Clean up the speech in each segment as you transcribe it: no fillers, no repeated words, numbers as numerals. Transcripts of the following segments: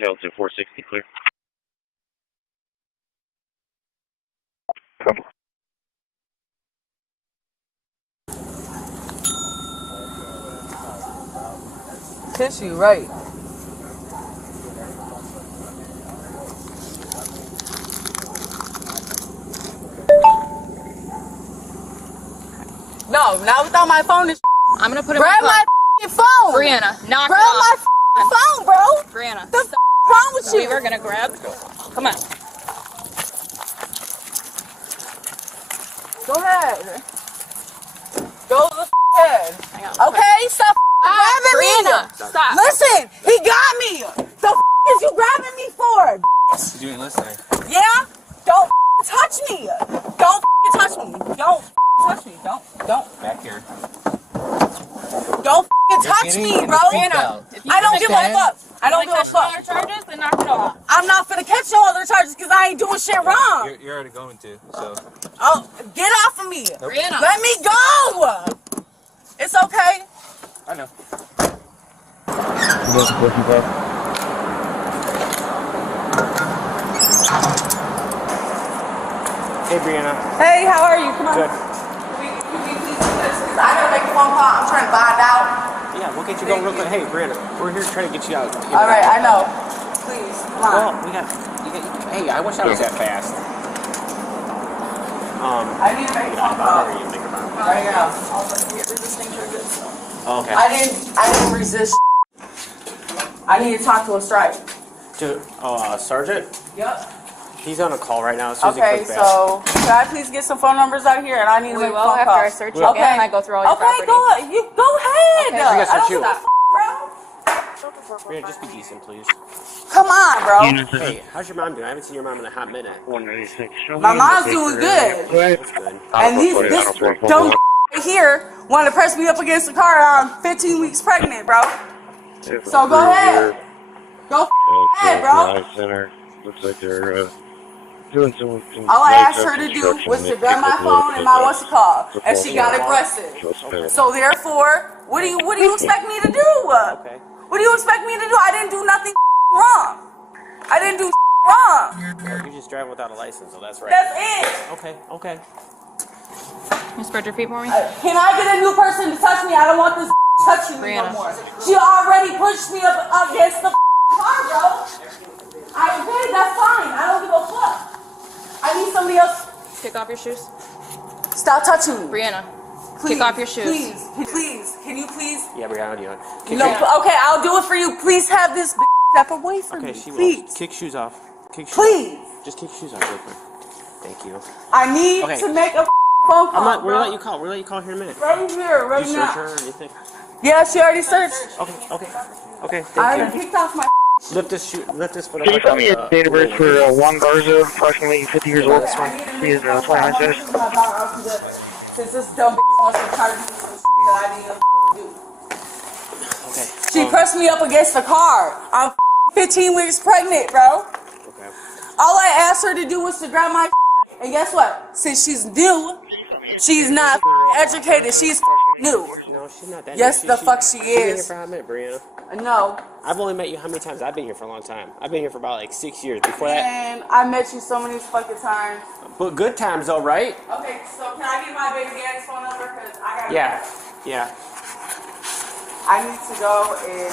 Delta 460, clear. Tissue, right. No, not without my phone. I'm gonna put it grab my phone. Brianna, knock it grab off. my phone, bro. Brianna, the wrong with you? We were gonna grab. Come on. Go ahead. Go ahead. Hang on. Okay, stop grabbing Brianna, me. stop. Listen, he got me. The is you grabbing me for? You ain't listening. Yeah? Don't touch me. Don't touch me. Don't touch me. Don't. Back here. Don't touch me, bro. I don't give a fuck. I don't give a fuck. Other charges, then knock it off. I'm not finna catch no other charges because I ain't doing shit wrong. You're already going to, so. Oh, get off of me. Nope. Brianna. Let me go. It's okay. I know. Hey, Brianna. Hey, how are you? Come on. Good. Can we please do this? Because I gotta make a phone call. I'm trying to find out. Yeah, we'll get you going real quick. Hey, Brianna, we're here trying to get you out. All right, I know. Please, come on. Well, hey, I wish I was that fast. I need to make a phone call. Right now. Oh, okay. I didn't resist. I need to talk to a strike. Sergeant? Yep. He's on a call right now. As soon as he Okay, clicks back. so can I please get some phone numbers out here, and I need to make a phone call. After I search you again, I go through all your property. Okay, go ahead. Okay, I don't you. give a f, bro. Brianna, just be decent, please. Come on, bro. Hey, how's your mom doing? I haven't seen your mom in a hot minute. 196. My mom's doing good. That's good. And this dumb here wanted to press me up against the car. I'm 15 weeks pregnant, bro. So go ahead. Go ahead, bro. Center. Looks like they're doing some. All I asked her to do was to grab my phone and my what's it called, and she got aggressive. So therefore, what do you expect me to do? Okay. What do you expect me to do? I didn't do nothing wrong. I didn't do wrong. You're just driving without a license, so that's right. That's it. Okay. Can you spread your feet for me? Can I get a new person to touch me? I don't want this touching me no more. She already pushed me up against the car, bro. Okay, that's fine. I don't give a fuck. I need somebody else. Kick off your shoes. Stop touching me. Brianna, Please, kick off your shoes. Please. Can you please? Yeah, Brianna, do it. No, okay, I'll do it for you. Please have this step away from me. She please. will. Kick shoes off. Please. Just kick shoes off real quick. Thank you. I need to make a phone call. We'll let you call. We'll let you call here in a minute. Right here, right you now. Search her or anything? Yeah, she already searched. Okay. Thank I you. already kicked off my. Lift this foot up. Can you tell me a date of birth for Juan Garza, approximately 50 years old? He is 29 says. Since this dumb wants to charge me some shit that I need to do. Okay. She pressed me up against the car. I'm 15 weeks pregnant, bro. Okay. All I asked her to do was to grab my and guess what? Since she's new, she's not educated. She's new. No, she's not that. Yes, the fuck she She's been here is. for a hot minute, Brianna. No. I've only met you how many times? I've been here for a long time. I've been here for about like 6 years. Before that. And I met you so many fucking times. But good times though, right? Okay, so can I get my baby daddy's phone number? Because I gotta. Yeah. I need to go and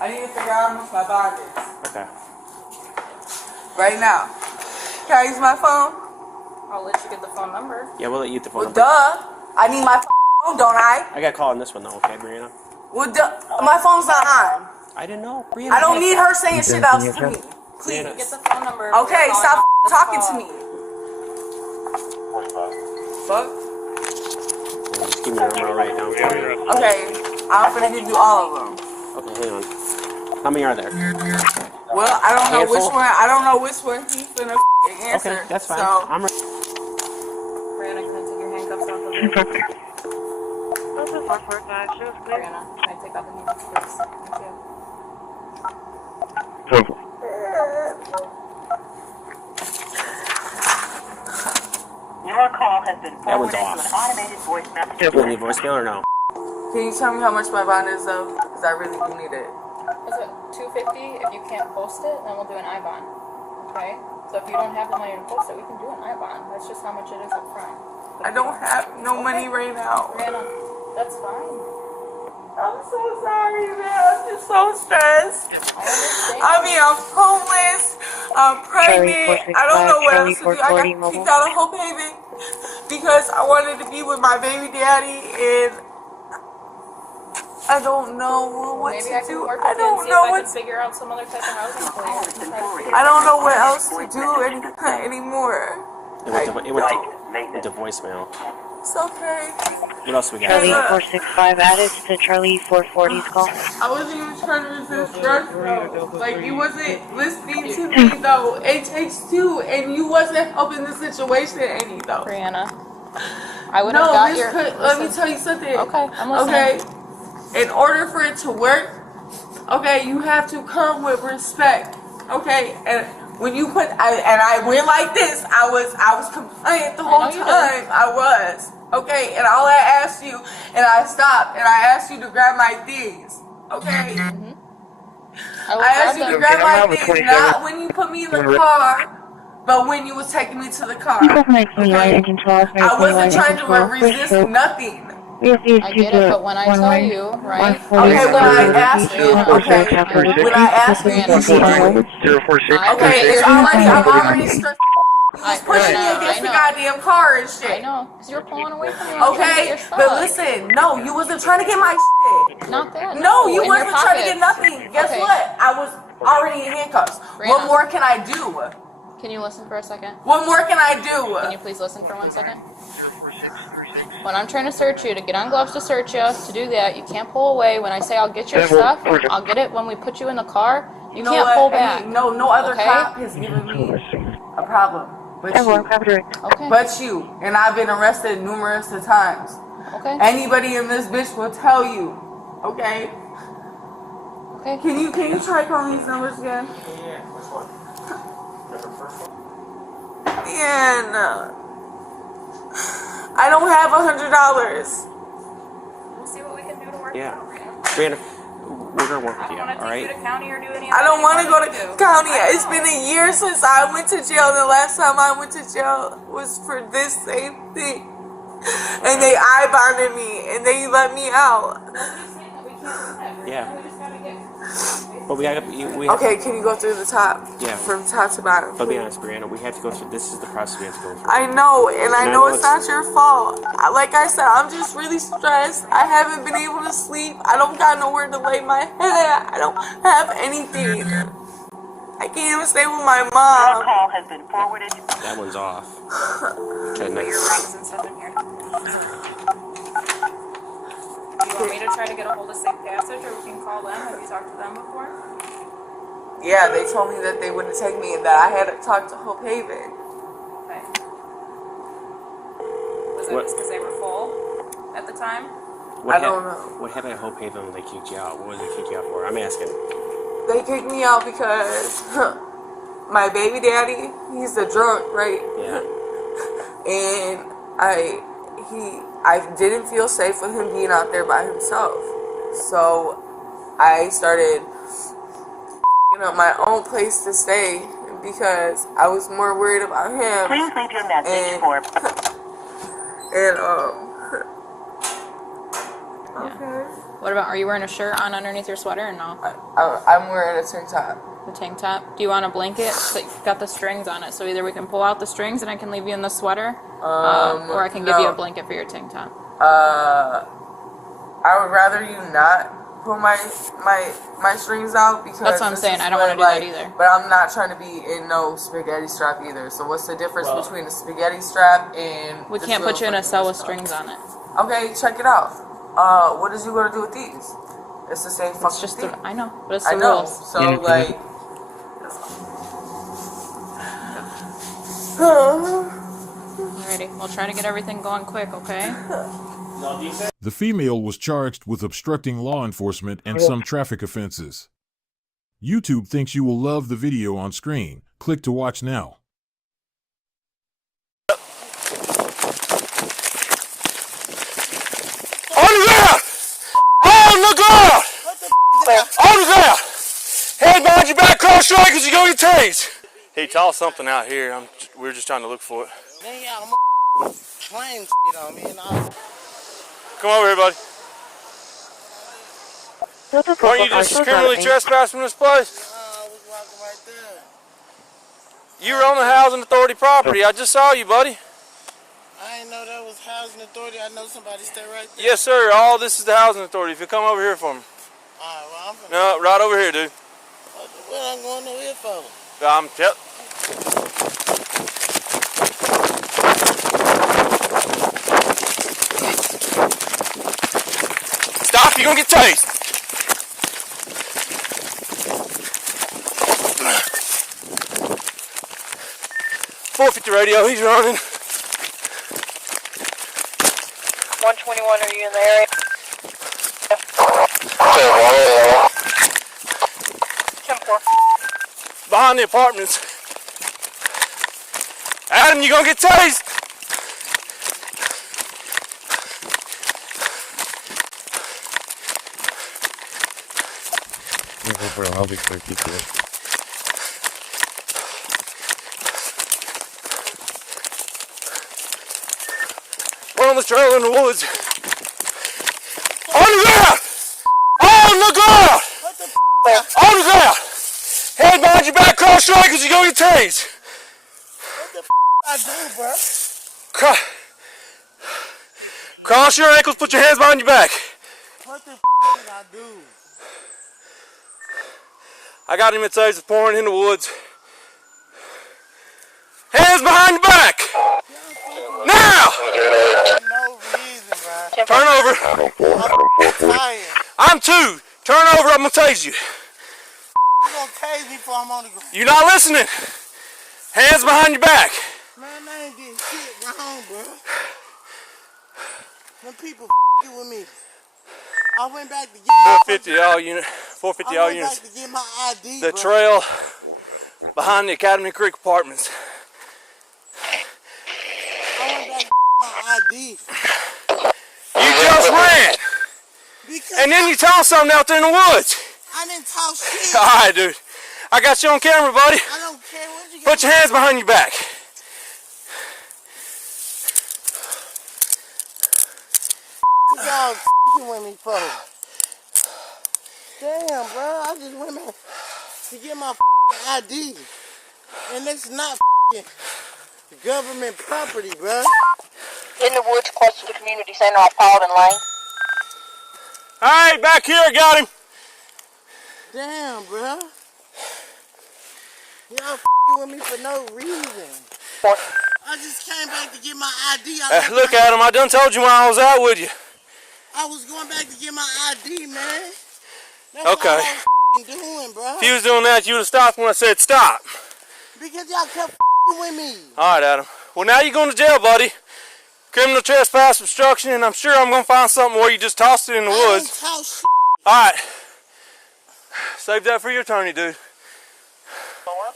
I need to figure out how much my bond is. Okay. Right now. Can I use my phone? I'll let you get the phone number. Yeah, we'll let you get the phone Well, number. duh. I need my phone, don't I? I got a call on this one though, okay, Brianna? Well, duh. My phone's not on. I didn't know. Brianna. I don't need her saying shit else to me. Please. Brianna. Get the phone number. Okay, stop talking to me. Fuck. Just give me the number right now. Okay, I'm finna give you all of them. Okay, hang on. How many are there? Well, I don't know Handful? which one. I don't know which one he's finna answer. Okay, that's fine. So, I'm ready. Brianna, can I take your handcuffs off of me? This is 145. She was clear. Brianna, can I take off the handcuffs, please? Thank you. Your call has been That one's forwarded to off. an automated voice message. Do you need voicemail or no? can you tell me how much my bond is though? Because I really do need it. $150. If you can't post it, then we'll do an I-bond. Okay? So if you don't have the money to post it, we can do an I-bond. That's just how much it is up front. I don't have no money right now. Brianna, that's fine. I'm so sorry, man. I'm just so stressed. I understand. I mean, I'm homeless. I'm pregnant. I don't know what else to do. I got kicked out of Hope Haven because I wanted to be with my baby daddy, and I don't know what Maybe to I can do. work I with you and don't see know if I what. can figure out some other type of housing for you. I don't know what else to do anymore. It went to voicemail. It's okay. What else we got? Charlie 465 added to Charlie 440's call. I wasn't even trying to resist drugs, though. Like, you wasn't listening to me, though. It takes two, and you wasn't helping the situation any, though. Brianna, I would have got your... Let me tell you something. Okay, I'm listening. Okay? In order for it to work, okay, you have to come with respect, okay? And when you put... I went like this. I was compliant the whole time. I was. Okay, and all I asked you, and I stopped, and I asked you to grab my things, okay? I asked you to grab my things, not when you put me in the car, but when you was taking me to the car. Okay? I wasn't trying to resist nothing. I get it, but when I tell you, right? Okay, when I asked you, okay, when I asked you, okay, it's already, I'm already stressed. You was pushing me against the goddamn car and shit. I know, because you were pulling away from me. Okay, but listen, no, you wasn't trying to get my shit. Not that. No, you in wasn't your trying to get pockets. nothing. Guess Okay. what? I was already in handcuffs. Brianna. What more can I do? Can you listen for a second? What more can I Can you do? please listen for 1 second? When I'm trying to search you, to get on gloves to search you, to do that, you can't pull away. When I say I'll get your stuff, I'll get it when we put you in the car. You know can't what? pull back. No other Okay? cop has given me a problem. But you. Okay. But you. And I've been arrested numerous of times. Okay. Anybody in this bitch will tell you. Okay? Okay. Can you try calling these numbers again? Yeah, which one? The first one? Man, I don't have $100. We'll see what we can do to work Yeah. out, Brianna. Brianna, we're gonna work with you, Want to take alright? you to county or do any I don't want to go to do. county. It's been a year since I went to jail. The last time I went to jail was for this same thing. And they eye-bonded me and they let me out. Yeah. But we have Okay, can you go through the top? Yeah. From top to bottom. But be honest, Brianna, we have to go through. This is the process we have to go through. I know, and I And know it's not your fault. Like I said, I'm just really stressed. I haven't been able to sleep. I don't got nowhere to lay my head. I don't have anything. I can't even stay with my mom. Call has been forwarded. That one's off. Okay, Your next. rings and stuff in here. Do you want me to try to get a hold of Safe Passage, or we can call them? Have you talked to them before? Yeah, they told me that they wouldn't take me and that I had to talk to Hope Haven. Okay. Was it What? just because they were full at the time? I don't know. What happened at Hope Haven when they kicked you out? What was they kick you out for? I'm asking. They kicked me out because my baby daddy, he's a drunk, right? Yeah. And I didn't feel safe with him being out there by himself. So I started up my own place to stay because I was more worried about him. Please leave your message And- for And Yeah. What about, are you wearing a shirt on underneath your sweater or no? I'm wearing a tank top. The tank top? Do you want a blanket that got the strings on it? So either we can pull out the strings and I can leave you in the sweater, or I can give you a blanket for your tank top. I would rather you not pull my strings out because That's what I'm this saying. is I don't where, wanna do that either. But I'm not trying to be in no spaghetti strap either. So what's the difference between a spaghetti strap and We this can't put you in a little cell with fucking strings on it. Okay, check it out. What is you gonna do with these? It's the same fucking It's just thing. I know, but it's I the know. rules. So like. Alrighty, we'll try to get everything going quick, okay? The female was charged with obstructing law enforcement and some traffic offenses. YouTube thinks you will love the video on screen. Click to watch now. On the ground! On the ground! On the ground! behind your back, cross your ankles, you're gonna get tased. He tossed something out here. We were just trying to look for it. Then y'all playing shit on me and all. Come over here, buddy. Aren't you just criminally trespassing this place? I was walking right there. You were on the housing authority property. I just saw you, buddy. I didn't know that was housing authority. I know somebody stay right there. Yes, sir. All this is the housing authority. If you come over here for me. Alright, well, I'm finna... No, right over here, dude. What I'm going over here for? Yep. Stop, you're gonna get tased. .450 radio, he's running. 121, are you in the area? 10-4. Behind the apartments. Adam, you're gonna get tased. I'll be quick, keep it. We're on the trail in the woods. On the ground! On the ground! What the f***? On the ground! Head behind your back, cross your ankles, you're gonna get tased. What the f*** I do, bro? Cross your ankles, put your hands behind your back. What the f*** did I do? I got him at taser pouring in the woods. Hands behind your back! Now! No reason, bro. Turn over. I'm tired. I'm two. Turn over, I'm gonna tase you. You gonna tase me before I'm on the ground? You're not listening. Hands behind your back. Man, I ain't getting shit wrong, bro. When people f***ing with me, I went back to get my 450 all unit. 450 all I went units. back to get my ID, The bro. trail behind the Academy Creek apartments. I went back to get my ID. You just ran. Because And then you tossed something out there in the woods. I didn't talk shit. Alright, dude. I got you on camera, buddy. I don't care what you got. Put your hands behind your back. Y'all f***ing with me for? Damn, bro. I just went back to get my f***ing ID. And it's not f***ing government property, bro. In the woods close to the community center on Paulden Lane. Alright, back here, I got him. Damn, bro. Y'all f***ing with me for no reason. I just came back to get my ID. Look at him, I done told you when I was out with you. I was going back to get my ID, man. That's Okay. what I was f***ing doing, bro. If you was doing that, you would have stopped when I said stop. Because y'all kept f***ing with me. Alright, Adam. Well, now you're going to jail, buddy. Criminal trespass, obstruction, and I'm sure I'm going to find something where you just tossed it in the woods. I didn't talk shit. Alright. Save that for your attorney, dude.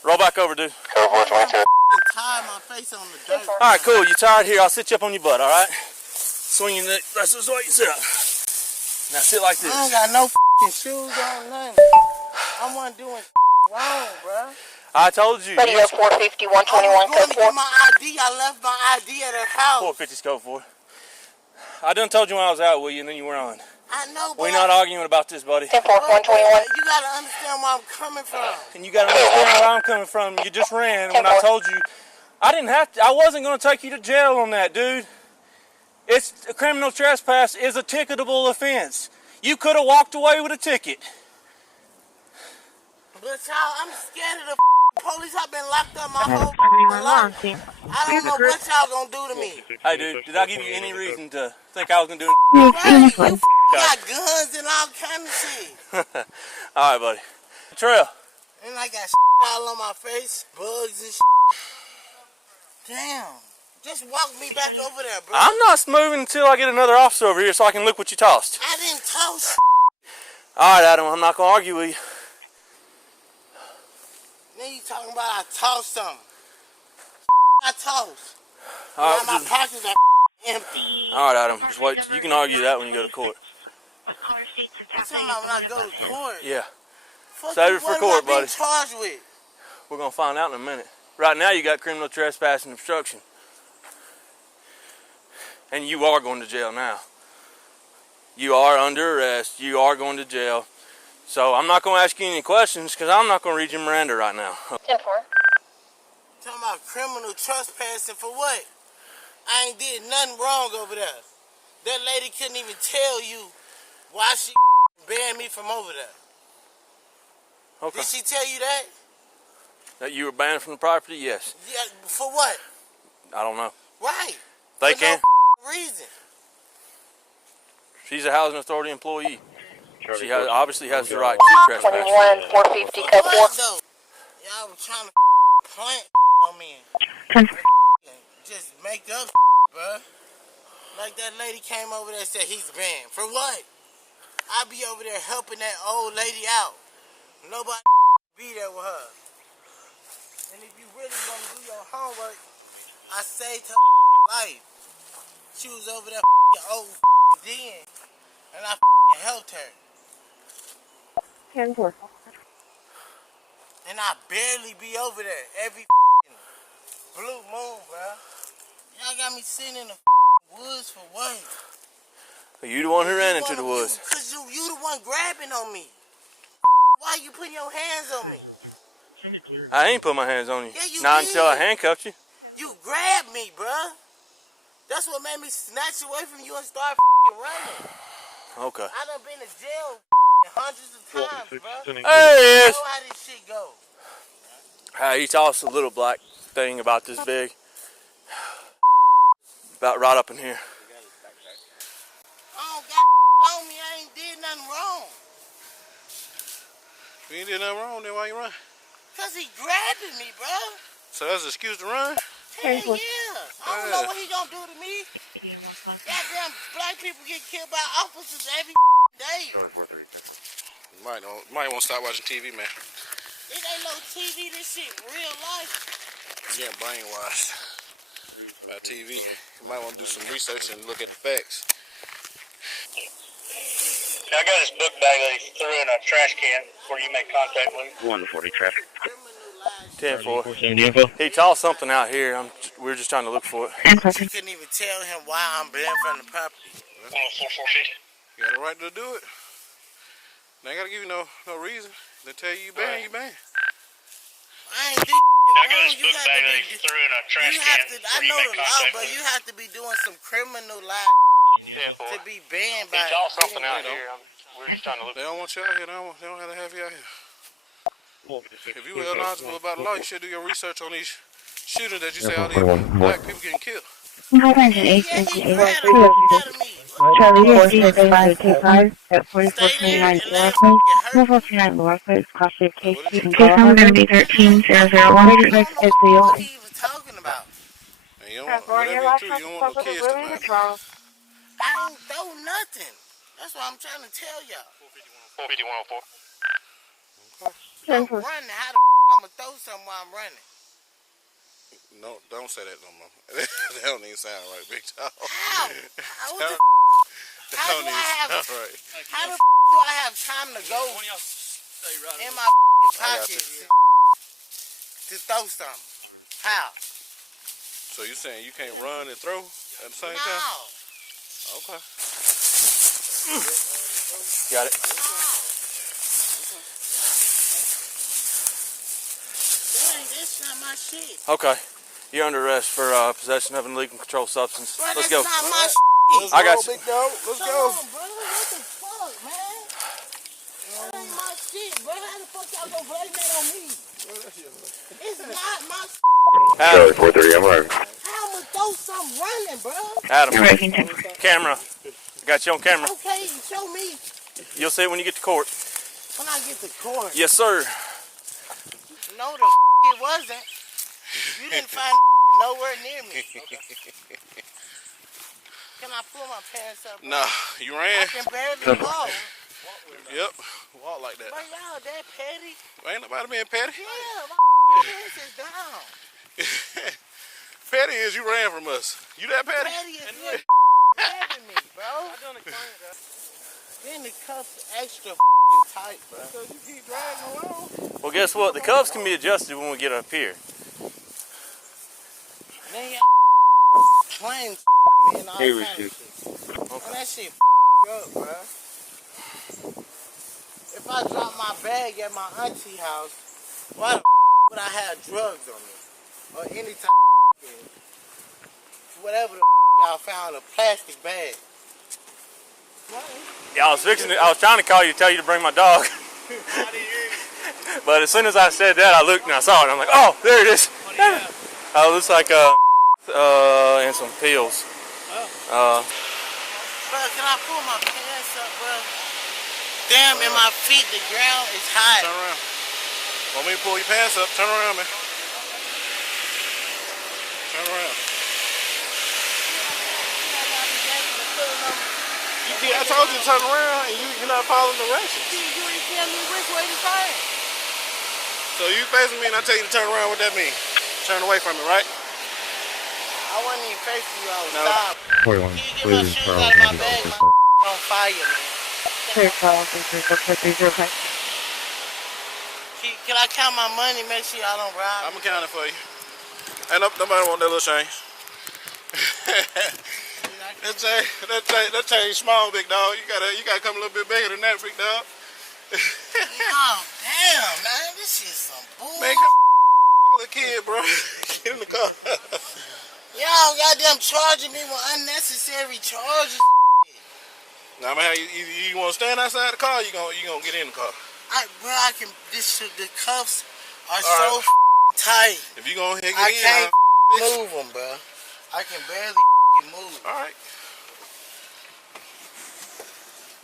Roll back over, dude. I'm f***ing tired my face on the dirt. Alright, cool. You tired? Here, I'll sit you up on your butt, alright? Swing your neck. That's just what you sit up. Now sit like this. I ain't got no f***ing shoes on, nothing. I wasn't doing wrong, bro. I told you. Radio 450, I 121, was going code to 4. get my ID. I left my ID at her house. 450 scope for. I done told you when I was out with you, and then you were on. I know, but We're not arguing about this, buddy. 10-4, 121. you got to understand where I'm coming from. And you gotta understand where I'm coming from. You just ran when I told you. I didn't have to. I wasn't gonna take you to jail on that, dude. It's a criminal trespass is a ticketable offense. You could have walked away with a ticket. But y'all, I'm scared of the police. I've been locked up my whole life. I don't know what y'all gonna do to me. Hey, dude, did I give you any reason to think I was gonna do Right, you got guns and all kind of shit. All right, buddy. Trail. And I got all on my face, bugs and shit. Damn. Just walk me back over there, bro. I'm not moving until I get another officer over here so I can look what you tossed. I didn't toss. All right, Adam, I'm not gonna argue with you. Then you talking about I tossed something. I tossed. All Now my right, pockets are empty. all right, Adam, just wait. You can argue that when you go to court. You talking about when I go to court? Yeah. Save it for court, buddy. Charged with? We're gonna find out in a minute. Right now, you got criminal trespass and obstruction, and you are going to jail now. You are under arrest. You are going to jail. So I'm not gonna ask you any questions because I'm not gonna read your Miranda right now. 10-4. Talking about criminal trespassing for what? I ain't did nothing wrong over there. That lady couldn't even tell you why she banned me from over there. Okay. Did she tell you that? That you were banned from the property? Yes. Yeah, for what? I don't know. Right. They for can. No reason. She's a housing authority employee. She obviously has the right to trespass. 450, code 4. Y'all were trying to plant on me. Just make up, bruh. Like that lady came over there and said he's banned. For what? I be over there helping that old lady out. Nobody be there with her. And if you really want to do your homework, I saved her life. She was over there old den, and I helped her. 10-4. And I barely be over there every blue moon, bruh. Y'all got me sitting in the woods for what? You the one who ran into the woods. Cause you the one grabbing on me. Why you putting your hands on me? I ain't put my hands on you. Yeah, you Not did. until I handcuffed you. You grabbed me, bruh. That's what made me snatch away from you and start running. Okay. I done been to jail hundreds of times, bruh. There he is. You know how this shit go. He tossed a little black thing about this big. About right up in here. I don't got on me. I ain't did nothing wrong. You ain't did nothing wrong, then why you run? Cause he grabbing me, bruh. So that's an excuse to run? Hell yeah. I don't know what he gonna do to me. Goddamn black people get killed by officers every day. You might want to stop watching TV, man. It ain't no TV, this shit real life. You're getting brainwashed by TV. You might want to do some research and look at the facts. I got this book bag that he threw in a trash can before you make contact with him. 140 traffic. 10-4. He tossed something out here. We're just trying to look for it. You couldn't even tell him why I'm banned from the property. 104-450. You got the right to do it. They ain't got to give you no reason. They tell you banned, you banned. I ain't think I got this book bag that he threw in a trash can I know the law, but you have to be doing some criminal to be banned by. He tossed something out here. We're just trying to look. They don't want you out here. They don't have to have you out here. If you were knowledgeable about the law, you should do your research on these shootings that you say all these black people getting killed. 508 Charlie 46525 at 4429 Lower Place. 4429 Lower Place, Crossroads Case in Case number going to be 13001. Next is the What are you even talking about? And you don't want, whatever you do, you don't want no kids to mind. I don't throw nothing. That's what I'm trying to tell y'all. 450-104. I'm running. How the I'm gonna throw something while I'm running? No, don't say that no more. That don't even sound right, big dog. How? How do I have time to go in my pocket to throw something? How? So you saying you can't run and throw at the same time? No. Okay. Got it. That's not my shit. Okay. You're under arrest for possession of an illegal controlled substance. Bro, Let's that's go. not my shit. I got you. Big dog. Let's Come go. on, bro. What the fuck, man? That ain't my shit, bro. How the fuck y'all gonna blame that on me? It's not my shit. Adam. 430, I'm right. How I'ma throw something running, bro? Adam. Camera. Got you on camera. Okay, show me. You'll see it when you get to court. When I get to court. Yes, sir. No, the it wasn't. You didn't find nowhere near me. Can I pull my pants up? Nah, you ran. I can barely walk. Yep. Walk like that. But y'all that petty? Ain't nobody being petty. Yeah, my pants is down. Petty is you ran from us. You that petty? Petty is you grabbing me, bro. Then the cuffs extra tight, bro. Because you keep dragging along. Well, guess what? The cuffs can be adjusted when we get up here. Then y'all playing me and all Hey, kind of Richard. shit. And that shit up, bro. If I drop my bag at my auntie house, why the would I have drugs on me? Or any type of thing? Whatever the y'all found, a plastic bag. Yeah, I was trying to call you to tell you to bring my dog. But as soon as I said that, I looked and I saw it. I'm like, oh, there it is. Oh, it looks like and some pills. Bro, can I pull my pants up, bro? Damn, in my feet, the ground is hot. Turn around. Want me to pull your pants up? Turn around, man. Turn around. I told you to turn around and you're not following directions. You ain't telling me which way to turn. So you facing me and I tell you to turn around, what that mean? Turn away from me, right? I wasn't even facing you, I was No. stopped. 41, Can you get my please, shoes Charles, out of my and bag? My officer. on fire, man. Clear call, 304-305. Can I count my money, make sure I don't rob? I'm gonna count it for you. Ain't nobody want that little change. that change small, big dog. You gotta come a little bit bigger than that, big dog. Oh, damn, man. This shit's some bull. Man, come like a little kid, bro. Get in the car. Y'all goddamn charging me with unnecessary charges. Now, I'm gonna have you want to stand outside the car, or you gonna get in the car? The cuffs are All so tight. If you gonna get in, I can't move them, bro. I can barely move. All right.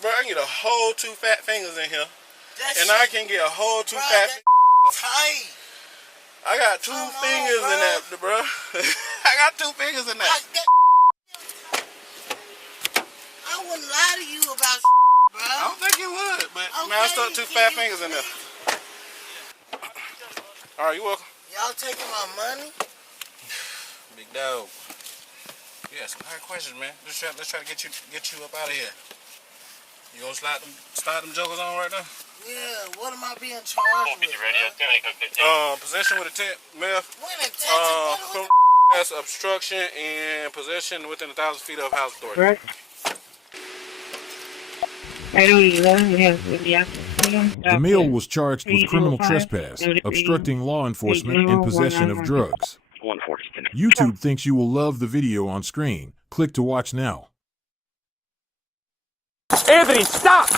Bro, I can get a whole 2 fat fingers in here. And I can get a whole 2 fat fingers. Tight. I got 2 fingers in that, bro. I got 2 fingers in that. I wouldn't lie to you about bro. I don't think you would, but Okay, man, I stuck 2 fat fingers in there. All right, you welcome. Y'all taking my money? Big dog. Yeah, some hard questions, man. Let's try to get you up out of here. You gonna slide them jokers on right now? Yeah, what am I being charged with? Possession with intent, meth. What intent? That's obstruction and possession within 1,000 feet of house authority. Right. The male was charged with criminal trespass, obstructing law enforcement, and possession of drugs. YouTube thinks you will love the video on screen. Click to watch now. Anthony, stop!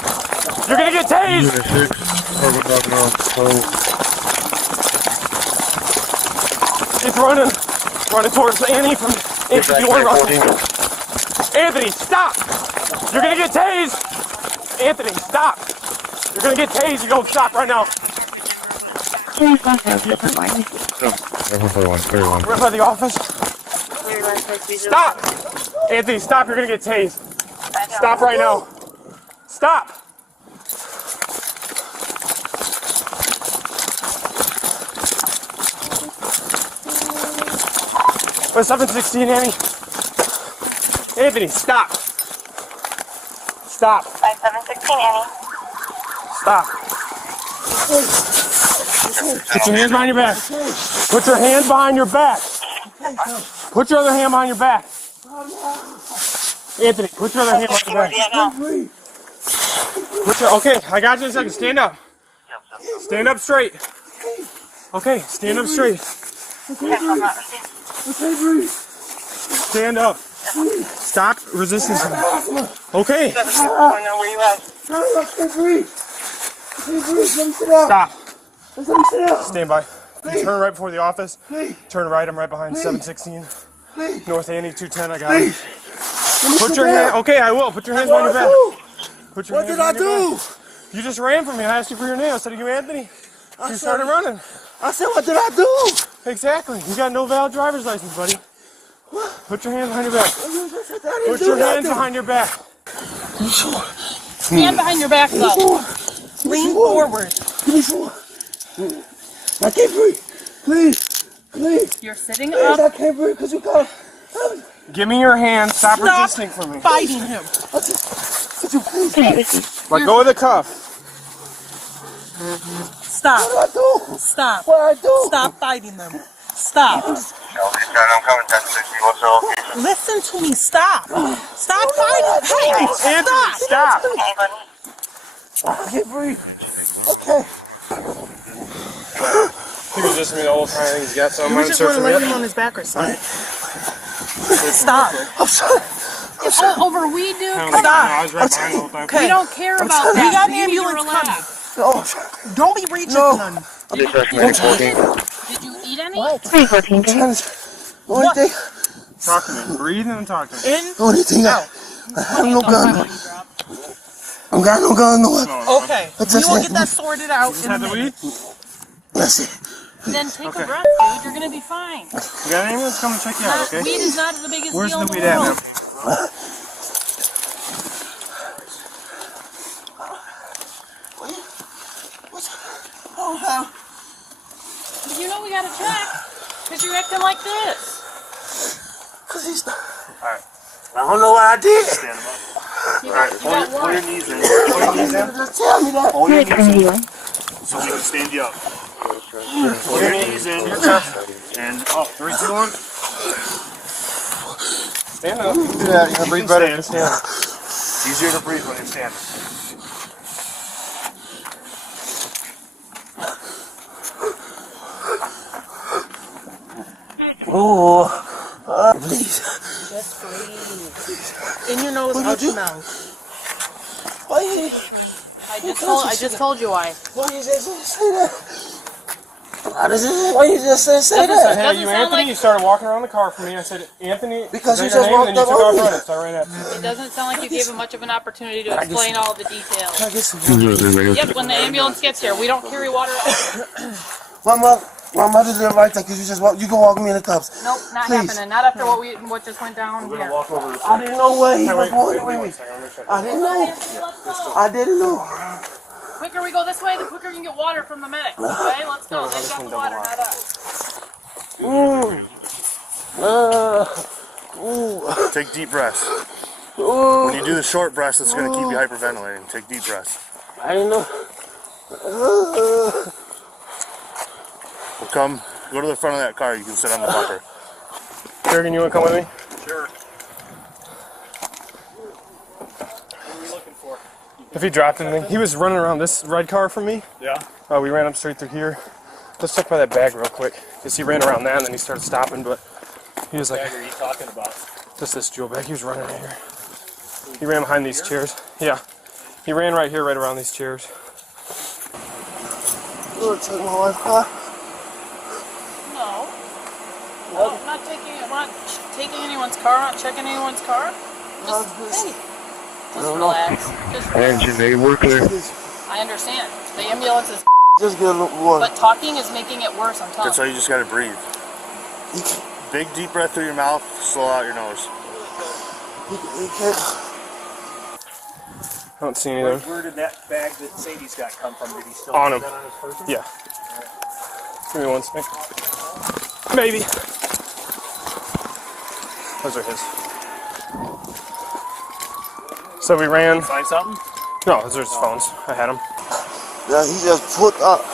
You're gonna get tased! It's running towards Annie from Anthony, stop! You're gonna get tased! Anthony, stop! You're gonna get tased. You don't stop right now. We're by the office. Stop! Anthony, stop. You're gonna get tased. Stop right now. Stop! What's 716, Annie? Anthony, stop. Stop. 5716, Annie. Stop. Put your hands behind your back. Put your hand behind your back. Put your other hand behind your back. Anthony, put your other hand behind your back. Okay, I got you in a second. Stand up. Stand up straight. Okay, stand up straight. Stand up. Stop resisting. Okay. Stop. Stand by. You turn right before the office. Turn right. I'm right behind 716. North Annie 210. I got it. Put your hand. Okay, I will. Put your hands behind your back. Put your What hands did I behind your do? back. You just ran from me. I asked you for your name. I said, "Are you Anthony?" You started running. I said, what did I do? Exactly. You got no valid driver's license, buddy. Put your hands behind your back. Put your hands behind your back. Stand behind your back, though. Lean forward. I can't breathe. Please. You're sitting up. I can't breathe because you can't. Give me your hand. Stop resisting from me. Fighting him. Could you please? Let go of the cuff. Stop. What do I do? Stop. What I do? Stop fighting them. Stop. I'm coming, 1060. What's the location? Listen to me. Stop. Stop fighting. Hey, stop. I can't breathe. Okay. He was just me the whole time. He's got something. You just want to lay him on his back or something. Stop. I'm sorry. It's all over weed, dude. I was right behind the whole time. We don't care about that. We got an You need to ambulance relax. coming. No. Don't be reaching for none. Did you eat any? Only thing. Talk to me. Breathe and talk to me. In, Only thing. I have no gun. I got no gun. No weapon. okay. We will get that sorted out in a Had the minute. weed? That's it. Then take a breath, dude. You're gonna be fine. You got an ambulance? Come and check you out, okay? Weed is not the biggest Where's deal the in weed the at, world. man? You know we gotta check. Because you're acting like this. Cause he's not. Alright. I don't know what I did. Stand him up. You got Pull your what? knees in. Pull your knees in. Just tell me that. Pull your knees in. So we can stand you up. Pull your knees in. And up. 3, 2, 1. Stand up. Yeah, you can breathe better than stand. It's easier to breathe when you're standing. Oh, please. Just breathe. In your nose, out your mouth. Why you? I just told you why. Why you just say that? Why you just say I that? had you, sound Anthony. like- You started walking around the car for me. I said, Anthony. Because is you that just your name? walked And then up you took on off me. running. So right after. It doesn't sound like you gave him much of an opportunity to explain all the details. Can I get some? Yep, when the ambulance gets here, we don't carry water. My mother didn't like that because you just walk. You can walk me in the cups. Nope, not Please. happening. Not after what just went down here. Walk over the I didn't know where he was going with me. I didn't know. I didn't know. Quicker we go this way, the quicker you can get water from the medic. Okay, let's go. They've got the water, not us. Take deep breaths. When you do the short breaths, it's going to keep you hyperventilating. Take deep breaths. I didn't know. We'll come, go to the front of that car. You can sit on the bumper. Jurgen, you want to come with me? Sure. If he dropped anything, he was running around this red car from me. Yeah. We ran up straight through here. Let's check by that bag real quick, because he ran around that and then he started stopping. But he was like, What are you talking about? just this jewel bag. He was running right here. He ran behind these chairs. Yeah. He ran right here, right around these chairs. You want to take my wife's car? No. No, I'm not taking it. We're not taking anyone's car. Not checking anyone's car. Just, hey, just relax. Just relax. Engine, they work there. I understand. The ambulance is, Just get a little water. but talking is making it worse. I'm telling That's you. why you just got to breathe. Big deep breath through your mouth, slow out your nose. You can't. I don't see anything. Where did that bag that Sadie's got come from? Did he still On have him. that on his person? Yeah. Give me one second. Maybe. Those are his. So we ran. Find something? No, those are his phones. I had them. Yeah, he just put up.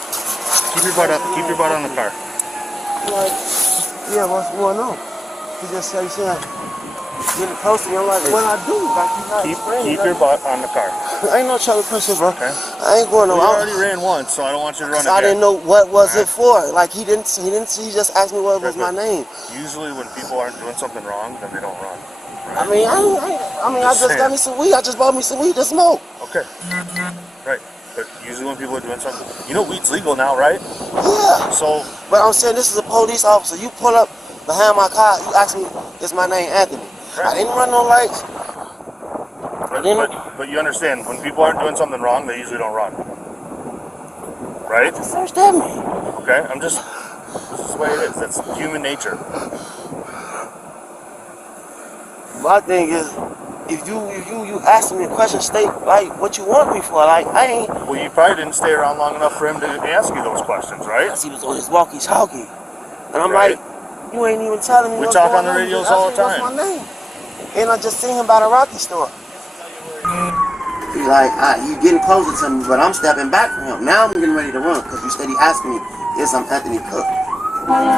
Keep your butt up. Keep your butt on the car. Like, yeah, what's going on? He just said, getting close to me. I'm like, what I do? Like, you not Keep your butt on the car. I ain't no trouble person, bro. Okay. I ain't going We nowhere. already ran once, so I don't want you to run I again. didn't know what was it for. Like he didn't. He just asked me what was my name. Usually, when people aren't doing something wrong, then they don't run. I mean, I just got me some weed. I just bought me some weed to smoke. Okay. Right. But usually when people are doing something, you know, weed's legal now, right? Yeah. So. But I'm saying this is a police officer. You pull up behind my car. You ask me, "Is my name Anthony?" Right. I didn't run no lights. But you understand, when people aren't doing something wrong, they usually don't run. Right? Just searched at me. Okay. This is the way it is. That's human nature. My thing is, if you ask me a question, state like what you want me for. Like I ain't. Well, you probably didn't stay around long enough for him to ask you those questions, right? Cause he was on his walkie-talkie, and I'm Right. like, you ain't even telling me. We what's talk going on the on. radios Just all ask the me time. What's my name? And I just seen him by the Rocky store. He's like, you getting closer to me, but I'm stepping back from him. Now I'm getting ready to run because you steady asking me, yes, I'm Anthony Cook.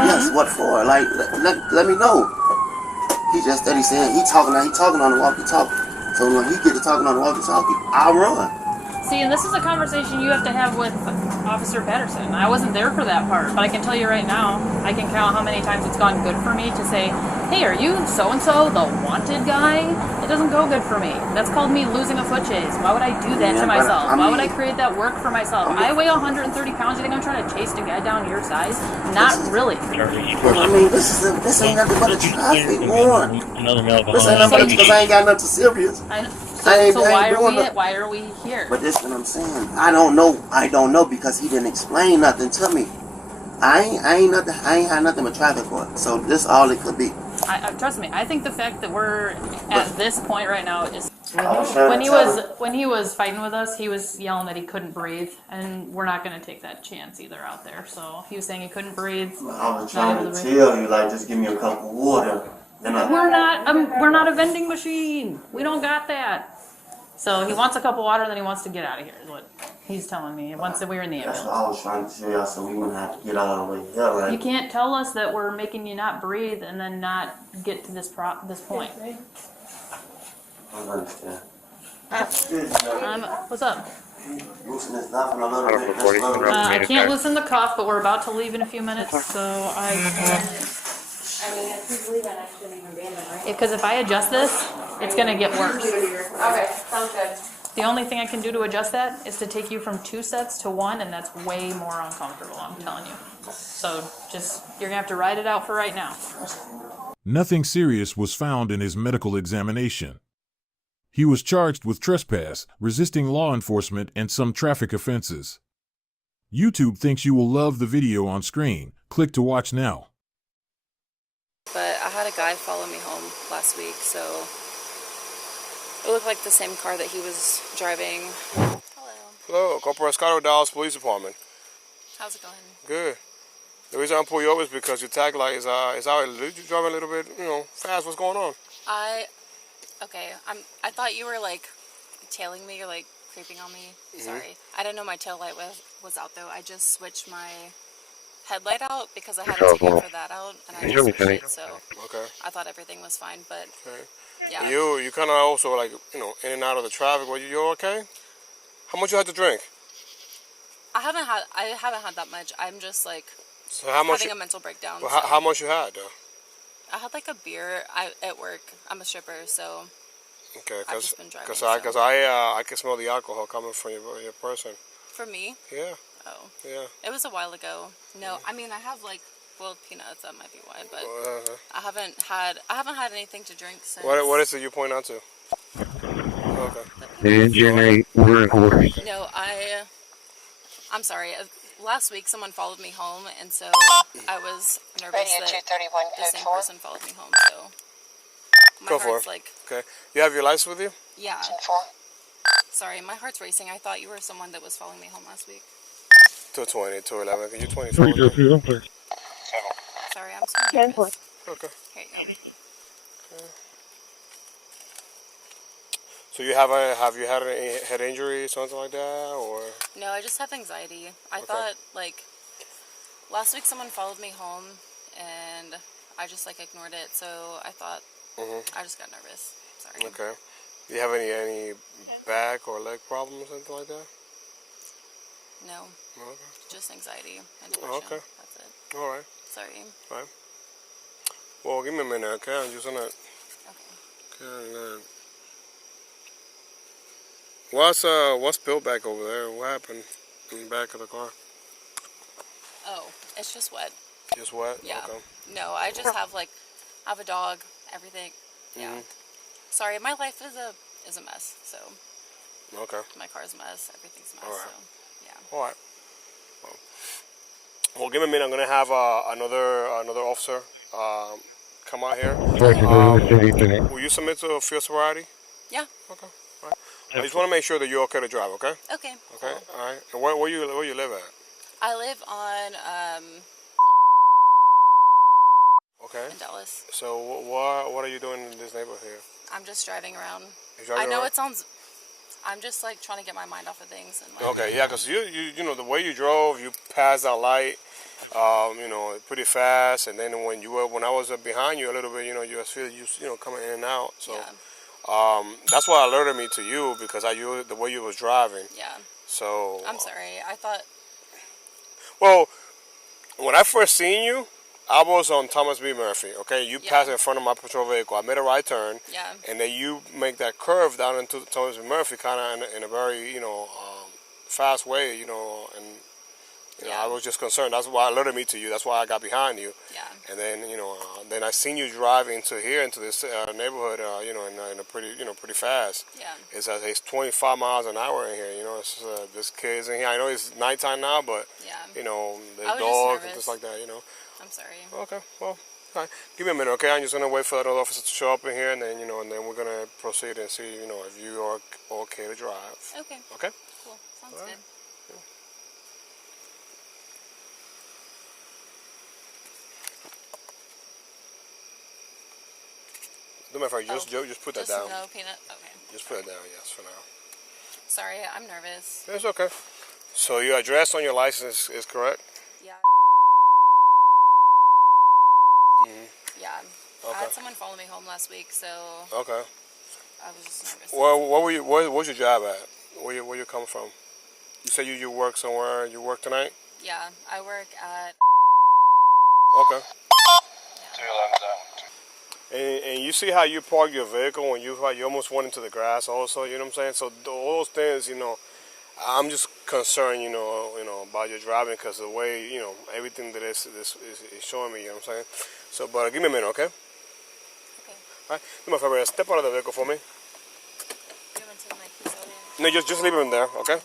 Yes, what for? Like, let me know. He just steady saying, he talking on the walkie-talkie. So when he get to talking on the walkie-talkie, I'll run. See, and this is a conversation you have to have with Officer Patterson. I wasn't there for that part, but I can tell you right now, I can count how many times it's gone good for me to say, hey, are you so-and-so, the wanted guy? It doesn't go good for me. That's called me losing a foot chase. Why would I do that to myself? Why would I create that work for myself? I weigh 130 pounds. You think I'm trying to chase a guy down your size? Not really. I mean, this ain't nothing but a traffic warrant. This ain't nothing because I ain't got nothing serious. So why are we here? But this is what I'm saying. I don't know because he didn't explain nothing to me. I ain't had nothing but traffic for it. So this all it could be. Trust me, I think the fact that we're at this point right now is when he was fighting with us, he was yelling that he couldn't breathe, and we're not going to take that chance either out there. So he was saying he couldn't breathe. I was trying to tell you, like, just give me a cup of water. We're not a vending machine. We don't got that. So he wants a cup of water, then he wants to get out of here, is what he's telling me, once we were in the ambulance. That's what I was trying to tell y'all, so we wouldn't have to get out of the way here, right? You can't tell us that we're making you not breathe and then not get to this point. I understand. What's up? Loosen this up a little bit. I can't loosen the cuff, but we're about to leave in a few minutes, so I can... Because if I adjust this, it's going to get worse. Okay, sounds good. The only thing I can do to adjust that is to take you from 2 sets to 1, and that's way more uncomfortable, I'm telling you. So you're going to have to ride it out for right now. Nothing serious was found in his medical examination. He was charged with trespass, resisting law enforcement, and some traffic offenses. YouTube thinks you will love the video on screen. Click to watch now. But I had a guy follow me home last week, so it looked like the same car that he was driving. Hello, Corpus, Dallas Police Department. How's it going? Good. The reason I pull you over is because your tag light is out. You're driving a little bit, fast. What's going on? I thought you were like tailing me or like creeping on me. Sorry. I didn't know my tail light was out though. I just switched my headlight out because I had a ticket for that out, and I just switched it, so I thought everything was fine, but yeah. You kind of also like, in and out of the traffic. Were you okay? How much you had to drink? I haven't had that much. I'm just like having a mental breakdown. Well, how much you had though? I had like a beer at work. I'm a stripper, so I've just been driving. Because I can smell the alcohol coming from your person. For me? Yeah. Oh. Yeah. It was a while ago. No, I mean I have like boiled peanuts. That might be why, but I haven't had anything to drink since. What is it you point out to? Okay. No, I'm sorry. Last week someone followed me home, and so I was nervous that the same person followed me home. So my heart's like. Okay. You have your license with you? Yeah. Sorry, my heart's racing. I thought you were someone that was following me home last week. 220, 211. Can you 20? Sorry, I'm so nervous. Okay. Here you go. Okay. So have you had any head injury, something like that, or? No, I just have anxiety. I thought like last week someone followed me home, and I just like ignored it. So I thought I just got nervous. Sorry. Okay. Do you have any back or leg problems, something like that? No. Okay. Just anxiety and depression. Oh, okay. That's it. All right. Sorry. All right. Well, give me a minute, okay? I'm just gonna. Okay. What's built back over there? What happened in the back of the car? Oh, it's just wet. Just wet? Yeah. Okay. No, I just have a dog, everything. Yeah. Sorry, my life is a mess. So. Okay. My car's a mess. Everything's a mess. All right. So, yeah. All right. Well, give me a minute. I'm gonna have another officer come out here. Will you submit to a field sobriety? Yeah. Okay. All right. I just want to make sure that you're okay to drive. Okay. Okay. Okay. All right. And where you live at? I live on Okay. in Dallas. So what are you doing in this neighborhood here? I'm just driving around. You're driving I know around? it sounds. I'm just like trying to get my mind off of things. And Okay, yeah, because you know, the way you drove, you passed that light, you know, pretty fast, and then when I was behind you a little bit, you know, you feel you know, coming in and out. So that's why alerted me to you, because the way you was driving. Yeah. So I'm sorry. I thought. Well, when I first seen you, I was on Thomas B. Murphy, okay? You passed in front of my patrol vehicle. I made a right turn. Yeah. And then you make that curve down into Thomas B. Murphy kind of in a very, you know, fast way, you know, and, you know, I was just concerned. That's why it alerted me to you. That's why I got behind you. Yeah. And then, you know, then I seen you drive into this neighborhood, you know, in a pretty, you know, pretty fast. Yeah. It's 25 miles an hour in here, you know. It's, this kid's in here. I know it's nighttime now, but, you know, there's dogs and things like that, you know. I'm sorry. Okay, well, all right. Give me a minute, okay? I'm just going to wait for another officer to show up in here, and then, you know, and then we're going to proceed and see, you know, if you are okay to drive. Okay. Okay? Cool. Sounds good. Yeah. Do me a favor, just put that down. No peanut? Okay. Just put it down, yes, for now. Sorry, I'm nervous. It's okay. So your address on your license is correct? Yeah. Yeah. Okay. I had someone follow me home last week, so Okay. I was just nervous. Well, where's your job at? Where you come from? You said you work somewhere. You work tonight? Yeah, I work at. Okay. And you see how you park your vehicle when you almost went into the grass also, you know what I'm saying? So all those things, you know, I'm just concerned, you know, about your driving, because the way, you know, everything that is showing me, you know what I'm saying? So, but give me a minute, okay? Okay. All right. Do me a favor, step out of the vehicle for me. You want to take my keys out of No, just leave them there, okay?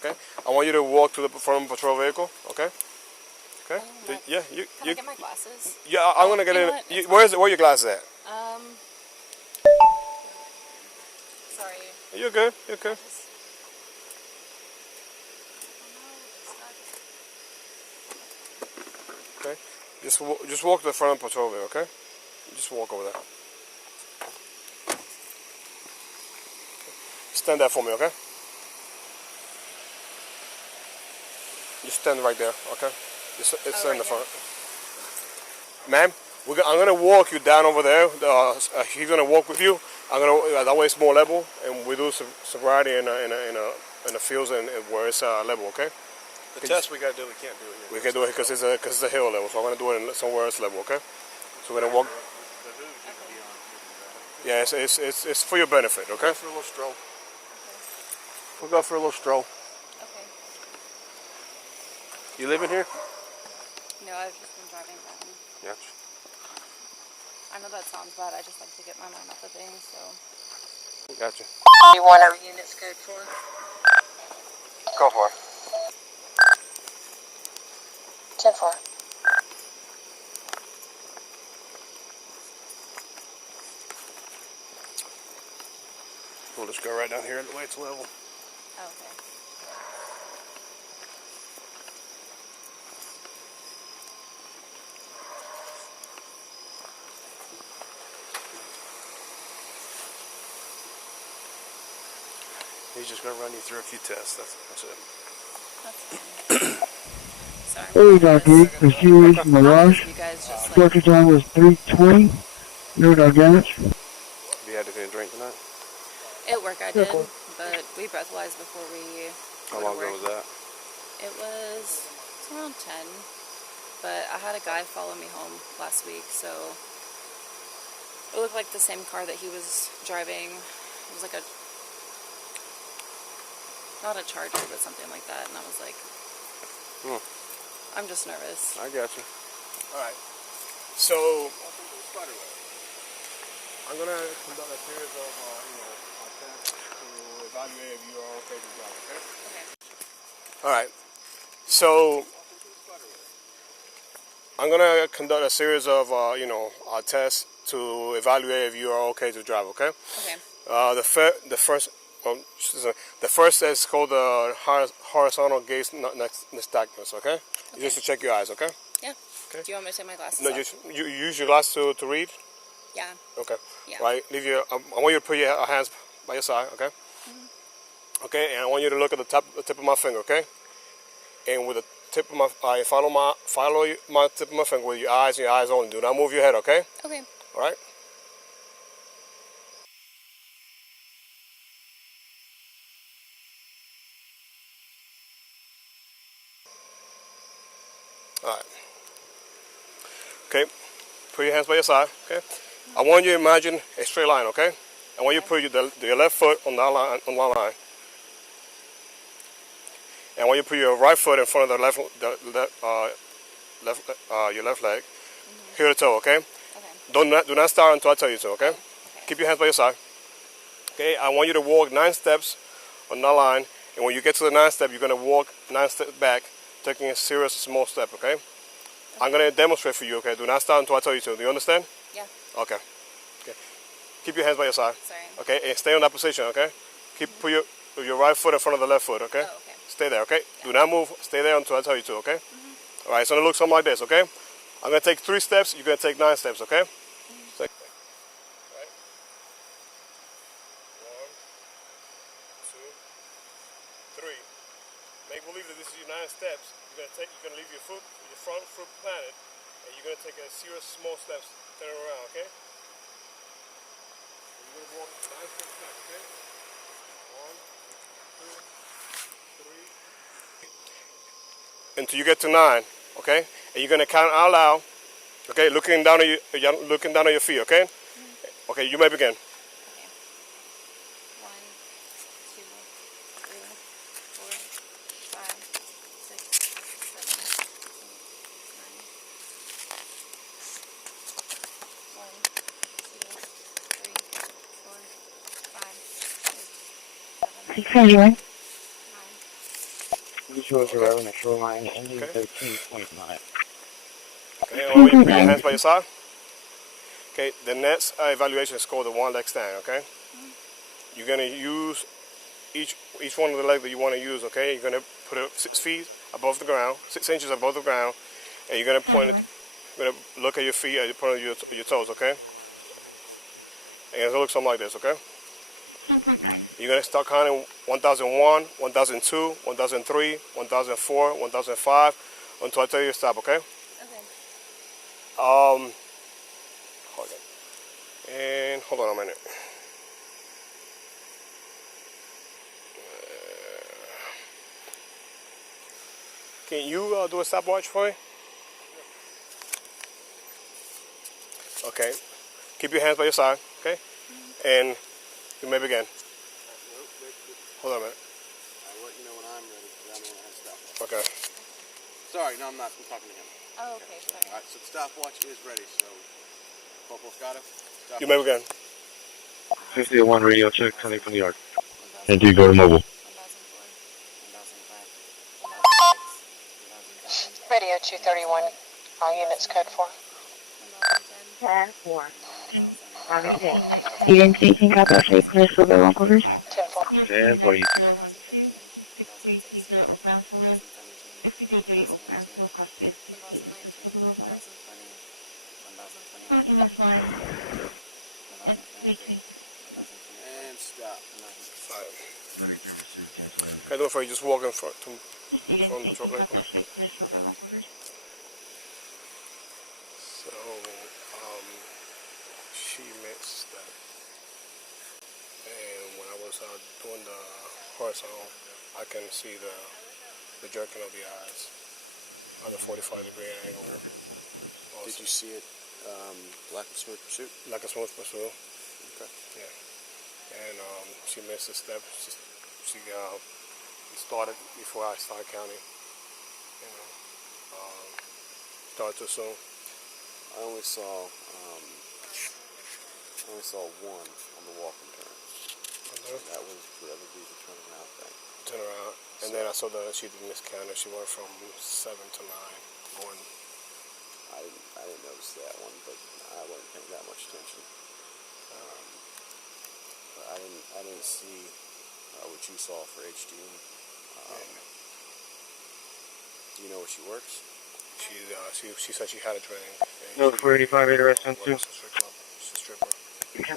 Okay. I want you to walk to the front patrol vehicle, okay? Okay. Yeah. Can I get my glasses? Yeah, I'm gonna get in. Where are your glasses at? Sorry. You're good. You're good. Okay. Just walk to the front of the patrol vehicle, okay? Just walk over there. Stand there for me, okay? Just stand right there, okay? It's in the front. Ma'am, I'm gonna walk you down over there. He's gonna walk with you. That way it's more level, and we do sobriety in a fields and where it's level, okay? The test we gotta do, we can't do it here. We can't do it because it's a hill level, so I'm gonna do it somewhere else level, okay? So we're gonna walk. Yeah, it's for your benefit, okay? We'll go for a little stroll. We'll go for a little stroll. Okay. You living here? No, I've just been driving around. Gotcha. I know that sounds bad. I just like to get my mind off of things, so. Gotcha. You want our units code for? Go for it. 10-4. We'll just go right down here the way it's level. Oh, okay. He's just going to run you through a few tests. That's it. Sorry. Hey, Doctor. The series in the rush. You guys just like. Doctor time was 3:20. No damage. Have you had anything to drink tonight? At work I did, but we breathalyzed before we. How long ago was that? It was around 10, but I had a guy follow me home last week, so it looked like the same car that he was driving. It was like not a Charger, but something like that, and I was like, I'm just nervous. I got you. All right. So I'm gonna conduct a series of tests to evaluate if you are okay to drive. Okay. Okay. All right. So I'm gonna conduct a series of tests to evaluate if you are okay to drive. Okay. Okay. The first is called the horizontal gaze nystagmus. Okay. Just to check your eyes. Okay. Yeah. Okay. Do you want me to take my glasses No, off? just you use your glasses to read. Yeah. Okay. Yeah. Right. I want you to put your hands by your side. Okay. Okay, and I want you to look at the tip of my finger, okay? And with the tip of my, follow my tip of my finger with your eyes and your eyes only. Do not move your head, okay? Okay. All right. All right. Okay. Put your hands by your side, okay? I want you to imagine a straight line, okay? I want you to put your left foot on that line, And I want you to put your right foot in front of your left leg. Heel to toe, okay? Do not start until I tell you to, okay? Keep your hands by your side. Okay, I want you to walk 9 steps on that line, and when you get to the 9th step, you're gonna walk 9 steps back, taking a serious small step, okay? I'm gonna demonstrate for you, okay? Do not start until I tell you to. Do you understand? Yeah. Okay. Okay. Keep your hands by your side. Sorry. Okay, and stay on that position, okay? Put your right foot in front of the left foot, okay? Oh, okay. Stay there, okay? Yeah. Do not move. Stay there until I tell you to, okay? All right, it's gonna look something like this, okay? I'm gonna take 3 steps. You're gonna take 9 steps, okay? Right. 1, 2, 3. Make believe that this is your 9 steps. You're gonna leave your front foot planted, and you're gonna take a serious small steps, turn around, okay? And you're gonna walk 9 steps back, okay? 1, 2, 3. Until you get to 9, okay? And you're gonna count out loud, okay? Looking down on your feet, okay? Okay, you may begin. 671. Visuals are on the shoreline ending 13.9. Okay, I want you to put your hands by your side. Okay, the next evaluation is called the 1-leg stand, okay? You're going to use each one of the legs that you want to use, okay? You're going to put it 6 feet above the ground, 6 inches above the ground, and you're going to point it, you're going to look at your feet and you point at your toes, okay? And it's going to look something like this, okay? You're going to start counting 1001, 1002, 1003, 1004, 1005 until I tell you to stop, okay? Hold on. And hold on a minute. Can you do a stopwatch for me? Okay. Keep your hands by your side, okay? And you may begin. Hold on a minute. I'll let you know when I'm ready, because I'm the one that has stopwatch. Okay. Sorry, no, I'm not. I'm talking to him. Oh, okay, sorry. All right, so the stopwatch is ready, so Corporal Scotto, You may begin. 51 radio check, coming from the yard. And do you go to mobile? Radio 231, all units code 4. 10-4. Identification copy of safe clear silver one quarters. 10 for you. And stop. Can I do it for you? Just walk in front from the truck like that. So, she missed that. And when I was doing the horizontal, I can see the jerking of the eyes on the 45-degree angle. Also. Did you see it, lack of smooth pursuit? Like a smooth pursuit. Okay. Yeah. And she missed a step. She started before I started counting. You know, started too soon. I only saw one on the walking turn. That would be the turnaround thing. Turn around, and then I saw that she didn't miscount her. She went from 7 to 9. Going. I didn't notice that one, but I wasn't paying that much attention. But I didn't see what you saw for HD. Do you know where she works? She said she had a training. No, 485 8 too. She's a stripper. Okay.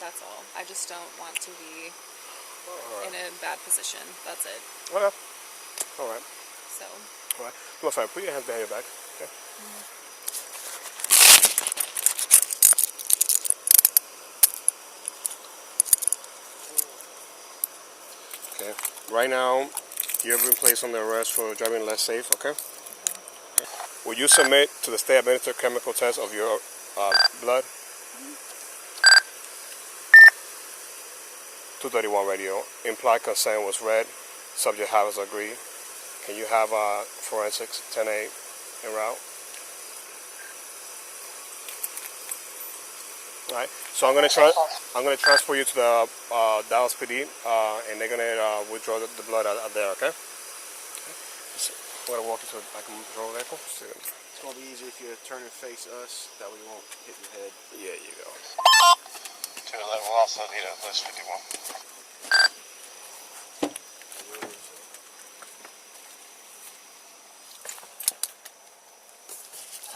That's all. I just don't want to be in a bad position. That's it. Okay. All right. So. All right. Come on, fire. Put your hands behind your back. Okay. Okay. Right now, you've been placed on the arrest for driving less safe. Okay. Will you submit to the state-administered chemical test of your blood? 231 radio. Implied consent was read. Subject has agreed. Can you have forensics 10-8 en route? All right. So I'm gonna transfer you to the Dallas PD, and they're gonna withdraw the blood out there. Okay. I'm gonna walk you to a control vehicle. It's gonna be easier if you turn and face us. That way you won't hit your head. Yeah, you go. 211 will also need a list 51.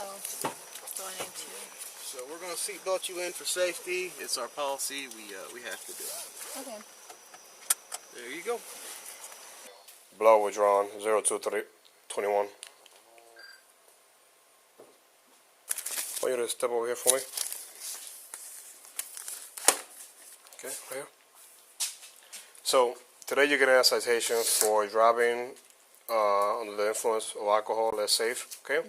Oh, do I need to? So we're gonna seatbelt you in for safety. It's our policy. We have to do it. Okay. There you go. Blood withdrawn 02321. I want you to step over here for me. Okay, right here. So today you're getting a citation for driving under the influence of alcohol less safe. Okay.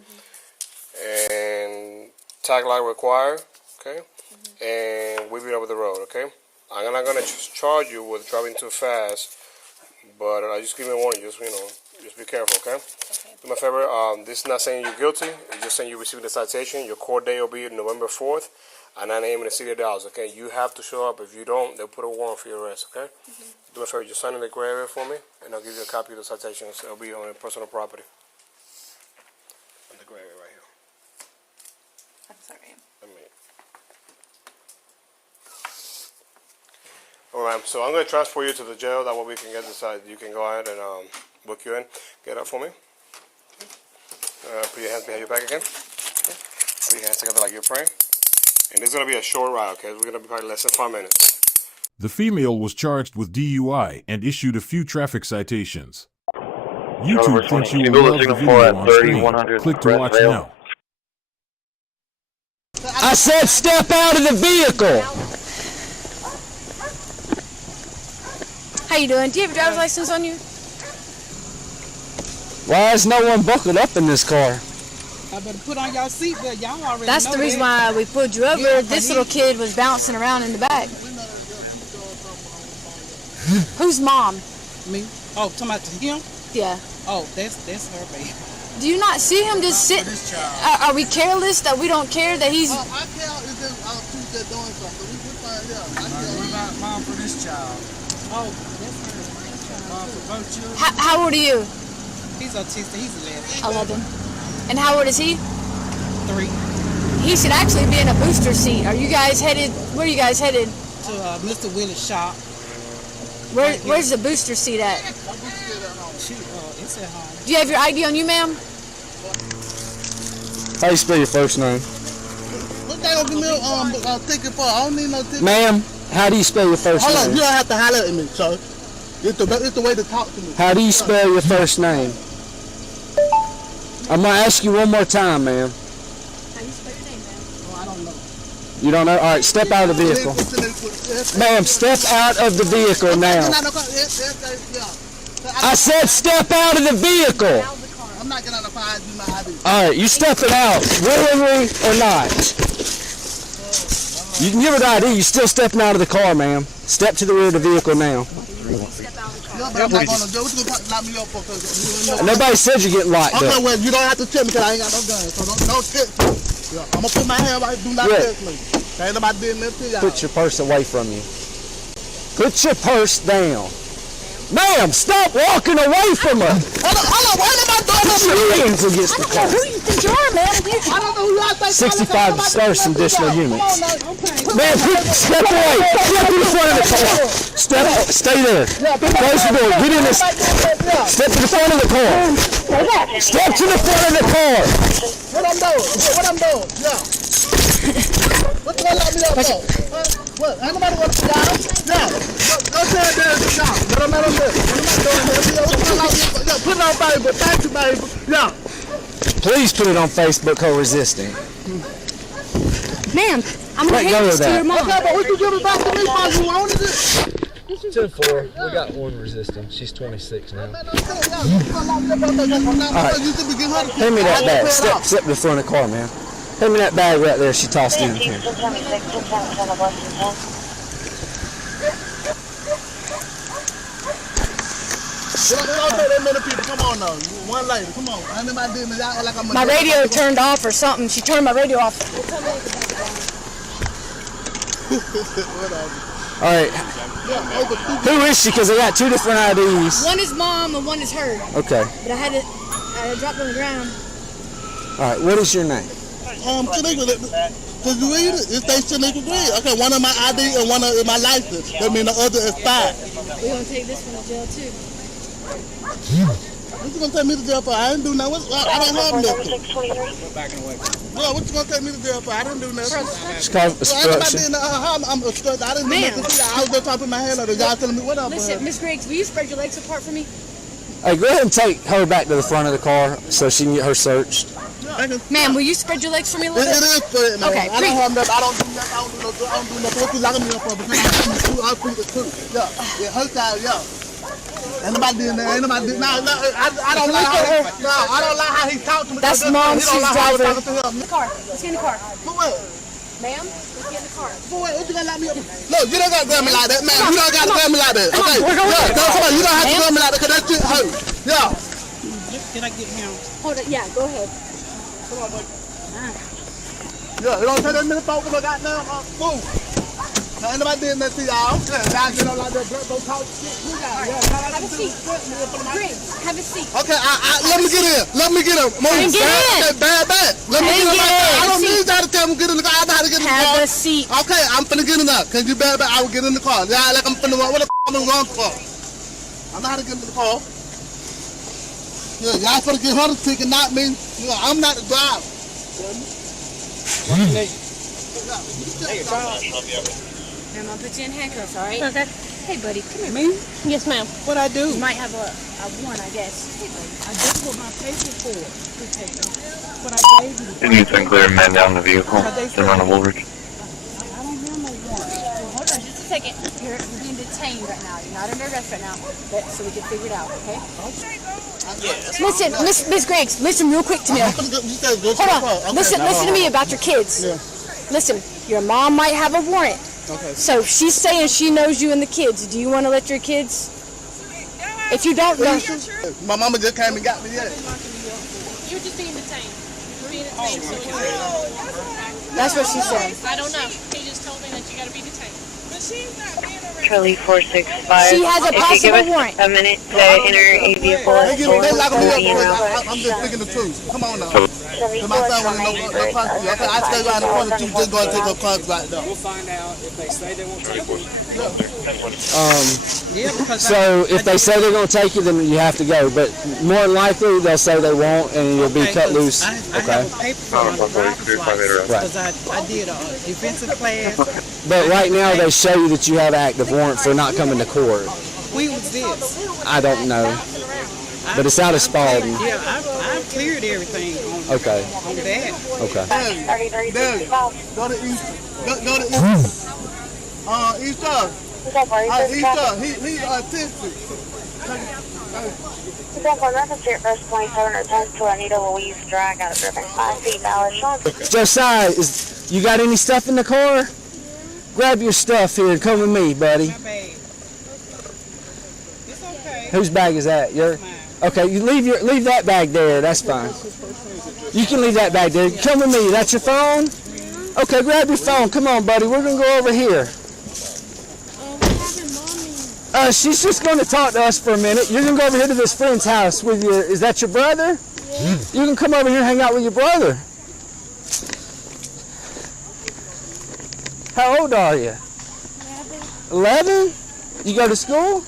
And tag light required. Okay. And weaving over the road. Okay. I'm not gonna charge you with driving too fast, but I just give you a warning. Just just be careful. Okay. Do me a favor. This is not saying you're guilty. It's just saying you're receiving the citation. Your court date will be November 4th at 9 a.m. in the city of Dallas. Okay. You have to show up. If you don't, they'll put a warrant for your arrest. Okay. Do me a favor. Just sign in the gray area for me, and I'll give you a copy of the citations. It'll be on your personal property. In the gray area right here. I'm sorry. All right, so I'm going to transfer you to the jail. That way we can get this. You can go ahead and book you in. Get up for me. Put your hands behind your back again. Okay. Put your hands together like you're praying. And this is going to be a short ride, okay? We're going to be probably less than 5 minutes. The female was charged with DUI and issued a few traffic citations. YouTube thinks you will love the video on screen. Click to watch now. I said step out of the vehicle! How you doing? Do you have a driver's license on you? Why is no one buckled up in this car? I better put on y'all seatbelt. Y'all already That's know the reason that. why we pulled you over. Yeah, this little kid was bouncing around in the back. Who's mom? Me? Oh, talking about him? Yeah. Oh, that's her baby. Do you not see him just sit? Are we careless that we don't care that he's... I care if there's people that doing something. We find out. I care. What about mom for this child? Oh, that's her. Mom for both children. How old are you? He's autistic. He's 11. 11. And how old is he? 3. He should actually be in a booster seat. Are you guys headed... Where are you guys headed? To Mr. Willis' shop. Where's the booster seat at? It's at home. Do you have your ID on you, ma'am? How do you spell your first name? What they gonna give me a ticket for? I don't need no ticket. Ma'am, how do you spell your first Hold on, name? you don't have to holler at me, sir. It's the way to talk to me. How do you spell your first name? I'm going to ask you one more time, ma'am. How do you spell your name, ma'am? Oh, I don't know. You don't know? All right, step out of the vehicle. Ma'am, step out of the vehicle now. I said step out of the vehicle. I'm not getting out of the car. I do my ID. All right, you stepping out, willingly or not. You can give her the ID. You still stepping out of the car, ma'am. Step to the rear of the vehicle now. But I'm not gonna do. What you gonna lock me up for? Nobody said you're getting locked up. Okay, well, you don't have to tell me because I ain't got no gun. So don't text me. Yeah, I'm gonna put my hand right. Do not text me. Ain't nobody doing this to y'all. Put your purse away from you. Put your purse down. Ma'am, stop walking away from her. Hold on, what am I doing? Put your hands against the car. Who you think you are, man? I don't know who y'all think. 65 to start some additional units. Man, step away. Step to the front of the car. Stay there. Close the door. Get in this. Step to the front of the car. Step to the front of the car. What I'm doing? Yeah. What you gonna lock me up for? What? Ain't nobody want to see y'all. Yeah. Go tell them to y'all. Let them live. Put it on Facebook. Thank you, baby. Yeah. Please put it on Facebook, co-resisting. Ma'am, I'm going to hand this to your mom. Okay, but what you give it back to me for? You wanted it? 2-4. We got one resisting. She's 26 now. All right. Hand me that bag. Step to the front of the car, man. Hand me that bag right there. She tossed in here. Come on now. One lady. Come on. My radio turned off or something. She turned my radio off. All right. Who is she? Because I got two different IDs. One is mom and one is her. Okay. But I had to drop on the ground. All right. What is your name? Shanika, did you read it? It says Shanika Green. Okay, one of my ID and one of my license. That means the other is expired. We're going to take this one to jail too. What you going to take me to jail for? I didn't do nothing. I don't have nothing. Bro, what you going to take me to jail for? I didn't do nothing. It's called obstruction. I'm obstructed. I didn't do nothing. I was just trying to put my hand on it. Y'all telling me what up? Listen, Miss Griggs, will you spread your legs apart for me? Hey, go ahead and take her back to the front of the car so she can get her searched. Ma'am, will you spread your legs for me a little bit? It is spread, man. Okay, I don't have nothing. I don't do nothing. I don't do nothing. What you locking me up for? Because I think it's true. Yeah. Yeah, her side, yeah. Ain't nobody in there. Ain't nobody. No, I don't like how. No, I don't like how he talks to me. That's mom. She's driving. In the car. Let's get in the car. For what? Ma'am, let's get in the car. For what? What you gonna lock me up? Look, you don't got to grab me like that, man. You don't got to grab me like that. Okay. We're going. No, come on. You don't have to grab me like that because that shit hurt. Yeah. Can I get him? Hold it. Yeah, go ahead. Come on, buddy. Yeah, you don't take that minute folk because I got now. Move. Now, ain't nobody did nothing to y'all. Yeah, y'all get on like that, don't talk shit. Have a seat. Griggs, have a seat. Okay, let me get in. Let me get in. Move. Get in. Okay, bad. Let me get in. I don't need y'all to tell me get in the car. I know how to get in the car. Have a seat. Okay, I'm finna get in there. Cause you bad. I will get in the car. Yeah, like I'm finna run. What the f*** I'm wrong for? I know how to get in the car. Yeah, y'all finna get her the ticket, not me. Yeah, I'm not the driver. Ma'am, I'll put you in handcuffs, all right? Okay. Hey, buddy, come here. Me? Yes, ma'am. What I do? You might have a warrant, I guess. Hey, buddy. I just put my paper for it. But I gave you the You need to clear a man down the vehicle. Then run a Woolridge. I don't have no warrant. Hold on just a second. You're being detained right now. You're not under arrest right now. So we can figure it out, okay? Listen, Miss Griggs, listen real quick to me. Hold on. Listen to me about your kids. Yeah. Listen, your mom might have a warrant. Okay. So she's saying she knows you and the kids. Do you want to let your kids? If you don't know. My mama just came and got me yet. You're just being detained. You're being detained. That's what she said. I don't know. He just told me that you got to be detained. But she's not being arrested. Charlie 465. She has a if you give possible us warrant. a minute to enter a vehicle, They lock me up because I'm just speaking the truth. Come on now. My son want to know no country. Okay, I stay around the corner too, just going to take a clubs right now. We'll find out if they say they won't take you. So if they say they're going to take you, then you have to go. But more than likely, they'll say they won't, and you'll be cut loose. I have a paper for my driver's license because I did a defensive class. But right now, they show you that you have an active warrant for not coming to court. When was this? I don't know. But it's out of Spalding. Yeah, I've cleared everything on Okay. on that. Okay. Dave, go to East. Go to East. East. He's autistic. Josiah, you got any stuff in the car? Grab your stuff here and come with me, buddy. My bag. It's okay. Whose bag is that? Your? Okay, you leave that bag there. That's fine. You can leave that bag there. Come with me. That's your phone? Okay, grab your phone. Come on, buddy. We're gonna go over here. She's just going to talk to us for a minute. You're going to go over here to this friend's house with your, is that your brother? Yeah. You can come over here and hang out with your brother. How old are you? 11? You go to school?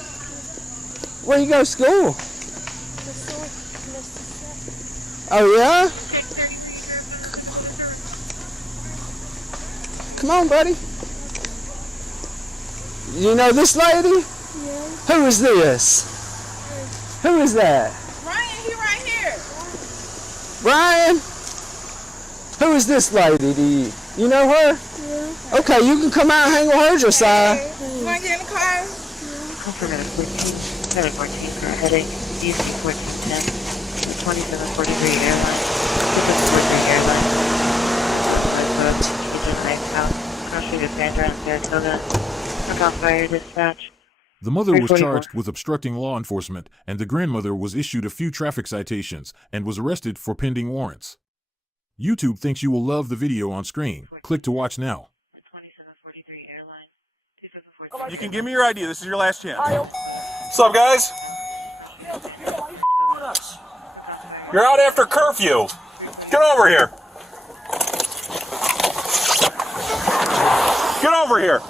Where you go to school? Oh, yeah? Come on, buddy. You know this lady? Yeah. Who is this? Who is that? Ryan, he right here. Brian? Who is this lady? Do you know her? Yeah. Okay, you can come out and hang with her, Josiah. You want to get in the car? Comfort at 714 for a headache, DC 1410, 2743 airline, 2743 airline, Kitchen Knife House, Cross Street of Sandra and Saratoga, Knockoff Fire Dispatch. The mother was charged with obstructing law enforcement, and the grandmother was issued a few traffic citations and was arrested for pending warrants. YouTube thinks you will love the video on screen. Click to watch now. You can give me your ID. This is your last chance. What's up, guys? You're out after curfew. Get over here. Get over here.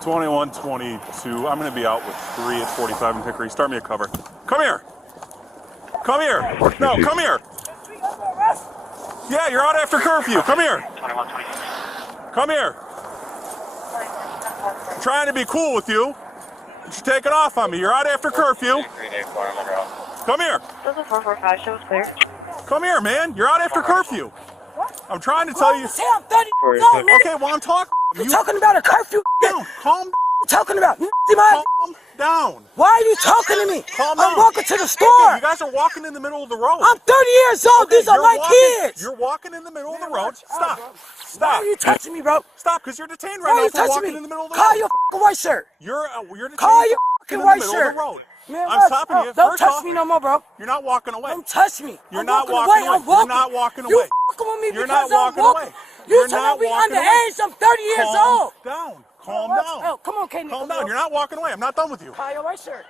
2122. I'm going to be out with 3 at 45 in Hickory. Start me a cover. Come here. Come here. No, come here. Yeah, you're out after curfew. Come here. Come here. I'm trying to be cool with you. But you're taking off on me. You're out after curfew. Come here. 445, show is clear. Come here, man. You're out after curfew. I'm trying to tell you. Say I'm 30 years old, nigga. Okay, well, I'm talking. You're talking about a curfew. Down. Calm. Talking about. Calm down. Why are you talking to me? Calm down. I'm walking to the store. You guys are walking in the middle of the road. I'm 30 years old. Okay, These are my kids. You're walking in the middle of the road. Stop. Why Stop. are you touching me, bro? Stop, because you're detained Why right are now you for touching walking me? in the middle of the Call road. your f***ing white shirt. You're detained Call your in f***ing the white middle shirt. of the road. Man, I'm stopping you. Don't First touch off, me no more, bro. You're not walking away. Don't touch me. You're I'm not walking walking away. away. You're not walking away. You fucking with me You're because not walking I'm walking. away. You You're talking not about we walking underage. I'm 30 years old. Down. Calm Man, down. Oh, come on, Katie. Calm down. You're not walking away. I'm not done with you. Call your white shirt.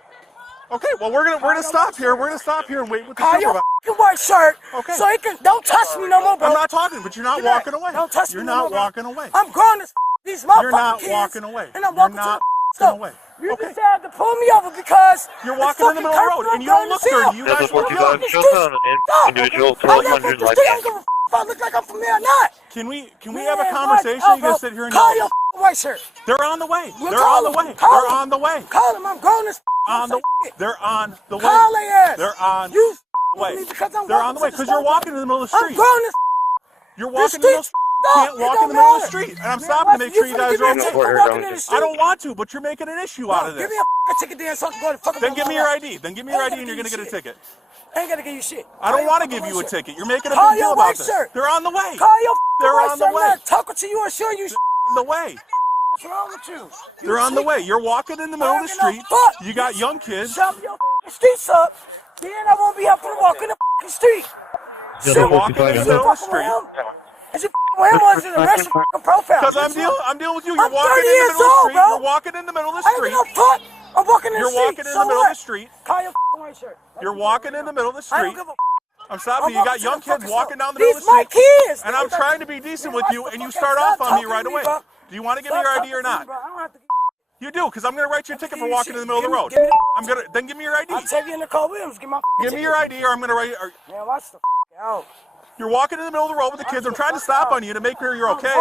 Okay, well we're gonna stop here. We're gonna stop here and wait with the Call your supervisor. f***ing white shirt. Okay. So he can. Don't touch me no more, bro. I'm not talking, but you're not walking away. Don't touch You're me not no more, walking away. I'm grown as these motherfucking You're not kids, walking away. And I'm You're walking not to the walking away. You decided to pull me over because you're walking in the middle of the road and you don't look dirty. You guys look young. Individual 1200 light. I look like I'm from here or not. Can we have a conversation? You gonna sit here and call your white shirt. They're on the way. We'll They're call on the them. way. Call They're them. on the way. Call them. I'm grown as on the. They're on the way. Call their ass. They're on you the way. Because I'm They're on the way because you're walking in the middle of the street. I'm grown as You're walking in the middle. You can't walk in the middle of the street, and I'm stopping to make sure you guys are okay. I don't want to, but you're making an issue out of this. Give me a ticket then so I can go to fucking. Then give me your ID. Then give me your ID, and you're gonna get a ticket. I ain't gonna give you shit. I don't want to give you a ticket. You're making a Call big deal your about white this. shirt. They're on the way. Call your They're white on the shirt. way. I'm not talking to you or showing you on the way. What's wrong with you? They're on the way. You're walking in the middle of the street. You got young kids. Shove your streets up. Then I won't be having to walk in the street. You're walking in the middle of the street. Is it him or is it a rest of profile? Because I'm dealing with you. You're I'm walking 30 in the years middle of the old, street. bro. You're walking in the middle of the street. I ain't gonna fuck. I'm walking in the You're street. walking in the middle of the street. Call your white shirt. You're walking in the middle of the I don't street. give a I'm stopping you. You got young kids walking down the middle of These the street. my kids. And I'm trying to be decent with you, and you start off on me right away. Do you want to give me your ID or not? You do, because I'm going to write you a ticket for walking in the middle of the road. Then give me your ID. I'll take you in the Nicole Williams. Give me your ID, or I'm going to write. Man, watch the out. You're walking in the middle of the road with the kids. I'm trying to stop on you to make sure you're okay.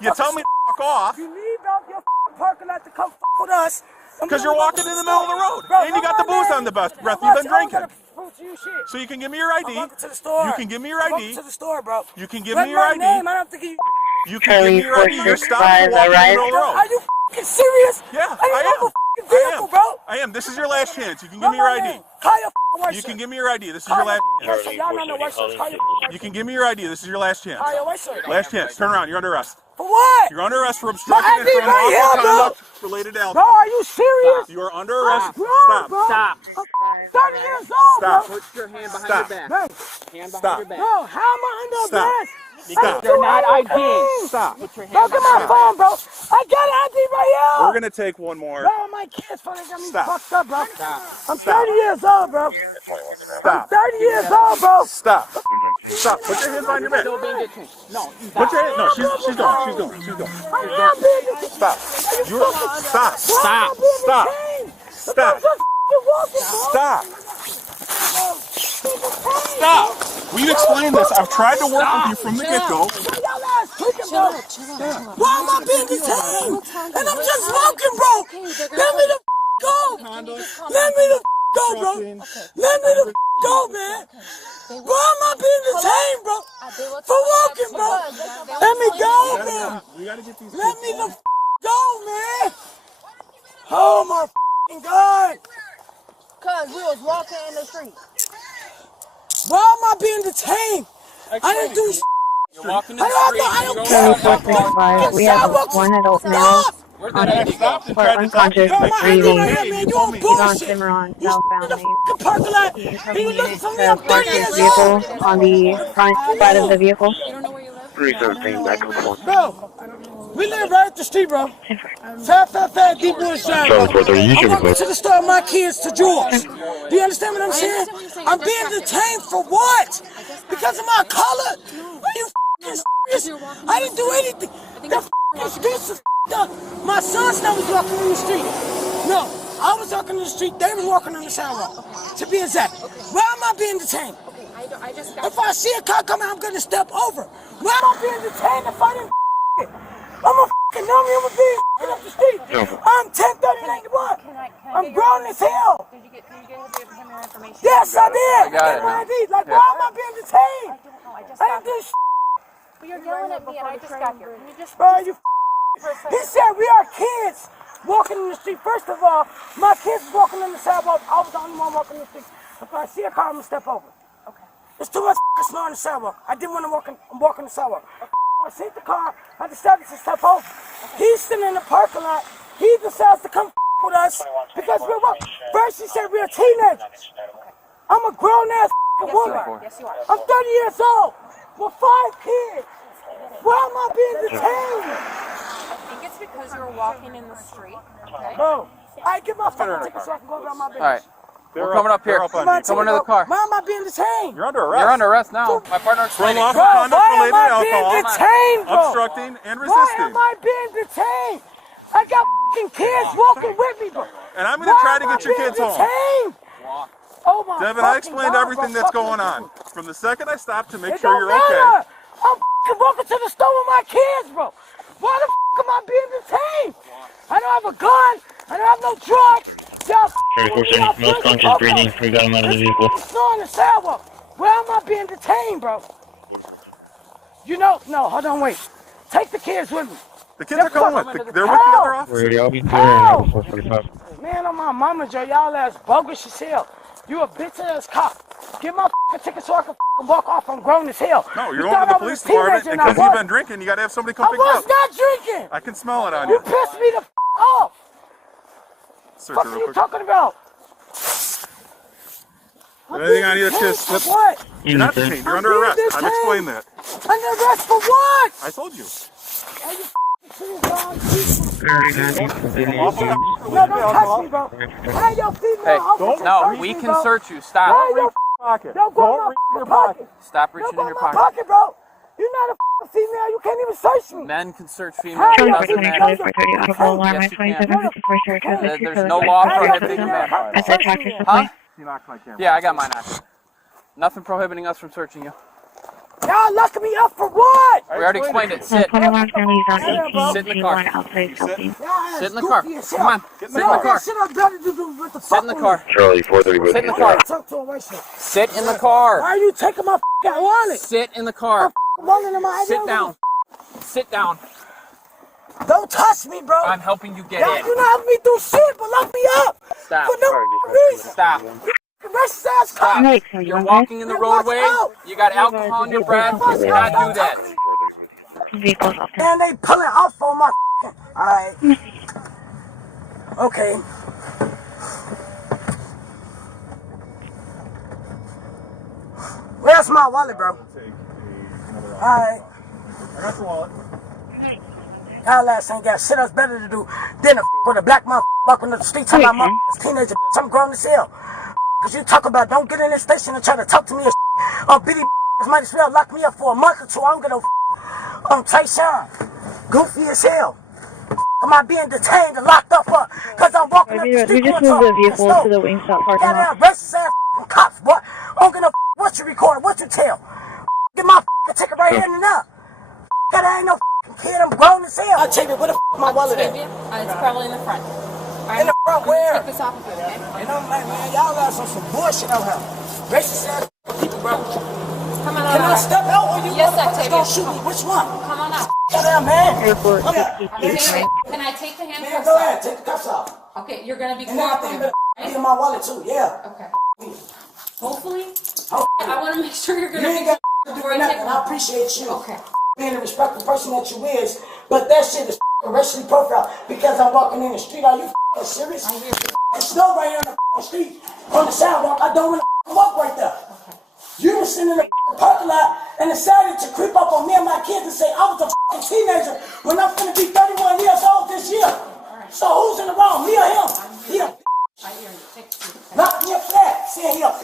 You tell me to fuck off. You leave out your parking lot to come fuck with us. Because you're walking in the middle of the road. And you got the booze on the breath you've been drinking. So you can give me your ID. You can give me your ID. To the store, bro. You can give me your ID. I don't think you can give me your ID. You're stopping walking in the middle of the road. Are you fucking serious? Yeah, I am. Vehicle, bro. I am. This is your last chance. You can give me your ID. You can give me your ID. This is your last chance. You can give me your ID. This is your last chance. Last chance. Turn around. You're under arrest. For what? You're under arrest for obstructing and criminal conduct related to alcohol. Bro, are you serious? You are under arrest. Stop. Stop. I'm 30 years old, Stop. bro. Put your hand behind Stop. your back. Hey. Hand behind Stop. your back. Bro, how am I under arrest? Stop. They're not ID. Stop. Put your hand Bro, get my phone, bro. I got an ID right here. We're going to take one more. Bro, my kids fucking got me fucked up, bro. Stop. I'm 30 years old, bro. Stop. I'm 30 years old, bro. Stop. Stop. Put your hands on your back. Still being detained. No. Put your hands. No, she's going. Stop. Stop. Stop. Stop. Stop. Stop. Stop. Will you explain this? I've tried to work with you from the get-go. tweaking, bro. Why am I being detained? And I'm just walking, bro. Let me the go. Let me the go, bro. Let me the go, man. Why am I being detained, bro? For walking, bro. Let me go, man. Let me the go, man. Oh my God. Cause we was walking in the street. Why am I being detained? I didn't do shit. You're walking in the street. I don't care. 435, we have one adult male unconscious breathing. He's on Cimarron, southbound Main. He is proceeding to park his vehicle on the front side of the vehicle. 317, back and forth. Bro, we live right at the street, bro. Fat, deep woods drive, bro. I'm walking to the store with my kids to George. Do you understand what I'm saying? I'm being detained for what? Because of my color? Are you f***ing serious? I didn't do anything. The f***ing excuses up. My son's now was walking in the street. No, I was walking in the street. They was walking on the sidewalk. To be exact. Why am I being detained? If I see a car coming, I'm going to step over. Why am I being detained if I didn't it? I'm a f***ing dummy human being up the street. I'm 103091. I'm grown as hell. Did you get him information? Yes, I did. I got it. My ID. Like, why am I being detained? I didn't do shit. But you're yelling at me and I just got here. Can you just... Bro, you He said we are kids walking in the street. First of all, my kids was walking on the sidewalk. I was the only one walking in the street. If I see a car, I'm going to step over. Okay. There's too much snow on the sidewalk. I didn't want to walk on the sidewalk. I see the car, I decided to step over. He's sitting in the parking lot. He decides to come with us because we're walking. First he said we're teenagers. I'm a grown-ass woman. Yes, you are. I'm 30 years old with 5 kids. Why am I being detained? I think it's because you were walking in the street. Okay. Bro, I get my fucking ticket so I can go about my business. All right. We're coming up here. Come into the car. Why am I being detained? You're under arrest. You're under arrest now. My partner explained it. Bro, why am I being detained, bro? Obstructing and Why resisting. am I being detained? I got fucking kids walking with me, bro. And I'm going to try to get your kids home. Oh my Devin, I explained everything that's going on. From the second I stopped to make sure you're okay. I'm fucking walking to the store with my kids, bro. Why the fuck am I being detained? I don't have a gun. I don't have no drug. Y'all most conscious breathing. We got him out of the vehicle. Snow on the sidewalk. Why am I being detained, bro? You know, no, hold on, wait. Take the kids with me. The kids are coming with. They're with the other officers. We're already out. 445. Man, I'm my mama, Joe. Y'all ass bogus as hell. You a bitch ass cop. Get my fucking ticket so I can walk off. I'm grown as hell. No, you're going to the police department, and because you've been drinking, you got to have somebody come pick you up. I was not drinking. I can smell it on You you. pissed me the off. What are you talking about? Anything on you that says slip? What? You're not detained. You're under arrest. I've explained that. Under arrest for what? I told you. Are you no, don't touch me, bro. Hey, yo, female, No, we can search you. Stop. Hey, yo, pocket. Yo, go in my pocket. Stop reaching in your pocket. Bro. You're not a female. You can't even search me. Men can search females. It doesn't matter. Yes, you can. There's no law prohibiting men. Huh? Yeah, I got mine on. Nothing prohibiting us from searching you. Y'all locking me up for what? We already explained it. Sit. Sit in the car. Sit in the car. Come on. Sit in the car. Sit in the car. Charlie, 430. Sit in the car. Sit in the car. Why are you taking my wallet? Sit in the car. Sit down. Sit down. Don't touch me, bro. I'm helping you get Y'all in. do not help me do shit, but lock me up. Stop. For no reason. Stop. Stop. You're walking in the roadway. You got alcohol in your breath. You cannot do that. And they pulling off on my. Alright. Okay. Where's my wallet, bro? Alright. I got your wallet. Y'all ass ain't got shit else better to do than to with a black motherfucker walking up the street talking about my teenager. I'm grown as hell. Cause you talk about don't get in this station and try to talk to me as bitty might as well lock me up for a month or two. I'm gonna Tyshawn. Goofy as hell. Am I being detained and locked up cause I'm walking up the street? We just moved the vehicle to the Wingstop parking lot. Racist ass cops, boy. I'm gonna what you record, what you tell. Get my ticket right here and now. That Dad, I ain't no kid. I'm grown as hell. I'll take it. Where the my wallet at? It's probably in the front. In the front where? Take this off of you, okay? And I'm like, man, y'all got some bullshit out here. Racist ass people, bro. Come on out. Can I step out or you Yes, motherfuckers gonna shoot me? Which one? Come on out. Shut down, man. Can I take the handcuffs Man, go ahead. off? Take the cuffs off. Okay, you're gonna be And that thing cooperative. better be in my wallet too, yeah. Okay. Hopefully. Oh, I want to make sure you're you gonna ain't be got to do nothing. I appreciate you. Okay. Being a respectful person that you is, but that shit is racially profiled because I'm walking in the street. Are you serious? It's snow right here on the street, on the sidewalk. I don't want to walk right there. You were sitting in the parking lot and decided to creep up on me and my kids and say I was a teenager when I'm gonna be 31 years old this year. So who's in the wrong, me or him? He a knock me a flat, saying he a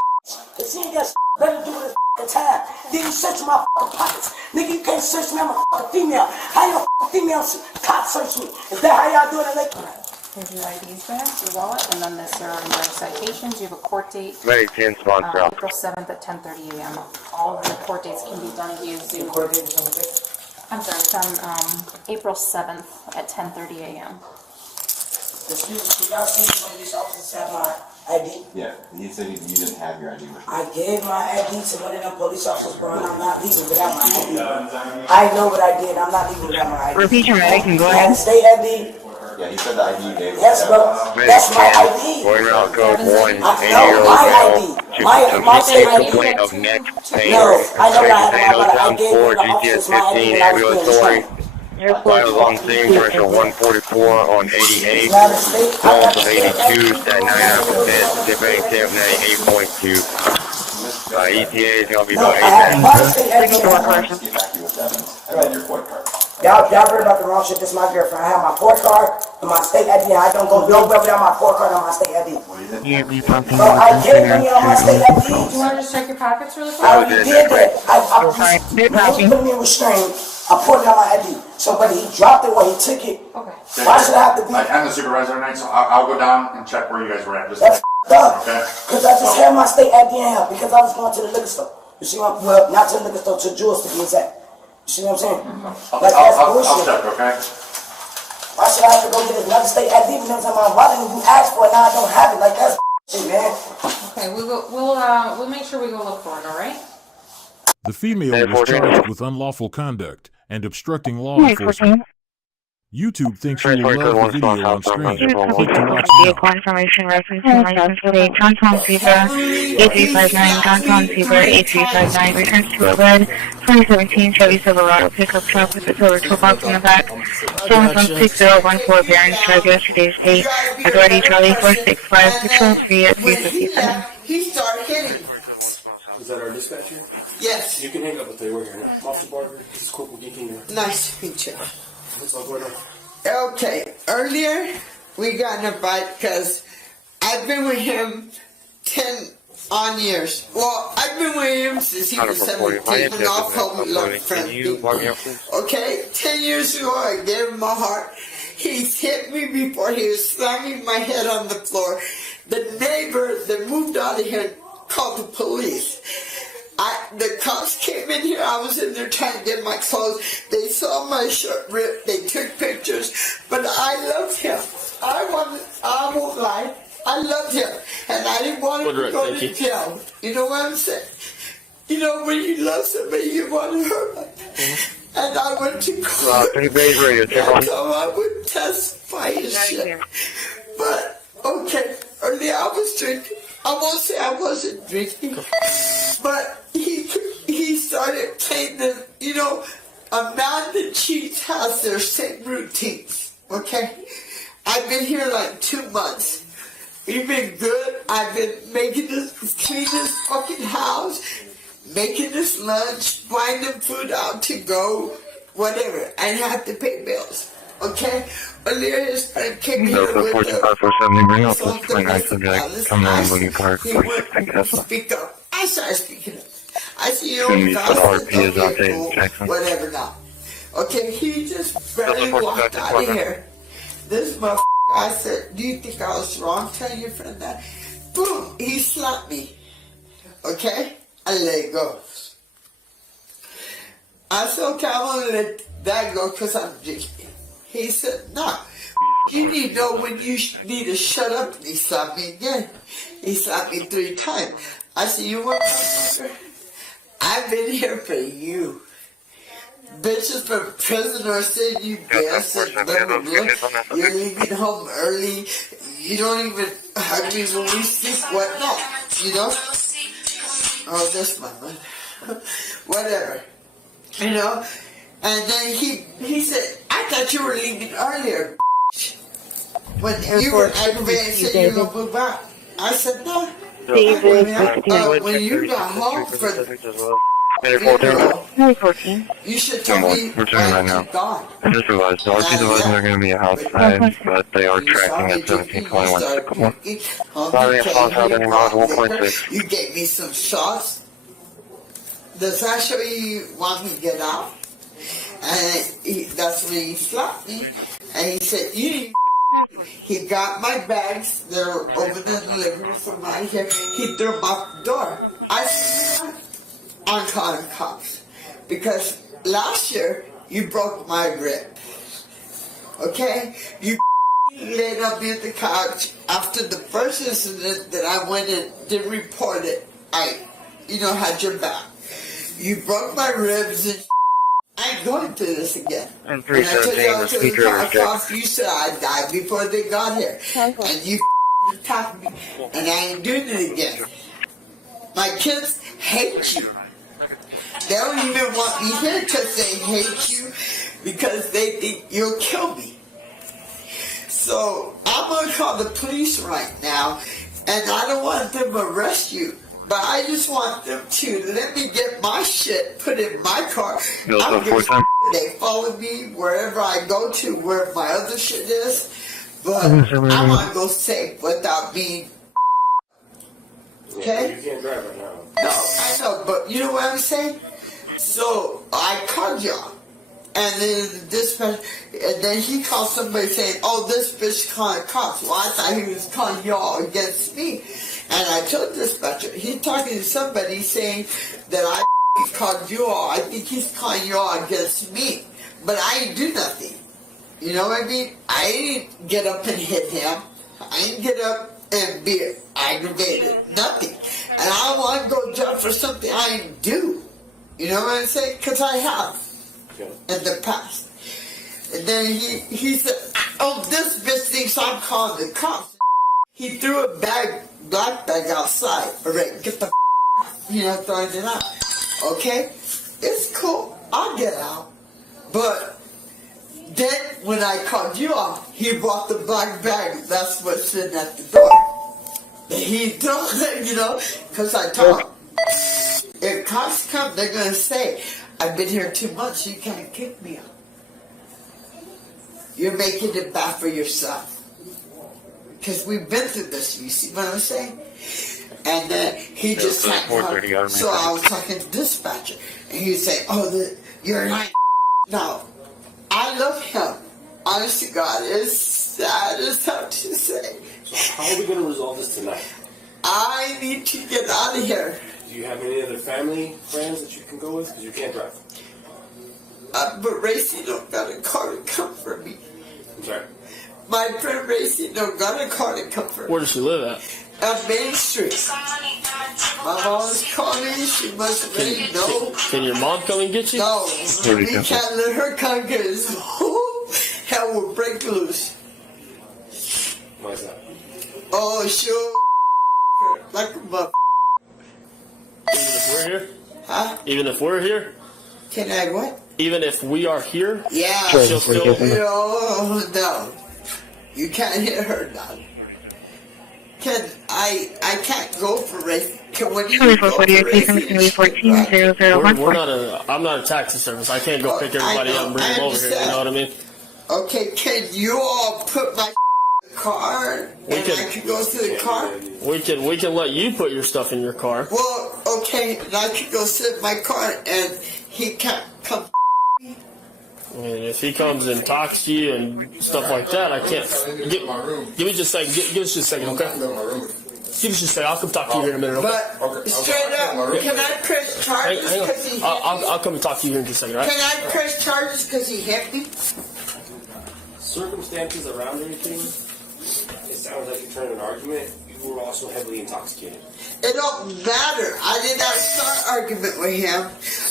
cause he ain't got better to do with his time. Then you search my pockets. Nigga, you can't search me, I'm a female. How you female cop search me? Is that how y'all do it in Lake? Here's your IDs back, your wallet, and then there are no citations. You have a court date. Very 10 sponsor. April 7th at 10:30 a.m. All of the court dates can be done via Zoom. I'm sorry, it's on April 7th at 10:30 a.m. Y'all see some of these officers have my ID? Yeah, he said you didn't have your ID. I gave my ID to one of them police officers, bro, and I'm not leaving without my ID. I know what I did, I'm not leaving without my ID. Repeat your ID, go ahead. State ID. Yeah, he said the ID you gave. Yes, bro. That's my ID. Going around code 1, 80 My state ID. complaint of neck pain. No, I know that I have I gave one of the officers my ID when I was being ambulatory. shot. Vitals on scene, pressure 144 on 88. Pulse of 82, stat 99%. Dipping temp 98.2. ETA is going to be about 8 minutes. And then your court card. Y'all heard about the wrong shit. This is my girlfriend. I have my court card and my state ID. I don't go nowhere without my court card and my state ID. So I gave money on my state ID. Do you want to just check your pockets really quick? I already did that. I put me in restraint. I put it on my ID. So whether he dropped it or he took it, why should I have to be? I'm the supervisor tonight, so I'll go down and check where you guys were at. Just That's up. Okay. Because I just had my state ID in here because I was going to the liquor store. You see what I'm well, not to the liquor store, to Jules to be exact. You see what I'm saying? Like that's bullshit. I'll check, okay? Why should I have to go get another state ID when I'm my wallet and you asked for it now I don't have it? Like that's shit, man. Okay, we'll make sure we go look for it, all right? The female was charged with unlawful conduct and obstructing law enforcement. YouTube thinks you will love the video on screen. Click to watch now. Vehicle information reference and license plate, Tonton Zebra, 8359, Tonton Zebra, 8359, returns to a red 2017 Chevy Silverado pickup truck with a silver toolbox in the back. Stolen from 6014 Barron's Drive yesterday's date. Authority Charlie 465, patrol 3 at 357. He started hitting. Is that our dispatcher? Yes. You can hang up with the we're here now. Officer Barker, this is Corporal Geeking. Nice to meet you. What's all going on? Okay, earlier we got in a fight because I've been with him 10 on years. Well, I've been with him since he was 17 and I'll probably love friends. Okay, 10 years ago I gave him my heart. He's hit me before. He was slamming my head on the floor. The neighbor that moved out of here called the police. The cops came in here, I was in there trying to get my clothes. They saw my shirt ripped, they took pictures, but I loved him. I won't lie, I loved him. And I didn't want him to go to jail. You know what I'm saying? You know, when you love somebody, you want to hurt them. And I went to court. So I would testify and shit. But, okay, earlier I was drinking. I won't say I wasn't drinking, but he started playing the, you know, a man that cheats has their same routines, okay? I've been here like 2 months. We've been good. I've been making this, clean this fucking house, making this lunch, finding food out to go, whatever. I have to pay bills, okay? Earlier his friend came here with speak up. I started speaking up. I see you on whatever now. Okay, he just barely walked out of here. This motherfucker, I said, do you think I was wrong telling your friend that? Boom, he slapped me. Okay, I let it go. I said, okay, I'm gonna let that go because I'm just. He said, no. You need to know when you need to shut up. And he slapped me again. He slapped me 3 times. I said, you what, motherfucker? I've been here for you. Bitches from prison are saying you bastard. You're leaving home early. You don't even hug me when we sleep. What not? You know? Oh, this my man. Whatever. You know? And then he said, I thought you were leaving earlier. When you were aggravated and said you were going to move out. I said, no. When you got home for you should tell me we're turning right now. I just realized the RP devices are going to be outside, but they are tracking at 1721 Sycamore. Sorry, I found out any miles 1.6. You gave me some shots. Does that show you want me to get out? And that's when he slapped me. And he said, he got my bags that are over the living room from right here. He threw them out the door. I said, I'm calling cops. Because last year, you broke my rib. Okay? You laid on me on the couch. After the first incident that I went and didn't report it, I had your back. You broke my ribs and I ain't going through this again. And 317, the speaker rejects. You said I died before they got here. And you attacked me. And I ain't doing it again. My kids hate you. They don't even want me here because they hate you because they think you'll kill me. So I'm going to call the police right now, and I don't want them to arrest you, but I just want them to let me get my shit put in my car. They follow me wherever I go to, where my other shit is, but I want to go safe without being. Okay? You can't drive right now. No, I know, but you know what I'm saying? So I called y'all, and then the dispatch, and then he called somebody saying, "Oh, this bitch calling cops." Well, I thought he was calling y'all against me, and I told the dispatcher, he's talking to somebody saying that I called you all. I think he's calling you all against me, but I didn't do nothing. You know what I mean? I didn't get up and hit him. I didn't get up and be aggravated. Nothing. And I don't want to go jump for something I didn't do. You know what I'm saying? Because I have in the past. And then he said, "Oh, this bitch thinks I'm calling the cops." He threw a black bag outside. All right, get the throwing it out. Okay? It's cool. I'll get out. But then when I called you off, he brought the black bag. That's what's sitting at the door. He told him, because I told him, if cops come, they're going to say, I've been here 2 months, you can't kick me out. You're making it bad for yourself. Because we've been through this, you see what I'm saying? And then he just can't help. So I was talking to dispatcher, and he said, "Oh, you're not." No, I love him. Honest to God, it's sad as hell to say. So how are we going to resolve this tonight? I need to get out of here. Do you have any other family, friends that you can go with? Because you can't drive. But Racy don't got a car to come for me. I'm sorry? My friend Racy don't got a car to come for me. Where does she live at? On Main Street. My mom's calling me. She must already know. Can your mom come and get you? No, we can't let her come because hell will break loose. Why is that? Oh, sure. Like a mother. Even if we're here? Huh? Even if we're here? Can I what? Even if we are here? Yeah. She'll still... No. You can't hit her now. I can't go for race. When you go for race, I'm not a taxi service. I can't go pick everybody up and bring them over here. You know what I mean? Okay, can you all put my car and I can go to the car? We can let you put your stuff in your car. Well, okay, and I can go sit in my car and he can't come. And if he comes and talks to you and stuff like that, I can't. Give me just a second. Give us just a second, okay? Give us just a second. I'll come talk to you here in a minute. Okay? But straight up, can I press charges Hang on. because he hit me? I'll come and talk to you here in just a second, all right? Can I press charges because he hit me? Circumstances around everything, it sounds like you turned an argument. You were also heavily intoxicated. It don't matter. I did not start an argument with him.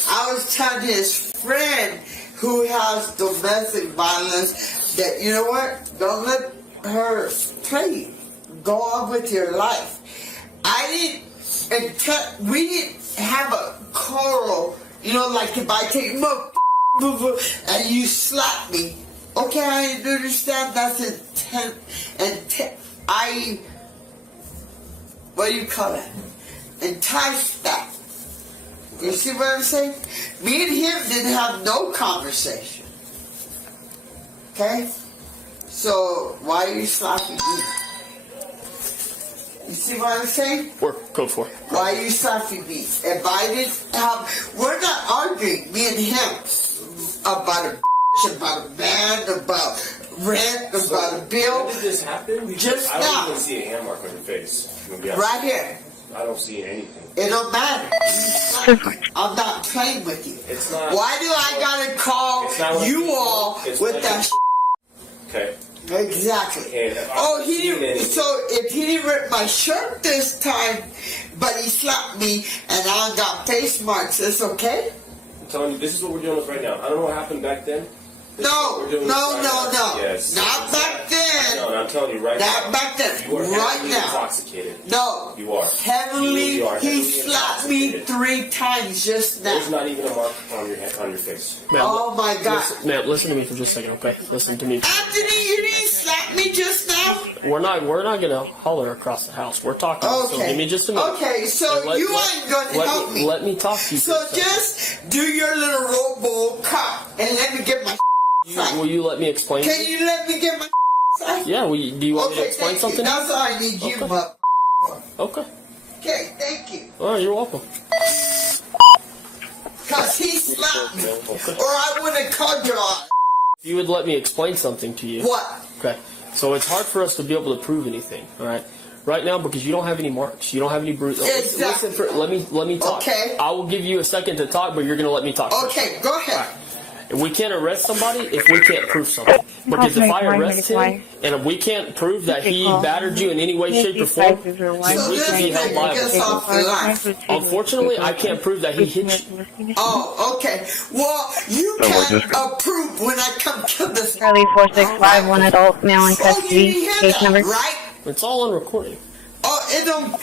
I was telling his friend who has domestic violence that, you know what? Don't let her play you. Go on with your life. We didn't have a quarrel, you know, like if I take him up and you slap me. Okay, I understand that's intent. What do you call it? Entice that. You see what I'm saying? Me and him didn't have no conversation. Okay? So, why are you slapping me? You see what I'm saying? Go for it. Why are you slapping me? If I didn't have... We're not arguing, me and him, about a about a man, about rent, about a bill. When did this happen? Because Just I now. don't even see a hand mark on your face. Right here. I don't see anything. It don't matter. I'm not playing with you. It's not. Why do I gotta call you all with that Okay. Exactly. Oh, he didn't. So if he didn't rip my shirt this time, but he slapped me and I got face marks, it's okay? I'm telling you, this is what we're dealing with right now. I don't know what happened back then. No. Yes. Not back then. No, I'm telling you right now. Not back then. You are Right heavily now. intoxicated. No. You are. Heavily. You are He heavily slapped me 3 times just now. There's not even a mark on your face. Ma'am, Oh my God. Listen to me for just a second, okay? Listen to me. Anthony, you didn't slap me just now? We're not gonna holler across the house. We're talking. So Okay. give me just a minute. Okay, so you ain't gonna help me. Let me talk to you. So just do your little robo cop and let me get my Will you let me explain? Can you let me get my Yeah, do you want me to explain thank something? You. That's all I need you, but Okay. Okay, thank you. All right, you're welcome. Cause he slapped me, or I would have called your ass. You would let me explain something to you. What? Okay. So it's hard for us to be able to prove anything. All right. Right now, because you don't have any marks, you don't have any bruises. Exactly. Let me talk. Okay. I will give you a second to talk, but you're going to let me talk. Okay, go ahead. We can't arrest somebody if we can't prove something. Because if I arrest him, and if we can't prove that he battered you in any way, shape, or form, then we can be held liable. Unfortunately, I can't prove that he hit you. Oh, okay. Well, you can't approve when I come to this. Charlie 465, 1 adult, male in custody, case number. Right? It's all on recording. Oh, it don't.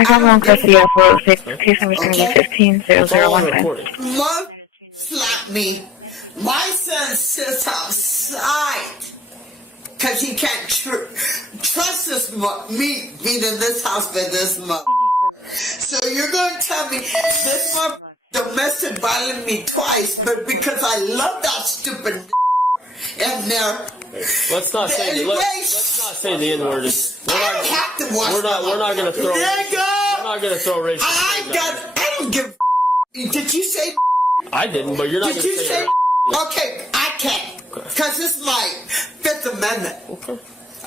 I got one custody at 406, case number 15-0015. Mom slapped me. My son sits outside because he can't trust this me being in this house with this mother. So you're going to tell me this mother domestic violent me twice, but because I love that stupid and there. Let's not say the N word. We're not going to throw. We're not going to throw racial. I don't give. Did you say? I didn't, but you're not going to say. Okay, I can't, because it's my Fifth Amendment.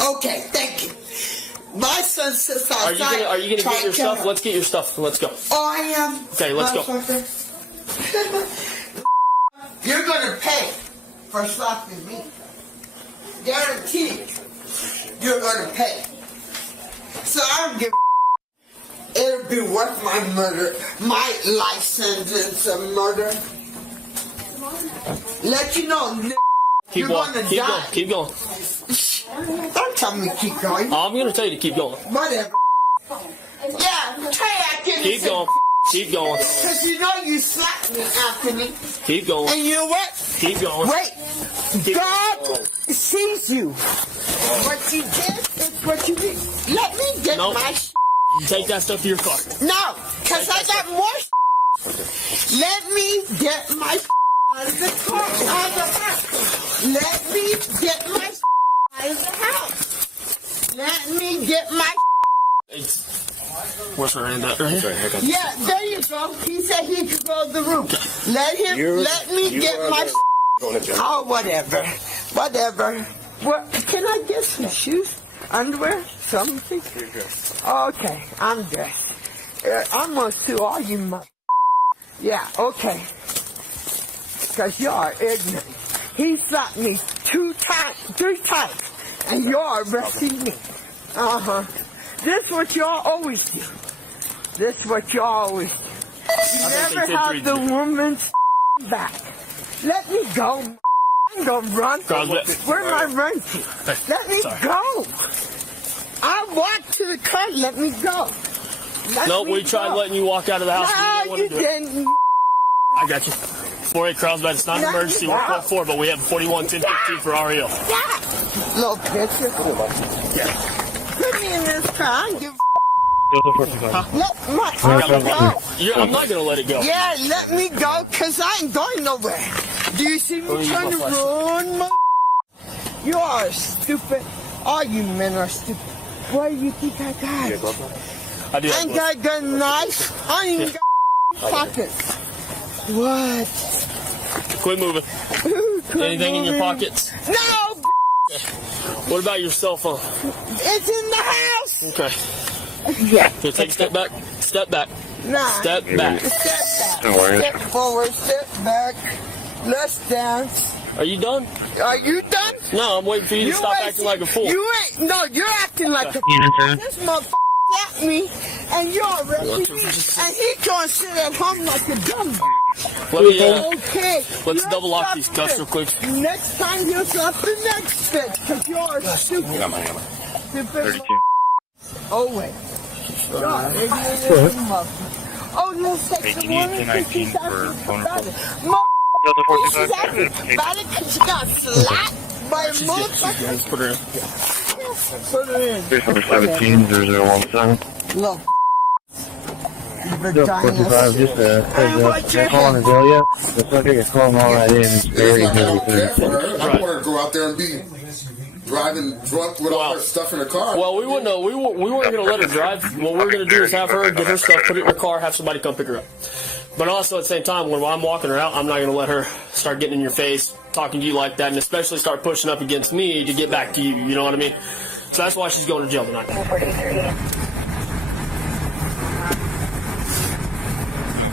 Okay, thank you. My son sits outside. Are you gonna get your stuff? Let's get your stuff. Let's go. Oh, I am. Okay, let's go. You're gonna pay for slapping me. Guaranteed. You're gonna pay. So I don't give a. It'll be worth my murder, my life sentence of murder. Let you know, Keep going. Keep going. Don't tell me to keep going. I'm going to tell you to keep going. Whatever. Yeah, keep going. Keep going. Because you know you slapped me, Anthony. Keep going. And you know what? Keep going. Wait. God sees you. What you did is what you did. Let me get my Take that stuff to your car. No, because I got more Let me get my out of the car, out of the house. Let me get my out of the house. Let me get my. Where's her hand at? Right here? Yeah, there you go. He said he could go to the room. Let me get my. Oh, whatever. Whatever. Well, can I get some shoes? Underwear? Something? Okay, I'm dressed. I'm gonna sue all you Yeah, okay. Because you are ignorant. He slapped me 3 times, and you're arresting me. This is what y'all always do. This is what y'all always do. You never have the woman's back. Let me go. I'm gonna run. Where am I running to? Let me go. I walked to the car. Let me go. No, we tried letting you walk out of the house. No, you didn't. I got you. 48 Carlsbad. It's not an emergency. We're code 4, but we have 41-10-15 for REO. Little picture. Yeah. Put me in this car. I don't give I'm not gonna let it go. Yeah, let me go, cause I ain't going nowhere. Do you see me trying to run, You are stupid. All you men are stupid. What do you think I got? I ain't got a good knife. I ain't got pockets. What? Quit moving. Anything in your pockets? No. What about your cell phone? It's in the house. Okay. Yeah. So take a step back. Step back. Nah. Step back. Step forward. Step back. Let's dance. Are you done? Are you done? No, I'm waiting for you to stop acting like a fool. You ain't. No, you're acting like a fool. This motherfucker slapped me, and you're arresting me, and he gonna sit at home like a dumb. Let me, okay. Let's double lock these cuffs real quick. Next time you'll slap the next bitch, because you're stupid. I got my hammer. Stupid. Oh, wait. God, oh, no, section 119 for phone recording. She's acting about it because she got slapped by a motherfucker. Let's put her in. Put her in. 317-0017. Look. Just calling as well yet. The subject is calling all that in. It's very I don't want to go out there and be driving drunk with all her stuff in her car. Well, we wouldn't know. We weren't going to let her drive. What we're going to do is have her get her stuff, put it in her car, have somebody come pick her up. But also at the same time, when I'm walking her out, I'm not going to let her start getting in your face, talking to you like that, and especially start pushing up against me to get back to you. You know what I mean? So that's why she's going to jail tonight.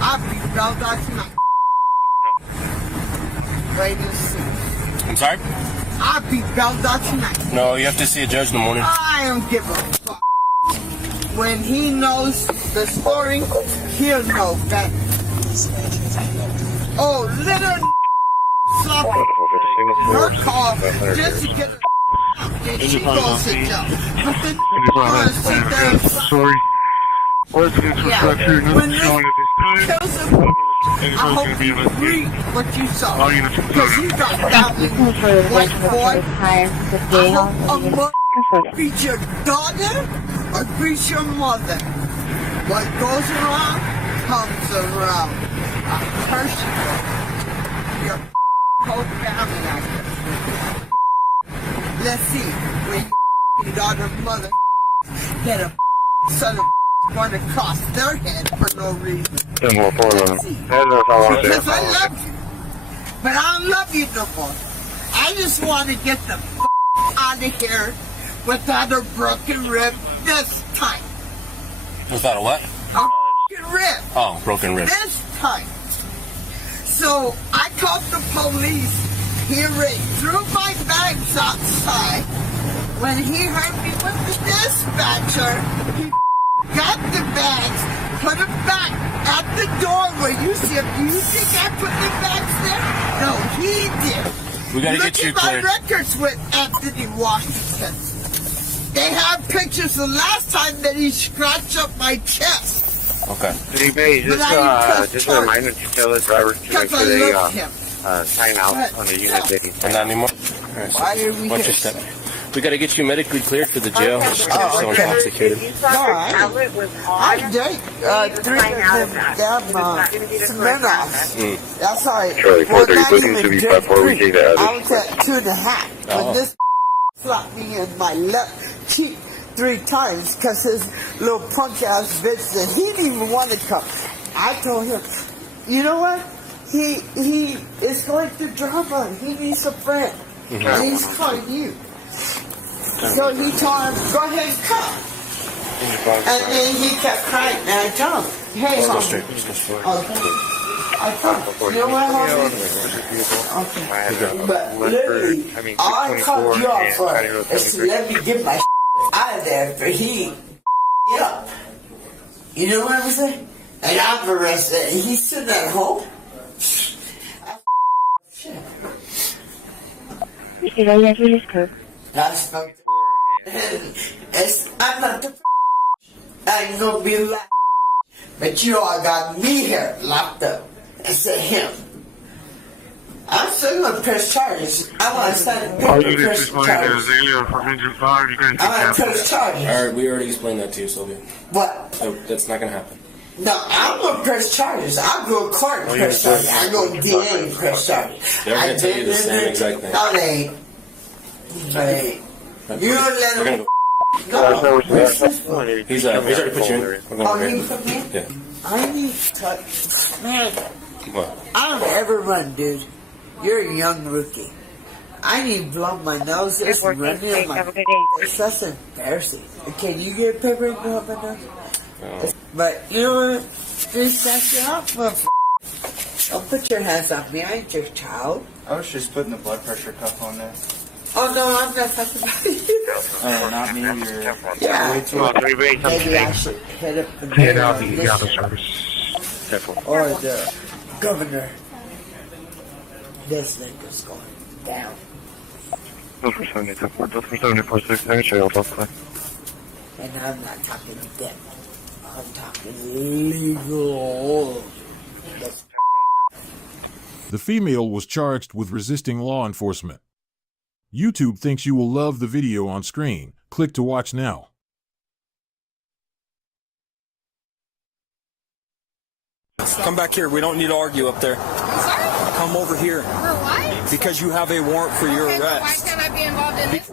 I'll be bailed out tonight. Wait and see. I'm sorry? I'll be bailed out tonight. No, you have to see a judge in the morning. I don't give a fuck. When he knows the story, he'll know that. Oh, little sloppy. Her call just to get her. And she goes to jail. But then sit there and sorry. What's this reflection? Nothing showing at this time. I hope you read what you saw. Because you got that white boy. I hope a mother beats your daughter or beats your mother. What goes around comes around. I curse you. Your whole family like that. Let's see. When your daughter mother get a son of going across their head for no reason. Because I love you. But I don't love you no more. I just want to get the out of here without a broken rib this time. Without a what? A broken rib. Oh, broken rib. This time. So I called the police. He threw my bags outside. When he heard me with the dispatcher, he got the bags, put them back at the door where you see them. Do you think I put the bags there? No, he did. We gotta get you cleared. Look at my records with Anthony Washington. They have pictures the last time that he scratched up my chest. Okay. Just a reminder to tell the drivers to make sure they sign out on the unit. And not anymore? Why are we What's your step? We got to get you medically cleared for the jail. You're so intoxicated. I drank 3 of them Smirnoff. That's all right. Charlie 430, to be 5-4, we take that. I was at 2.5. When this slapped me in my left cheek 3 times because his little punk ass bitch said he didn't even want to come. I told him, you know what? He is going through drama. He needs a friend. And he's calling you. So he told him, go ahead and come. And then he kept crying, and I told him, hey, homie. Okay. I told him, you know what, homie? Okay. But literally, all I called you out for is to let me get my out of there for he up. You know what I'm saying? And I'm arrested, and he's sitting at home. That's fucked up. I'm not the I ain't gonna be locked. But you all got me here locked up instead of him. I'm still gonna press charges. I want to sign a paper to press charges. I want to press charges. Alright, we already explained that to you, Sylvia. What? That's not gonna happen. No, I'm gonna press charges. I'll go to court and press charges. I go to DA and press charges. They're gonna tell you the same exact thing. No, they ain't. They ain't. You don't let him. No, he's already put you in. Oh, he put me in? Yeah. I need to touch. Man, What? I don't ever run, dude. You're a young rookie. I need to blow my nose and run me on my face. That's embarrassing. Can you get a paper and blow up my nose? But you know what? Just set you up, motherfucker. Don't put your hands on me. I ain't your child. I was just putting the blood pressure cuff on there. Oh no, I'm not talking about you. Oh, not me. Yeah. Maybe I should hit up the mayor or the governor. This nigga's going down. And I'm not talking debt. I'm talking legal. The female was charged with resisting law enforcement. YouTube thinks you will love the video on screen. Click to watch now. Come back here. We don't need to argue up there. Come over here. For what? Because you have a warrant for your Okay, arrest. why can't I be involved in this?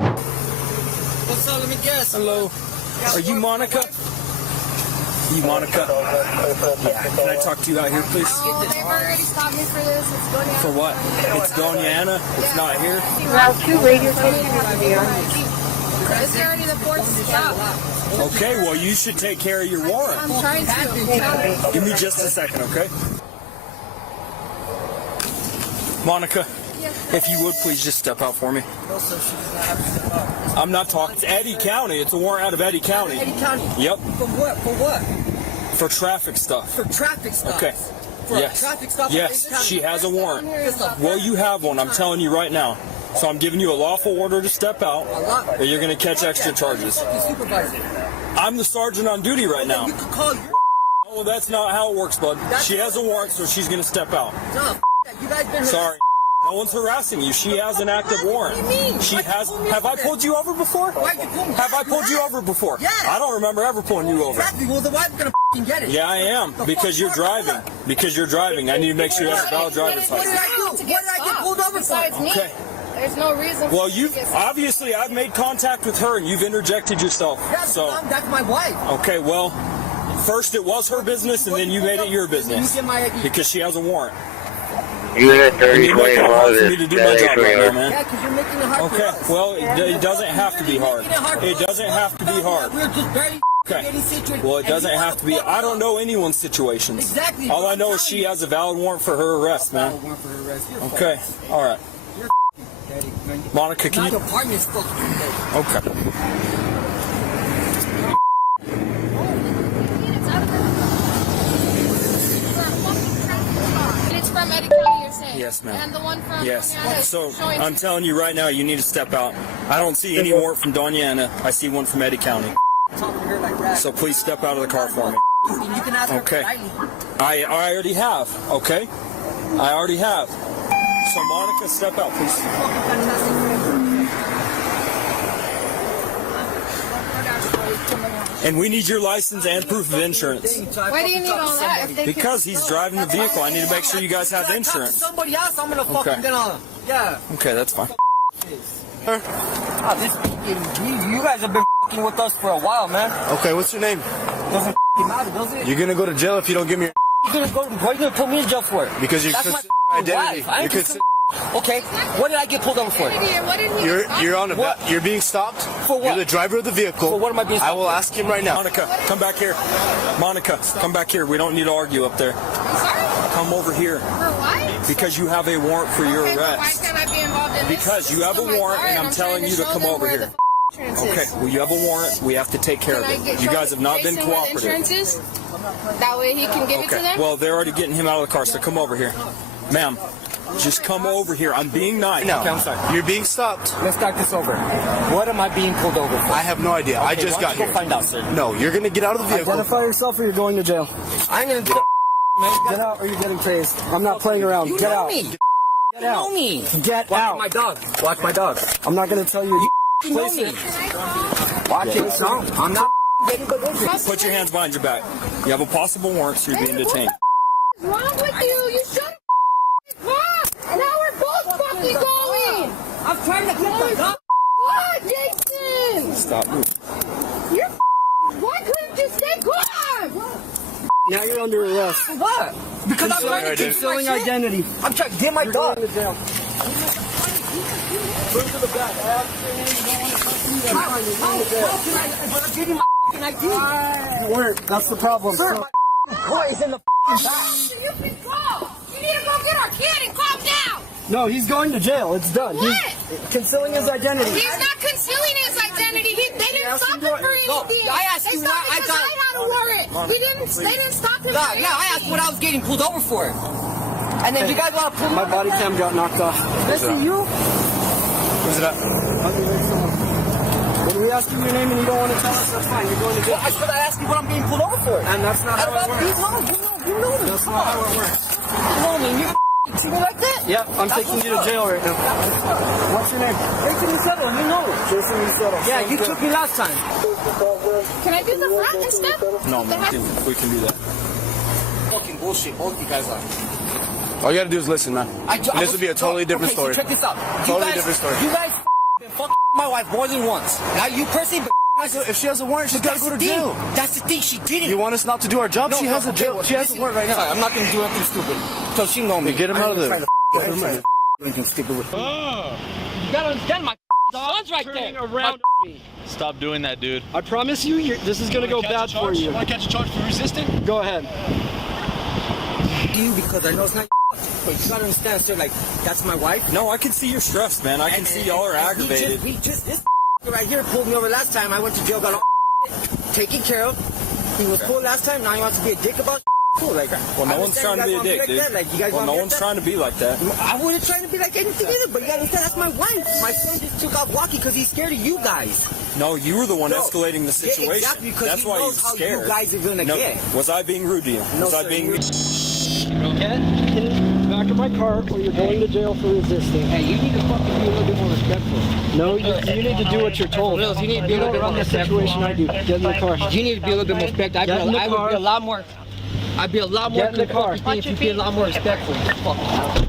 What's up? Let me guess. Hello. Are you Monica? You Monica? Yeah. Can I talk to you out here, please? Oh, they've already stopped me for this. It's Doña For what? It's Doña Ana. It's not here. Route 2 radio station on the It's already the fourth stop. Okay, well, you should take care of your warrant. I'm trying to. Give me just a second, okay? Monica, if you would please just step out for me. I'm not talking. It's Eddy County. It's a warrant out of Eddy County. Eddy County? Yep. From what? For what? For traffic stuff. For traffic stuff? Okay. For yes. a traffic stop? Yes, she has a warrant. Well, you have one. I'm telling you right now. So I'm giving you a lawful order to step out, or you're going to catch extra charges. I'm the sergeant on duty right now. You could call your... Oh, that's not how it works, bud. She has a warrant, so she's going to step out. No, you guys been... Sorry. No one's harassing you. She has an active warrant. What do you mean? She has. Have I pulled you over before? Have I pulled you over before? Yeah. I don't remember ever pulling you over. Exactly. Well, then why are we gonna get it? Yeah, I am. Because you're driving. Because you're driving. I need to make sure you have a valid driver's What did license. I do? What did I get pulled over for? Okay. There's no reason. Well, you've obviously I've made contact with her and you've interjected yourself. So That's my wife. okay, well, first it was her business and then you made it your business because she has a warrant. Unit 3025 for me to do my job right now, man. Yeah, because you're making it hard for Okay, us. well, it doesn't have to be hard. It doesn't have to be hard. We're just barely Okay. getting situated. Well, it doesn't have to be. I don't know anyone's situations. Exactly. All I know is she has a valid warrant for her arrest, man. Okay. All right. Monica, can you? Your partner's fucking Okay. It's from Eddy County, you're saying? Yes, ma'am. And the one from Yes. Doña Ana So showing I'm telling you right now, you need to step out. I don't see any warrant from Doña Ana. I see one from Eddy County. So please step out of the car for me. You can ask her Okay. politely. I already have. Okay. I already have. So Monica, step out, please. And we need your license and proof of insurance. Why do you need all that? If they Because he's driving the vehicle, I need to make sure you guys have insurance. Somebody else, I'm gonna fucking Okay. gonna, yeah. Okay, that's fine. You guys have been fucking with us for a while, man. Okay, what's your name? Doesn't matter, does it? You're gonna go to jail if you don't give me your... You're gonna go. Why are you gonna put me in jail for it? Because you That's could my identity. wife. I You ain't could just Okay, what did I get pulled over for? What did he You're on a you're being stopped. For what? You're the driver of the vehicle. For what am I being stopped? I will ask him right now. Monica, come back here. Monica, come back here. We don't need to argue up there. I'm sorry? Come over here. For what? Because you have a warrant for your Okay, but why arrest. can't I be involved in this? Because you have a This is my warrant car, and I'm telling you to show come them over where here. the entrance Okay, is. well you have a warrant. We have to take care of Can I it. You guys have not been Jason where the cooperative. entrance is? That way he can give it to Okay, them? well they're already getting him out of the car, so come over here. Ma'am, just come over here. I'm being nice. No, okay, I'm sorry. You're being stopped. Let's start this over. What am I being pulled over for? I have no idea. Okay, I just why got don't you here. go find out, sir. No, you're gonna get out of the vehicle. Identify yourself, or you're going to jail. I'm gonna do Get out, or you're getting tased. I'm not playing around. You Get know out. me. Get You out. know me. Get Watch out. my dog. Watch my dog. I'm not gonna tell you. You know me. Watch it. No, I'm not getting but Put your hands behind your back. You have a possible warrant, so you're being detained. What's wrong with you? You should fuck. Now we're both fucking going. I'm trying to get the dog. What, Jason? Stop moving. You're why couldn't you stay calm? Now you're under arrest. What? Because I'm trying to keep Concealing my shit. identity. I'm trying to get my dog. Going to jail. Move to the back. I have But I'm getting my fucking ID. You weren't. That's the problem. Sir, my car is in the back. You can go. You need to go get our kid and calm down. No, he's going to jail. It's done. What? He's concealing his identity. He's not concealing his identity. They didn't stop him for anything. I asked They you stopped why I because got- I had a warrant. They didn't stop him for Yeah, anything. I asked what I was getting pulled over for. And then you guys want to pull me My over? body cam got knocked off. Listen, you. Where's it at? When we ask you your name and you don't want to tell us, that's fine. You're going to jail. I should ask you what I'm being pulled over for. And that's not how it works. You know me. That's not how it works. You know me. You treat me like that? Yep, I'm taking you to jail right now. What's your name? Jason Lucero, you know it. Jason Lucero. Yeah, you took me last time. Can I do the front and stuff? No, we can do that. Fucking bullshit, both you guys are. All you gotta do is listen, man. This would be a totally different story. So check this out. Totally different story. You guys been fucking my wife more than once. Now you personally been myself. If she has a warrant, she's gotta go to jail. That's the thing, she didn't. You want us not to do our job? She has a jail. She has a warrant right now. Sorry, I'm not gonna do anything stupid. So she know me. Get him out of there. Anything stupid with. You gotta understand my son's right there. Around me. Stop doing that, dude. I promise you, this is gonna go bad for you. Want to catch a charge for resisting? Go ahead. You because I know it's not. But you gotta understand, sir. Like that's my wife. No, I can see you're stressed, man. I can see y'all are aggravated. This right here pulled me over last time. I went to jail, got all taken care of. He was cool last time. Now he wants to be a dick about. Cool, like. Well, no one's trying to be a dick, dude. Well, no one's trying to be like that. I wasn't trying to be like anything either, but you gotta understand, that's my wife. My son just took off walking because he's scared of you guys. No, you were the one escalating the situation. Yeah, exactly, because that's he why knows he's how scared. you guys are gonna get. Was I being rude to you? No, Was I sir, being rude? Get in the back of my car or you're going to jail for resisting. Hey, you need to fucking be a little bit more respectful. No, you need to do what you're told. You need to be a little bit more respectful. Situation I do. Get in the car. You need to be a little bit more respectful. I would be a lot more. I'd be a lot more. Get in the car. If you'd be a lot more respectful.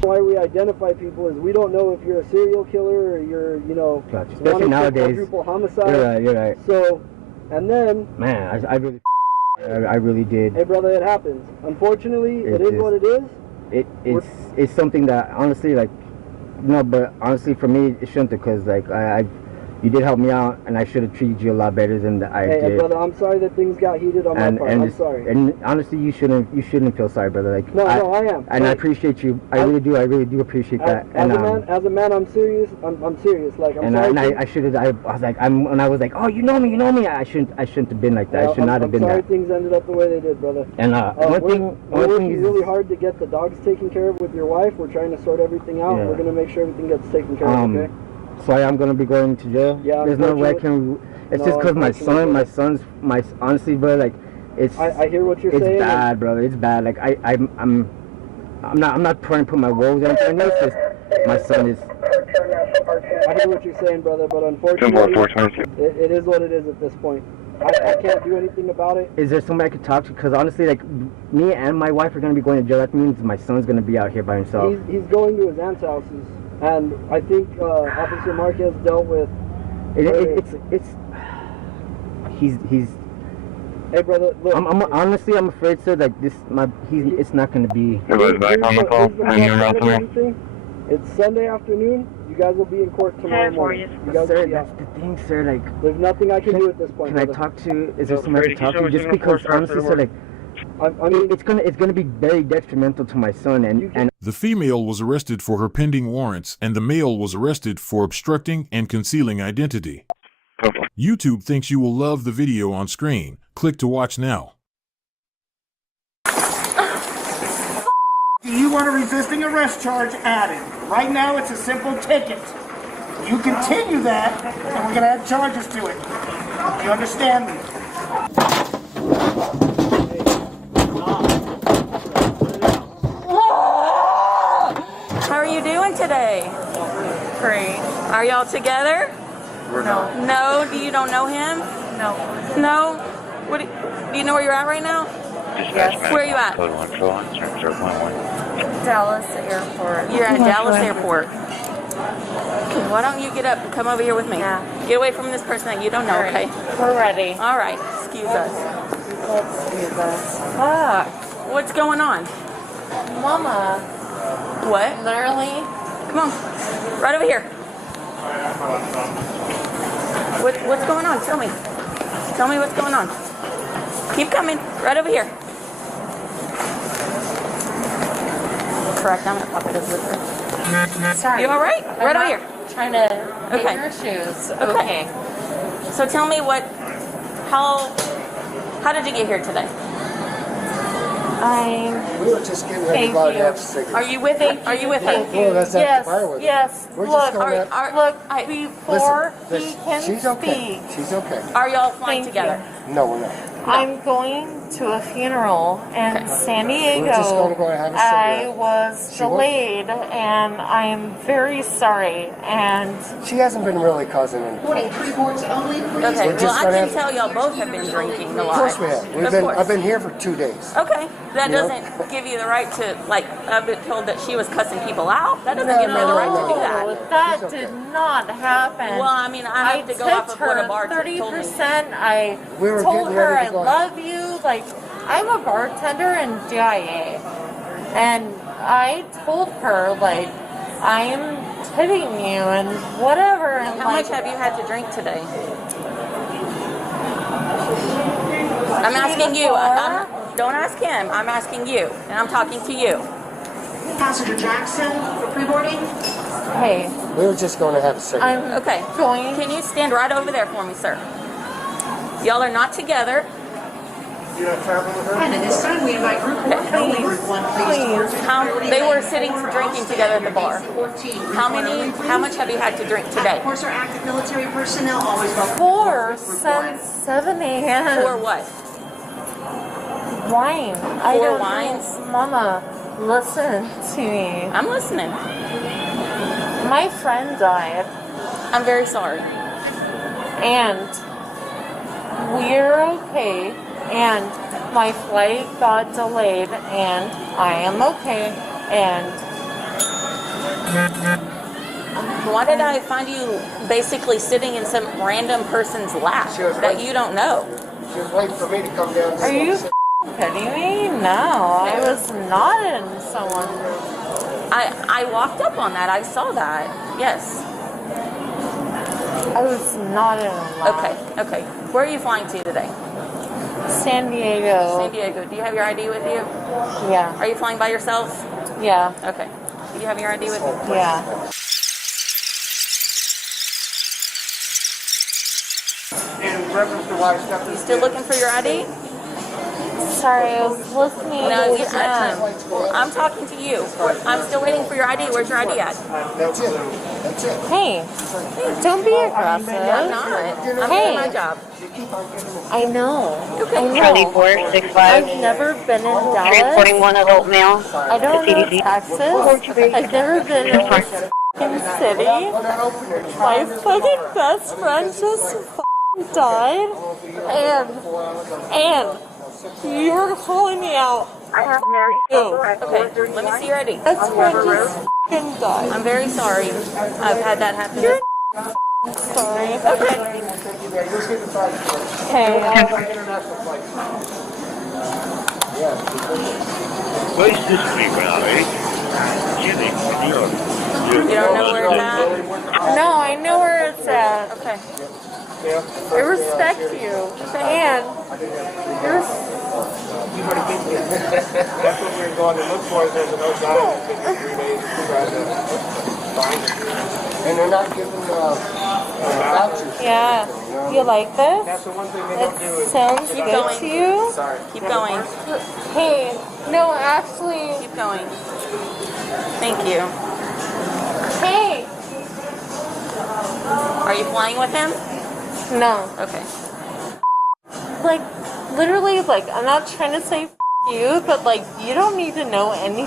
Why we identify people is we don't know if you're a serial killer or you're, Especially nowadays. quadruple homicide. You're right. So, and then, Man, I really did. hey brother, it happens. Unfortunately, it is what it is. It's something that honestly, but honestly for me it shouldn't, because you did help me out and I should have treated you a lot better than I did. Hey brother, I'm sorry that things got heated on my part. I'm sorry. And honestly, you shouldn't feel sorry, brother. No, I am. And I appreciate you. I really do appreciate that. As a man, I'm serious. I'm serious. Like I'm sorry. And I should have. I was like, oh, you know me. I shouldn't have been like that. I should not have been I'm sorry that. things ended up the way they did, brother. And we're one working thing is really hard to get the dogs taken care of with your wife. We're trying to sort everything out. Yeah. We're gonna make sure everything gets taken care of. Okay. So I am gonna be going to jail. Yeah. There's no way I can. It's just because honestly, bro, it's. I hear what you're saying. saying. It's bad, brother. It's bad. I'm not trying to put my woes on anything. It's just my son is. I hear what you're saying, brother, but unfortunately, it is what it is at this point. I can't do anything about it. Is there somebody I could talk to? Because honestly, me and my wife are gonna be going to jail. That means my son's gonna be out here by himself. He's going to his aunt's houses, and I think Officer Marquez dealt with. He's. Hey brother, look. I'm afraid, sir. It's not gonna be. Everybody's back on the call. And you're around somewhere. It's Sunday afternoon. You guys will be in court tomorrow morning. You guys Sir, will be that's out. the thing, sir. Like, There's nothing I can do at this point. can I brother. talk to? Is there somebody to talk to? Just because honestly, sir, like, I mean, it's gonna be very detrimental to my son, and The female was arrested for her pending warrants, and the male was arrested for obstructing and concealing identity. YouTube thinks you will love the video on screen. Click to watch now. Do you want a resisting arrest charge added? Right now, it's a simple ticket. You continue that, and we're going to add charges to it. You understand me? How are you doing today? Great. Are y'all together? We're not. No? You don't know him? No. No? What do you know where you're at right now? Dispatch Where are you at? Code 141, turn 0.1. Dallas Airport. You're at Dallas Airport. Okay, why don't you get up and come over here with me? Yeah. Get away from this person that you don't know, okay? We're ready. All right. Excuse us. Excuse us. Fuck. What's going on? Mama. What? Literally. Come on. Right over here. What's going on? Tell me. Tell me what's going on. Keep coming. Right over here. Correct. I'm going to pop it over there. Sorry. You all right? Right over here. Trying to Okay. get your shoes. Okay. So tell me how did you get here today? We were just getting ready to go out and have cigarettes. Are you with me? Are you with me? Well, that's at the bar with Yes. We're just going to... Before he can she's okay. speak. She's okay. Are y'all flying together? No, we're not. I'm going to a funeral in San Diego. We're just going to go and have a I cigarette. was delayed, and I'm very sorry. And She hasn't been really causing any Okay, We're well, just I gonna can have- tell y'all both have been drinking a Of lot. course we have. Of course. I've been here for 2 days. Okay, that You know? doesn't give you the right to, I've been told that she was cussing people out. That doesn't give me the right to do that. that did not happen. Well, I mean, I have to go off of what a bartender told me. 30%. I We were told getting her ready I to go. love you. Like, I'm a bartender in DIA. And I told her, like, I'm tipping you and whatever. And How much have you had to drink today? I'm asking you. Don't ask him. I'm asking you. And I'm talking to you. Passenger Jackson for pre-boarding. Hey. We were just going to have a cigarette. Okay. Can you stand right over there for me, sir? Y'all are not together. You're not traveling with her? And at this time, we invite group one, only group one, please. They were sitting drinking together at the bar. How much have you had to drink today? Of course, our active military personnel always welcome. 4 since 7 a.m. For what? Wine. I 4 don't wines? know. Mama, listen to me. I'm listening. My friend died. I'm very sorry. And we're okay. And my flight got delayed, and I am okay. And why did I find you basically sitting in some random person's lap that you don't know? She was waiting for me to come down. are you kidding me? No, I was not in someone. I walked up on that. I saw that. Yes. I was not in a lap. Okay. Where are you flying to today? San Diego. San Diego. Do you have your ID with you? Yeah. Are you flying by yourself? Yeah. Okay. Do you have your ID with you? Yeah. In reference to why stuff You still looking for your ID? Sorry, I was listening. No, to I'm talking to you. I'm still waiting for your ID. Where's your ID at? That's it. That's it. Hey, don't be aggressive. I'm not. I'm doing my job. I know. Okay. I know. Charlie 465. I've never been in Dallas. Transporting one adult male. I don't know Texas. I've never been in this fucking city. My fucking best friend just fucking died. And you're calling me out. Okay, let me see your ID. That's friend just fucking died. I'm very sorry. I've had that happen. You're sorry. Okay. Where's this people, are they? Jimmy, You don't know where it's at? No, I know where it's at. Okay. I respect you. And you're... That's what we're going to look for. There's no time. It's taking 3 days to try to find it. And they're not giving vouchers. Yeah. You like this? That's the one thing they don't do. Sounds good to you? Sorry. Keep going. Hey, no, actually... Keep going. Thank you. Hey! Are you flying with him? No. Okay. Like, literally, like, I'm not trying to say you, but, like, you don't need to know anything.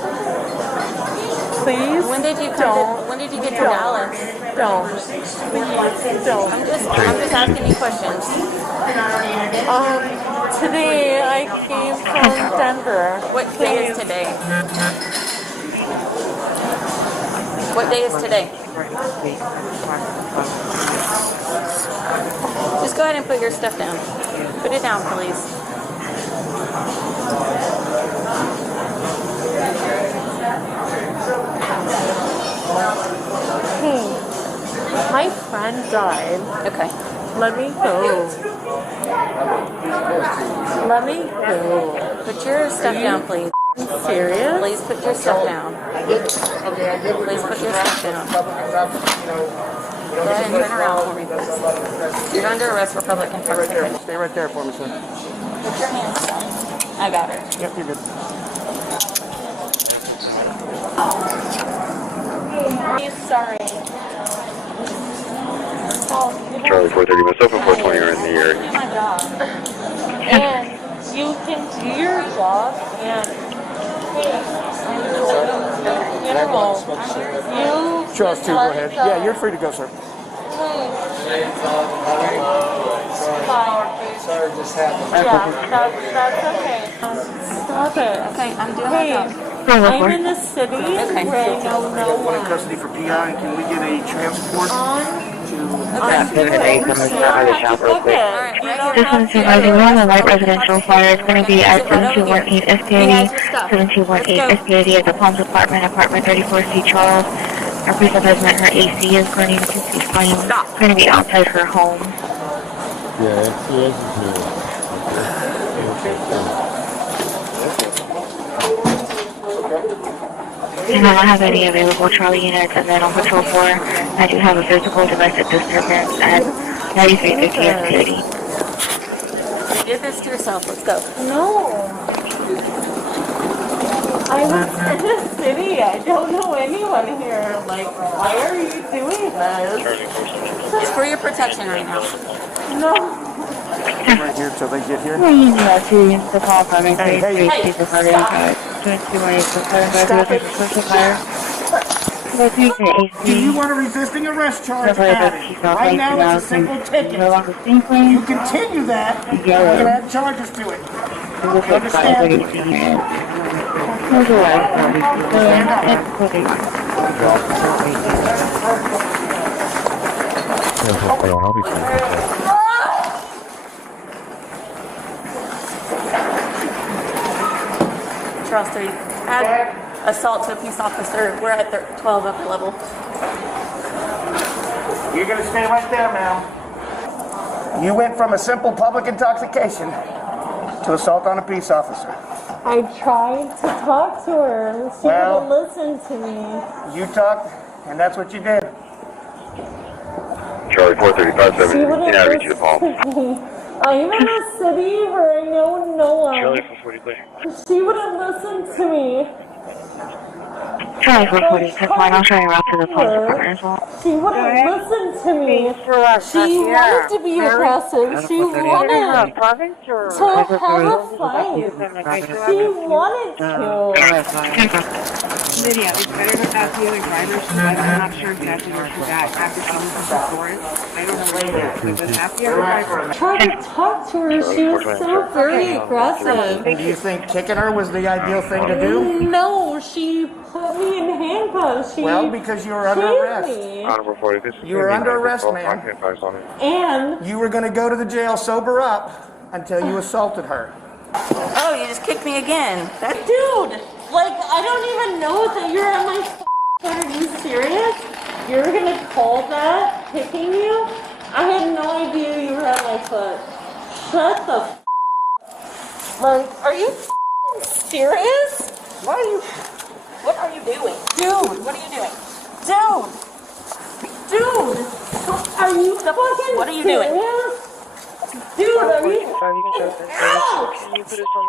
Please. When did you come? When did you get to Dallas? Don't. Please don't. I'm just asking you questions. Today I came from Denver. What day is today? What day is today? Just go ahead and put your stuff down. Put it down, please. Hey, my friend died. Okay. Let me go. Let me go. Put your stuff down, please. Serious? Please put your stuff down. Please put your stuff down. Go ahead and turn around for me, please. You're under arrest for public intoxication. Stay right there for me, sir. Put your hands down. I got it. Yep, you're good. Sorry. Charlie 430, myself and 420 are in the area. My job. And you can do your job and Charles 2, go ahead. Yeah, you're free to go, sir. Sorry, just happened. Yeah, that's okay. Stop it. Okay, I'm doing my job. I'm in the city where I know no One in one. custody for PI. Can we get a transport to... This one's supervising one, the light residential fire is going to be at 7218 SPID, 7218 SPID at the Palms Apartment, apartment 34C Charles. Our police has met her AC is going to be fine. Going to be outside her home. Yeah, FPS is here. And I don't have any available Charlie units, and then on Patrol 4, I do have a physical domestic disturbance at 9350 SPID. You did this to yourself. Let's go. No. I was in the city. I don't know anyone here. Like, why are you doing this? It's for your protection right now. No. Right here till they get here. The call from Hey, do you want a resisting arrest charge added? Right now it's a simple ticket. You continue that, you can add charges to it. Understand? Charles 3. Add assault to a peace officer. We're at 12 upper level. You're going to stay right there, ma'am. You went from a simple public intoxication to assault on a peace officer. I tried to talk to her. She wouldn't listen to me. You talked, and that's what you did. Charlie 435, 7, in Avenue to the Palm. I'm in a city where I know no one. Charlie 443. She wouldn't listen to me. Charlie 446, I'll show you around to the police department as well. She wouldn't listen to me. She wanted to be aggressive. She wanted to have a fight. She wanted to. Lydia, it's better to ask the other drivers because I'm not sure exactly what she got after she was in the forest. I don't know what that, but just ask the other drivers. Tried to talk to her. She was so very aggressive. Do you think kicking her was the ideal thing to do? No, she put me in handcuffs. Well, because you were under arrest. You were under arrest, ma'am. And you were going to go to the jail sober up until you assaulted her. Oh, you just kicked me again. Dude, like, I don't even know that you're at my Are you serious? You're gonna call that kicking you? I had no idea you were at my foot. Shut the f. Like, are you serious? What are you doing? Dude, What are you doing? dude, are you fucking What are you doing? serious? Dude, are you? Ow!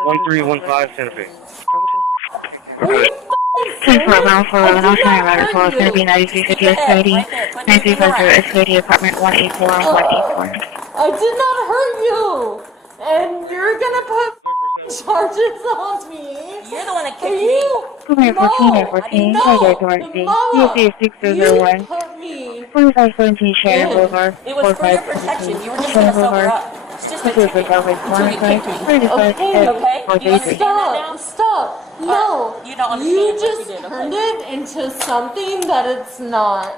1315 Santa Fe. Are you Ten for mile for 1109 rider call is going to be 9350 SPID, 9350 SPID apartment 184 and 184. I did not hurt you, and you're gonna put charges on me. You're the one that Are kicked you? me. 14, No, Tiger Dorothy, UC 6001, you hurt me. 4517 Shannon Boulevard, It was for your protection. You were just gonna sober up. It's just a This is the ticket. Southwest Until you kicked me. 105, Okay? You understand that now? Stop. No. You don't understand You what just you did, okay? turned it into something that it's not.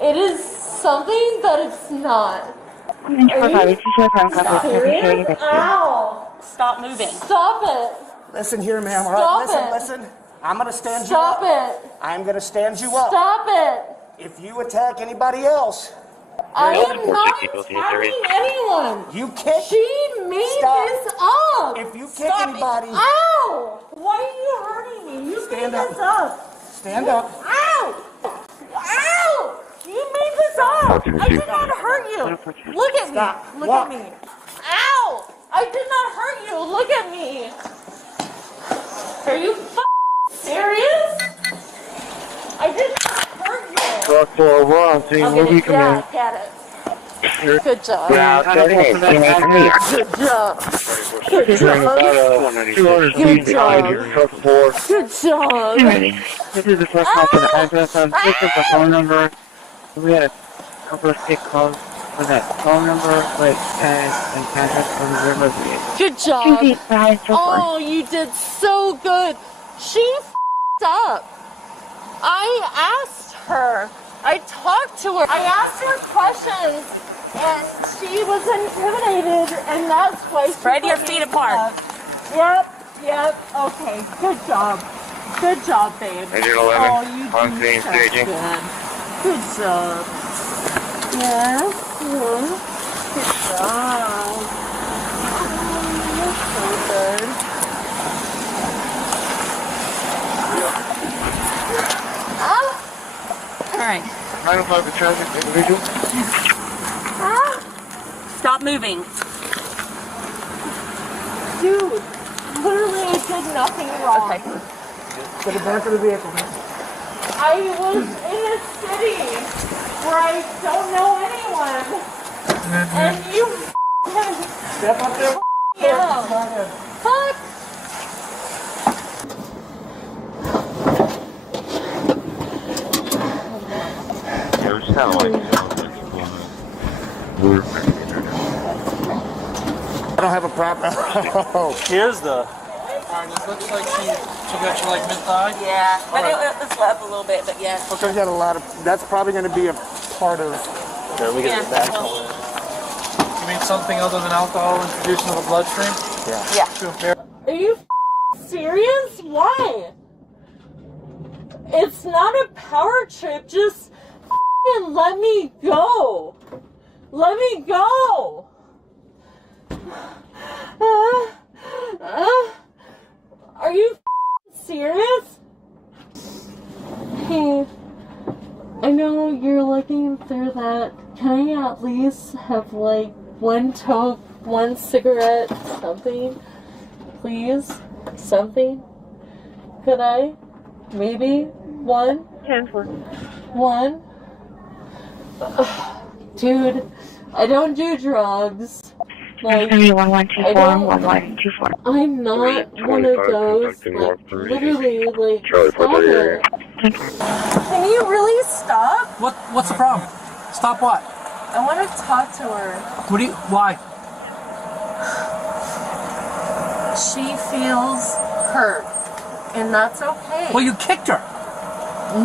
It is something that it's not. Are you serious? Ow. Stop moving. Stop it. Listen here, ma'am. All Stop right, it. listen. I'm gonna stand Stop you up. it. I'm gonna stand you up. Stop it. If you attack anybody else, I am not attacking anyone. you kick. She made Stop. this up. If you kick anybody, Ow! Why are you hurting me? You Stand made up. this up. stand up. Ow! Ow! You made this up. I did not hurt you. Look at Stop. me. Look Walk. at me. Ow! I did not hurt you. Look at me. Are you serious? I did not hurt you. Truck 401, see, we'll be coming. Yeah, get it. Good job. Yeah, Good job. Good job. 200 Good feet job. behind you, truck 4. Good job. This is the first call for the address. This is the phone number. We had a couple of sick calls for that phone number, but and contact from the river. Good job. 2 feet behind so far. Oh, you did so good. She f***ed up. I asked her. I talked to her. I asked her questions, and she was intimidated, and that's why she Spread your put feet me apart. up. Yep. Okay. Good job. Good job, babe. Engine 11, Oh, you on do scene so staging. good. Good job. Yes. Good job. You're so good. All right. 905 the traffic, individual. Stop moving. Dude, literally I did nothing wrong. Okay. To the back of the vehicle, man. I was in a city where I don't know anyone. And you Step up there. yeah. Fuck. Yeah, it was kind of like, I don't have a problem. Here's the. Alright, this looks like she got you like mid-thigh? Yeah. But Alright. it's up a little bit, but yeah. Okay, we got a lot of. That's probably going to be a part of. There, we get the back. You mean something other than alcohol introduced into the bloodstream? Yeah. To impair. Are you serious? Why? It's not a power trip. Just let me go. Let me go. Are you serious? Hey, I know you're looking through that. Can I at least have like one toke, one cigarette, something? Please? Something? Could I? Maybe? One? 10-4. One? Dude, I don't do drugs. Like, 1124. I'm not one of those, but literally, like, stop it. Can you really stop? What's the problem? Stop what? I want to talk to her. Why? She feels hurt, and that's okay. Well, you kicked her.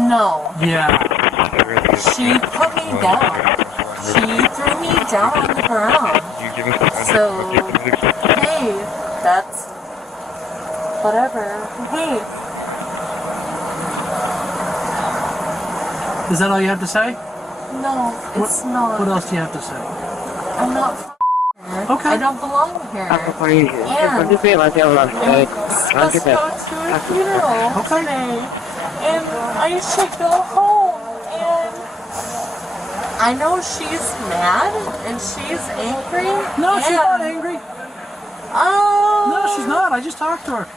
No. Yeah. She put me down. She threw me down on the ground. So, hey, that's whatever. Hey. Is that all you have to say? No, it's not. What else do you have to say? I'm not here. Okay. I don't belong here. I'm supposed to go to a funeral today, and I should go home. And I know she's mad and she's angry. No, she's not angry. Oh. No, she's not. I just talked to her.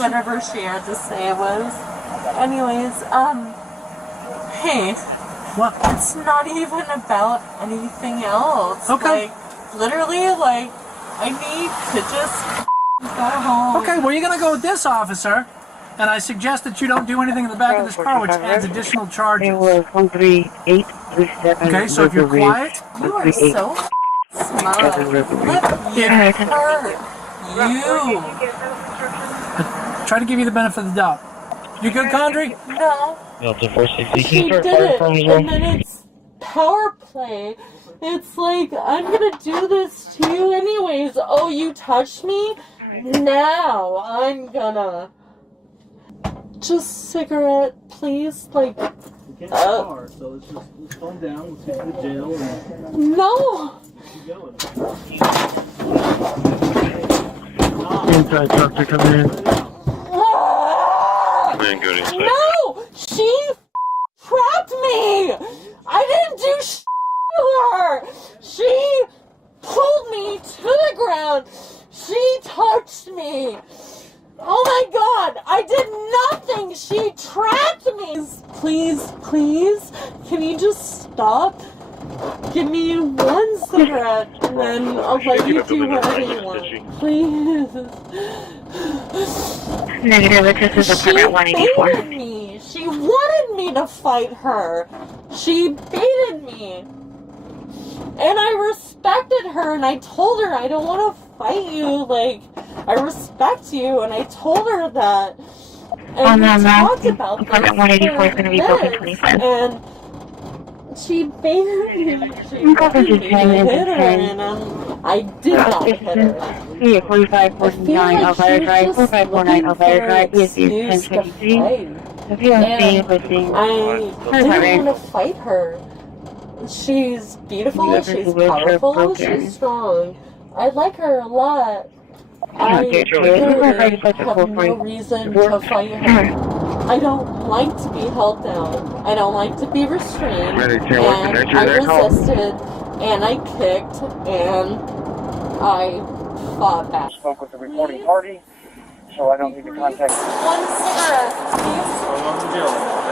Whatever she had to say was. Anyways, hey. What? It's not even about anything else. Okay. Like, literally, like, I need to just go home. Okay, well, you're going to go with this officer, and I suggest that you don't do anything in the back of this car, which adds additional charges. It was 13837. Okay, so if you're quiet. You are so smart. Let me hurt you. Try to give you the benefit of the doubt. You good, Condry? No. She did it, and then it's power play. It's like, I'm gonna do this to you anyways. Oh, you touched me? Now I'm gonna. Just cigarette, please. Like, so let's calm down. Let's get to the jail. No! Inside doctor coming in. No! She trapped me! I didn't do shit to her! She pulled me to the ground! She touched me! Oh my god! I did nothing! She trapped me! Please, please, can you just stop? Give me one cigarette and then I'll let you do whatever you want. Please. Negative, this is apartment 184. She baited me. She wanted me to fight her. She baited me. And I respected her and I told her I don't want to fight you. Like, I respect you and I told her that. And we talked about this apartment 184 is going to be broken 25. And she baited me. She hit her and I did not hit her. 4549 Elvira Drive, 4549 Elvira Drive, ESC is 1023. If you don't see anything, I didn't want to fight her. She's beautiful, she's powerful, she's strong. I like her a lot. I literally have no reason to fight her. I don't like to be held down. I don't like to be restrained. And I resisted, and I kicked, and I fought back. Spoke with the recording party, so I don't need to contact. One cigarette, please.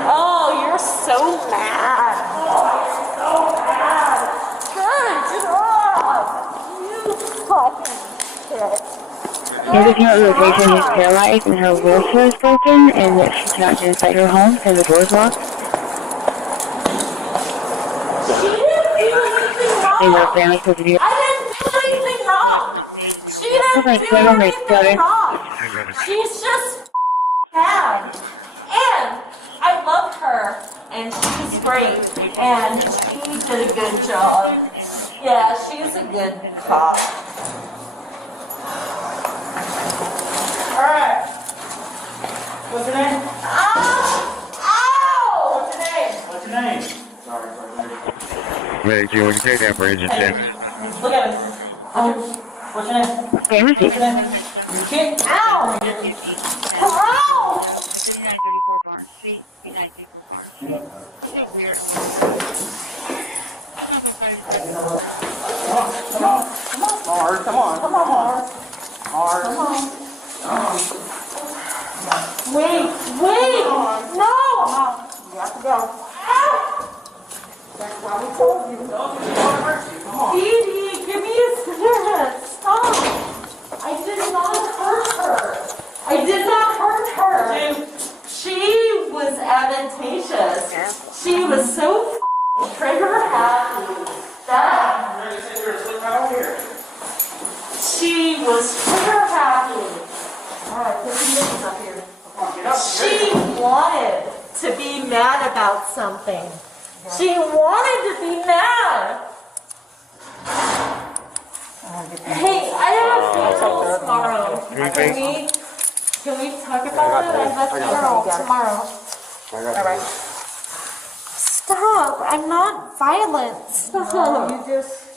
Oh, you're so mad. So mad. Turn it off. You fucking shit. There's no realization is paralyzed and her wheelchair is broken and that she cannot get inside her home because the door's locked. She didn't do anything wrong. And her family's supposed to be... I didn't do anything wrong. She didn't do anything wrong. She's just bad. And I love her. And she's great. And she did a good job. Yeah, she's a good cop. Alright. What's your name? Ow! What's your name? What's your name? Sorry. Medic, you want to take that for agent 10? Look at it. What's your name? What's your name? You can't. Ow! Ow! Come on. Hard. Come on. Hard. Come on. Wait! No! You have to go. That's why we told you. Edie, give me a cigarette. Stop! I did not hurt her. She was advantageous. She was so trigger happy. She was trigger happy. Alright, put the missions up here. She wanted to be mad about something. She wanted to be mad. Hey, I have a funeral tomorrow. Can we talk about it? I have a funeral tomorrow. Alright. Stop! I'm not violent. Stop. You just...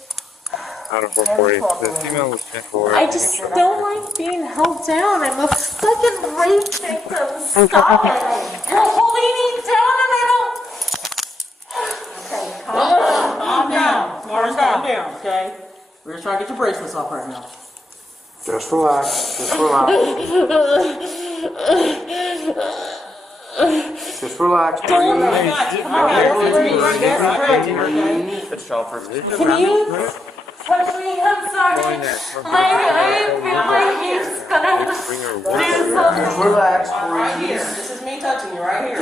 Out of 440. The female was 10-4. I just don't like being held down. I'm a fucking rape victim. Stop it. You're holding me down and I don't... Okay, calm down. Calm down, okay? We're just trying to get your bracelets off right now. Just relax. Just relax. Just relax. Don't Can you touch me? I'm sorry. I feel like he's gonna do something. Relax, Right here. This is me touching you right here.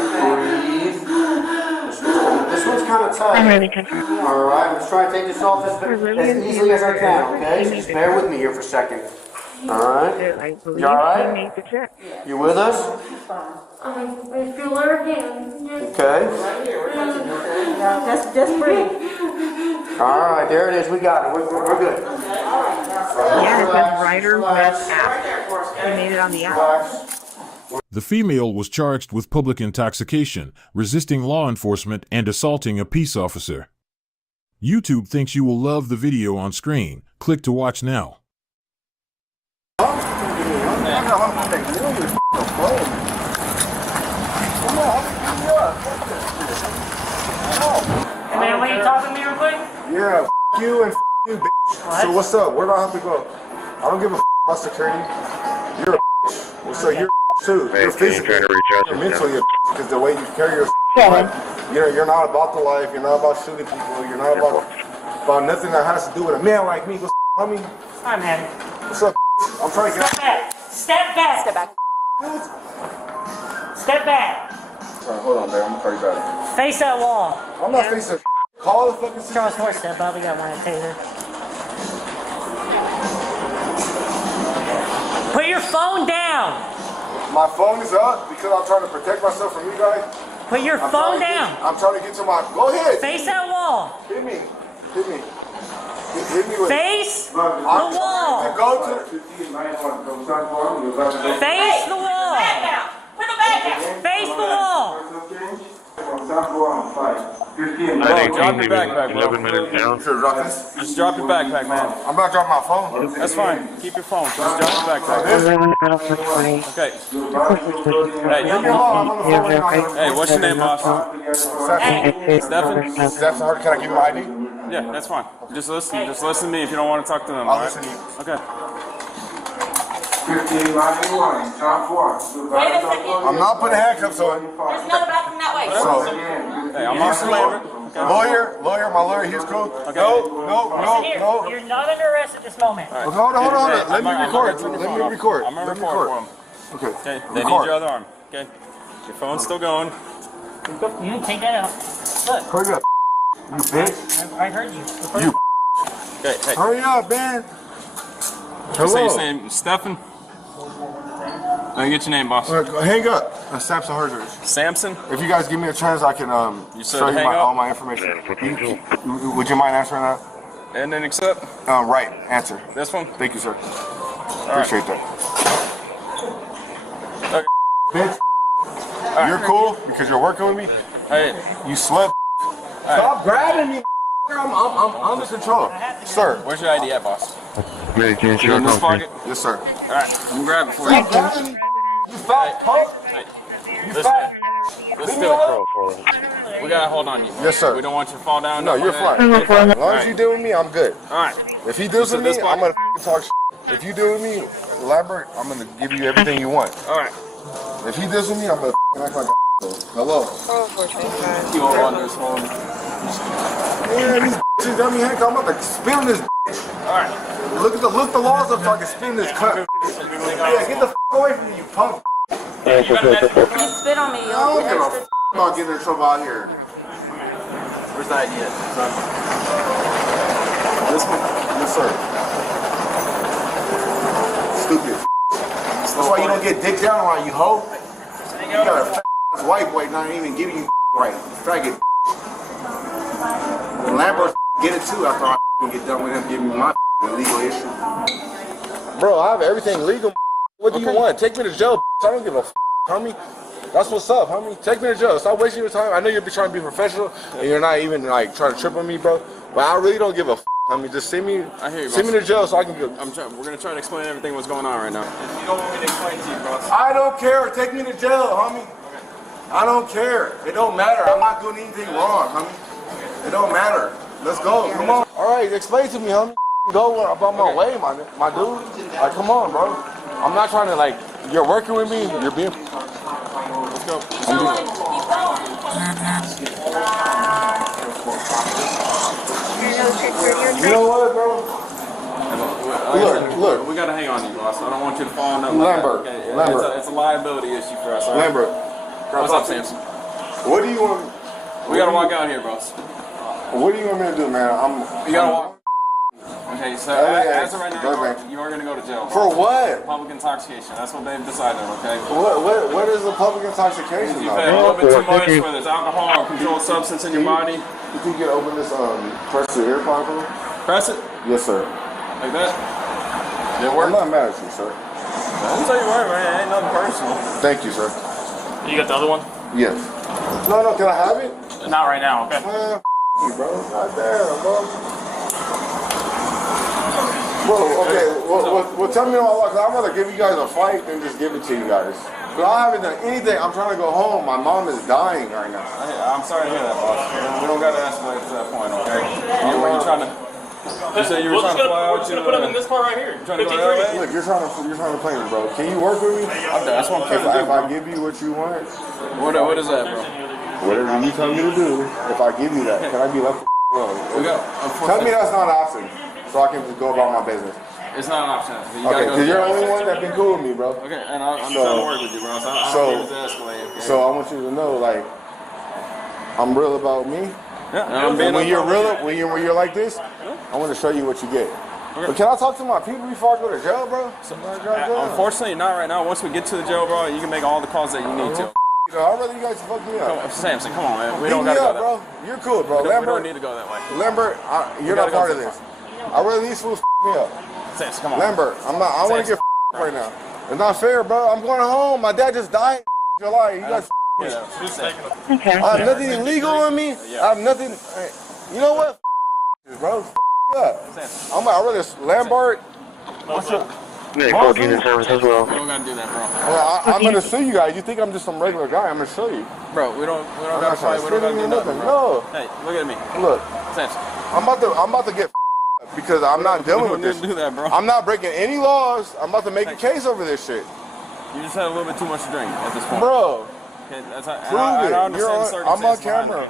This one's kind of tight. Alright, let's try and take this off as easily as I can, okay? Just bear with me here for a second. Alright? You alright? You with us? I feel her hand. Okay. Just breathe. Alright, there it is. We got it. We're good. Yeah, it says Ryder West app. We made it on the app. The female was charged with public intoxication, resisting law enforcement, and assaulting a peace officer. YouTube thinks you will love the video on screen. Click to watch now. Hey man, will you talk to me real quick? Yeah, you and you, bitch. So what's up? Where do I have to go? I don't give a about security. You're a bitch. What's up? You're a too. You're physically, you're mentally a because the way you carry yourself, you're not about the life. You're not about shooting people. You're not about nothing that has to do with a man like me. Go homie. Hi man. What's up? I'm trying to get. Step back. Step back. Step back. Hold on, man. I'm gonna call you back. Face that wall. I'm not facing. Call the fucking. Charles Horse, step up. We got one at Taser. Put your phone down. My phone is up because I'm trying to protect myself from you guys. Put your phone down. I'm trying to get to my. Go ahead. Face that wall. Hit me. Hit me. Hit me with. Face the wall. To go to. Face the wall. Put the bag down. Face the wall. Drop your backpack, bro. 11 minutes down. Just drop your backpack, man. I'm not dropping my phone. That's fine. Keep your phone. Just drop your backpack. Okay. Hey, what's your name, boss? Stephen? Stephen, can I give you my ID? Yeah, that's fine. Just listen. Just listen to me if you don't want to talk to them. I'll listen to you. Okay. I'm not putting handcuffs on. There's another bathroom that way. So, hey, I'm Officer Lambert. Lawyer, my lawyer, he's cool. Okay. No. You're not under arrest at this moment. Right. Hold on. Let me record. I'm gonna record for him. Okay. They need your other arm. Okay. Your phone's still going. You take that out. Look. Hurry up, you bitch. I heard you. You. Okay. Hey. Hurry up, man. Hello. Say your name, Stephen. Let me get your name, boss. Hang up. Samson Herders. Samson? If you guys give me a chance, I can show you all my information. Would you mind answering that? And then accept? Right. Answer. This one? Thank you, sir. Appreciate that. Okay. Bitch. You're cool because you're working with me? Hey. You slept. Stop grabbing me. I'm under control. Sir. Where's your ID at, boss? You in this pocket? Yes, sir. Alright, I'm gonna grab it for you. Stop grabbing me. You fat punk. Hey. You fat. Let's do it. We gotta hold on you. Yes, sir. We don't want you to fall down. No, you're fine. As long as you deal with me, I'm good. Alright. If he deals with me, I'm gonna talk shit. If you deal with me, Lambert, I'm gonna give you everything you want. Alright. If he deals with me, I'm gonna act like a hello. You won't want this phone. Yeah, these bitches got me handcuffed. I'm about to spin this bitch. Alright. Look the laws up so I can spin this cut. Yeah, get the away from me, you punk. You spit on me. I don't give a about getting in trouble out here. Where's the ID at? This one? Yes, sir. Stupid. That's why you don't get dick down around you, hoe. You got a fat white boy not even giving you right. Faggot. Lambert get it too after I get done with him giving me my legal issue. Bro, I have everything legal. What do you want? Take me to jail. I don't give a homie. That's what's up, homie. Take me to jail. Stop wasting your time. I know you'll be trying to be professional, and you're not even like trying to trip on me, bro. But I really don't give a. I mean, just send me. I hear you, send me to jail so I can go. We're gonna try to explain everything what's going on right now. If you don't want me to explain to you, boss. I don't care. Take me to jail, homie. I don't care. It don't matter. I'm not doing anything wrong, homie. It don't matter. Let's go. Come on. All right, explain to me, homie. Go about my way, my dude. Like, come on, bro. I'm not trying to like. You're working with me. You're being. Let's go. You know what, bro? Look. We gotta hang on to you, boss. I don't want you to fall in that. Lambert. It's a liability issue for us. Right? Lambert. What's up, Samson? What do you want? We gotta walk out here, boss. What do you want me to do, man? You gotta walk. Okay, so as of right now, you are gonna go to jail. For what? Public intoxication. That's what they've decided. Okay. What is the public intoxication? You've had a little bit too much, whether it's alcohol or controlled substance in your body. You think you can open this press the ear pocket? Press it. Yes, sir. Like that. Did it work? I'm not mad at you, sir. Don't tell you what, man. It ain't nothing personal. Thank you, sir. You got the other one? Yes. No, can I have it? Not right now, okay? Man, you, bro. God damn, bro. Bro, okay. Well, tell me all. Cause I'd rather give you guys a fight than just give it to you guys. But I haven't done anything. I'm trying to go home. My mom is dying right now. I'm sorry to hear that, boss. We don't gotta escalate to that point, okay? You're trying to. You said you were trying to fly out. We're gonna put him in this car right here. Trying to go to LA? Look, you're trying to play me, bro. Can you work with me? That's what I'm trying to do. If I give you what you want. What is that, bro? Whatever you tell me to do. If I give you that, can I be left alone? Tell me that's not an option, so I can just go about my business. It's not an option. Okay, because you're the only one that been cool with me, bro. Okay, and I'm trying to work with you, bro. So I don't need this to escalate. Okay? So I want you to know, like, I'm real about me. Yeah, and when you're real, when you're like this, I want to show you what you get. Okay. But can I talk to my people before I go to jail, bro? Unfortunately, not right now. Once we get to the jail, bro, you can make all the calls that you need to. I'd rather you guys fuck me up. Samson, come on, man. We Beat don't gotta me go up, that way. bro. You're cool, bro. We Lambert, don't need to go that way. Lambert, you're not part of this. I'd rather these fools me up. Samson, come on. Lambert, I want to get right now. It's not fair, bro. I'm going home. My dad just died in July. You guys me. Okay. I have nothing illegal on me. I have nothing. You know what? Bro, up. I'd rather Lambert. What's up? 14 in service as well. We don't gotta do that, bro. Well, I'm gonna sue you guys. You think I'm just some regular guy? I'm gonna show you. Bro, we don't gotta fight. We don't gotta do nothing, bro. No. Hey, look at me. Look. Samson. I'm about to get because I'm not dealing with this. Do that, bro. I'm not breaking any laws. I'm about to make a case over this shit. You just had a little bit too much to drink at this point. Bro. Okay, Prove it. I'm on camera.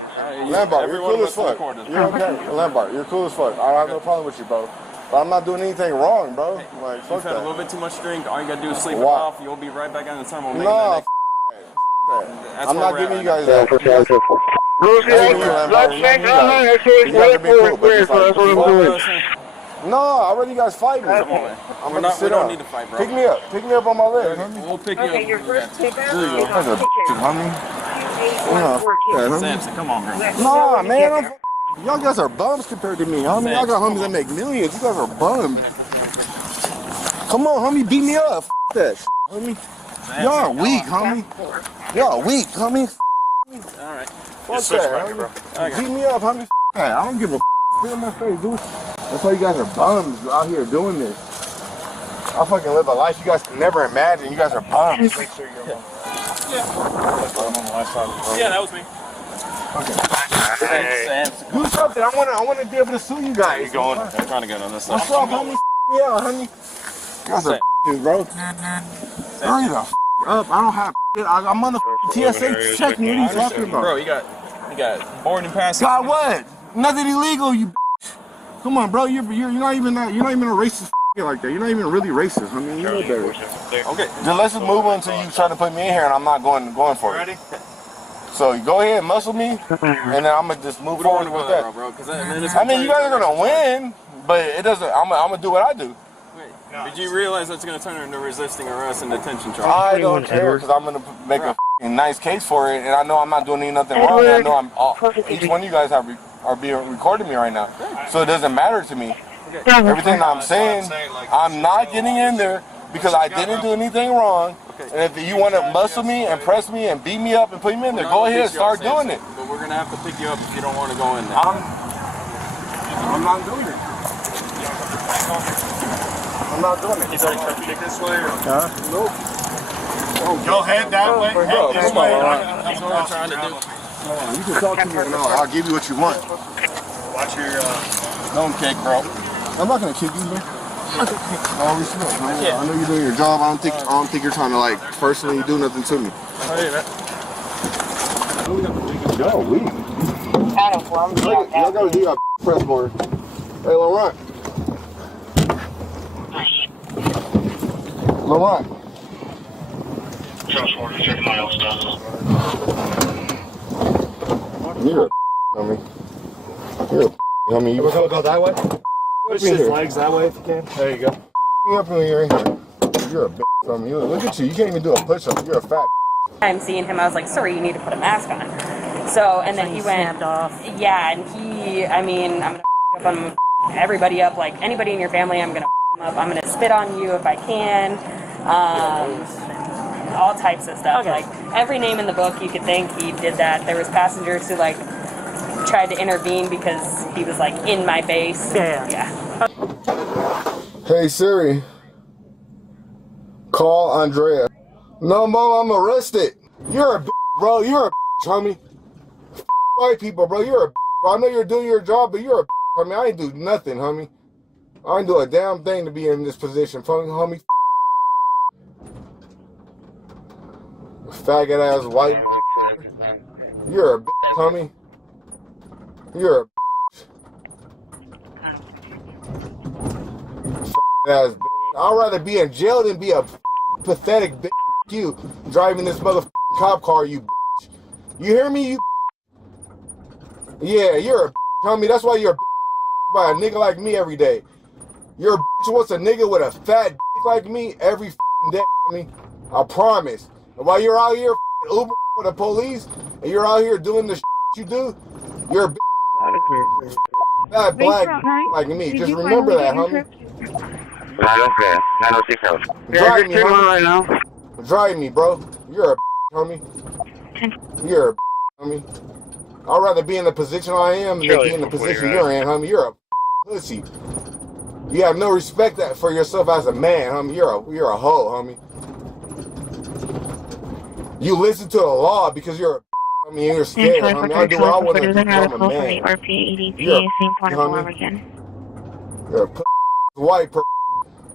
Lambert, you're cool as fuck. You're on camera. Lambert, you're cool as fuck. I have no problem with you, bro. But I'm not doing anything wrong, bro. Like, fuck You've had a little bit too much to drink. All you gotta do is sleep it off. You'll be right back on the terminal. No, I'm not giving you guys that. No, I'd rather you guys fight me. I'm gonna sit down. Need to fight, bro. Pick me up. Pick me up on my leg. We'll pick you up. Okay, your first pickup There you go. That's a bitch, homie. Samson, come on, bro. Nah, man. Y'all guys are bums compared to me, homie. Y'all got homies that make millions. You guys are bums. Come on, homie. Beat me up. F that shit, homie. Y'all are weak, homie. Y'all are weak, homie. Alright. Fuck that, homie. Beat me up, homie. That. I don't give a spit in my face, dude. That's why you guys are bums out here doing this. I fucking live a life you guys can never imagine. You guys are bums. Yeah, that was me. Okay. Do something. I wanna be able to sue you guys. Where you going? I'm trying to get on this side. What's up, homie? Yeah, homie. You guys are bro. Hurry the up. I don't have shit. I'm on the TSA checking. What are you talking about? Bro, you got boarding pass. Got what? Nothing illegal, you. Come on, bro. You're not even a racist like that. You're not even really racist. I mean, you know better. Okay. Then let's just move on until you try to put me in here, and I'm not going for it. Ready? So you go ahead and muscle me, and then I'm gonna just move forward with that. Bro, I mean, you guys are gonna win, but it doesn't. I'm gonna do what I do. Did you realize that's gonna turn into resisting arrest and detention charge? I don't care because I'm gonna make a nice case for it, and I know I'm not doing nothing wrong. I know each one of you guys are being recording me right now, so it doesn't matter to me. Everything I'm saying, I'm not getting in there because I didn't do anything wrong. And if you want to muscle me and press me and beat me up and put me in there, go ahead and start doing it. But we're gonna have to pick you up if you don't want to go in there. I'm not doing it. I'm not doing it. He's already trying to pick this way or? Nope. Go head that way. Head this way. That's what we're trying to do. You can talk to me. No, I'll give you what you want. Watch your, don't kick, bro. I'm not gonna kick you, bro. All respect, man. I know you're doing your job. I don't think you're trying to like personally do nothing to me. Hey, man. Yo, we. Y'all gotta do your press board. Hey, Laurent. Laurent. Just 46 miles down. You're a homie. You're a homie. You want to go that way? Push his legs that way if you can. There you go. Me up in here. You're a bitch from you. Look at you. You can't even do a push-up. You're a fat bitch. I'm seeing him. I was like, "Sir, you need to put a mask on." So, and then he went off. Yeah, and I'm gonna up on everybody up. Like anybody in your family, I'm gonna him up. I'm gonna spit on you if I can. All types of stuff. Okay. Like every name in the book you could think, he did that. There was passengers who like tried to intervene because he was like in my base. Yeah. Hey Siri, call Andrea. No, Mom, I'm arrested. You're a bitch, bro. You're a bitch, homie. White people, bro. You're a bitch, bro. I know you're doing your job, but you're a bitch, homie. I ain't do nothing, homie. I ain't do a damn thing to be in this position, homie. Faggot ass white. You're a bitch, homie. You're a bitch. Faggot ass bitch. I'd rather be in jail than be a pathetic bitch you driving this motherfucking cop car, you bitch. You hear me, you? Yeah, you're a bitch, homie. That's why you're a bitch by a nigga like me every day. You're a bitch wants a nigga with a fat dick like me every day, homie. I promise. And while you're out here Uber for the police, and you're out here doing the you do, you're a bitch. That black like me. Just remember that, homie. 906 house. Drive me, homie. Drive me, bro. You're a homie. You're a homie. I'd rather be in the position I am than be in the position you're in, homie. You're a pussy. You have no respect for yourself as a man, homie. You're a hoe, homie. You listen to the law because you're a homie and you're scared, homie. I do what I want to do. I'm a man. You're a homie. You're a white person.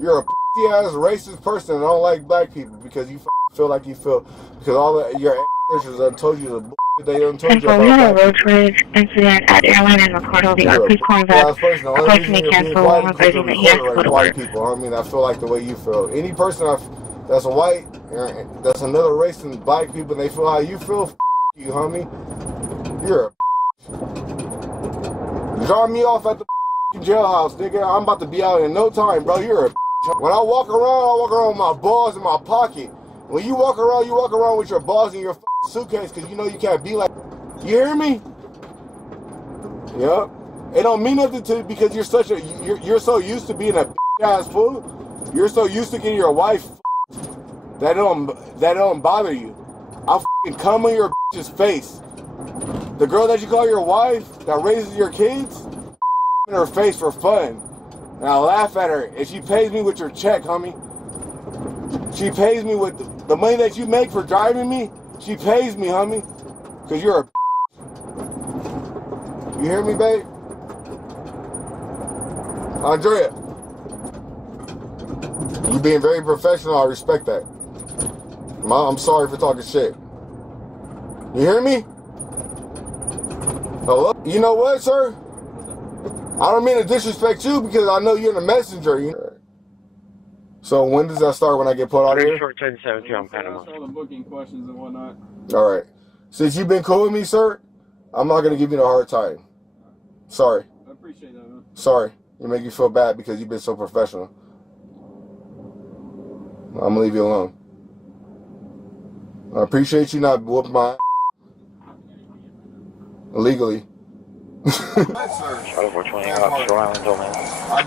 You're a pussy-ass racist person and don't like black people because you feel like you feel because all your ancestors done told you the bullshit they done told you about. We had a road rage incident at Airline and McCardle. The RP's calling back. Requesting to cancel while requesting that he has to go to white work. people, I mean, I feel like the way you feel. Any person that's a white, that's another race than black people, and they feel how you feel, you, homie. You're a drop me off at the jailhouse, nigga. I'm about to be out in no time, bro. You're a when I walk around with my balls in my pocket. When you walk around with your balls in your suitcase because you know you can't be like. You hear me? Yep. It don't mean nothing to you because you're you're so used to being a ass fool. You're so used to getting your wife that don't bother you. I'll come on your bitch's face. The girl that you call your wife that raises your kids, in her face for fun. And I laugh at her, and she pays me with your check, homie. She pays me with the money that you make for driving me. She pays me, homie, because you're a. You hear me, babe? Andrea, you being very professional. I respect that. Mom, I'm sorry for talking shit. You hear me? Hello? You know what, sir? I don't mean to disrespect you because I know you're the messenger. You know? So when does that start when I get put out here? Short 1072 on Panama. All the booking questions and whatnot. All right. Since you've been cool with me, sir, I'm not going to give you a hard time. Sorry. I appreciate that, man. Sorry. You make you feel bad because you've been so professional. I'm going to leave you alone. I appreciate you not whooping my ass illegally. I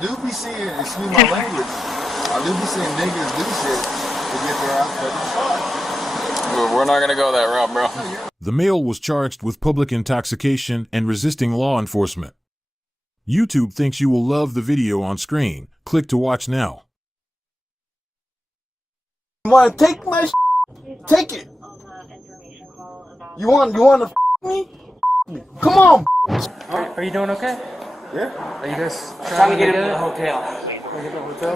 do be seeing, excuse my language, I do be seeing niggas do shit We're not gonna go that route, bro. The male was charged with public intoxication and resisting law enforcement. YouTube thinks you will love the video on screen. Click to watch now. You want to take my take it. You want to me? Come on. Are you doing okay? Yeah. Are you guys Trying to get him to together? the hotel.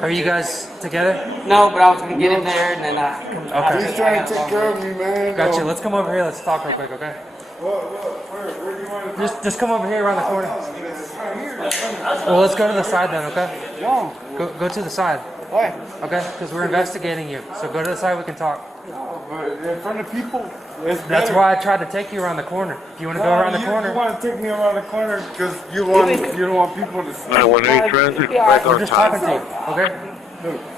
Are you guys together? No, but I was gonna get him there and then Okay. He's trying to take care of me, man. Gotcha. Let's come over here. Let's talk real quick, okay? Where do you want to Just come over here around the corner. Well, let's go to the side then, okay? No. Go to the side. Why? Okay? Because we're investigating you. So go to the side. We can talk. But in front of people, That's why I tried to take you around the corner. If you want to go around the corner. You want to take me around the corner because you don't want people to see. 918 transit, back We're on just time. talking to you, okay?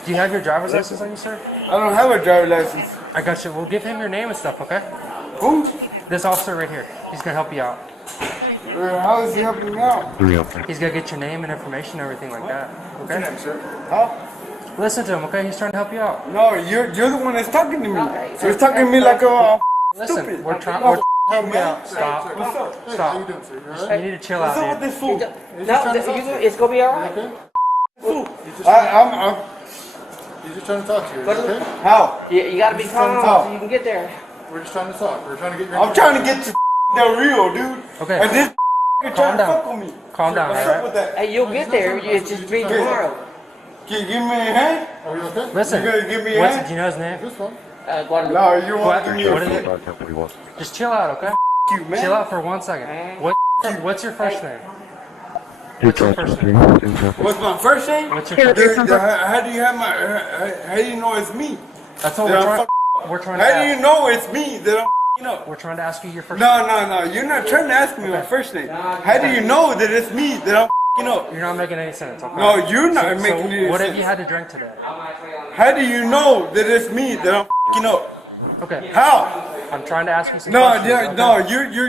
Do you have your driver's license on you, sir? I don't have a driver's license. I got you. We'll give him your name and stuff, okay? Who? This officer right here. He's gonna help you out. How is he helping me out? He's gonna get your name and information, everything like that. Okay? How? Listen to him, okay? He's trying to help you out. No, you're the one that's talking to me. So he's talking to me like a Listen, stupid. we're trying to help you out. Stop. Stop. You need to chill out, What's up with dude. this fool? No, it's gonna be alright. He's just trying to talk to you. Okay? How? You gotta be calm so you can get there. We're just trying to talk. We're trying to get your. I'm trying to get to the real, dude. Okay. And this Calm trying to down. fuck with me. Calm down, What's alright? up with that? Hey, you'll get there. It's just be tomorrow. Can you give me a hand? Are you okay? Listen. You gonna give me a What's, hand? do you know his name? This one. Guadalupe. No, you want What? to give me What a is hand? it? Just chill out, okay? You, man. Chill out for 1 second. What's your first name? What's your first name? What's my first name? What's your first name? How do you have my? How do you know it's me? That's what That we're trying to How do ask. you know it's me that I'm up? We're trying to ask you your first name. No. You're not trying to ask me my first name. How do you know that it's me that I'm up? You're not making any sense, okay? No, you're not So making any what sense. have you had to drink today? How do you know that it's me that I'm up? Okay. How? I'm trying to ask you some No, questions. yeah, okay? no,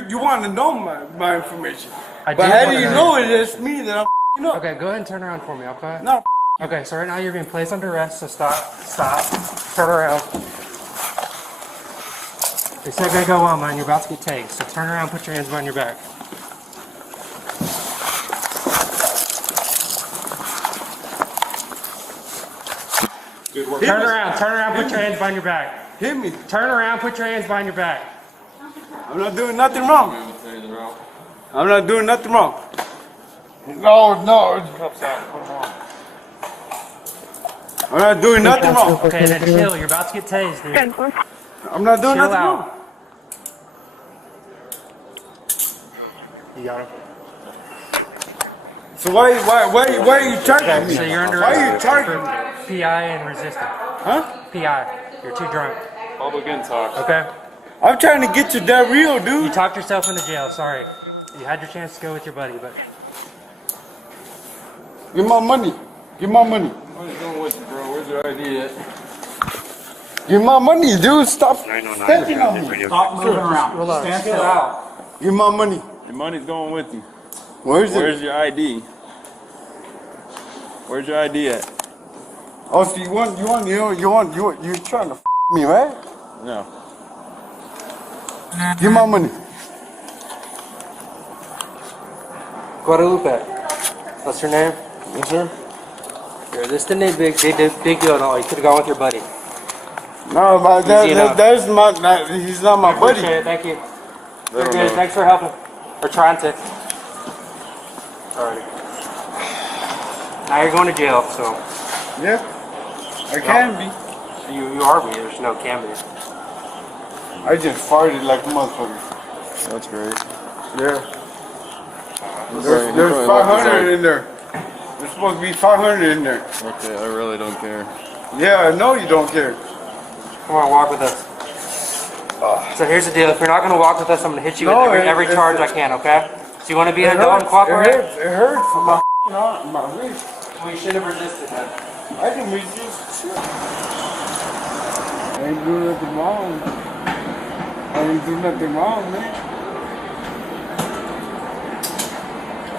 you want to know my information. I But do how do wanna you know. know that it's me that I'm up? Okay, go ahead and turn around for me, okay? No. Okay, so right now you're being placed under arrest, so stop, turn around. It's not gonna go well, man. You're about to get tased, so turn around, put your hands behind your back. Turn around, put your hands behind your back. Hit me. Turn around, put your hands behind your back. I'm not doing nothing wrong. I'm not doing nothing wrong. No. I'm not doing nothing wrong. Okay, then chill. You're about to get tased, dude. I'm not doing Chill nothing out. wrong. You got him. So why are you charging me? So you're under Why are you arrest charging for me? PI and resisting. Huh? PI. You're too drunk. Public intox. Okay? I'm trying to get to that real, dude. You talked yourself into jail. Sorry. You had your chance to go with your buddy, but Give my money. Give my money. What are you doing with you, bro? Where's your ID at? Give my money, dude. Stop stepping on me. Stop moving around. Relax. Stand still. Give my money. Your money's going with you. Where's Where's it? your ID? Where's your ID at? Oh, so you're trying to me, right? No. Give my money. Guadalupe. What's your name? Yes, sir. Here, this didn't need big deal at all. You could have gone with your buddy. No, but that's he's not my buddy. Appreciate it. Thank you. You're don't good. know. Thanks for helping. Or trying to. Alrighty. Now you're going to jail, so. Yeah, I can be. You are be. There's no can be. I just farted like a motherfucker. That's great. Yeah. There's 500 in there. There's supposed to be 500 in there. Okay, I really don't care. Yeah, I know you don't care. Come on, walk with us. So here's the deal. If you're not going to walk with us, I'm going to hit you No, with every charge I can, okay? So you want to be an adult and cooperate? It hurts from my wrist. Well, you should have resisted then. I can resist shit. I ain't doing nothing wrong. I ain't doing nothing wrong, man.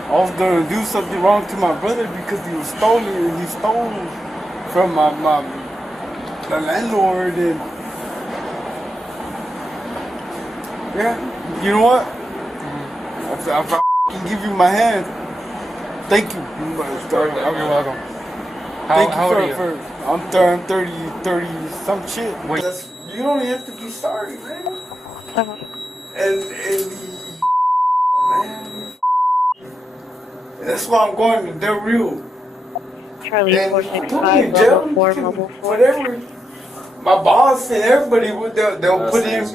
I was gonna do something wrong to my brother because he was stolen. He stole from my the landlord and yeah, you know what? If I can give you my hand, thank you. You're welcome. Thank How old are you? I'm 30 some shit. Wait. You don't have to be sorry, man. And man, that's why I'm going to Del Rio. Charlie And 465, level 4, mobile 4. Whatever. My boss and everybody, they'll put in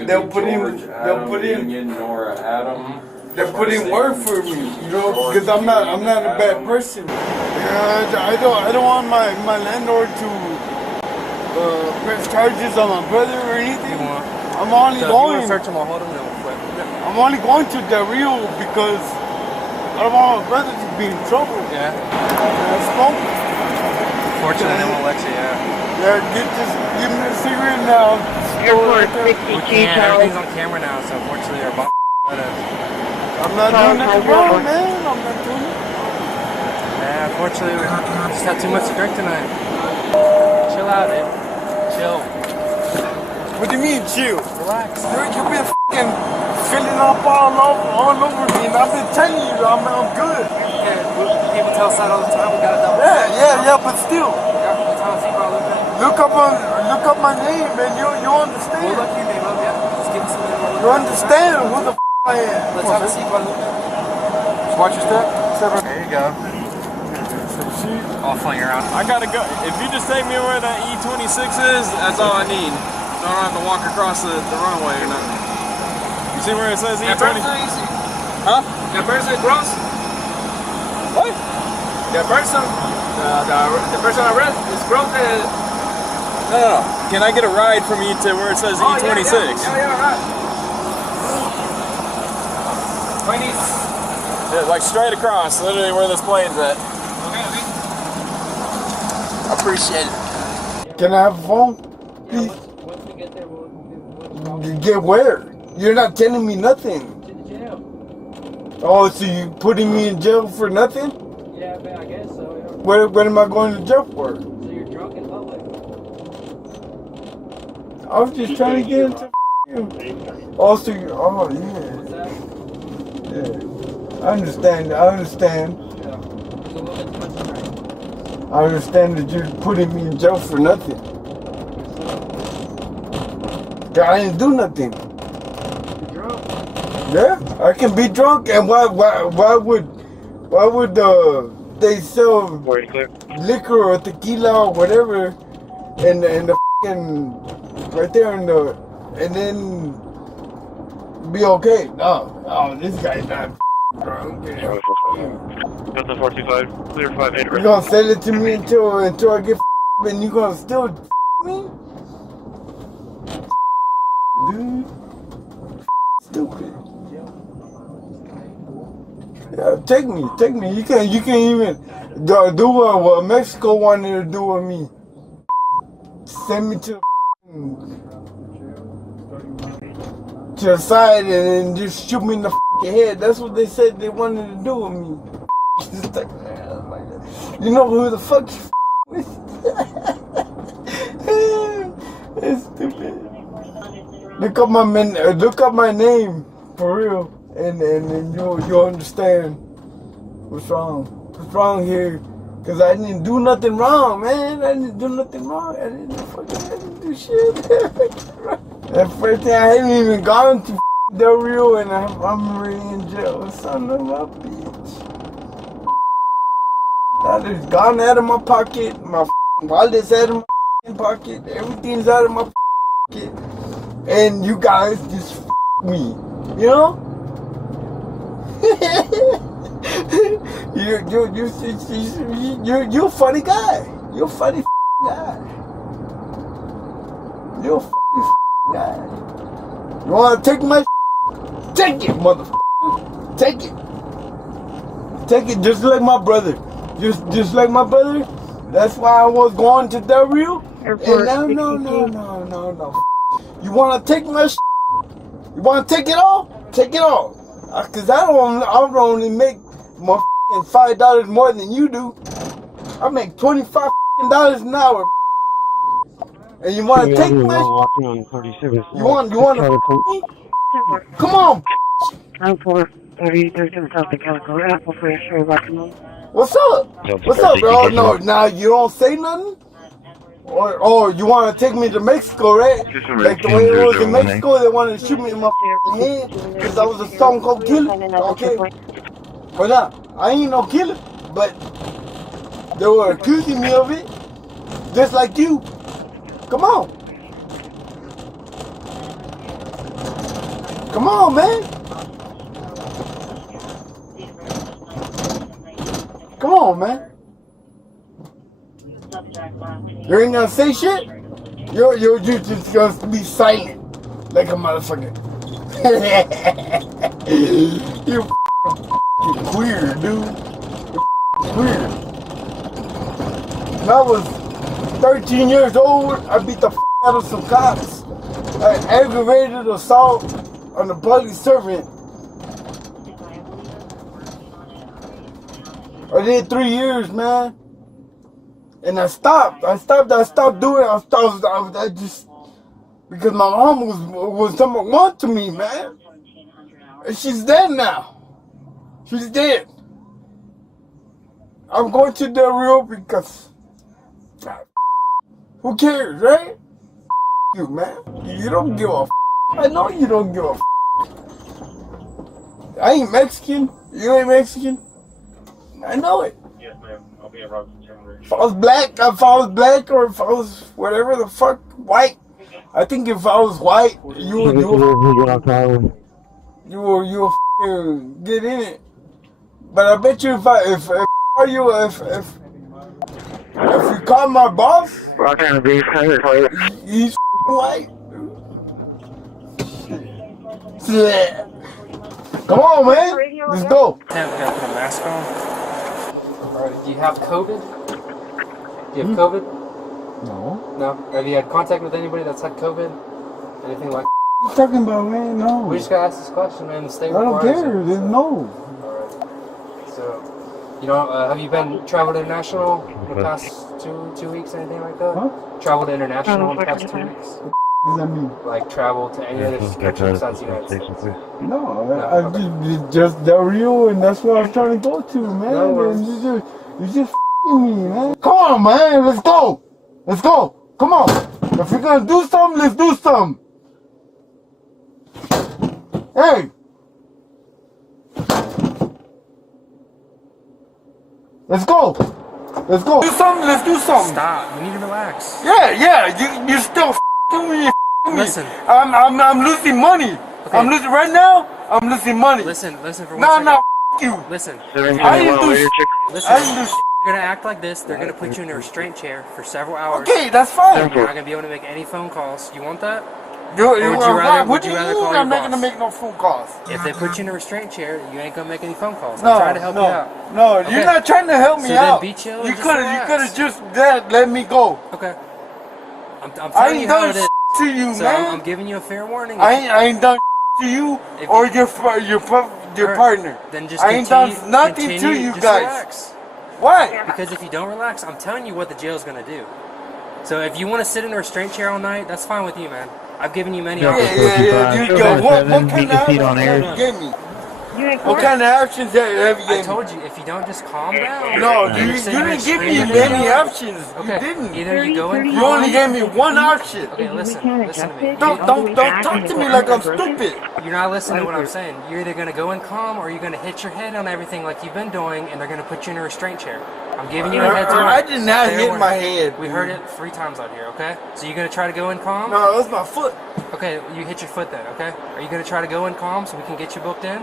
work for me, you know, because I'm not a bad person. Yeah, I don't want my landlord to press charges on my brother or anything. I'm only going. Search him or hold him real quick. I'm only going to Del Rio because I don't want my brother to be in trouble. Yeah. Smoke. Fortunately, they won't let you. Yeah, just give me a cigarette now. Airport 62, Everything's on camera now, so unfortunately our boss let us. I'm not doing nothing wrong, man. I'm not doing it. Yeah, unfortunately we just had too much to drink tonight. Chill out, dude. Chill. What do you mean, chill? Relax. You've been fucking filling up all over me, and I've been telling you I'm good. Yeah, people tell us that all the time. We got a double. Yeah, but still. Look up my name, and you understand. We'll look your name up, yeah. Just give us a minute. You understand who the I am. Let's have a seat, Guadalupe. Just watch your step. There you go. I'll fling around. I gotta go. If you just take me where that E26 is, that's all I need. So I don't have to walk across the runway or nothing. You see where it says E20? Huh? The person cross? What? The person arrest is cross the... No. Can I get a ride from you to where it says E26? Yeah, right. Yeah, like straight across, literally where this plane's at. Okay. I appreciate it. Can I have a phone, please? Once we get there, we'll Get where? You're not telling me nothing. to the jail. Oh, so you putting me in jail for nothing? Yeah, I guess so. Yeah. What am I going to jail for? So you're drunk in public. I was just trying to get into you. Oh, so you, oh yeah. What's that? Yeah. I understand. Yeah. There's a little bit too much tonight. I understand that you're putting me in jail for nothing. I didn't do nothing. You're drunk. Yeah, I can be drunk, and why would they sell liquor or tequila or whatever, and the fucking right there and then be okay? No, this guy's not drunk. Delta 425, clear 58. You gonna sell it to me until I get and you gonna still me? Dude, stupid. Yeah, take me. You can't even do what Mexico wanted to do with me. Send me to the side and then just shoot me in the head. That's what they said they wanted to do with me. Just like, you know who the fuck you with? It's stupid. Look up my name for real, and you'll understand what's wrong. What's wrong here? Cause I didn't do nothing wrong, man. I didn't do nothing wrong. I didn't do shit. That first thing, I hadn't even gone to Del Rio, and I'm already in jail. Son of a bitch. That is gone out of my pocket. My wallet's out of my pocket. Everything's out of my pocket. And you guys just me, you know? You're a funny guy. You're a funny guy. You're a funny guy. You wanna take my take it, motherfucker. Take it. Take it just like my brother. Just like my brother. That's why I was going to Del Rio. And no. You wanna take my shit? You wanna take it all? Take it all. Cause I only make my $5 more than you do. I make $25 an hour. And you want to take my You want to Come on. What's up? What's up, bro? No, now you don't say nothing? Or you want to take me to Mexico, right? Like the way it was in Mexico, they wanted to shoot me in my head because I was a stone cold killer. Okay. But I ain't no killer. But they were accusing me of it. Just like you. Come on. Come on, man. Come on, man. You ain't gonna say shit? You're just gonna be silent. Like a motherfucker. You're queer, dude. You're queer. When I was 13 years old, I beat the out of some cops. Aggravated assault on a public servant. I did 3 years, man. And I stopped doing it. I just, because my mom was number one to me, man. And she's dead now. She's dead. I'm going to the real because, who cares, right? You, man. You don't give a I know you don't give a I ain't Mexican. You ain't Mexican. I know it. Yes, ma'am. I'll be around in 10 minutes. If I was black, or if I was whatever the fuck, white. I think if I was white, you would get in it. But I bet you if you call my boss, he's white. Come on, man. Let's go. Yeah, we gotta put a mask on. Alright, do you have COVID? Do you have COVID? No. No? Have you had contact with anybody that's had COVID? Anything like What are you talking about, man? No. We just gotta ask this question, man. The state I don't requires care. it. There's no. Alright. So, you know, have you been traveled international in the past two weeks, anything like that? Huh? Traveled international in the past 2 weeks? What does that mean? Like travel to any other country besides the United States? No, I just the real, and that's where I'm trying to go to, man. No, and you just f***ing me, man. Come on, man, let's go. Let's go. Come on. If you're gonna do something, let's do something. Hey. Let's go. Let's go. Do something. Let's do something. Stop. You need to relax. Yeah. You still f***ing me. Listen. I'm losing money. Okay. I'm losing right now. I'm losing money. Listen for 1 second. No, you. Listen. I didn't do shit. Listen. I didn't do shit. You're gonna act like this. They're gonna put you in a restraint chair for several hours. Okay, that's fine. You're not gonna be able to make any phone calls. You want that? Would you rather call I'm not gonna make no phone calls. If they put you in a restraint chair, you ain't gonna make any phone calls. No, I'm trying to help you out. No, Okay. you're not trying to help me out. Then be chill. You could have just let me go. Okay. I'm telling you how it is. To you, so man. I'm giving you a fair warning. I ain't done to you or your partner. Then just I ain't done nothing to you guys. Relax. Why? Because if you don't relax, I'm telling you what the jail's gonna do. So if you want to sit in a restraint chair all night, that's fine with you, man. I've given you many options. What kind of options you gave me? What kind of options have you given me? I told you, if you don't just calm down. No, you didn't give me many options. Okay. You didn't. Either you go in. You only gave me one option. Okay, listen to me. Don't talk to me like I'm stupid. You're not listening to what I'm saying. You're either gonna go in calm or you're gonna hit your head on everything like you've been doing, and they're gonna put you in a restraint chair. I'm giving you a heads up. I did not hit my head. We heard it 3 times out here, okay? So you're gonna try to go in calm? No, it was my foot. Okay, you hit your foot then, okay? Are you gonna try to go in calm so we can get you booked in?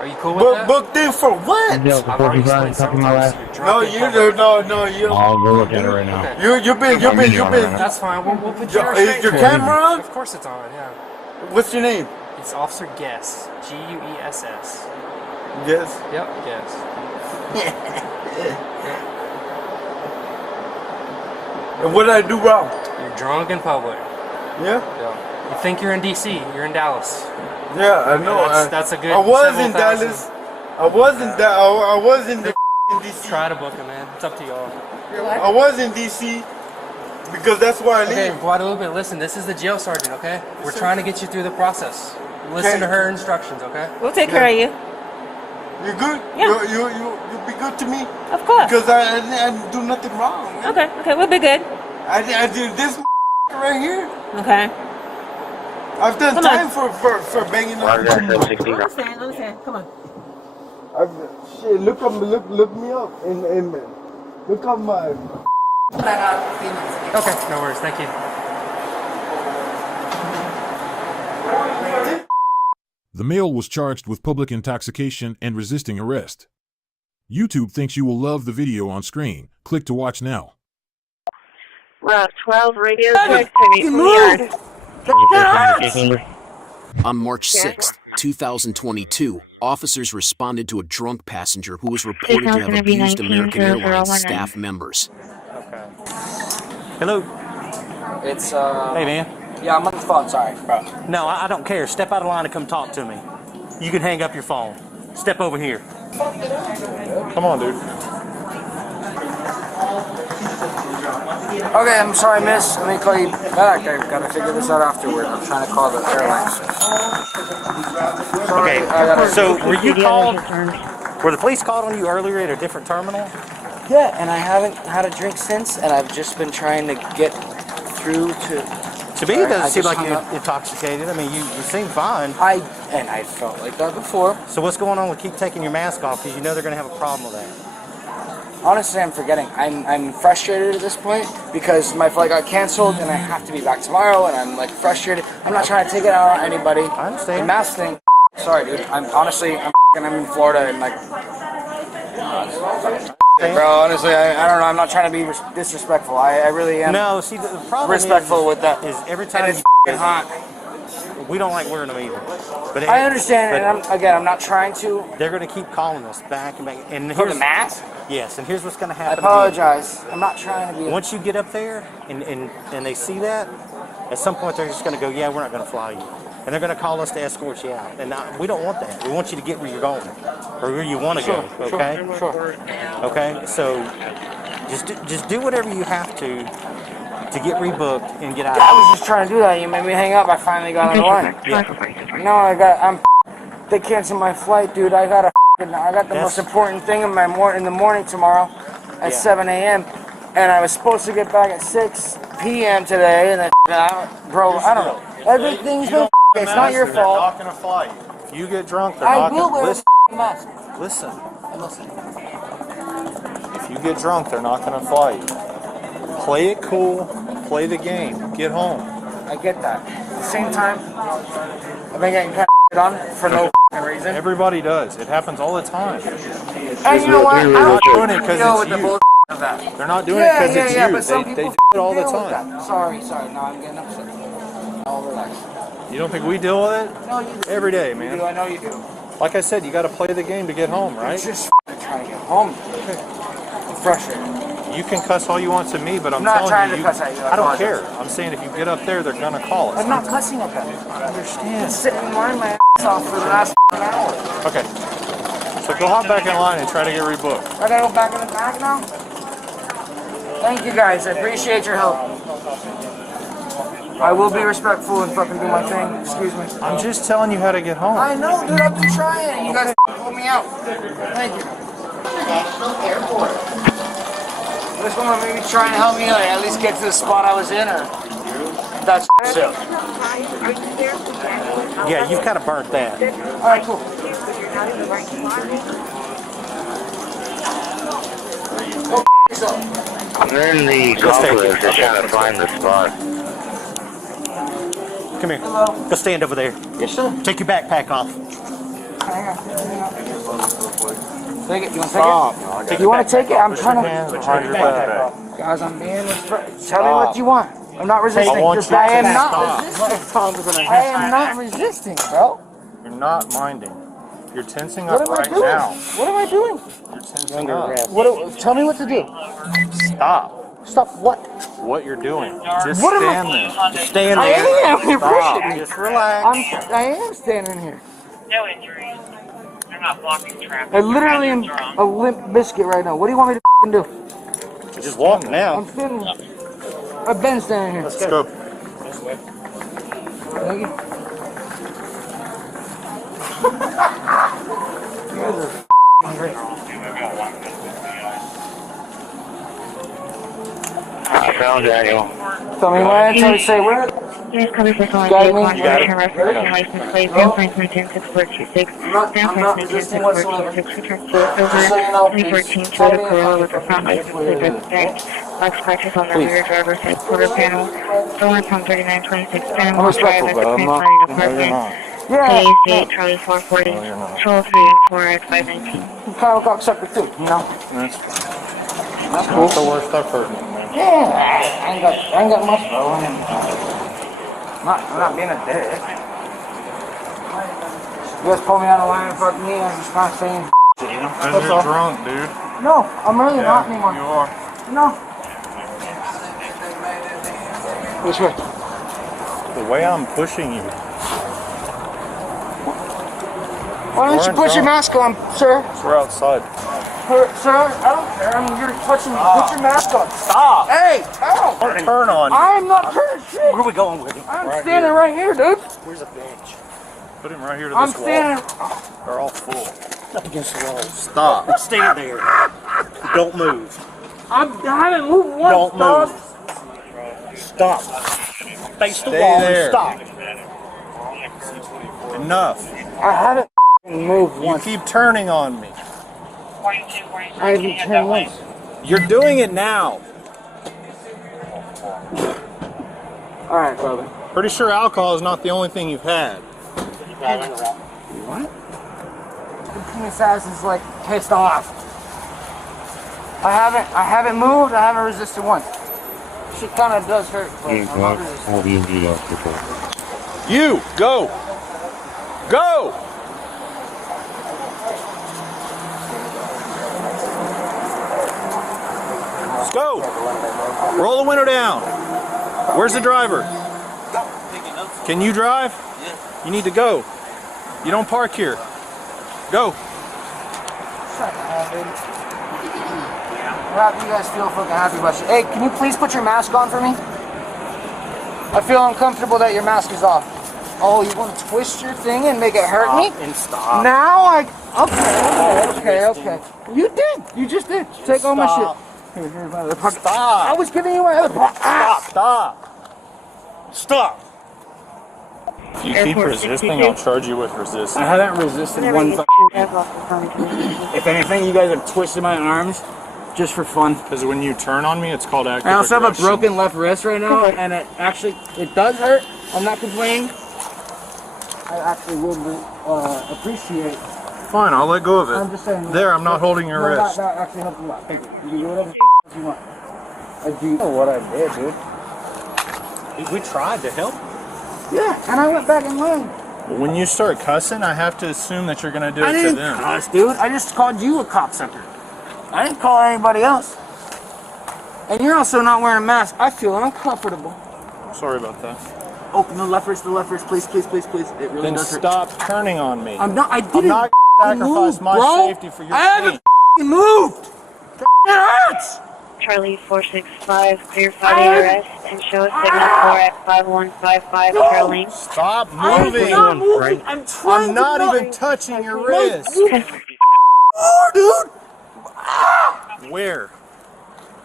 Are you cool with that? Booked in for what? I've already explained several times. No, you don't. I'll go look at it right now. Okay. You've been. That's fine. We'll put you in a restraint Is your chair. camera on? Of course it's on, yeah. What's your name? It's Officer Guess. Guess. Guess? Yep, Guess. And what did I do wrong? You're drunk in public. Yeah? Yeah. You think you're in D.C. You're in Dallas. Yeah, I know. That's a good. I was several in thousand. Dallas. I was in the D.C. Try to book it, man. It's up to y'all. I was in D.C. Because that's where I live. Okay, Guadalupe, listen, this is the jail sergeant, okay? We're trying to get you through the process. Listen to her instructions, okay? We'll take care of you. You good? Yeah. You be good to me? Of course. Because I didn't do nothing wrong. Man. Okay, we'll be good. I did this right here. Okay. I've done Come time on. for banging up. Understand. Come on. Shit, look me up and look up my. Okay, no worries, thank you. The male was charged with public intoxication and resisting arrest. YouTube thinks you will love the video on screen. Click to watch now. Route 12, radio check, 78 yard. On March 6th, 2022, officers responded to a drunk passenger who was reported to have abused American Airlines staff members. Okay. Hello. It's, Hey, man. Yeah, I'm on the phone, sorry, bro. No, I don't care. Step out of line and come talk to me. You can hang up your phone. Step over here. Come on, dude. Okay, I'm sorry, miss. Let me call you back. I've got to figure this out afterward. I'm trying to call the airlines. Okay, so were you called? Were the police called on you earlier at a different terminal? Yeah, and I haven't had a drink since, and I've just been trying to get through to... To me, it doesn't seem like you're intoxicated. I mean, you seem fine. I felt like that before. So what's going on with keep taking your mask off? Because you know they're going to have a problem with that. Honestly, I'm forgetting. I'm frustrated at this point because my flight got canceled and I have to be back tomorrow, and I'm like frustrated. I'm not trying to take it out on anybody. I understand. The mask thing, sorry, dude. I'm in Florida and like... Bro, honestly, I don't know. I'm not trying to be disrespectful. I really am. No, see, the problem respectful with that. Is every time it's hot. We don't like wearing them either. But I understand, and I'm not trying to. They're going to keep calling us back and back. And For the mask? Yes, and here's what's going to I happen. apologize. I'm not trying to be. Once you get up there and they see that, at some point they're just going to go, yeah, we're not going to fly you. And they're going to call us to escort you out. And we don't want that. We want you to get where you're going or where you want to go. Okay? Sure. Okay? So just do whatever you have to get rebooked and get out. I was just trying to do that. You made me hang up. I finally got on the line. No, they canceled my flight, dude. I got the most important thing in the morning tomorrow at 7 a.m. And I was supposed to get back at 6 p.m. today, and bro, I don't know. Everything's been. It's not your fault. They're not gonna fly you. You get drunk, they're I not will gonna wear a mask. Listen. If you get drunk, they're not gonna fly you. Play it cool. Play the game. Get home. I get that. At the same time, I've been getting kind of on for no reason. Everybody does. It happens all the time. And you know what? They're not doing it because it's you. Of that. They're not doing it because it's you. But some They people do it all the deal with time. that. Sorry. Now I'm getting upset. I'll relax. You don't think we deal with it? No, you do. Every day, man. You do. I know you do. Like I said, you got to play the game to get home, right? I'm just trying to get home. I'm frustrated. You can cuss all you want to me, but I'm not trying telling to you, cuss at you. I don't care. I'm saying if you get up there, they're gonna call us. I'm not cussing at them. I understand. I'm sitting and lying my ass off for the last hour. Okay. So go hop back in line and try to get rebooked. I gotta go back in the back now? Thank you guys. I appreciate your help. I will be respectful and fucking do my thing. Excuse me. I'm just telling you how to get home. I know, dude. I've been trying. You guys pulled me out. Thank you. Airport. This one maybe trying to help me like, at least get to the spot I was in, or that's so. Yeah, you've kind of burnt that. All right, cool. They're in the complex. They're trying to find the spot. Come here. Go stand over there. Yes, sir. Take your backpack off. Take it. You want to take it? You want to take it? I'm trying to. Guys, I'm being respectful. Tell me what you want. I'm not resisting. I am not resisting. I am not resisting, bro. You're not minding. You're tensing up What am I right doing? now. What am I doing? You're tensing up. Tell me what to do. Stop. Stop what? What you're doing. Just What am I- stand there. Just stand I there. am. You're Stop. pushing me. Just relax. I am standing here. No injuries. They're not blocking traffic. I literally am a limp biscuit right now. What do you want me to do? Just walk now. I'm sitting. I've been standing here. Let's go. Thank you. You guys are f***ing great. I found Daniel. Tell me when, tell me say where. Yes, coming for someone Got vehicle me. on Western Reference license plate 0.106426, 0.106426, return to over 2014 Toyota Corolla with a front license plate resident, box scratches on the rear driver's side quarter panel, stolen from 392610, West Drive at the Queensland apartment. Today's date, Charlie 440, Control 3 and 4 at 519. You kind of got sucker too, you know? That's cool. That's the worst I've heard. Yeah, I ain't got much, bro. I'm not being a dick. You guys pull me out of line and fuck me, I'm just not saying shit, you know? Because you're drunk, dude. No, I'm really not anymore. You are. No. Which way? The way I'm pushing you. Why don't you put your mask on, sir? We're outside. Sir, I don't care. I mean, you're touching me. Put your mask on. Stop. Hey, ow. Turn on. I'm not turning shit. Where are we going with him? I'm standing right here, dude. Where's a bench? Put him right here to I'm this wall. standing. They're all full. Up against the wall. Stop. Stand there. Don't move. I haven't moved once, Don't dog. move. Stop. Face the Stay wall there. and stop. Enough. I haven't moved You once. keep turning on me. I haven't turned once. You're doing it now. All right, brother. Pretty sure alcohol is not the only thing you've had. What? The penis ass is like pissed off. I haven't moved. I haven't resisted once. She kind of does hurt. But I'm not resisting. You go. Go. Let's go. Roll the window down. Where's the driver? Can you drive? You need to go. You don't park here. Go. Shut up, dude. I'm happy you guys feel fucking happy about shit. Hey, can you please put your mask on for me? I feel uncomfortable that your mask is off. Oh, you want to twist your thing and make it hurt me? And stop. Now okay. You did. You just did. Take all my shit. Here's my other pocket. Stop. I was giving you my other pocket. Stop. If you keep resisting, I'll charge you with resistance. I haven't resisted one If anything, you guys have twisted my arms just for fun. Because when you turn on me, it's called active I also have a aggression. broken left wrist right now, and it does hurt. I'm not complaining. I actually would appreciate. Fine, I'll let go of it. I'm just saying. There, I'm not holding your wrist. That actually helps a lot. Thank you. You can do whatever you want. I do know what I did, dude. We tried to help. Yeah, and I went back in line. When you start cussing, I have to assume that you're going to do I it to didn't them. cuss, dude. I just called you a cocksucker. I didn't call anybody else. And you're also not wearing a mask. I feel uncomfortable. Sorry about that. Open the left wrist, please, please, please, please. It really Then does hurt. stop turning on me. I'm not. I didn't. I'm not sacrifice move, my bro. safety for your I haven't pain. moved. It hurts. Charlie 465, clear Friday arrest and show us signal 4 at 5155 Charlie. Stop I'm moving. not moving. I'm trying I'm not to even touching your wrist. dude. Where?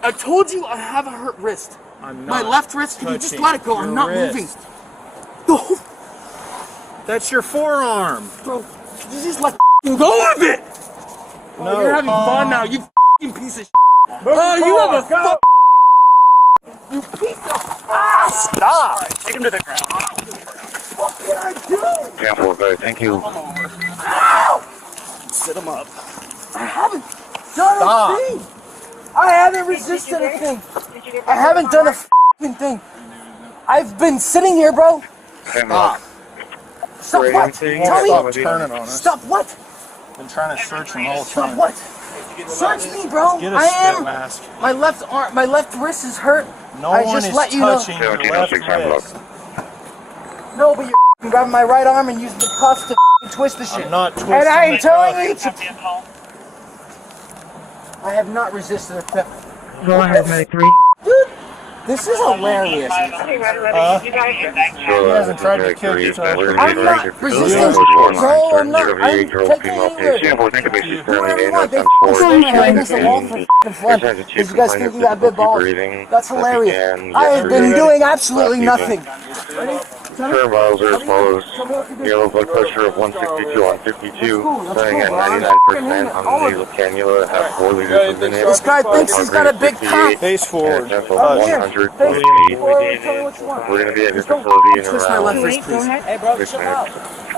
I told you I have a hurt wrist. I'm My not left wrist. Can you just touching let it go? I'm your not wrist. moving. No, That's your forearm. bro. You just let go of it. No. Oh, you're having fun now. You fucking piece of shit. Oh, you have a fuck. You piece of Stop. Take him to the ground. What did I do? Careful, go. Thank you. Ow! Sit him up. I haven't done a thing. I haven't resisted a thing. I haven't done a fucking thing. I've been sitting here, bro. Stop. Stop what? Tell me. Stop turning on us. Stop what? Been trying to search him all the Stop time. what? Search me, bro. Get a I spit am. mask. My left arm, my left wrist is hurt. No I one just is let you know. touching your left wrist. No, but you're grabbing my right arm and using the cuffs to twist the shit. I'm not twisting And I am the telling you cuff. to. I have not resisted a theft. Go ahead, Medic 3. Dude, This is hilarious. He hasn't tried to kill you, so I'm not resisting. Bro, I'm not. I'm taking anger. Whatever you want. They stand behind against the wall for fun. Because you guys think you got big balls. That's hilarious. I have been doing absolutely nothing. Ready? Current vitals are as follows. Yellow blood pressure of 162 on 52, starting at 99% on the nasal cannula, have 4 liters within it. This guy thinks he's got a big cock. Face forward. 100. We're going to be at your facility in around 6 minutes.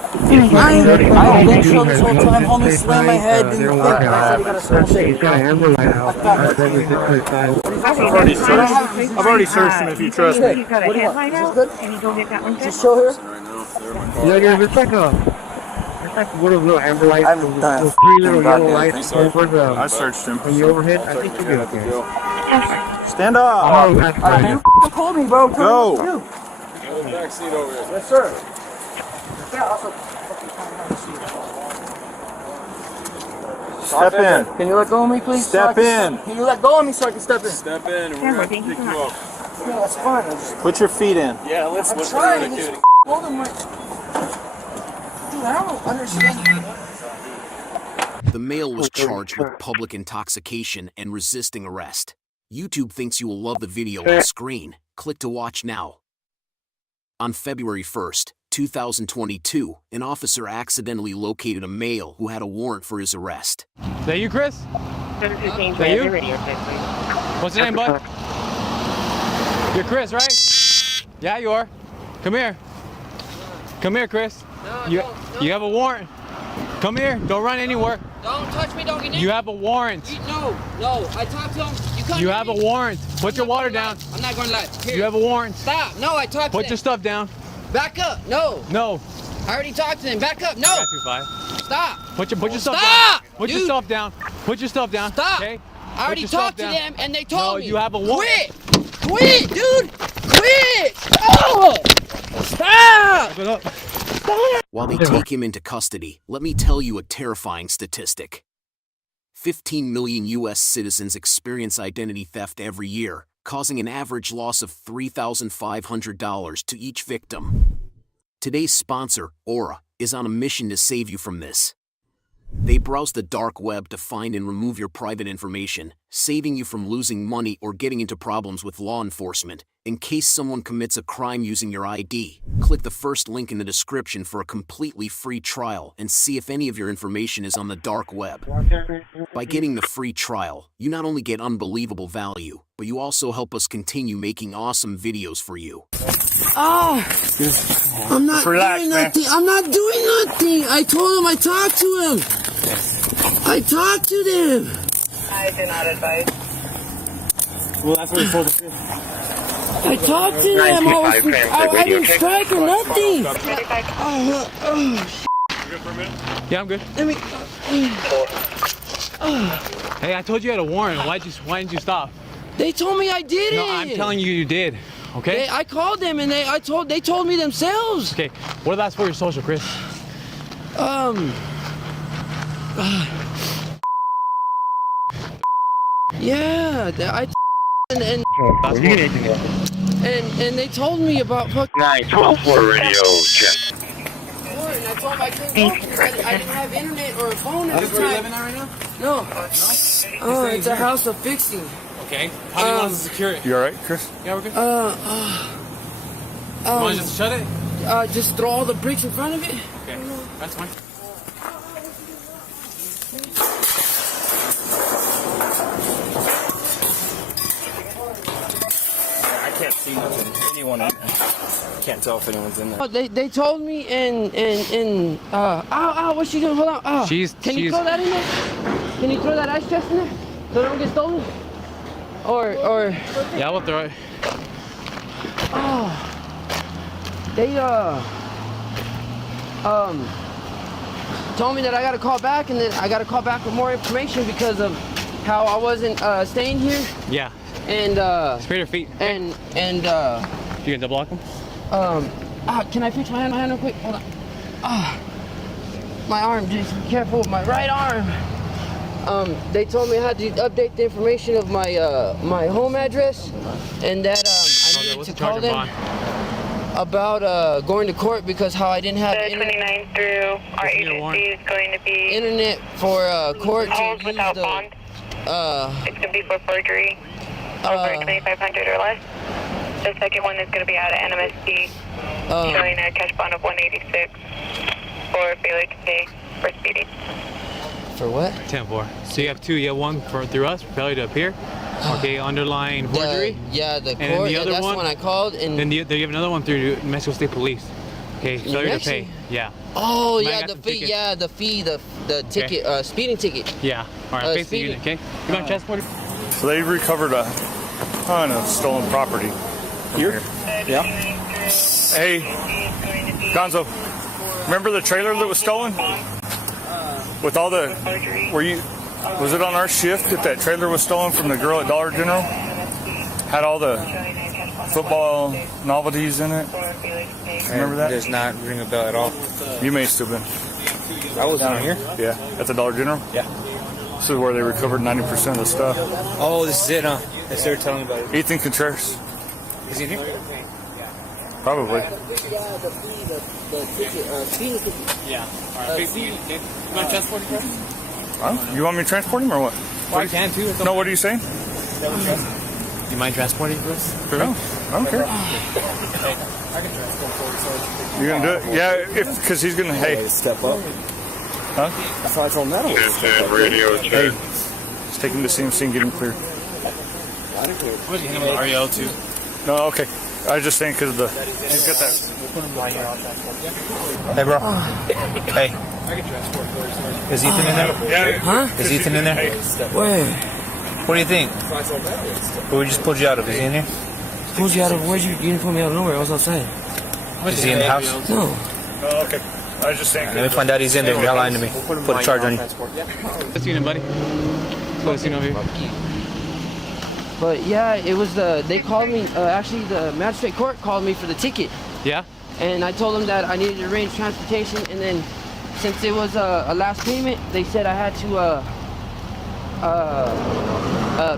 I have been chill this whole time. Homie slammed my head. Didn't think I said he got a small shake. I've already searched him if you trust me. What do you want? Is this good? Just chill here? Yeah, it's like a what a little amber light, those 3 little yellow lights over the. I searched him. On the overhead, I think you'll be okay. Stand up. You called me, bro. Go. Back seat over here. Yes, sir. Step in. Can you let go of me, please? Step in. Can you let go of me so I can step in? Step in and we're going to pick you up. Yeah, that's fine. Put your feet in. Yeah, let's I'm put trying. it in. Hold him right. Dude, I don't understand. The male was charged with public intoxication and resisting arrest. YouTube thinks you will love the video on screen. Click to watch now. On February 1st, 2022, an officer accidentally located a male who had a warrant for his arrest. Is that you, Chris? Is that you? What's your name, bud? You're Chris, right? Yeah, you are. Come here. Come here, Chris. You have a warrant. Come here. Don't run anywhere. Don't touch me. Don't get in. You have a warrant. No. I talked to him. You have a warrant. Put your water down. I'm not going to lie. Here. You have a warrant. Stop. No, I talked to him. Put your stuff down. Back up. No. No. I already talked to him. Back up. No. 25. Stop. Put your stuff Stop, down. Put your stuff down. Put your stuff down. Stop. Okay? I already talked to them and they told me. No, you have a warrant. Quit, dude. Quit. Stop. Stop. While they take him into custody, let me tell you a terrifying statistic. 15 million U.S. citizens experience identity theft every year, causing an average loss of $3,500 to each victim. Today's sponsor, Aura, is on a mission to save you from this. They browse the dark web to find and remove your private information, saving you from losing money or getting into problems with law enforcement. In case someone commits a crime using your ID, click the first link in the description for a completely free trial and see if any of your information is on the dark web. By getting the free trial, you not only get unbelievable value, but you also help us continue making awesome videos for you. Oh, I'm not doing nothing. I'm not doing nothing. I told him. I talked to him. I talked to them. I do not advise. Well, that's what we told him. I talked to them. I didn't strike or nothing. Yeah, I'm good. Let me. Hey, I told you had a warrant. Why didn't you stop? They told me I did it. No, I'm telling you did. Okay? I called them and they told me themselves. Okay. What about for your social, Chris? Yeah, and they told me about fuck. 912 radio check. And I told them I couldn't go because I didn't have internet or a phone at the time. Are you living there right now? No. Oh, it's a house of fixing. Okay. How do you want us to secure it? You alright, Chris? Yeah, we're good. You want to just shut it? Just throw all the bricks in front of it. Okay, that's fine. I can't see nothing. Anyone in there. Can't tell if anyone's in there. Oh, they told me and what's she doing? Hold on. Oh, can you throw that in there? Can you throw that ice chest in there so it don't get stolen? Or yeah, we'll throw it. Oh, they told me that I gotta call back and then I gotta call back with more information because of how I wasn't staying here. Yeah. And Straight your feet. And you can double lock them? Can I fix my hand real quick? Hold on. My arm, Jason. Be careful with my right arm. They told me I had to update the information of my my home address, and that I needed to call them about going to court because how I didn't have 29 through our agency is going to be internet for court to use without the, bond. It's going to be for forgery over 2,500 or less. The second one is going to be out of NMSD, showing a cash bond of 186 for failure to pay for speeding. For what? 10-4. So you have two. You have one through us, for failure to appear. Okay, underlying forgery. The and court. the other that's one, the one I called. And then you have another one through New Mexico State Police. Okay, failure to pay. Yeah. Oh, You might yeah, have the to fee. ticket. Yeah, the fee. The speeding ticket. Yeah. All right. Face the speeding. unit. Okay. You want transport? So they recovered a ton of stolen property. Here? Yeah. Hey, Gonzo, remember the trailer that was stolen? With all the, was it on our shift that trailer was stolen from the girl at Dollar General? Had all the football novelties in it? Remember that? Does not ring a bell at all. You may have still been. I was down here? Yeah, at the Dollar General? Yeah. This is where they recovered 90% of the stuff. Oh, this is it, huh? Yes, they were telling me about it. Ethan Contreras. Is he in here? Probably. The ticket, speeding ticket. Yeah. All right. You want to transport him? You want me to transport him or what? Well, I can too. No, what are you saying? You mind transporting for us? No, I don't care. I can transport for you. You're gonna do it? Yeah, because he's gonna. Hey, step up. Huh? That's why I told him that. Hey, just take him to CMC and get him cleared. What did you handle REL too? No, okay. I was just saying because of the. He's got that. Hey, bro. Hey. Is Ethan in there? Yeah. Huh? Is Ethan in there? Where? What do you think? We just pulled you out of. Is he in here? Pulled you out of where? You didn't pull me out of nowhere. I was outside. Is he in the house? No. Oh, okay. I was just saying. Let me find out he's in there. You're lying to me. Put a charge on you. Let's see him, buddy. Let's see him over here. But yeah, it was they called me, actually the magistrate court called me for the ticket. Yeah? And I told them that I needed to arrange transportation, and then since it was a last payment, they said I had to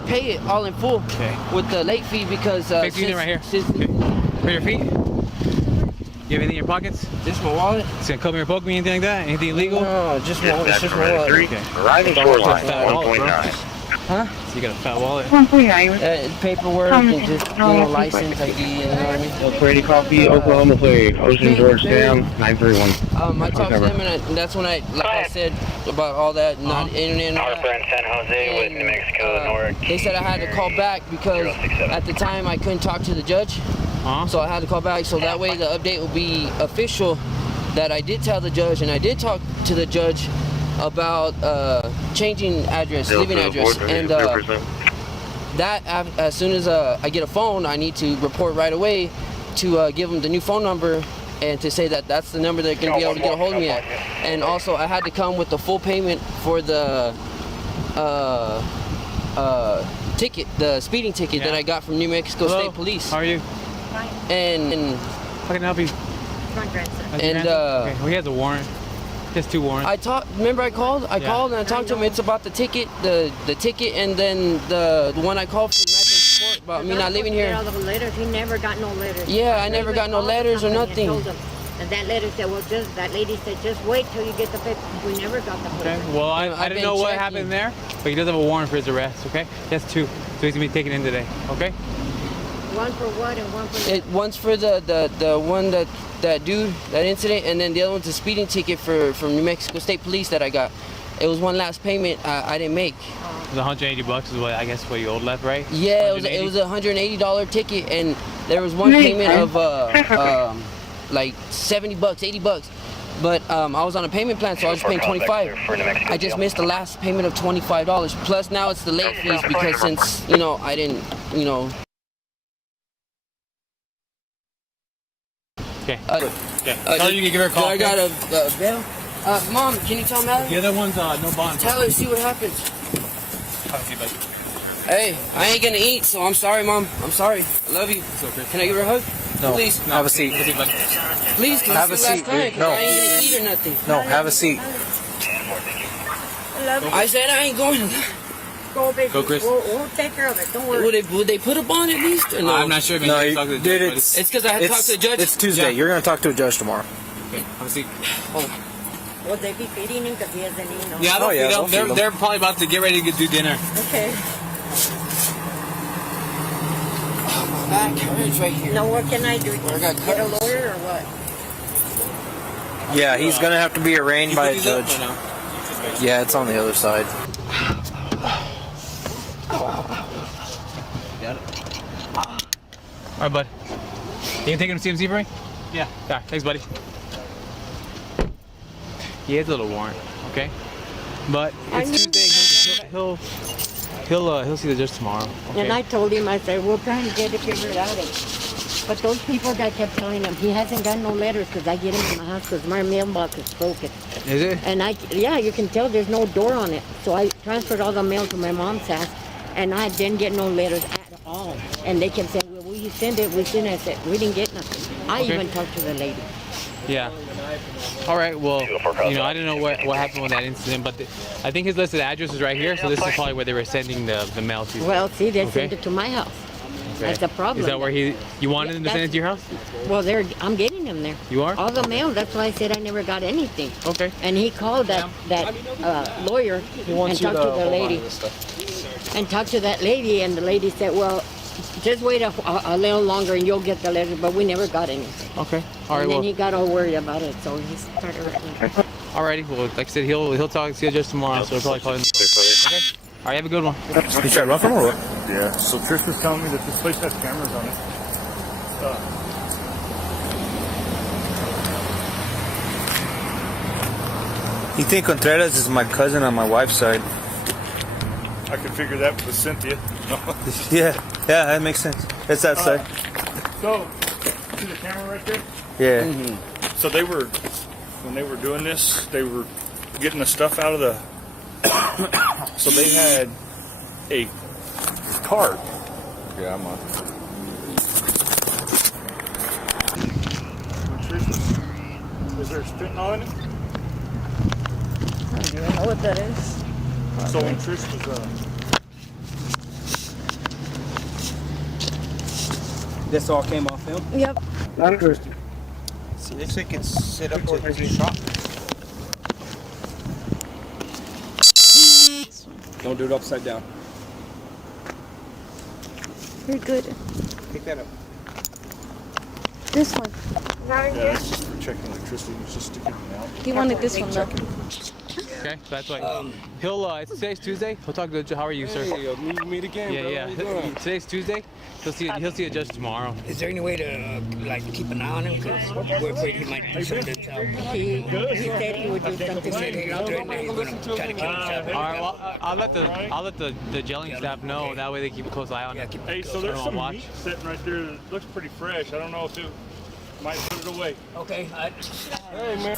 pay it all in full with the late fee because Face the unit right here. For your feet? You have anything in your pockets? Just my wallet. So come here, poke me, anything like that? Anything illegal? No, just my wallet. It's just my wallet. Okay. Rising shoreline, 1.9. Huh? So you got a fat wallet? Paperwork and just license ID, you know what I mean? Brady Coffee, Oklahoma Plate, Ocean George Dam, 931. I talked to them and that's when I said about all that, not internet. Harper and San Jose with New Mexico North. They said I had to call back because at the time I couldn't talk to the judge. So I had to call back so that way the update will be official that I did tell the judge and I did talk to the judge about changing address, living address, and that as soon as I get a phone, I need to report right away to give them the new phone number and to say that that's the number they're going to be able to get a hold of me at. And also, I had to come with the full payment for the ticket, the speeding ticket that I got from New Mexico State Police. How are you? And how can I help you? And okay. Well, he has a warrant. Just 2 warrants. Remember I called? I called and I talked to him. It's about the ticket, the ticket, and then the one I called for the magistrate court about me not living here. He never got no letters. Yeah, I never got no letters or nothing. And that letter said, well, that lady said, just wait till you get the paper. We never got the paper. Okay. Well, I didn't know what happened there, but he does have a warrant for his arrest. Okay. That's 2, so he's gonna be taken in today. Okay. One for what and one for one's for the one that incident, and then the other one's a speeding ticket from New Mexico State Police that I got. It was one last payment I didn't make. It was $180 is what I guess what you owed left, right? Yeah, it was a $180 ticket, and there was one payment of like $70, $80. But I was on a payment plan, so I was paying $25. I just missed the last payment of $25. Plus now it's the late fees because since I didn't Okay. Tell you to give her a call. I got a bail. Mom, can you tell Mallory? The other one's no bond. Tell her, see what happens. Hey, I ain't gonna eat, so I'm sorry, Mom. I'm sorry. I love you. It's okay. Can I give her a hug? No. Please. Have a seat. Please, have a seat. No. I ain't gonna eat or nothing. No, have a seat. love you. I said I ain't going. Go, baby. Go, Chris. We'll take care of it. Don't worry. Would they put a bond at least? Or no? I'm not sure. Man. No, Dude, it's because I had to talk to the judge. It's Tuesday. Yeah. You're gonna talk to a judge tomorrow. Okay, have a seat. Will they be feeding him because he hasn't eaten? Yeah, they'll feed them. They're probably about to get ready to do dinner. Okay. Back hurts right here. Now what can I do? I got Get a lawyer or what? Yeah, he's gonna have to be arraigned by a These up judge. or no? Yeah, it's on the other side. Got it. All right, bud. You can take him to CMC for me? Yeah. Yeah. Thanks, buddy. He has a little warrant, okay? But it's Tuesday. He'll see the judge tomorrow. Okay? And I told him, I said, we'll try and get it figured out. But those people that kept telling him, he hasn't got no letters because I get him to my house because my mailbox is broken. Is it? And yeah, you can tell there's no door on it. So I transferred all the mail to my mom's house and I didn't get no letters at all. And they kept saying, well, will you send it? We sent it. I said, we didn't get nothing. I Okay. even talked to the lady. Yeah. All right. Well, you know, I don't know what happened with that incident, but I think his listed address is right here. So this is probably where they were sending the mail to. Well, see, they Okay. sent it to my house. Okay. That's the problem. Is that where you wanted him to send it to your house? Well, I'm getting them there. You are? All the mail. That's why I said I never got anything. Okay. And he called that lawyer and talked to the lady. And talked to that lady, and the lady said, well, just wait a little longer and you'll get the letter, but we never got anything. Okay. All right. And then Well. he got all worried about it, so he started writing. Alrighty. Well, like I said, he'll talk to the judge tomorrow, so he'll probably call him. Okay. All right. Have a good one. You tried rough him or what? Yeah. So Trish was telling me that this place has cameras on it. You think Contreras is my cousin on my wife's side? I could figure that with Cynthia. Yeah, that makes sense. It's that side. So, see the camera right there? Yeah. So when they were doing this, they were getting the stuff out of the. So they had a card. Yeah, I'm on. Is there fentanyl in it? I don't even know what that is. So when Trish was This all came off him? Yep. Christi. See, looks like it's set up to his shop. Don't do it upside down. You're good. Pick that up. This one. yeah, this is for checking electricity. It's just sticking it out. He wanted this one, though. Okay. So that's why today's Tuesday. He'll talk to the judge. How are you, sir? Hey, meet again, Yeah, bro. yeah. How you doing? Today's Tuesday. He'll see a judge tomorrow. Is there any way to keep an eye on him? Because we're afraid he might do something. He said he would do something. He threatened that he was going to try to kill himself. All right. Well, I'll let the gelling staff know. That way they keep a close eye on him. Hey, so there's some meat sitting right there that looks pretty fresh. I don't know if it might put it away. Okay. Hey, man.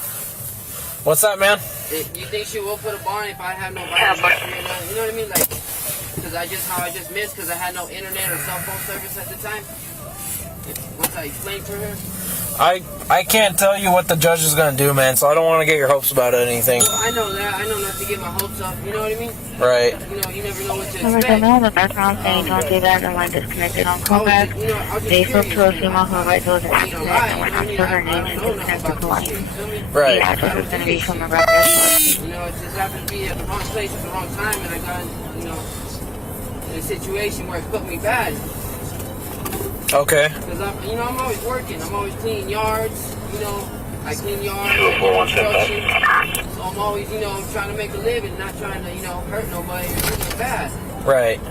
What's up, man? You think she will put a bond if I have no violence? You know what I mean? Like, because I just missed because I had no internet or cell phone service at the time. Once I explained to her. I can't tell you what the judge is gonna do, man. So I don't want to get your hopes about anything. Well, I know that. I know not to get my hopes up. You know what I mean? Right. You know, you never know what to Over expect. the mail, the background saying don't do that, the line disconnected on callback. They spoke to a female who arrived with an accident and went after her name and disconnected the line. Right. The address is going to be from the record. You know, it just happened to be at the wrong place at the wrong time, and I got, you know, in a situation where it put me bad. Okay. Because I'm always working. I'm always cleaning yards. You know, I clean yards. Construction. So I'm always, trying to make a living, not trying to, hurt nobody or do nothing bad. Right.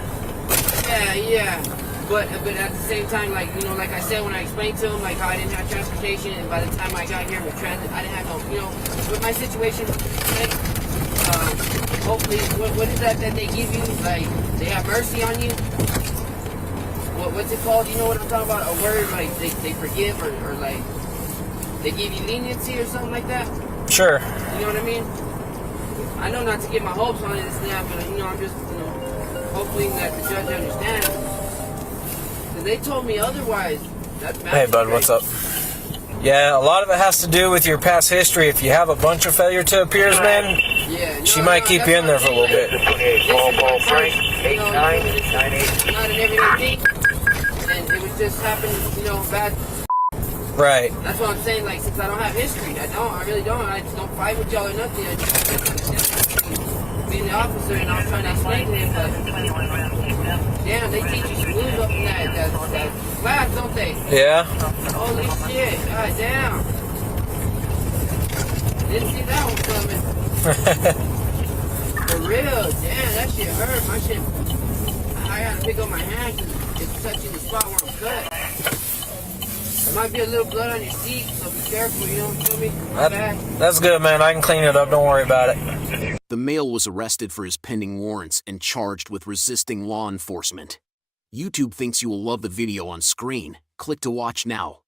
Yeah. But at the same time, like I said when I explained to him, like how I didn't have transportation, and by the time I got here with transit, I didn't have no, with my situation, like, hopefully, what is that they give you? Like, they have mercy on you? What's it called? You know what I'm talking about? A word, like, they forgive, or like, they give you leniency or something like that? Sure. You know what I mean? I know not to get my hopes on it and that, but, I'm just, hopefully that the judge understands. Because they told me otherwise. Hey, bud, what's up? Yeah, a lot of it has to do with your past history. If you have a bunch of failure to appears, man, Yeah. She might keep you in there for a little bit. Not an everyday thing, and it would just happen, bad. Right. That's what I'm saying, like, since I don't have history, I really don't, I just don't fight with y'all or nothing. I just being the officer, and I'm trying to explain to him, but damn, they teach you some moves up in that class, don't they? Yeah. Holy shit, god damn. Didn't see that one coming. For real, damn, that shit hurt. My shit, I gotta pick up my hand because it's touching the spot where I'm cut. There might be a little blood on your seat, so be careful, you don't feel me? That's good, man. I can clean it up. Don't worry about it. The male was arrested for his pending warrants and charged with resisting law enforcement. YouTube thinks you will love the video on screen. Click to watch now.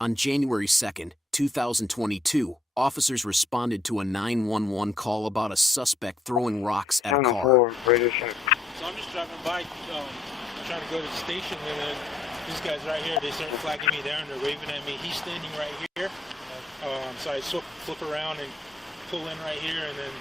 On January 2nd, 2022, officers responded to a 911 call about a suspect throwing rocks at a car. So I'm just driving by, trying to go to the station, and then these guys right here, they start flagging me down, they're waving at me. He's standing right here, so I flip around and pull in right here, and then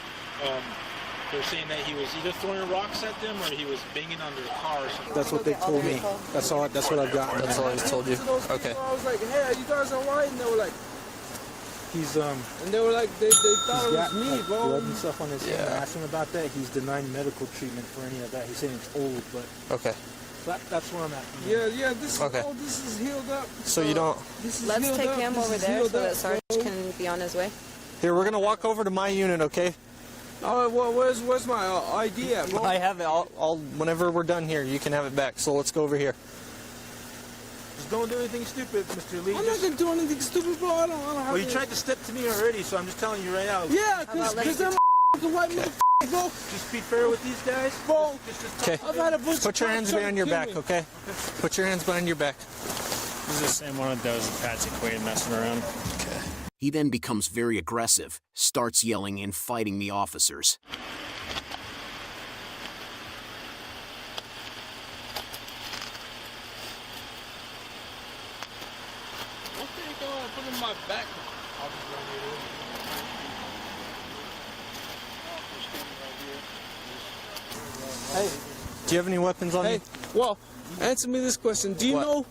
they're saying that he was either throwing rocks at them or he was banging on their car or something. That's what they told me. That's what I've gotten. That's all I told you. Okay. I was like, hey, are you guys alright? And they were like, and they were like, they thought it was me, bro. Blood and stuff on his hand. I asked him about that. He's denying medical treatment for any of that. He's saying it's old, but okay. That's where I'm at. Yeah, this is healed up. So you don't. Let's take him over there so that Sarge can be on his way. Here, we're gonna walk over to my unit, okay? Oh, well, where's my ID at, bro? I have it all. Whenever we're done here, you can have it back. So let's go over here. Just don't do anything stupid, Mr. Lee. I'm not gonna do anything stupid, bro. I don't have. Well, you tried to step to me already, so I'm just telling you right now. Yeah, because they're white motherfuckers, bro. Just be fair with these guys, bro. Okay. I've had a bunch Put your hands behind your back, okay? Put your hands behind your back. This is the same one that was Patsy Quaid messing around. Okay. He then becomes very aggressive, starts yelling and fighting the officers. Put in my back. Hey, do you have any weapons on you? Well, answer me this question. Do you know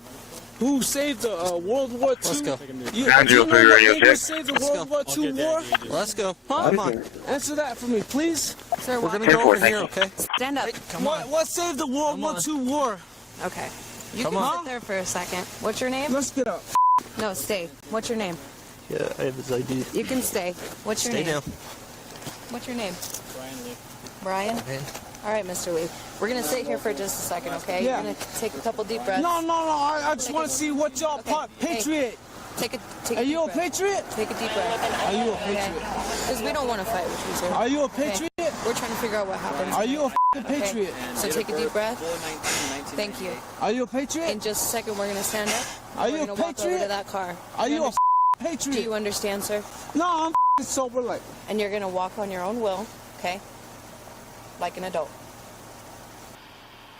who saved the World War II? Let's go. Do you know who saved the World War II war? Let's go. Huh? Come on. Answer that for me, please. Sir, we're gonna go over here, okay? Stand up. What saved the World War II war? Okay. You can sit there for a second. What's your name? Let's get up. No, stay. What's your name? Yeah, I have his ID. You can stay. What's your name? Stay down. What's your name? Brian Lee. Brian? All right, Mr. Lee. We're going to sit here for just a second, okay? Yeah. You're going to take a couple deep breaths. No. I just want to see what y'all patriot. Take a Are deep you a breath. patriot? Take a deep breath. Are you a patriot? Because we don't want to fight with you, sir. Are you a patriot? Okay? We're trying to figure out what happened. Are you a patriot? So take a deep breath. Thank you. Are you a patriot? In just a second, we're going to stand up. Are you We're a going to walk over patriot? to that car. Are you a patriot? Do you understand, sir? No, I'm sober like. And you're going to walk on your own will, okay? Like an adult.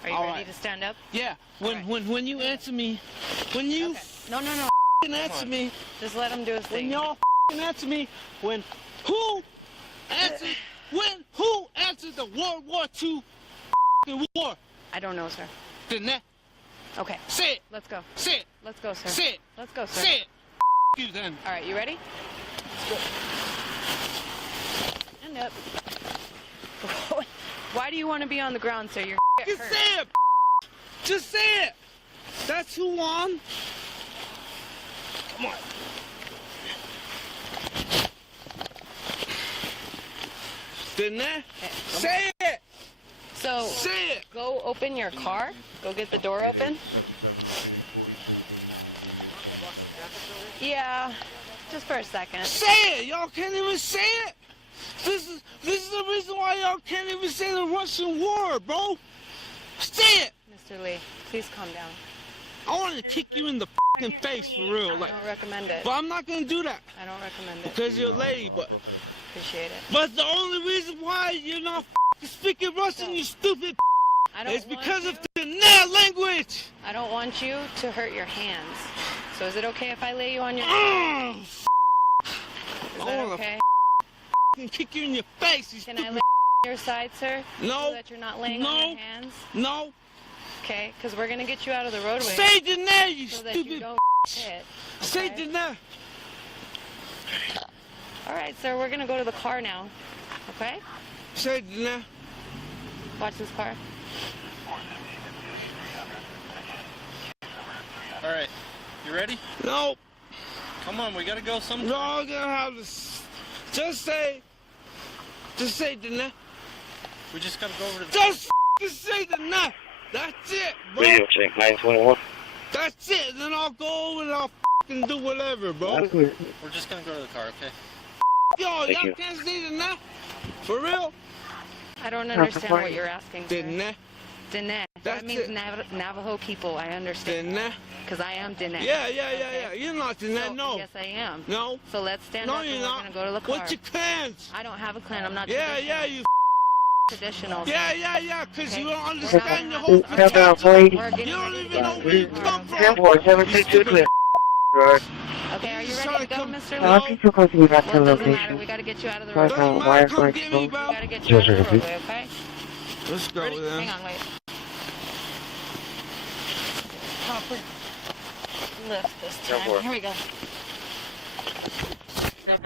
Are you ready to stand up? Yeah. When you answer me, when you No. answer me, Just let him do his when thing. y'all answer me, who answered the World War II war? I don't know, sir. Then that. Okay. Say it. Let's go. Say it. Let's go, sir. Say it. Let's go, sir. Say it. You then. All right, you ready? Stand up. Why do you want to be on the ground, sir? You're Just hurt. say it. Just say it. That's who won. Come on. Didn't that? Say it. So, Say it. go open your car. Go get the door open. Yeah, just for a second. Say it. Y'all can't even say it. This is the reason why y'all can't even say the Russian war, bro. Say it. Mr. Lee, please calm down. I want to kick you in the fucking face for real. I don't recommend it. But I'm not gonna do that. I don't recommend it. Because you're a lady, but. Appreciate it. But the only reason why you're not speaking Russian, you stupid, is because of the language. I don't want you to hurt your hands. So is it okay if I lay you on your... I Is that wanna okay? kick you in your face, you Can stupid. I lay on your side, sir? No. So that you're not laying on your hands? No. Okay, because we're going to get you out of the roadway. Say the name, you so stupid. that you don't hit. Say the name. All right, sir, we're going to go to the car now. Okay? Say the name. Watch this car. All right, you ready? No. Come on, we gotta go sometime. No, I'm gonna have to. Just say the name. We just gotta go over to the. Just say the name. That's it, bro. Radio check 921. That's it. Then I'll go over and I'll do whatever, bro. We're just gonna go to the car, okay? Yo, y'all can't say the name. For real? I don't understand what you're asking. Dene. Dene. That means Navajo people. I understand. Dene. Because I am Dene. Yeah. You're not Dene, no. Yes, I am. No. So let's stand no, up and you're we're not. going to go to the car. What's your clans? I don't have a clan. I'm not Yeah, you traditional. Yeah, because you don't understand the whole thing. You don't even know where you come from. Okay, are you ready to go, Mr. I'll Lee? keep you close to the back to the Well, doesn't matter. location. We got to get you out of the Right roadway. now, wire for We got to get you out of the roadway, okay? Let's go then. Hang on, wait. Proper lift this time. Here we go.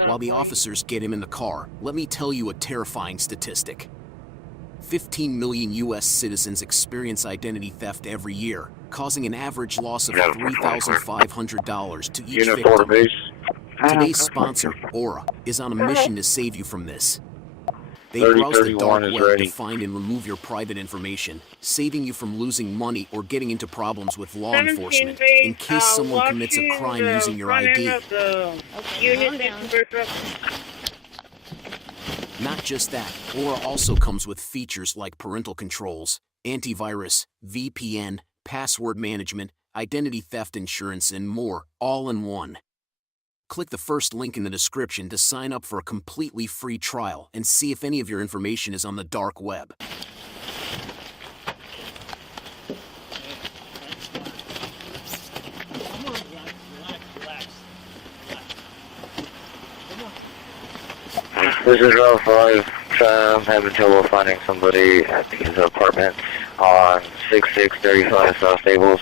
While the officers get him in the car, let me tell you a terrifying statistic. 15 million U.S. citizens experience identity theft every year, causing an average loss of $3,500 to each victim. Today's sponsor, Aura, is on a mission to save you from this. They browse the dark web to find and remove your private information, saving you from losing money or getting into problems with law enforcement in case someone commits a crime using your ID. Not just that, Aura also comes with features like parental controls, antivirus, VPN, password management, identity theft insurance, and more, all in one. Click the first link in the description to sign up for a completely free trial and see if any of your information is on the dark web. This is row 5. Having trouble finding somebody at his apartment on 6635 South Stables.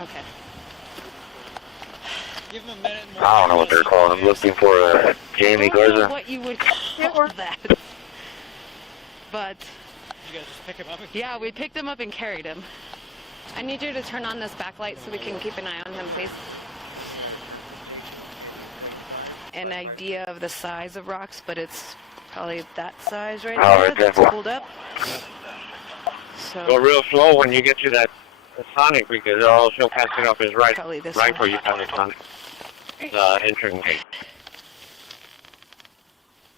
Okay. Give him a minute more. I don't know what they're calling. I'm looking for Jamie Garza. I don't know what you would call that. But. You guys just pick him up? Yeah, we picked him up and carried him. I need you to turn on this backlight so we can keep an eye on him, please. An idea of the size of rocks, but it's probably that size right there that's pulled up. So go real slow when you get to that Sonic because they're also passing up his right for you on the Sonic. Entering gate.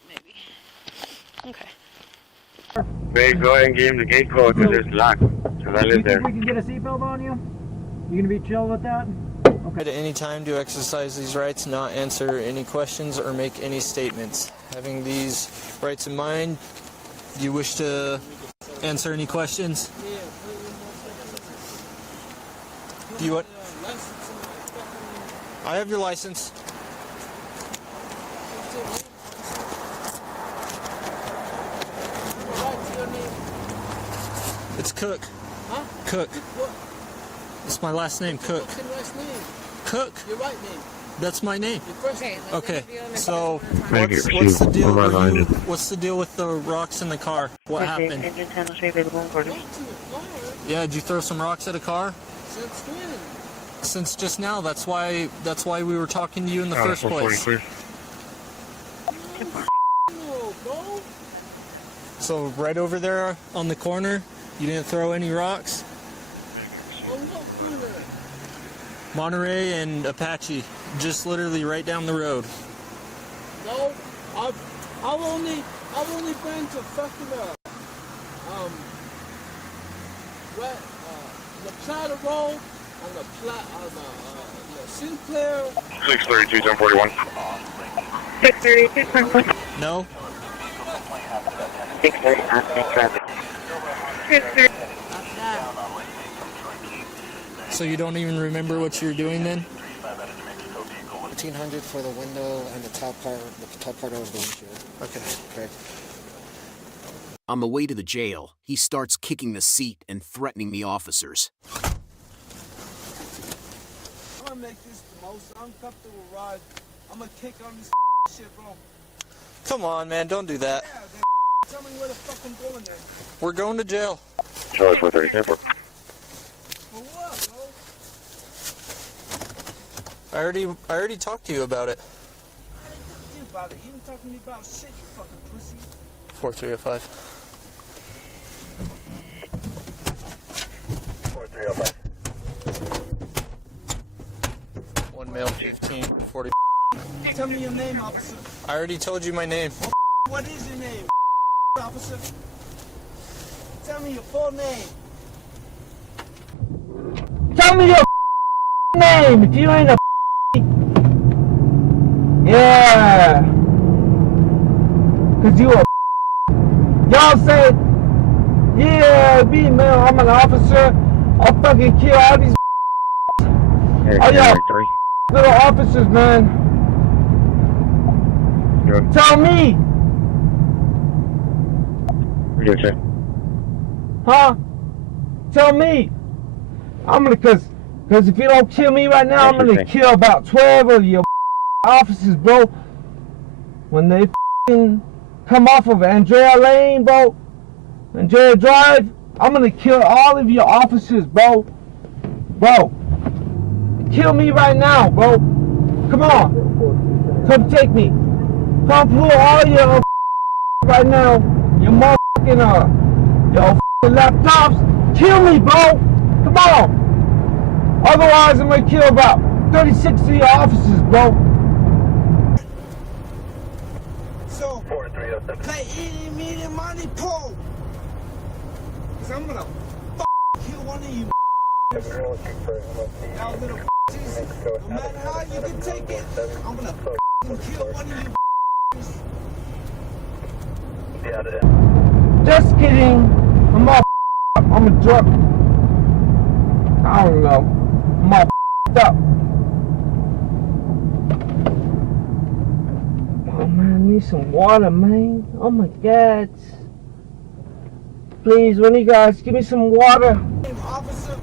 Maybe. Okay. Babe, go ahead and give him the gate code because it's locked. Because I live there. We can get a seatbelt on you? You gonna be chill with that? At any time to exercise these rights, not answer any questions or make any statements. Having these rights in mind, do you wish to answer any questions? Do you want? I have your license. It's Cook. Huh? Cook. What? It's my last name, Cook. What's your last name? Cook. Your right name. That's my name. Your first name. Okay. So what's the deal with you? What's the deal with the rocks in the car? What happened? Yeah, did you throw some rocks at a car? Since when? Since just now. That's why we were talking to you in the first place. So right over there on the corner, you didn't throw any rocks? Monterey and Apache, just literally right down the road. No, I've only been to fucking the Platter Road on the Sinclair. 632, 1041. 632, 1041. No. 630, traffic. 630. So you don't even remember what you're doing then? 1500 for the window and the top part of the windshield. Okay. Okay. On the way to the jail, he starts kicking the seat and threatening the officers. I'm gonna make this the most uncomfortable ride. I'm gonna kick on this shit, bro. Come on, man, don't do that. Yeah, tell me where the fuck I'm going then. We're going to jail. Charlie 430, airport. For what, bro? I already talked to you about it. I didn't talk to you about it. You didn't talk to me about shit, you fucking pussy. 4305. 4305. One male, 15, 40. Tell me your name, officer. I already told you my name. What is your name, officer? Tell me your full name. Tell me your name if you ain't a yeah. Cause you a y'all say, yeah, be man, I'm an officer. I'll fucking kill all these all y'all little officers, man. Tell me. What do you say? Huh? Tell me. I'm gonna, cause if you don't kill me right now, I'm gonna kill about 12 of your officers, bro. When they come off of Andrea Lane, bro, Andrea Drive, I'm gonna kill all of your officers, bro. Bro, kill me right now, bro. Come on, come take me. Come pull all your right now, your motherfucking your laptops. Kill me, bro. Come on. Otherwise, I'm gonna kill about 36 of your officers, bro. So, play eating meat and money pull. Cause I'm gonna kill one of you. Y'all little bitches. No matter how you can take it, I'm gonna kill one of you. Just kidding. I'm a drunk. I don't know. I'm all up. Oh man, I need some water, man. Oh my God. Please, one of you guys, give me some water. Officer,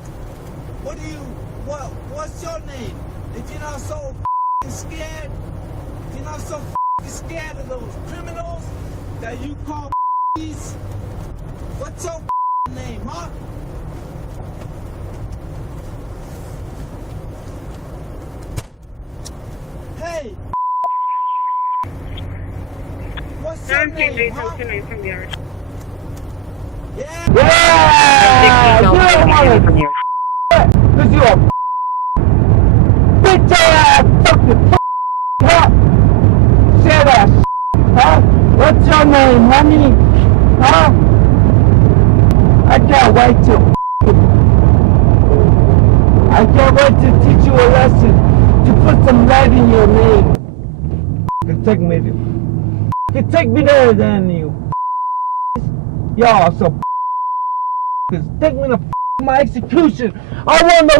what's your name? If you're not so scared, if you're not so scared of those criminals that you call these, what's your name, huh? Hey! What's your name, huh? Yeah! Yeah! Cause you a bitch ass fucking huh? Shit ass huh? What's your name, honey? Huh? I can't wait to teach you a lesson. To put some lead in your name. Take me there then, you. Y'all so take me to my execution. I want no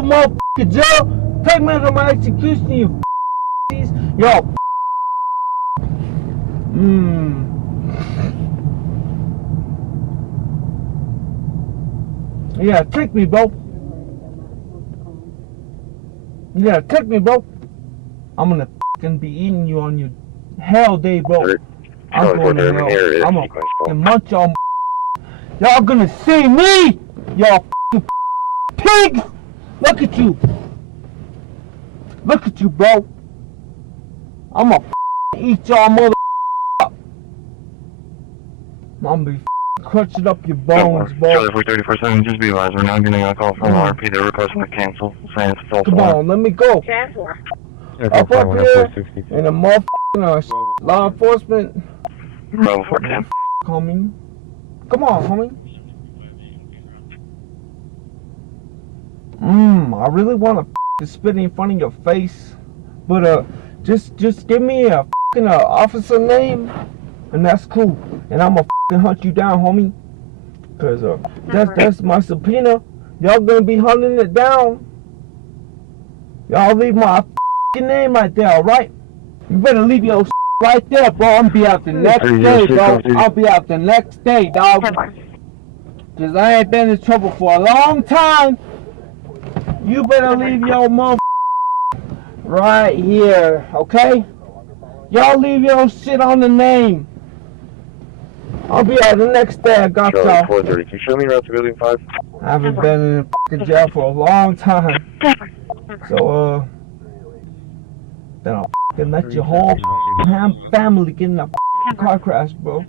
motherfucking jail. Take me to my execution, you. Yo. Yeah, take me, bro. Yeah, take me, bro. I'm gonna fucking be eating you on your hell day, bro. I'm going to hell. I'm gonna fucking munch y'all. Y'all gonna see me, y'all fucking pigs. Look at you. Look at you, bro. I'm gonna eat y'all mother up. I'm gonna be crunching up your bones, bro. Charlie 4347, just be advised, we're now getting a call from RP. They're requesting to cancel. Saying it's false. Come on, let me go. Up here in a motherfucking law enforcement. Homie. Come on, homie. I really want to spit in front of your face, but just give me a fucking officer name, and that's cool. And I'ma fucking hunt you down, homie. Cause that's my subpoena. Y'all gonna be hunting it down. Y'all leave my name right there, alright? You better leave your right there, bro. I'm be out the next day, bro. I'll be out the next day, dog. Cause I ain't been in trouble for a long time. You better leave your mother right here, okay? Y'all leave your shit on the name. I'll be out the next day. I got y'all. 430. Can you show me around to building 5? I haven't been in fucking jail for a long time. So, then I'll fucking let your whole family get in a car crash, bro.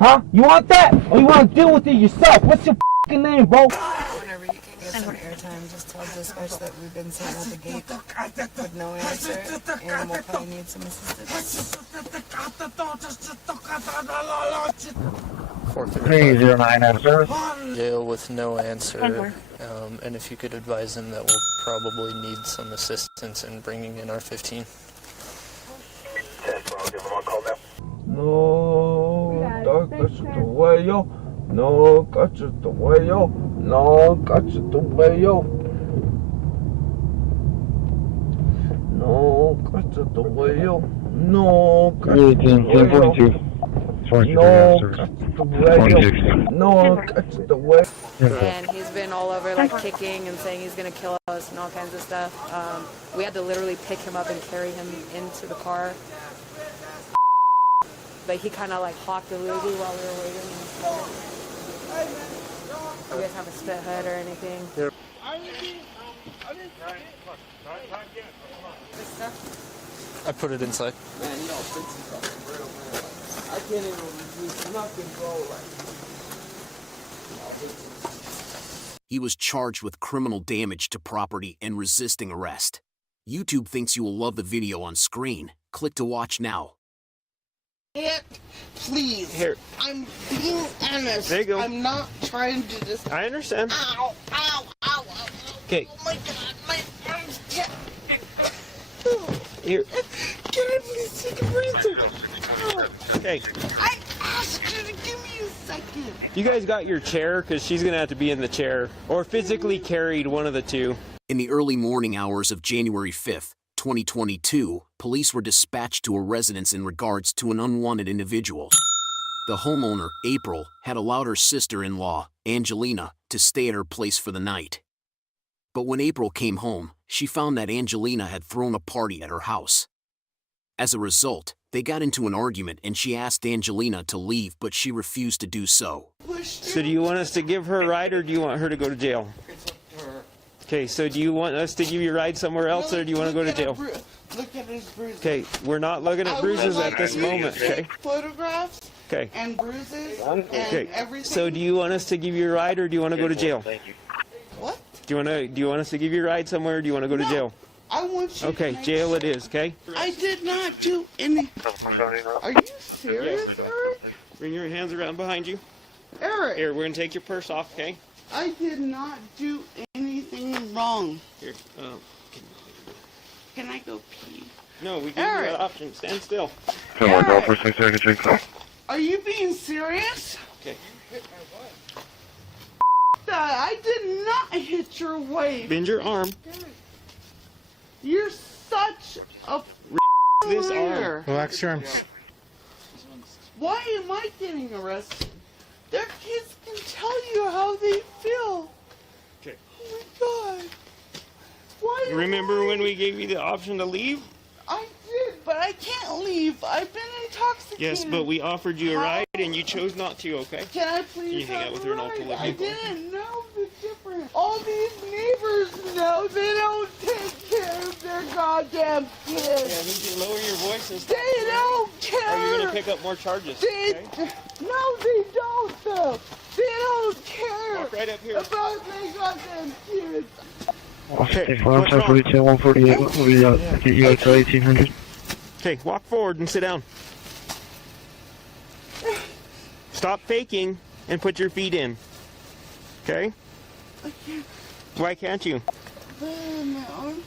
Huh? You want that? Or you want to deal with it yourself? What's your fucking name, bro? Whenever you can get some airtime, just tell dispatch that we've been sitting at the gate with no answer, and we'll probably need some assistance. 309 answer. Jail with no answer, and if you could advise them that we'll probably need some assistance in bringing in our 15. No, that's the way, yo. No, that's the way, yo. No, that's the way, yo. No, that's the way, yo. No, that's the way, yo. No, that's the way. And he's been all over, like, kicking and saying he's going to kill us and all kinds of stuff. We had to literally pick him up and carry him into the car. But he kind of, like, hawked a loogie while we were waiting. You guys have a spit hood or anything? Yep. I put it inside. Man, y'all fixing something real, man. I can't even use nothing, bro. Like, He was charged with criminal damage to property and resisting arrest. YouTube thinks you will love the video on screen. Click to watch now. Please. Here. I'm being honest. There you go. I'm not trying to just. I understand. Ow, ow, ow, ow. Okay. Oh my god, my arms can't. Here. Can I please take a breather? Okay. I asked you to give me a second. You guys got your chair? Because she's going to have to be in the chair. Or physically carried, one of the two. In the early morning hours of January 5th, 2022, police were dispatched to a residence in regards to an unwanted individual. The homeowner, April, had allowed her sister-in-law, Angelina, to stay at her place for the night. But when April came home, she found that Angelina had thrown a party at her house. As a result, they got into an argument and she asked Angelina to leave, but she refused to do so. So do you want us to give her a ride or do you want her to go to jail? Okay, so do you want us to give you a ride somewhere else or do you want to go to jail? Look at his bruises. Okay, we're not looking at bruises at this moment, okay? Photographs Okay. and bruises and Okay. everything. So do you want us to give you a ride or do you want to go to jail? What? Do you want us to give you a ride somewhere or do you want to go to jail? I want you Okay, to make jail sure. it is, okay? I did not do any. Are you serious, Eric? Bring your hands around behind you. Eric! Here, we're going to take your purse off, okay? I did not do anything wrong. Here, Can I go pee? no, we give you Eric! that option. Stand still. Are you being serious? Okay. That I did not hit your waist. Bend your arm. You're such a This liar. arm. Relax your arms. Why am I getting arrested? Their kids can tell you how they feel. Okay. Oh my god. Why? Remember when we gave you the option to leave? I did, but I can't leave. I've been intoxicated. Yes, but we offered you a ride and you chose not to, okay? Can I please Can you hang have out with a her and I'll ride? pull up I your didn't know the difference. All these neighbors know they don't take care of their goddamn kids. Yeah, you can lower your voice and stuff. They don't care. Or you're going to pick up more charges, They, okay? No, they don't, though. They don't care Walk right up here. about their goddamn kids. Okay, What's wrong? 148, we get you out to 1800. Okay, walk forward and sit down. Stop faking and put your feet in. Okay? I can't. Why can't you? My arms.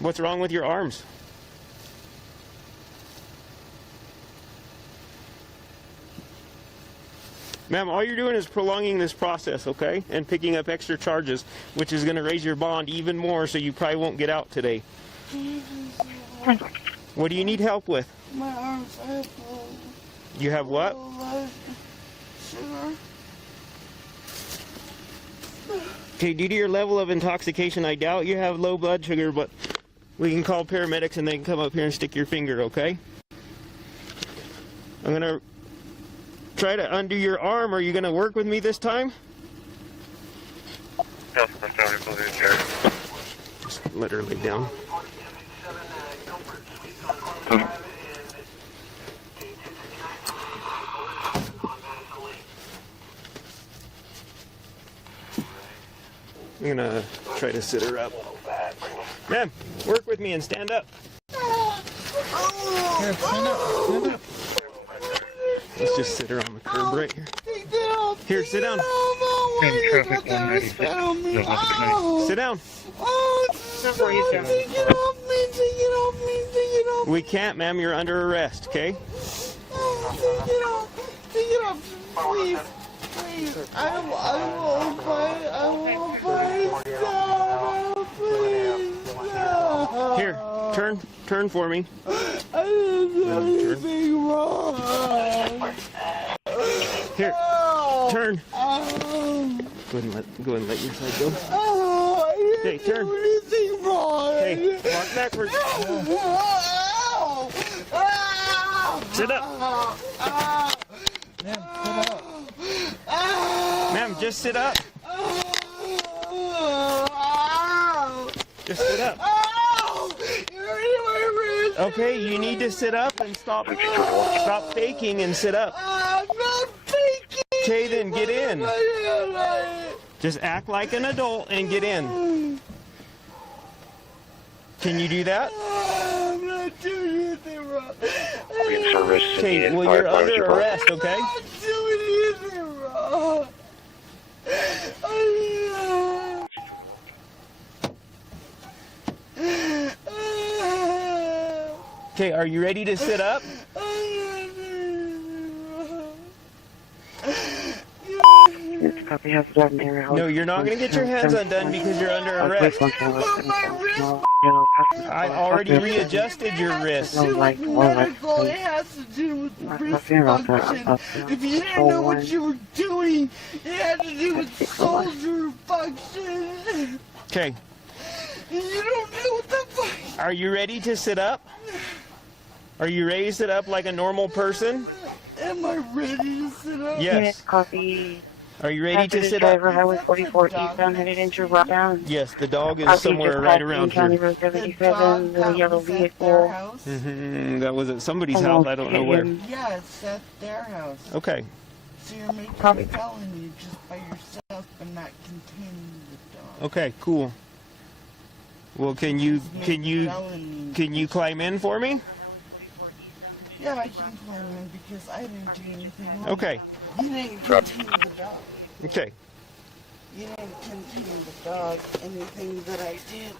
What's wrong with your arms? Ma'am, all you're doing is prolonging this process, okay? And picking up extra charges, which is going to raise your bond even more, so you probably won't get out today. What do you need help with? My arms are You have what? sugar. Okay, due to your level of intoxication, I doubt you have low blood sugar, but we can call paramedics and they can come up here and stick your finger, okay? I'm going to try to undo your arm. Are you going to work with me this time? Just let her lay down. I'm gonna try to sit her up. Ma'am, work with me and stand up. Here, stand up, stand up. Let's just sit her on the curb right here. Here, sit down. Sit down. We can't, ma'am. You're under arrest, okay? Take it off, please. Please, I won't fight. I won't fight. Stop, please. No. Here, turn for me. I didn't do anything wrong. Here, turn. Go ahead and let your side go. I Okay, didn't turn. do anything wrong. Hey, walk backwards. Sit up. Ma'am, Ma'am, just sit up. Just sit up. Okay, you need to sit up and stop faking and sit up. I'm not faking. Okay, then get in. Just act like an adult and get in. Can you do that? I'm not doing anything wrong. Okay, well, you're under arrest, okay? I'm not doing anything wrong. Okay, are you ready to sit up? No, you're not going to get your hands undone because you're under arrest. I already readjusted your wrist. It has to do with wrist function. If you didn't know what you were doing, it had to do with soldier function. Okay. You don't know what the fuck. Are you ready to sit up? Are you ready to sit up like a normal person? Am I ready to sit up? Yes. Copy. Are you ready to sit driver, up? Highway 44 eastbound, headed into Rockdown. Yes, the dog is somewhere right around County here. Road 77, the yellow vehicle. That was at somebody's house. I don't know where. Yeah, it's at their house. Okay. So you're making a felony just by yourself and not containing the dog. Okay, cool. Well, can you climb in for me? Yeah, I can climb in because I didn't do anything wrong. Okay. You didn't contain the dog. Okay. You didn't contain the dog. Anything that I did.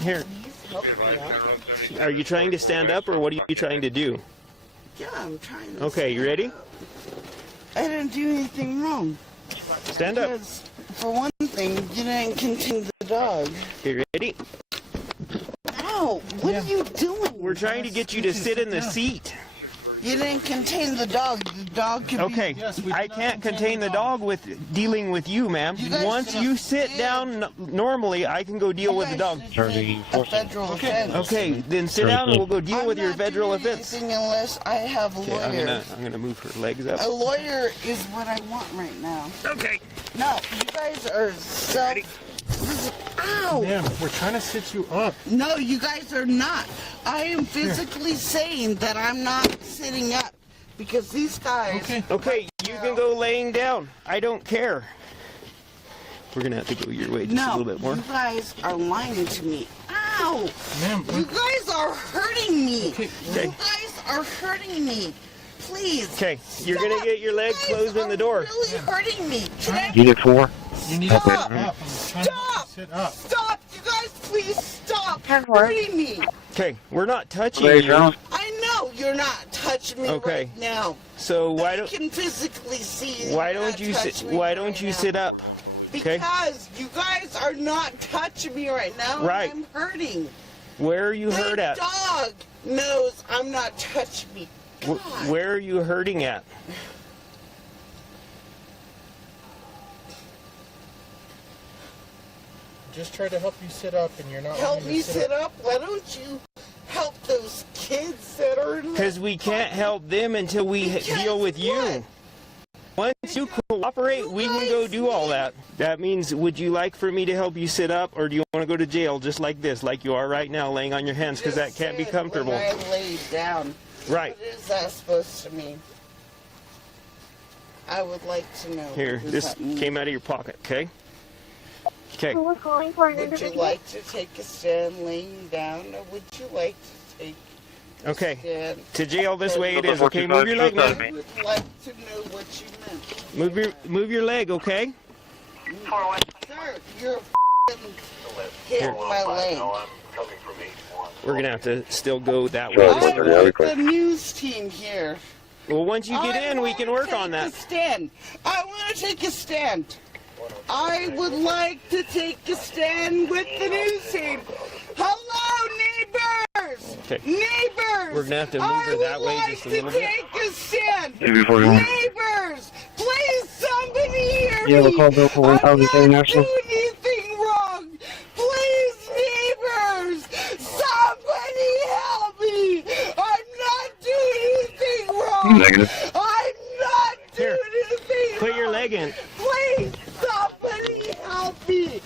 Here. Please help me out. Are you trying to stand up or what are you trying to do? Yeah, I'm trying to. Okay, you ready? I didn't do anything wrong. Stand up. Because, for one thing, you didn't contain the dog. You ready? Ow! What are you doing? We're trying to get you to sit in the seat. You didn't contain the dog. The dog could Okay, I can't contain the dog with dealing with you, ma'am. Once you sit down normally, I can go deal with the dog. A federal offense. Okay, then sit down and we'll go deal with your federal offense. Unless I have a lawyer. Okay, I'm gonna move her legs up. A lawyer is what I want right now. Okay. No, you guys are Ow! Ma'am, we're trying to sit you up. No, you guys are not. I am physically saying that I'm not sitting up because these guys. Okay, you can go laying down. I don't care. We're gonna have to go your way just a little bit more. You guys are lying to me. Ow! Ma'am, you guys are hurting me. Okay. You guys are hurting me. Please. Okay, you're gonna get your leg closed in the door. Really hurting me. Unit 4. You need Stop! to Stop! sit up. Stop! You guys, please stop hurting me. Okay, we're not touching you. I know. you're not touching me right now. So why I don't can physically see you. why don't you sit sit up? Okay. Because you guys are not touching me right now. Right. And I'm hurting. Where are you hurt at? Dog knows I'm not touching me. Where are you hurting at? Just try to help you sit up, and you're not. Help me sit up? Why don't you help those kids that are in Because we can't help them until we deal with you. Once you cooperate, we can go do all that. That means, would you like for me to help you sit up, or do you want to go to jail just like this, like you are right now, laying on your hands, because that can't be comfortable. When I laid down. Right. What is that supposed to mean? I would like to know. Here, this came out of your pocket, okay? Okay. Would you like to take a stand laying down, or would you like to take Okay. a stand? To jail this way it is, okay? Move your leg, man. I would like to know what you meant. Move your leg, okay? Sir, you're hitting my leg. We're gonna have to still go that I way. want the news team here. Well, once you get in, we can work on that. Stand. I want to take a stand. I would like to take a stand with the news team. Hello, neighbors! Okay. Neighbors! We're gonna have to move her that way just a little bit. I would like to take a stand. Hey, before you want- Neighbors! Please, somebody hear You have a me! call bill for I'm not International? doing anything wrong! Please, neighbors! Somebody help me! I'm not doing anything wrong! Negative. I'm not doing anything Put your wrong. leg in. Please, somebody help me!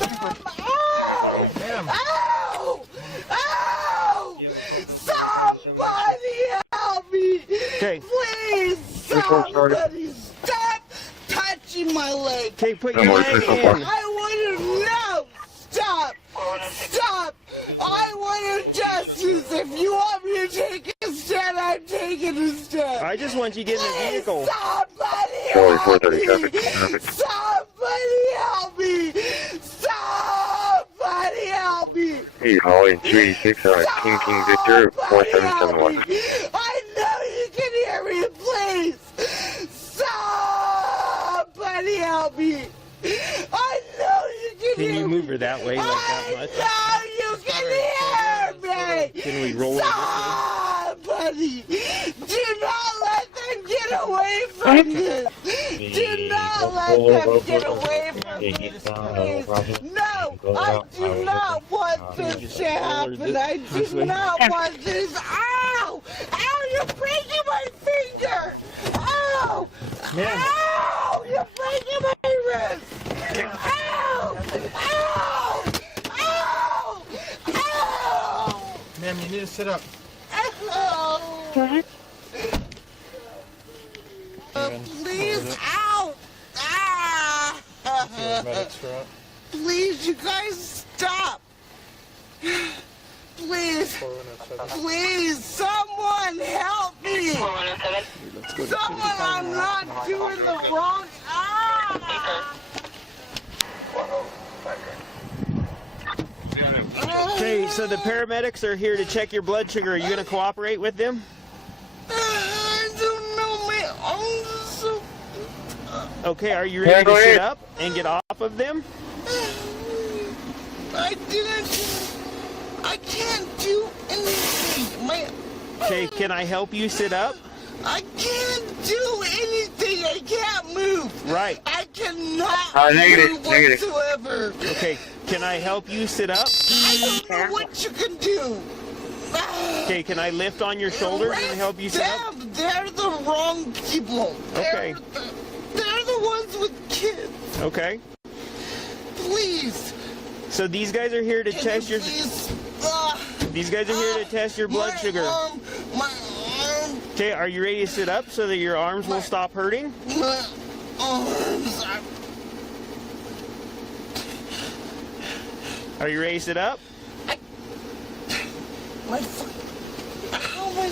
Ow! Ow! Ow! Somebody help me! Okay. Please, somebody stop touching my leg! Okay, put your leg in. I want to know! Stop! Stop! I want justice! If you want me to take a stand, I'm taking a stand! I just want you to get in the vehicle. Somebody Charlie, help 430 me! traffic. Somebody help me! Somebody help me! Hey, Holly, 386, King Victor, 4771. I know you can hear me, please! Somebody help me! I know you can hear me! Can you move her that way, like that much? I know you can hear me! Can we roll it? Somebody! Do not let them get away from this! Do not let them get away from this, please! No! I do not want this to happen! I do not want this! Ow! Ow! You're breaking my finger! Ow! Ow! You're breaking my wrist! Ow! Ow! Ow! Ow! Ma'am, you need to sit up. Ow! Please, ow! Ah! Please, you guys stop! Please, please, someone help me! Someone, I'm not doing the wrong. Ah! Okay, so the paramedics are here to check your blood sugar. Are you going to cooperate with them? I don't know, my arms are so... Okay, are you ready to sit up and get off of them? I can't do anything. Okay, can I help you sit up? I can't do anything. I can't move. Right. I cannot move whatsoever. Okay, can I help you sit up? I don't know what you can do. Okay, can I lift on your shoulders and help you sit up? They're the wrong people. Okay. They're the ones with kids. Okay. Please. So these guys are here to test your... These guys are here to test your blood sugar. My arm. Okay, are you ready to sit up so that your arms will stop hurting? My arms are... Are you ready to sit up? How am I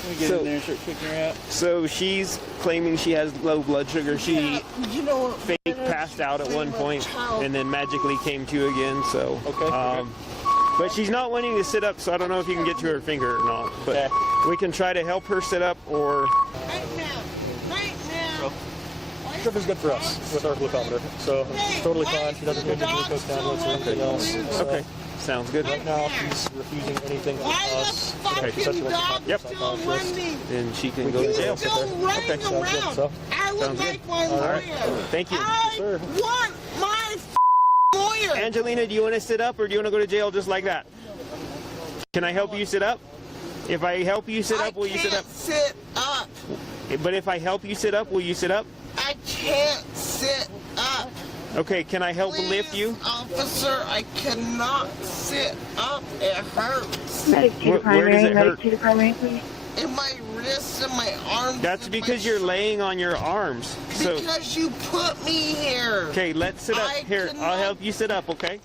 Can we get in there and start kicking her out? So she's claiming she has low blood sugar. She fake passed out at one point and then magically came to again. So But she's not wanting to sit up, so I don't know if you can get to her finger or not. But we can try to help her sit up, or... Trip is good for us with our glucometer, so it's totally fine. She doesn't need the glucose tablets or anything else. Okay, sounds good. Right now, she's refusing anything from us. Okay, especially with the yep. psychologist. Then she can go to jail. Okay, sounds good. So, Sounds good. All right. Thank you. I want my lawyer. Angelina, do you want to sit up or do you want to go to jail just like that? Can I help you sit up? If I help you sit up, will you sit up? Sit up. But if I help you sit up, will you sit up? I can't sit up. Okay, can I help lift you? Officer, I cannot sit up. It hurts. Where does it hurt? In my wrists and my arms. That's because you're laying on your arms. So Because you put me here. okay, let's sit up. Here, I'll help you sit up, okay?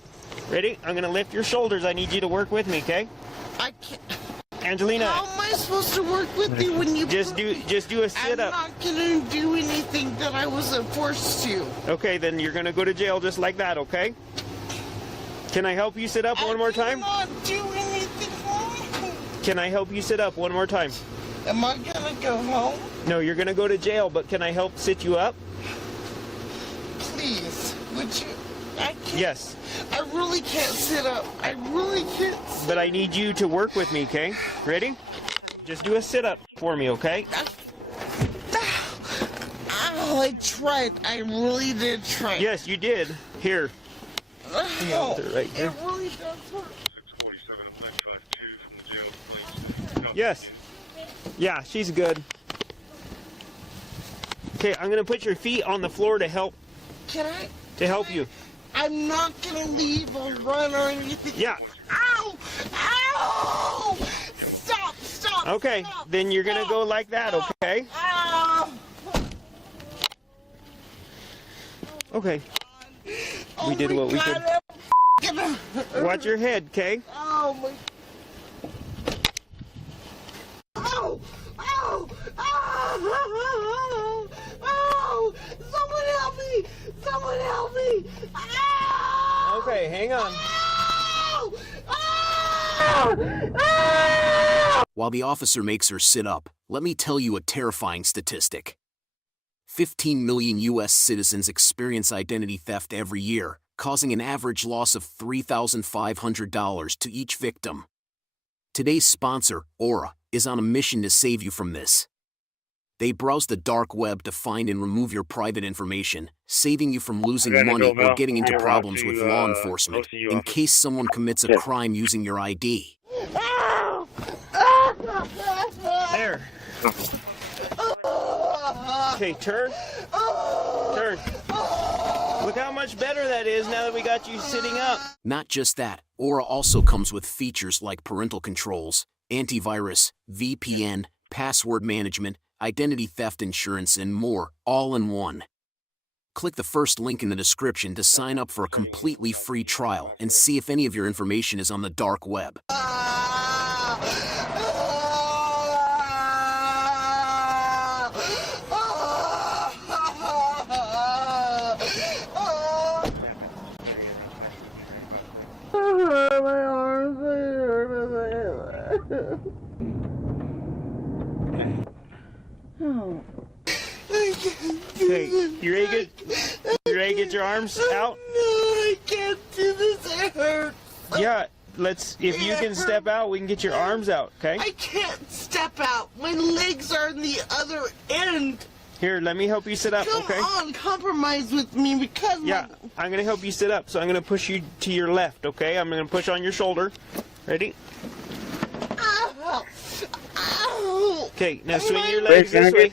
Ready? I'm gonna lift your shoulders. I need you to work with me, okay? I can't. Angelina. How am I supposed to work with you when you just do a sit up? I'm not gonna do anything that I wasn't forced to. Okay, then you're gonna go to jail just like that, okay? Can I help you sit up one more time? I'm not doing anything wrong. Can I help you sit up one more time? Am I gonna go home? No, you're gonna go to jail, but can I help sit you up? Please, would you? I can't. Yes. I really can't sit up. I really can't. But I need you to work with me, okay? Ready? Just do a sit up for me, okay? Oh, I tried. I really did try. Yes, you did. Here. Oh, Right here. it really does hurt. Yes. Yeah, she's good. Okay, I'm gonna put your feet on the floor to help. Can I? To help you. I'm not gonna leave or run or anything. Yeah. Ow! Ow! Stop! Stop! Okay, stop, then you're gonna go like that, okay? Ow! Okay. We did what we could. Watch your head, okay? Oh my. Ow! Ow! Ow! Ow! Someone help me! Someone help me! Ow! Okay, hang on. Ow! Ow! While the officer makes her sit up, let me tell you a terrifying statistic. 15 million U.S. citizens experience identity theft every year, causing an average loss of $3,500 to each victim. Today's sponsor, Aura, is on a mission to save you from this. They browse the dark web to find and remove your private information, saving you from losing money or getting into problems with law enforcement in case someone commits a crime using your ID. There. Okay, turn. Turn. Look how much better that is now that we got you sitting up. Not just that, Aura also comes with features like parental controls, antivirus, VPN, password management, identity theft insurance, and more, all in one. Click the first link in the description to sign up for a completely free trial and see if any of your information is on the dark web. My arms Okay, you ready to get your arms out? No, I can't do this. It hurts. Yeah, if you can step out, we can get your arms out, okay? I can't step out. My legs are on the other end. Here, let me help you sit up, okay? Come on, compromise with me because yeah, I'm going to help you sit up, so I'm going to push you to your left, okay? I'm going to push on your shoulder. Ready? Ow. Ow. Okay, now swing your legs this way.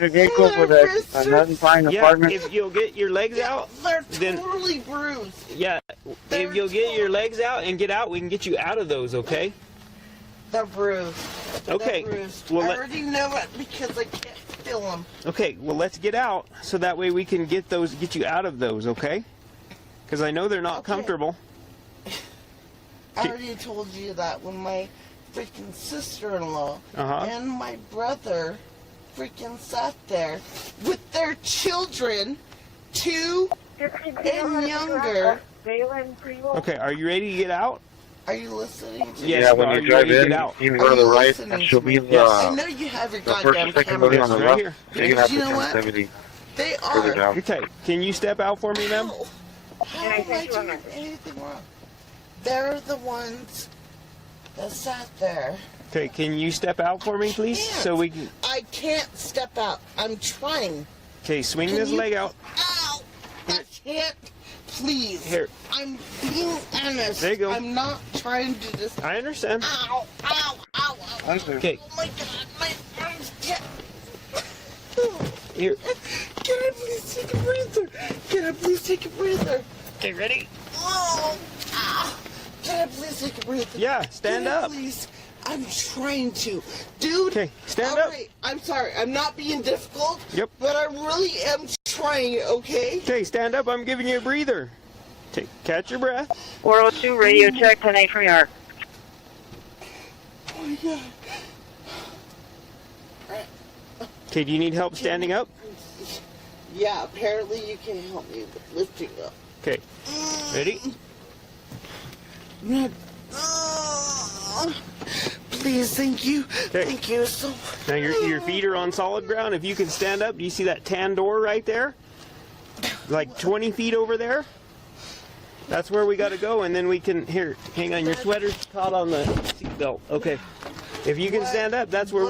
Yeah, if you'll get your legs out, They're then totally bruised. yeah, if you'll get your legs out and get out, we can get you out of those, okay? They're bruised. Okay. They're bruised. Well, I already know it because I can't feel them. Okay, well, let's get out so that way we can get you out of those, okay? Because I know they're not comfortable. I already told you that when my freaking sister-in-law and my brother freaking sat there with their children, 2 and younger. Okay, are you ready to get out? Are you listening to Yes, yeah, when are you you drive ready to in, get out? you can go to the right. That should be the, I know you have your the first goddamn or second camera. building on the Right left. here. You have You to know turn what? 70 They further are. down. Okay, can you step out for me, ma'am? How am I doing anything wrong? They're the ones that sat there. Okay, can you step out for me, please? So we can. I can't step out. I'm trying. Okay, swing Can this you- leg out. Ow! I can't. Please. Here. I'm being honest. There you go. I'm not trying to just. I understand. Ow! Ow! Ow! Ow! Okay. Oh my God! My arms can't. Here. Can I please take a breather? Can I please take a breather? Okay, ready? Oh! Ow! Can I please take a breather? Yeah, stand Can I up. Please. I'm trying to. Dude. Okay, stand all up. right, I'm sorry. I'm not being difficult. Yep. But I really am trying, okay? Okay, stand up. I'm giving you a breather. Take, catch your breath. 402 radio check 10-8 from York. Oh my God. Okay, do you need help standing up? Yeah, apparently you can help me with lifting up. Okay, ready? Please, thank you. Okay. Thank you so much. Now your feet are on solid ground. If you can stand up, do you see that tan door right there? Like 20 feet over there? That's where we got to go, and then we can, here, hang on, your sweater's caught on the seatbelt. Okay. If you can stand up, that's where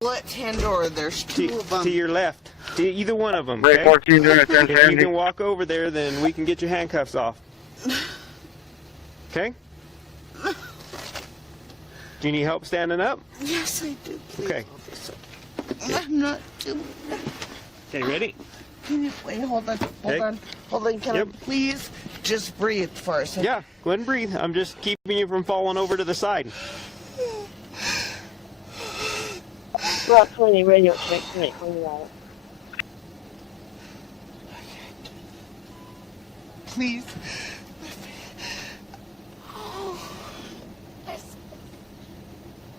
What Pandora? There's two of them. to your left. To either one of them. Right, Okay? 14 doing a If you 1070. can walk over there, then we can get your handcuffs off. Okay? Do you need help standing up? Yes, I do. Please, Okay. officer. I'm not doing that. Okay, ready? Can you wait? Hold on. Okay. Hold on. Can Yep. I please just breathe first? Yeah, go ahead and breathe. I'm just keeping you from falling over to the side. Route 20 radio check 10-8 from York. Please.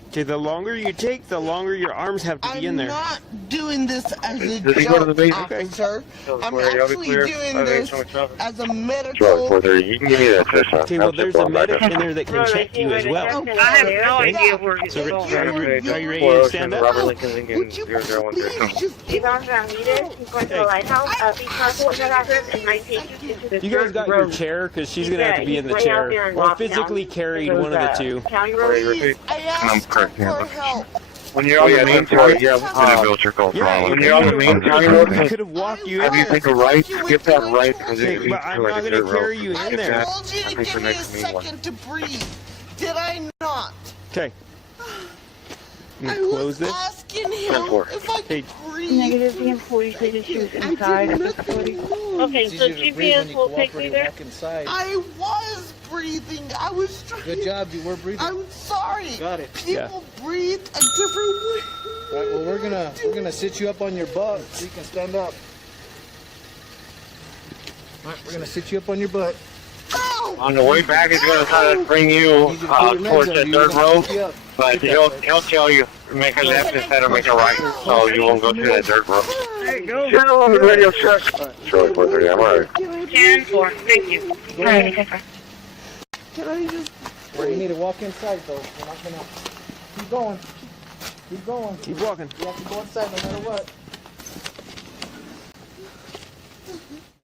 Okay, the longer you take, the longer your arms have to be in there. I'm not doing this as a Does he go to the joke, base? officer. I'm Clear, you'll be actually clear. doing Okay, this so much traffic. as a Sure, medical. 430. You can give me that, sir. Okay, well, there's a medic in there that can check you as well. I have no Okay. idea where So, you're are you ready to stand up? Robert Lincoln, Lincoln, 0013. Vamos a Ramírez, encuentro the lighthouse, because what happens and might take you to the You guys got your chair, because she's going to have to be in the chair. Or physically carried, one of the two. county road. Please, I asked for help. When you're on the main town, yeah, when you're on the main county road, I could have walked you have in you there. take a right, skip that right, because it Okay, leads but I'm to like not a going dirt to road. carry you in I there. told you to I think give the me a next meeting one. second to breathe. Did I not? Okay. I Close was this. asking him if I Hey, could breathe. Negative, the employee said that she was inside of the facility. Okay, so GPS will take me there. Inside. I was breathing. I was trying. Good job, you were breathing. I'm sorry. Got it. People breathe a different way. Right, well, we're gonna sit you up on your butt so you can stand up. All right, we're gonna sit you up on your butt. On the way back, he's going to try to bring you towards the dirt road, but he'll tell you make a left instead of make a right, so you won't go through that dirt road. There you go. Hello on the radio check. Sure, 430, I'm alright. 10-4, thank you. Alright, take care. Can I just? You need to walk inside though. We're not gonna keep going. Keep going. Keep walking. You have to go inside no matter what.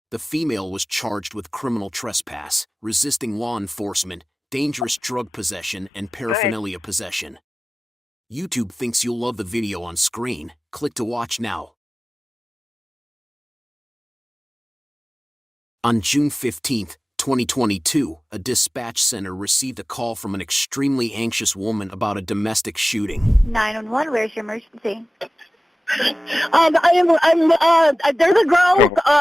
The female was charged with criminal trespass, resisting law enforcement, dangerous drug possession, and paraphernalia possession. YouTube thinks you'll love the video on screen. Click to watch now. On June 15, 2022, a dispatch center received a call from an extremely anxious woman about a domestic shooting. 911, where's your emergency? There's a girl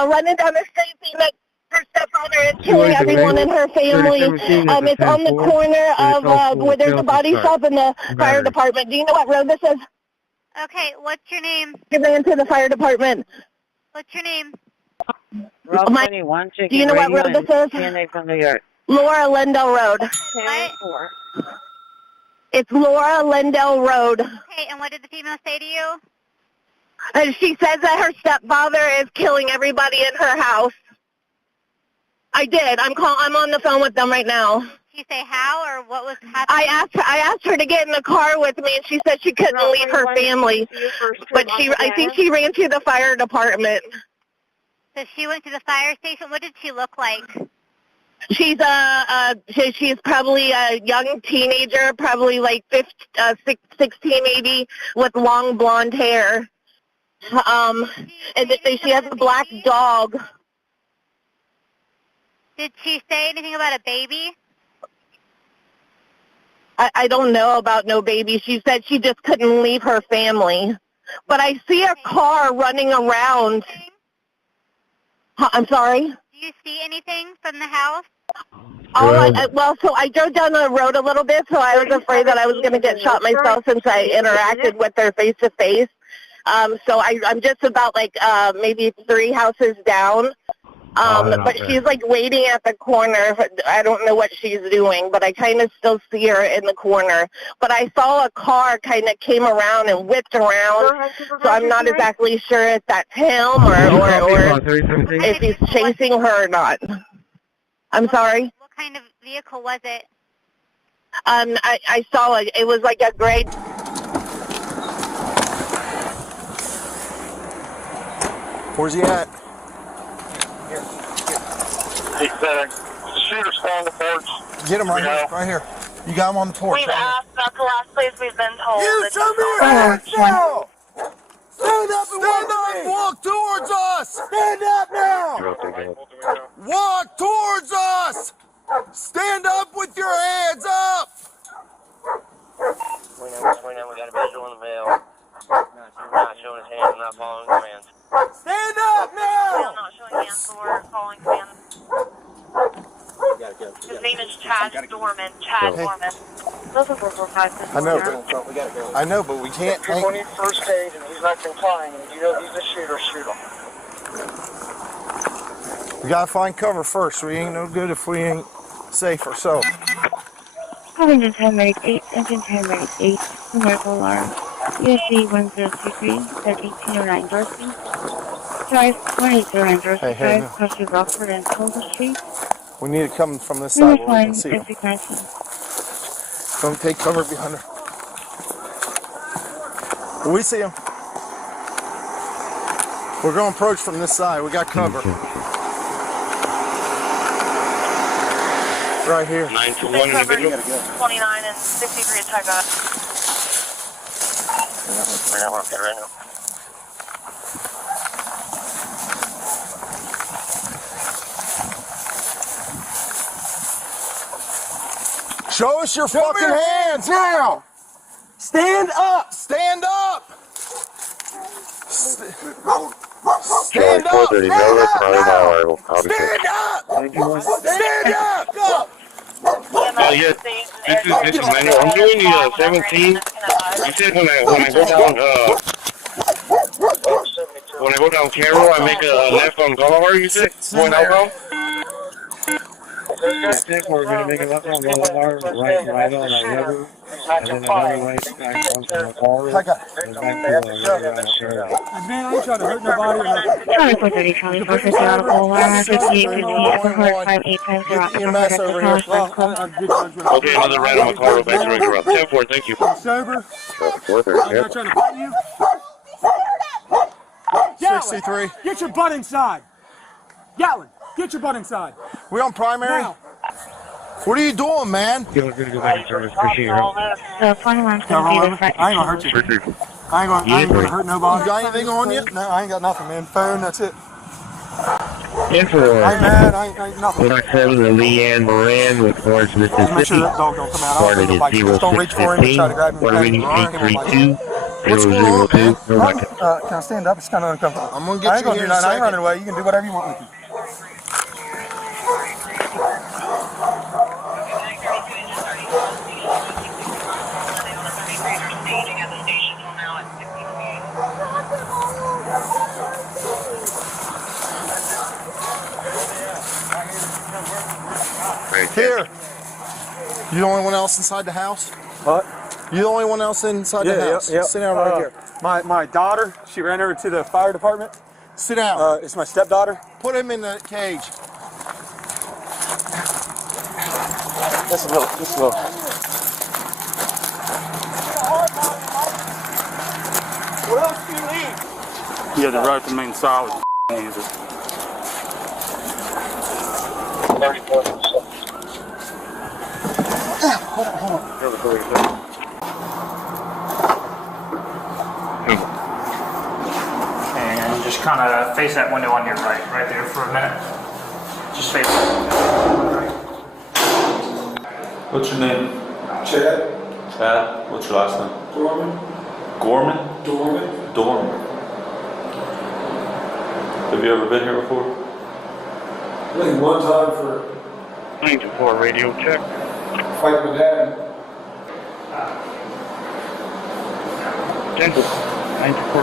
running down the street being like her stepfather is killing everyone in her family. It's on the corner of where there's a body shop and the fire department. Do you know what road this is? Okay, what's your name? Get into the fire department. What's your name? Route 21, Do you know what road this is? 10-8 from New York. Laura Lendell Road. 10-4. It's Laura Lendell Road. Okay, and what did the female say to you? And she says that her stepfather is killing everybody in her house. I did. I'm on the phone with them right now. she say how or what was happening? I asked her to get in the car with me, and she said she couldn't leave her family. But I think she ran to the fire department. So she went to the fire station. What did she look like? She's she's probably a young teenager, probably like 16 maybe, with long blonde hair. And she has a black dog. Did she say anything about a baby? I don't know about no baby. She said she just couldn't leave her family. But I see a car running around. I'm sorry? Do you see anything from the house? So I drove down the road a little bit, so I was afraid that I was going to get shot myself since I interacted with her face to face. So I'm just about like maybe 3 houses down. But she's like waiting at the corner. I don't know what she's doing, but I kind of still see her in the corner. But I saw a car kind of came around and whipped around, so I'm not exactly sure if that's him or if he's chasing her or not. I'm sorry? What kind of vehicle was it? I saw it. It was like a gray. Where's he at? Shooter stand on the porch. Get him right here. You got him on the porch. We've asked, that's the last place we've been told. You come here! Now! Stand up and walk towards us! Stand up now! Walk towards us! Stand up with your hands up! We got a visual in the mail. Not showing his hands, not following commands. Stand up now! Not showing hands or following commands. His name is Chad Dorman. Chad Dorman. I know, but we can't. If people need first aid and he's not complying, and you know he's a shooter, shoot him. We gotta find cover first. We ain't no good if we ain't safe ourselves. Engine 10 Medic 8, Engine 10 Medic 8, numerical alarm. USC 1023, at 1809 Dorsey. Drive 1809 Dorsey Drive, crossing Rockford and Culver Street. We need to come from this side where we can see them. Resignation. Don't take cover behind her. We see him. We're going to approach from this side. We got cover. Right here. 921 individual. 29 and 63 attack on. We're up there right now. Show us your fucking hands now! Stand up! Stand up! Stand up! Stand up! Stand up! Yes, this is manual. I'm doing the 17. You said when I go down Carroll, I make a left on Boulevard. You said going outbound. We're going to make a left on Boulevard, right on the river, and then another right back onto the car, and back to the river on Sheridan. Man, I ain't trying to hurt nobody or nothing. Charlie 430, Charlie 450, Audible, 158, 5850, EMS over here. Okay, another right on the car, back to regular up. 10-4, thank you. Sober. I'm not trying to fight you. 63. Get your butt inside. Gatlin, get your butt inside. We on primary? Now. What are you doing, man? You're going to go back in service. Appreciate your help. The 21's going to be the front. I ain't gonna hurt you. I ain't gonna hurt nobody. You got anything on you? No, I ain't got nothing, man. Phone, that's it. Info. I ain't mad, I ain't nothing. 107 to Leanne Moran with Florence, Mississippi. Make sure that dog don't come out. Started at Don't reach for him and try to grab him. 832 What's going on, 002. Can I stand up? It's kind of uncomfortable. I'm gonna get you here in a I ain't second. running away. You can do whatever you want with me. Here. You the only one else inside the house? What? You the only one else inside the house? Yeah. Sit down right here. My daughter, she ran over to the fire department. Sit down. It's my stepdaughter. Put him in the cage. Just a little, just a little. What else do you need? Yeah, the right to main solid. Use it. 34. Hold on. And just kind of face that window on your right there for a minute. Just face it. What's your name? Chad. Chad. What's your last name? Dorman. Gorman? Dorman. Dorman. Have you ever been here before? I think one time for 94 radio check. fighting with dad. 94. 94.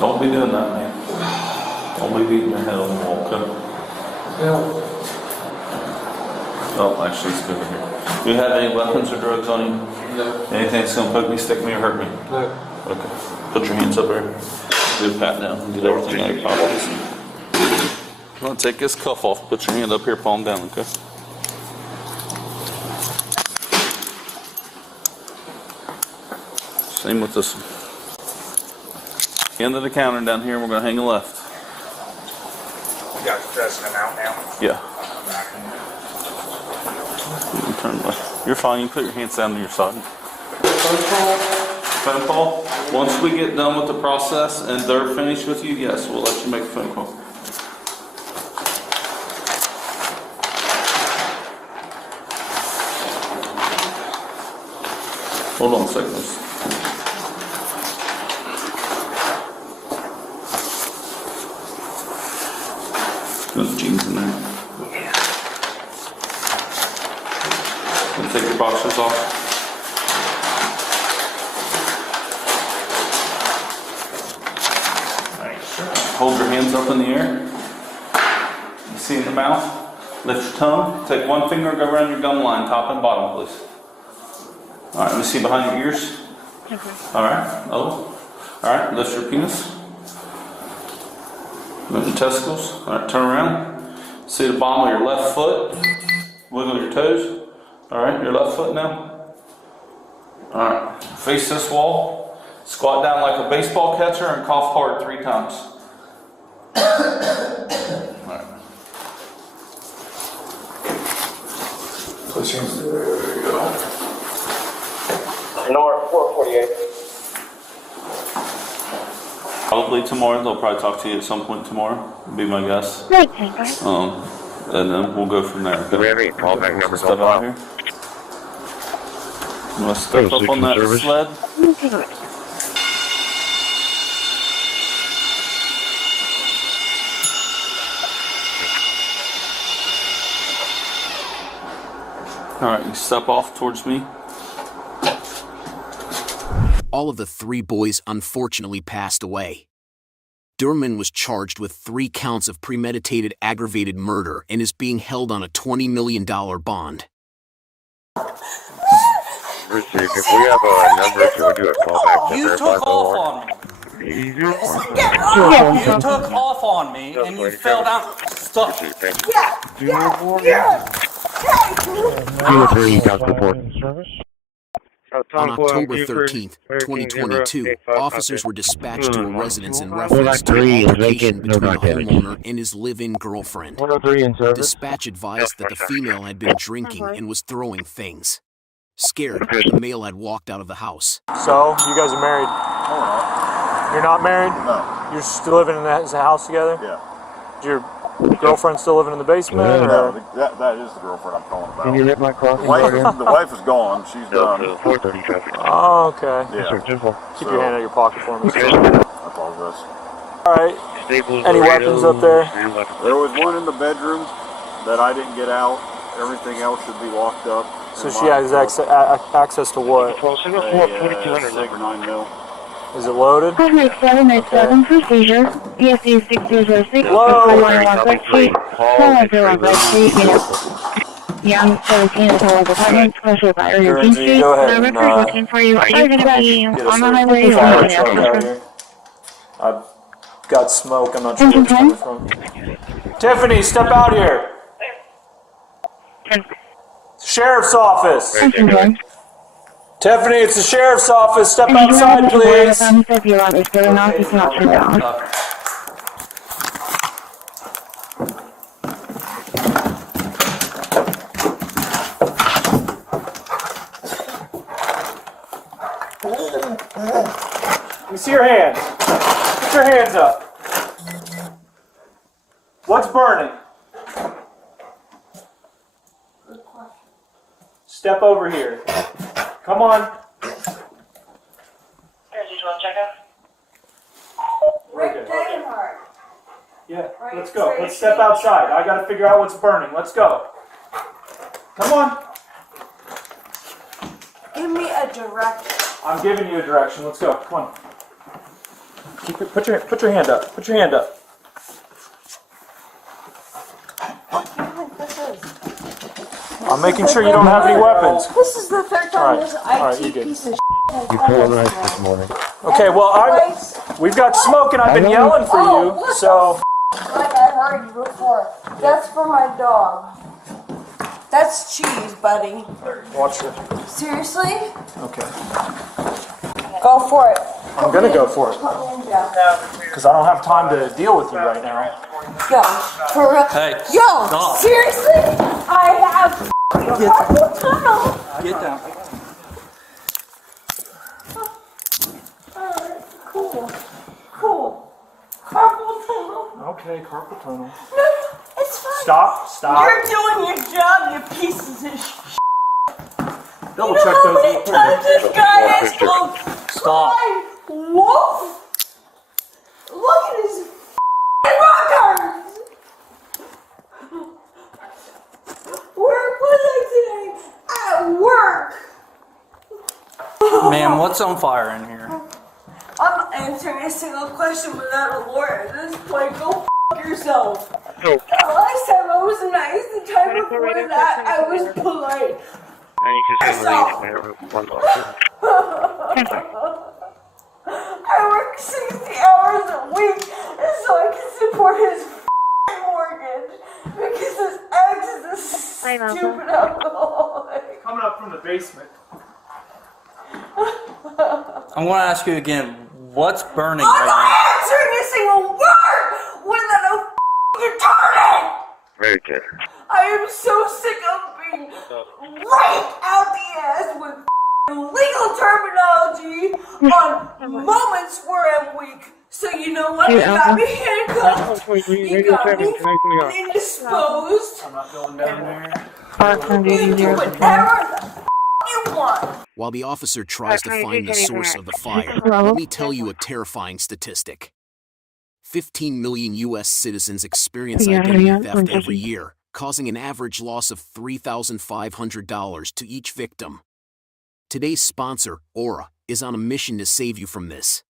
Don't be doing that, man. Don't be beating your head on the wall, okay? Yeah. Oh, actually, it's good here. Do you have any weapons or drugs on you? No. Anything that's gonna poke me, stick me, or hurt me? No. Okay. Put your hands up there. Do a pat down. Get everything out of your pockets. I'm gonna take this cuff off. Put your hand up here, palm down, okay? Same with this one. End of the counter down here, we're gonna hang a left. You got the president out now? Yeah. You can turn left. You're fine, you can put your hands down to your side. Phone call? Once we get done with the process and they're finished with you, yes, we'll let you make a phone call. Hold on a second. Those jeans in there. And take your boxers off. Hold your hands up in the air. You see in the mouth? Lift your tongue. Take one finger, go around your gum line, top and bottom, please. All right, let me see behind your ears. All right, oh. All right, lift your penis. Move your testicles. All right, turn around. See the bottom of your left foot. Wiggle your toes. All right, your left foot now. All right, face this wall. Squat down like a baseball catcher and cough hard 3 times. All right. Push hands. There you go. North 448. Probably tomorrow. They'll probably talk to you at some point tomorrow. Would be my guess. And then we'll go from there. Do we have any callback numbers Step on out file? here. You want to step up on that sled? All right, you step off towards me. All of the 3 boys unfortunately passed away. Durman was charged with 3 counts of premeditated aggravated murder and is being held on a $20 million bond. Christi, if we have a number, can we do a callback to You verify took the off war? on me. Get off! You took off on me and you fell down. Stop. On October 13th, 2022, officers were dispatched to a residence in reference to an altercation between the homeowner and his live-in girlfriend. Dispatch advised that the female had been drinking and was throwing things. Scared, the male had walked out of the house. So, you guys are married? You're not married? No. You're still living in that house together? Yeah. Is your girlfriend still living in the basement? No, Or? that is the girlfriend I'm calling about. Can you hit my crossing The wife is gone. She's done. Oh, okay. Yeah. Keep your hand out of your pocket for me. I apologize. Alright. Any weapons up there? There was one in the bedroom that I didn't get out. Everything else should be locked up. So she has access to what? A 6.9mm. Is it loaded? Public 787 procedure. PSC 6006. Hello. 1 Street. 101 Red Street. Young 17 at Toll's apartment. Special by Urban Street. Go ahead. Records looking for you. Are you going to be on the highway? Got smoke. I'm not sure where it's coming from. Tiffany, step out here. Sheriff's office. Tiffany, it's the sheriff's office. Step outside, please. Let me see your hands. Put your hands up. What's burning? Step over here. Come on. Rick Degenhardt. Yeah, let's go. Let's step outside. I gotta figure out what's burning. Let's go. Come on. Give me a direction. I'm giving you a direction. Let's go. Come on. Keep it. Put your hand up. Put your hand up. I'm making sure you don't have any weapons. This is the third time this IT piece of shit has done this this morning. Okay, well, we've got smoke and I've been yelling for you, so. Like I heard you before. That's for my dog. That's cheese, buddy. Watch it. Seriously? Okay. Go for it. I'm gonna go for it. Put me in jail. Because I don't have time to deal with you right now. Yo, for real. Hey, Yo, stop. seriously? I have carpal tunnel. Get down. Alright, cool. Cool. Carpal tunnel. Okay, carpal tunnel. No, it's fine. Stop. You're doing your job, you pieces of shit. Double You know check how those. many times this guy has told Stop. Wolf? Look at his rockers! Where was I today? At work! Ma'am, what's on fire in here? I'm answering a single question without a lawyer. At this point, go f*** yourself. The last time I was nice, the time before that, I was polite. I work 60 hours a week so I can support his mortgage because his ex is a stupid alcoholic. Coming up from the basement. I'm going to ask you again, what's burning I'm right not now? answering a single word without a retarded! Very good. I am so sick of being raped out the ass with legal terminology on moments where I'm weak. So you know what? You got me handcuffed. You got me indisposed. I'm not going down there. You do whatever the you want. While the officer tries to find the source of the fire, let me tell you a terrifying statistic. 15 million U.S. citizens experience identity theft every year, causing an average loss of $3,500 to each victim. Today's sponsor, Aura, is on a mission to save you from this.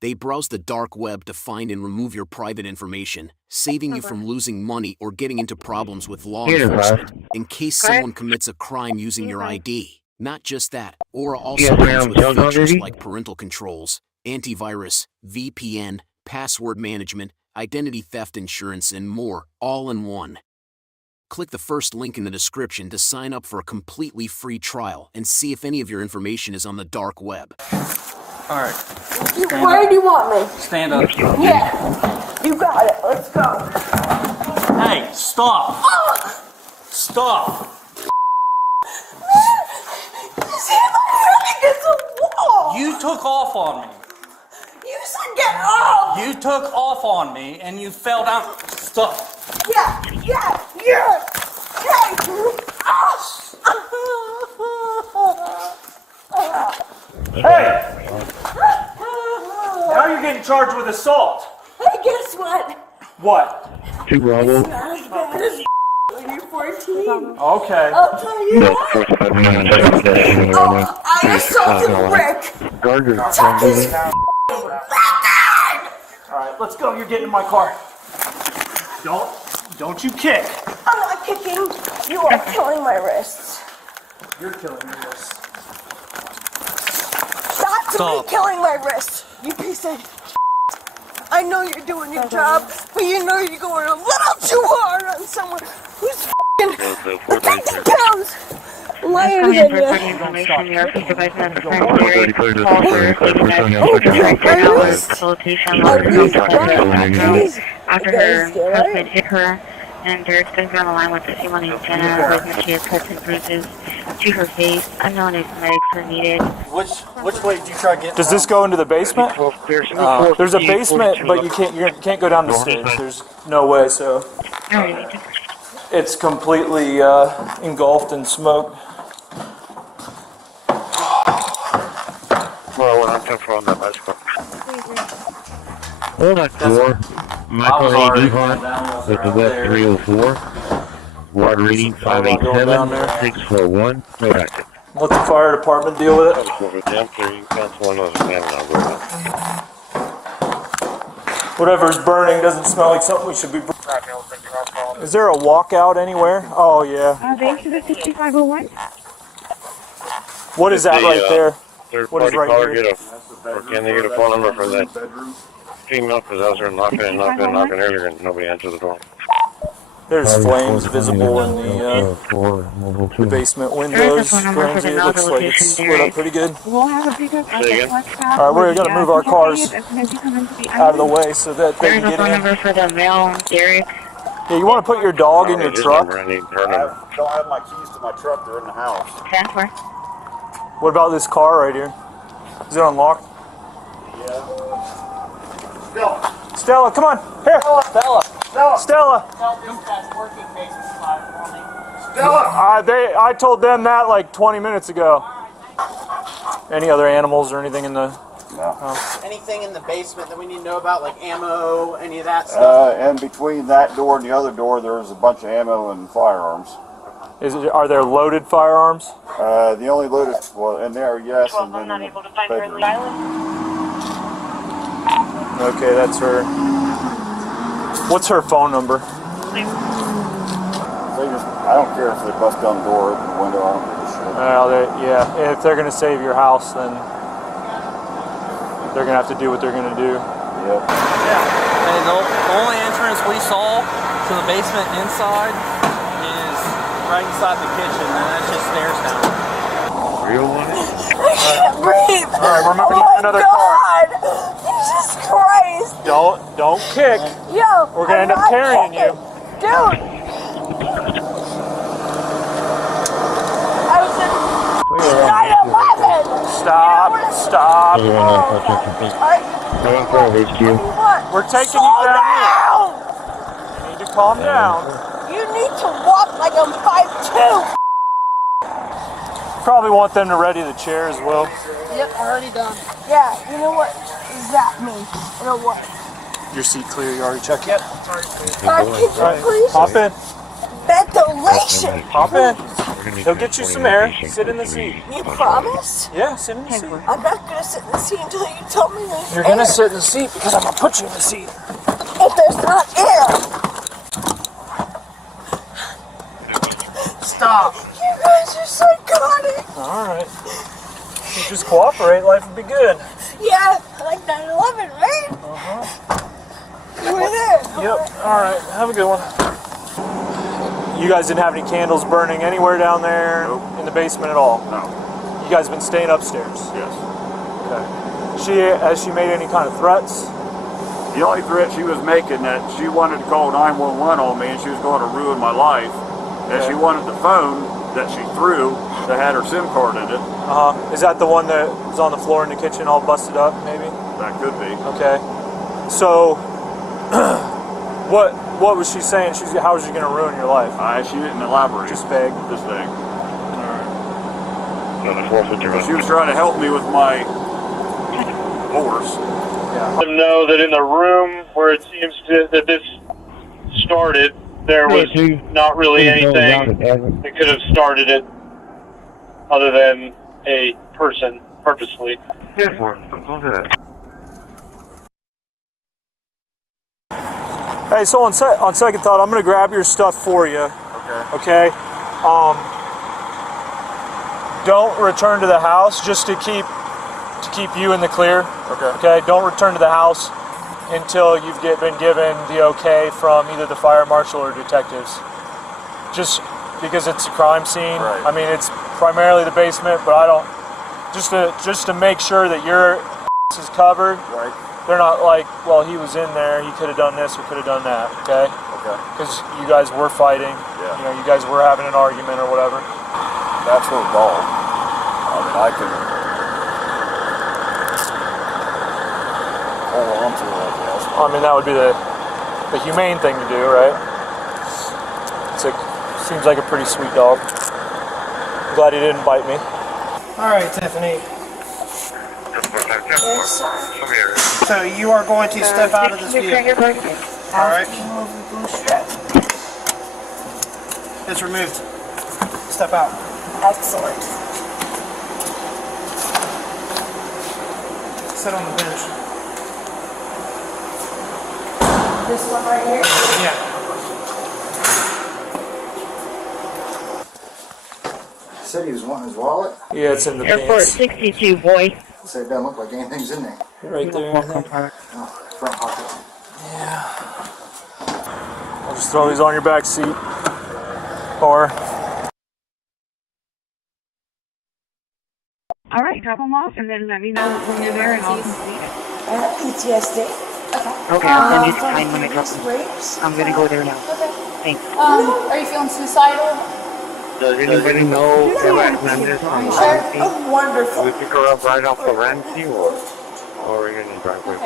They browse the dark web to find and remove your private information, saving you from losing money or getting into problems with law enforcement in case someone commits a crime using your ID. Not just that, Aura also comes with features like parental controls, antivirus, VPN, password management, identity theft insurance, and more, all in one. Click the first link in the description to sign up for a completely free trial and see if any of your information is on the dark web. Alright. Where do you want me? Stand up. Yeah, you got it. Let's go. Hey, stop. Stop. See if I hit against a wall. You took off on me. You said get off. You took off on me and you fell down. Stop. Yeah. Hey. Hey! Now you're getting charged with assault. Hey, guess what? What? Two Bravo. It's not as bad as when you're 14. Okay. I'll tell you what. I assaulted Rick. Check his record. Alright, let's go. You're getting in my car. Don't you kick. I'm not kicking. You are killing my wrists. You're killing your wrists. Stop killing my wrists. You piece of I know you're doing your job, but you know you're going a little too hard on someone who's f***ing 50 pounds lighter than you. Information, your supervisor at the primary call for receiving a facilitation after her husband hit her, and Derek's been on the line with the female named Jenna, with material cuts and bruises to her face. Unknown if medics are needed. Which way did you try to get? Does this go into the basement? There's a basement, but you can't go down the stairs. There's no way. So it's completely engulfed in smoke. Well, I'm from the bicycle. Hold on, 4. Michael A. Duhart with the West 304. Ward reading 587-641. No action. Let the fire department deal with it. Whatever's burning doesn't smell like something we should be burning. Is there a walkout anywhere? Oh, yeah. Thanks to the 6501. What is that right there? What is right caller here? Can they get a phone number for that female? Because I was there knocking earlier and nobody answered the door. There's flames visible in the basement windows. Frenzy, it looks like it's split up pretty good. We'll have a pickup at the West House. Alright, we're going to move our cars out of the way so that they can get in. There's a phone number for the male, Derek. Yeah, you want to put your dog in your truck? I don't have my keys to my truck. They're in the house. 10-4. What about this car right here? Is it unlocked? Yeah. Stella, come on. Here. Stella. I told them that like 20 minutes ago. Any other animals or anything in the... No. Anything in the basement that we need to know about, like ammo, any of that stuff? And between that door and the other door, there's a bunch of ammo and firearms. Are there loaded firearms? The only loaded, well, in there, yes, and then in the bedroom. Okay, that's her. What's her phone number? I don't care if they bust down the door, open the window, I don't give a shit. Well, yeah, if they're going to save your house, then they're going to have to do what they're going to do. Yep. Yeah. And the only entrance we saw to the basement inside is right inside the kitchen, and that's just stairs down. Real one? I can't breathe. All right, we're moving to another car. Jesus Christ. Don't kick. Yo, we're going to end up carrying you. Dude. I was in 9/11. Stop. We're taking you down here. You need to calm down. You need to walk like I'm 5'2". Probably want them to ready the chair as well. Yep, already done. Yeah, you know what does that mean? You know what? Your seat clear, you already checked it? Could you please? Hop in. Ventilation. Hop in. He'll get you some air. Sit in the seat. You promise? Yeah, sit in the seat. I'm not going to sit in the seat until you tell me there's You're going to sit in the seat because I'm going to put you in the seat. If there's not air. Stop. You guys are psychotic. All right. If you just cooperate, life would be good. Yeah, like 9/11, right? Uh-huh. You were there. Yep. All right. Have a good one. You guys didn't have any candles burning anywhere down there in the basement at all? No. You guys been staying upstairs? Yes. Okay. Has she made any kind of threats? The only threat she was making that she wanted to call 911 on me and she was going to ruin my life. That she wanted the phone that she threw that had her SIM card in it. Is that the one that was on the floor in the kitchen all busted up, maybe? That could be. Okay. So, what was she saying? How was she going to ruin your life? She didn't elaborate. Just vague. Just vague. She was trying to help me with my horse. Yeah. Let them know that in the room where it seems that this started, there was not really anything that could have started it other than a person purposely. Hey, so on second thought, I'm going to grab your stuff for you. Okay. Don't return to the house just to keep you in the clear. Okay. Don't return to the house until you've been given the okay from either the fire marshal or detectives. Just because it's a crime scene. Right. I mean, it's primarily the basement, but I don't. Just to make sure that your ass is covered. Right. They're not like, well, he was in there, he could have done this or could have done that, okay? Okay. Because you guys were fighting, you know, you guys were having an argument or whatever. That's her goal. I mean, I can hold on to it, I guess. I mean, that would be the humane thing to do, right? Seems like a pretty sweet dog. I'm glad he didn't bite me. All right, Tiffany. So you are going to step out of this vehicle. All right. It's removed. Step out. Excellent. Sit on the bench. This one right here? Yeah. Said he was wanting his wallet. Yeah, it's in the Airport pants. 62, boy. Said it doesn't look like anything's in there. Right there. Oh, front pocket. Yeah. I'll just throw these on your back seat. Or. All right, drop them off and then let me know when you're there and I'll complete it. PTSD. Okay, I'll send you the time when I drop them. I'm going to go there now. Okay. Thanks. Are you feeling suicidal? Does anybody know Emma Hernandez from Ramsey? Oh, wonderful. We pick her up right off of Ramsey, or are we going to drive her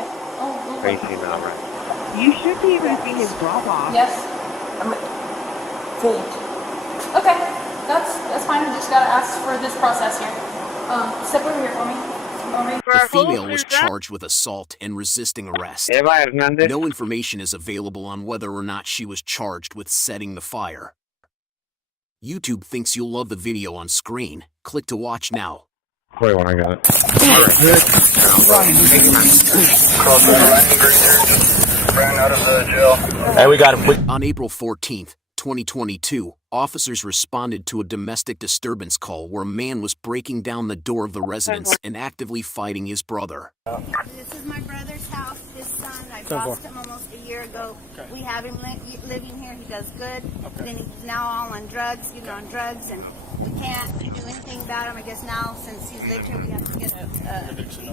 crazy now, right? You should be able to see his drop off. Yes. Okay, that's fine. We just gotta ask for this process here. Step over here for me. The female was charged with assault and resisting arrest. Emma Hernandez? No information is available on whether or not she was charged with setting the fire. YouTube thinks you'll love the video on screen. Click to watch now. Wait, when I got it. Ran out of the jail. Hey, we got him. On April 14th, 2022, officers responded to a domestic disturbance call where a man was breaking down the door of the residence and actively fighting his brother. This is my brother's house, his son. I lost him almost a year ago. Okay. We have him living here. He does good. Okay. Then he's now all on drugs, and we can't do anything about him. I guess now, since he's lived here, we have to get a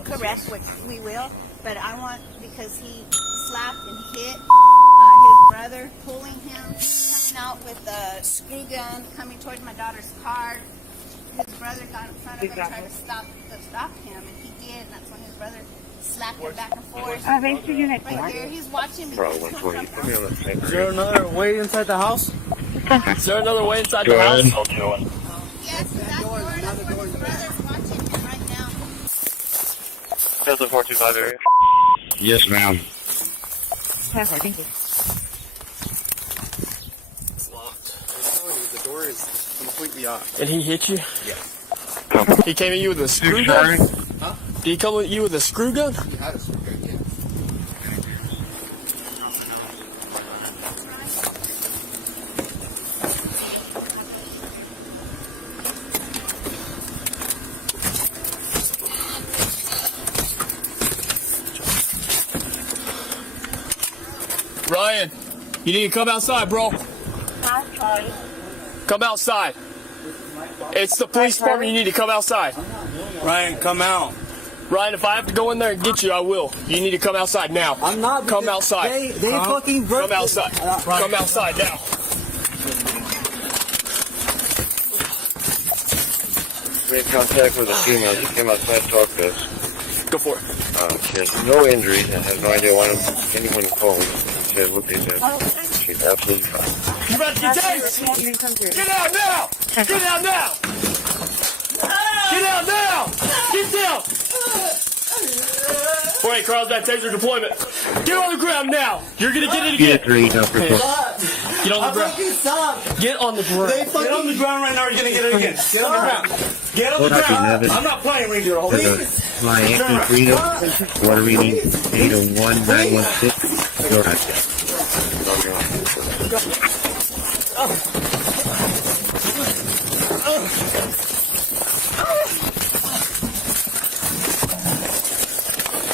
correct, which we will. But I want, because he slapped and hit his brother, pulling him, coming out with a screw gun, coming towards my daughter's car. His brother got in front of him, tried to stop him, and he did. And that's when his brother slapped him back and forth. Right there, he's watching me. Is there another way inside the house? Is there another way inside the house? Yes, that door is where his brother's watching him right now. Delta 425 area. Yes, ma'am. Thank you. It's locked. I'm telling you, the door is completely off. And he hit you? Yeah. He came at you with a screw gun? Huh? Did he come at you with a screw gun? He had a screw gun, yeah. Ryan, you need to come outside, bro. Come outside. It's the police department. You need to come outside. Ryan, come out. Ryan, if I have to go in there and get you, I will. You need to come outside now. I'm not. Come outside. They fucking come outside. Come outside now. Made contact with a female. She came outside to talk to us. Go for it. She has no injuries and has no idea why anyone called. She said what they said. She's absolutely fine. You about to get tased? Get out now! Get out now! Get out now! Get down! All right, Carl's got taser deployment. Get on the ground now! You're gonna get it again. Get 3, no, Get on the ground. Get on the ground. Get on the ground right now. You're gonna get it again. Get on the ground. Get on the ground. I'm not playing with you. My Yankee Freedom, water reading 801916. Go ahead.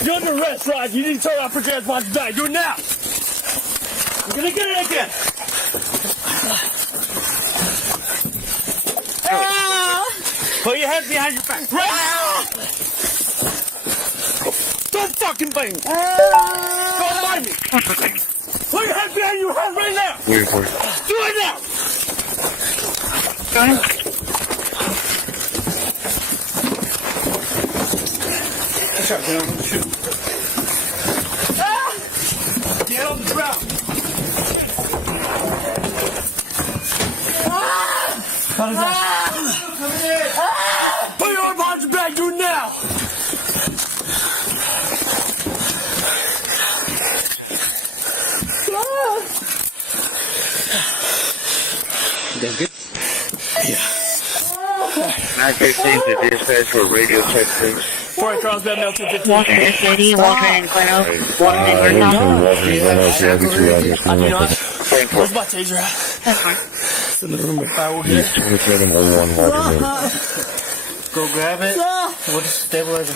Go under arrest, Ryan. You need to turn out for your hands back. Do it now. You're gonna get it again. Put your hands behind your back. Right. Don't fucking bang. Don't mind me. Put your hands behind your head right now. Do it now. Go ahead. Get on the ground. Put your arm behind your back. Do it now. You good? Yeah. 915 to dispatch for radio check, please. Fort Carlsbad, Mail 215. Walter is ready. Walter and Glenn. Walter and Where's my taser at? That's fine. It's in the room. We'll get it. 2701 Water. Go grab it. We'll just stabilize it.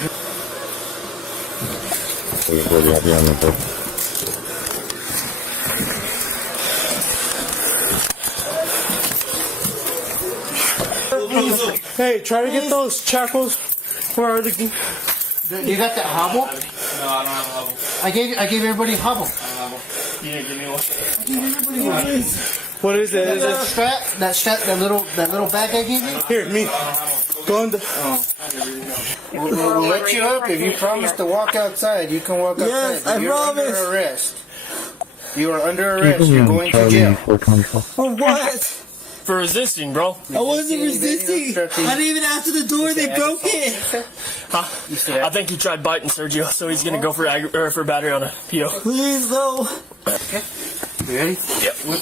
Hey, try to get those shackles. Where are they? You got that hobble? No, I don't have a hobble. I gave everybody a hobble. I don't have a hobble. You didn't give me one. I gave everybody one. What is it? That strap, that little bag I gave you? Here, me. Go on the... We'll let you up if you promise to walk outside. You can walk outside. Yes, I promise. Under arrest. You are under arrest. You're going to jail. For what? For resisting, bro. I wasn't resisting. I didn't even answer the door. They broke it. Huh? I think he tried biting Sergio, so he's gonna go for battery on a PO. Please, though. Okay. You ready? Yep. We're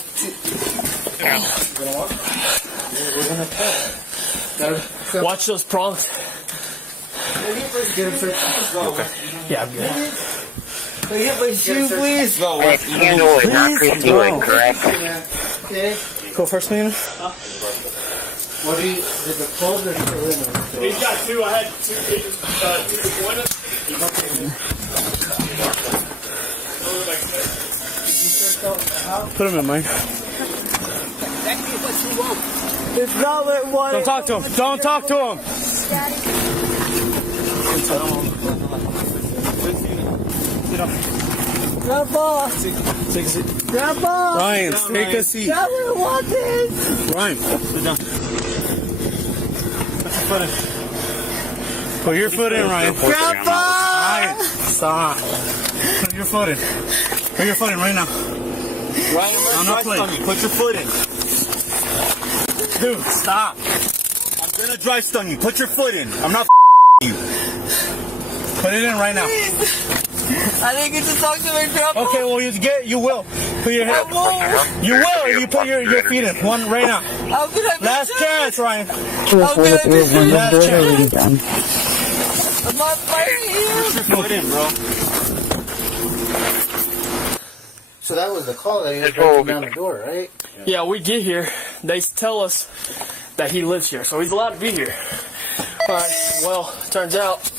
gonna try. Watch those prongs. Get him, sir. Okay. Yeah, I'm good. Get my shoe, please. Handle it, not Christi, correct? Okay. Go first, man. What do you, did the clothes or still in there? He's got two. I had two deployments. Put him in mine. It's not what I wanted. Don't talk to him. Don't talk to him. Sit down. Grandpa! Take a seat. Grandpa! Ryan, take a seat. I don't want this! Ryan, sit down. Put your foot in, Ryan. Grandpa! Ryan, stop. Put your foot in. Put your foot in right now. Ryan, I'm not playing. Put your foot in. Dude, stop. I'm gonna dry stun you. Put your foot in. I'm not you. Put it in right now. I didn't get to talk to my grandpa. Okay, well you will. Put your head. You will. You put your feet in. One right now. How could I be Last chance, Ryan. How could I be Last chance. I'm not fighting you. Put your foot in, bro. So that was the call that he was breaking down the door, right? Yeah, we get here. They tell us that he lives here, so he's allowed to be here. All right. Well, turns out,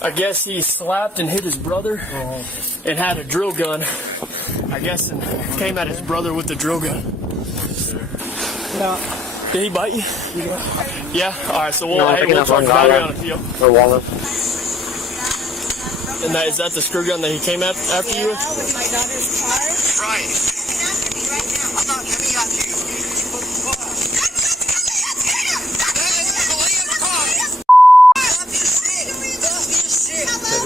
I guess he slapped and hit his brother and had a drill gun. I guess and came at his brother with the drill gun. No. Did he bite you? Yeah. All right. So we'll charge battery on appeal. And is that the screw gun that he came at after you with? My daughter's car. Right.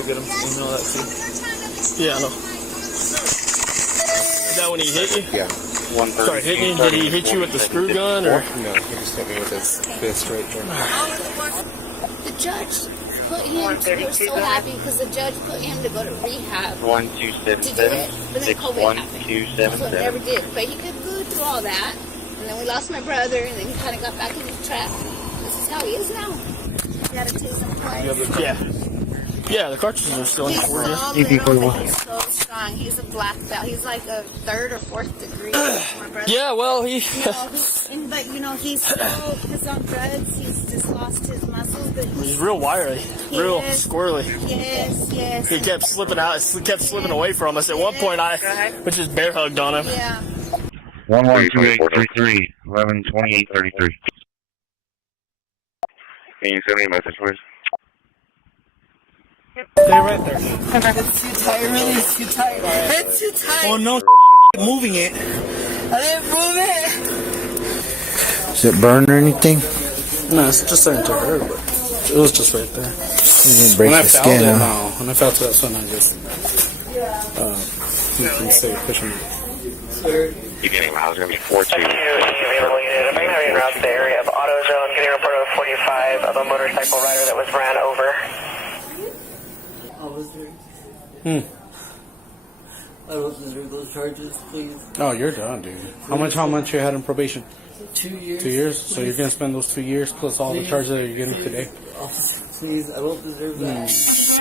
Get him email that too. Yeah, I know. Is that when he hit you? Yeah. Sorry, hit you? Did he hit you with the screw gun or? No, he just hit me with his fist straight there. The judge put him, we were so happy because the judge put him to go to rehab. 1277 That's what he never did. But he could go through all that. And then we lost my brother and then he kind of got back into the trap. This is how he is now. You gotta take some place. Yeah. Yeah, the cartridges are still in He's the so 40. little, but he's so strong. He's a black belt. He's like a 3rd or 4th degree. My brother. Yeah, well, he. But you know, he's on drugs. He's just lost his muscles. But He's real wiry, real squirrely. Yes, yes. He kept slipping out, kept slipping away from us. At one point, I just bear hugged on him. Yeah. 112833, 112833. Can you send me a message, please? Stay right there. It's too tight, really. It's too tight. It's too tight. Oh no, moving it. I didn't move it. Is it burned or anything? No, it's just starting to hurt, but it was just right there. You didn't break when the I felt skin, it, huh? no. When I felt it, that's when I just, you can say pushing it. You getting him? I was going to be 14. Available unit. I'm having route to the area of AutoZone. Getting a report of 45 of a motorcycle rider that was ran over. I was there. I don't deserve those charges, please. Oh, you're done, dude. How much you had in probation? 2 years. 2 years? So you're going to spend those 2 years plus all the charges that you're getting today? Officer, please, I don't deserve that.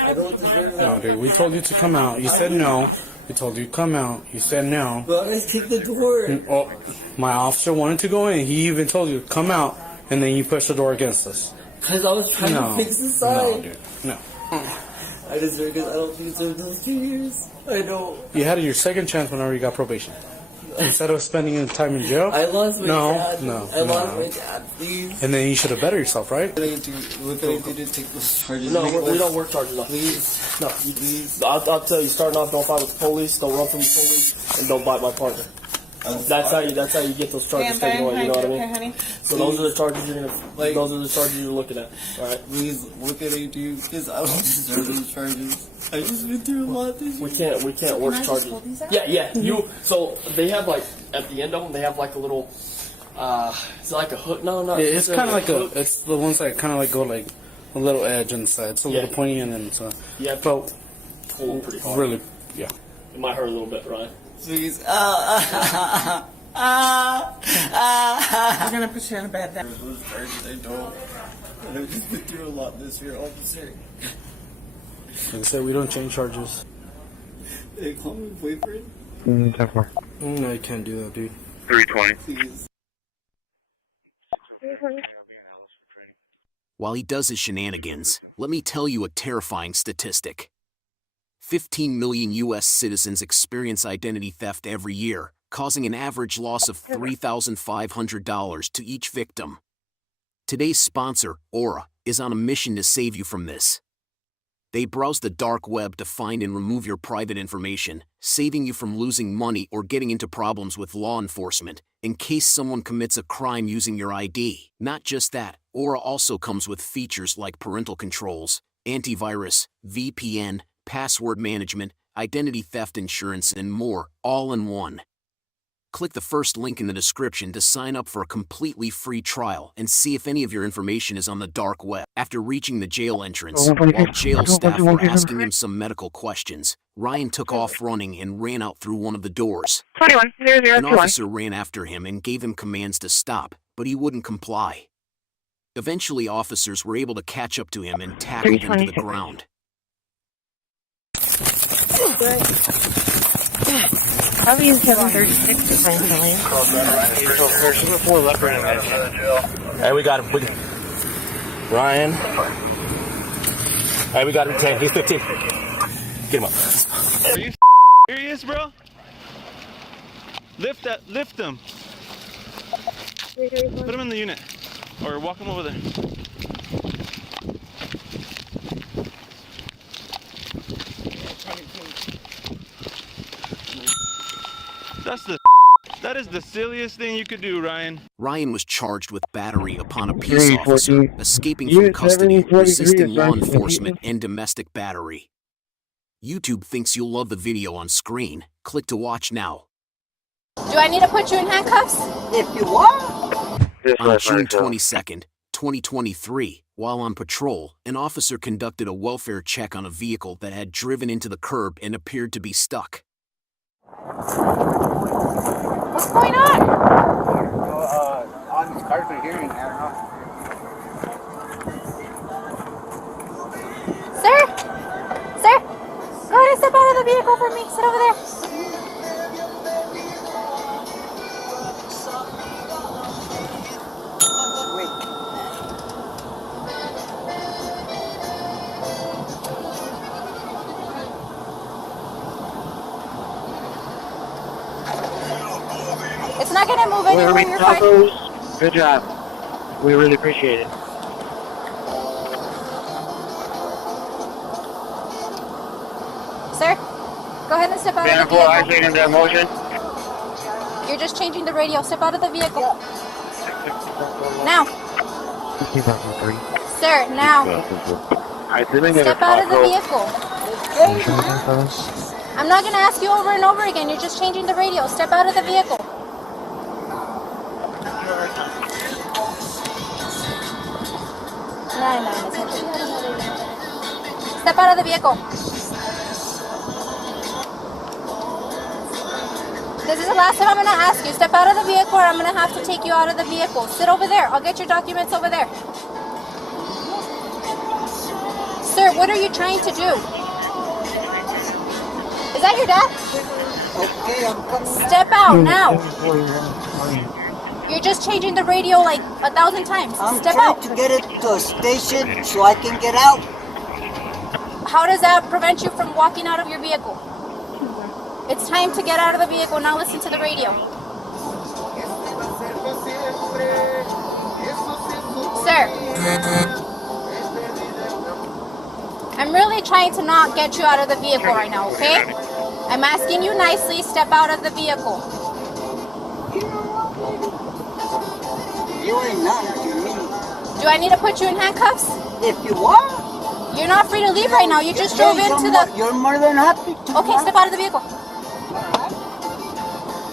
I don't deserve that. No, dude, we told you to come out. You said no. We told you to come out. You said no. But I kicked the door. Oh, my officer wanted to go in. He even told you to come out, and then you pushed the door against us. Because I was trying to fix the side. No, dude. No. I deserve, because I don't deserve those 2 years. I don't. You had your second chance whenever you got probation. Instead of spending your time in jail? I lost my dad. No. I lost my dad, please. And then you should have bettered yourself, right? What can I do to take those charges? No, we don't work charges off. Please. No, please. I'll tell you, starting off, don't fight with the police, don't run from the police, and don't bite my partner. That's how you get those charges taken away. You know what I mean? So those are the charges those are the charges you're looking at. All right. Please, what can I do? Because I don't deserve those charges. I just been through a lot this year. We can't work charges. Yeah. So they have like at the end of them, they have like a little. It's like a hook. No. Yeah, it's kind of like it's the ones that kind of like go like a little edge inside. It's a little pointy and then so. Yeah. But pull pretty hard. Really, yeah. It might hurt a little bit, Ryan. Please. We're gonna put you on a bad day. Those charges, I don't. I've just been through a lot this year, officer. Like I said, we don't change charges. They call me boyfriend. No, you can't do that, dude. 320. Please. While he does his shenanigans, let me tell you a terrifying statistic. 15 million U.S. citizens experience identity theft every year, causing an average loss of $3,500 to each victim. Today's sponsor, Aura, is on a mission to save you from this. They browse the dark web to find and remove your private information, saving you from losing money or getting into problems with law enforcement in case someone commits a crime using your ID. Not just that, Aura also comes with features like parental controls, antivirus, VPN, password management, identity theft insurance, and more, all in one. Click the first link in the description to sign up for a completely free trial and see if any of your information is on the dark web. After reaching the jail entrance, while jail staff were asking him some medical questions, Ryan took off running and ran out through one of the doors. 210021. An officer ran after him and gave him commands to stop, but he wouldn't comply. Eventually, officers were able to catch up to him and tackle him to the ground. Probably in 736 to find Helen. Hey, we got him. Ryan. Hey, we got him 10. He's 15. Get him up. Are you serious, bro? Lift him. Put him in the unit. Or walk him over there. That is the silliest thing you could do, Ryan. Ryan was charged with battery upon a peace officer, escaping from custody, resisting law enforcement, and domestic battery. YouTube thinks you'll love the video on screen. Click to watch now. Do I need to put you in handcuffs? If you want. On June 22nd, 2023, while on patrol, an officer conducted a welfare check on a vehicle that had driven into the curb and appeared to be stuck. What's going on? On cars are hearing, I don't know. Sir? vehicle for me. Sit over there. It's not gonna move anywhere in your car. Good job. We really appreciate it. Sir, go ahead and step out of the I vehicle. in that motion. You're just changing the radio. Step out of the vehicle. Now. Sir, now. Step out of the vehicle. I'm not going to ask you over and over again. You're just changing the radio. Step out of the vehicle. Step out of the vehicle. This is the last time I'm going to ask you. Step out of the vehicle or I'm going to have to take you out of the vehicle. Sit over there. I'll get your documents over there. Sir, what are you trying to do? Is that your dad? Okay, I'm coming. Step out now. You're just changing the radio like 1,000 times. Step out. I'm trying to get it to a station so I can get out. How does that prevent you from walking out of your vehicle? It's time to get out of the vehicle. Now listen to the radio. Sir. I'm really trying to not get you out of the vehicle right now, okay? I'm asking you nicely, step out of the vehicle. You ain't nothing to me. Do I need to put you in handcuffs? If you want. You're not free to leave right now. You just drove into the... You're more than happy to. Okay, step out of the vehicle.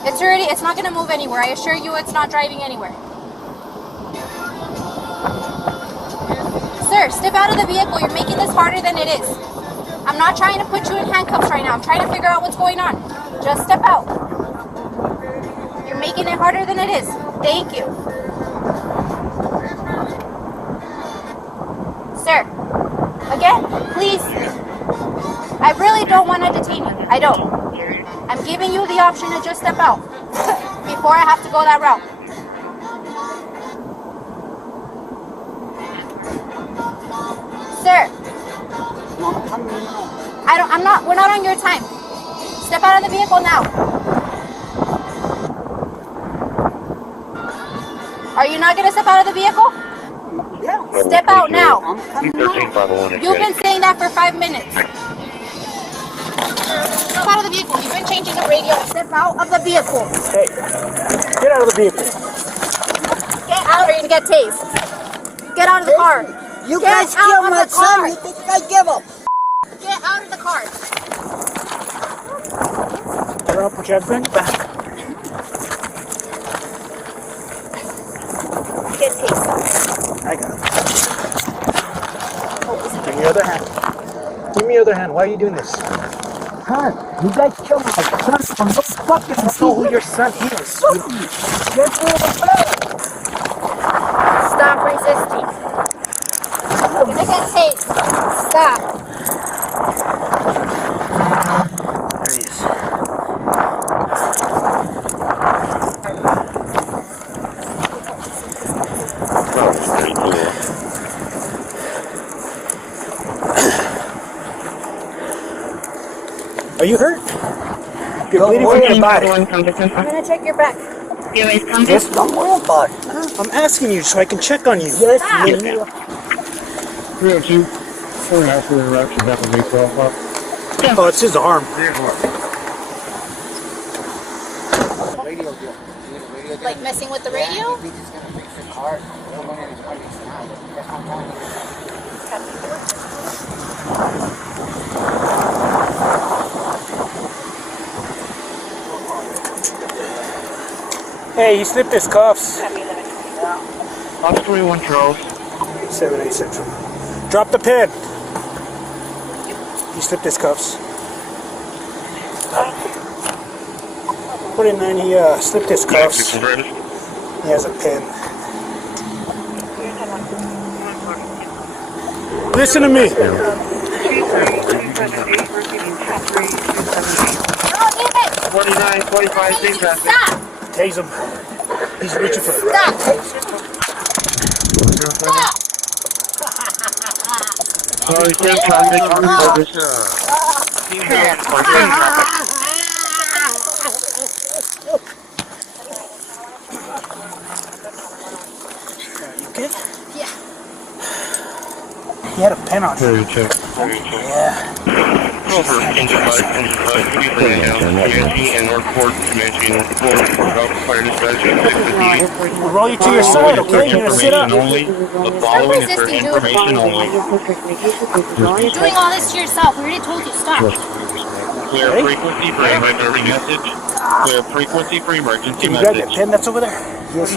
It's not going to move anywhere. I assure you it's not driving anywhere. Sir, step out of the vehicle. You're making this harder than it is. I'm not trying to put you in handcuffs right now. I'm trying to figure out what's going on. Just step out. You're making it harder than it is. Thank you. Sir, again, please. I really don't want to detain you. I don't. I'm giving you the option to just step out before I have to go that route. Sir, we're not on your time. Step out of the vehicle now. Are you not going to step out of the vehicle? Yeah. Step out now. You've been saying that for 5 minutes. Step out of the vehicle. You've been changing the radio. Step out of the vehicle. Hey, get out of the vehicle. Get out or you're going to get tased. Get out of the car. You guys killed my son. You think I give up? Get out of the car. Put your hands back. Get tased. I got it. Give me your other hand. Give me your other hand. Why are you doing this? Huh? You guys killed my son. I'm no fucking know who your son is. Stop resisting. You're gonna get tased. Stop. There he is. Are you hurt? You're bleeding from your body. I'm gonna check your back. Yes, don't worry about it. I'm asking you so I can check on you. Yes, Stop. you. 302. 4.5 for interruption. That would be 12 o'clock. Oh, it's his arm. Like messing with the radio? He's just gonna fix the car. The one in his car is not. That's not telling Hey, he slipped his cuffs. Off 21 Charles. 7-8 Central. Drop the pen. He slipped his cuffs. 49, he slipped his cuffs. He has a pen. Listen to me. 2925, same traffic. Stop! Tase him. He's reaching for it. Stop! Stop! Sorry, same traffic on Corpus. Okay? Yeah. He had a pen on him. check. Yeah. Over, engine 5, and Northport, Comanche, Northport, fire dispatch, 650. We'll roll you to your side, okay? You're gonna sit up. Only. The following is for information only. You're doing all this to yourself. We already told you, stop. Clear frequency for emergency message. Clear frequency for emergency Can you grab that message. pen that's over there? Yes.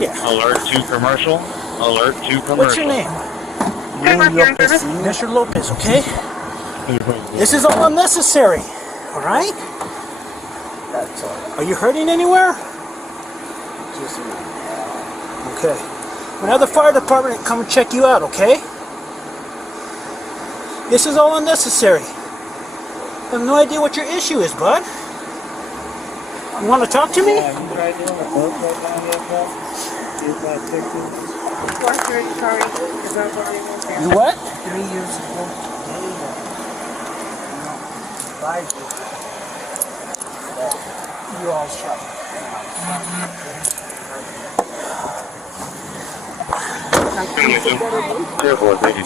Yeah. Alert to commercial. Alert to commercial. What's your name? Lopez. Mr. Lopez, okay? This is all unnecessary, alright? That's all. Are you hurting anywhere? Okay. We'll have the fire department come and check you out, okay? This is all unnecessary. I have no idea what your issue is, bud. You want to talk to me? You what? 3 years ago. You all shut.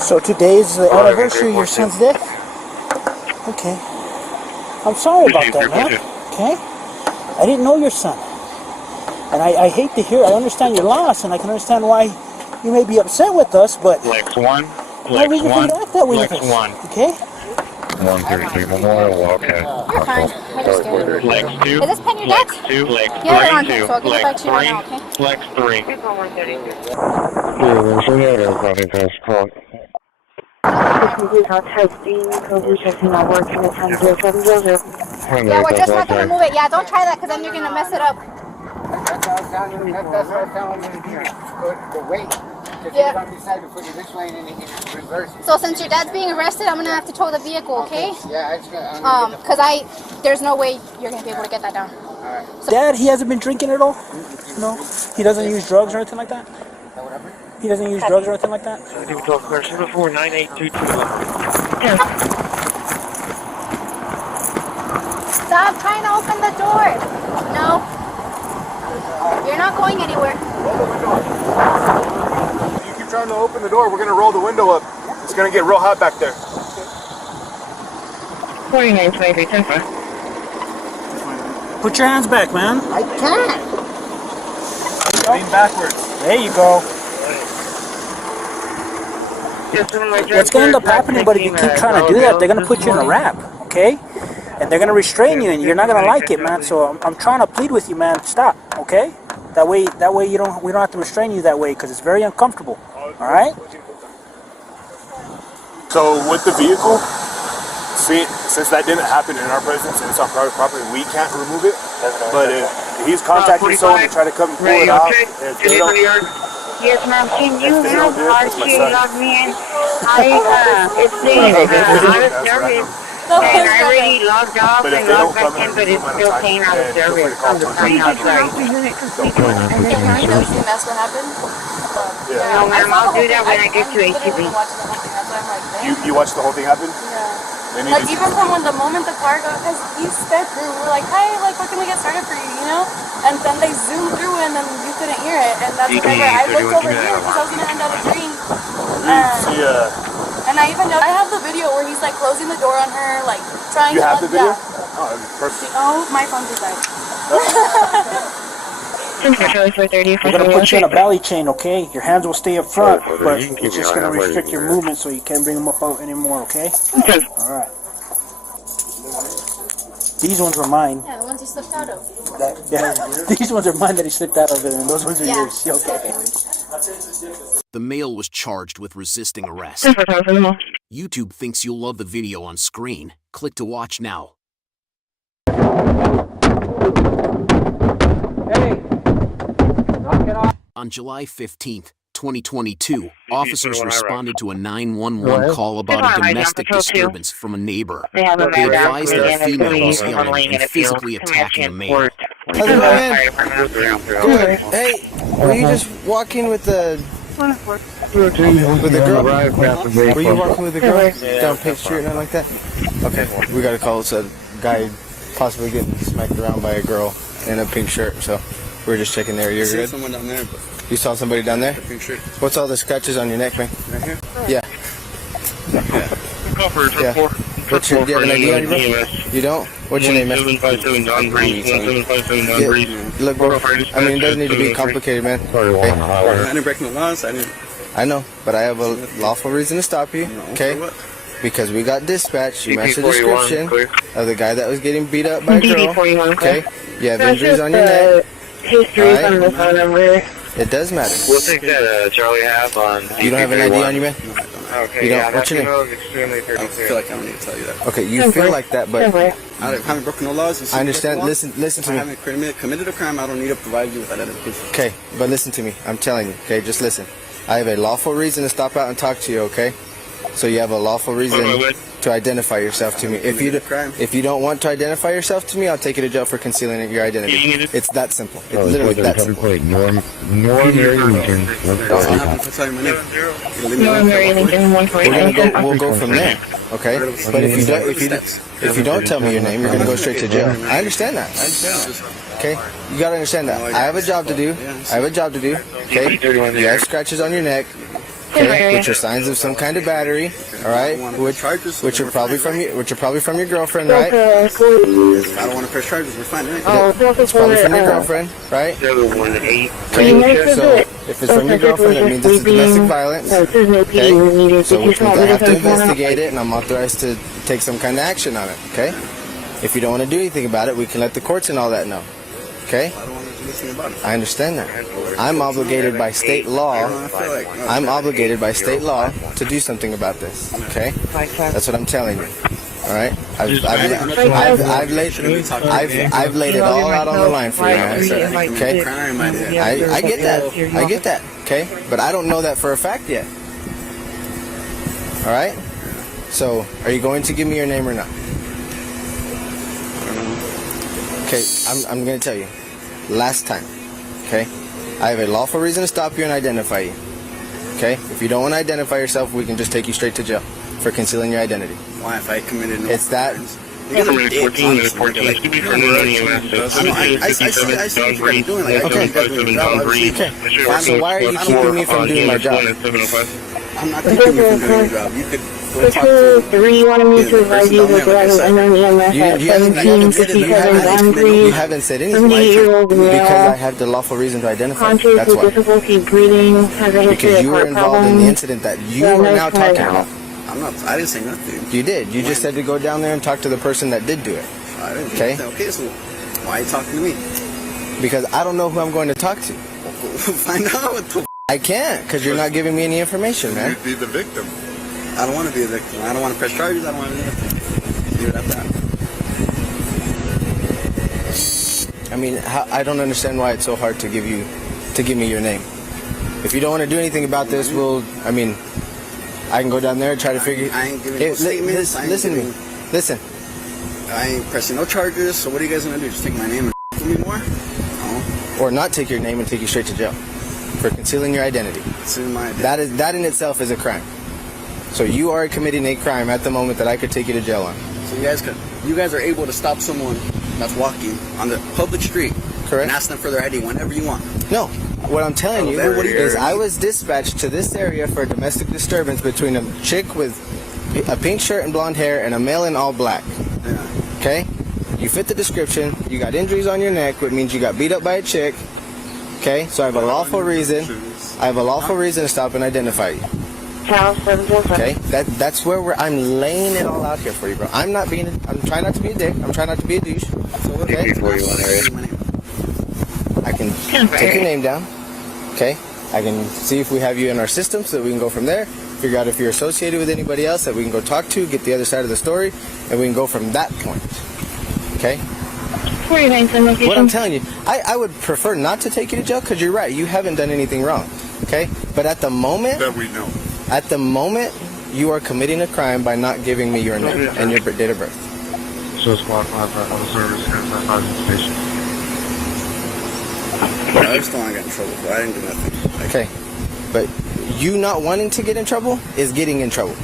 So today is the anniversary of your son's death? Okay. I'm sorry about that, man. Okay? I didn't know your son. And I hate to hear, I understand your loss, and I can understand why you may be upset with us, but... Lex 1, no reason for you to act that way with Lex us. 1. Okay? 133 Memorial, okay. You're fine. We're just scared. Lex 2, Is this pen your Lex dad's? 2, Lex 3, Yeah, they're on here, 2, so I'll give it back Lex to you right 3, now, okay? Lex 3. Yeah, we're just not gonna move it. Yeah, don't try that because then you're gonna mess it up. That's what I was telling him here. The weight. Because Yeah. he's on the side to put it this way and then he can reverse it. So since your dad's being arrested, I'm gonna have to tow the vehicle, okay? Yeah, I just got Because there's no way you're gonna be able to get that down. Alright. Dad, he hasn't been drinking at all? No? He doesn't use drugs or anything like that? He doesn't use drugs or anything like that? Stop trying to open the door. No. You're not going anywhere. You keep trying to open the door, we're going to roll the window up. It's going to get real hot back there. 4923, Put your hands back, man. I can't. Lean backwards. There you go. What's going to end up happening, but if you keep trying to do that, they're going to put you in a wrap, okay? And they're going to restrain you, and you're not going to like it, man. So I'm trying to plead with you, man. Stop, okay? That way we don't have to restrain you that way because it's very uncomfortable. All right? So with the vehicle, since that didn't happen in our presence and it's on private property, we can't remove it. But if he's contacting someone to try to come pull it out, if they don't, yes, ma'am. Can you if they don't help do it, it's my RTA son. log me in? It's saying out of service. And I already logged off and logged back in, but it's still saying out of service on the sign outside. That's what happened? No, ma'am, I'll do that when I get to ATV. You watched the whole thing happen? Yeah. Like even from the moment the car got, because you sped through, we're like, hi, like what can we get started for you, you know? And then they zoomed through and then you couldn't hear it. And that's whenever I looked over here because I was gonna end up with green. And I even know I have the video where he's like closing the door on her, like trying to. You have the video? Yeah. Oh, that'd be perfect. Oh, my phone just died. We're going to put you on a belly chain, okay? Your hands will stay up front, but it's just going to restrict your movement so you can't bring them up out anymore, okay? Okay. All right. These ones are mine. Yeah, the ones you slipped out of. These ones are mine that he slipped out of, and those ones are yours. Okay. The male was charged with resisting arrest. YouTube thinks you'll love the video on screen. Click to watch now. Hey, knock it off. On July 15th, 2022, officers responded to a 911 call about a domestic disturbance from a neighbor. They advised that a female was yelling and physically attacking a male. How's it going? Good. Hey, were you just walking with the girl? Were you walking with the girl down Page Street and like that? Okay, we got a call. It's a guy possibly getting smacked around by a girl in a pink shirt. So we're just checking there. You're good? Someone down there. You saw somebody down there? Pink shirt. What's all the scratches on your neck, man? Right here? Yeah. Yeah. What's your, do you have an ID on your bro? You don't? What's your name, man? 1757 Don Breeze. 1757 Don Breeze. Look, bro, I mean, it doesn't need to be complicated, man. Okay? I didn't break no laws. I know, but I have a lawful reason to stop you, okay? Because we got dispatched. You matched the description of the guy that was getting beat up by a girl, okay? You have injuries on your neck. Histories on the phone number. It does matter. We'll take that Charlie have on. You don't have an ID on you, man? Okay, you don't? What's your name? I feel like I don't need to tell you that. Okay, you feel like that, but I haven't broken no laws. I understand. Listen to me. I haven't committed a crime. I don't need to provide you with identification. Okay, but listen to me. I'm telling you. Okay, just listen. I have a lawful reason to stop out and talk to you. Okay, so you have a lawful reason to identify yourself to me. If you don't want to identify yourself to me, I'll take you to jail for concealing your identity. It's that simple. It's literally that simple. Norm Mary Lincoln 149. We'll go from there. Okay, but if you don't tell me your name, you're gonna go straight to jail. I understand that. Okay, you gotta understand that. I have a job to do. Okay, you have scratches on your neck. Okay, which are signs of some kind of battery, all right? Which are probably from your girlfriend, right? I don't want to press charges. We're fine, right? It's probably from your girlfriend, right? Okay, so if it's from your girlfriend, it means it's domestic violence. Okay, so we have to investigate it, and I'm authorized to take some kind of action on it. Okay, if you don't want to do anything about it, we can let the courts and all that know. Okay. I understand that. I'm obligated by state law. I'm obligated by state law to do something about this. Okay, that's what I'm telling you. All right. I've laid it all out on the line for you, man. Okay. I get that. I get that. Okay, but I don't know that for a fact yet. All right. So, are you going to give me your name or not? Okay, I'm going to tell you. Last time, okay? I have a lawful reason to stop you and identify you. Okay? If you don't want to identify yourself, we can just take you straight to jail for concealing your identity. Why if I committed no It's that. I see what you're doing. Like, okay. So why are you keeping me from doing my job? I'm not keeping you from doing your job. You could go talk to 3 wanted me to advise you that there was an EMS at 1757 Don Breeze. You haven't said anything. 78-year-old male. Because I have the lawful reason to identify you. Conscious That's with why. difficulty breathing, has a history Because of you were heart involved in the problems. incident that you are now talking about. I didn't say nothing. You did. You just said to go down there and talk to the person that did do it. I didn't. Okay? Okay, so why are you talking to me? Because I don't know who I'm going to talk to. Find out what the I can't, because you're not giving me any information, man. You'd be the victim. I don't want to be a victim. I don't want to press charges. I don't want to do anything. Leave it at that. I mean, I don't understand why it's so hard to give me your name. If you don't want to do anything about this, I can go down there and try to figure. I ain't giving no statements. Listen to me. Listen. I ain't pressing no charges. So what are you guys gonna do? Just take my name and me more? No. Or not take your name and take you straight to jail for concealing your identity. That in itself is a crime. So you are committing a crime at the moment that I could take you to jail on. So you guys are able to stop someone that's walking on the public street, correct, and ask them for their ID whenever you want. No. What I'm telling you is I was dispatched to this area for a domestic disturbance between a chick with a pink shirt and blonde hair and a male in all black. Yeah. Okay? You fit the description. You got injuries on your neck, which means you got beat up by a chick. Okay? So I have a lawful reason. I have a lawful reason to stop and identify you. Okay? That's where I'm laying it all out here for you, bro. I'm trying not to be a dick. I'm trying not to be a douche. Okay? I can take your name down. Okay? I can see if we have you in our system so that we can go from there. Figure out if you're associated with anybody else that we can go talk to, get the other side of the story, and we can go from that point. Okay? What I'm telling you, I would prefer not to take you to jail because you're right. You haven't done anything wrong. Okay? But at the moment... That we know. At the moment, you are committing a crime by not giving me your name and your date of birth. So squad 5 on the service, station. I just don't want to get in trouble, but I didn't do nothing. Okay. But you not wanting to get in trouble is getting in trouble.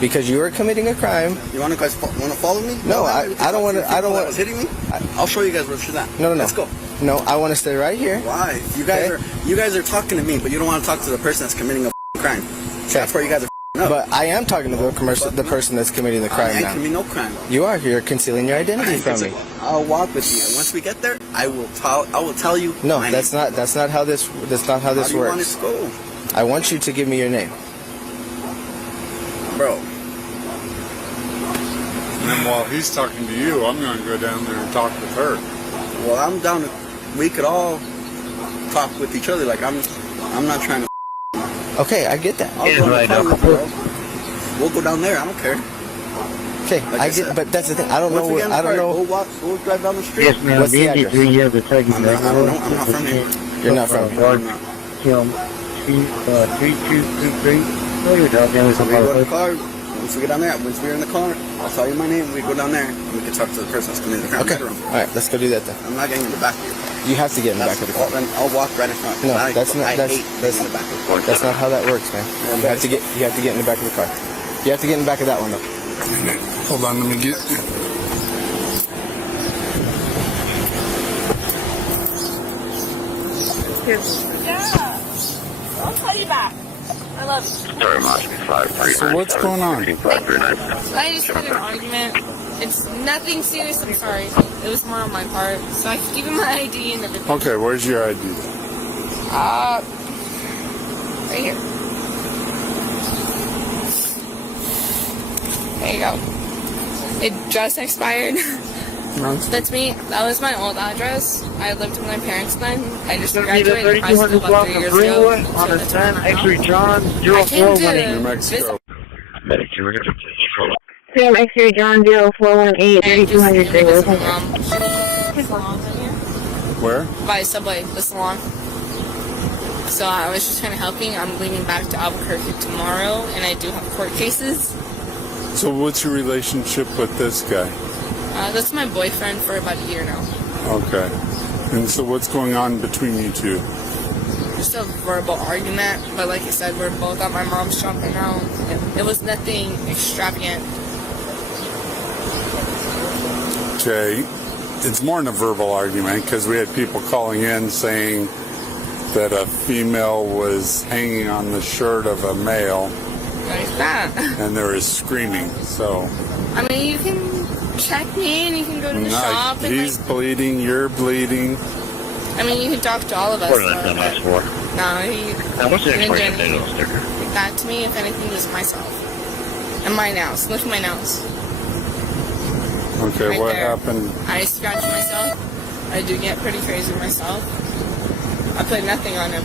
Because you are committing a crime. You want to guys want to follow me? No, I don't want to. I don't want. Was hitting me? I'll show you guys where she's at. No. Let's go. No, I want to stay right here. Why? You guys are talking to me, but you don't want to talk to the person that's committing a crime. So that's where you guys are. Up. But I am talking to the person that's committing the crime now. I commit no crime. You are here concealing your identity from me. I'll walk with you, and once we get there, I will tell you. No, that's not how this works. How do you want it to go? I want you to give me your name, bro. And then while he's talking to you, I'm going to go down there and talk with her. Well, I'm down. We could all talk with each other. Like I'm not trying to. Okay, I get that. We'll go down there. I don't care. Okay, like I get, but that's the thing. I don't know. We'll drive down the street. Yes, ma'am. What's the address? I'm not from here. You're not from here. 3223. No, you're not. So we go to the car. Once we get down there, once we're in the car, I'll tell you my name. We go down there and we can talk to the person that's committing the crime. Okay. All right, let's go do that then. I'm not getting in the back of you. You have to get in the back of the car. I'll walk right in front. No, that's not how that works, man. You have to get in the back of the car. You have to get in the back of that one though. Hold on, let me get. Yeah. I'll call you back. I love you. So what's going on? I just had an argument. It's nothing serious, I'm sorry. It was more on my part. So I can give him my ID and everything. Okay, where's your ID? Right here. There you go. It just expired. That's me. That was my old address. I lived with my parents then. I just graduated high school about 3 years ago. On the 10, X-ray John, 0418. New Mexico. Sam X-ray John 0418 3200. Where? By Subway, the salon. So I was just kind of helping. I'm leaving back to Albuquerque tomorrow, and I do have court cases. So what's your relationship with this guy? That's my boyfriend for about a year now. Okay. And so what's going on between you two? Just a verbal argument, but like I said, we're both at my mom's shop right now. It was nothing extravagant. Okay. It's more than a verbal argument because we had people calling in saying that a female was hanging on the shirt of a male. Like that. And there was screaming, so. I mean, you can check me and you can go to the shop. And he's bleeding, you're bleeding. I mean, you can talk to all of us. What did that last for? No, he what's the didn't do expiration date on the anything. sticker? That to me, if anything, was myself. And my nails. Look at my nails. Okay, right what there. happened? I scratch myself. I do get pretty crazy myself. I put nothing on him.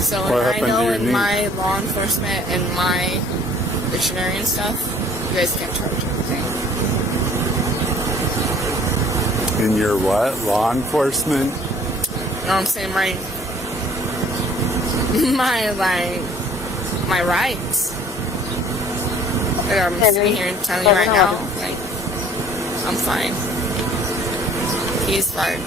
So I know in my law enforcement and my dictionary and stuff, you guys can't charge anything. In your what? Law enforcement? No, I'm saying my rights. That I'm sitting here and telling you right now, like, I'm fine. He's fine.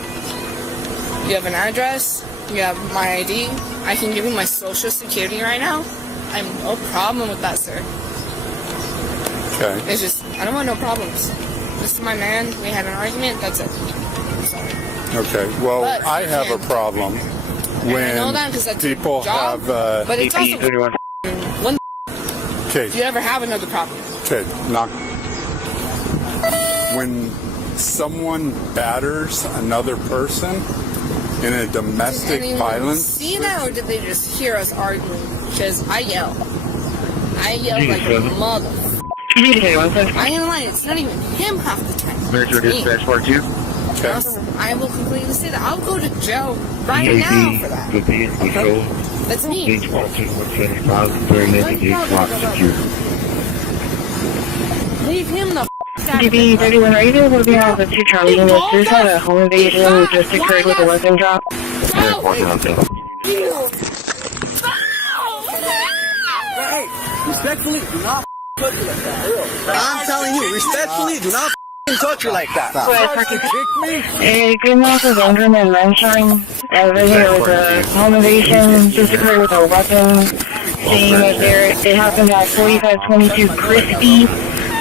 You have an address, you have my ID, I can give you my social security right now. I have no problem with that, sir. Okay. It's just, I don't want no problems. This is my man, we had an argument, that's it. I'm sorry. Okay, well, But I have a problem when I know that because that's people your job, have... but it's also one. Okay. If you ever have another problem. Okay, knock. When someone batters another person in a domestic Did anyone violence... see that, or did they just hear us arguing? Because I yell. I yell like a mother. I ain't lying, it's not even him half the time. Metro Dispatch 42. I will completely say that. I'll go to jail right now for that. Okay? That's me. Leave him the f*** CCPD 31, are you able to be on the 2 Charlie units? There's had a home invasion just occurred with a weapon drop. Hey, respectfully, do not touch you like that. I'm telling you, respectfully, do not touch you like that. Fucking kick me? A good amount of Ingram and Sunshine. Right here was a home invasion just occurred with a weapon thing right there. It happened at 4522 Christi.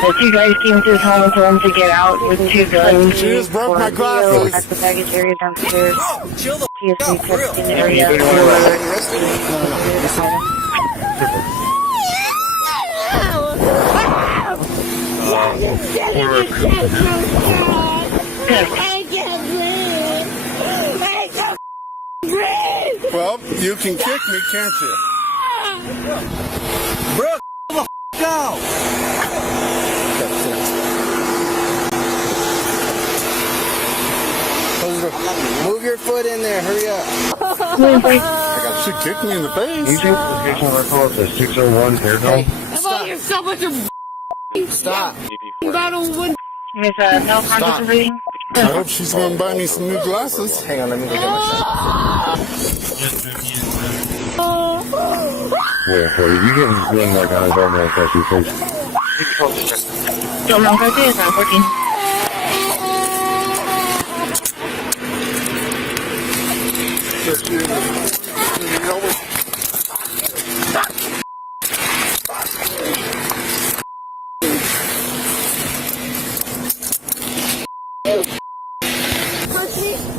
The 2 guys came to his home and told him to get out with 2 guns. She just broke my glasses. At the baggage area downstairs. Chill the TSC testing area. Well, you can kick me, can't you? Bro, the go! Move your foot in there, hurry up. She kicked me in the face. Location 601 Aircom. About yourself with your Stop. battle with There's no contact reading. I hope she's going to buy me some new glasses. Hang on, let me go get my Yeah, so you can ring like on a door man across your face. Don't know what it is, I'm working.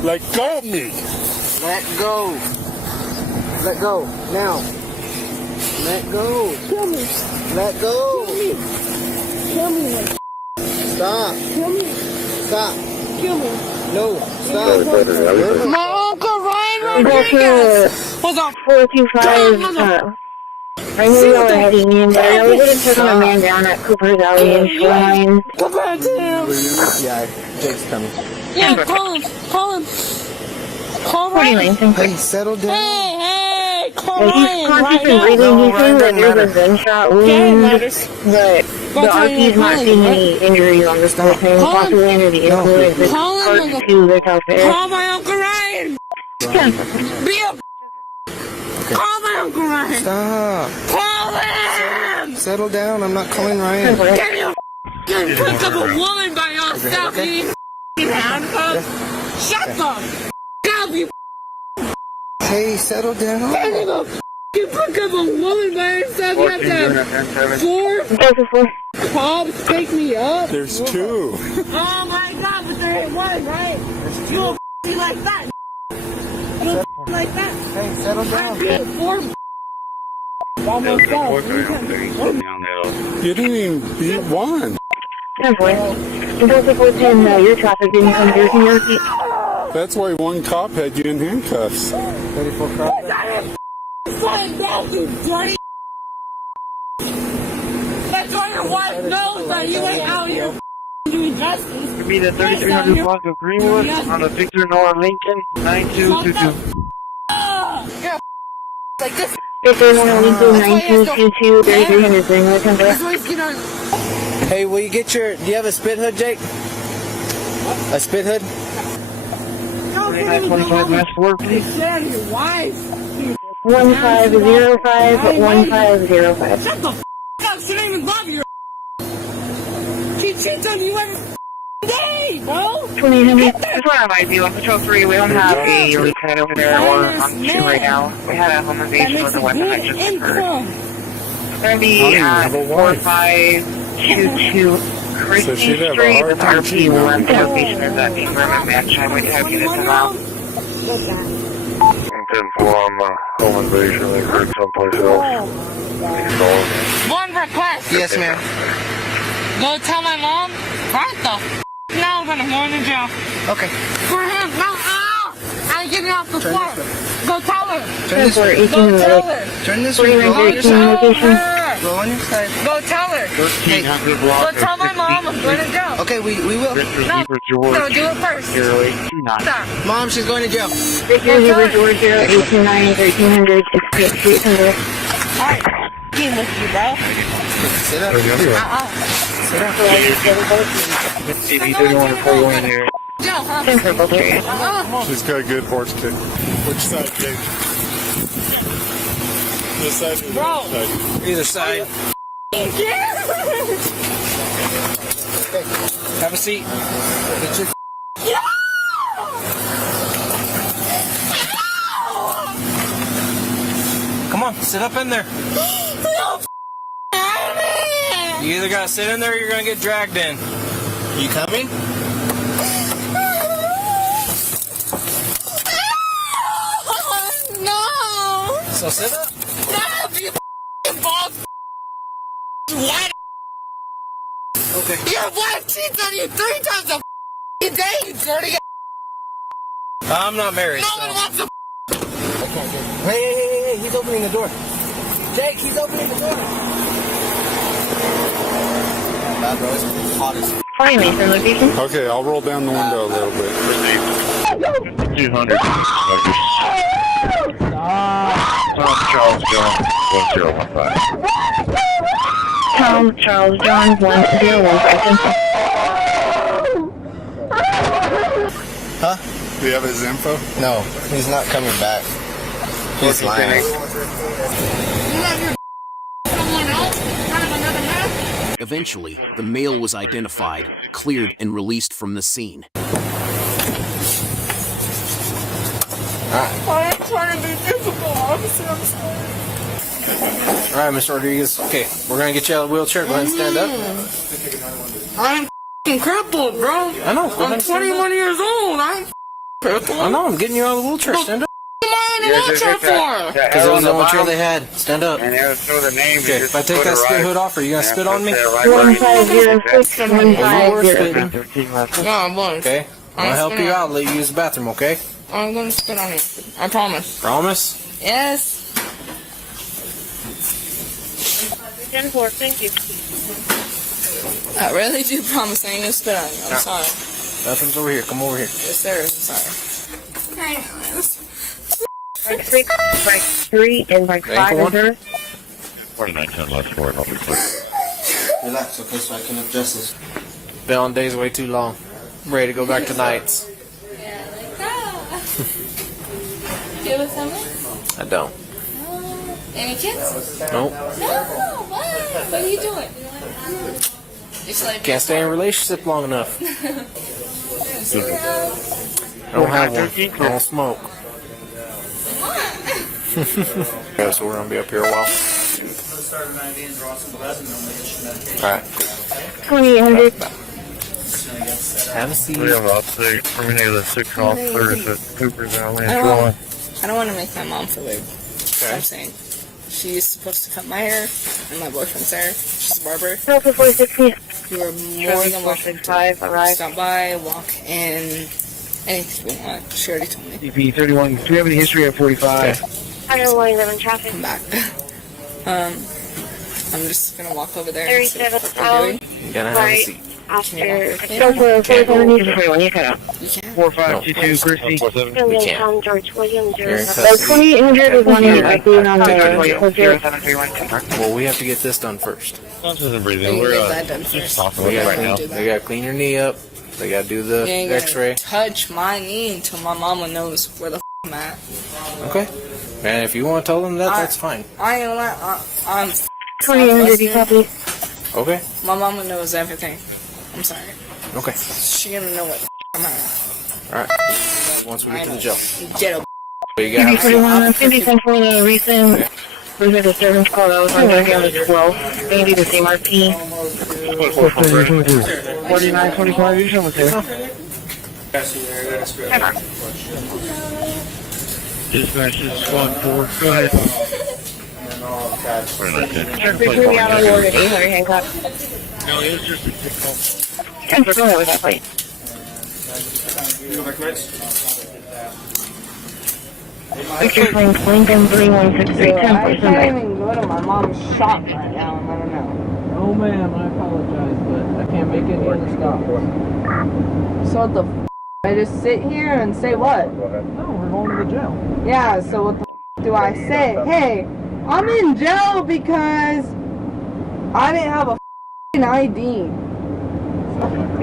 Let go of me. Let go. Let go. Now. Let go. kill me. Let go. Kill me. Stop. Kill me. Stop. Kill me. No. Stop. My Uncle Ryan Rodriguez. Hold on. 425. I knew you were heading in there. I was going to take a man down at Cooper's Alley in Shoreline. Come back to him. Yeah, Jake's coming. Yeah, call him. Call him. Call Ryan. Hey, settle down. Hey, call He's Ryan. conscious and breathing. He's saying that there's a gunshot wound, but the RT's not seeing any injuries on this whole thing. Possibly under the influence. It's part 2 that's out there. Call my Uncle Ryan. Be a Call my Uncle Ryan. Stop. Call him. Settle down. I'm not calling Ryan. Can you pick up a woman by yourself? You need handcuffs. Shut the up, you. Hey, settle down. You pick up a woman by yourself. You have to have 4 cops take me up. There's 2. Oh my God, but there ain't 1, right? You don't be like that. You don't like that. Hey, settle down. 4 by myself. You didn't even beat 1. Your traffic didn't come through from your seat. That's why 1 cop had you in handcuffs. 34 cops. Find out, you dirty. That's why your wife knows that you ain't out here doing justice. To be the 3300 block of Greenwood on the Victor Nora Lincoln 9222. Yeah, like this. Victor Nora Lincoln 9222, 3300 Greenwood, number. Hey, will you get your... Do you have a spit hood, Jake? A spit hood? 2925 Mass 4, please. 1505, 1505. Shut the f up, she don't even love you. She cheats on you every day, bro. 2800. That's what I might do on Patrol 3. We don't have a lieutenant over there or on 2 right now. We had a home invasion with a weapon that just occurred. It's going to be 4522 Christi Street. The RP will run the location of that environment match. I might have units around. 10-4 on home invasion. They occurred someplace else. One request. Yes, ma'am. Go tell my mom right the now that I'm going to jail. Okay. For him, no, I'm getting off the floor. Go tell her. Turn this way. Go tell her. Turn this way. Go on your side. Go on your side. Go tell her. Hey. Go tell my mom I'm going to jail. Okay, we will. No, do it first. Stop. Mom, she's going to jail. Victor Zebra George 0829 1300 6800. Alright, get with you, bro. Sit up. CB3141 here. She's got a good horse kick. Which side, Jake? This side or the other side? Either side. Have a seat. Get your Come on, sit up in there. You either gotta sit in there or you're gonna get dragged in. You coming? No! So sit up. No, you boss. What? Okay. Your wife cheats on you 3 times a day, you dirty. I'm not married. No so. one wants to. Hey, he's opening the door. Jake, he's opening the door. Bad, bro. It's hot as Fine, Nathan, location. Okay, I'll roll down the window a little bit. 200. Charles John 1015. Charles John 1015. Huh? Do you have his info? No, he's not coming back. He's lying. Eventually, the male was identified, cleared, and released from the scene. I'm trying to be difficult, officer. I'm sorry. Alright, Mr. Rodriguez. Okay, we're gonna get you out of the wheelchair. Go ahead and stand up. I'm f***ing crippled, bro. I know. I'm 21 years old. I'm crippled. I know, I'm getting you out of the wheelchair. Stand up. What am I in a wheelchair for? Because it was the only chair they had. Stand up. And they'll show the name. Okay, if I take that spit hood off, are you gonna spit on me? 1506 No, I'm going. Okay, I'm gonna help you out. Let you use the bathroom, okay? I'm going to spit on you. I promise. Promise? Yes. 10-4, thank you. I really do promise I ain't going to spit on you. I'm sorry. Bathroom's over here. Come over here. Yes, sir. I'm sorry. Break 6, break 3, and break 5 is there. 4910 last 4, I'll be clear. Relax, okay, so I can adjust this. Been on days way too long. I'm ready to go back to nights. You have a family? I don't. Any kids? Nope. No, what? What are you doing? It's like Can't stay in a relationship long enough. I don't have one. I don't smoke. Yeah, so we're gonna be up here a while. Alright. 2800. Have a seat. We have also terminated the 6 officers at Cooper Valley. I don't want to make my mom feel weird. Okay. I'm saying. She's supposed to cut my hair, and my boyfriend's hair. She's a barber. Delta 416. You are more than welcome to stop by, walk in, anything you want. She already told me. CP31, do you have any history at 45? I don't want 11 traffic. Come back. I'm just gonna walk over there and see what they're doing. You gotta have a seat. After Delta 470. You can. 4522 Christi. We can't. George William 2800 is one in the Well, we have to get this done first. This isn't breathing. We're just talking right now. They gotta clean your knee up. They gotta do the X-ray. Touch my knee until my mama knows where the I'm at. Okay. And if you want to tell them that, that's fine. I ain't gonna I'm 2800. You copy? Okay. My mama knows everything. I'm sorry. Okay. She gonna know what I'm at. Alright. Once we get to the jail. Ghetto. You gotta have 50 for the recent was a disturbance call that was on the 12. Maybe the same RP. 4925, you should here. Dispatch is squad 4. Go ahead. Before we out on board at 800 Hancock. No, it was just a quick call. Go ahead with that plate. Victor Frank, Lincoln 3163, 10 I can't even go to my mom's shop right now and let her know. Oh ma'am, I apologize, but I can't make any other stops. So what the I just sit here and say what? No, we're going to the jail. Yeah, so what the do I say? Hey, I'm in jail because I didn't have a ID.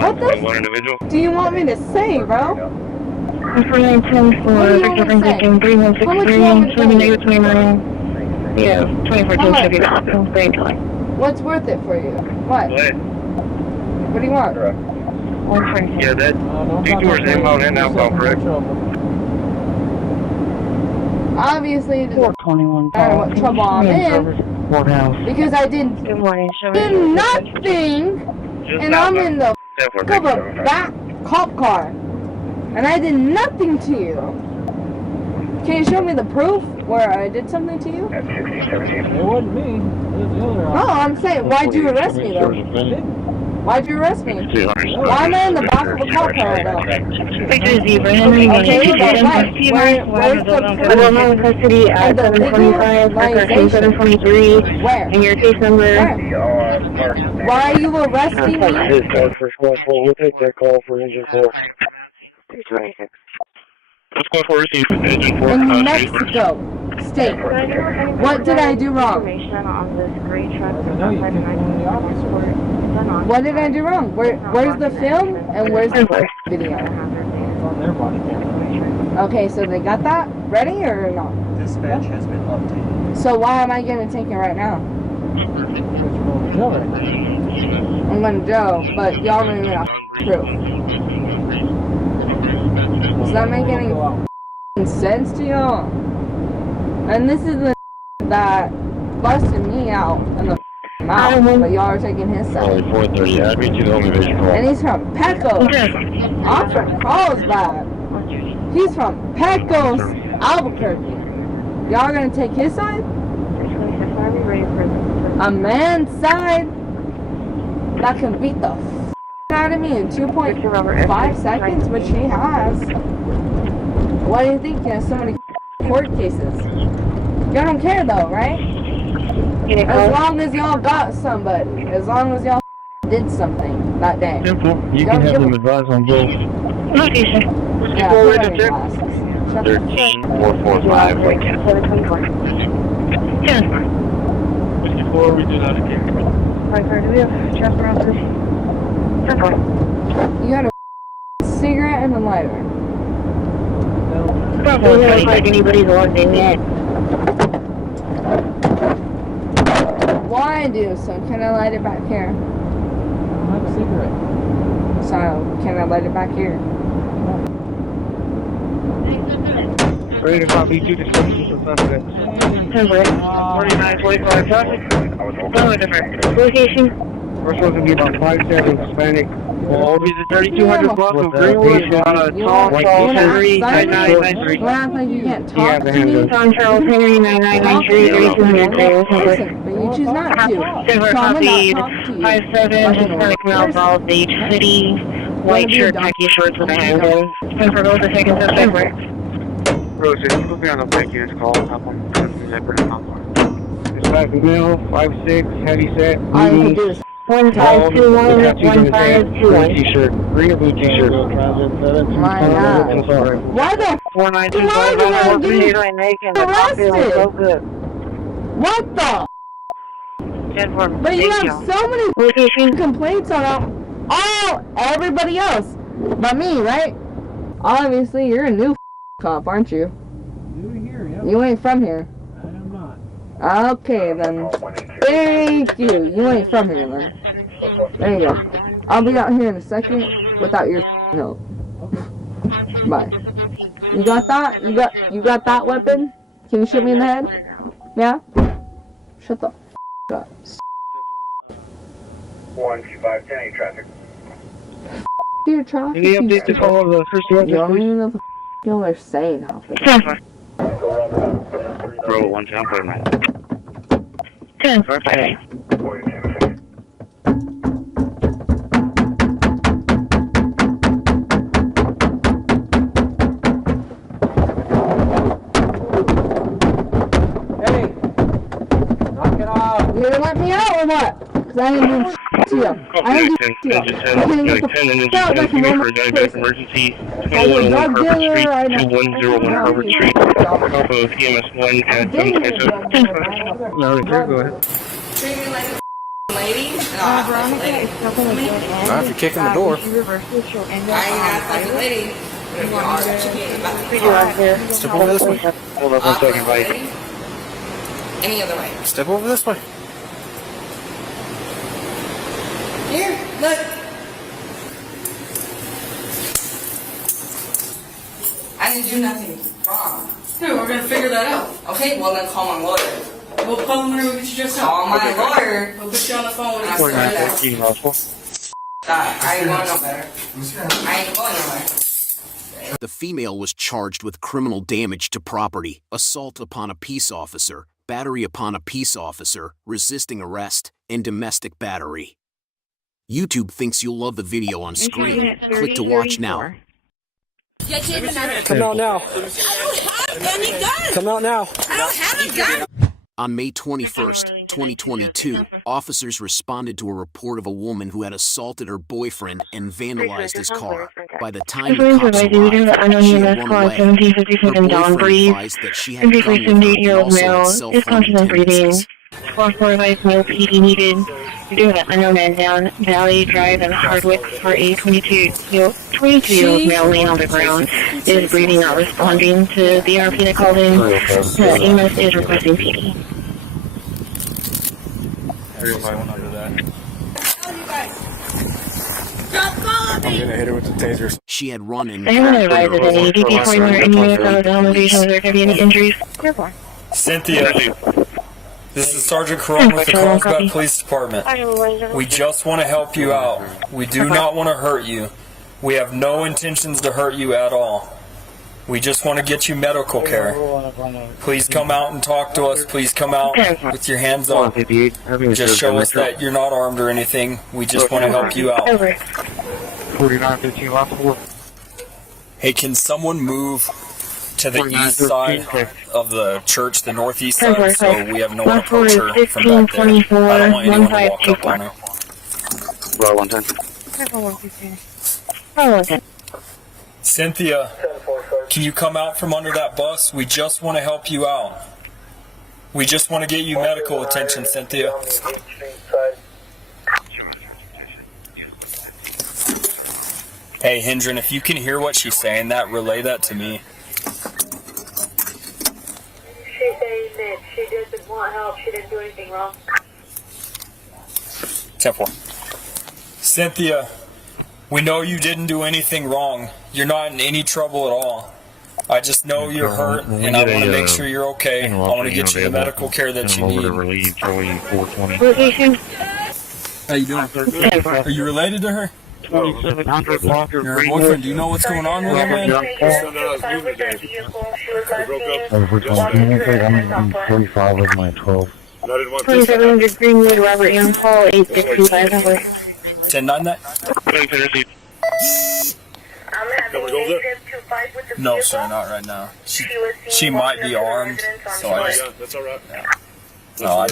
What the One individual. do you want me to say, bro? 4910 for Victor Franklin, 3163, 29. Yeah, 2410 Chevy Falcon, green color. What's worth it for you? What? What do you want? Yeah, that detour is inbound and outbound, correct? Obviously, it doesn't 421 matter what trouble I'm in, because I did nothing, and I'm in the of a back cop car, and I did nothing to you. Can you show me the proof where I did something to you? It wasn't me. It was the other No, I'm saying, why'd you arrest me though? Why'd you arrest me? Why am I in the back of a cop car right now? Okay, but where's the proof? Custody at 725, parker 723, Where? and your case number. Where? Why are you arresting me? We'll take that call for engine 4. 326. Let's go for receive engine 4. In Mexico State. What did I do wrong? What did I do wrong? Where's the film and where's the video? Okay, so they got that ready or not? Dispatch has been updated. So why am I getting taken right now? I'm going to jail, but y'all don't even have proof. Does that make any sense to y'all? And this is the that busted me out in the mouth, but y'all are taking his side. 430, I'd meet you the home invasion call. And he's from Pecos. I'm from Carlsbad. He's from Pecos, Albuquerque. Y'all gonna take his side? A man's side that can beat the out of me in 2.5 seconds, which he has. What do you think? He has so many court cases. Y'all don't care though, right? As long as y'all got somebody. As long as y'all did something that day. Simple. You can have them advise on both. Yeah, put on your glasses. 13445 Lincoln. 54, we do not care. Do we have transfer office? You had a cigarette and a lighter. Probably looks like anybody's logged in yet. Why do? So can I light it back here? I have a cigarette. So can I light it back here? Ready to copy 2 descriptions of suspect. 4945 traffic. No, different. Location. We're supposed to be about 5'7" Hispanic. Well, be the 3200 block of Greenwood, Salt, 3993. Don't act like you can't talk to me. Tom Charles Henry, 9993, 3200. Listen, but you choose not to. Silver So I'm copied, not talk to you. 57, Hispanic male, bald, beach, hoodie, white shirt, khaki shorts with a handgun. Ten for both the second suspect. Rose, if you put me on the bike unit call, top one. Hispanic male, 5'6", heavy set, booties. 1521, T-shirt, green or blue T-shirt. My God. Why the arrested? What the? But you have so many complaints on everybody else, but me, right? Obviously, you're a new cop, aren't you? You ain't from here. I am not. Okay, then. Thank you. You ain't from here, then. There you go. I'll be out here in a second without your help. Bye. You got that? You got that weapon? Can you shoot me in the head? Yeah? Shut the up. 12510 traffic. Your traffic. Any updates to follow the first You don't even know what y'all are saying out there. Bro, 179. 10 for 5. You gonna let me out or what? Cause I ain't doing shit to you. I ain't doing shit to you. You can't get the out like a normal person. Emergency, Are you a drug dealer? I know. 2101 Harvard Street, off of EMS 1 at 727. No, go ahead. lady. If you're kicking the door. I ain't got a lady. Step over this way. Hold up 1 second, buddy. Any other way. Step over this way. Here, look. I didn't do nothing wrong. Yeah, we're gonna figure that out. Okay, well then call my lawyer. We'll call him whenever we get you just out. Call my lawyer. We'll put you on the phone with I us. ain't going no better. I ain't going nowhere. The female was charged with criminal damage to property, assault upon a peace officer, battery upon a peace officer, resisting arrest, and domestic battery. YouTube thinks you'll love the video on screen. Click to watch now. Come out now. I don't have any guns. Come out now. I don't have a gun. On May 21st, 2022, officers responded to a report of a woman who had assaulted her boyfriend and vandalized his car. By the time the cops arrived, she had run away. Her boyfriend advised that she had a gun with her and also had cell phone attendants. 445 male PD needed. Doing an unknown down Valley Drive and Hardwick for a 22-year-old male laying on the ground is breathing, not responding to the RP that called in. EMS is requesting PD. Everybody went under that. I'm gonna hit her with the tasers. She had run in. I haven't advised that any DP point or any units on the elevations there could be any injuries. Cynthia, this is Sergeant Caron with the Carlsbad Police Department. We just want to help you out. We do not want to hurt you. We have no intentions to hurt you at all. We just want to get you medical care. Please come out and talk to us. Please come out with your hands up. Just show us that you're not armed or anything. We just want to help you out. 4915 Hey, can someone move to the east side of the church, the northeast side, so we have no one approach her from back there? I don't want anyone to walk up on her. Row 110. Cynthia, can you come out from under that bus? We just want to help you out. We just want to get you medical attention, Cynthia. Hey, Hendren, if you can hear what she's saying, relay that to me. She's saying that she doesn't want help. She didn't do anything wrong. 10-4. Cynthia, we know you didn't do anything wrong. You're not in any trouble at all. I just know you're hurt, and I want to make sure you're okay. I want to get you the medical care that you need. How you doing? Are you related to her? You're her boyfriend. Do you know what's going on with her, man? 45 with my 12. 2700 Greenwood, Robert Young, Paul, 8625. 10-9 that? No, sir, not right now. She might be armed, so I just... That's all right. Yeah. No,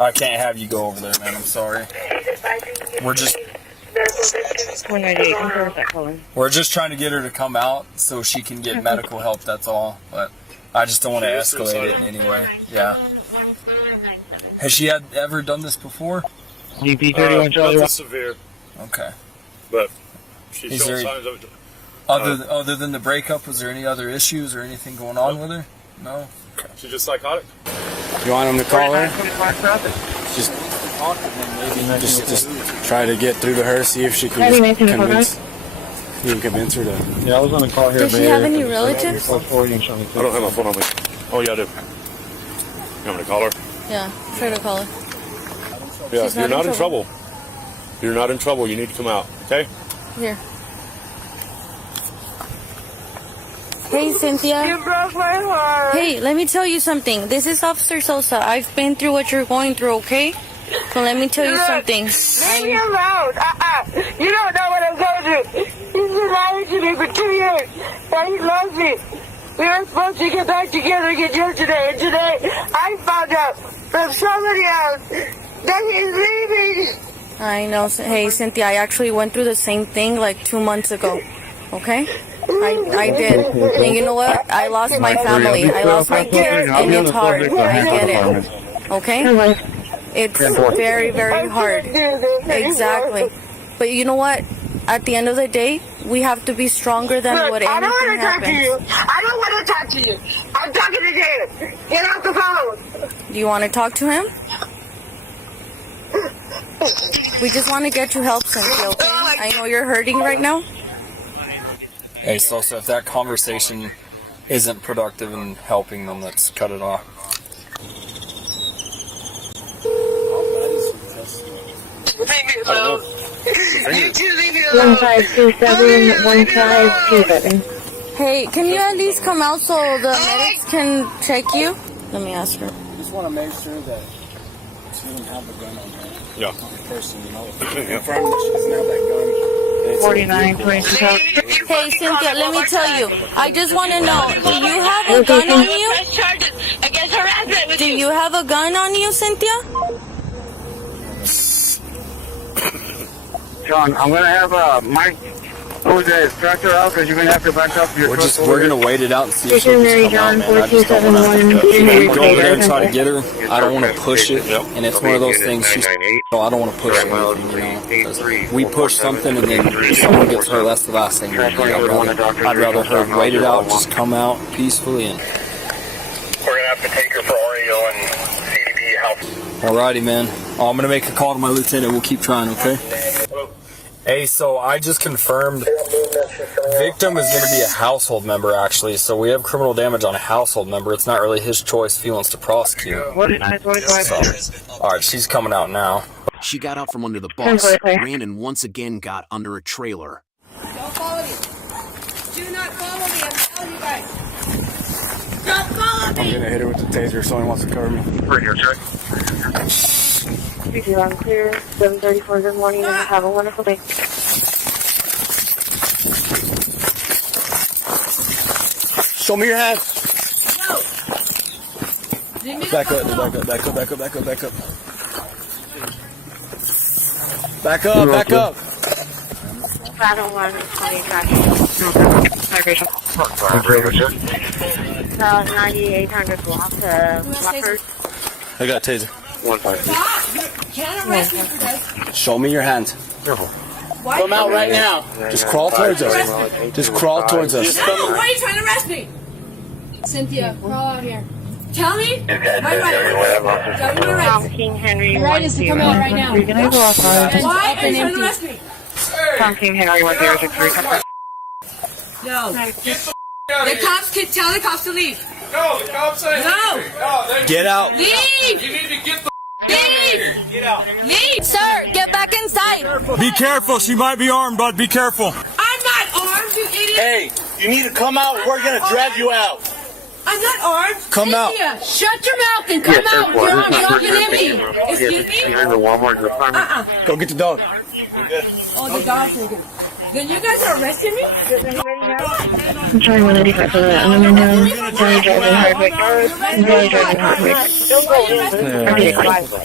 I can't have you go over there, man. I'm sorry. We're just trying to get her to come out so she can get medical help, that's all. But I just don't want to escalate it in any way. Yeah. Has she ever done this before? Nothing severe. Okay. But she's showing signs of it. Other than the breakup, was there any other issues or anything going on with her? No? Okay. She's just psychotic. You want him to call her? Just try to get through to her, see if she can convince her to... Yeah, I was going to call her. Does she have any relatives? I don't have my phone on me. Oh, yeah, I do. You want me to call her? Yeah, try to call her. Yeah, you're not in trouble. You're not in trouble. You need to come out, okay? Here. Hey, Cynthia. You broke my heart. Hey, let me tell you something. This is Officer Sosa. I've been through what you're going through, okay? So let me tell you something. Leave me alone. You don't know what I'm going through. He's been lying to me for 2 years. But he loves me. We were supposed to get back together again yesterday. And today, I found out from somebody else that he's leaving. I know. Hey, Cynthia, I actually went through the same thing like 2 months ago. Okay? I did. And you know what? I lost my family. I lost my kids, and it's hard. I get it. Okay? It's very, very hard. Exactly. But you know what? At the end of the day, we have to be stronger than what anything happens. I don't want to talk to you. I don't want to talk to you. I'm talking to David. Get off the phone. Do you want to talk to him? We just want to get you help, Cynthia, okay? I know you're hurting right now. Hey, so if that conversation isn't productive and helping, then let's cut it off. Leave me alone. You two leave me alone. 1527 1527. Hey, can you at least come out so the medics can check you? Let me ask her. I just want to make sure that she doesn't have a gun on her. Yeah. Person, you know. Confirm that she doesn't have that gun. 49, 22. Hey, Cynthia, let me tell you. I just want to know, do you have a gun on you? Against harassment. Do you have a gun on you, Cynthia? John, I'm gonna have Mike, who's the instructor out, because you're gonna have to back up your truck. We're gonna wait it out and see if Station she'll Mary just come out, John man. I just don't wanna, 4271. if we go over there and try to get her, I don't want to push it, and it's one of those things, so I don't want to push it, you know, 'cause we push something and then someone gets hurt, that's the last thing. I'd rather her wait it out, just come out peacefully. And We're gonna have to take her for REO and CCPD help. alrighty, man. Oh, I'm gonna make a call to my lieutenant. We'll keep trying, okay? Hey, so I just confirmed victim is going to be a household member, actually. So we have criminal damage on a household member. It's not really his choice if he wants to prosecute. Alright, she's coming out now. She got out from under the bus, ran, and once again got under a trailer. Don't follow me. Do not follow me. I'm telling you guys. Don't follow me. I'm gonna hit her with the taser if someone wants to cover me. Right here, sir. I'm clear. 7:34. Good morning, and have a wonderful day. Show me your hands. No. Back up, back up, back up, back up, back up, back up. Back up, back up. Battle 1, 25. Vibration. 9800 block, Blackbird. I got a taser. 152. You can't arrest me for this. Show me your hands. Careful. Come out right now. Just crawl towards us. Just crawl towards us. No, why are you trying to arrest me? Cynthia, crawl out here. Tell me. My right. Tell me your right. King Henry. Your right is to come out right now. Why Why are you trying to arrest me? King Henry 1063. No. The cops can tell the cops to leave. No, the cops say No. Get out. Leave. You need to get the Leave. Get out. Leave. Sir, get back inside. Be careful. She might be armed, bud. Be careful. I'm not armed, you idiot. Hey, you need to come out. We're gonna drag you out. I'm not armed. Come out. Cynthia, shut your mouth and come out. You're armed. You're not getting me. Excuse me? Behind the Walmart. Go get the dog. Oh, the dog's taken. Then you guys are arresting me? I'm trying 185 for that. I'm gonna know. Johnny driving Hardwick. Johnny driving Hardwick.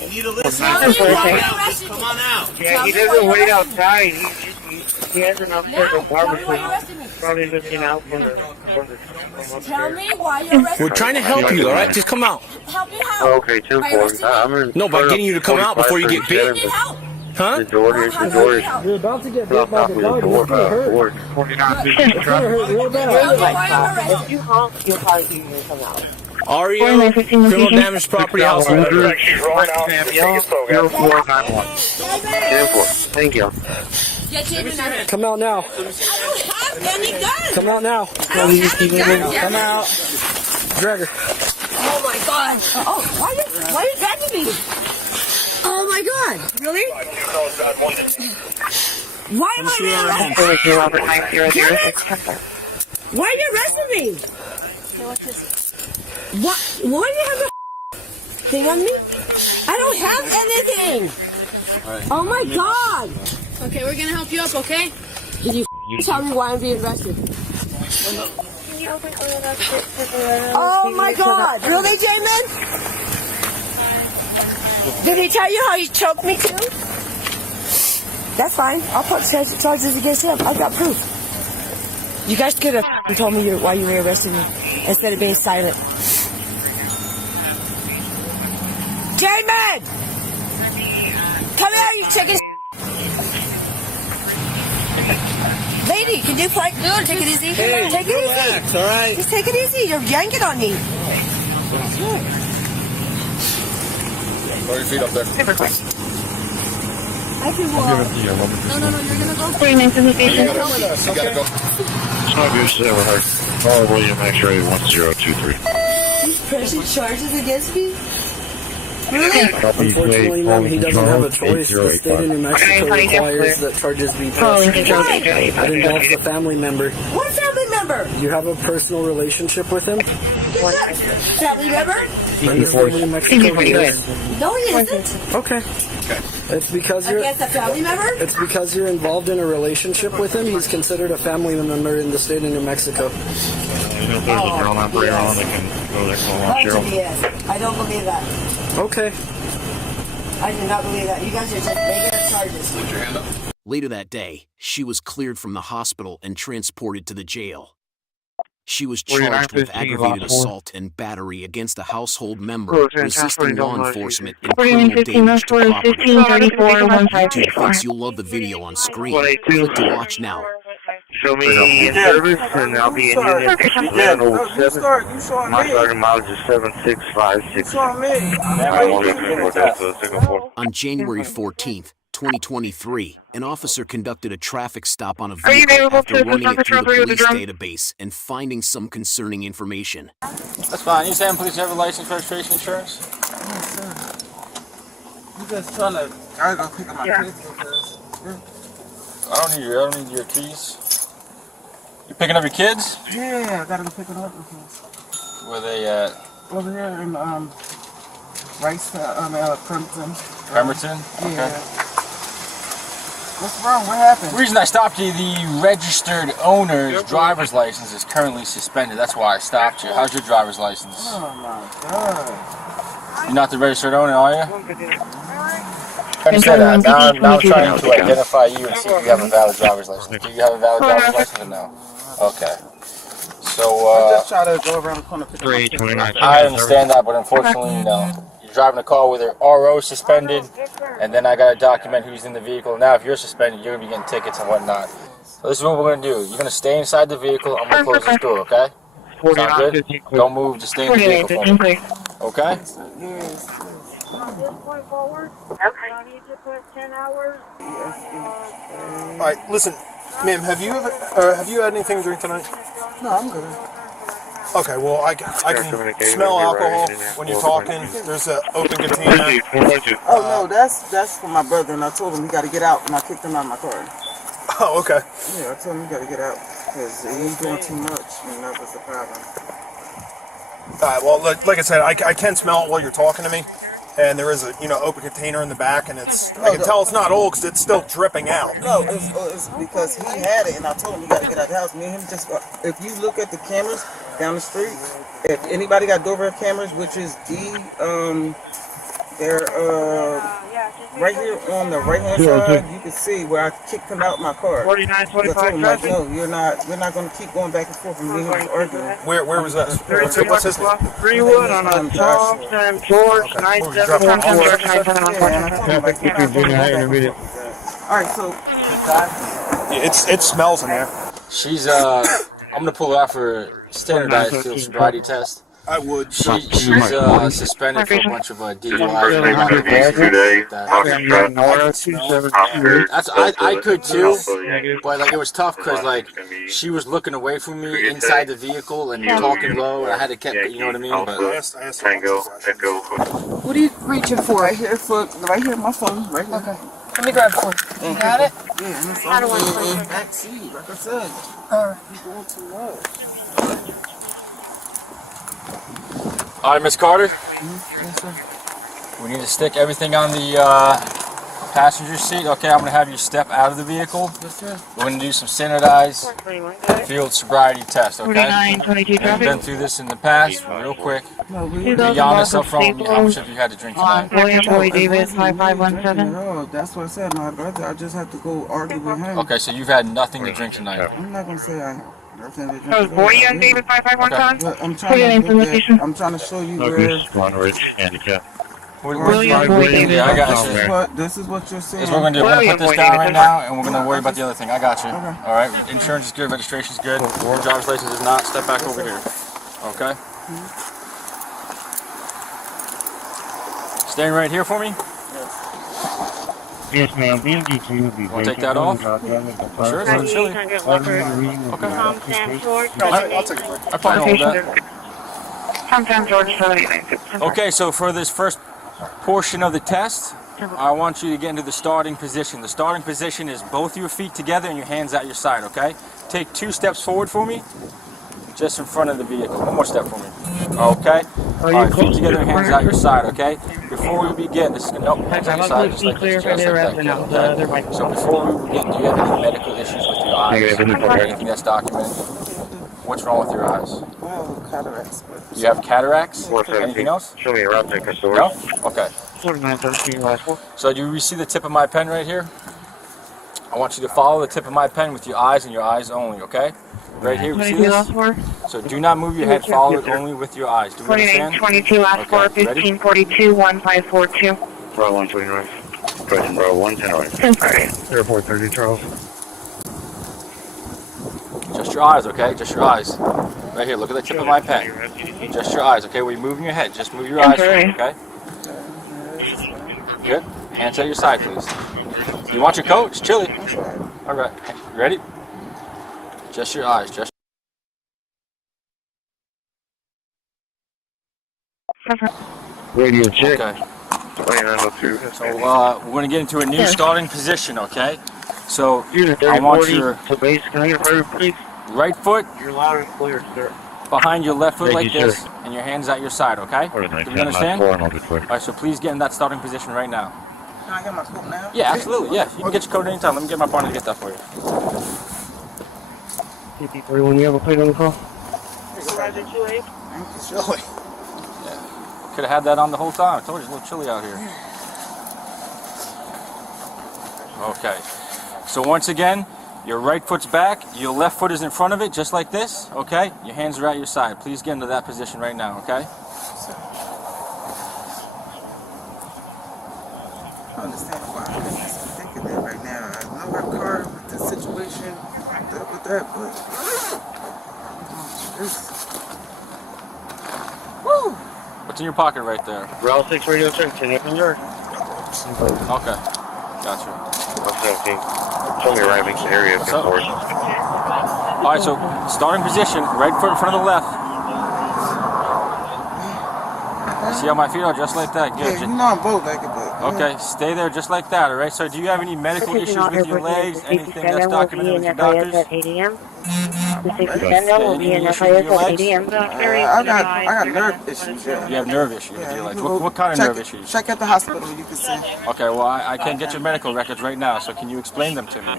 You need to listen. Just come on out. Yeah, he doesn't wait outside. He has enough for the barbecue. Probably looking out for the Tell me why you're arresting me. We're trying to help you, all right? Just come out. Help me how? Okay, 2-4. No, by getting you to come out before you get bit. Huh? The door is. You're about to get bit by the dog. You're gonna hurt. 49 feet. It's gonna hurt real bad. If you honk, you'll probably see me come out. REO, criminal damage property household. Thank you. Come out now. I don't have any guns. Come out now. Come out. Drag her. Oh my god. Oh, why are you dragging me? Oh my god. Really? Why am I being arrested? Why are you arresting me? What? Why do you have a thing on me? I don't have anything. Oh my god. Okay, we're gonna help you up, okay? Can you tell me why I'm being arrested? Oh my god. Really, Jamin? Did he tell you how he choked me too? That's fine. I'll put charges against him. I've got proof. You guys could have told me why you were arresting me instead of being silent. J-Man! Come here, you chicken. Lady, can you fight? Dude, take it easy. Hey, take it relax, easy. all right? Just take it easy. You're yanking on me. 30 feet up there. I can walk. No, you're gonna go. Putting into the station. You gotta go. It's not good shit with her. Call William X-ray 1023. These pressing charges against me? Unfortunately, ma'am, he doesn't have a choice. The state of New Mexico requires that charges be pressed. It involves a family member. What family member? You have a personal relationship with him? Family member? In the state of New Mexico, he is. No, he isn't. Okay. It's because you're. Against a family member? It's because you're involved in a relationship with him. He's considered a family member in the state of New Mexico. If there's a ground operator on, they can go there, call on Bunch of Cheryl. BS. I don't believe that. Okay. I do not believe that. You guys are just regular charges. Put your hand up. Later that day, she was cleared from the hospital and transported to the jail. She was charged with aggravated assault and battery against a household member, resisting law enforcement, and criminal damage to property. YouTube thinks you'll love the video on screen. Click to watch now. Show me in service, and I'll be in unit 707. My starting mileage is 7656. On January 14th, 2023, an officer conducted a traffic stop on a vehicle after running it through the police database and finding some concerning information. That's fine. You saying police have a license, registration, insurance? Yes, sir. You just trying to... I gotta go pick up my kids because... I don't need your keys. You picking up your kids? Yeah, I gotta go pick them up. Where they at? Over here in, Rice, Clemson. Bremerton? Okay. Yeah. What's wrong? What happened? The reason I stopped you, the registered owner's driver's license is currently suspended. That's why I stopped you. How's your driver's license? Oh my God. You're not the registered owner, are you? I said that. Now I'm trying to identify you and see if you have a valid driver's license. Do you have a valid driver's license or no? Okay. So, I just try to go around the corner. I understand that, but unfortunately, you know, you're driving a car with your RO suspended, and then I gotta document who's in the vehicle. Now, if you're suspended, you're gonna be getting tickets and whatnot. So this is what we're gonna do. You're gonna stay inside the vehicle. I'm gonna close this door, okay? Sound good? Don't move. Just stay in the vehicle for me. Okay? Alright, listen, ma'am, have you had anything to drink tonight? No, I'm good. Okay, well, I can smell alcohol when you're talking. There's an open container. Oh, no, that's for my brother, and I told him he got to get out, and I kicked him out of my car. Oh, okay. Yeah, I told him he got to get out, because he's doing too much, and that was the problem. Alright, well, like I said, I can smell it while you're talking to me. And there is a open container in the back, and I can tell it's not old because it's still dripping out. No, it's because he had it, and I told him you got to get out of the house. Me and him just, if you look at the cameras down the street, if anybody got Dover cameras, which is they're right here on the right hand side, you can see where I kicked him out my car. 4925 I told him, like, no, we're not going to keep going back and forth, and me and him was arguing. Where was that? What's his name? 3-1 on a Tom and George 97. Alright, so it smells in there. She's I'm gonna pull her out for standardized field sobriety test. I would. She's suspended for a bunch of DUIs. I could too, but like it was tough because like she was looking away from me inside the vehicle and talking low, and I had to catch, you know what I mean? But what are you reaching for? Right here, my phone, right here. Okay. Let me grab one. You got it? Yeah, and it's on the back seat, like I said. You're doing too much. All right, Miss Carter. Yes, sir. We need to stick everything on the passenger seat. Okay, I'm gonna have you step out of the vehicle. Yes, sir. We're gonna do some standardized field sobriety test. Okay. 4922 We've traffic. been through this in the past, real quick. No, Be honest up front with me. How much have you had to drink tonight? William Boy Davis 5517. No, that's what I said, my brother. I just have to go argue with him. Okay, so you've had nothing to drink tonight. I'm not gonna say I. So, Boy on David 5517. I'm trying to show you where. Ridge handicap. Yeah, I got you. This is what you're saying. This is what we're going to do. We're going to put this down right now, and we're going to worry about the other thing. I got you. All right. Insurance is good. Registration is good. Driver's license is not. Step back over here. Okay. Staying right here for me? Yes, ma'am. BMD2. Want to take that off? Sure, it's a little chilly. Okay. I'll take it. I probably hold that. Okay, so for this first portion of the test, I want you to get into the starting position. The starting position is both your feet together and your hands at your side, okay? Take 2 steps forward for me, just in front of the vehicle. 1 more step for me. Okay? All right, feet together and hands at your side, okay? Before we begin, this is going to, nope, hands at your side, just like this, just like that, okay? So before we begin, do you have any medical issues with your eyes? Anything that's documented? What's wrong with your eyes? Well, cataracts. You have cataracts? Anything else? Show me around the store. No? Okay. So do you see the tip of my pen right here? I want you to follow the tip of my pen with your eyes and your eyes only, okay? Right here, you see this? So do not move your head, follow it only with your eyes. Do we understand? 22, last 4, 1542, 1542. Bravo 120 right. Question Bravo 110 right. Airport 30, Charles. Just your eyes, okay? Just your eyes. Right here, look at the tip of my pen. Just your eyes, okay? We're moving your head. Just move your eyes, okay? Good. Hands at your side, please. You want your coat? It's chilly. All right. Ready? Just your eyes. Just. Radio check. Okay. So we're going to get into a new starting position, okay? So I want your right foot behind your left foot like this, and your hands at your side, okay? Do you understand? All right, so please get in that starting position right now. Can I get my coat now? Yeah, absolutely, yeah. You can get your coat anytime. Let me get my partner to get that for you. When you have a plate on the call? Yeah. Could have had that on the whole time. I told you it's a little chilly out here. Okay. So once again, your right foot's back, your left foot is in front of it, just like this, okay? Your hands are at your side. Please get into that position right now, okay? I understand why I'm thinking that right now. I know I'm caught with the situation, with that, but... Woo! What's in your pocket right there? Route 6 radio check, 10 up in yard. Okay. Gotcha. Okay. Show me arriving area of course. Alright, so starting position, right foot in front of the left. See how my feet are? Just like that. Good. Yeah, you know I'm both like it, but... Okay, stay there just like that, alright? So do you have any medical issues with your legs? Anything that's documented with your doctors? I got nerve issues, yeah. You have nerve issues with your legs. What kind of nerve issues? Check at the hospital, you can see. Okay, well, I can't get your medical records right now, so can you explain them to me?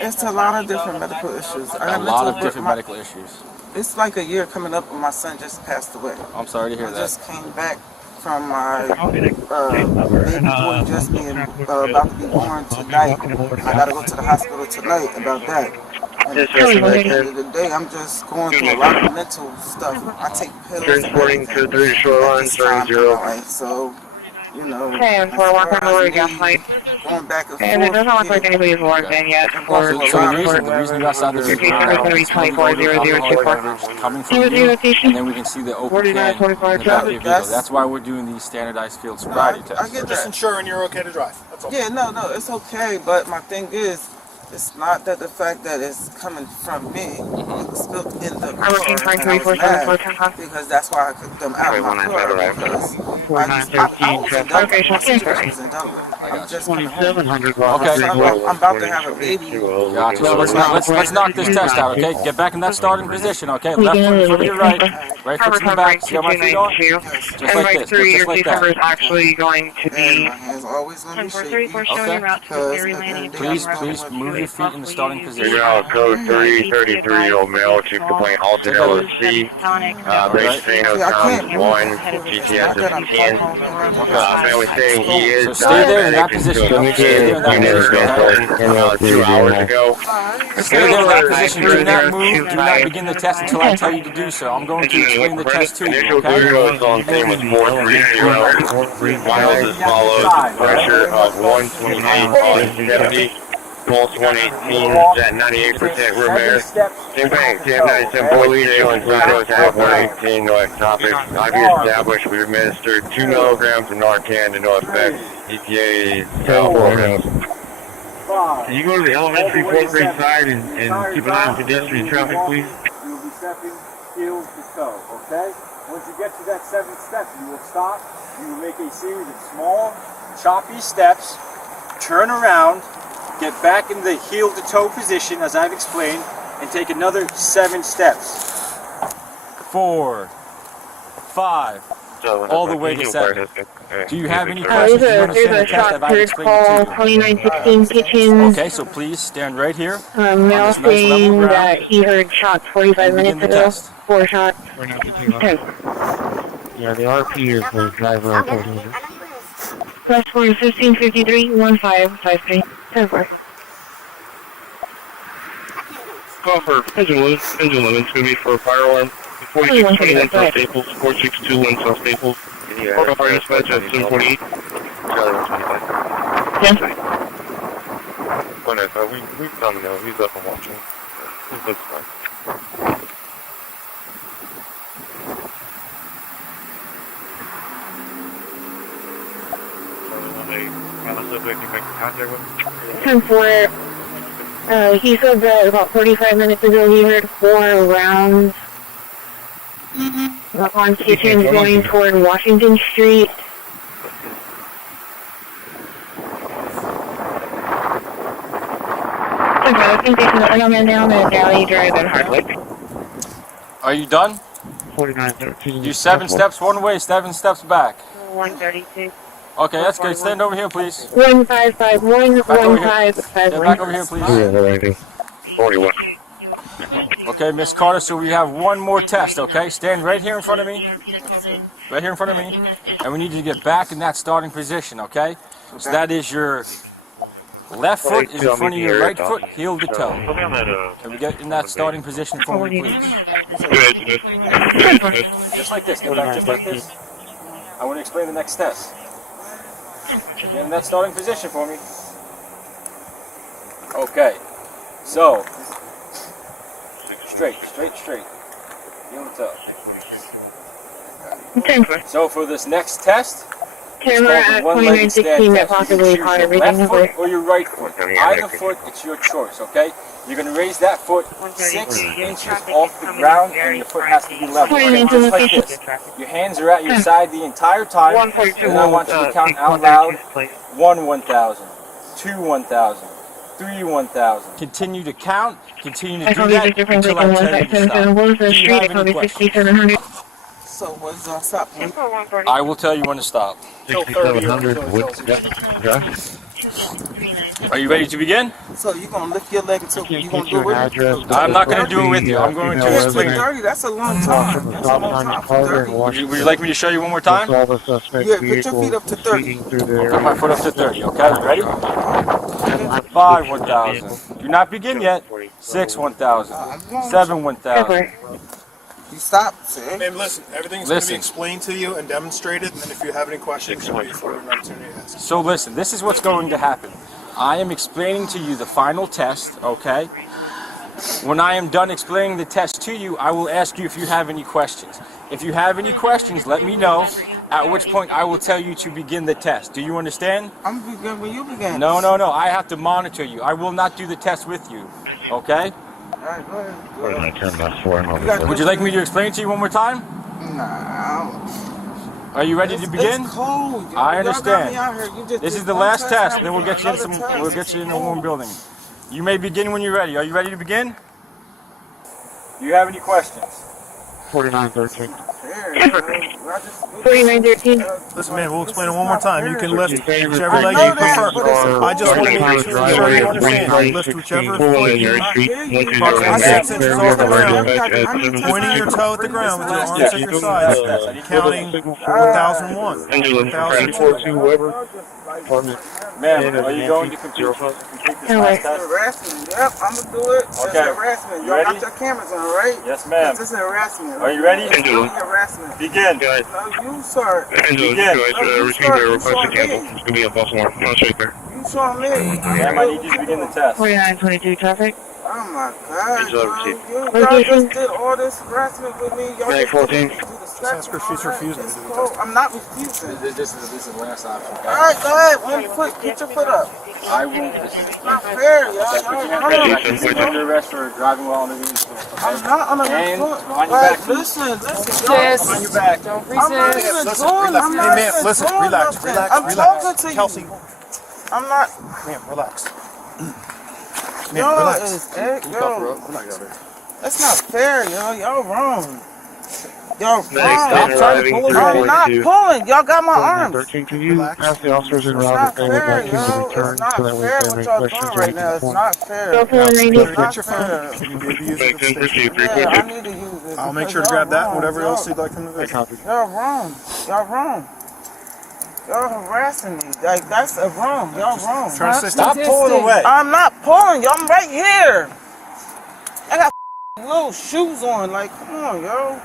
It's a lot of different medical issues. A lot of different medical issues. It's like a year coming up when my son just passed away. I'm sorry to hear that. I just came back from my baby boy just being about to be born tonight. I gotta go to the hospital tonight about that. And at the end of the day, I'm just going through a lot of mental stuff. I take pills. Transporting to 30 shoreline, 30. So, you know, okay, and for one time over gas light. Going back and forth. And it doesn't look like anybody's logged in yet. So the reason you outside there is coming from you, and then we can see the open can in the back of your vehicle. That's why we're doing these standardized field sobriety tests. I get that. Just ensuring you're okay to drive. That's all. Yeah, no, it's okay. But my thing is, it's not that the fact that it's coming from me, it was spilled in the car, and I was mad because that's why I took them out of my car, because I was in Delaware. My situation was in Delaware. I'm just coming home. Okay. I'm about to have a baby. Gotcha. So let's knock this test out, okay? Get back in that starting position, okay? Left foot in front of your right. Right foot to the back. See how my feet are? Just like this. Just like that. Is actually going to be my hands always going to be shaky. Okay. Please move your feet in the starting position. Code 333, old male, chief complaint, halted LSC, race fan of times 1, GTS is 10, family saying he is so stay there in that position. Stay there in that position. 2 hours ago. Stay there in that position. Do not move. Do not begin the test until I tell you to do so. I'm going to explain the test to you, Initial okay? glucose on thing was 430. Vitals as follows. Pressure of 128 on 70. Pulse 118 at 98% room air. Impact 1097.2 and vitals at 118, no ectopic. IV established, we administered 2 milligrams of Narcan to no effect. EPA California. Can you go to the elementary 4th grade side and keep an eye on pedestrian traffic, please? You'll be stepping heel to toe, okay? Once you get to that 7th step, you will stop. You will make a series of small, choppy steps, turn around, get back in the heel to toe position, as I've explained, and take another 7 steps. 4, 5, all the way to 7. Do you have any questions? Do you understand the test that I've explained to you? 2916 kitchens. Okay, so please stand right here. Male saying that he heard shots 45 minutes ago. 4 shots. Okay. Yeah, the RP is the driver of 400. Plus 4 1553 1553. 10-4. Call for engine limit. Engine limit. It's going to be for a fire alarm. 4621 South Staples. 4621 South Staples. Call fire dispatch at 748. Yes. We've done now. He's up and watching. He looks fine. Ten four. He said that about 45 minutes ago he heard 4 rounds on kitchens going toward Washington Street. I think there's an oil man down at Valley Drive and Hardwick. Are you done? 4913. Do 7 steps one way, 7 steps back. 132. Okay, that's good. Stand over here, please. 1551 1551. Back over here, please. 41. Okay, Miss Carter, so we have one more test, okay? Stand right here in front of me. Right here in front of me. And we need you to get back in that starting position, okay? So that is your left foot is in front of your right foot, heel to toe. Can we get in that starting position for me, please? Just like this. Get back just like this. I want to explain the next test. Get in that starting position for me. Okay. So, straight. Heel to toe. So for this next test, Camera at 2916 that possibly caught everything left over. foot or your right foot. Either foot, it's your choice, okay? You're going to raise that foot 6 inches off the ground and your foot has to be level. Okay? Just like this. Your hands are at your side the entire time. And I want you to count out loud. 1 1000, 2 1000, 3 1000. Continue to count, continue to do that until I tell you to stop. Do you have any questions? So what's on stop? I will tell you when to stop. 6700 Are you ready to begin? So you're going to lift your leg until you're going to do it with me? I'm not going to do it with you. I'm going to explain it. 30, that's a long time. That's a long time for 30. Would you like me to show you one more time? Yeah, put your feet up to 30. Put my foot up to 30, okay? Ready? 5 1000. Do not begin yet. 6 1000. 7 1000. You stop, see? And listen, everything's going to be explained to you and demonstrated, and if you have any questions, you'll be afforded an opportunity to ask. So listen, this is what's going to happen. I am explaining to you the final test, okay? When I am done explaining the test to you, I will ask you if you have any questions. If you have any questions, let me know, at which point I will tell you to begin the test. Do you understand? I'm going to begin when you begin. No. I have to monitor you. I will not do the test with you, okay? Alright, go ahead. Would you like me to explain it to you one more time? Nah. Are you ready to begin? It's cold. I understand. This This is the last test, then we'll get you in we'll get you in a warm building. You may begin when you're ready. Are you ready to begin? Do you have any questions? 4913. 4913. Listen, man, we'll explain it one more time. You can lift whichever leg you prefer. I just want to make sure you understand. You lift whichever foot you approximately 6 inches off the ground, pointing your toe at the ground with your arms at your sides, counting 1001, 1002. Ma'am, are you going to complete this last test? Harassment. Yep, I'm gonna do it. It's Okay. harassment. You Y'all ready? got your cameras on, right? Yes, ma'am. This is harassment. Are you ready? It's really harassment. Begin. No, you, sir. Begin. Received a request to cancel. It's going to be a Baltimore. No, straight there. You saw me. Ma'am, I need you to begin the test. 4922 traffic. Oh my God, y'all Location. just did all this harassment with me. Y'all just 14. do the steps. She's refusing. Cool. I'm not refusing. This is the last option. All right, go ahead. Get your foot up. I won't. It's not fair, y'all. You're under arrest for driving while under the influence. I'm not on the And influence. on your back. Listen. Yes. On your back. I'm not even doing. I'm not even listen, doing relax, nothing. relax, I'm relax. talking to you. Kelsey. I'm not. Ma'am, relax. Ma'am, Yo, relax. yo. That's not fair, yo. Y'all wrong. Y'all wrong. Stop trying to pull I'm not pulling. Y'all got my arms. 13, can you ask the officers in It's route not if they would fair, like him to yo. return It's not so that way fair if they what make y'all questions doing or right now. It's not fair. It's not fair. Yeah, I need to use this. I'll make sure to grab that and whatever else you'd like him to do. Y'all wrong. Y'all wrong. Y'all harassing me. Like, that's wrong. Y'all wrong. Stop pulling away. I'm not pulling. Y'all, I'm right here. I got little shoes on. Like, come on, yo.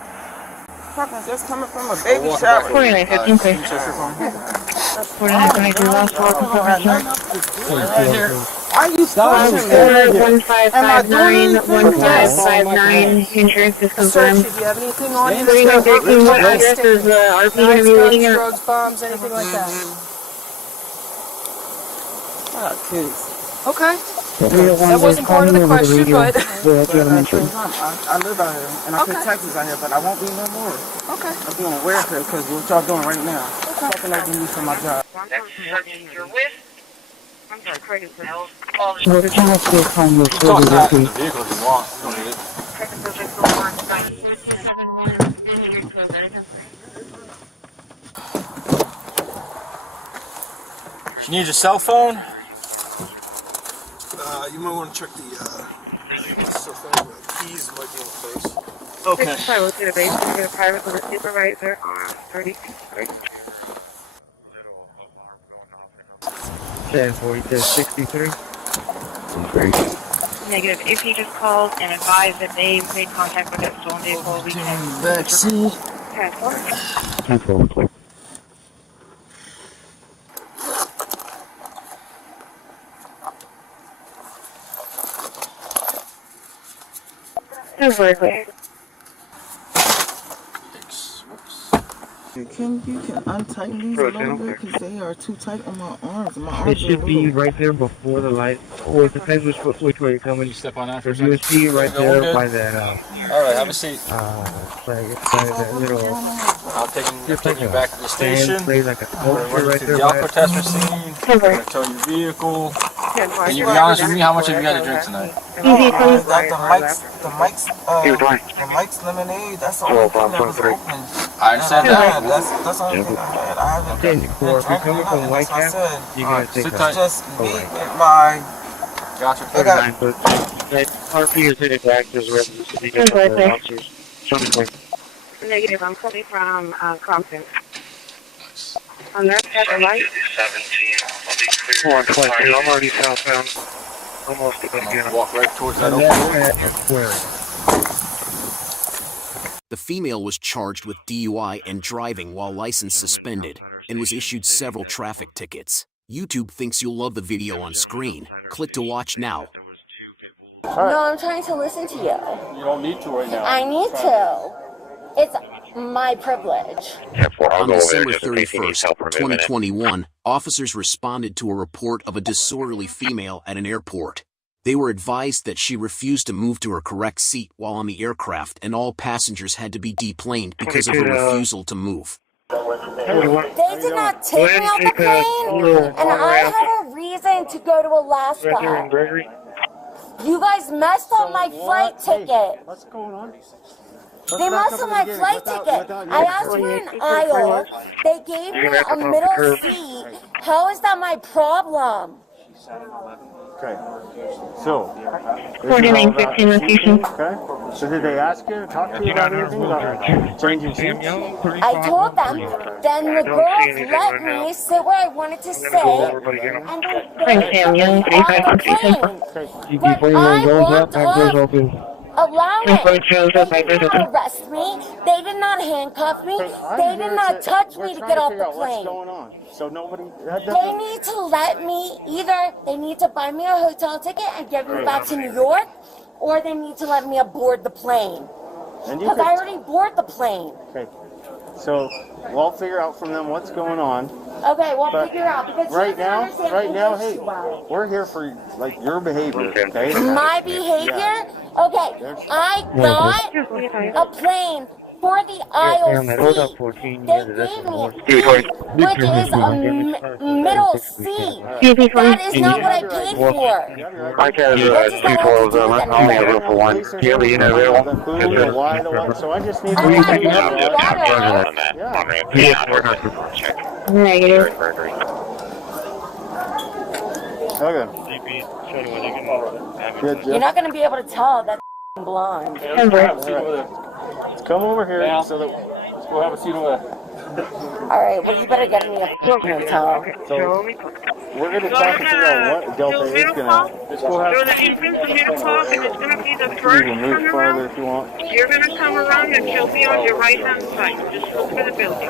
Fucking just coming from a baby shower. 4915, please. 4922 last call for professional. Why you stopping me? 1559, insurance is confirmed. If you have anything on you, 3913, what address is RP going to be waiting at? drugs, bombs, anything like that. I got kids. Okay. That wasn't part of the question, but... I live out here, and I pay taxes out here, but I won't be no more. Okay. I'm doing welfare because what y'all doing right now. Fucking up me for my job. You're with? I'm sorry, crazy. So the channel still calling you You can toss that in the vehicle if you want. You don't need it. You need your cell phone? You might want to check the keys might be in the place. Okay. I will to the base and get a private with a supervisor on 32. 10-42-63. Negative. If he just calls and advise that they made contact with that stolen vehicle, we can... Backseat. Transport. Exactly. You can untighten these a little bit because they are too tight on my arms. My arms It should be right there before the light, or it depends which way you're coming. You step on that for a There's second. USB right there by that, Alright, have a seat. it's by that little, I'll take you back to the station. play like a We're poster right to there the by alcohol it. test receipt. We're going to tow your vehicle. Can you be honest with me? How much have you got to drink tonight? I got the Mike's lemonade. That's the only thing that was open. I understand that. That's the only thing I had. I haven't If you're coming from White Cap, you gotta take sit a tight. just me and my. Gotcha. I got 39, but that RP is hitting back as residents to be just the officers. Show me quick. Negative. I'm coming from Compton. On that side of the light. 17. I'll be clear. I'm already southbound. Almost again. Walk right towards that open door. The female was charged with DUI and driving while license suspended and was issued several traffic tickets. YouTube thinks you'll love the video on screen. Click to watch now. No, I'm trying to listen to you. You don't need to right now. I need to. It's my privilege. On December 31st, 2021, officers responded to a report of a disorderly female at an airport. They were advised that she refused to move to her correct seat while on the aircraft and all passengers had to be deplaned because of her refusal to move. They did not take me off the plane, and I have a reason to go to Alaska. You guys messed up my flight ticket. What's going on? They messed up my flight ticket. I asked for an aisle. They gave me a middle seat. How is that my problem? Okay. So, 4915 location. okay. So did they ask you to talk to you about anything about changing seats? I told them, then the girls let me sit where I wanted to sit, and then they on the plane. But I walked off allowing. They did not arrest me. They did not handcuff me. They did not touch me to get off the plane. What's going on? So nobody... They need to let me, either they need to buy me a hotel ticket and get me back to New York, or they need to let me aboard the plane. Because I already boarded the plane. Okay. So we'll figure out from them what's going on. Okay, we'll figure out. Because right now, hey, we're here for, like, your behavior, okay? My behavior? Yeah. Okay, I got a plane for the aisle seat. They gave me, which is a middle seat. That is not what I paid for. My cat is 212, I only have room for one. Do you have the unit available? So I just need to... Negative. Okay. You're not going to be able to tell that's blonde. Come over here so that we'll have a seat over there. Alright, well you better get me a hotel. So we're going to try to figure out what Delta is going to... So the entrance is 8 o'clock and it's going to be the first turnaround. If you want. You're going to come around and she'll be on your right hand side. Just look for the building.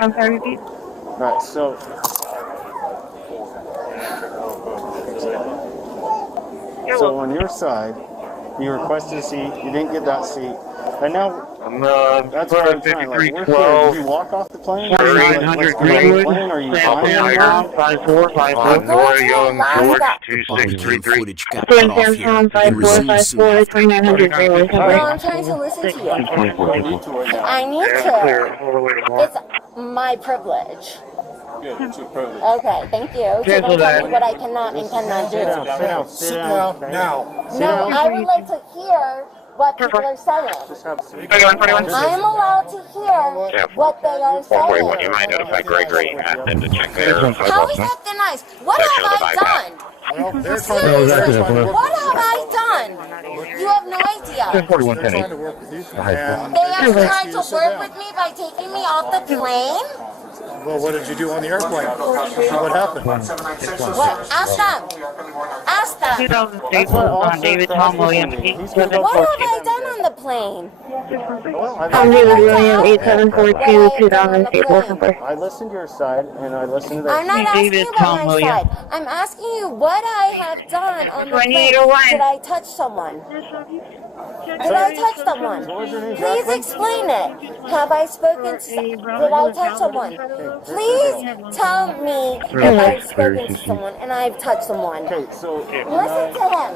I'm sorry, repeat. Alright, so... So on your side, you requested a seat, you didn't get that seat, and now that's what I'm trying. Like, we're here. Did you walk off the plane? 900 Greenwood, Sample 5454, Nora Young, George 2633. Footage got cut off here and resumed soon after. 2900 Greenwood. No, I'm trying to listen to you. I need to. It's my privilege. Okay, thank you. So don't tell me what I cannot and cannot do. Sit down now. No, I would like to hear what people are saying. I am allowed to hear what they are saying. You might notify Gregory and ask them to check there. How is that the nice? What have I done? Seriously, what have I done? You have no idea. 4110. They have tried to work with me by taking me off the plane? Well, what did you do on the airplane? What happened? What? Ask them. Ask them. 2006 on David Tom Williams. What have I done on the plane? I'm David Williams, 8742, 2008. I listened to your side, and I listened to that. I'm not asking you about my side. I'm asking you what I have done on the plane. Did I touch someone? Did I touch someone? Please explain it. Have I spoken to did I touch someone? Please tell me if I've spoken to someone and I've touched someone. Okay, so listen to him.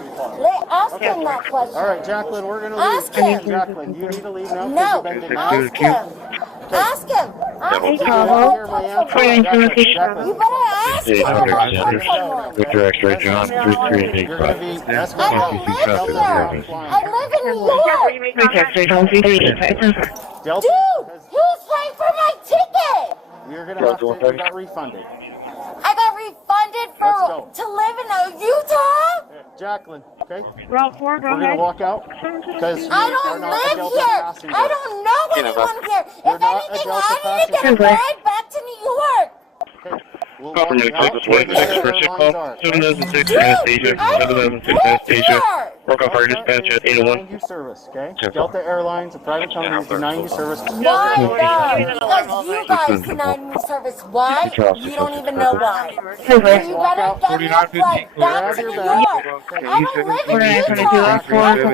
Ask him that question. All right, Jacqueline, we're gonna leave. Ask him. Jacqueline, do you need to leave now? No, ask him. Ask him. Ask him. You better ask him if I touched someone. Victor X-ray John 3385. I live in New York. Dude, who's paying for my ticket? You're gonna have to. You got refunded. I got refunded to live in Utah? Jacqueline, okay? Route 4, go We're gonna walk out because I don't live here. I don't know anyone here. If anything, I need to get a ride back to New York. Call from your closest way, 6 for ship call, 7006 Anastasia, 7006 Anastasia, work on fire dispatch at 801. 9U service, okay? Delta Airlines, a private company, is a 9U service. Why not? Because you guys denied me service. Why? You don't even know why. You better get me a flight back to New York. I don't live in Utah.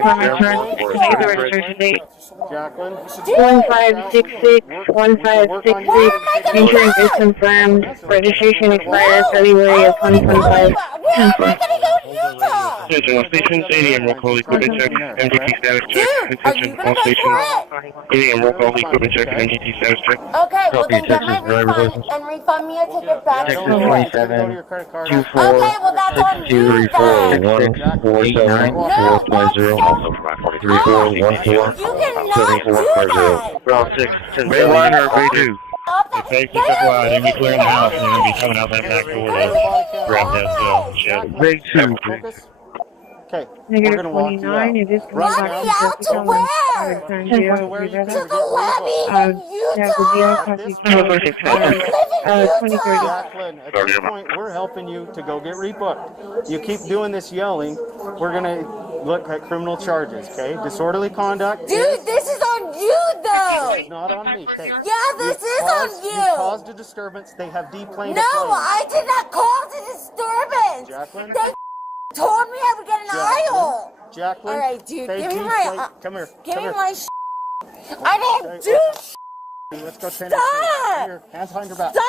Jacqueline? 1566, 1566, insurance is confirmed, registration expires February of 2025. Where am I going to go to Utah? Attention all stations, ADM roll call equipment check, MGT status check. Attention all stations, ADM roll call equipment check, MGT status check. Okay, well then get my refund and refund me a ticket back to New York. 27, 24, Okay, well that's on you then. 147, 450, also from 34, 14, You cannot do that. Route 6, Mainline or V2? Okay, keep it quiet. They're going to be clearing the house and they're going to be coming out that back door to grab that shit. Big two. Okay, we're gonna walk you out. It is Right coming now, back to To where? to where you can To the lobby in Utah. At this I point, live in Utah. Jacqueline, at this point, we're helping you to go get rebooked. You keep doing this yelling, we're gonna look at criminal charges, okay? Disorderly conduct. Dude, this is on you though. It's not on me, okay? Yeah, this is on you. You caused a disturbance. They have deplaned No, a plane. I did not cause a disturbance. Jacqueline? They told me I would get an aisle. Jacqueline? All right, dude, they give me deflate- my. Come here. Give come me here. my. I didn't do. Let's go tennis. Stop! Here, hands behind your back. Stop!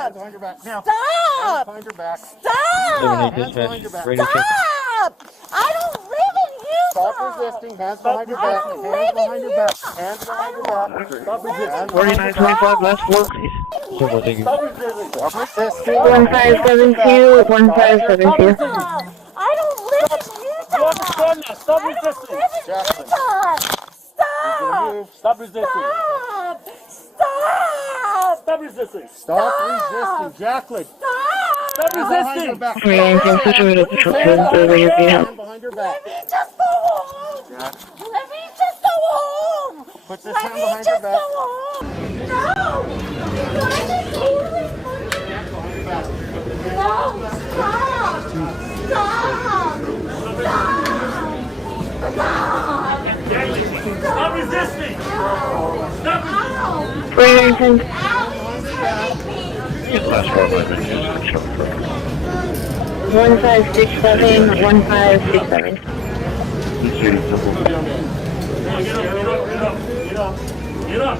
Hands behind your back. Now. Stop! Hands behind your back. Stop! Hands behind your back. Stop! I don't live in Utah. Stop resisting. Hands behind your back. Hands behind your back. Hands behind your back. Stop resisting. 4925 last floor, please. Stop resisting. Stop resisting. 1572, 1572. I don't live in Utah. Stop resisting. Jacqueline. Stop! Stop resisting. Stop! Stop! Stop resisting. Stop resisting. Jacqueline. Stop resisting. Hand behind your back. Let me just go home. Let me just go home. Put this Let hand me behind just your go back. home. No! You guys are totally No! Stop! Stop! Stop! Stop resisting. Stop resisting. 4910. Last floor, my man. 1567, 1567. Get up. Get up.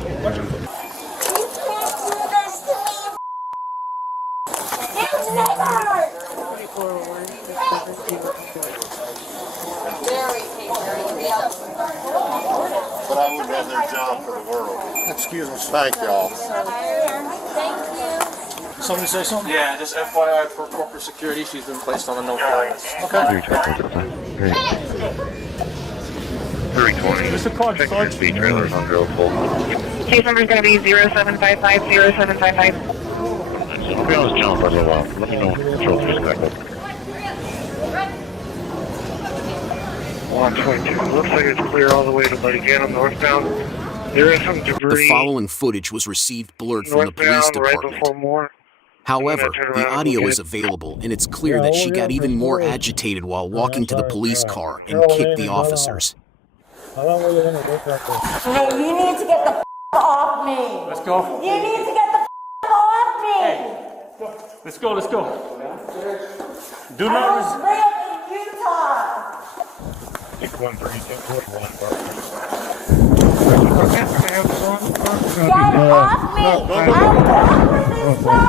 But I would run their job for the world. Excuse me. Thank y'all. Thank you. Somebody say something? Yeah, just FYI for corporate security, she's been placed on a no-fly list. Okay. 320. Mr. Clark, Check speed trailers on drill full. Case number is going to be 0755, 0755. I'll be on this channel for a little while. Let me know when the control is back up. 122. Looks like it's clear all the way to Buddy northbound. There is some debris. The following footage was received blurred from the police Northbound, right department. before Moore. However, turn the around and audio go is get it. available, and it's clear that she got even more agitated while walking to the police car and kicked the officers. Hey, you need to get the off me. Let's go. You need to get the off me. Let's go. Let's go. Do I not don't live in Utah. 132. Get off me. I'm done with this car.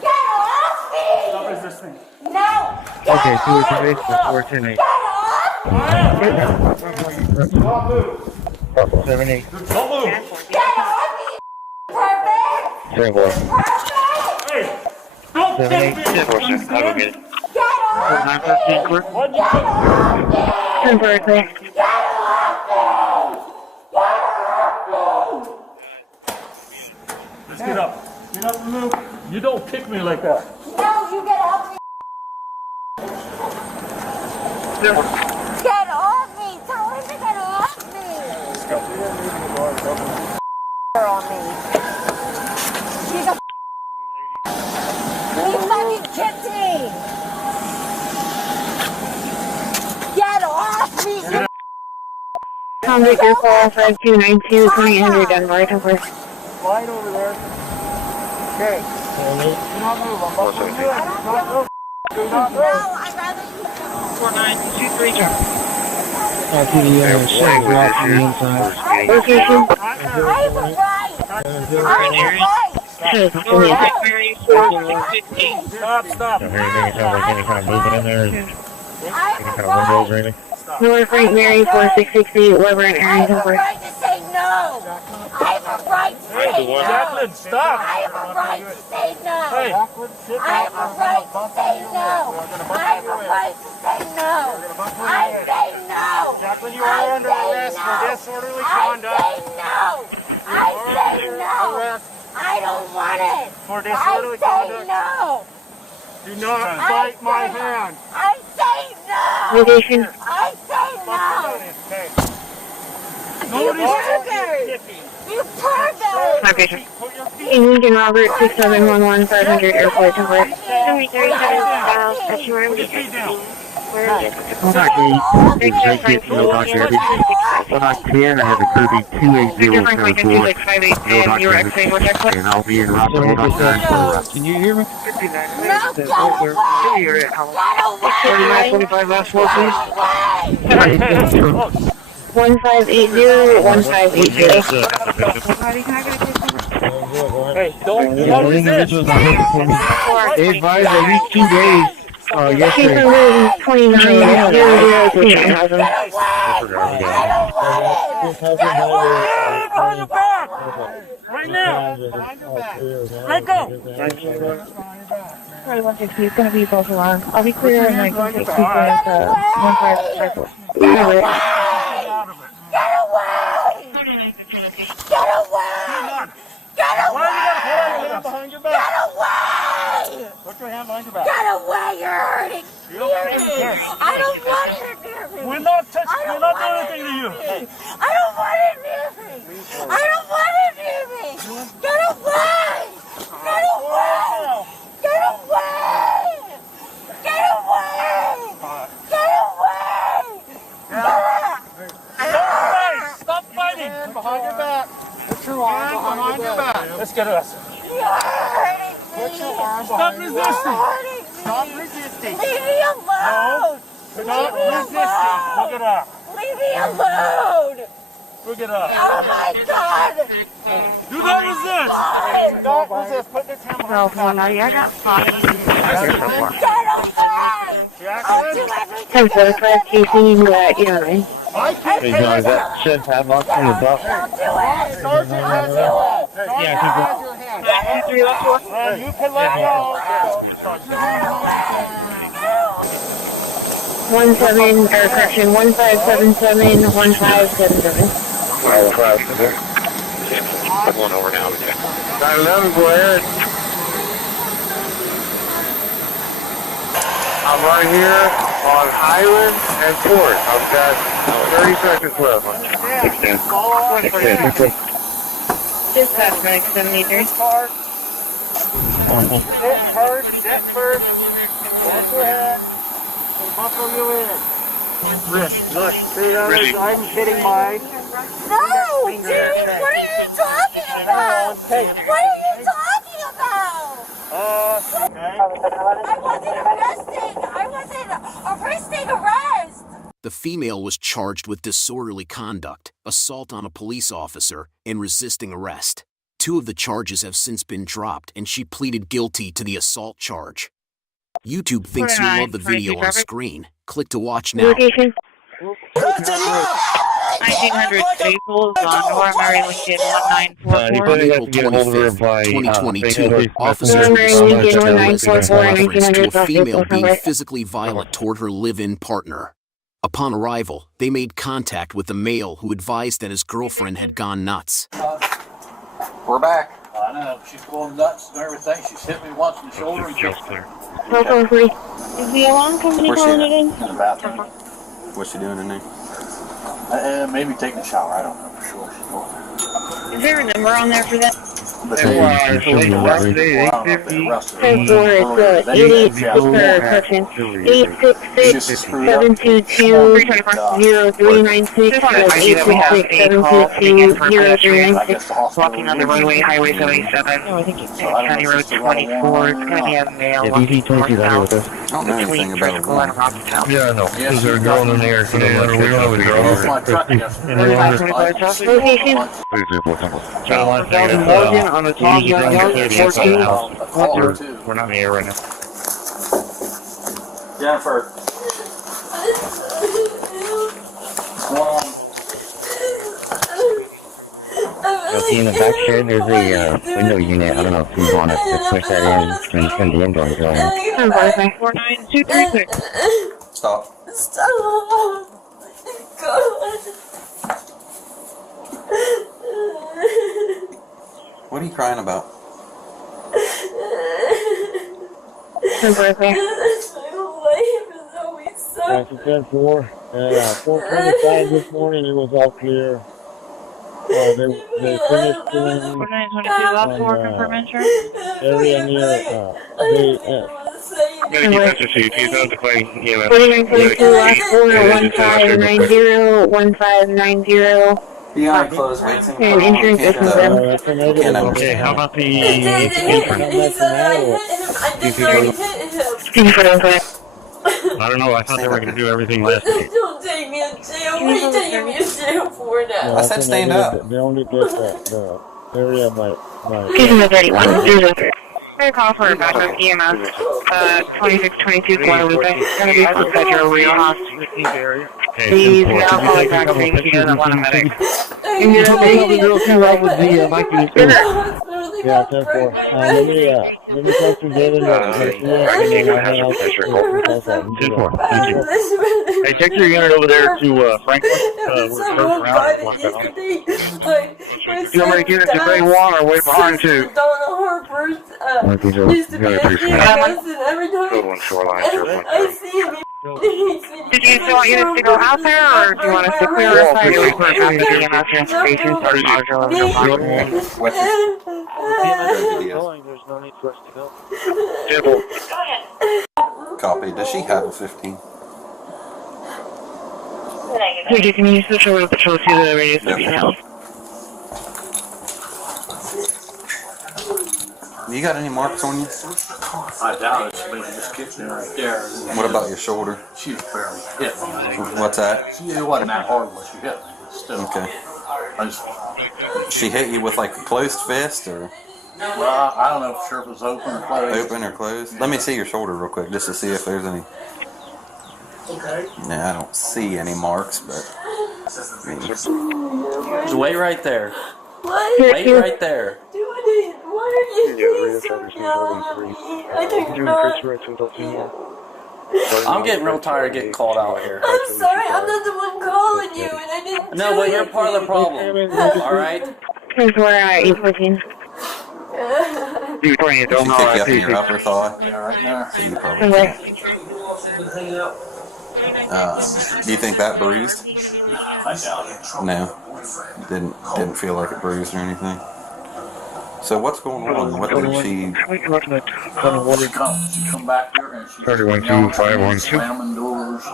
Get off me. Stop resisting. No. Okay, 210. 78. Don't move. Get off me. Perfect. Very well. Perfect. Hey, don't take 78. me. 10-4, I will get it. Get off me. 915 clear. What'd you Get off me. Temporary clear. Get off me. Get off me. Let's get up. Get up and move. You don't kick me like that. No, you get off me. Get off me. Tell him to get off me. Let's go. On me. She's a He fucking kicked me. Get off me. Tom Victor call 5292 2800 Denver, Temporary. Slide over there. Okay. Do not move. I'm about to do it. Do not move. Do not move. No, I'd rather you 4923 Jump. I Location. have a right. I have a right. Stop. Don't hear anything. It sounds like any kind of movement in there. I Any have kind a of windows or right. anything. North Frank Mary 4668 Weber and I Aaron have a Temporary. right to say no. I have a right to say no. Jacqueline, stop. I have a right to say no. Hey. I have a right to say no. I have a right to say no. I say no. Jacqueline, you are under arrest for disorderly conduct. I say no. I say no. I don't want it. For disorderly conduct. No. Do not bite my hand. I say no. Location. I say no. You pervert. You pervert. Location. Lincoln Robert 6711 500 Airport Template. 7337 South. Estuary. Block 10, I have a Kirby 28074, and I'll be in Rockville, North Carolina. Can you hear me? No, get away. 4925 last floor, please. 1580, 1580. Hey, don't resist. They advised at least 2 days. Yesterday. 29, 00, Right now. Let go. Sorry, 160, it's going to be both alarms. I'll be clear and I can take sequence 1554. Get away! Get away! Get away! Behind your Get back. away! Put your hand behind your back. Get away! You're hurting me. I don't want you near me. We're not touching. We're not doing anything to you. I don't want it near me. I don't want it near me. Get away! Get away! Get away! Get away! Get away! Stop fighting. Behind your back. Put your arm behind your back. Let's get us. You're hurting me. Stop resisting. Stop resisting. Leave me alone. No. Stop resisting. Look it up. Leave me alone. Look it up. Oh my God. Do not resist. Do not resist. Put this hand behind your back. I got 5. Get away. I'll do everything. 1045 KC, you know me. Hey, John, that should have locked in the buff. I'll do it. Sergeant has it. Yeah, you can let go. 17, or correction, 1577, 1577. Going over now. 911, go ahead. I'm right here on Highland and Port. I've got 30 seconds left. 610. Dispatch, 973. Sit first. Walk your head. And buckle you in. Wrist. Look. I'm hitting mine. No, dude, what are you talking about? What are you talking about? Okay. I wasn't arresting. I wasn't arresting arrest. The female was charged with disorderly conduct, assault on a police officer, and resisting arrest. 2 of the charges have since been dropped, and she pleaded guilty to the assault charge. YouTube thinks you'll love the video on screen. Click to watch now. Location. 1900 Staples on North Mary Lincoln 1944. On April 25th, 2022, officers were dispatched to residence reference to a female being physically violent toward her live-in partner. Upon arrival, they made contact with the male who advised that his girlfriend had gone nuts. We're back. I know. She's going nuts and everything. She's hit me once in the shoulder and killed me. Is the alarm company calling it in? In the bathroom. What's she doing in there? Maybe taking a shower. I don't know for sure. Is there a number on there for that? But It's 866-722-0396. Walking on the runway, Highway 77, County Road 24. It's going to be a male walking northbound between Driscoll and Rocktown. Yeah, I know. Is there a girl in there? We don't have a girl. Location. On the top, we're not in the air right now. Jennifer. See in the back shed, there's a window unit. I don't know if you want us to push that in and send the indoor going. 4923. Stop. Stop. God. What are you crying about? That's a 10-4. 4:25 this morning, it was all clear. They finished doing area near they defensive seat. He's not declaring EMS. 1590. Beyond closed waiting. And insurance is Okay, how about the I don't know. I thought they were going to do everything last week. Don't take me to jail. What are you taking me to jail for now? I said stand up. They only did the area by Excuse me, 31. Very call for a backup EMS. 2622 Guadalupe. Gonna be for Federal Real Hospital. Please now call back to me if you don't want a medic. Yeah, 10-4. Let me talk to David. 10-4. Thank you. Hey, take your unit over there to Franklin. We're around. You want me to get it to Bay 1 or wait behind you? Used to be a DMS and every time I see him, Did you still want units to go out there, or do you want us to clear our site or report back to EMS transportation? There's no need for us to go. Copy. Does she have a 15? Hey, can you switch over to patrol to the radius of your health? You got any marks on you? I doubt it. Maybe just kicked me right there. What about your shoulder? She was barely hit me. What's that? It wasn't that hard when she hit me, but still. Okay. She hit you with like a closed fist, or? Well, I don't know for sure if it was open or closed. Open or closed? Let me see your shoulder real quick, just to see if there's any. Okay. Yeah, I don't see any marks, but. Just wait right there. What? Wait right there. Why are you so yelling at me? I do not. I'm getting real tired of getting called out here. I'm sorry, I'm not the one calling you, and I didn't No, but you're part of the problem. Alright? Here's where I eat protein. She kick you up in your upper thigh? Yeah, right there. So you probably do you think that bruised? I doubt it. No. Didn't feel like it bruised or anything. So what's going on? What did she? She come back here and she 312512 slamming doors,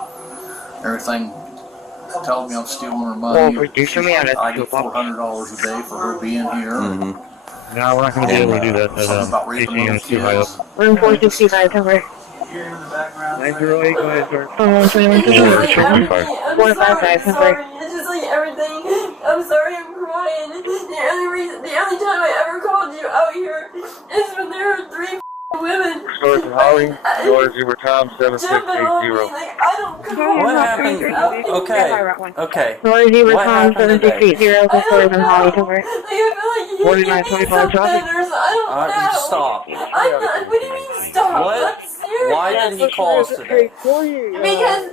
everything, telling me I'm stealing her money. I get $400 a day for her being here. Mm-hmm. No, we're not going to be able to do that. About raping little too high up. Room 465, cover. 908, go ahead, sir. 455, cover. It's just like everything. I'm sorry, I'm crying. The only time I ever called you out here is when there were 3 women. Stores in Holly, yours, you were Tom 7680. Like, I don't call What happened? Okay. Stores you were What Tom happened today? 7680 for stores in Holly, cover. 4925 traffic. Stop. I'm not. What do you mean stop? What? I'm serious. Why did he call us today? Because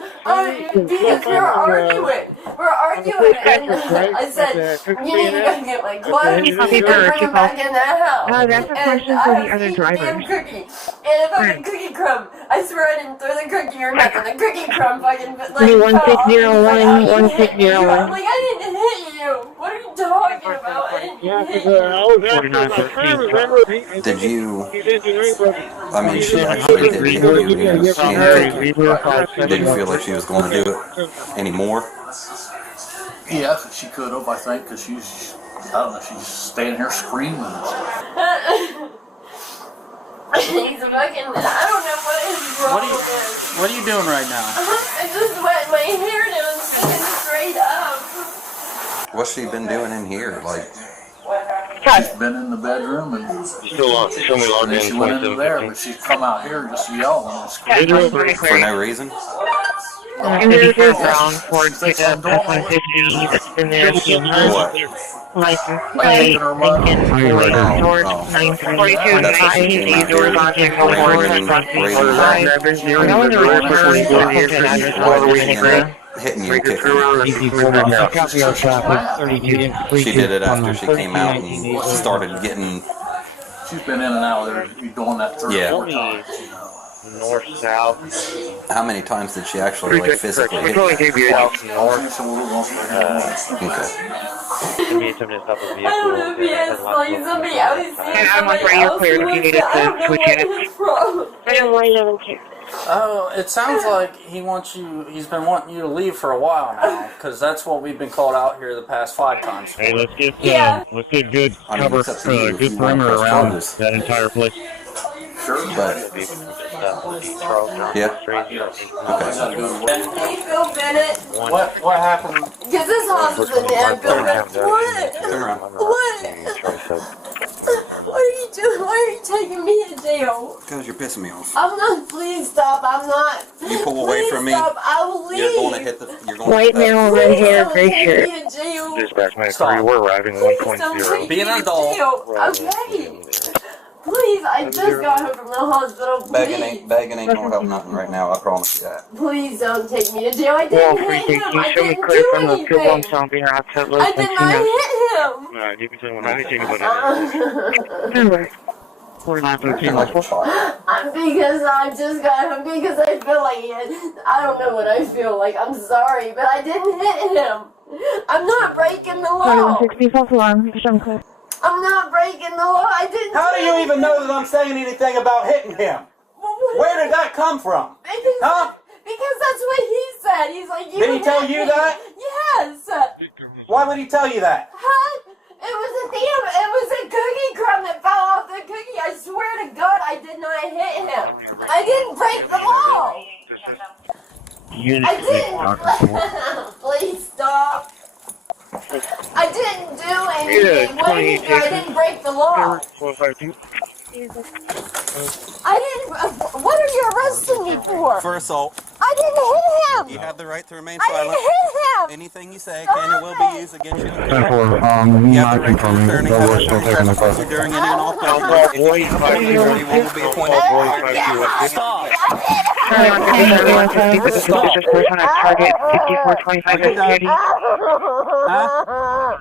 we're arguing. We're arguing, and I said, you need to go get my gloves and bring them back in that house. That's a question for the other drivers. Cookie. And a fucking cookie crumb. I swear I didn't throw the cookie or nothing. The cookie crumb fucking like 1601, 1601. I'm like, I didn't hit you. What are you talking about? I didn't hit you. Did you? I mean, she actually did hit you. Did you feel like she was going to do it anymore? Yeah, she could have, I think, because she's, I don't know, she's standing here screaming. He's fucking, I don't know what his problem is. What are you doing right now? I just wet my hair down, sticking straight up. What's she been doing in here? Like, she's been in the bedroom and Show me logged in. she went into there, but she'd come out here just yelling and screaming. for no reason? And there's a brown Ford pickup F-150 that's been there a few months. License plate, Lincoln, Ford, 942, doors on Jackal Ford, 5, drivers, 0, no one knows where we're going to address hitting you and kicking you. She did it after she came out and started getting. She's been in and out there. You doing that 3 or 4 times. North, south. How many times did she actually like physically hit you? Okay. Give me some of this stuff with the somebody else. I'm on radio clear if you needed to switch units. I don't want you to. Oh, it sounds like he's been wanting you to leave for a while now, because that's what we've been called out here the past 5 times. Hey, let's get good cover, good perimeter around that entire place. Sure. But, yeah. What happened? Because this house is a damn building. Turn around. What are you doing? Why are you taking me to jail? Because you're pissing me off. I'm not. Please stop. I'm not. You pull away from me. Stop. I will leave. You're going to hit the. You're going White to hit male, red hair, gray shirt. Dispatch man 3, we're arriving 1.0. Be an adult. Okay. Please, I just got home from the hospital. Please. Begging ain't gonna help nothing right now. I promise you that. Please don't take me to jail. I didn't hit him. I didn't do anything. I did not hit him. No, you can tell when I hit you. Because I just got home because I feel like I don't know what I feel like. I'm sorry, but I didn't hit him. I'm not breaking the law. I'm not breaking the law. I didn't. How do you even know that I'm saying anything about hitting him? Where did that come from? Huh? Because that's what he said. He's like, you did he tell you that? Yes. Why would he tell you that? Huh? It was a cookie crumb that fell off the cookie. I swear to God, I did not hit him. I didn't break the law. I didn't. Please stop. I didn't do anything. What did he do? I didn't break the law. I didn't. What are you arresting me for? For assault. I didn't hit him. You have the right to remain I silent. didn't hit him. Anything you say can and will be used against you. Not confirming. The we're still taking the call. During any and all times, you will be appointed. Stop. Suspicious person at target 5425 security.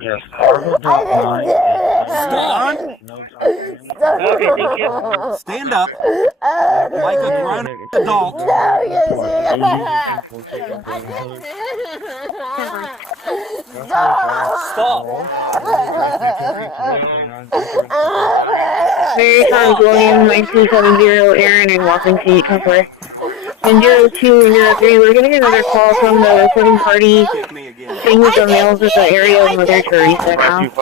Yes. Stand up like a grown adult. Stop. Mary Times William 9270 Aaron and Walking Seat Comfort. And 0203, we're getting another call from the reporting party saying that the males at the area of Mother Teresa now. It's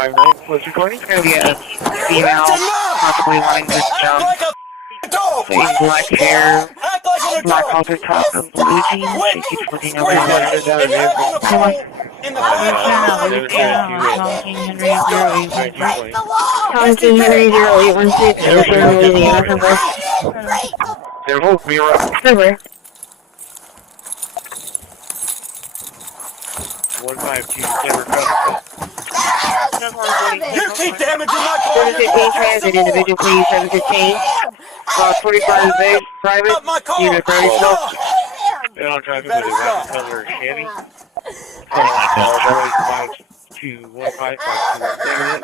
going to be a female, possibly wanting to jump. Black hair, black halter top, and blue jeans. She keeps looking over the windows out of the vehicle. Come on. Thompson Henry 0816, Ocean, Louisiana, Comfort. They're both me right. Over. 152 You keep damaging my car. 715 transit, individual please, 715. 45 base, private, unit 30 self. They're on track with the color Chevy. 5215527.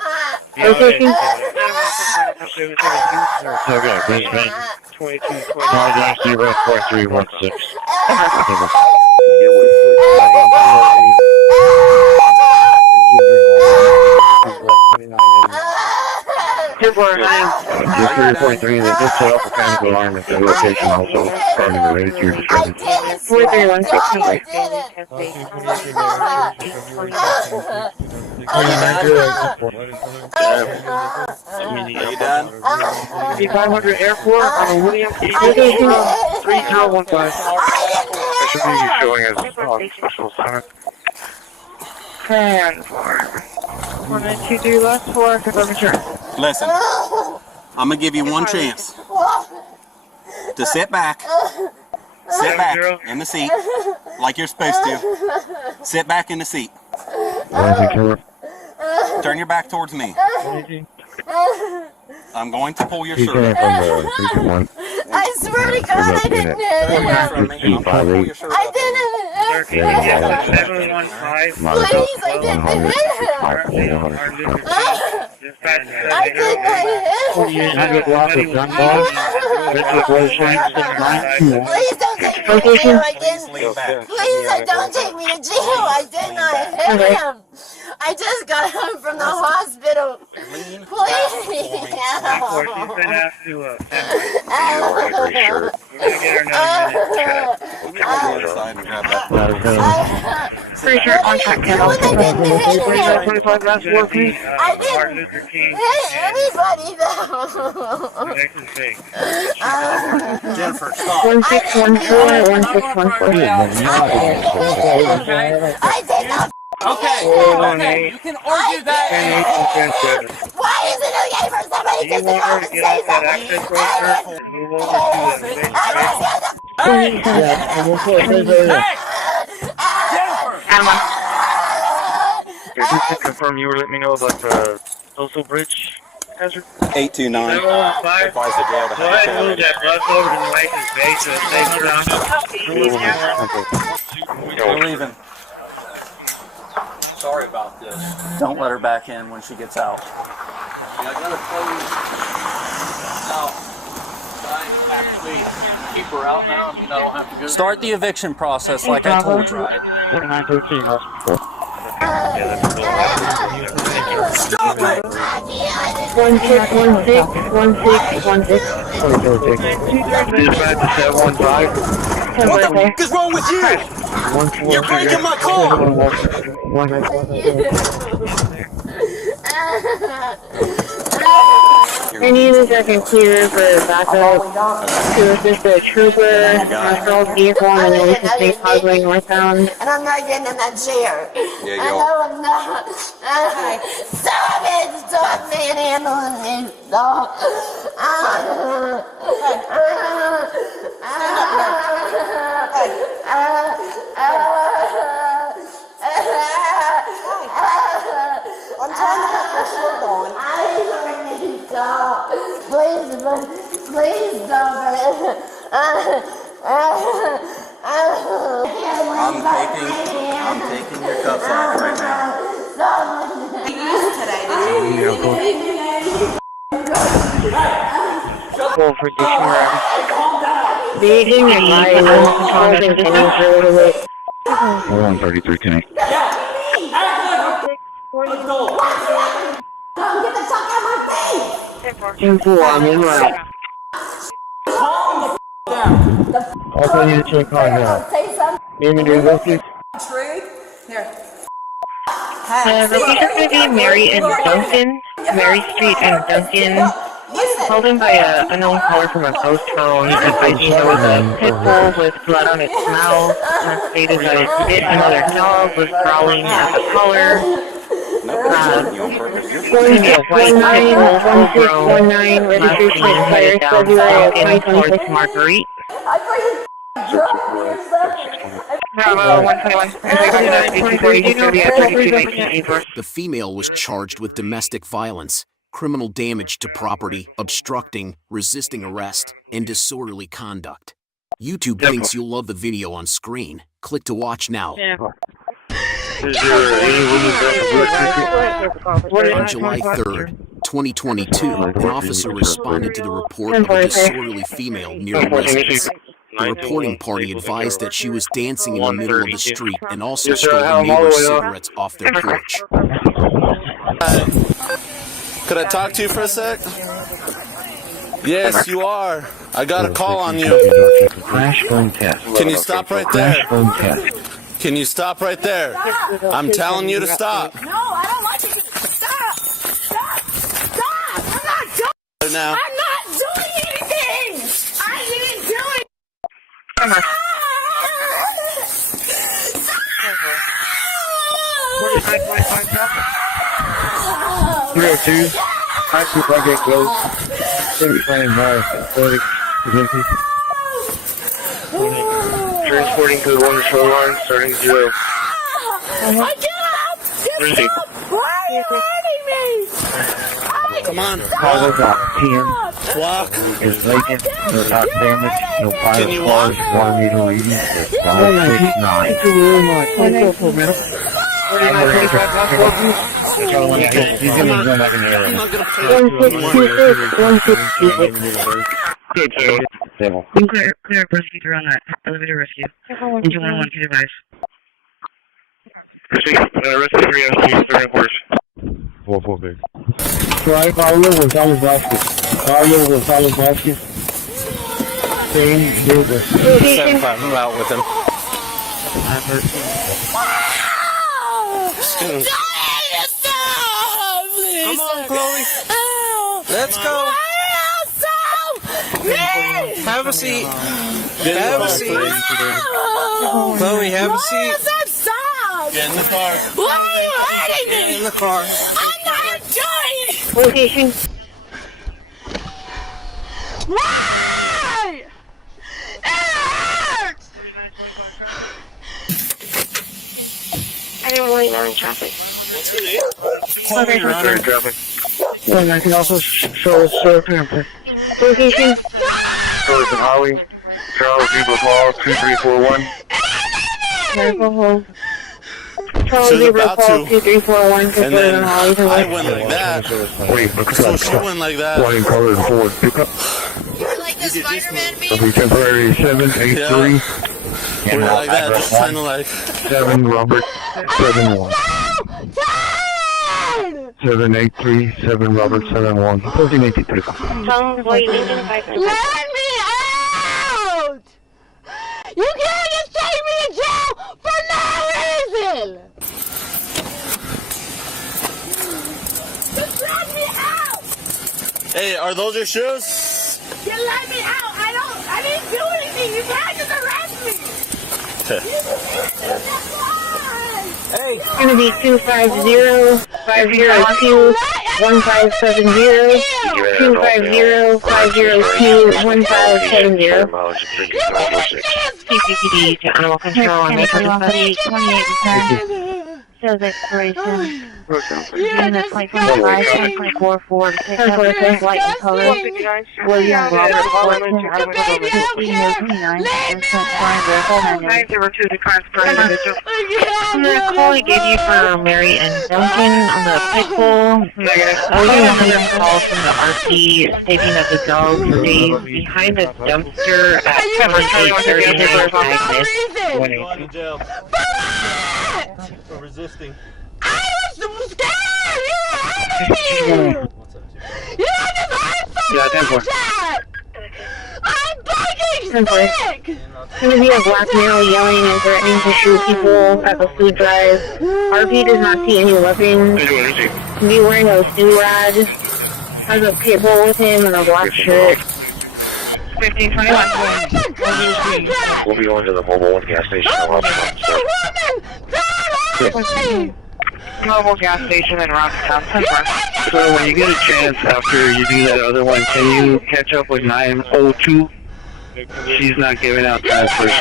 Okay, Brisbane. 2229-04316. Just 343, they just set up a panic alarm at the location, also probably related to your discrepancy. 4316. Are you done? 500 Airport on a William 3015. Should be showing as special assignment. And 4923 left for confirm insurance. Listen, I'm gonna give you one chance to sit back in the seat like you're supposed to. Sit back in the seat. Turn your back towards me. I'm going to pull your shirt. I swear to God, I didn't hit him. I didn't hit him. Please, I didn't hit him. I did not hit him. Please don't take me to jail again. Please, don't take me to jail. I did not hit him. I just got home from the hospital. Please. Pretty sure contact kennel. I didn't hit anybody though. Jennifer, stop. 1614, 1614. I did not. Okay, you can argue that. Why is it okay for somebody to sit home and say Just to confirm, you were letting me know about the social bridge hazard? 829. Advise the jail to have Move that bus over to the license base so it stays around. We're leaving. Sorry about this. Don't let her back in when she gets out. I gotta close out. Actually, keep her out now. I mean, I don't have to go. Start the eviction process like I told you. Stop it! 1616, 1616. What the f is wrong with you? You're breaking my car! I need a second clear for backup to assist the trooper, patrol vehicle on the Nueces State Highway northbound. And I'm not getting in that chair. Yeah, I know I'm not. Stop it! Stop manhandling me! Stop! I'm trying to put your shirt on. I don't stop. Please stop it. I'm taking your cuffs off right now. Well, for dictionary. Beijing and my control continues for a little bit. 133 connect. Come get the fuck out of my face! 10-4, I'm in right. I'll tell you to check on that. Say something. Name and address, please. Here. The location is going to be Mary and Duncan. Mary Street and Duncan. Called in by an unknown caller from a ghost phone, advising there was a pit bull with blood on its mouth, and stated that another dog was growling at the collar. 1619, registration expires February of 2026, Marguerite. Bravo, 121. The female was charged with domestic violence, criminal damage to property, obstructing, resisting arrest, and disorderly conduct. YouTube thinks you'll love the video on screen. Click to watch now. On July 3rd, 2022, an officer responded to the report of a disorderly female near a residence. The reporting party advised that she was dancing in the middle of the street and also stole the neighbor's cigarettes off their porch. Could I talk to you for a sec? Yes, you are. I got a call on you. Can you stop right there? Can you stop right there? I'm telling you to stop. No, I don't want you to stop. Stop. Stop. I'm not doing. Now. I'm not doing anything. I didn't do it. 302. Actually, if I get close, maybe playing by 40. Transporting to the one show line, starting 0. I can't. Stop. Why are you hurting me? I Come on. Chicago got 10. Walk. Is vacant. No top damage. No fire cars. 1 meter reading. It's 569. He's gonna go back in the area. 1626. Clear procedure on that elevator rescue. And you want to get advice. Rescue 3 headquarters. 4 big. Right, Pablo González Vázquez. Pablo González Vázquez. Same business. 75, I'm out with him. Come on, Chloe. Let's go. Have a seat. Have a seat. Chloe, have a seat. Get in the car. Why are you hurting me? Get in the car. I'm not doing it. Location. Why? It hurts. I don't really know in traffic. What's her name? Okay, Traffic. And I can also show us pamphlet. location. Stores and Holly. Charles Zebra Paul 2341. Medical hold. Charles She was Zebra about Paul to. 2341. And then I went like that. Wait, So she went like that. One in color forward pickup. Like the Spider-Man meme? It'll be temporary 783. We're like that, just kind of like. 7 Robert 71. 783 7 Robert 71. 1483. Let me out! You can't just take me to jail for no reason! Just let me out! Hey, are those your shoes? You let me out! I didn't do anything! You can't just arrest me! Hey. It's going to be 250-502-1570, 250-502-1570. CCPD to animal control on May 28 says expiration. Unit 2025, 2024, 4, 6, light and color. William Robert Fortune, 1509, and sent by the 902 to transfer individual. And the call I gave you for Mary and Duncan on the pit-bull, we got another call from the RT stating that the dog stays behind the dumpster at 7:30 For resisting. I was scared! You just heard from I'm fucking sick! It's going to be a black male yelling and threatening to shoot people at the food drive. RP does not see any weapons. Be wearing a do-rag. Has a pit bull with him and a black shirt. 1521. We'll be going to the Mobile One gas station. Mobile gas station in Rocktown. So when you get a chance after you do that other one, can you catch up with 902? She's not giving out transfers.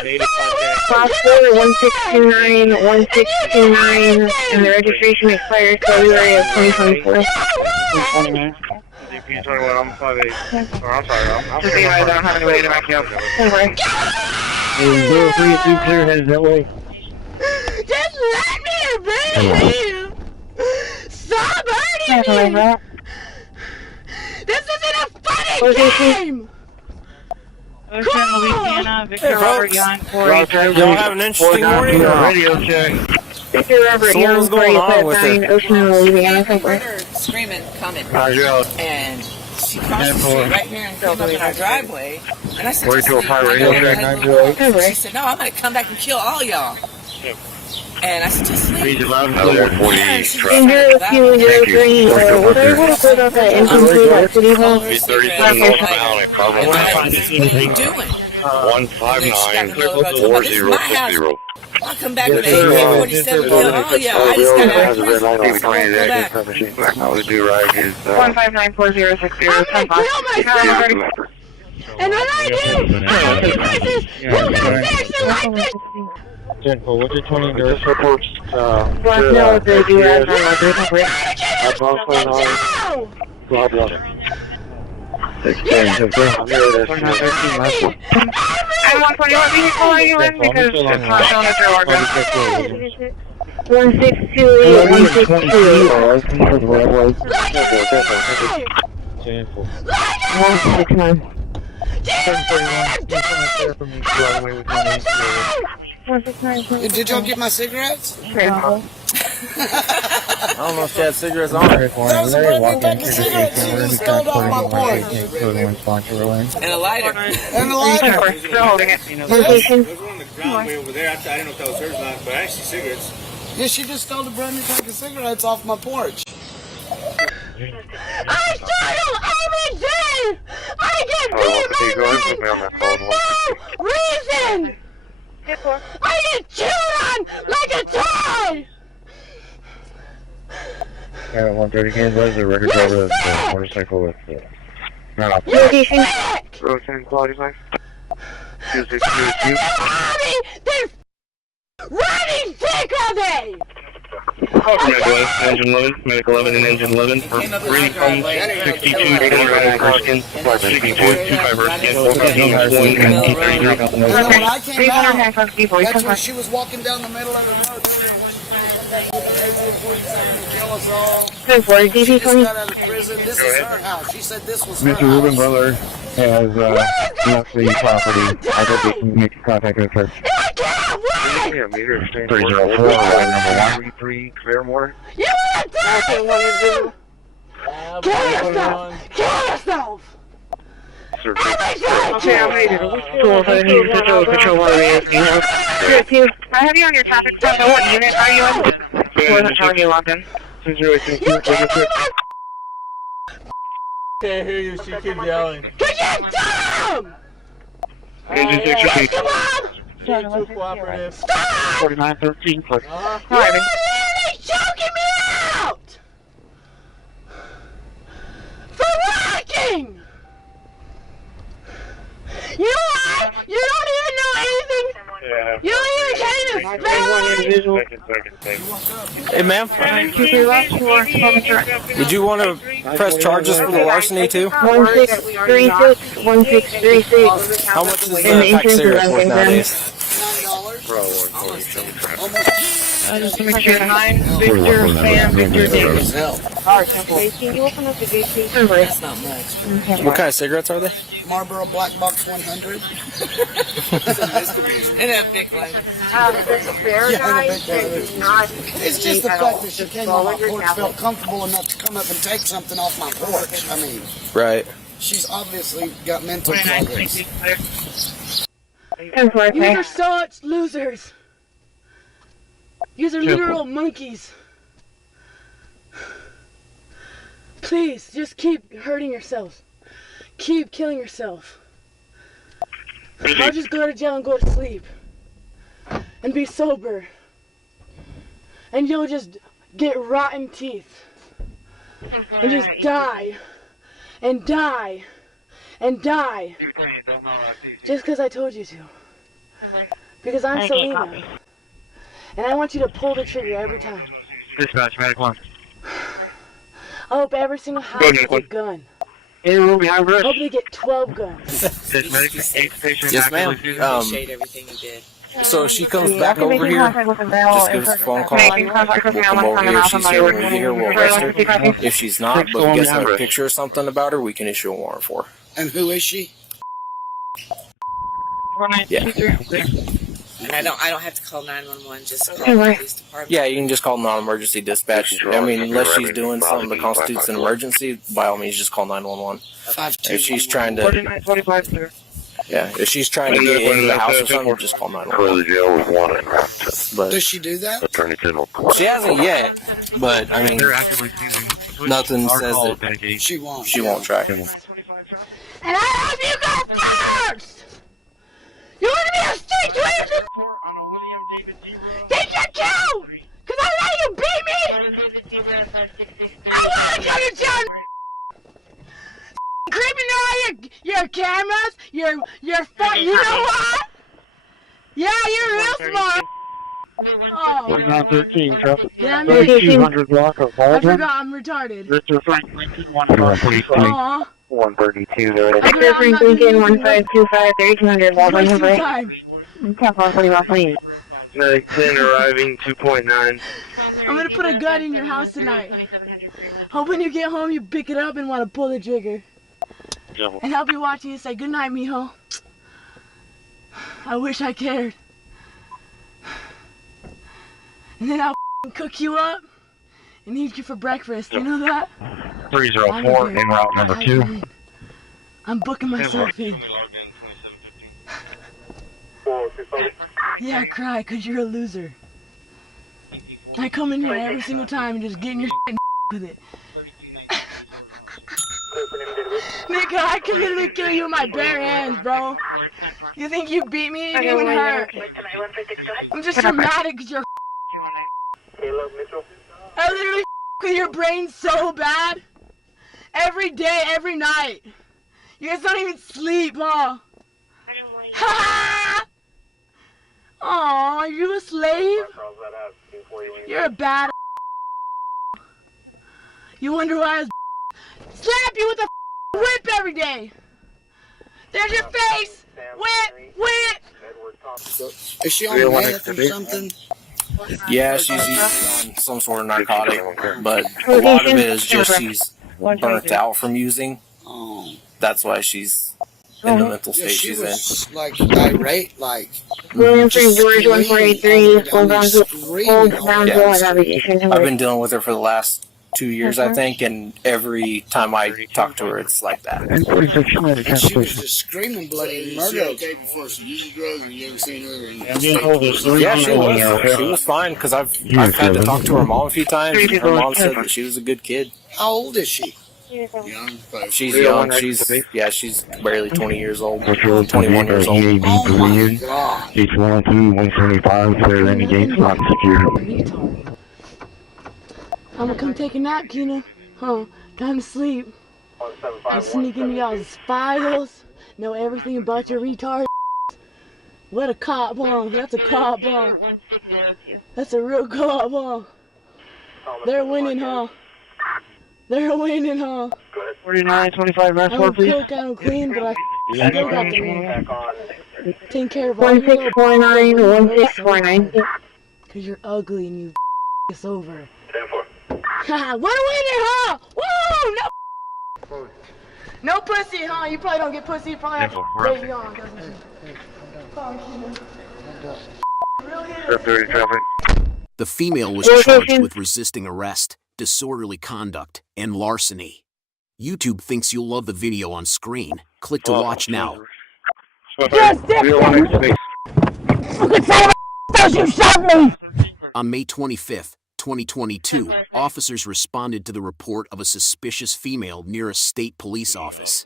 Class 4 1629 1629, and the registration expires February of 2024. I'm 5'8". I'm sorry. Just so you guys don't have anybody to back you up. Don't worry. Feel free to clear heads that way. Just let me breathe! Stop hurting me! This isn't a funny game! Ocean, Louisiana, Victor Robert Young, Y'all have an interesting morning? Radio check. Victor Robert Young, 45 Ocean, Louisiana, Screaming, coming. Roger out. And she crossed the street right here and came up in our driveway. And I said, Wait till radio check 908. she said, no, I'm going to come back and kill all y'all. And I said, just leave. Another 148 truck. In 0203, was I able to put up that infantry at City Hall? 37 northbound at Carmel. What are you doing? 159-4050. I'll come back with AK-47 kill all y'all. I just got out of prison. I'll go back. How we do right is 1594060. And when I do, I will be you got fixed like this! Gentle, what's your 20 nurse reports? Black male with the do-rag on my That's also not. And 120, what vehicle are you in? Because it's not showing us your logo. 1628, 162. 169. 169. Did y'all get my cigarettes? I don't know if she had cigarettes on her. That was a brand new pack of cigarettes you just stole off my porch. And a lighter. And a lighter. Still holding it. Location. There's one on the ground way over there. I didn't know if that was hers or not, but I actually cigarettes. Yeah, she just stole a brand new pack of cigarettes off my porch. I startle everything! I get beat my for no reason! I get chewed on like a toy! Yeah, 130 again, what is the record over the motorcycle with not off. Location. Road 10 quality line. 2622. They're running sick of me! Engine 11, Medic 11 and Engine 11 for green phones, 62, 200 Erskine, 62, 25 Erskine, 1 That's when she was walking down the middle of the road. This got out of prison. This is her house. She said this was her Mr. Ruben house. Butler has left the property. I hope they can make contact with her. 304, number 133, Claremore. You wanna die? Kill yourself! Kill yourself! Okay, I'm ready to go. I have you on your traffic stop. What unit are you in? Wasn't showing you logged in. You can't Can't hear you, she keeps yelling. Cause you're dumb! Engine 63. Come on! She's too cooperative. Stop! 4913, You're literally choking me out! For walking! You are? You don't even know anything? Yeah. You don't even Hey, ma'am. Would you want to press charges for the larceny too? 1636, 1636. How much is the pack of cigarettes worth nowadays? Victor 9, Victor Sam, Victor Davis. Can you open up the gate, please? That's not much. What kind of cigarettes are they? Marlboro Black Box 100. And a big line. It's just the fact that she came on my porch, felt comfortable enough to come up and take something off my porch. I mean, right. She's obviously got mental problems. You are such losers. You are literal monkeys. Please, just keep hurting yourselves. Keep killing yourself. I'll just go to jail and go to sleep. And be sober. And you'll just get rotten teeth. And just die. And die. And die. Just because I told you to. Because I'm Selena. And I want you to pull the trigger every time. Dispatch, Medic 1. I hope every single house gets a gun. Hey, room behind I hope they get 12 guns. Yes, ma'am. Appreciate everything you did. So if she comes back over here, just give us a phone call. We'll come over here. If she's here when we get here, we'll arrest her. If she's not, but we get a picture or something about her, we can issue a warrant for her. And who is she? Yeah. And I don't have to call 911, just call the police department. Yeah, you can just call non-emergency dispatch. I mean, unless she's doing something that constitutes an emergency, by all means, just call 911. If she's trying to, yeah, if she's trying to get into the house or something, just call 911. But does she do that? She hasn't yet, but I mean, nothing says that she won't. She won't try. And I have you go first! You want to be a street cleaner? Take your kill! Cause I let you beat me! I want to go to jail! Creeping all your cameras, your you know what? Yeah, you're real smart. Oh. 2913, traffic. Damn it. 3200 block of I Baldwin. forgot I'm retarded. Victor Frank Lincoln, 132. Aw. 132 there. Victor Frank Lincoln, 1525, 3200 Baldwin, Waste your number. time. 1041, please. Medic 10 arriving, 2.9. I'm gonna put a gun in your house tonight. Hope when you get home you pick it up and want to pull the trigger. And I'll be watching you say, good night, mijo. I wish I cared. And then I'll cook you up and eat you for breakfast. You know that? 304 en route number 2. I'm booking myself in. Yeah, I cry because you're a loser. I come in here every single time and just get in your shit and with it. Nigga, I can literally kill you with my bare hands, bro. You think you beat me? It didn't even hurt. I'm just dramatic because you're I literally with your brain so bad. Every day, every night. You guys don't even sleep, huh? Ha! Aw, are you a slave? You're a bad. You wonder why I was slap you with a whip every day. There's your face. Whip, whip. Is she on meth or something? Yeah, she's on some sort of narcotic, but a lot of it is just she's burnt out from using. That's why she's in the mental state she's in. Like irate, like. William 3 George 1483, hold down to navigation. I've been dealing with her for the last 2 years, I think, and every time I talk to her, it's like that. And she was just screaming bloody murder. Okay, before she used drugs, and you ever seen her? Yeah, she was fine because I've had to talk to her mom a few times. And her mom said that she was a good kid. How old is she? Young. She's young. She's barely 20 years old. 21 years old. H102, 175, clear any gates not secured. I'm gonna come take a nap, Kina. Huh? Time to sleep. I sneak into y'all's files, know everything about your retard. What a cop, huh? That's a cop, huh? That's a real cop, huh? They're winning, huh? They're winning, huh? 4925 Mass please. I don't cook, I don't clean, but I still got the win. Taking care of all 1649, 1649. Cause you're ugly and you it's over. 10-4. What a winner, huh? Woo! No. No pussy, huh? You probably don't get pussy. You probably have a baby on, doesn't you? The female was charged with resisting arrest, disorderly conduct, and larceny. YouTube thinks you'll love the video on screen. Click to watch now. You shot me! On May 25th, 2022, officers responded to the report of a suspicious female near a state police office.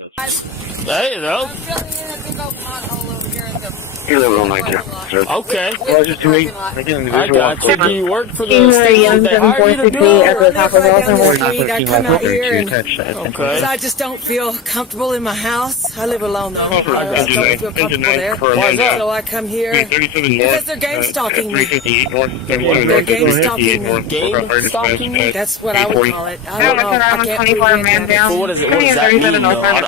There you go. Okay. I got you. Do you work for the state? They hire you to do it? I come out here because I just don't feel comfortable in my house. I live alone though. I just don't feel comfortable there. So I come here because they're game stalking me. They're game stalking me. Game stalking me? That's what I would call it. I don't know. I can't put it down. Well, what does that mean though? I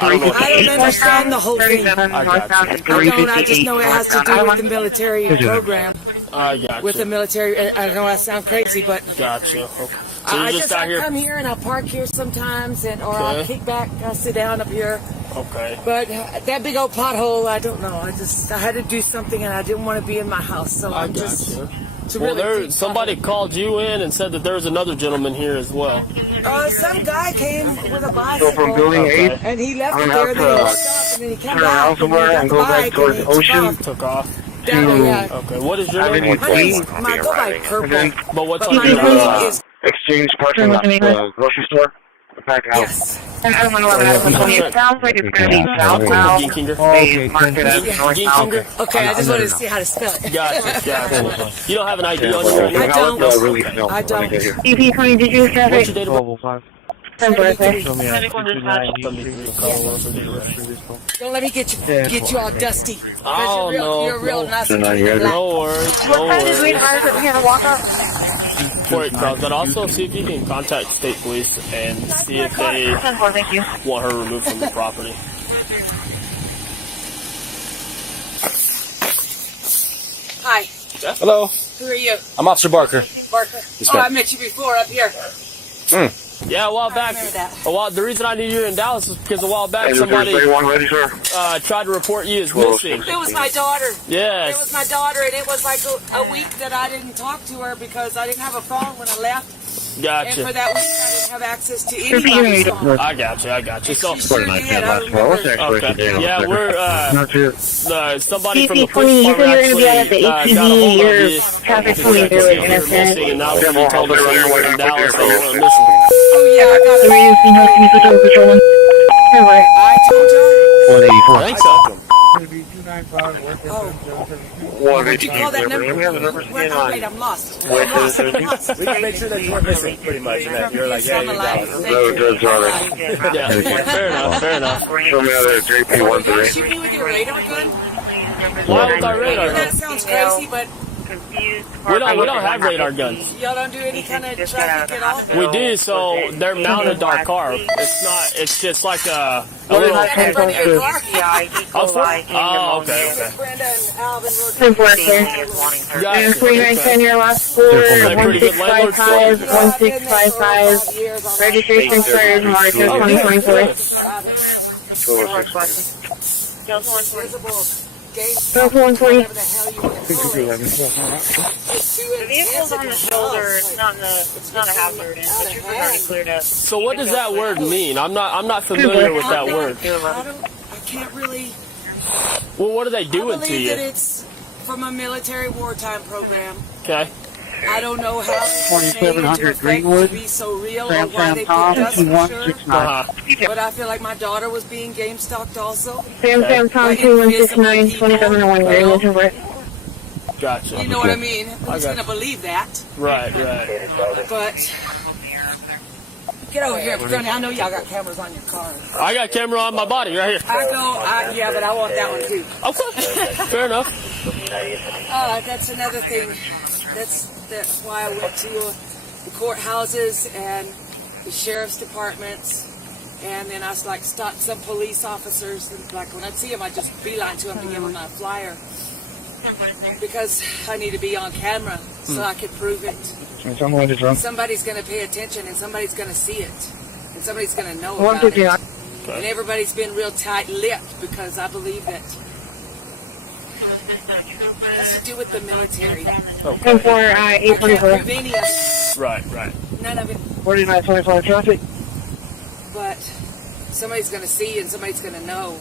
don't understand the whole thing. I just know it has to do with the military program. I got with the military. I know I sound crazy, but gotcha. Okay. So I come here and I park here sometimes, and or I kick back, I sit down up here. Okay. But that big old pothole, I don't know. I had to do something, and I didn't want to be in my house, so I'm just. Well, somebody called you in and said that there's another gentleman here as well. Some guy came with a bicycle. So from building 8, and he left I'm it going to there, have to and then he came turn around somewhere and go back towards the ocean. Took off. Okay, what is your name? My go by Purple. But what's my name is exchange parking lot, grocery store. Yes. And I don't want to let it sounds like it's going to be south now. They mark it as north south. Okay, I just wanted to see how to spell it. Gotcha. You don't have an ID on you right now? I don't. EP20, did you have What's your date of birth? Don't let me get you all dusty. Oh, You're real nice. No worries. What time did we arrive at here to walk up? For it, but also see if you can contact state police and see if they want her removed from the property. Hi. Hello. Who are you? I'm Officer Barker. Barker. Yes, Oh, ma'am. I met you before up here. Yeah, a while back. The reason I knew you were in Dallas is because a while back Hey, somebody Thursday one ready, sir? tried to report you as missing. It was my daughter. Yes. It was my daughter, and it was like a week that I didn't talk to her because I didn't have a phone when I left. Gotcha. And for that week, I didn't have access to anybody's phone. I got you. So, Sure did, I remember. okay. Yeah, we're somebody from the CCPD, police you said department you were going to be out at the got a hold of ATV, your you. traffic police are innocent. And now you told us that you were in Dallas and you were missing. Oh, yeah, I got it. The radio signal can be put over patrolling. Over. I told you. 184. I think so. What did you call that number? Wait, I'm lost. We can make sure that you weren't missing, pretty much, and that you're like, yeah, you're Yeah, fair enough. Show me out there, JP13. Shoot me with your radar gun? Why with our radar gun? That sounds crazy, but We don't have radar guns. y'all don't do any kind of traffic at all? We do, so they're mounted to our car. It's just like a little. Yeah, everybody in your car? Oh, okay. Brenda and Alvin wrote Ten four, sir. And 4910, your last score, 1655, 1655. Registration expires March of 2024. Delta 140. the vehicle's on the shoulder. It's not a hazard. The troopers already cleared up. So what does that word mean? I'm not familiar with that word. I can't really. Well, what are they doing I to believe that you? it's from a military wartime program. Okay. I don't know how it's made into 2700 effect to Greenwood. be so real or Sam why they Tom, picked us for sure. 2169. But I feel like my daughter was being game stalked also. Sam Tom 2169, 2701, Greenwood, over. Gotcha. You know what I mean? Who's going to believe that? Right. But get over here, Bernie. I know y'all got cameras on your car. I got a camera on my body right here. Yeah, but I want that one too. Okay. Fair enough. That's another thing. That's why I went to the courthouses and the sheriff's departments, and then I stopped some police officers, and when I see them, I just beeline to them to give them a flyer because I need to be on camera so I can prove it. Somebody's going to pay attention, and somebody's going to see it, and somebody's going to know about it. And everybody's been real tight-lipped because I believe that it has to do with the military. Okay. 844. Right. None of it. 4925 traffic. But somebody's going to see and somebody's going to know.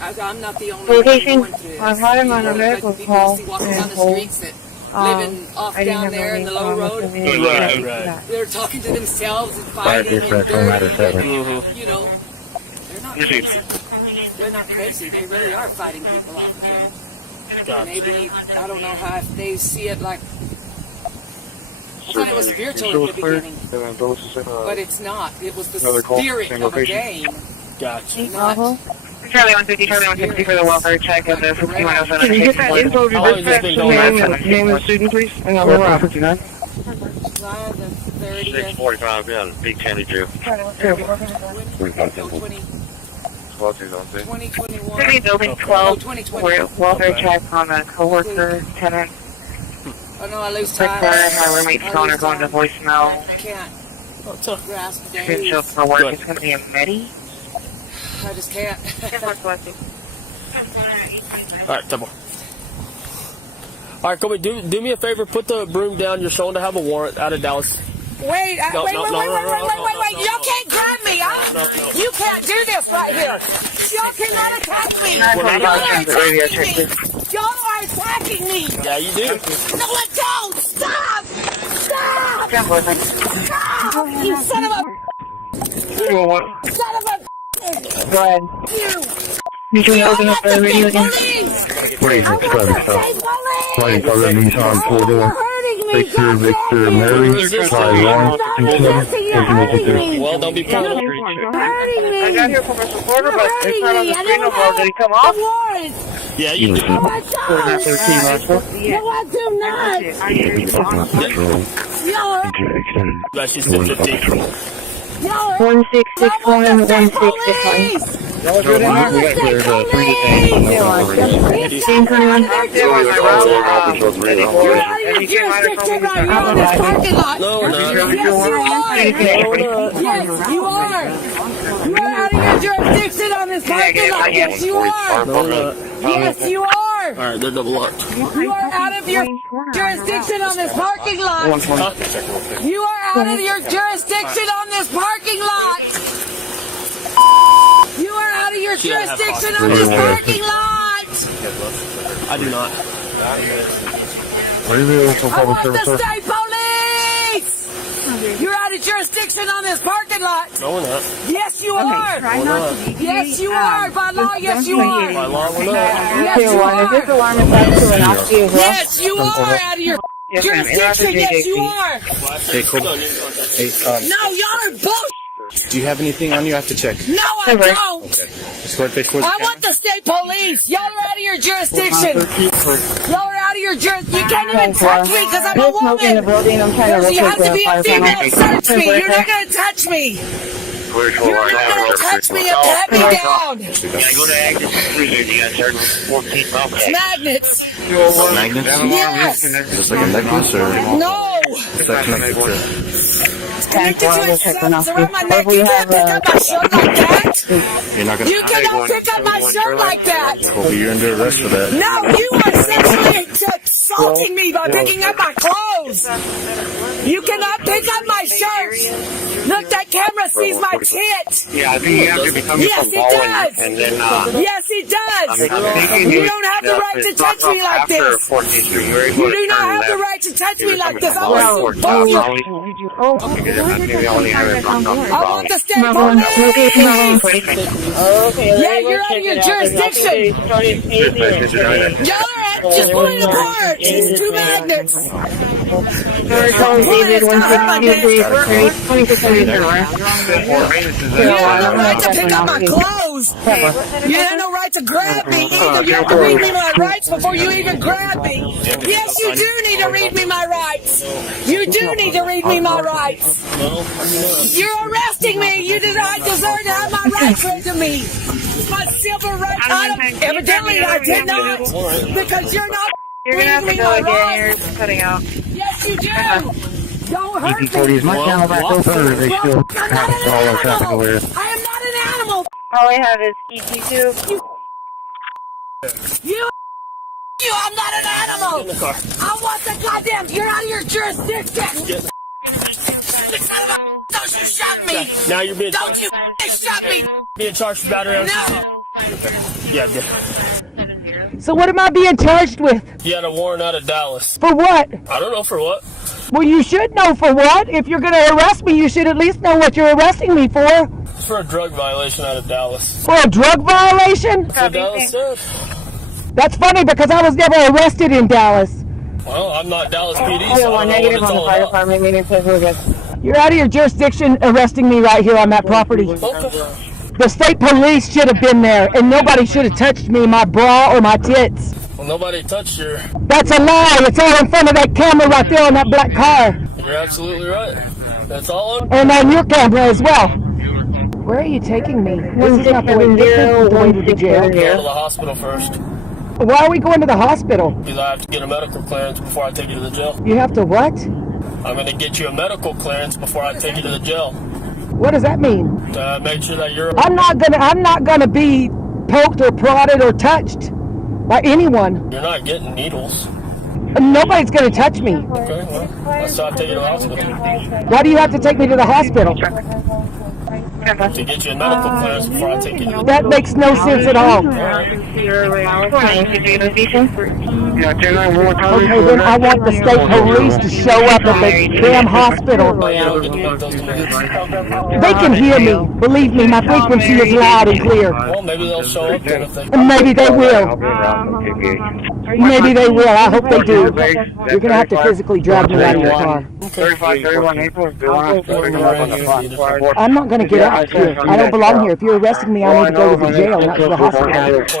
I'm not the only Location, one going through this. I've had him on a medical people call. you see walking down the streets that living off down there in the low road. Right. They're talking to themselves and fighting and dirty. You know, they're not crazy. They're not crazy. They really are fighting people off the road. Maybe, I don't know how, if they see it like, I thought it was spiritual at the beginning, but it's not. It was the spirit of a game. Gotcha. Not Charlie 150, Charlie 150 for the welfare check of the 5107. Can you get that info of your How long has this been going on for? Name of the student, please. And we're on 59. July the 30th. 645, yeah, Big Candy Drew. 2021. City Building 12, 2020. welfare check on a coworker, tenant. Oh no, I lose Quick time. her roommate's phone are going to voicemail. I can't grasp Potential days. for work is going to be a Medi. I just can't. Alright, Temple. Alright, Kobe, do me a favor. Put the broom down. You're showing to have a warrant out of Dallas. Wait, wait. Y'all can't grab me. You can't do this right here. Y'all cannot attack me. Y'all are attacking me. Y'all are attacking me. Yeah, you do. No, I don't. Stop. Stop. You son of a. Son of a. Go ahead. You can open up the radio again. 46 Nissan 4-door. Victor, Mary, Well, don't be proud of it. I got here from a supporter, but it's not on the screen no more. Did he come off? Yeah, you do. No, I do not. She's 15. 1661, 1661. No, no, yes, you are. You are out of your jurisdiction on this parking lot. Yes, you are. Yes, you are. All right, they're double locked. You are out of your jurisdiction on this parking lot. You are out of your jurisdiction on this parking lot. You are out of your jurisdiction on this parking lot. I do not. I want the state police. You're out of jurisdiction on this parking lot. No, we're not. Yes, you are. Yes, you are. By law, yes, you are. By law, we're not. Yes, you are. Yes, you are out of your jurisdiction. Yes, you are. Hey, cool. Hey, No, y'all are bullshit. do you have anything on you? I have to check. No, I don't. Okay. Escort page for the I want the state police. Y'all are out of your jurisdiction. Y'all are out of your jurisdiction. You can't even touch me because I'm a woman. Because you have to be a female to search me. You're not going to touch me. You're not going to touch me and pat me down. Yeah, go to Agnes Cruiser. You got certain 14 bucks. Magnets. Magnets? Yes. Just like a necklace or? No. It's like connected to. It's connected to itself. It's around my neck. You can't pick up my shirt like that. You're not gonna. You cannot pick up my shirt like that. Kobe, you're under arrest for that. No, you are sexually assaulting me by picking up my clothes. You cannot pick up my shirt. Look, that camera sees my tit. Yeah, I think you have to become Yes, it does. and then, Yes, it does. You don't have the right to touch me like this. You do not have the right to touch me like this. I want the state police. Yeah, you're out of your jurisdiction. Y'all are just pulling apart. These two magnets. You have no right to pick up my clothes. You have no right to grab me either. You have to read me my rights before you even grab me. Yes, you do need to read me my rights. You do need to read me my rights. You're arresting me. You did not deserve to have my rights read to me. My civil rights. Evidently, I did not. Because you're not reading me my rights. Yes, you do. Don't hurt me. EP40 is my channel back open, or they still have all our traffic aware? I am not an animal. All I have is EP2. You, I'm not an animal. I want the goddamn, you're out of your jurisdiction. Don't you shove me. Now you're being Don't you shove me. being charged for battery on No. Yeah, So what am I being charged with? you had a warrant out of Dallas. For what? I don't know for what. Well, you should know for what. If you're going to arrest me, you should at least know what you're arresting me for. It's for a drug violation out of Dallas. For a drug violation? That's what Dallas said. That's funny because I was never arrested in Dallas. Well, I'm not Dallas PD, so I don't know what it's all about. You're out of your jurisdiction arresting me right here on that property. Okay. The state police should have been there, and nobody should have touched me, my bra or my tits. Well, nobody touched your... That's a lie. It's all in front of that camera right there on that black car. You're absolutely right. That's all on... And on your camera as well. Where are you taking me? This is not the way to the jail. Go to the hospital first. Why are we going to the hospital? Because I have to get a medical clearance before I take you to the jail. You have to what? I'm going to get you a medical clearance before I take you to the jail. What does that mean? To make sure that you're... I'm not gonna be poked or prodded or touched by anyone. You're not getting needles. Nobody's gonna touch me. Okay, well, let's not take you to the hospital. Why do you have to take me to the hospital? To get you a medical clearance before I take you to the jail. That makes no sense at all. Yeah, 10-9-1. Okay, then I want the state police to show up at the damn hospital. They can hear me. Believe me, my frequency is loud and clear. Well, maybe they'll show up then if they... And maybe they will. Maybe they will. I hope they do. You're going to have to physically drag me out of your car. 35-31 April. I'm not going to get out here. I don't belong here. If you're arresting me, I need to go to the jail, not to the hospital.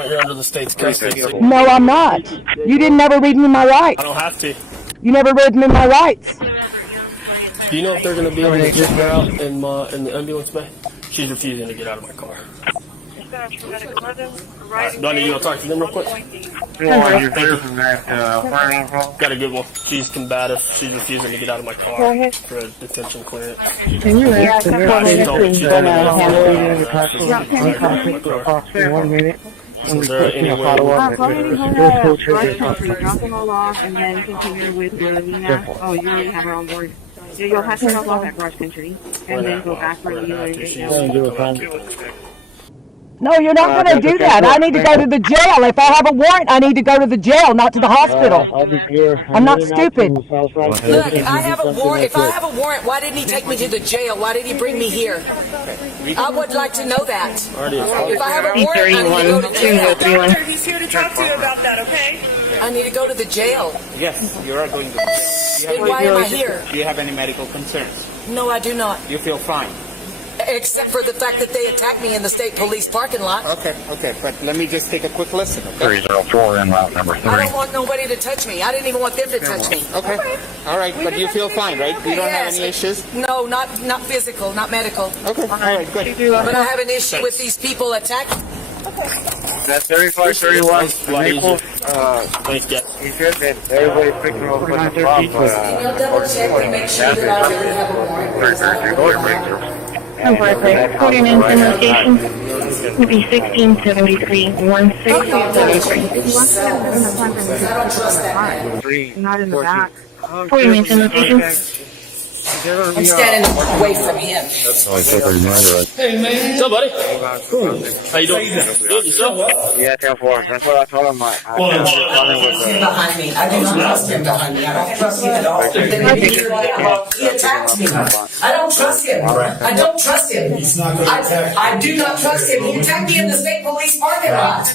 You're under the state's custody. No, I'm not. You didn't ever read me my rights. I don't have to. You never read me my rights. Do you know if they're going to be able to check her out in the ambulance bay? She's refusing to get out of my car. Do I need you to talk to them real quick? Got a good one. She's combative. She's refusing to get out of my car for a detention clearance. Can you ask the in 1 minute. Is there any way drop them all off and then continue with Nina. Oh, you already have her on board. You'll have to drop off at Broad Country and then go back where you are. No, you're not going to do that. I need to go to the jail. If I have a warrant, I need to go to the jail, not to the hospital. I'm not stupid. Look, I have a warrant. If I have a warrant, why didn't he take me to the jail? Why did he bring me here? I would like to know that. If I have a warrant, I need to go to jail. Doctor, he's here to talk to you about that, okay? I need to go to the jail. Yes, you are going to the jail. Then why am I here? Do you have any medical concerns? No, I do not. You feel fine? Except for the fact that they attacked me in the state police parking lot. Okay, but let me just take a quick listen, okay? 304 in route number 3. I don't want nobody to touch me. I didn't even want them to touch me. Okay. All right, but you feel fine, right? You don't have any issues? No, not physical, not medical. Okay, all right, good. But I have an issue with these people attacking. That's 35-31 April. Thanks, Jeff. He said that everybody's picking up with the bomb. Can you double check and make sure that I really have a warrant? Number plate, coding in some location will be 1673 1673. Not in the back. Coding in some location. I'm standing away from him. Hey, man. What's up, buddy? Cool. How you doing? Good, yourself? Yeah, 10-4. That's what I told him. I do not trust him behind me. I do not trust him behind me. I don't trust him at all. He attacks me. I don't trust him. I don't trust him. I do not trust him. He attacked me in the state police parking lot.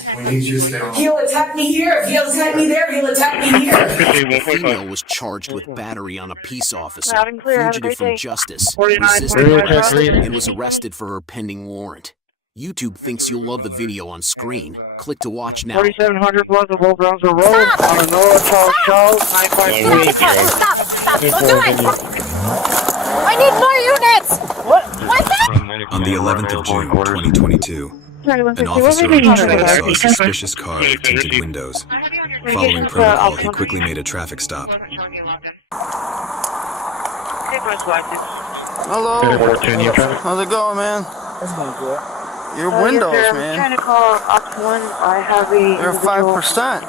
He'll attack me here. If he'll attack me there, he'll attack me here. The female was charged with battery on a peace officer, fugitive from justice, resisted arrest, and was arrested for her pending warrant. YouTube thinks you'll love the video on screen. Click to watch now. 4700 was the Low Browser Road on a North South Charles 953. Stop. Don't do it. I need more units. What? What's that? On the 11th of June, 2022, an officer on patrol saw a suspicious car with tinted windows. Following protocol, he quickly made a traffic stop. Hello. How's it going, man? It's going good. Your windows, I'm man. trying to call Ops 1. I have a... You're 5%.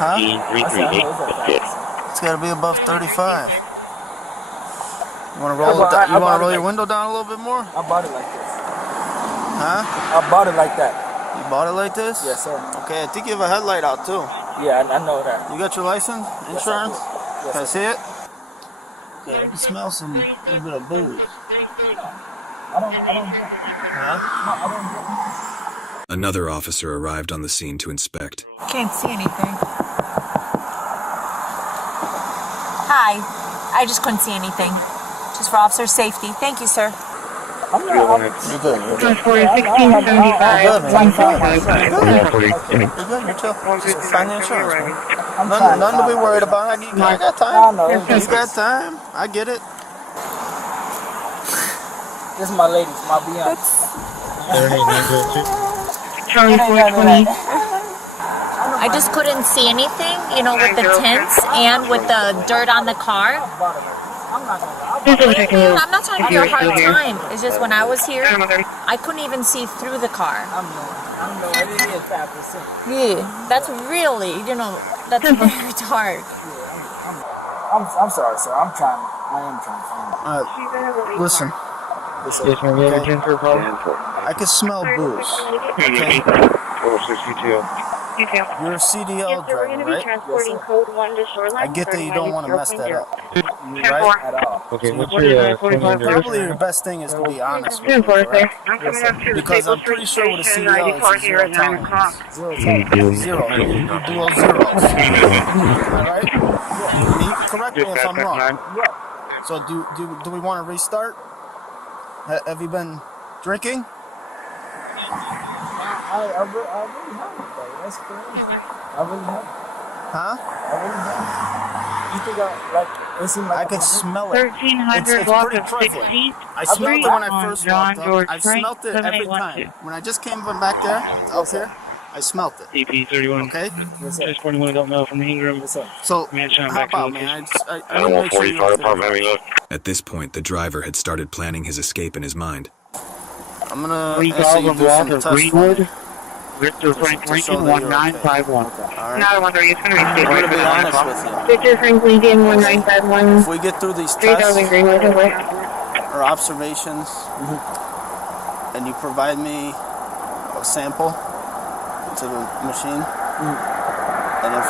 Huh? It's got to be above 35. You want to roll it down? You want to roll your window down a little bit more? I bought it like this. Huh? I bought it like that. You bought it like this? Yes, sir. Okay, I think you have a headlight out too. Yeah, I know that. You got your license? Insurance? Yes, Can I see it? Yeah, I can smell some little bit of booze. I don't Huh? Another officer arrived on the scene to inspect. Can't see anything. Hi. I just couldn't see anything. Just for officer safety. Thank you, sir. I'm not. You're good. You're good. You're good. You're chill. Just sign the insurance, man. Nothing to be worried about. I got time. You got time. I get it. This is my lady, my Beyonce. Charlie 420. I just couldn't see anything, with the tents and with the dirt on the car. I'm not trying to give you a hard time. It's just when I was here, I couldn't even see through the car. Yeah, that's really, that's very dark. I'm sorry, sir. I am trying to find it. Listen. Yes, ma'am. You have a 10-4 problem? I can smell booze. Okay. 462. You're a CDL driver, right? Code 1 to Shoreline. I get that you don't want to mess that up, right? At all. Okay, what's your Probably your best thing is to be honest with me, correct? Because I'm pretty sure with a CDL it's a zero tolerance. Zero. You do all zeros. Am I right? I mean, you can correct me if I'm wrong. So do we want to restart? Have you been drinking? I really haven't, though. That's crazy. I really haven't. Huh? I really haven't. You think it seemed like I could smell it. 1300 block pretty of prevalent. 16th. I smelled it when I first John walked George up. I Frank, smelled it every 7812. time. When I just came from back there, up here, I smelled it. CP 31. Okay? Just 41 don't know from the Ingram. So, Mansion how back about, to man? I I don't need to want make sure you 45 don't apartment. feel At this point, the driver had started planning his escape in his mind. I'm gonna 3000 block of Greenwood. Victor Frank Lincoln 1951. Not 130, it's going to be state I'm gonna be honest with you. Victor Frank Lincoln 1951. If we get through these 3000 tests Greenwood. or observations, and you provide me a sample to the machine, and if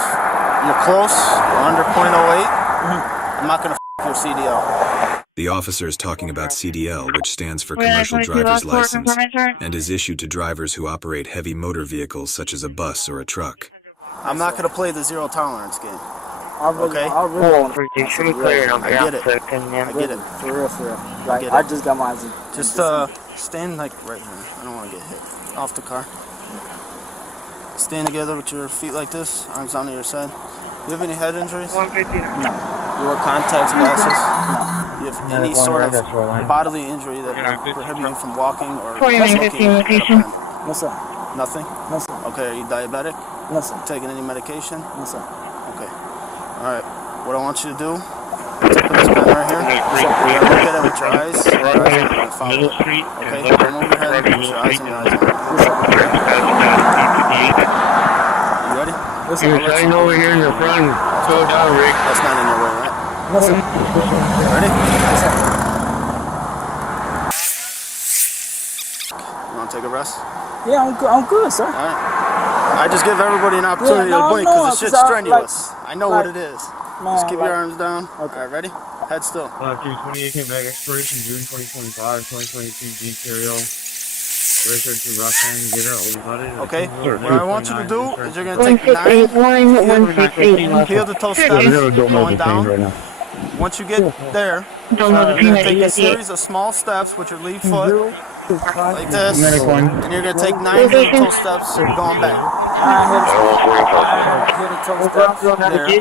you're close or under .08, I'm not gonna your CDL. The officer is talking about CDL, which stands for Commercial Driver's License, and is issued to drivers who operate heavy motor vehicles such as a bus or a truck. I'm not gonna play the zero tolerance game. Okay? I really want to I get it. I get it. For real. Like, I just got my... Just stand like right here. I don't want to get hit. Off the car. Stand together with your feet like this, arms on your side. You have any head injuries? 150. No. You wear contacts, glasses? No. You have any sort of bodily injury that will prohibit you from walking or smoking? No, sir. Nothing? No, sir. Okay, are you diabetic? No, sir. Taking any medication? No, sir. Okay. Alright, what I want you to do, put this pen right here. You're gonna look at it with your eyes. Follow it. Okay, don't move your head, put your eyes and your eyes on it. You ready? You're sitting over here in the front. Slow down, Rick. That's not in your way, right? No, sir. Ready? You want to take a rest? Yeah, I'm good, sir. Alright. I just give everybody an opportunity to blink because this shit's strenuous. I know what it is. Just keep your arms down. Alright, ready? Head still. 28 came back expiration June 2025, 2022 Jeep Carrier. Registered to Rockland, get out with Okay, what I want you to do is you're going to take 9 heel to toe steps going down. Once you get there, you're going to take a series of small steps with your lead foot, like this, and you're going to take 9 heel to toe steps going back. There,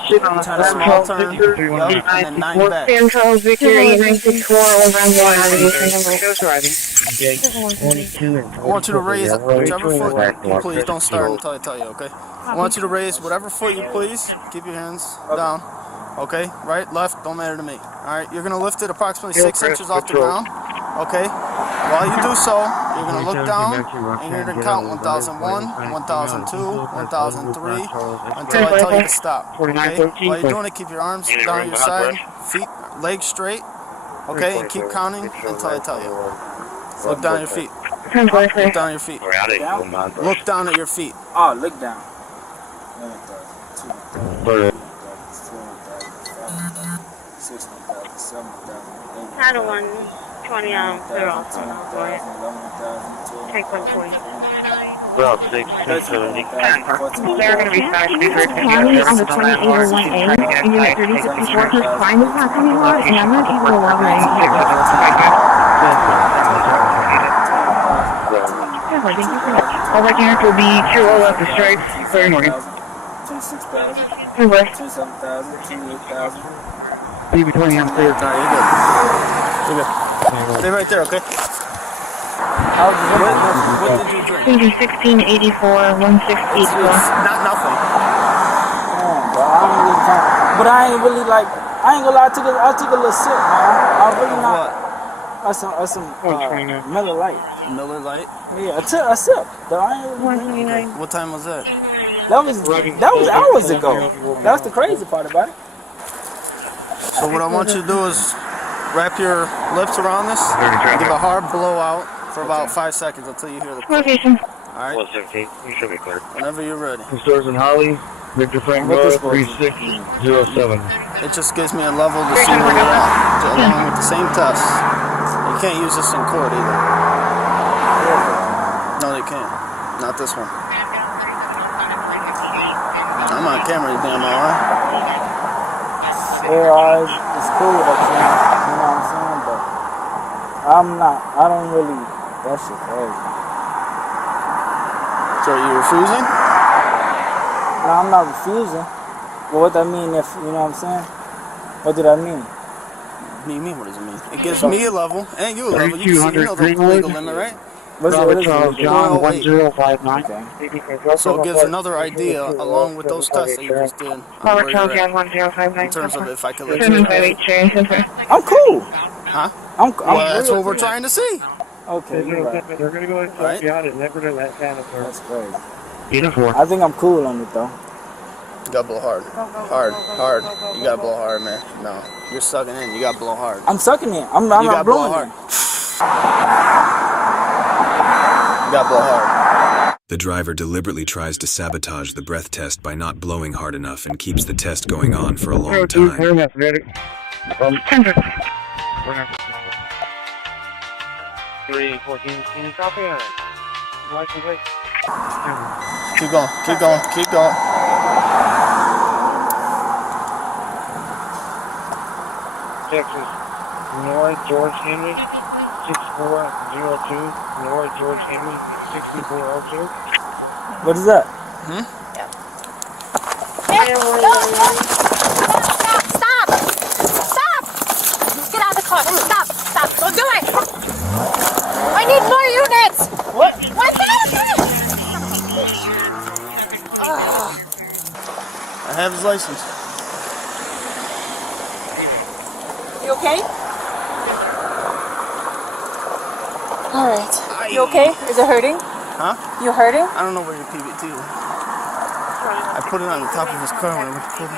small turn, and then 9 back. San Charles Victory 964 over on the I want you to raise whichever foot you please. Don't start until I tell you, okay? I want you to raise whatever foot you please. Keep your hands down. Okay? Right, left, don't matter to me. Alright, you're going to lift it approximately 6 inches off the ground. Okay? While you do so, you're going to look down and you're going to count 1001, 1002, 1003 until I tell you to stop. Okay? While you're doing it, keep your arms down at your side, feet, legs straight. Okay? And keep counting until I tell you. Look down at your feet. Look down at your feet. Look down at your feet. Oh, look down. Title 1, 20 clear off. Take 140. Well, 670. They're going to be fast. On the 2801A, Unit 3064, his crime is not coming out, and I'm not even allowing all that units will be 2 left the stripes, clear morning. 26,000. 27,000. 28,000. Be between them clear. No, you're good. You're good. Stay right there, okay? What did you drink? 1684, 168. Not nothing. But I ain't really like. I ain't gonna lie. I took a little sip, man. I really not. Some Miller Lite. Miller Lite? Yeah, I took a sip. Though I ain't really. Okay. What time was that? That was hours ago. That's the crazy part about it. So what I want you to do is wrap your lips around this, give a hard blowout for about 5 seconds until you hear the Location. Alright? 117. You should be clear. Whenever you're ready. Stores in Holly, Victor Frank Road, 3607. It just gives me a level to see where you're at, along with the same test. You can't use this in court either. No, they can't. Not this one. I'm on camera, you think I'm alright? Yeah, it's cool that you know what I'm saying, but I don't really, that shit crazy. So are you refusing? No, I'm not refusing. Well, what that mean if, you know what I'm saying? What did I mean? What do you mean, what does it mean? It gives me a level, and you a level. You know the legal limit, right? Robert Charles John 1059. So it gives another idea, along with those tests that you just did, Robert Charles John 1059. in terms of if I could let you drive. I'm cool. Huh? I'm well, that's what we're trying to see. Okay, you're right. They're going to go and Right? you out and never do that kind of work. That's crazy. Uniform. I think I'm cool on it though. You gotta blow hard. Hard. You gotta blow hard, man. No, you're sucking in. You gotta blow hard. I'm sucking in. I'm you not gotta blow blowing hard. it. You gotta blow hard. The driver deliberately tries to sabotage the breath test by not blowing hard enough and keeps the test going on for a long time. 314, can you copy on it? License plate. Keep going. Keep going. Keep going. Texas, North George Henry, 6402, North George Henry, 6402. What is that? Stop! Stop! Get out of the car. Stop! Stop! Don't do it! I need more units! What? What's that? I have his license. You okay? All right. You okay? Is it hurting? Huh? You hurting? I don't know where your PBT was. I put it on the top of his car when I went to pull it.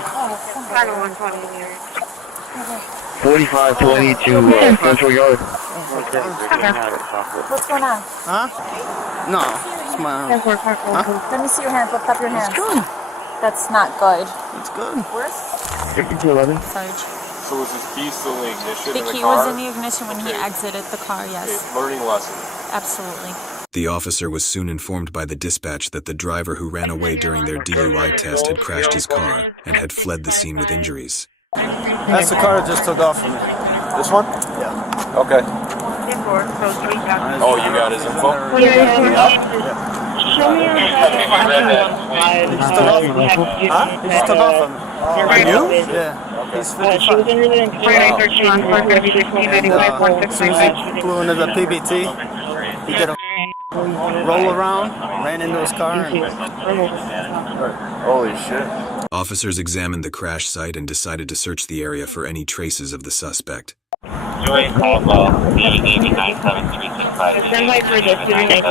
4522 Central Yard. What's going on? Huh? No. It's my arm. Huh? Let me see your hands. Lift up your hands. It's good. That's not good. It's good. Where's 5211. Sarge? So was his key still in the ignition The in the key car? was in the ignition when he exited the car, yes. Learning lesson. Absolutely. The officer was soon informed by the dispatch that the driver who ran away during their DUI test had crashed his car and had fled the scene with injuries. That's the car that just took off from me. This one? Yeah. Okay. Oh, you got his info? Show me your He just took off from me. Huh? He just took off from me. Are you? Yeah. He's She was 55. in the 3913 on 436 As soon as he flew into the PBT, he did a roll around, ran into his car, and Holy shit. Officers examined the crash site and decided to search the area for any traces of the suspect. Joint Caldwell, 897365. Stand by for the student case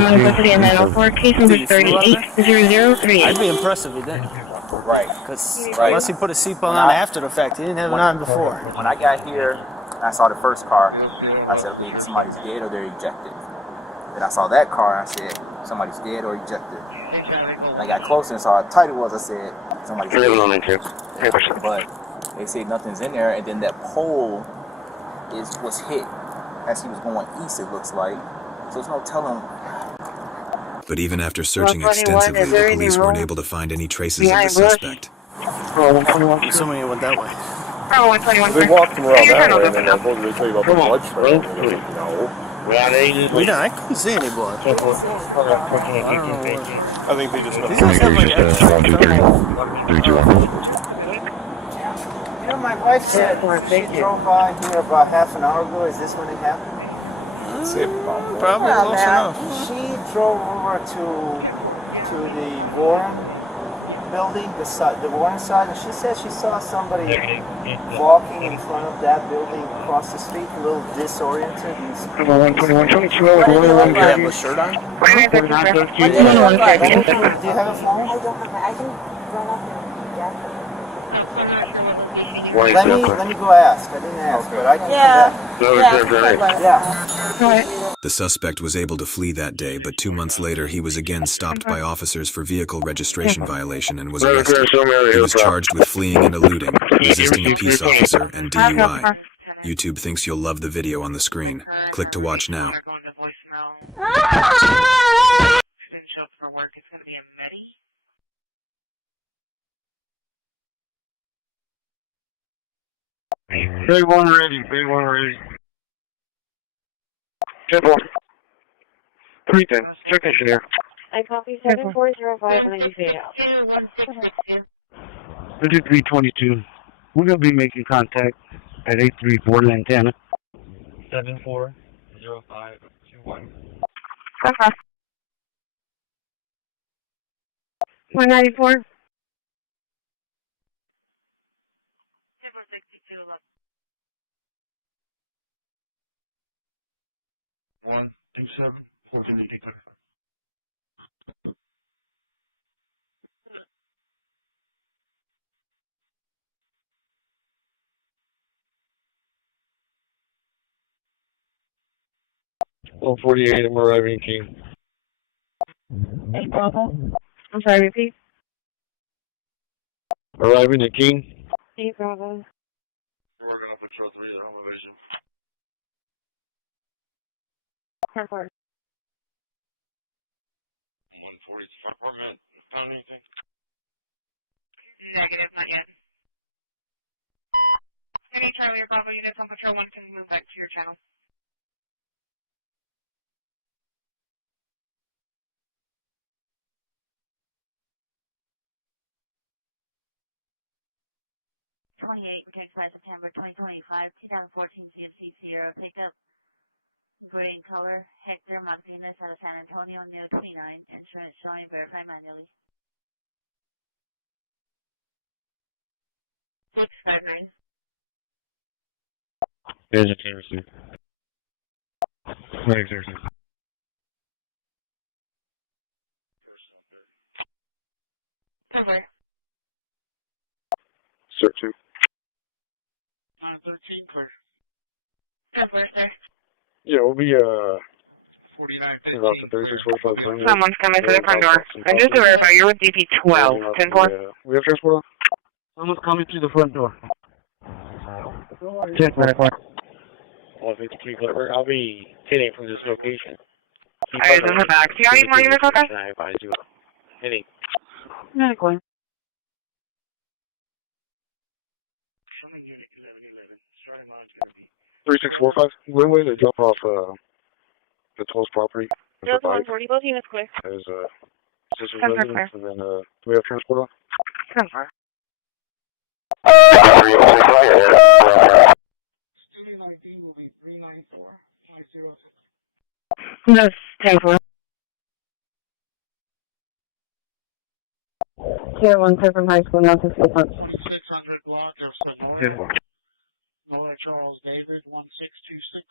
number 380038. I'd be impressed if he didn't. Right. Because unless he put a seatbelt on after the fact, he didn't have it on before. When I got here, I saw the first car. I said, okay, somebody's dead or they're ejected. Then I saw that car, and I said, somebody's dead or ejected. When I got closer and saw how tight it was, I said, somebody's dead. But they said nothing's in there, and then that pole was hit as he was going east, it looks like. So there's no telling. But even after searching extensively, the police weren't able to find any traces of the suspect. Assuming it went that way. We walked around that way, and then they tell you about the blood trail. No. I couldn't see any blood. I think they just These guys have like extra. You know, my wife said she drove by here about half an hour ago. Is this when it happened? Probably close enough. She drove over to the Warren building, the Warren side, and she said she saw somebody walking in front of that building across the street, a little disoriented. Did he have a shirt on? Do you have a phone? I can run up and get them. Let me go ask. I didn't ask, but I can come back. Yeah. The suspect was able to flee that day, but 2 months later he was again stopped by officers for vehicle registration violation and was arrested. He was charged with fleeing and eluding, resisting a peace officer, and DUI. YouTube thinks you'll love the video on the screen. Click to watch now. Big one ready, big one ready. 10-4. 310, technician here. I copy 7405 and I say out. 5322. We're going to be making contact at 834 Lantana. 740521. 194. One, 27, 1483. Well, 48, I'm arriving King. Hey, Bravo. I'm sorry, repeat. Arriving at King. Hey, Bravo. We're working on patrol 3 at home evasion. 10-4. 140, found anything? Negative, not yet. Any Charlie or Bravo units on patrol 1 can move back to your channel. September 2025, 2014 CSC Sierra pickup, green color, Hector Martinez out of San Antonio, New 29, insurance showing, verify manually. 659. There's a Tennessee. Right, there's a... Over. Sir 2. 13, clear. 10-4, sir. Yeah, we'll be, about the 3645. Someone's coming to the front door. And just to verify, you're with DP 12. 10-4. We have transport on? Someone's coming through the front door. 10-4. 153 Clipper. I'll be hitting from this location. Alright, in the back. Do you need more units, okay? I advise you. Hitting. Medically. 3645. One way to drop off the 12's property. Delta 140, both units clear. As citizen residence, and then do we have transport on? 10-4. That's 10-4. 01 from high school, now 6 front. 600 block, 10-4. Charles David 1626.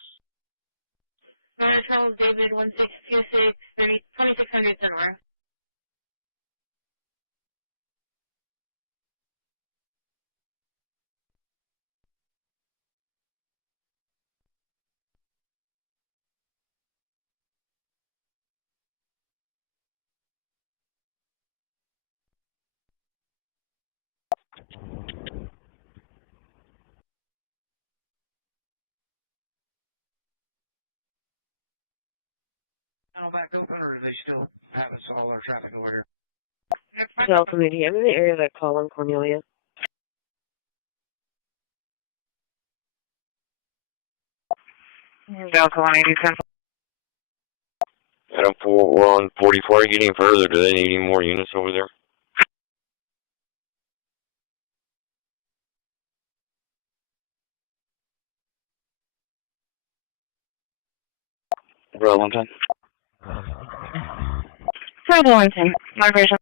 Charles David 1626, 2600 somewhere. Back open, or do they still have us all our traffic order? Delta Media, I'm in the area that call on Cornelia. Delta 180. Adam 4, we're on 44. Getting further. Do they need any more units over there? Bro, 110. 110. My version.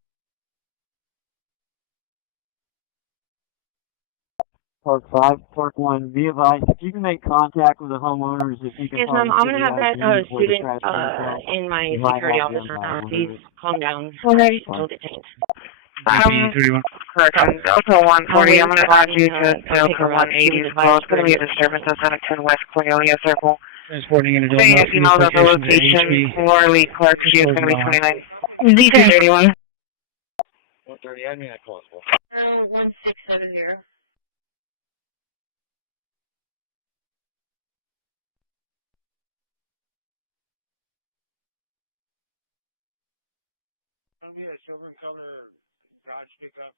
Park 5, Park 1, be advised, if you can make contact with the homeowners, if you can... Yes, ma'am, I'm going to have that student in my security office right now. Please calm down. Okay. Don't detain. Correct. On Delta 140, I'm going to advise you to Delta 180 as well. It's going to be a disturbance outside of 10 West Cornelia Circle. Transporting into Saying if you know that the location for Lee Clark Street is going to be 29. Z231. 130, I mean that call as well. 1670. I'll be a silver and color Dodge pickup.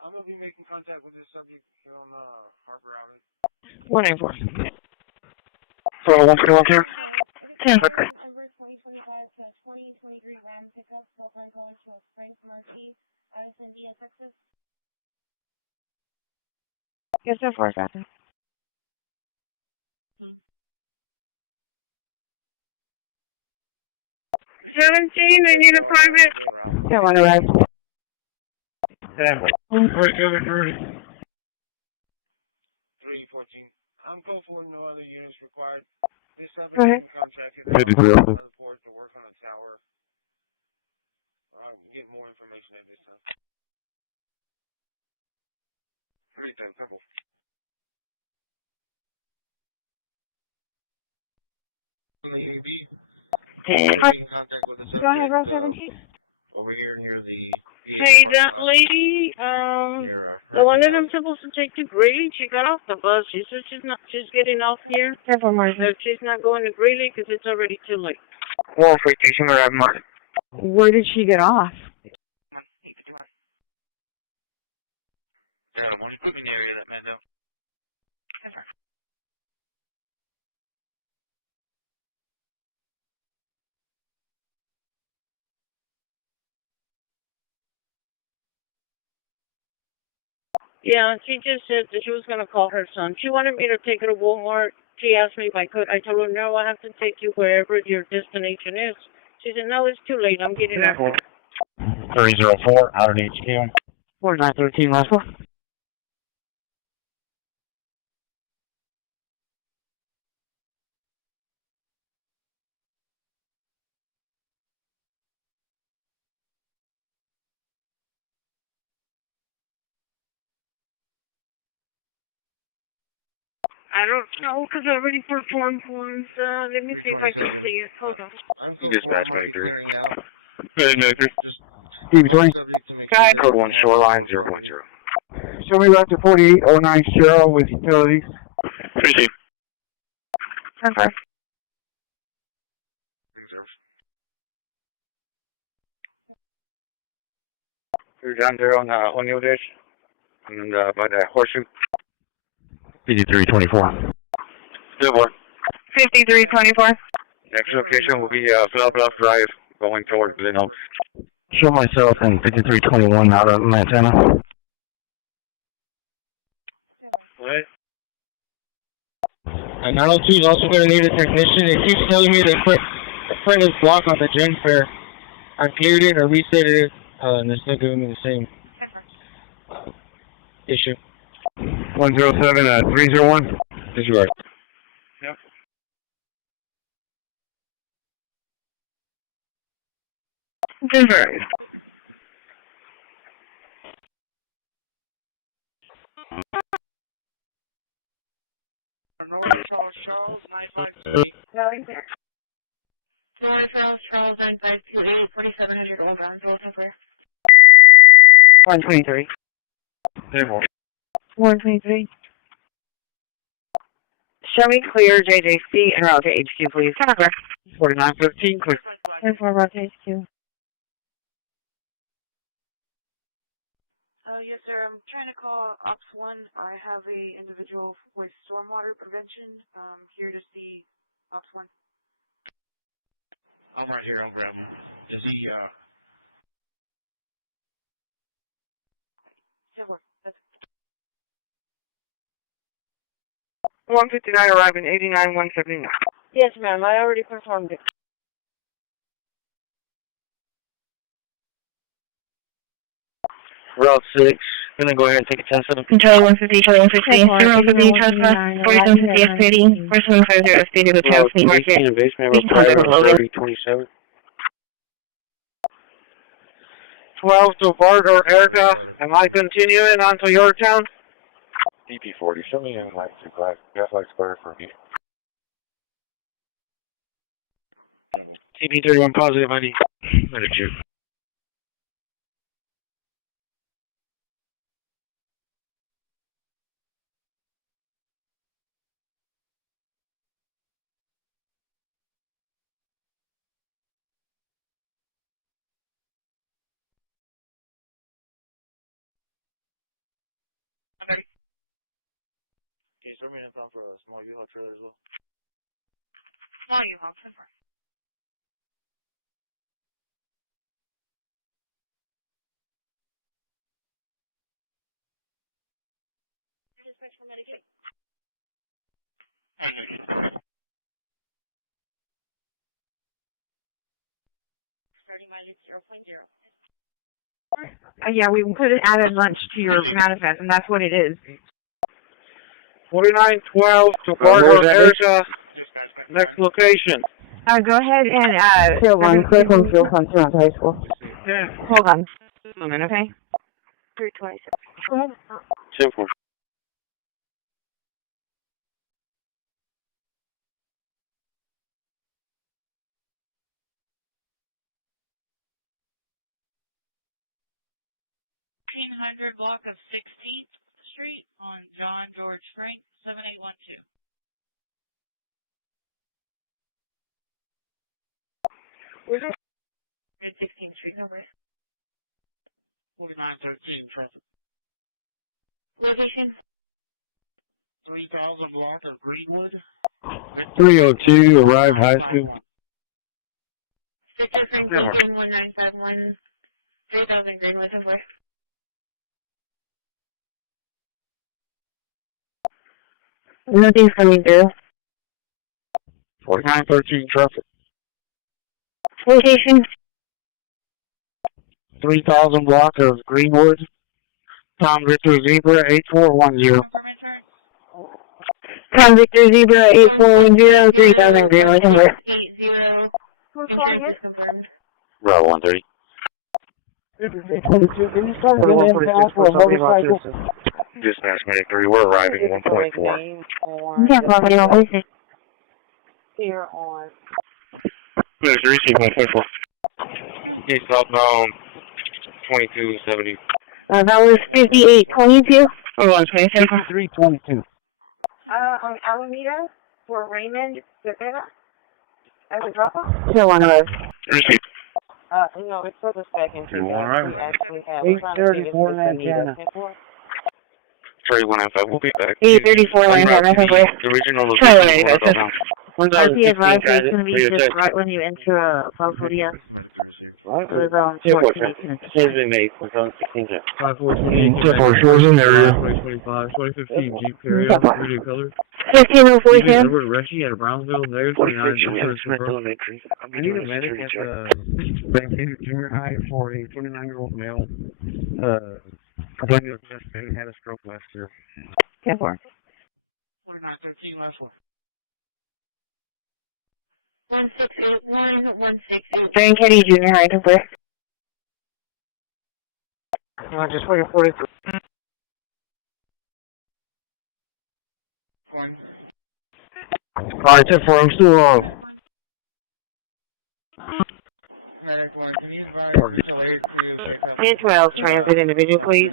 I'm going to be making contact with this subject on Harbor Avenue. 194. So, 121 here? 10. Number 2023 Ram pickup, Silver Color to Frank Marquis, Addison, Texas. Yes, sir, 4 seconds. I need a private. Yeah, one arrived. Yeah. 314. I'm going for no other units required. This Go ahead. contract to work on a tower. Get more information at this time. Go ahead, row 17. Over here near the... Hey, that lady, the one that I'm supposed to take to Greeley, she got off the bus. She said she's getting off here. Never mind. That she's not going to Greeley because it's already too late. Well, for station where I'm marked. Where did she get off? Yeah, she just said that she was going to call her son. She wanted me to take her to Walmart. She asked me if I could. I told her, no, I have to take you wherever your destination is. She said, no, it's too late. I'm getting out. 304, out of HQ. 4913, last one. I don't know, because I already performed once. Let me see if I can see it. Hold on. Dispatch 93. 93. Steve 20. Code 1, shoreline 0.0. Show me back to 4809 Cheryl with utilities. Christi. Okay. You're down there on O'Neill Ditch. And by the horseshoe. 5324. Good one. 5324. Next location will be Philadelphia Drive going toward Glen Oaks. Show myself in 5321 out of Montana. What? And 902 is also going to need a technician. It keeps telling me the front is blocked on the gen fare. I cleared it or reset it, and they're still giving me the same issue. 107, 301. Disregard. Yep. Disregard. Charles 952 123. 123. Show me clear JJC and route to HQ, please. 4915, clear. 10-4, route to HQ. Yes, sir. I'm trying to call Ops 1. I have a individual with stormwater prevention here to see Ops 1. I'm right here. I'm grabbing. Is he, Yeah, well, that's 159 arriving, 89 179. Yes, ma'am. I already performed it. Route 6. Gonna go ahead and take a test of it. Control 150, Charlie 150. 150, trespass. 4750 SPD. 4750 SPD, the House Meat Market. Basement, 3027. 12 to Bart or Erica. Am I continuing on to Yorktown? DP40, show me in like 2 class. Gas light square for me. TP31 positive ID. Let it shoot. Small U-Haul trailer. Yeah, we could have added lunch to your manifest, and that's what it is. 4912 to Bart or Erica. Next location. Go ahead and, Field 1, clear from Field 1 to High School. Yeah. Hold on. A minute, okay? 326. Go ahead. 10-4. Block of 16th Street on John George Frank, 7812. Where's it? Mid 16th Street, no worries. 4913 traffic. Location? 3000 block of Greenwood. 302, arrive high school. 1951 3000 Greenwood, no worries. Nothing's coming through. 4913 traffic. Location? 3000 block of Greenwood. Tom Victor Zebra 8410. Tom Victor Zebra 8410, 3000 Greenwood, number. Who's calling it? Row 130. Can you start getting in fast for a motorcycle? Dispatch medic 3, we're arriving 1.4. Yeah, property officer. Here on. There's a receipt 1.4. Okay, southbound 2270. That was 5822. Oh, 27. 5322. On Alameda for Raymond Rivera as a drop-off? Still one of those. Receipt. No, it's for the second. You all right? We actually have 834 Lantana. 3195, we'll be back. 834 Lantana, I think we're. The original location. RTA advised it's going to be just right when you enter Falfodia. Right. It was on 14. Says inmate was on 16. 514 shores in area. 2025, 2015 Jeep Carrier, radio color. 15047. Edward Reshi at Brownsville, there, 29. I need a medic at the junior high for a 29-year-old male. Complaining of chest pain, had a stroke last year. 10-4. 4913 last one. 1681, 168. Jane Kenny Junior High, number. Just wait for it. Alright, 10-4, I'm still on. 10-12, transit individual, please.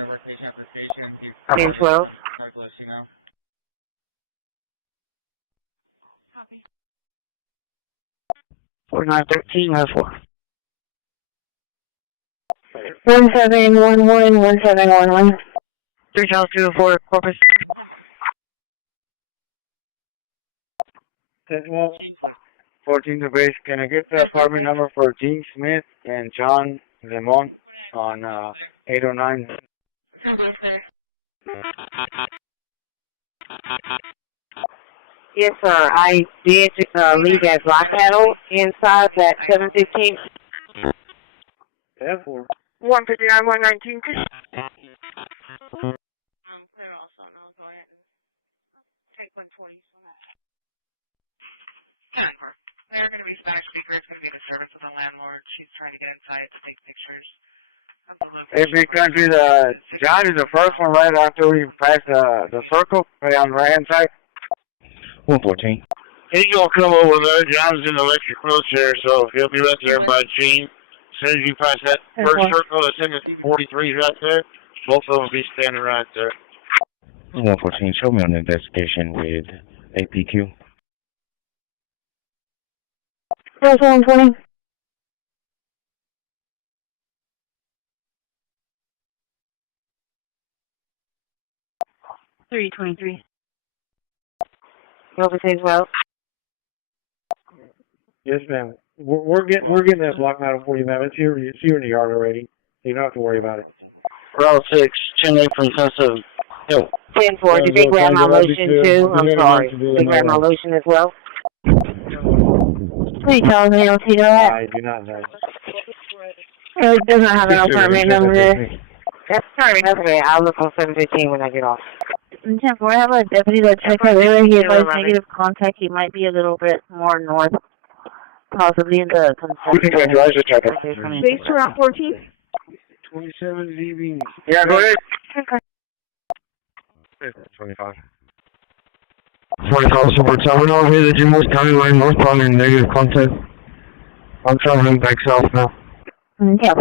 10-12. Or 913, last one. 1711, 1711. 3024, Corpus. 10-12. 14 to base. Can I get the apartment number for Gene Smith and John Lemon on 809? Yes, sir. I did leave that black paddle inside that 715. 10-4. 159, 119. They're going to be smash speaker. It's going to be the service of the landlord. She's trying to get inside to take pictures. It's because John is the first one right after we pass the circle, right on the right-hand side. 114. He's going to come over there. John's in the electric wheelchair, so he'll be right there by Gene. As soon as you pass that first circle, that's in the 43 right there, both of them will be standing right there. 114, show me on the investigation with APQ. That's 120. $323. Overstays well. Yes, ma'am. We're getting that block out for you, ma'am. It's here in the yard already. So you don't have to worry about it. Route 6, 10 from Cessa. No. 10-4. Did they grab my lotion too? I'm sorry. Did they grab my lotion as well? Please tell me, don't see that. I do not know. It doesn't have an apartment number. That's sorry, that's okay. I'll look on 715 when I get off. 10-4, I have a deputy that checked my radar. He advised negative contact. He might be a little bit more north, possibly in the We can go drive the checker. Base to Route 14. 27 DB. Yeah, go ahead. Okay. 25. 45 Super Terminal here, the Jim West County line northbound in negative contact. I'm traveling back south now. Yeah.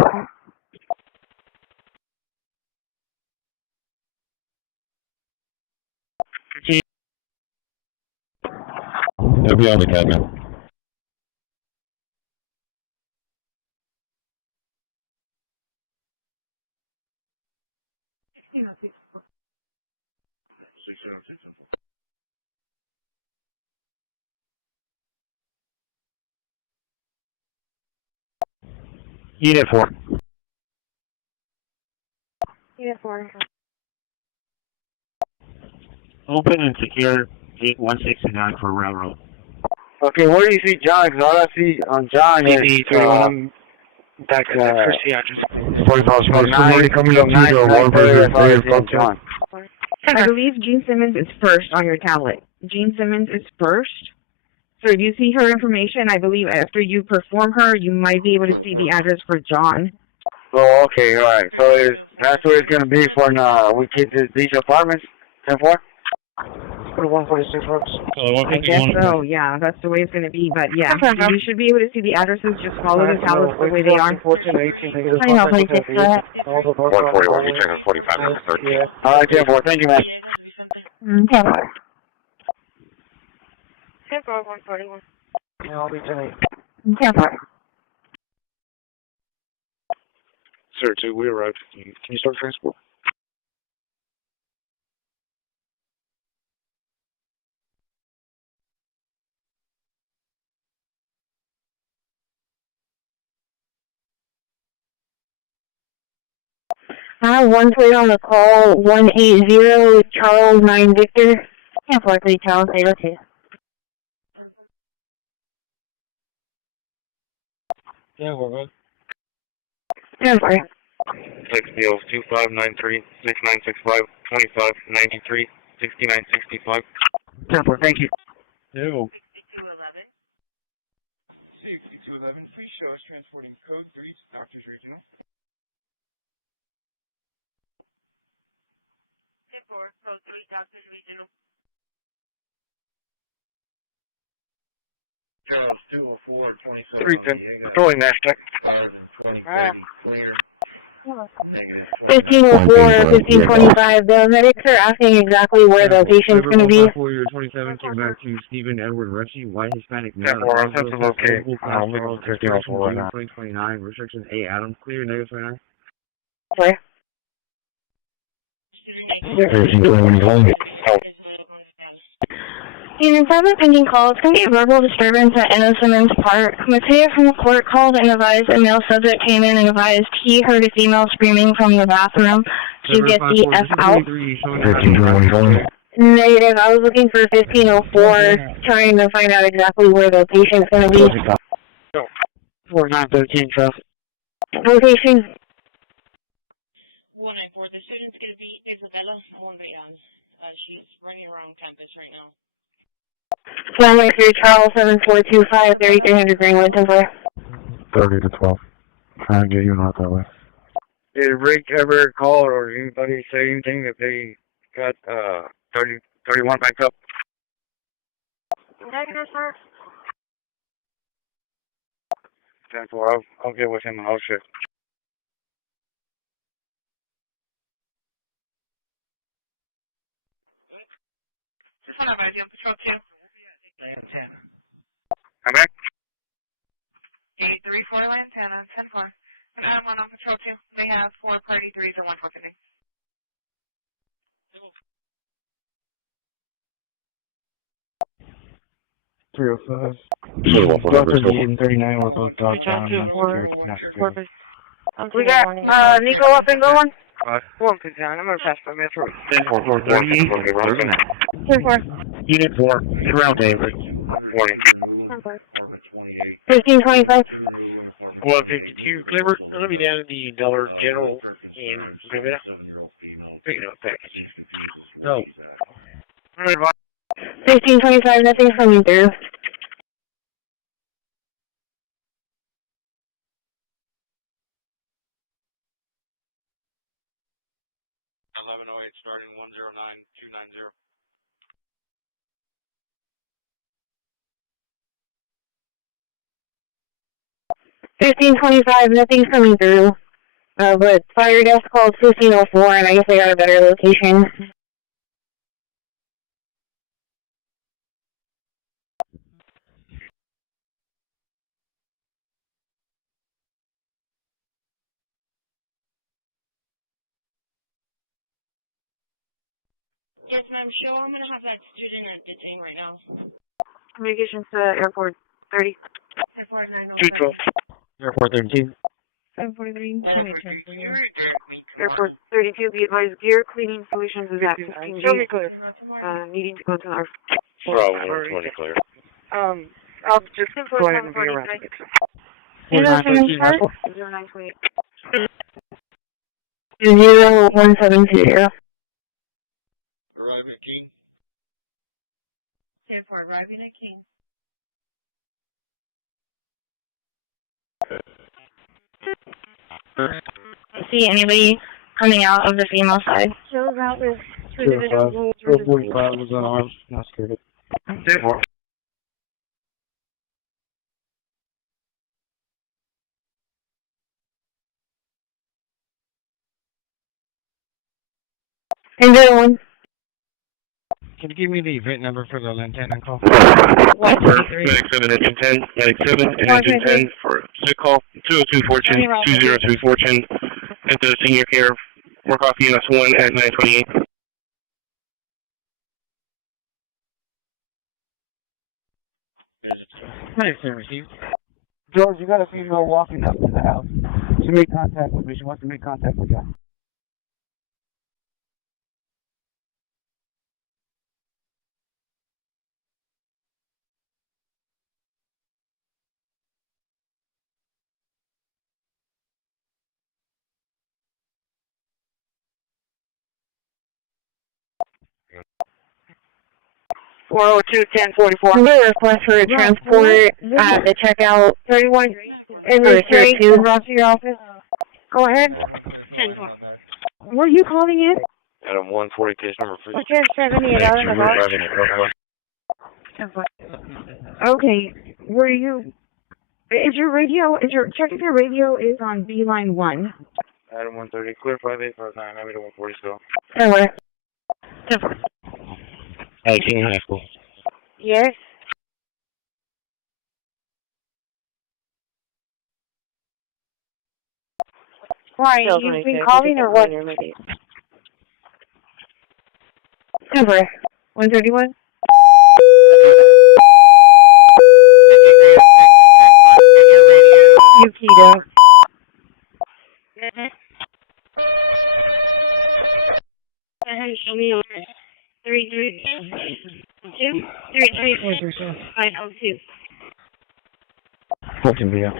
They'll be on the cabinet. Unit 4. Unit 4. Open and secure gate 169 for railroad. Okay, where do you see John? Because all I see on John is That's Christi address. 45 somebody coming up to the one John. I believe Jean Simmons is first on your tablet. Jean Simmons is first. So if you see her information, I believe after you perform her, you might be able to see the address for John. Oh, okay, all right. So that's where it's going to be for we get these apartments? 10-4? For 146 folks. I guess so, yeah. That's the way it's going to be. But yeah, you should be able to see the addresses. Just follow the tablets the way they are. 141, you check 45 minutes. Yeah. All right, 10-4. Thank you, man. 10-4. 10-4, 141. Yeah, I'll be tonight. 10-4. Sir, 2, we arrived. Can you start transport? I have 120 on the call, 180, Charles 9 Victor. 10-4, 3 Charles 802. Yeah, we're good. 10-4. 6 deals, 2593, 6965, 2593, 6965. 10-4, thank you. No. 6211, please show us transporting code 3 to Doctors Regional. 10-4, code 3, Doctors Regional. Charles 204, 310. Throwing Nasdaq. 1504, 1525. The medics are asking exactly where the patient's going to be. 27 came back to Stephen Edward Rushy, white Hispanic male. 10-4, that's okay. 1504 right now. 2029, restrictions A, Adam, clear, negative 29. Where? 1321. Unit 7 pending call. It's going to be a verbal disturbance at Anna Simmons Park. Mateo from the court called and advised a male subject came in and advised he heard a female screaming from the bathroom to get the F out. 1321. Negative. I was looking for 1504, trying to find out exactly where the patient's going to be. 4913 traffic. Location. 194. The student's going to be Isabella Olvean. She's running around campus right now. Flying through Charles 7425, 3300 Greenwood, 10-4. 30 to 12. Trying to get you out that way. Did Rick ever call or anybody say anything that they got 31 back up? Negative, sir. 10-4, I'll get with him and I'll check. Just hold on, buddy. On patrol 2. Come back? 834 Lantana, 10-4. And I'm on patrol 2. They have 4 party 3s and 1 company. .305. Doctor 839 was on top down and security. We got Nico up and going. 1 down. I'm going to pass by Metro. 10-4, 38. 10-4. Unit 4, surround David. Warning. 1525. 152, Clever. Let me down to the Dollar General in Rivera. Picking up package. No. 1525, nothing's coming through. Starting 109290. 1525, nothing's coming through. But fire desk called 1504, and I guess they got a better location. Yes, ma'am. Show I'm gonna have that student detained right now. Communications to Airport 30. Airport 212. Airport 32. 743. Airport 32. Be advised, gear cleaning solutions is at 15 G. Needing to go to our. Bravo 120 clear. I'll just go ahead and be arrested. 0928. 0170. Arriving at King. Airport arriving at King. See anybody coming out of the female side? Shows out with 2 individuals. 45 was unarmed. Not scared. 10-4. And Can you give me the event number for the Lantana call? What? Medic 7, engine 10. Medic 7 and engine 10 for sick call. 202 Fortune, 202 Fortune. Enter senior care. Work off units 1 at 928. Medic 7 received. George, you got a female walking up to the house. She made contact with me. She wants to make contact with you. The request for a transport at the checkout 31 in the street to your office. Go ahead. 10-4. Were you calling in? Adam 140 case number 3. What's your 78 out of the box? Okay. Were you? Is your radio? Check if your radio is on B line 1. Adam 130, clear 5859. I'm at 140 still. Anywhere. At King High School. Yes. Why? You've been calling or what? Anywhere. 131. Yukito. Show me over. 332. 502. Fortune via.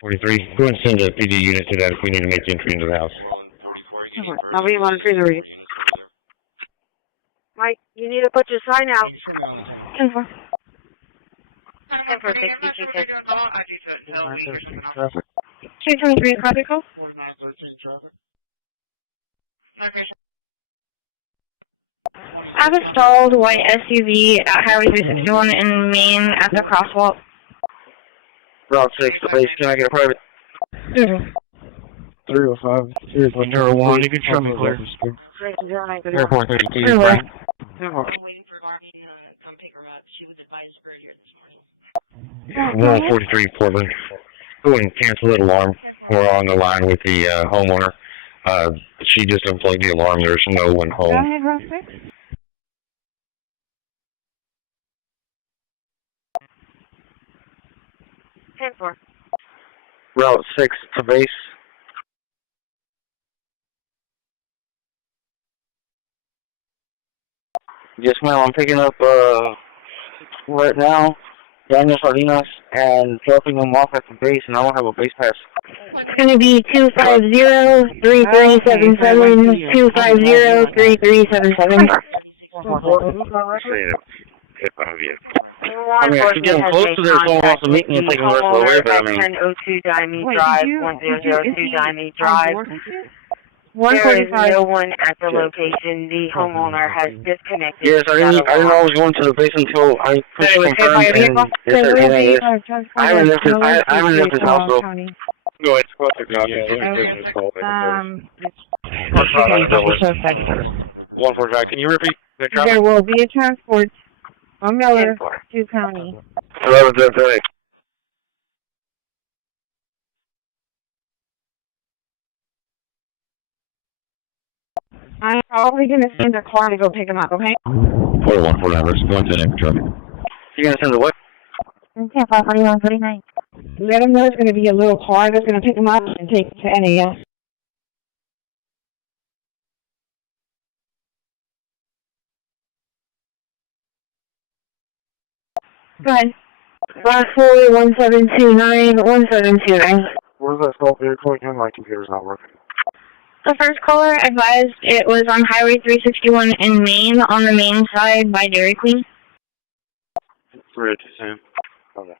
43. Go ahead and send a PD unit to that if we need to make the entry into the house. I'll be on through the reef. Mike, you need to put your sign out. 10-4. 10-4, 62. 223, copy call. I have a stalled white SUV at Highway 361 in Maine at the crosswalk. Route 6, base, can I get a private? 305. 101, you can show me clear. Airport 32, Frank. 143, Portland. Go ahead and cancel that alarm. We're on the line with the homeowner. She just unplugged the alarm. There's no one home. Go ahead, Route 6. 10-4. Route 6 to base. Yes, ma'am. I'm picking up right now Daniel Salinas and dropping them off at the base, and I don't have a base pass. It's going to be 250-3377, 250-3377. I mean, if you're getting close to there, someone wants to meet me and take me the rest of the way, but I mean... 1002 Diamond Drive, 1002 Diamond Drive. There is no one at the location. The homeowner has disconnected. Yes, I didn't know I was going to the base until I pushed confirm, and yes, everything is. I haven't left his house, though. Go ahead, go ahead. One for Jack. Can you repeat the traffic? There will be a transport from Miller to County. 11-10-8. I'm probably going to send a car to go pick him up, okay? 41, 49, go into the name truck. You're going to send a what? 41, 49. Let him know it's going to be a little car that's going to pick him up and take him to NAS. Go ahead. Last 4, 1729, 1729. Where's that call? My computer's not working. The first caller advised it was on Highway 361 in Maine, on the Maine side by Dairy Queen. 302, Sam. Okay.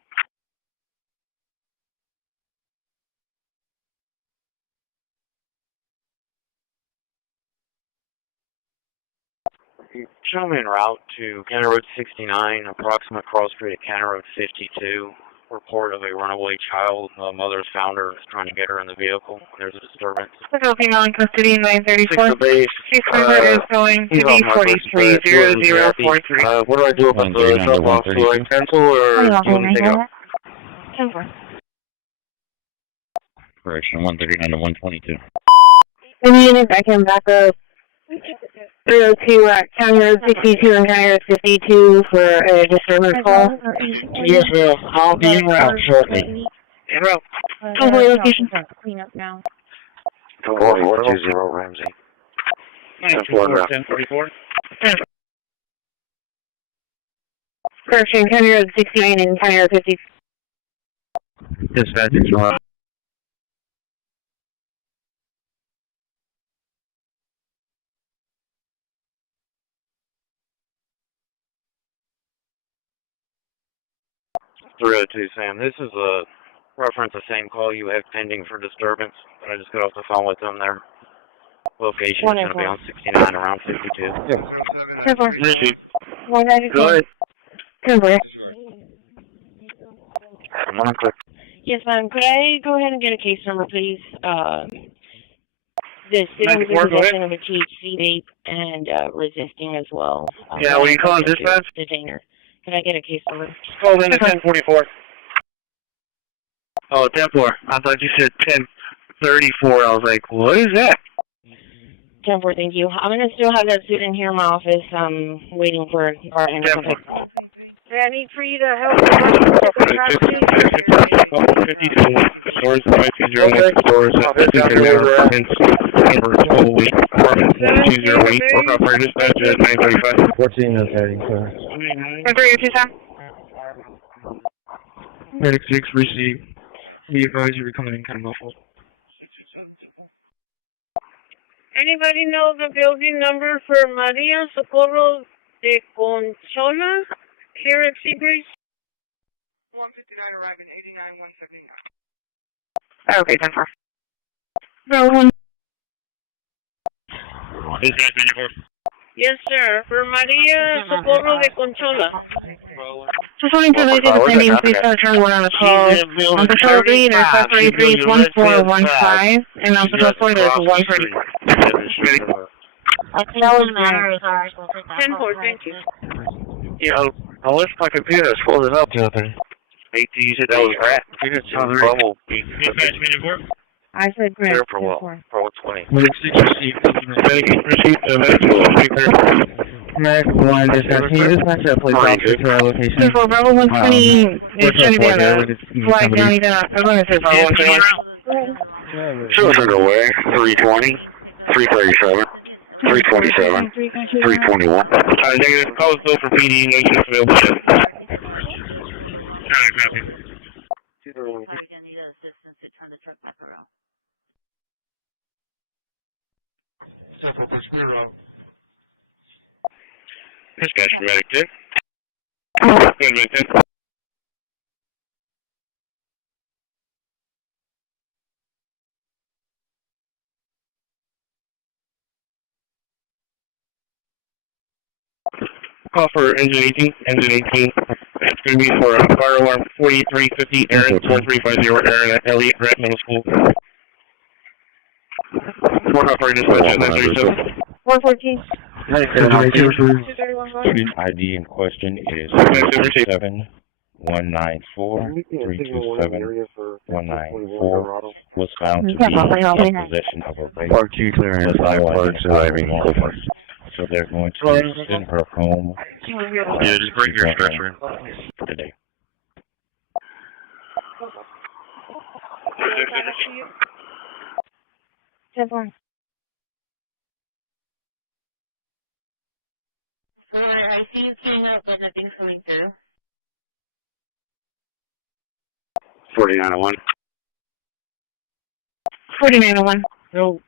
Show me en route to County Road 69, approximate cross street at County Road 52. Report of a runaway child. The mother's found her, trying to get her in the vehicle. There's a disturbance. Still female in custody, 934. 6 base. Is going to be 430043. What do I do about the drop-off? Do I cancel or do you want to take it out? Cancel. Correction, 139 to 122. Any units I can back up 302 at County Road 62 and County Road 52 for a disturbance call. Yes, ma'am. I'll be en route shortly. En route. Location. Clean up now. 4420 Ramsey. 1044. Correction, County Road 69 and County Road 50. Dispatch is on. Sam, this is a reference the same call you have pending for disturbance, but I just got off the phone with them. Their location is going to be on 69 around 52. Yeah. Go ahead. Yes, ma'am. Could I go ahead and get a case number, please? The city was in possession of a THC vape and resisting as well. Yeah, what are you calling dispatch? Detainer. Can I get a case number? Call in at 1044. Oh, 10-4. I thought you said 1034. I was like, what is that? 10-4, thank you. I'm going to still have that suit in here in my office. I'm waiting for our answer. I need for you to help me. 52 stores, 5201 stores, number 12 apartment 208, work operator dispatch at 935. 1430, sir. Number 2 Sam. Medic 6 received. Be advised you're coming in kind of muffled. Anybody know the building number for Maria Socorro de Conchola here at Seabreeze? 159 arriving, 89, 179. Okay, 10-4. Yes, sir. For Maria Socorro de Conchola. Just wanting to leave the pending, please touch everyone on the call. On patrol 3, there's 543 is 1415, and on patrol 4, there's 130. That was matter. 10-4, thank you. Yeah, I wish my computer was folded up the other. Hate to use it, that was rat. Bubble. I said great. Here for what? For 120. Mac 1, can you just match that place officer to our location? So for Bravo 120, it's going to be on the flag down, I'm going to say Bravo 120. Children away, 320, 337, 327, 321. Negative, call us for PD, no shift available. Copy. Dispatch for medic 2. Medic 2. Call for engine 18. Engine 18. It's going to be for fire alarm 4350 Aaron 4350 Aaron at Elliott Grant Middle School. 4 operator dispatch at 937. 114. Student ID in question is 37194-327-194. Was found to be in possession of a vape. So they're going to send her home. Yeah, just bring your stretcher for today. I see you queuing up, but nothing's coming through. 4901. 4901. No.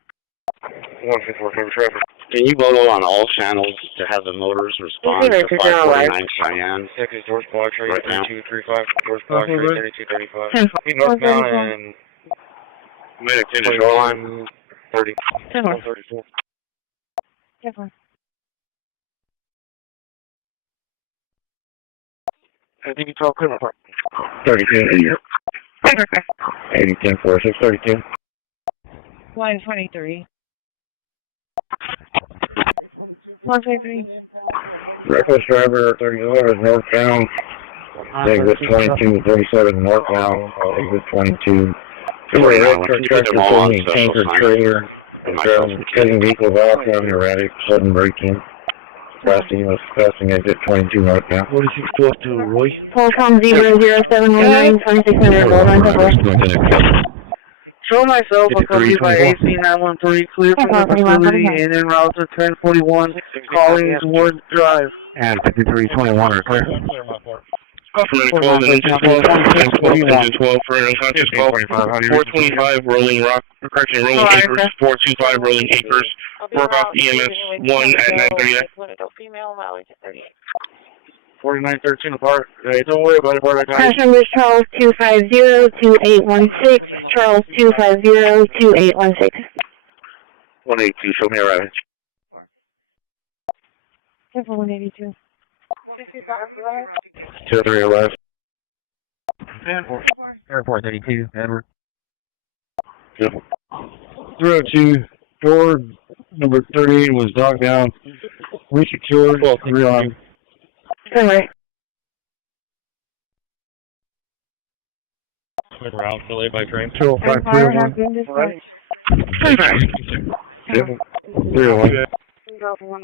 154 for traffic. Can you vote on all channels to have the motors respond to 549 Cheyenne? Texas Northbound Trade 3235, Northbound Trade 3235. Northbound and Medic 10 to Shoreline 30. 134. I think it's all good. 32. 80 10 4 632. 123. 153. Reckless driver 31 northbound. Exit 2237 northbound. Exit 22. Tractor pulling tanker trailer. Cutting vehicles off, driving erratic, sudden braking. Crossing exit 22 northbound. 4612 Roy. Qualcomm 00719, 2600 Gold Show myself a copy by AC 913, clear from the facility, and en route to 1041, calling towards drive. And 5321 are clear. Engine 12 for unconscious call. 425 rolling rock, correction, rolling acres. 425 rolling acres. Work off EMS 1 at 9:30. 4913 apart. Hey, don't worry about it, Bart. Crash number Charles 250-2816. Charles 250-2816. 182, show me a routing. 182. 23 left. Airport 32, Edward. Yep. 302, door number 38 was knocked down. Resecured, 3 on. Alright. Quick route delayed by train. 205 301.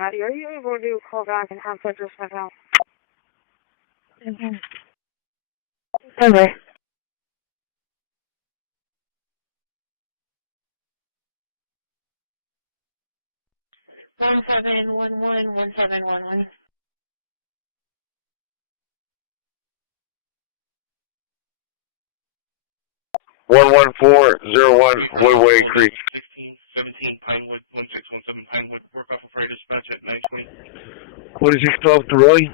Are you able to call back and have pictures sent out? Okay. One 1711. 11401 Woodway Creek. 1617 Pinewood, 1617 Pinewood, work off of freight dispatch at 920. 4612 to Roy.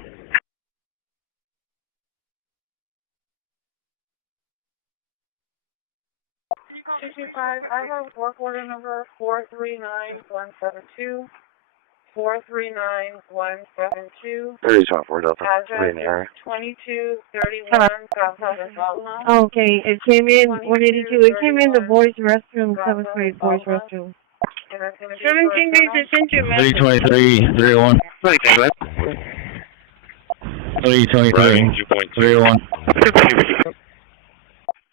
65, I have work order number 439172. 439172. 3024 Delta. Address 2231 South Alabama. Okay, it came in 182. It came in the boys' restroom, 7th grade boys' restroom. 17 days, I sent you a message. 323 301. 323 301.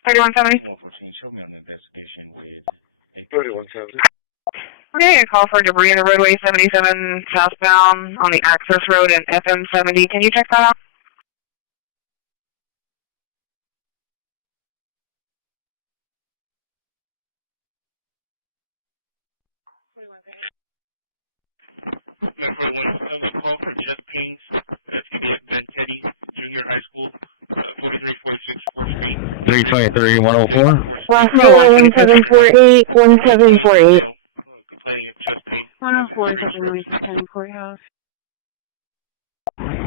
3170. 3170. Okay, a call for debris in the roadway 77 southbound on the access road and FM 70. Can you check that out? Call for Jeff Paints. That's going to be at Ben Teddy Junior High School, 4346 4th Street. 323 104. 1748 1748. 104 Southern Courthouse.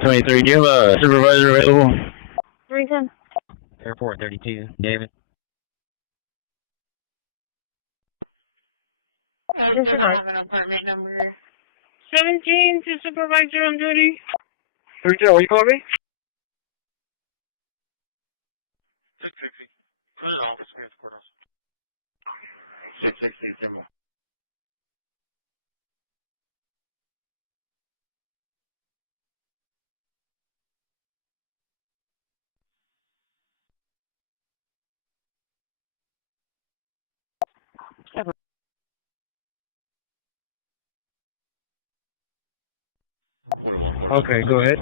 23, do you have a supervisor available? 310. Airport 32, David. This is apartment number 17 to supervisor on duty. 310, what you calling me? 660. Put it off. 660. Okay, go ahead.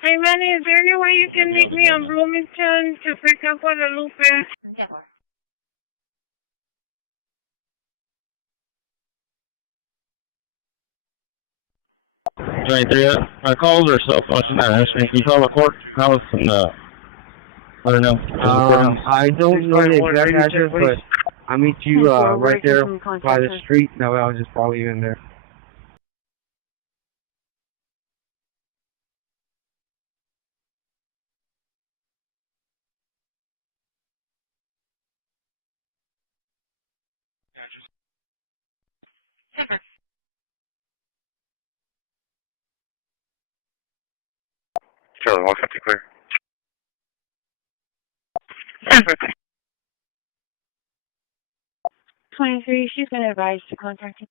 Hey Manny, is there any way you can meet me on Bloomington to pick up Guadalupe? 23, I called her cell phone. She's not answering. Can you call the court house and, I don't know. I don't know the exact address, but I'll meet you, right there by the street. No, I was just probably in there. Charlie, 150 clear. 23, she's been advised to contact you.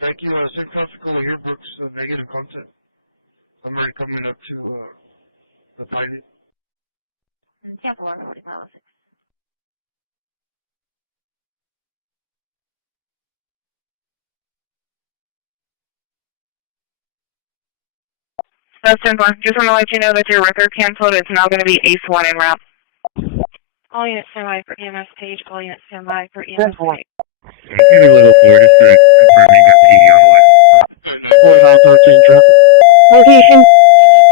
Thank you. St. Classical yearbooks, negative content. I'm already coming up to the fighting. That's simple. Just want to let you know that your record canceled. It's now going to be ACE1 en route. All units stand by for EMS page. All units stand by for EMS page. Maybe a little forward, just to confirm you got PD on the way. 4913 traffic. Location.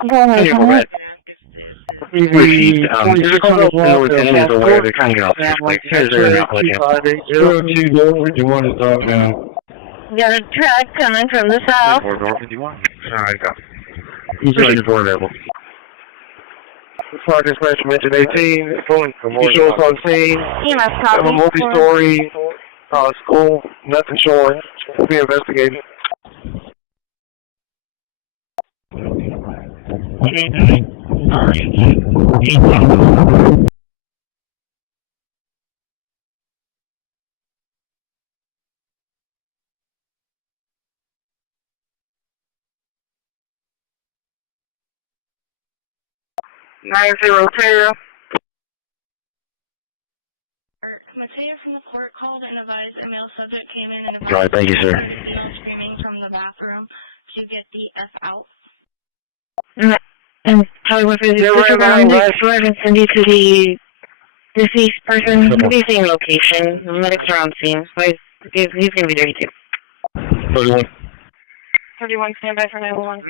Go ahead. Hey, we're back. There's a couple of lieutenant is aware they're trying to get off this quick. They're not letting up. 02 you want to talk now? Got a truck coming from the south. 51. Alright, got it. He's ready to door available. Fire dispatch mentioned 18, visuals on scene, have a multi-story school, nothing showing, will be investigated. Mateo from the court called and advised a male subject came in and advised Right, thank you, sir. screaming from the bathroom to get the F out. And Hollywood for the disregard and send you to the deceased person. The same location. The medics are on scene. So he's going to be there too. 31. 31, stand by for 911.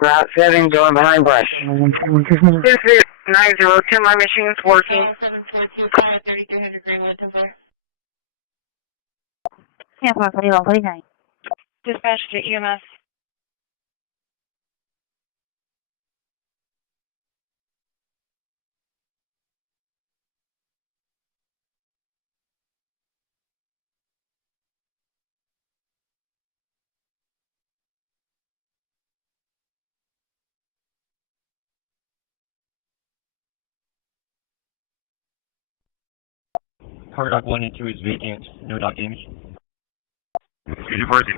Route 7 going behind brush. 902, my machine's working. 7425, 3300 Greenwood, Templar. Tampa, 4149. Dispatch to EMS. Car dock 1 and 2 is vacant. No dock damage. University.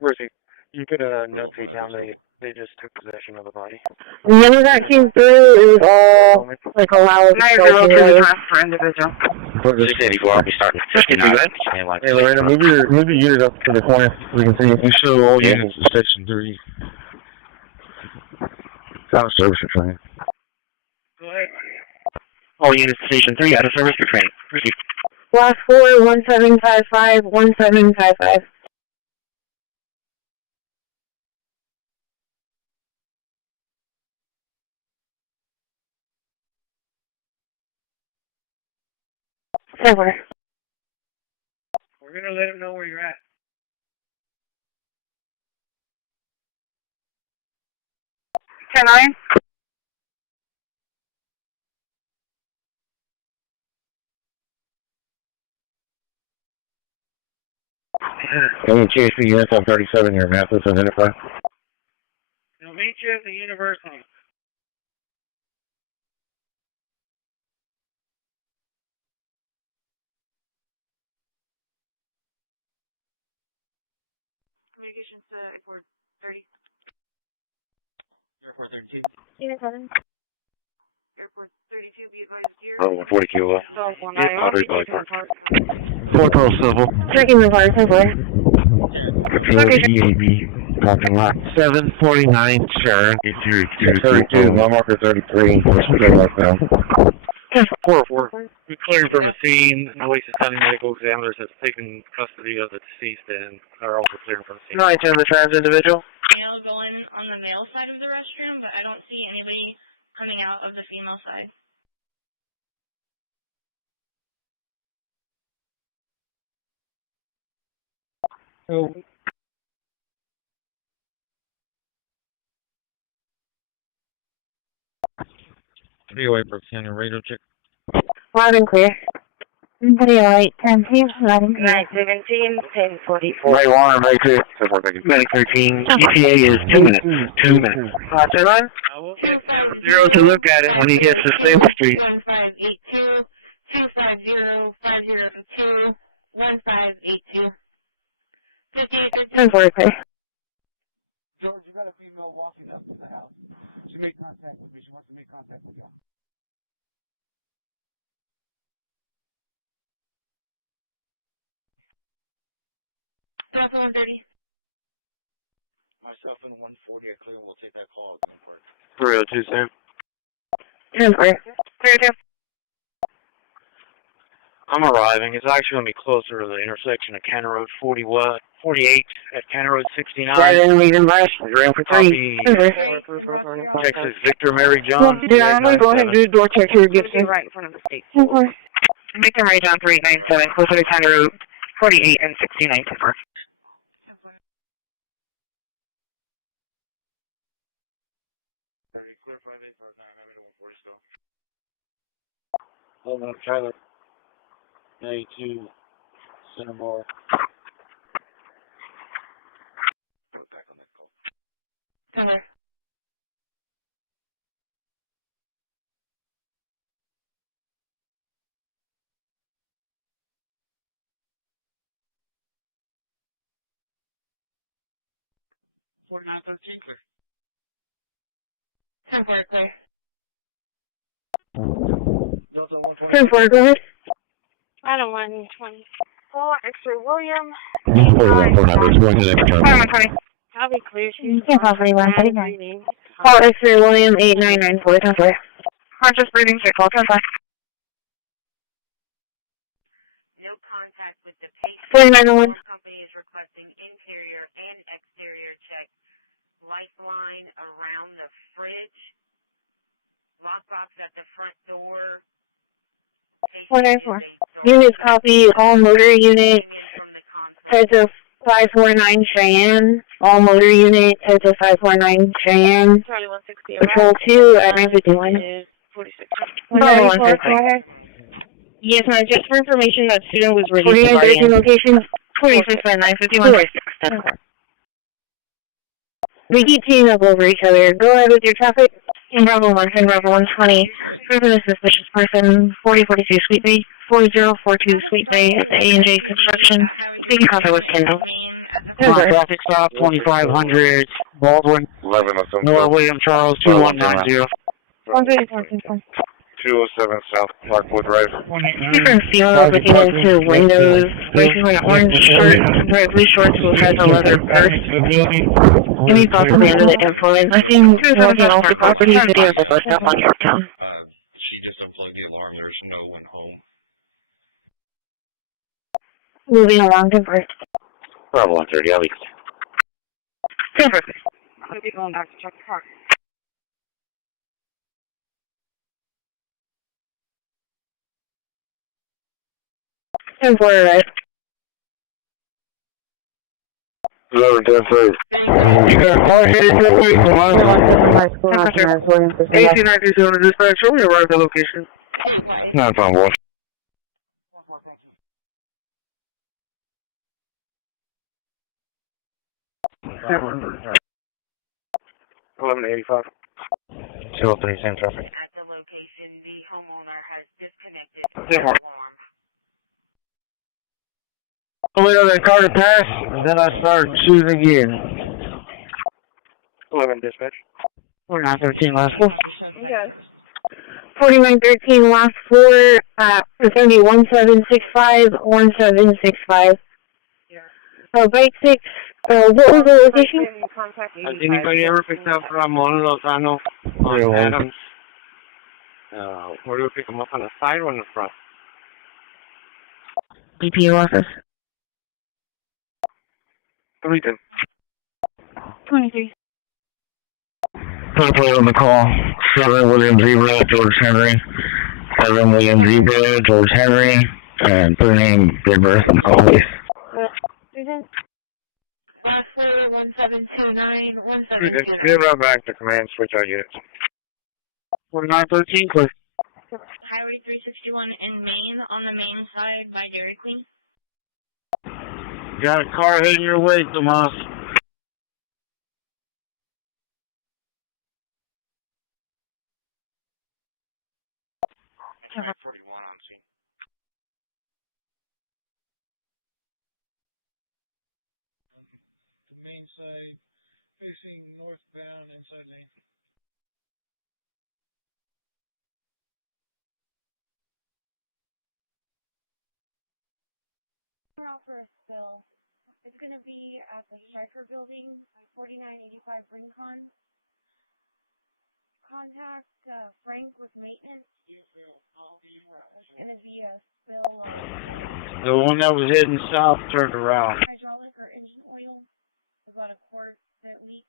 Mercy, you could notate down they just took possession of the body. None of that came through. It was all like allowed. 902 address for individual. This is 84. I'll be starting at 59. Hey, Lorena, move your unit up to the corner so we can see. You show all units in section 3. Out of service for training. Go ahead. All units station 3 out of service for training. Proceed. Last 4, 1755, 1755. Over. We're going to let him know where you're at. Can I? Any THP units on 37 here, Mathis, identify. They'll meet you at the university. Communications to airport 30. Airport 32. Unit 7. Airport 32, be advised here. Oh, 140 kilo. Fort Pearl Civil. Checking the car, so far. EAB. Parking lot 749, sure. 32, mile marker 33. We cleared from the scene. Nueces County Medical Examiners have taken custody of the deceased and are also clearing from the scene. 910, the trans individual. Male going on the male side of the restroom, but I don't see anybody coming out of the female side. So, Freeway Brooklyn radio check. Loud and clear. Video 810, loud and clear. 917, 1044. Right one, right two. Medic 13. ETA is 2 minutes. 2 minutes. Roger, line. I will get 0 to look at it when he gets to Stable Street. 1582, 250, 502, 1582. 1043. Myself in 140, I clear, we'll take that call. 302, Sam. 10-4. 32. I'm arriving. It's actually going to be closer to the intersection of Cannon Road 48 at Cannon Road 69. Driving, leaving last. You're in for 3. Texas Victor Mary John. Yeah, I'm going to go ahead and do the door check here. Gives you right in front of the state. 10-4. Victor Mary John 3897, closer to Cannon Road 48 and 69. 10-4. Hold on, Tyler. 92, Center Bar. Center. 10-4, go ahead. Item 124, X-ray William. 120. I'll be clear. Yeah, possibly 139. Call X-ray William 8994, 10-4. Conscious breathing, check, call 10-4. 4901. Company is requesting interior and exterior check. Lifeline around the fridge. Lockbox at the front door. 494. Units copy, all motor units, heads of 549 Cheyenne. All motor units, heads of 549 Cheyenne. Patrol 2 at 951. 194, Yes, ma'am. Just for information, that student was released. 4913 location. 46 by 951. We keep teaming up over each other. Go ahead with your traffic. In Bravo 1, Bravo 120. Person a suspicious person. 4042 Sweet Bay. 4042 Sweet Bay at the A&J Construction. Speaking contact with Kendall. Traffic stop 2500 Baldwin. 11 North William Charles 2190. 207 South Parkwood Drive. Different females looking into windows, wearing an orange shirt, bright blue shorts, who has a leather purse. Maybe possibly under the influence. I think walking off the property video of the bus stop on Yorktown. She just unplugged the alarm. There's no one home. Moving along to birth. Bravo 130, I'll be. I'll be going back to check the car. 10-4, right? 11, 10, 3. You got a car headed real quick from us. 1897 dispatch, show me your arrival location. Not a problem, boss. Eleven 85. 203, same traffic. At the location, the homeowner has disconnected. I wait on that car to pass, and then I start shooting again. 11 dispatch. 4913 last 4. Yes. 4913 last 4. It's going to be 1765. Bike 6. What was the location? Has anybody ever picked up from one of those on Adams? Where do we pick them up, on the side or in the front? DPO office. 310. 23. Put a plate on the call. 7 William Zebra, George Henry. 7 William Zebra, George Henry. And put a name, date of birth on the call, please. Last 1729, 310. Get right back to command, switch out units. 4913, clear. Highway 361 in Maine, on the main side by Dairy Queen. Got a car heading your way, Tomas. It's going to be at the Stryker Building, 4985 Rincon. Contact Frank with maintenance. It's going to be a spill on The one that was heading south turned around. hydraulic or engine oil. About a quart that leaked.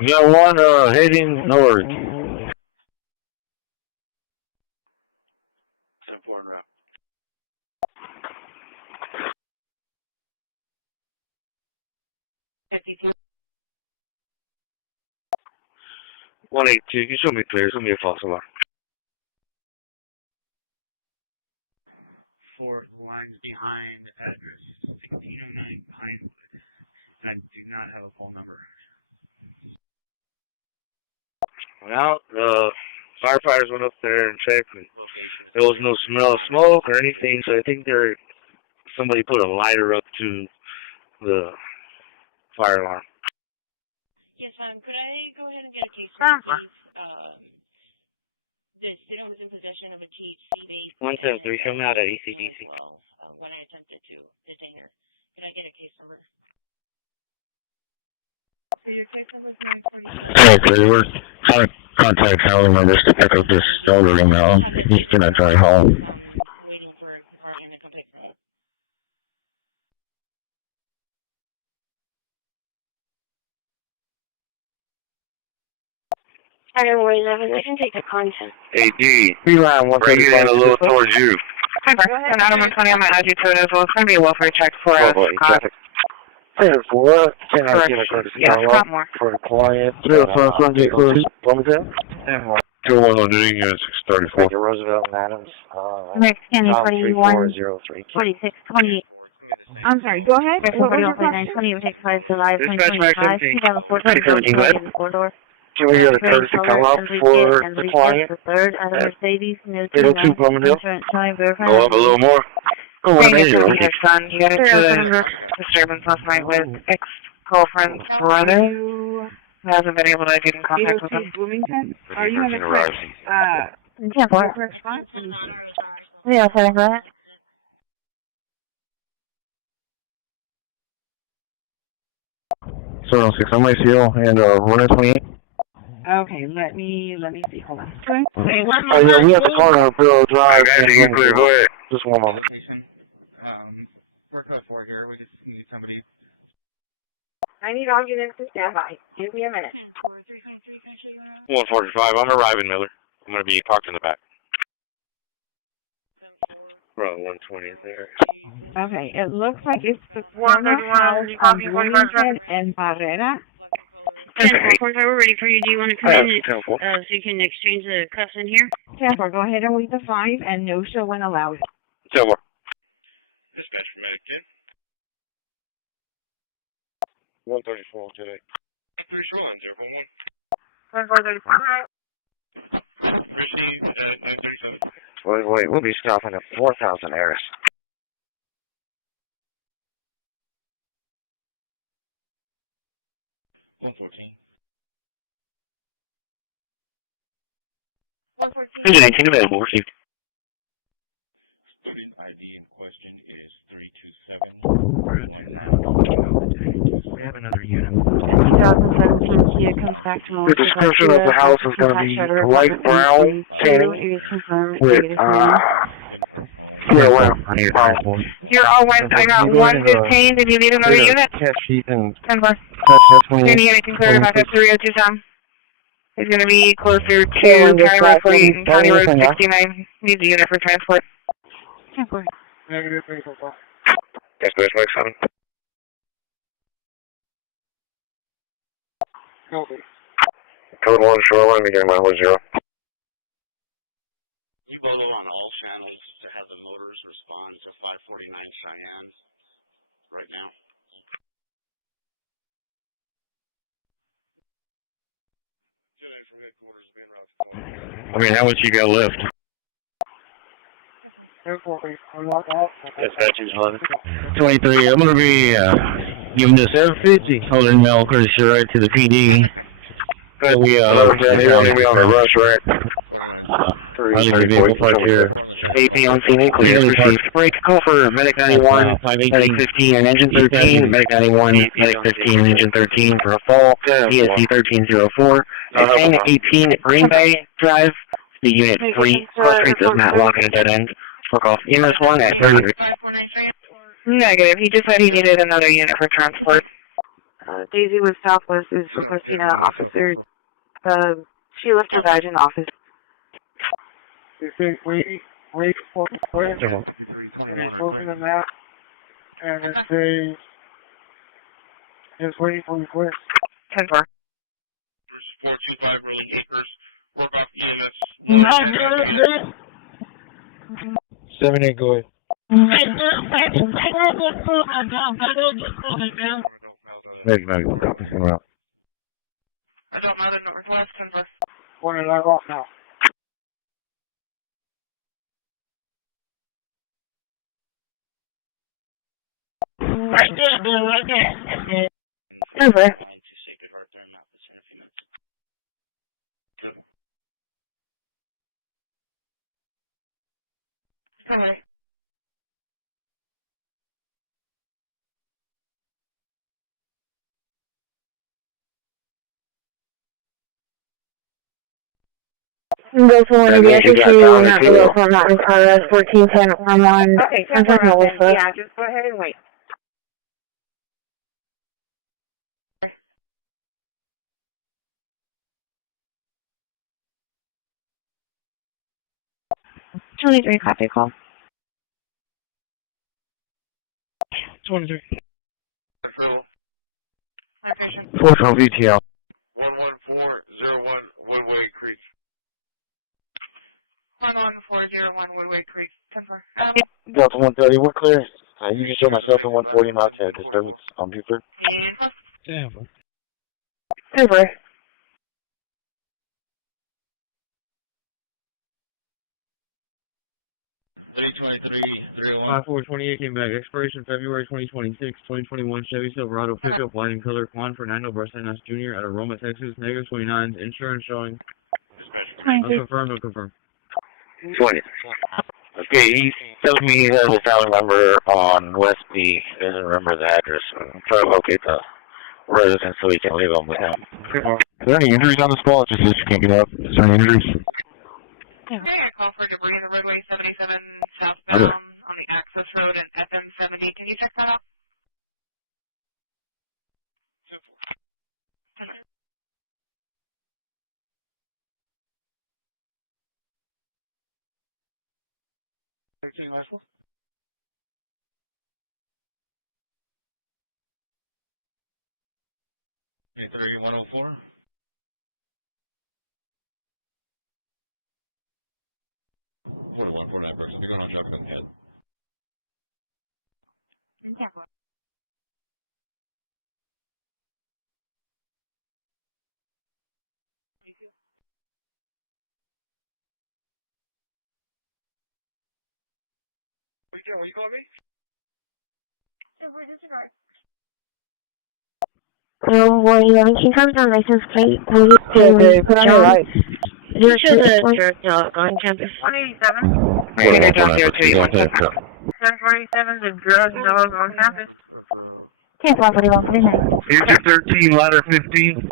We got one heading north. Support route. 182, you show me clear, show me a false alarm. 4 lines behind address 1609 Pinewood. I do not have a phone number. Well, the firefighters went up there and checked, and there was no smell of smoke or anything, so I think somebody put a lighter up to the fire alarm. Yes, ma'am. Could I go ahead and get a case, please? The student was in possession of a THC-based... 173, show me out at ECDC. When I attempted to detain her. Can I get a case number? So your case number is 940. Hey, we're trying to contact family members to pick up this elderly now. He's gonna drive home. Waiting for a car and a complaint. I don't worry, I can take the content. Hey, D. Bring it in a little towards you. Hi, Bert. And Adam 120, I'm at IG Toyota as well. It's going to be a welfare check for us. Traffic. 10-4, 10-19, yes, not more. for the client. 05, 40. Bloomington. 211 unit 634. Roosevelt and Adams. Mexican 41, 03. 46, 28. I'm sorry, go ahead. What was your question? 20, take 5 July Dispatch 2025. 2014, 4-door. Can we get a courtesy come up for the client? The third, out of Mercedes, new 802 Bloomingdale. Go up a little more. Oh, Bring it to your son. You got a disturbance last night with ex-girlfriend's brother who hasn't been able to get in contact with him. Bloomington? Are you in the correct response? Yeah, sorry, go ahead. So 6 on my seal and 128. Okay, let me see. Hold on. Oh yeah, we have the car on Bill Drive. Go ahead. Just one moment. We're code 4 here. We just need somebody. I need all units to stand by. Give me a minute. 145. I'm arriving, Miller. I'm going to be parked in the back. Row 120 is there. Okay, it looks like it's the corner house on Bloomington and Barrera. 10-4, we're ready for you. Do you want to come in so you can exchange the cuffs in here? 10-4, go ahead and leave the 5 and no show when allowed. 10-4. Dispatch for medic 134 today. 3 Shoreline 011. 10-4, Christi 937. Wait, we'll be stopping at 4,000 Harris. Engine 19 available, received. Student ID in question is 327. We have another unit. 2017 Kia comes back to The description of the house is going to be light brown tanning with, I need a passport. You're all one. I got 115. Did you need another unit? Test sheet and 10-4. test Any unit can clear about that 302 Tom. He's going to be closer to County Road 48 County Road 69. Needs a unit for transport. 10-4. Negative 345. Dispatch Mike 7. Code 1 Shoreline, beginning by 0. You follow on all channels to have the motors respond to 549 Cheyenne right now. I mean, how much you got left? Dispatch 11. 23. I'm going to be giving this 750. Holding mail courtesy right to the PD. Good. We on the rush, right? I need a vehicle part here. AP on scene, clear. Break, call for Medic 91, Medic 15, and Engine 13. Medic 91, Medic 15, and Engine 13 for a fall. ESC 1304. Hang 18 at Green Bay Drive. The Unit 3. Cross Street does not lock at a dead end. Fuck off. EMS 1 at 30. Negative. He just said he needed another unit for transport. Daisy with Southwest is requesting an officer. She left her badge in the office. Wait for the question. And it's open the map. And it says, just waiting for request. 10-4. 425 rolling acres. Work off EMS. 7-8, go ahead. Maybe not even talking about. I don't know the request. 10-4. Want to log off now. Over. Go for one of the exits to not below Fort Mountain Car 1410 on one. Okay, yeah, just go ahead and wait. $23 copy call. 23. 4 from VTL. 11401 Woodway Creek. 11401 Woodway Creek. 10-4. Delta 130, we're clear. You can show myself in 140 not to have disturbance on Buford. Damn. 10-4. 5428 came back. Expiration February 2026. 2021 Chevy Silverado pickup, white in color. Juan Fernando Barcenas Jr. out of Roma, Texas. Negative 29. Insurance showing. Unconfirmed, unconfirmed. 20. Okay, he tells me he has a family member on West B. Doesn't remember the address. I'm trying to locate the residence so he can leave them with him. Are there any injuries on this call? It's just can't get up. Is there any injuries? Yeah. I call for debris in the roadway 77 southbound on the access road and FM 70. Can you check that out? Okay, 3104. We're going on traffic on the head. What you calling me? No, well, she comes on license plate. Okay, put on your right. You're sure the church on campus. 187. Regular down here, 281. 1047 is drugs on campus. 10-4, Engine 13, ladder 15.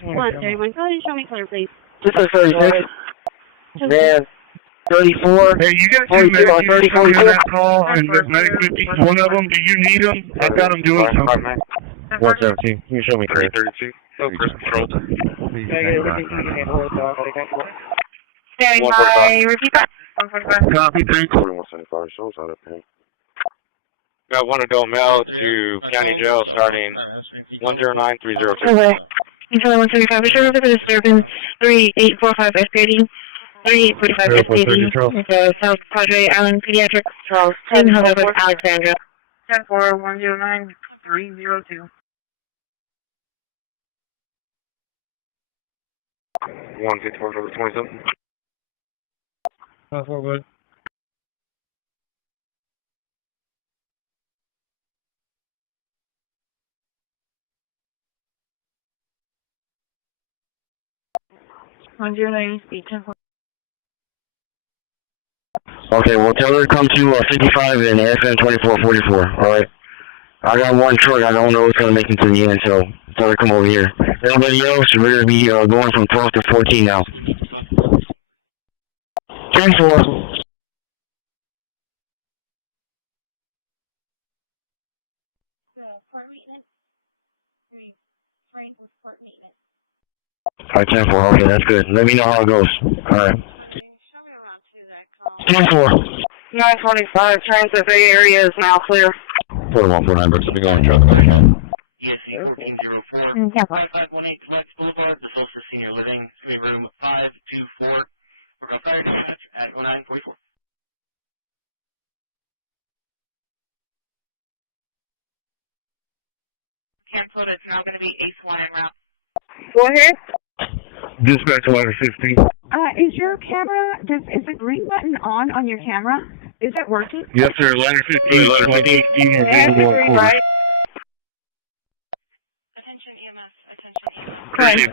Come on, everyone. Go ahead and show me clear, please. This is 36. Man. 34. Hey, you got two medics coming in that call, and the medic 50, one of them, do you need them? I've got them doing something. 117. You show me clear. 32. Oh, Chris control. Standing by, repeat that. 145. Copy, thanks. 4175 shows out of pain. Got one adult male to county jail starting 109302. Okay. You tell me 175. Be sure to the disturbance 3845 SPD. 3845 SPD. South Padre Island Pediatric. Charles. 10 However, Alexandra. 10-4-109-302. 154 over 27. 4 good. speed 10-4. Okay, well, tell her to come to 55 and FM 2444. Alright. I got one truck. I don't know what's going to make it to the end, so tell her to come over here. Everybody else, we're going to be going from 12 to 14 now. 10-4. Alright, 10-4. Okay, that's good. Let me know how it goes. Alright. 10-4. 925, Transit Bay area is now clear. 4149, but be going traffic on again. Yes, 1404. 5518 West Boulevard, the Social Senior Living, Suite Room 524. We're going to fire dispatch at 0944. Cancel it. It's now going to be Ace 1 en route. Go ahead. Dispatch ladder 15. Is your camera, is the green button on your camera? Is it working? Yes, sir. Ladder 15. Ladder 15 is available at quarters. Attention EMS. Attention.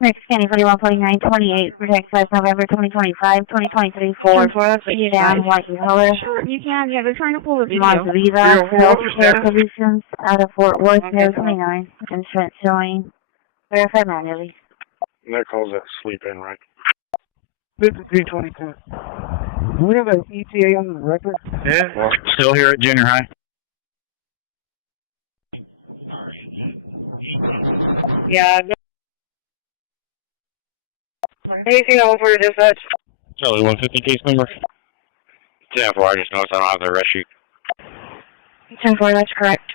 Next, County 414928, protect 5 November 2025, 2023, 4. Figure down, white in color. Sure, you can. Yeah, they're trying to pull the video. Montevideo, healthcare solutions out of Fort Worth, 29. Insurance showing. Verify manually. That calls that sleep in, right? 5322. Do we have an ETA on the record? Yeah, well, still here at junior high. Yeah. Anything over dispatch? Charlie 150 case number. 10-4, I just noticed I don't have the arrest sheet. 10-4, that's correct.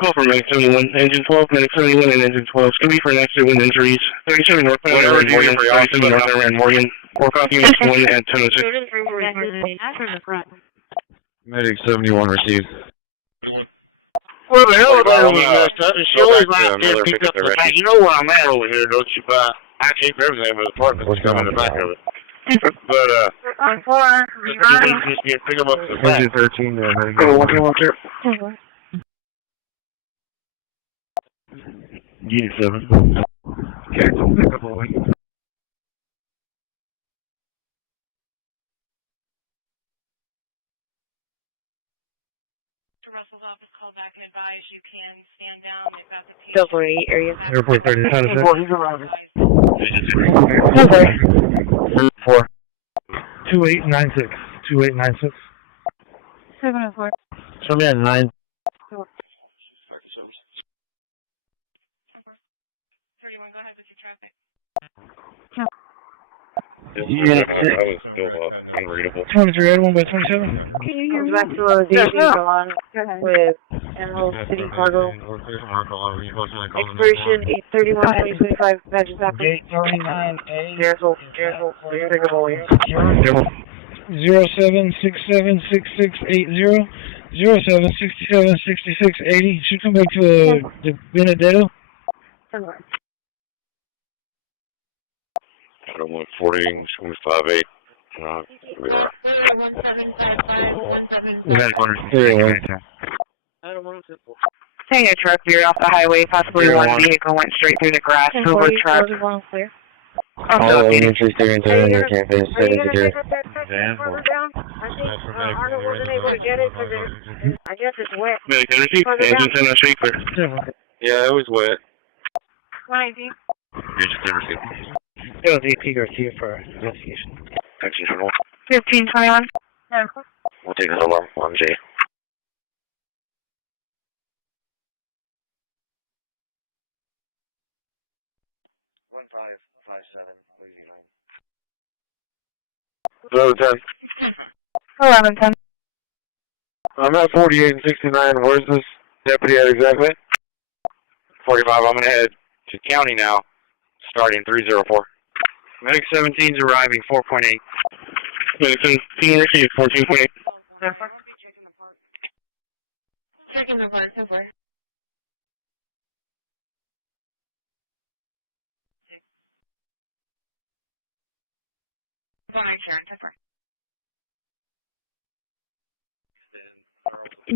Call for Medic 71, Engine 12, Medic 71 and Engine 12. It's going to be for an accident with injuries. 37 northbound Rand Morgan, 37 northbound Rand Morgan. 4 copy units 1 at 1006. Medic 71 received. Where the hell was that? She always laughed there and picked up the back. You know where I'm at over here, don't you? But I can't for everything, but the apartment was coming in the back of it. But, just pick them up to the back. 13, Medic. Unit 7. Okay, so pick up away. Silver 8 area. Airport 30, he's arriving. 4. 2896. 2896. 704. Show me at 9. Yeah, that was still unreadable. 23, add 1 by 27. Can you hear me? Back to a DZ on with Emerald City Cargo. Expiration 8/31/2025. Badges after. Gate 39A. Careful, pick up away. 07676680. 07676680. Should come back to the Benedetto. I don't want 40, 5-8. No, it'll be right. We got corner 3 Seeing a truck veered off the highway, possibly one vehicle went straight through the grass. Silver truck. All entries through and through your campus. Arnold wasn't able to get it because I guess it's wet. Medic energy, engine 10 on street clear. Yeah, it was wet. 118. Engine 10 received. It was AP Garcia for investigation. Action General. 1521. We'll take this alarm on J. Bravo 10. 1110. I'm at 48 and 69. Where's this deputy at exactly? 45. I'm going to head to county now, starting 304. Medic 17 is arriving, 4.8. Medic 17 received, 14.8. Checking the front, silver.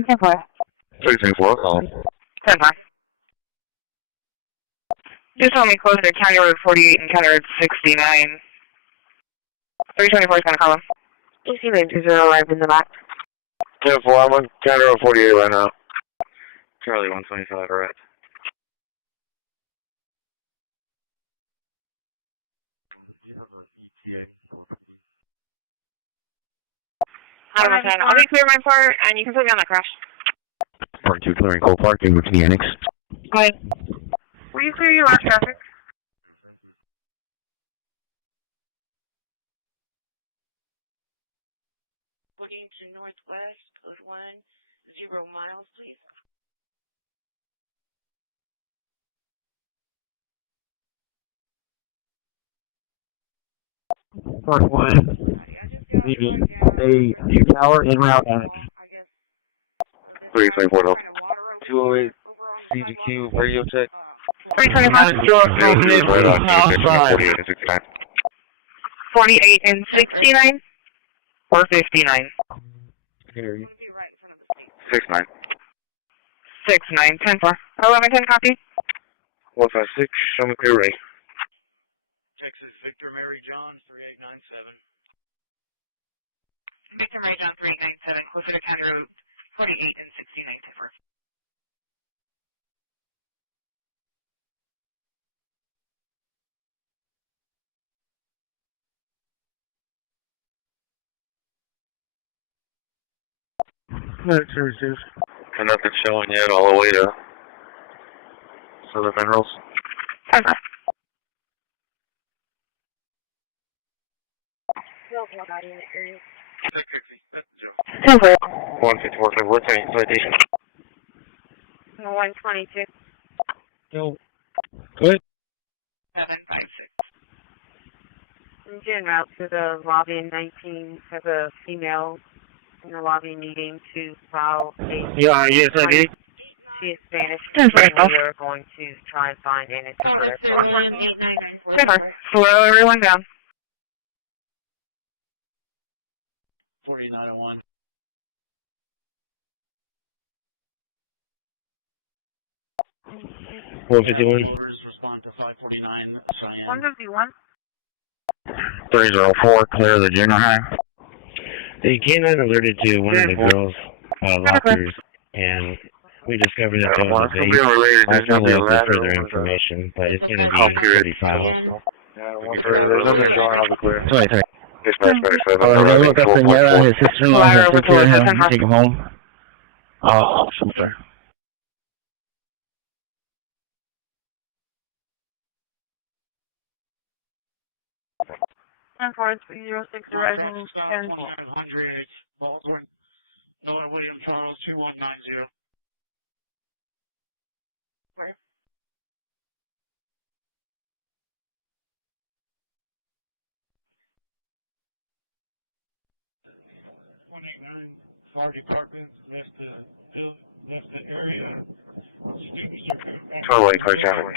Silver. 334, call. 10-4. Just told me closer to County Road 48 and County Road 69. 324 is going to call him. EC920 arrived in the back. 10-4, I'm on County Road 48 right now. Charlie 125, right. I'll be clear my part, and you can put me on that crash. Part 2 clearing Cole Park in routine annex. Go ahead. Will you clear your last traffic? Looking to northwest, code 10 miles, please. Part 1. Leaving a new tower en route annex. 334, 208 CGQ radio check. 325. right on, 48 and 69. 48 and 69? Or 59? Hear you. 69. 69, 10-4. 1110 copy. 156, show me clear ready. Texas Victor Mary John 3897. Victor Mary John 3897, closer to County Road 48 and 69, 10-4. And nothing showing yet all the way to Southern Minerals. Okay. Temporary. 154, what's any citation? 122. No. Good. I'm getting out to the lobby in 19 as a female in the lobby needing to file a... Yeah, yes, I did. She is Spanish. We're going to try and find an interpreter. Slow everyone down. 4901. What 51? Respond to 549 Cheyenne. 151. 304, clear the junior high. The canine alerted to one of the girls' lockers, and we discovered that there was a base. I'll follow up with further information, but it's going to be pretty filed. There's nothing showing on the clear. Sorry. They look up Senora, his sister-in-law, has to take care of him, take him home. Oh, super. And 4306 arriving 10. Baldwin, Noah William Charles 2190. Fire department left the area. Totally clear traffic.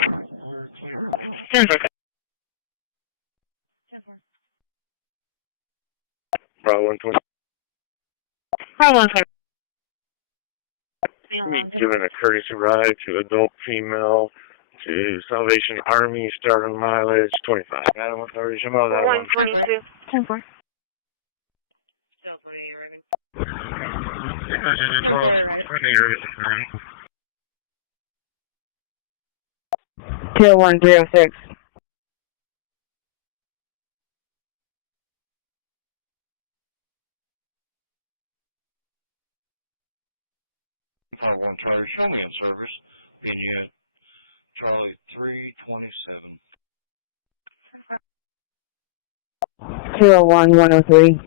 Bravo 120. Giving a courtesy ride to adult female to Salvation Army, starting mileage 25. Adam 130, Shimo, that 122. 10-4. 2106. One Charlie, show me in service. Media Charlie 327. 201-103.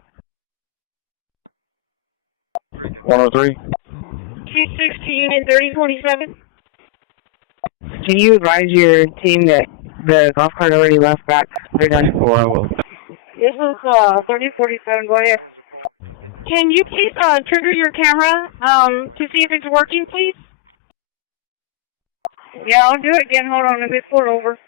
103. 216 and 3027. Can you advise your team that the golf cart already left back? They're done. Or I will. This is 3047. Go ahead. Can you please trigger your camera to see if it's working, please? Yeah, I'll do it again. Hold on, let me pull it over.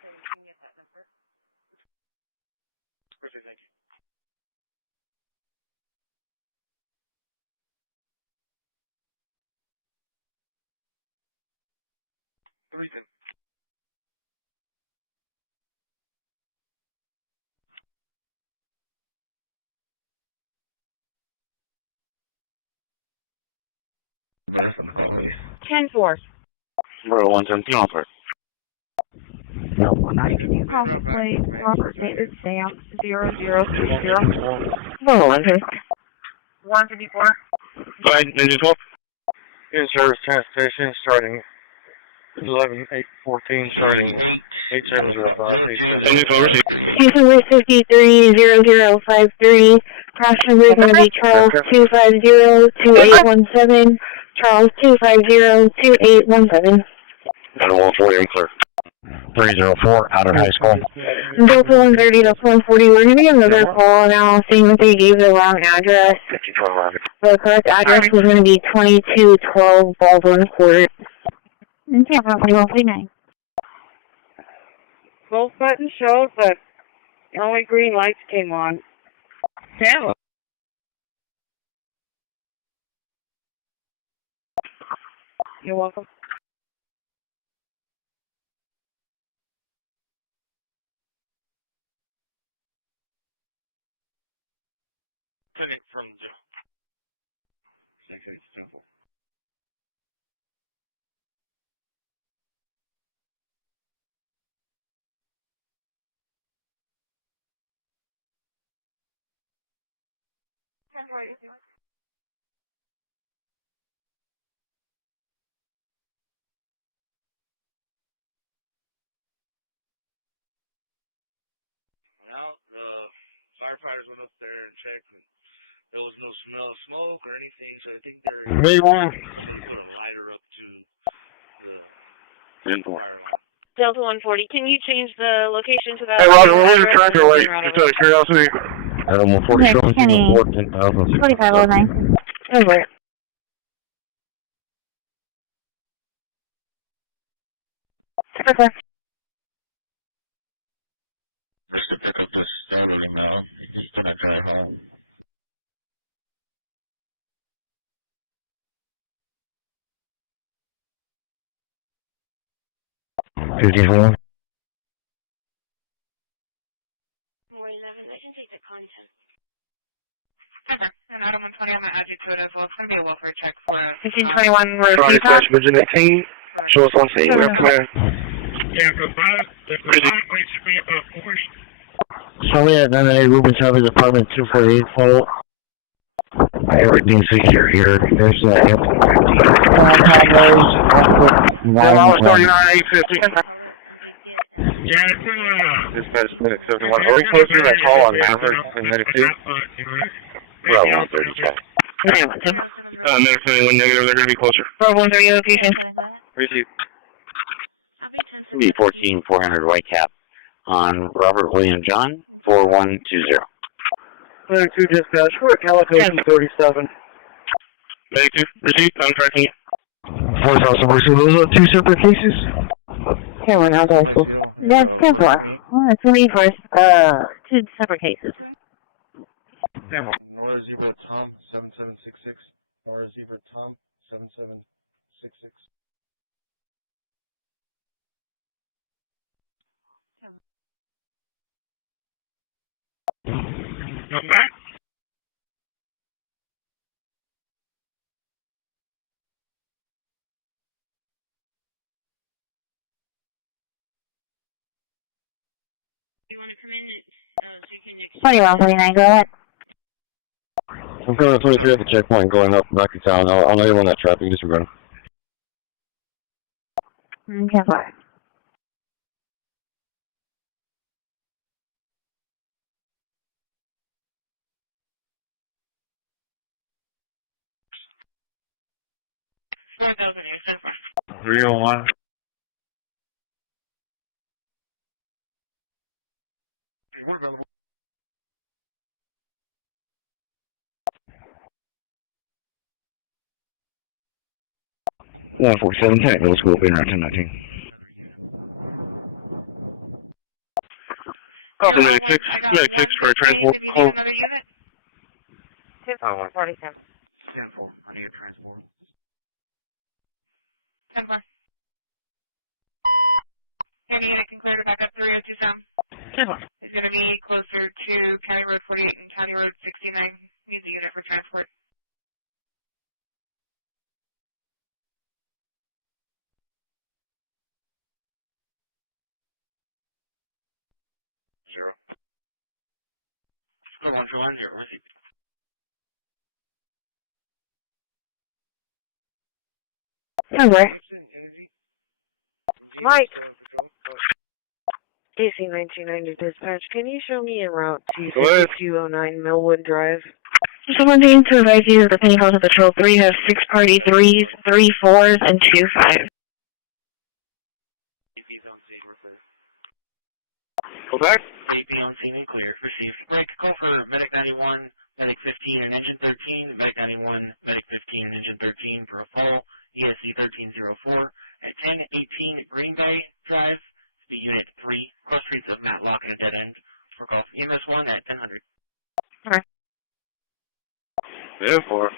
Ten four. Bro, 117 offer. No, I'm not even. Cross plate, Robert David Stamp, 0030. No, 154. Go ahead, Ninja 12. In service transportation starting 11-8-14, starting 8705. Houston Route 530053. Cross number is going to be Charles 250-2817. Charles 250-2817. And 140, I'm clear. 304, out of high school. Delta 130 to 140. We're going to get another call now, seeing that they gave the wrong address. The correct address was going to be 2212 Baldwin Court. Okay, 149. Both buttons showed, but only green lights came on. Damn. You're welcome. From 0. firefighters went up there and checked, and there was no smell of smoke or anything, so I think they're May 1. lighter up to the Delta 140, can you change the location to that? Hey, Roger, we're in the tractor light. Just out of curiosity. Adam 140, Okay, showing Kenny. 4509. Over it. Okay. $54. Adam 120, I'm going to add you to it as well. It's going to be a welfare check for 1521 road Friday feedback. / Vision 18. Show us on scene. We have command. Sorry at 98 Ruben Savage Apartment 248, follow. Everything's secure here. There's that ample. I was 39-850. Dispatch Medic 71. Are we close to that call on Maverick and Medic 2? Well, 130. Medic 71 negative. They're going to be closer. 130 location. Receive. B 14400 Whitecap on Robert William John 4120. Medic 2 dispatch, we're at California 37. Medic 2, receive. I'm tracking you. Voice House number 2, those are 2 separate cases? Cameron, how's that? That's 10-4. Well, that's me first. 2 separate cases. Cameron. Nora Zebra Tom 7766. Nora Zebra Tom 7766. You want to come in so you can exchange? 2129, go ahead. I'm coming to 23 at the checkpoint going up back to town. I'll know you on that traffic. Disregard. 10-4. $4,000 here, 10-4. 301. Yeah, 47 tech. Let's go up in around 1019. Also, Medic 6 for a transport call. 47. 10-4. I need a transport. 10-4. County unit can clear back up 3027. 10-4. It's going to be closer to County Road 48 and County Road 69. Needs a unit for transport. Zero. Score 121, 0, receive. Over. Mike. AC 1990 dispatch, can you show me en route to 5209 Millwood Drive? Someone needs to advise you that the Penny House of Patrol 3 has 6 party 3s, 3 4s, and 2 5s. Go back. AP on scene and clear. Receive. Mike, call for Medic 91, Medic 15, and Engine 13. Medic 91, Medic 15, and Engine 13 for a fall. ESC 1304 at 1018 Green Bay Drive. The Unit 3, cross streets of Matlock at dead end. For Golf Egress 1 at 1000. Alright. Therefore.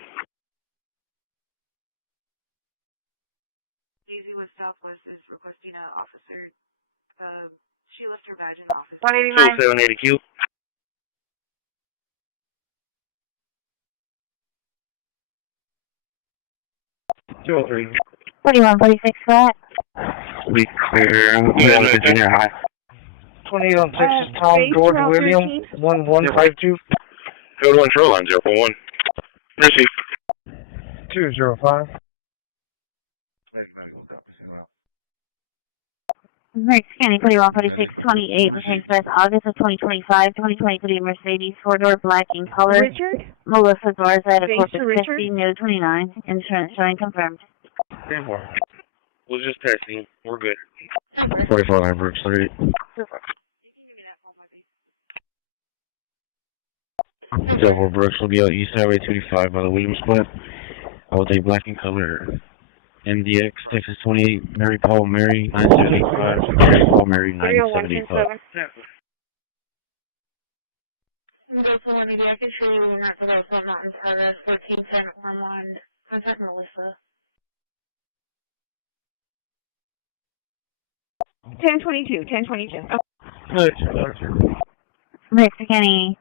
Daisy with Southwest is requesting an officer. She left her badge in the office. 189. 780 Q. Two 3. 4146 for that. Be clear. Junior high. 2806 is Tom George William 1152. Code 1 Shoreline 041. Receive. 205. Rex County 414628, pertains to August of 2025, 2023 Mercedes 4-door black in color. Richard? Melissa Garza at a Face Corpus to Richard? Christi, no 29. Insurance showing confirmed. 10-4. We'll just testing. We're good. 44 Brooks, 38. 74 Brooks will be out East Highway 285 by the Williams Split. With a black in color. MDX, Texas 28, Mary Paul Mary 9785, Mary Paul Mary 9785. I can show you not the right one, Mountain Carter, 1410 online. Contact Melissa. 1022. Rex County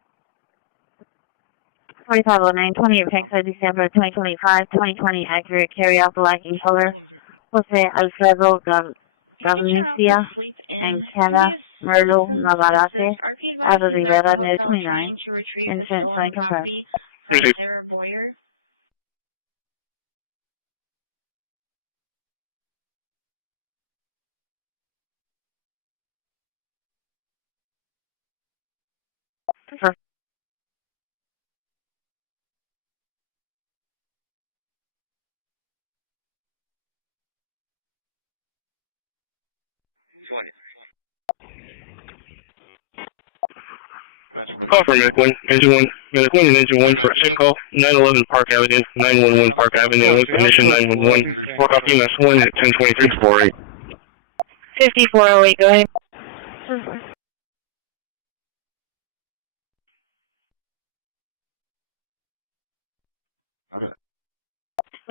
450920, Texas, December 2025, 2020 accurate carry out black in color. Jose Alfredo Galicia and Canada Merlo Navarrete out of Rivera, no 29. Insurance showing confirmed. Call for Medic 1, Engine 1, Medic 1 and Engine 1 for a check call, 911 Park Avenue, 911 Park Avenue, with condition 911, work off EMS 1 at 102348. 5408, go ahead.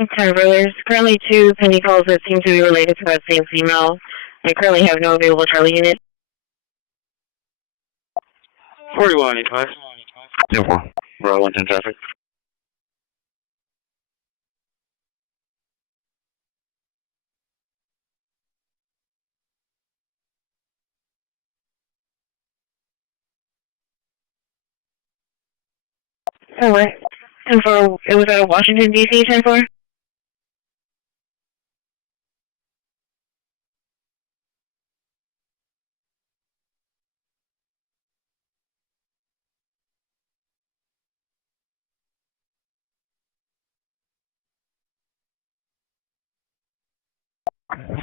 Okay, there's currently 2 pending calls that seem to be related to that same female. I currently have no available Charlie unit. 4185. 10-4. Bravo 110 traffic. Oh, what? 10-4, it was out of Washington, D.C., 10-4?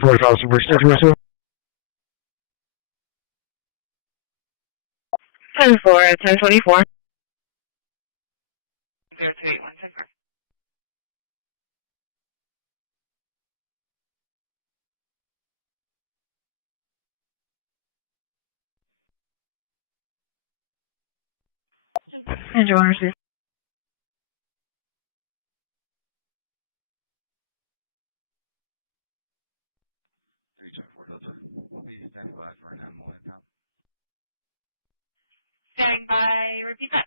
Forward Officer Brooks, 10-4. 10-4 at 1024. And your orders, Repeat that.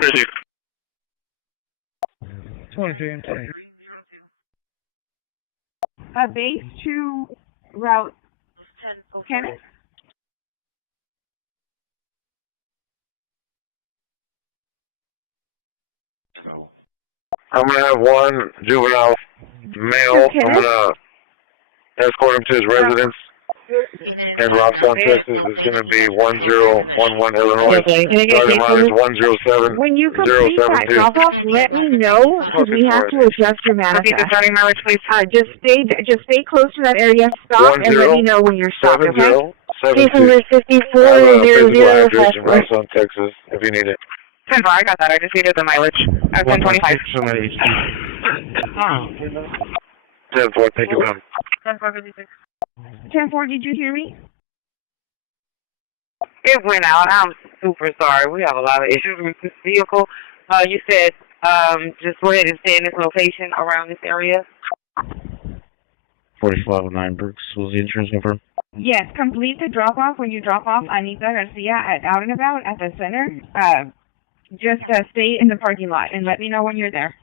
Christi. 23 and 20. Base to route 10. I'm going to have one juvenile male. I'm going to escort him to his residence in Robstown, Texas. It's going to be 1011 Illinois. Target mine is 107. When you complete that drop-off, let me know, because we have to adjust your manifest. Just stay close to that area, stop, and let me know when you're stopped, okay? 5400. Robstown, Texas, if you need it. 10-4, I got that. I just needed the mileage. At 1025. 10-4, thank you, ma'am. 10-456. 10-4, did you hear me? It went out. I'm super sorry. We have a lot of issues with this vehicle. You said just go ahead and stay in this location around this area. 4509 Brooks, was the insurance confirmed? Yes, complete the drop-off. When you drop off Anita Garcia at Out and About at the center, just stay in the parking lot and let me know when you're there.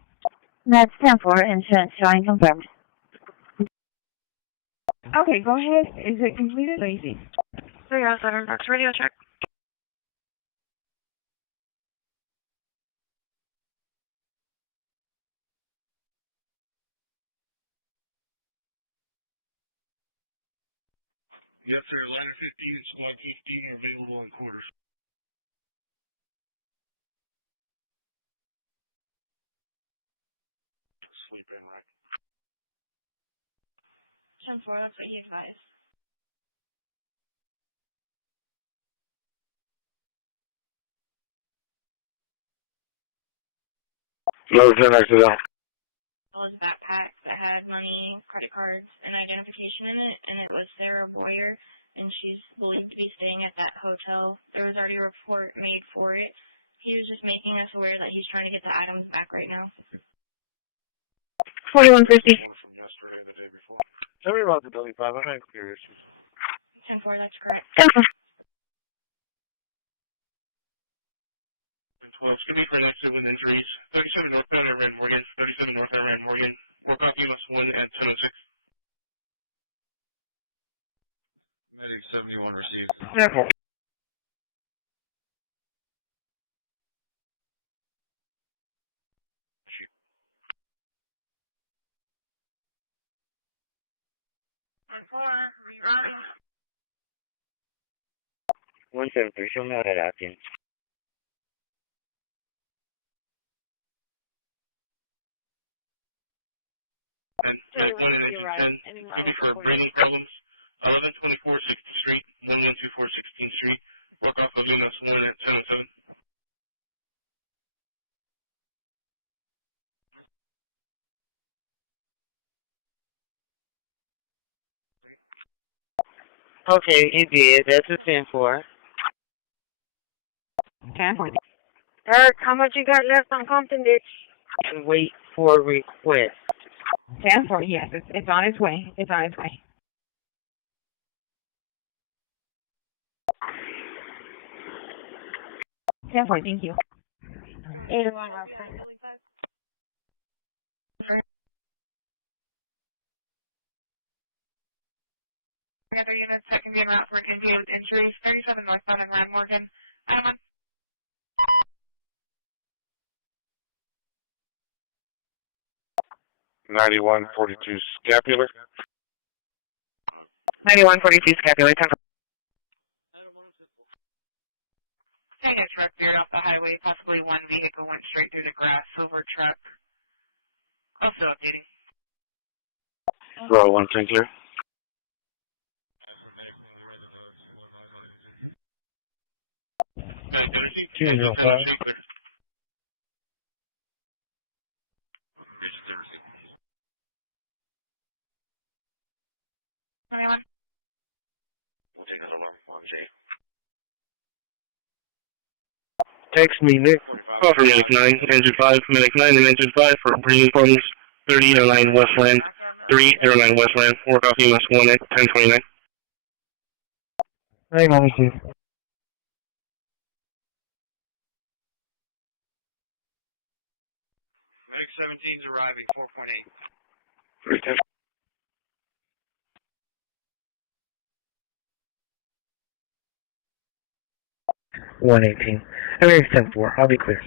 That's 10-4, insurance showing confirmed. Okay, go ahead. Is it completed? Let me see. 307 Brooks, radio check. Yes, sir. Ladder 15 and squad 15 are available in quarters. Sleep in, right? 10-4, that's what you advised. No, 10 accidental. Was backpack that had money, credit cards, and identification in it, and it was Sarah Boyer, and she's believed to be staying at that hotel. There was already a report made for it. He was just making us aware that he's trying to get the items back right now. 4150. Tell me about the W5. I'm having clear issues. 10-4, that's correct. 10-4. 12, skip for next 7 injuries. 37 northbound at Rand Morgan. 37 northbound Rand Morgan. Work off US 1 at 10:06. Medic 71 received. 10-4. One 7-3, show me how that acting. You're right. For breathing problems. 1124 16th Street. 1124 16th Street. Work off of US 1 at 10:07. Okay, it did. That's a 10-4. 10-4. Eric, how much you got left on Compton Ditch? And wait for request. 10-4, yes. It's on its way. It's on its way. Thank you. 81 Western. Other units that can be around for confused injuries. 37 northbound and Rand Morgan. 9142 scapular. 9142 scapular. 10-4. Seeing a truck veered off the highway, possibly one vehicle went straight through the grass over a truck. Also updating. Row 1 clear. Kilo 5. Text me, Nick. Call for Medic 9, Engine 5, Medic 9 and Engine 5 for breathing problems. 30 Airline Westland, 3 Airline Westland, work off US 1 at 10:29. Hang on, Chief. Medic 17's arriving, 4.8. 310. $118. Everything's 10-4. I'll be clear.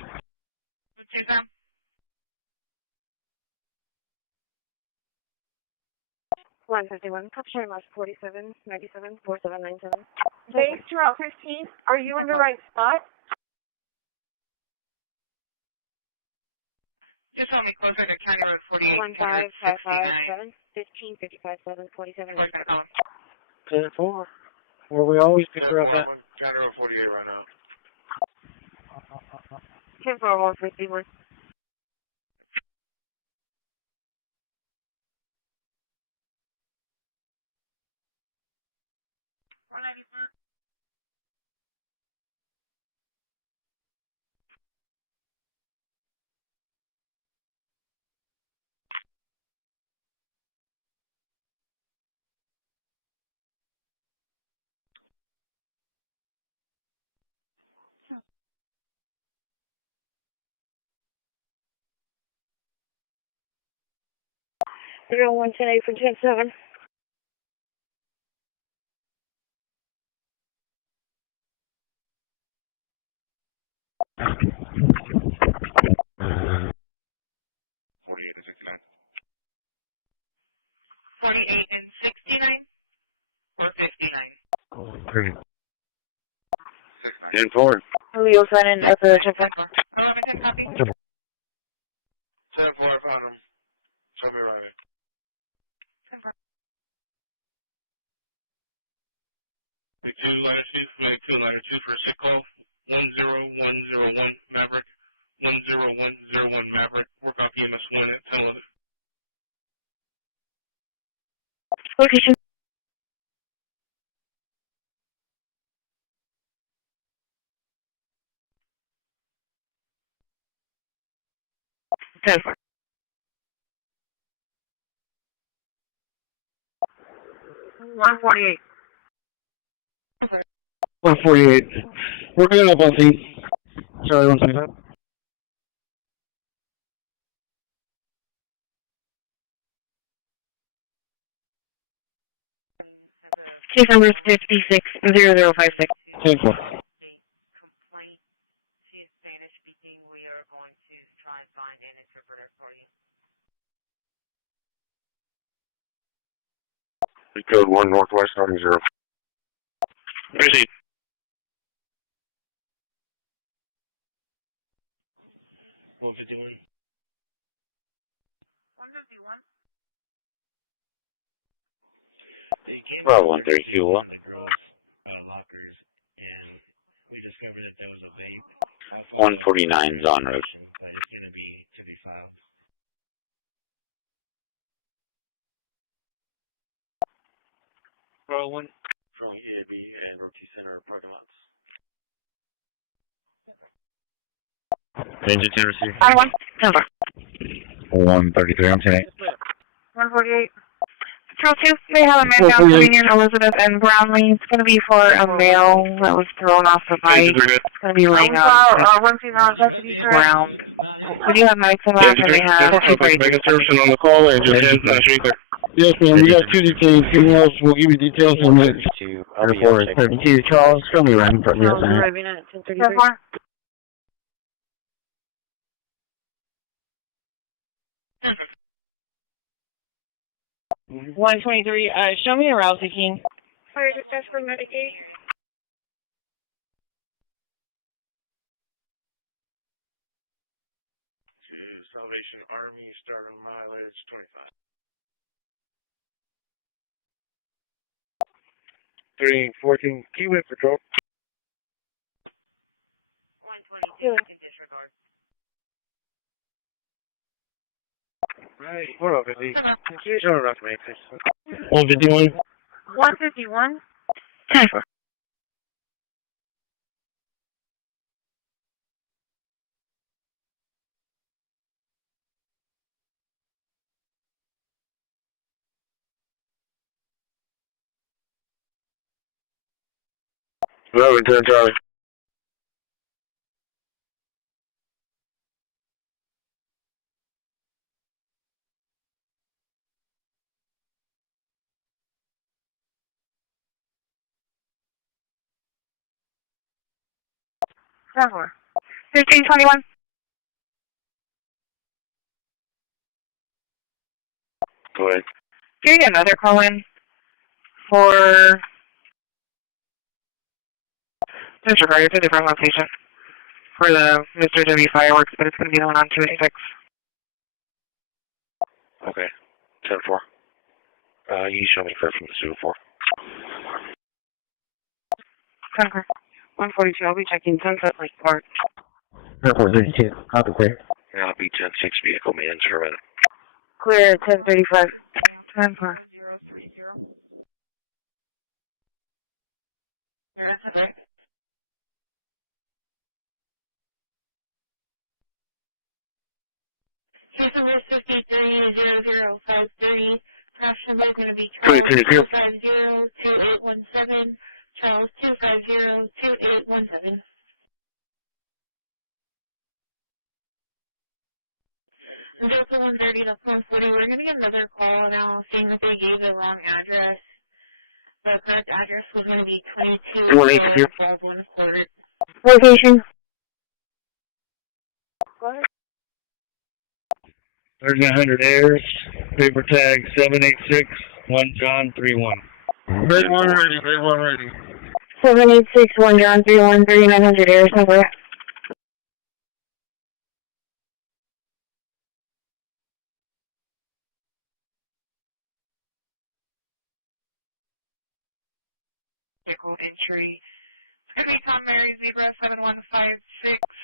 151. Capture last 47, 97, 4797. Base throughout 15. Are you in the right spot? Just hold me closer to County Road 48. 15557, 15, 55, 7, 47. 10-4. Where we always pick her up at. County Road 48 right now. 10-4, 151. They're on 110 for 10-7. $48 and $69 or $59. 10-4. Leo sign at the 10-4. 10-4, I found him. Show me right. Big 2, ladder 2, Big 2, ladder 2 for a sick call. 10101 Maverick. 10101 Maverick. Work off EMS 1 at 1011. Location. Ten-4. 148. 148. We're going up on scene. Sorry, 125. Case number is 560056. 10-4. Code 1 Northwest 90. Proceed. Well, 132. 149 is on road. Roll 1. From EAB and Rocky Center parking lots. Engine 10 receiver. 133, I'm 10-8. 148. Patrol 2, they have a man down coming in Elizabeth and Brownlee. It's going to be for a male that was thrown off the bike. It's going to be laying on the ground. We do have nights in that, and we have Make a service on the call, Engine 10, Yes, ma'am, we got 2 detains. Emails, we'll give you details on that. Airport 32, Charles, show me around for me. Arriving at 10:33. 123, show me a route seeking. Fire dispatch for Medicaid. Salvation Army, start on mileage 25. 314, Keyway Patrol. 122. Right, 450. Show rough me, please. 151. 151. 10-4. Well, return Charlie. 10-4. 1521. Go ahead. Can you get another call in for disregard? It's a different location for the Mr. W fireworks, but it's going to be the one on 286. Okay. 10-4. You show me first from the Super 4. 10-4. 142. I'll be checking Sunset Lake Park. Airport 32. Copy, clear. Yeah, I'll be 10-6 vehicle maintenance for a minute. Clear at 10:35. 10-4. Customer 530053. Customer going to be 250-2817. Charles 250-2817. Delta 130 to 140. We're going to get another call now, seeing that they gave the wrong address. The correct address was going to be 22 Baldwin Court. Location. Go ahead. 3900 Airs, paper tag 786 1 John 31. Big one ready, big one ready. 7861 John 31 3900 Air somewhere. Vehicle entry. It's going to be Tom Mary Zebra 7156,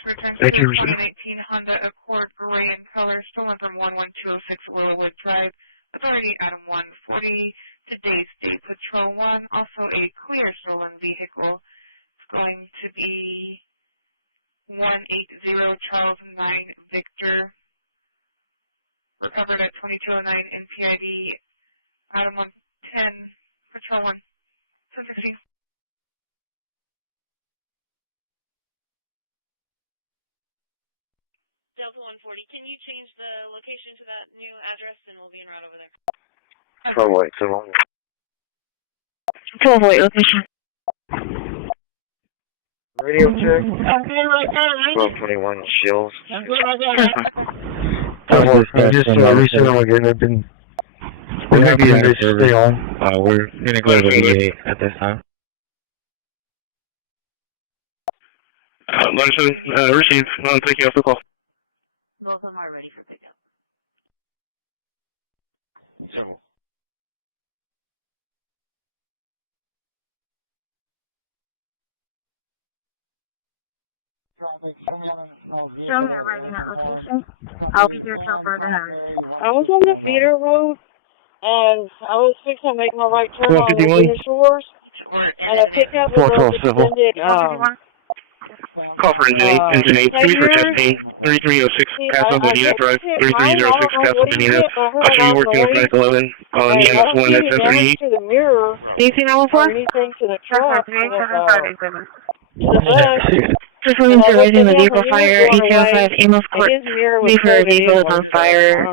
return to Thank you, 2018 Honda Accord gray in color, stolen from 11206 Willowwood Drive. Authority Item 140, today's date Patrol 1, also a clear stolen vehicle. It's going to be 180 Charles 9 Victor, recovered at 2209 NPID, Item 110, Patrol 1, 1016. Delta 140, can you change the location to that new address and we'll be en route over there? 1208 location. Radio check. 1221 Shields. Just reset them again. I've been. We're going to be in this stay on. We're going to go to the VA at this time. Lunch, received. Thank you off the call. Both of them are ready for pickup. Show me writing that location. I'll be here till further notice. I was on the feeder road, and I was fixing to make my right turn on the shores, and a pickup was extended. Call for engine 8, 3 for chest pain, 3306 Casa Bonita Drive, 3306 Casa Bonita. I should be working with Medic 11 on EMS 1 at 1038. To the mirror, anything else for? Anything to the truck, to the bus. Just wanting to raise the vehicle fire, 1805 Amos Court. Before the vehicle is on fire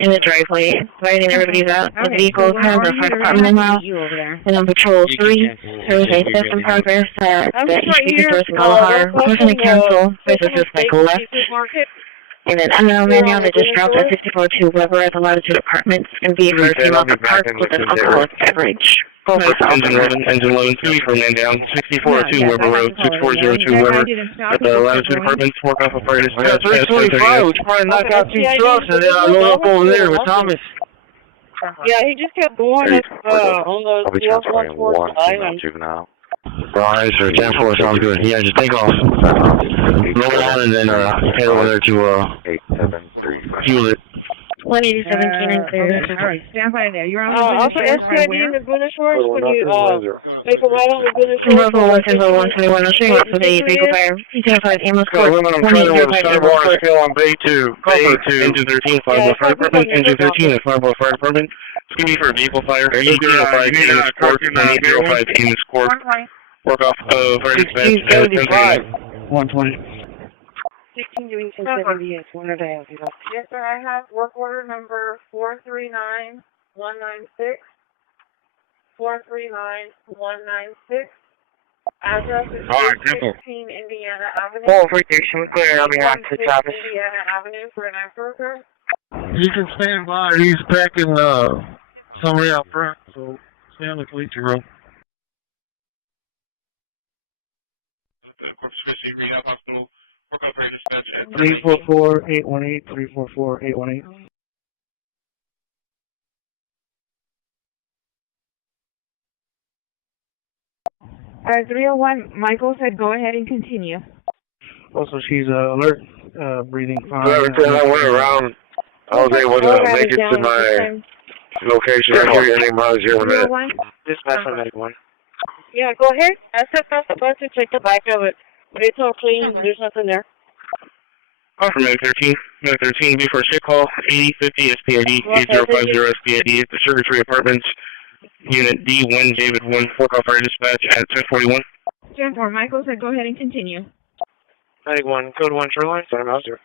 in the driveway. Advising everybody's out. The vehicle has a fire department in-house and on patrol 3. There was a theft in progress at the East Stores in Guadalajara. Motion to cancel. This is like left. And then unknown manual that just dropped at 64-2 Weber at the Latitude Apartments and B for a female parked with an alcoholic beverage. Engine 11, 2 for man down, 6402 Weber Road, 6402 Weber at the Latitude Apartments, work off of fire dispatch. 325, we're trying to knock out 2 trucks and then I load up over there with Thomas. Yeah, he just kept going on the 1 juvenile. Alright, sir, 10-4, sounds good. Yeah, just take off. Roll on and then head over there to fuel it. 187 Keenan clear. Alright, stand by there. You're on the also SPID in the Goodness Shores when you make a right on the Goodness Shores. Level 121, I'll show you for the vehicle fire. 1805 Amos Court. 1805 Amos Court. On Bay 2. Engine 13, Fireball Fire Department. Engine 13 at Fireball Fire Department. It's going to be for a vehicle fire. 1805 Amos Court. 1805 Amos Court. Work off of fire dispatch. 1675. 120. 16 doing 1078. One of the Yes, sir. I have work order number 439196. 439196. Address is 16 Indiana Avenue. Oh, right there. Should we clear on behalf of the office? Indiana Avenue for an worker. You can stand by. He's packing somebody out front, so stay on the Felicia Road. Corpus Christi Rehab Hospital. 344-818, 344-818. Alright, 301, Michael said go ahead and continue. Also, she's alert, breathing fine. Every time I went around, I was able to make it to my location. I hear your name out here in a minute. Dispatch on Medic 1. Yeah, go ahead. I stepped off the bus and checked the back of it. But it's all clean. There's nothing there. Call for Medic 13. Medic 13, before sick call, 8050 SPID, 8050 SPID at the Sugar Tree Apartments, Unit D1, David 1, 4 call fire dispatch at 1041. 10-4, Michael said go ahead and continue. Medic 1, code 1, Shoreline, Center Master.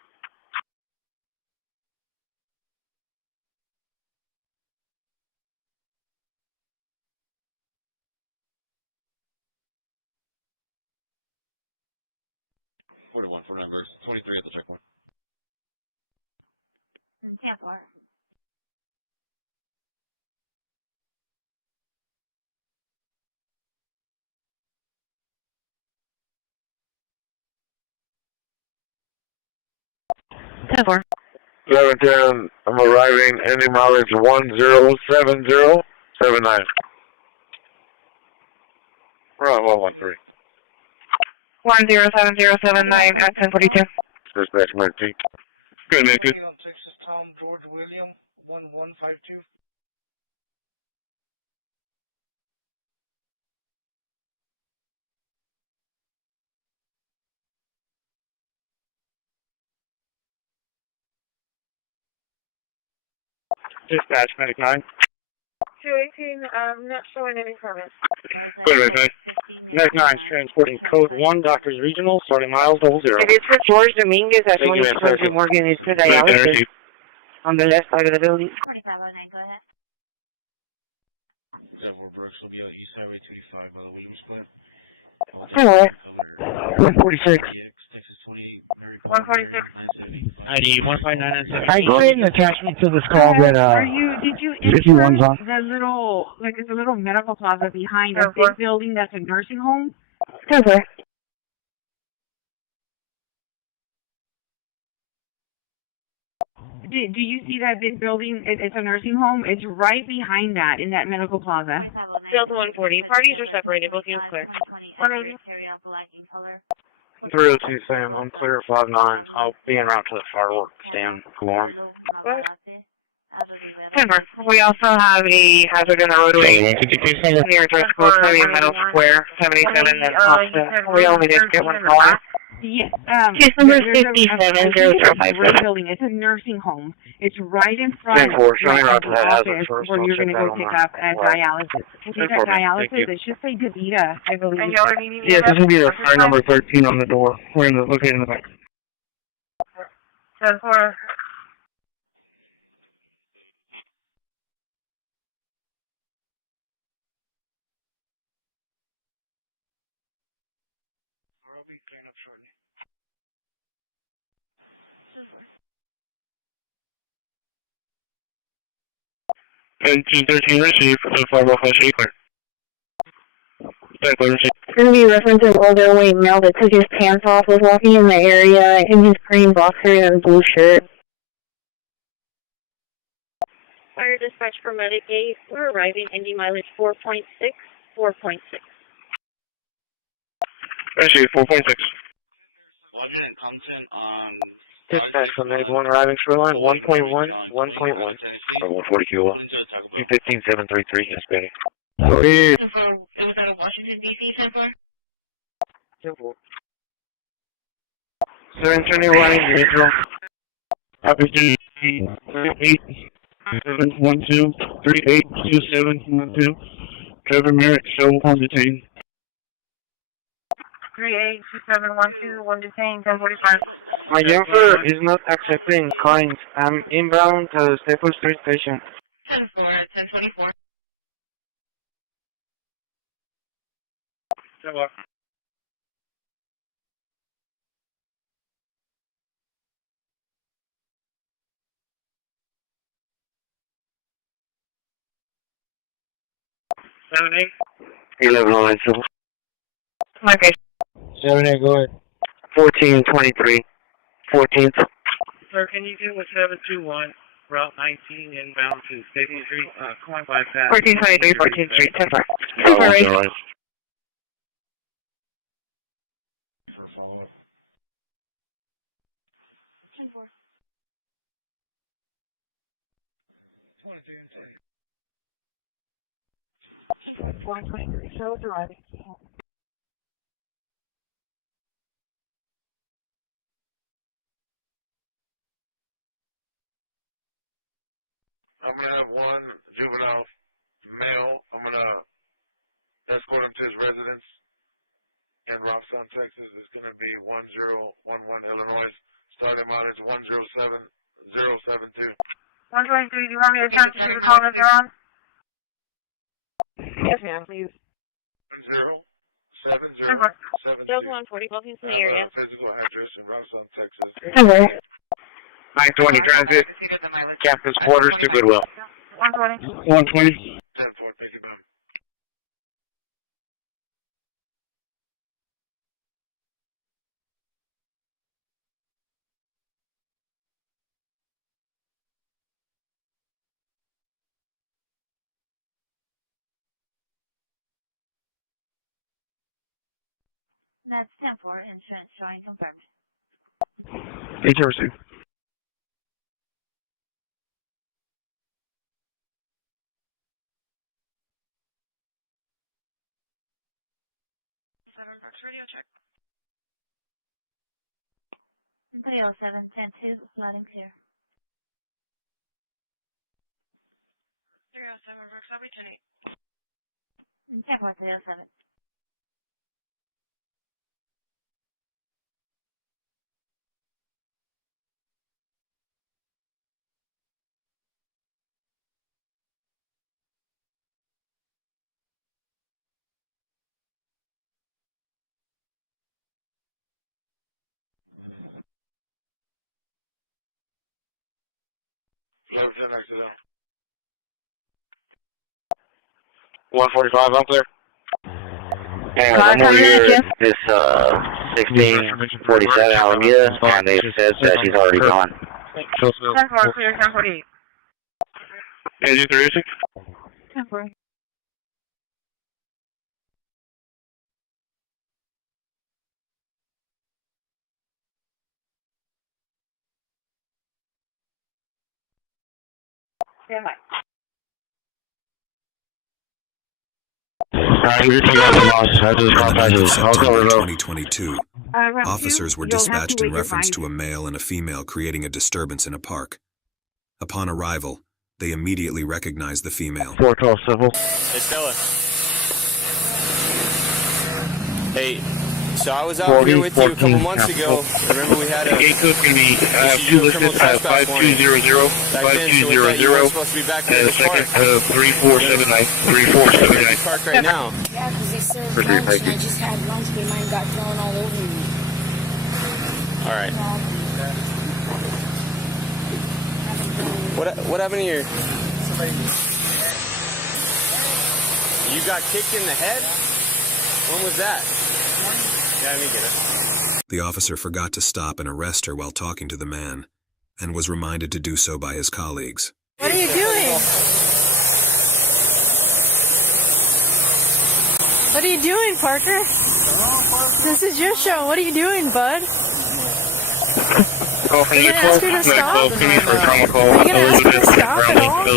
For numbers 23 at the checkpoint. 10-4. 10-4. 11-10, I'm arriving, ending mileage 107079. We're on 113. 107079 at 1042. Dispatch, Martin. Good, man, good. Texas Town, George William, 1152. Dispatch, Medic 9. 218, not showing any permits. Good, Medic 9. Medic 9 is transporting code 1, Doctors Regional, starting miles 00. If it's for George Dominguez at Thank you, ma'am. 22 Morgan, it's for dialysis on the left side of the building. 4509, go ahead. 146. 146. ID 15997. I go ahead and attachment to this call that Did you 51's enter on. the little, like it's a little medical plaza behind a big building that's a nursing home? 10-4. Do you see that big building? It's a nursing home. It's right behind that, in that medical plaza. Delta 140. Parties are separated. Both units clear. 180. 302 Sam, I'm clear 59. I'll be en route to the fireworks stand. Alarm. 10-4. We also have a hazard in the roadway near Dress Code, Meadow Square, 77 and Austin. We only did get one call. Yeah, Case number there's a 57055. building. It's a nursing home. It's right in front of 10-4, showing right route to the that hazard office first. where I'll you're check going to that go on pick my up at dialysis. If you 10-4, got thank dialysis, you. it should say DaVita, I believe. And y'all already need Yeah, this will be the car number 13 on the door. We're located in the back. 10-4. And 213 received for the 505 clear. Thank you, received. It's going to be referencing an older white male that took his pants off, was walking in the area in his green boxer and blue shirt. Fire dispatch for Medic 8. We're arriving. Ending mileage 4.6. 4.6. Received 4.6. Lodging and content on Dispatch from Medic 1 arriving shoreline 1.1, 1.1. 140 kilo. 215733, yes, Betty. Okay. Washington, D.C., 10-4. 721 individual. Happy to 382712. Trevor Merrick, show on detained. 382712. One detained. 1045. My jumper is not accepting coins. I'm inbound to Staples Street Station. 10-4, 1024. Hello. Seven eight. 1109 civil. Okay. 7-8, go ahead. 1423. 14th. Sir, can you do a 721 Route 19 inbound to Stadium Street, Coin bypass? 1423, 14th Street, 10-4. Oh, okay, right. Show driving. I'm going to have one juvenile male. I'm going to escort him to his residence in Robson, Texas. It's going to be 1011 Illinois. Starting mileage 107072. 123, do you want me to transfer to the call that you're on? Yes, ma'am, please. 107072. Delta 140, both in the area. Physical address in Robson, Texas. 920 transit. Campus quarters to Goodwill. 120. 120. 10-4, thank you, ma'am. That's 10-4, insurance showing confirmed. HRC. Radio check. 307, 10-2, loud and clear. 307, Brooks, I'll be 10-4, 307. Level 10 accident. 145 up there. And I'm over here, this 1647 Alameda, and they said that she's already gone. 10-4, clear, 10-48. Engine 36? 10-4. Stand by. September 2022, officers were dispatched in reference to a male and a female creating a disturbance in a park. Upon arrival, they immediately recognized the female. 412 civil. Hey, Stella. Hey, so I was out here with you a couple months ago. Remember we had a... Gate code's going to be 2 listed 5200, 5200, supposed to be back and in the park. 3479, 3479. Park right now. Yeah, because they served lunch, and I just had lunch, but mine got thrown all over me. All right. What happened to your... You got kicked in the head? When was that? Yeah, let me get it. The officer forgot to stop and arrest her while talking to the man, and was reminded to do so by his colleagues. What are you doing? What are you doing, Parker? This is your show. What are you doing, bud? Call from Are you gonna ask her to stop? Are you gonna ask her to stop at all? Are you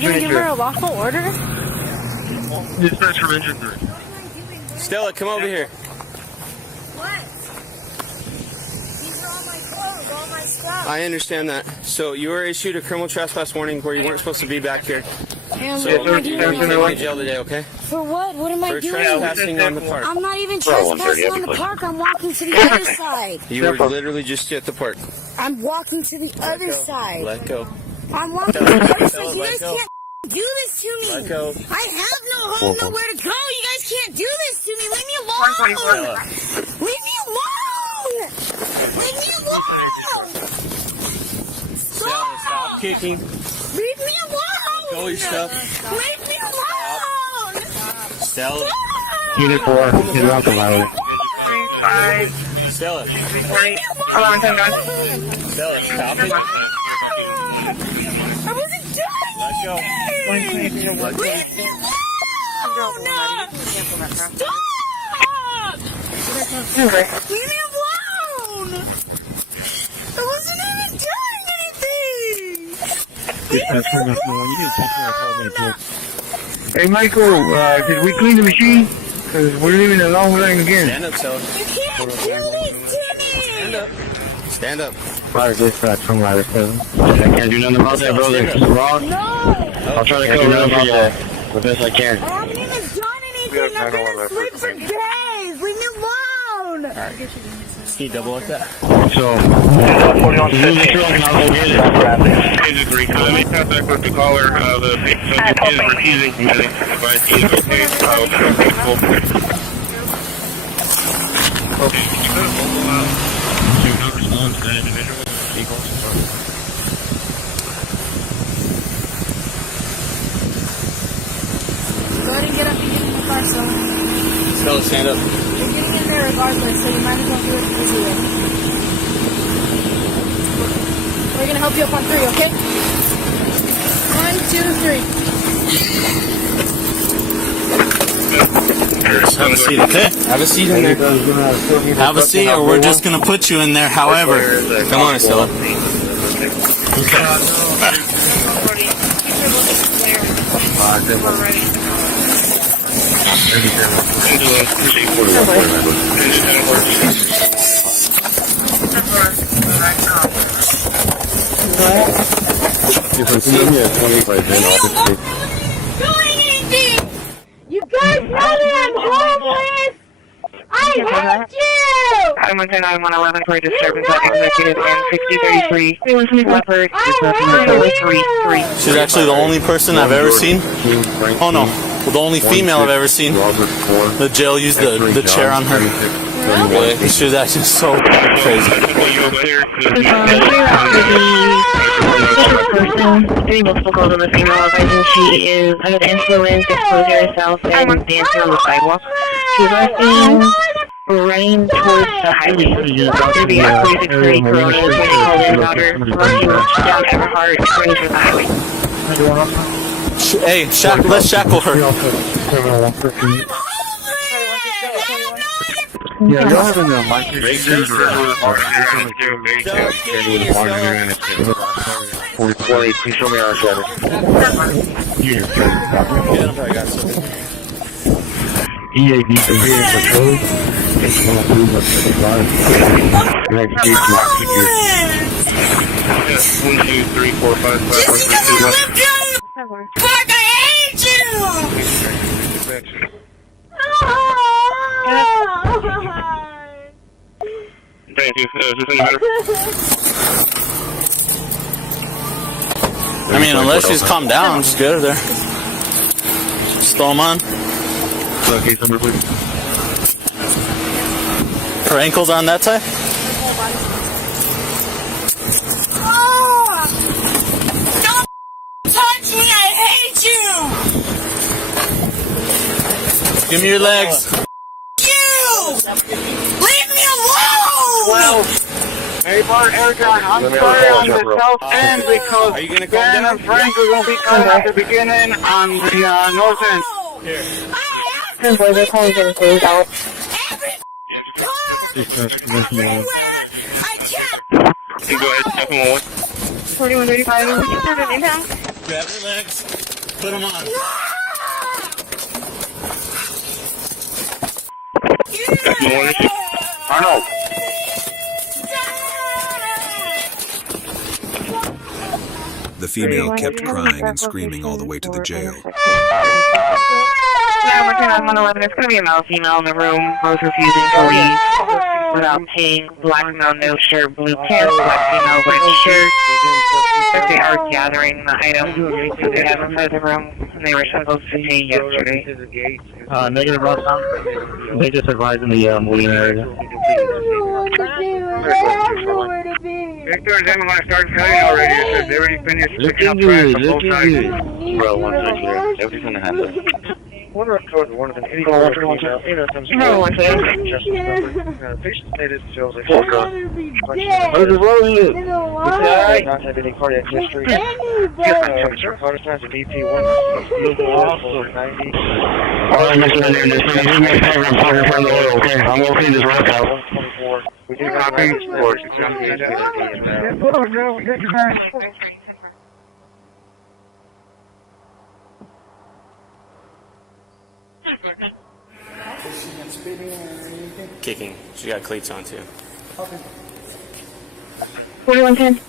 gonna give her a lawful order? Dispatch from engine 3. Stella, come over here. What? These are all my clothes, all my stuff. I understand that. So you were issued a criminal trespass warning where you weren't supposed to be back here. And So what am I you're doing? going to jail today, okay? For what? What am I For doing? trespassing on the park. I'm not even trespassing on the park. I'm walking to the other side. You were literally just at the park. I'm walking to the other side. Let go. I'm walking to the other side. You Let guys go. can't do this to me. Let go. I have no home, nowhere to go. You guys can't do this to me. Leave me alone. Leave me alone. Leave me alone. Stella, stop kicking. Leave me alone. Let go of your stuff. Leave me alone. Stella. Unit 4, you're out the loud. 5. Stella. 3. Hold on, time on. Stella, stop it. I wasn't doing Let go. anything. Let go. Leave me alone. Stop. Leave me alone. I wasn't even doing anything. Dispatch from F1, you need to take care of me, please. Hey, Michael, did we clean the machine? Because we're leaving a long line again. Stand up, Stella. You can't do this to me. Stand up. Stand up. Ladder dispatch from ladder 7. I can't do nothing about that, brother. It's wrong. No. I'll try to cover it up for you the best I can. I haven't even done anything. I'm gonna sleep for days. Leave me alone. Ski double like that. So, move the truck and I'll go get it. Engine 3, let me contact with the caller. The subject is refusing committing. If I see it's okay, I'll show people. Okay, can you go to mobile out? Do not respond to that individual. Equals. Go ahead and get up and get in the car, so. Stella, stand up. You're getting in there regardless, so you might as well do it the easy way. We're gonna help you up on 3, okay? 1, 2, 3. Have a seat, okay? Have a seat in there. Have a seat, or we're just gonna put you in there. However, come on, Estella. Okay. You guys know that I'm homeless! I hate you! I'm on 911 for disturbance at executive N6033. Leopard, She's actually the only person I've ever seen. Oh no, the only female I've ever seen. The jail used the chair on her. She was actually so crazy. Doing multiple calls on the female advising she is under the influence, exposing herself, and dancing on the sidewalk. She was seen running towards the highway. There'd be a 4630 Corona when they called in about her running down Everhart, running towards the highway. Hey, let's shackle her. Yeah, y'all having a life restrictions or please show me our shadow. EAD computer control. It's 1 2 3 4 5 5 4 3 2 1. Fuck, I hate you! Thank you. Is this any better? I mean, unless she's calmed down, just get her there. Just throw them on. Case number, please. Her ankles on that side? Don't touch me, I hate you! Give me your legs. You! Leave me alone! Well, hey, Bart, Erica, I'm sorry on the south end because Ben and Frank are going to be coming at the beginning on the north end. Here. Boy, they're calling in closed out. Go ahead, step him away. 4135, would you send an impound? Grab her legs. Put them on. Arnold. The female kept crying and screaming all the way to the jail. Yeah, we're on 111. There's going to be a male female in the room, both refusing to leave without paying. Black male, no shirt, blue pants, black female, red shirt. They are gathering the items that they have inside the room, and they were supposed to pay yesterday. Negative, Ross. They just advised in the moving area. Victor and them are going to start filling already. They already finished picking up trash on both sides. Bro, 1 second. Everything's going to happen. One of towards one of them. Any patient stated shows a what is wrong with you? not have any cardiac history. Heart attack and BP 1. Alright, Mr. Okay, I'm going to clean this rock out. We do copy. Kicking. She got cleats on too. 4110.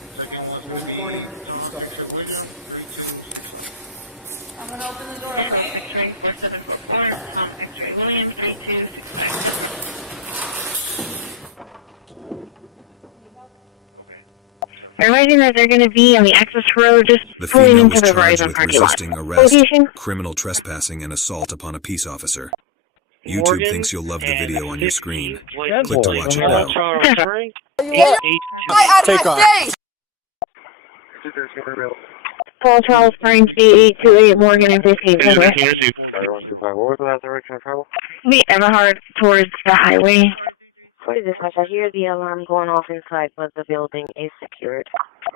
I'm gonna open the door, okay? They're writing that they're going to be on the access road, just pulling into the Verizon parking lot. Resisting arrest, criminal trespassing, and assault upon a peace officer. YouTube thinks you'll love the video on your screen. Click to watch it now. Take off. Paul Charles Springs, 8828 Morgan and 15. What was the last direction of travel? The Everhard towards the highway. What is this, Nash? I hear the alarm going off inside, but the building is secured.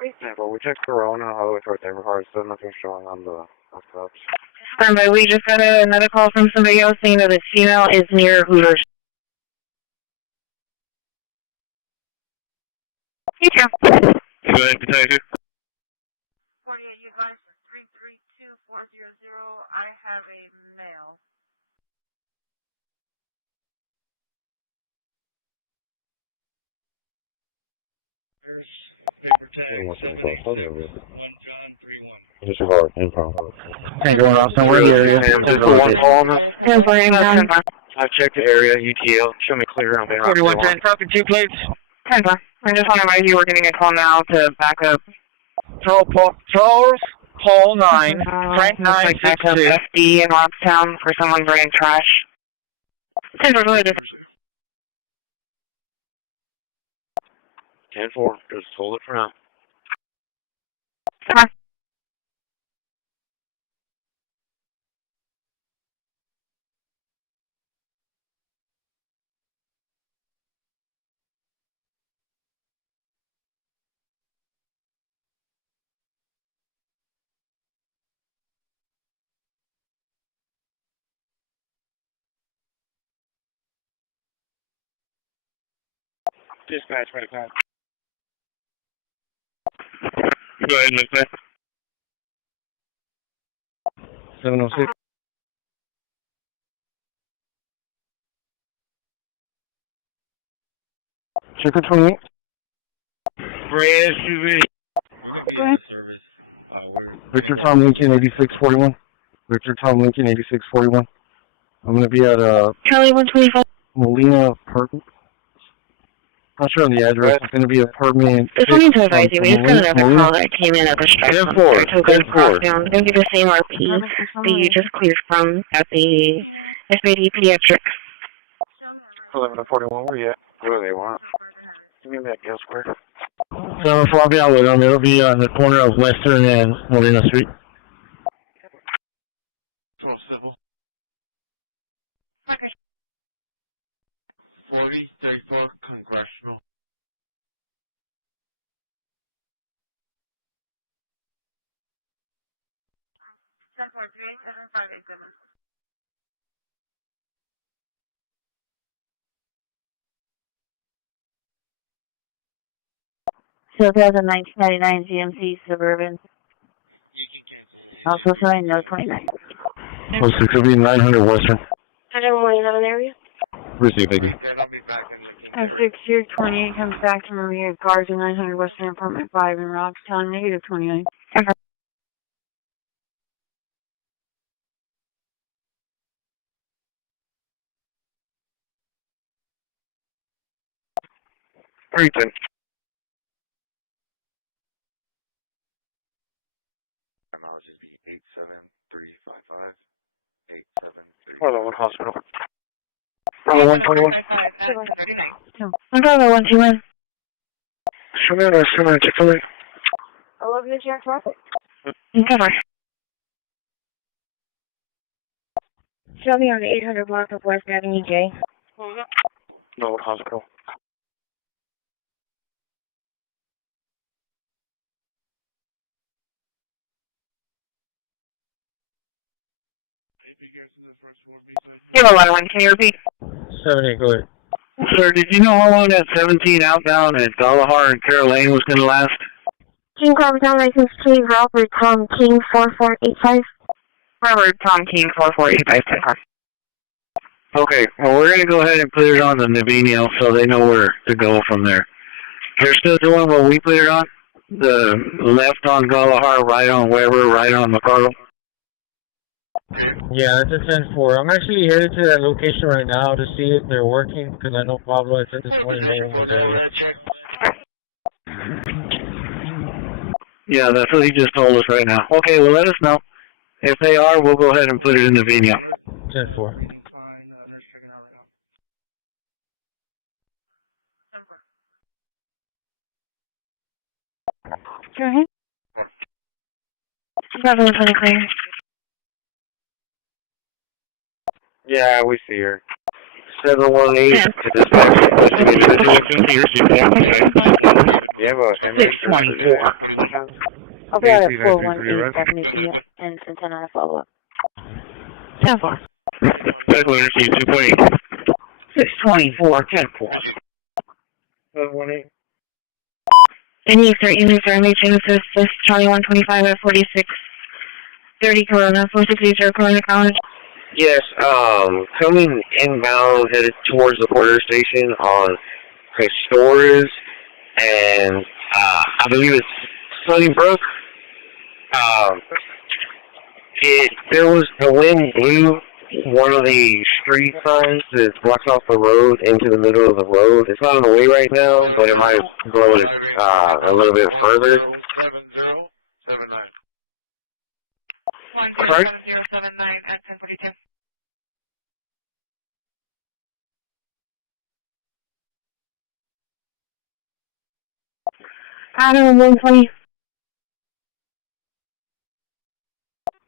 Reasonable. We checked Corona all the way towards Everhard, so nothing showing on the stops. Standby, we just got another call from somebody else saying that this female is near Hooters. You too. Go ahead, detective. 48, you guys, 332400, I have a male. Disregard, info. Hey, going off somewhere in the area. I've checked the area, UTL. Show me clear on there. 4110, talking 2 plates. 10 I just want to remind you we're getting a call now to back up. Charles, Paul 9, Frank 962. FD in Robstown for someone bringing trash. 10-4, just hold it for now. Come on. Dispatch, right back. Go ahead, Miss Beth. 706. Checker 28. Gray SUV. Richard Tom Lincoln 8641. Richard Tom Lincoln 8641. I'm going to be at Charlie 125. Molina apartment. Not sure on the address. It's going to be apartment. Just wanted to advise you, we just got another call that came in at the strike. 10-4. We're going to give you the same RP that you just cleared from at the SBD Pediatrics. 11-41, where you at? Where they want? Give me that gas square. 7-4, I'll be out with them. It'll be on the corner of Western and Molina Street. 4034 Congressional. So there's a 1999 GMC Suburban. Also showing no 29. 06, it'll be 900 Western. I don't want another area. Receive, thank you. 6228 comes back to Maria Garza, 900 Western Apartment 5 in Robstown, negative 29. Okay. Ethan. Hello, what hospital? 121. I'm driving 121. Show me on a semi Chick-fil-A. 11 inch air traffic. Cover. Show me on the 800 block of West Avenue J. No, what hospital? You have a lot of one. Can you repeat? 78, go ahead. Sir, did you know how long that 17 outbound at Dollar and Carol Lane was going to last? King Robert license King Robert Tom King 4485. Robert Tom King 4485. Okay, well, we're going to go ahead and put it on the Navino so they know where to go from there. They're still doing what we put it on? The left on Galahar, right on Weber, right on McCardle? Yeah, it's a 10-4. I'm actually headed to that location right now to see if they're working, because I know Pablo had said this morning no one was there. Yeah, that's what he just told us right now. Okay, well, let us know. If they are, we'll go ahead and put it in the Vino. 10-4. Go ahead. 720 clear. Yeah, we see her. 718 to dispatch. Yeah, well, 624. I'll be at 418 Avenue and Santana follow up. 10-4. Medical emergency 2.8. 624, 10-4. 718. Any start units are made Genesis, Charlie 125 at 4630 Corona, 4680 Corona College. Yes, coming inbound, headed towards the border station on Christi, and I believe it's Sunnybrook. The wind blew one of the street signs that blocks off the road into the middle of the road. It's not on the way right now, but it might blow it a little bit further. 7079. Sorry? 1079 at 1042. Adam 120.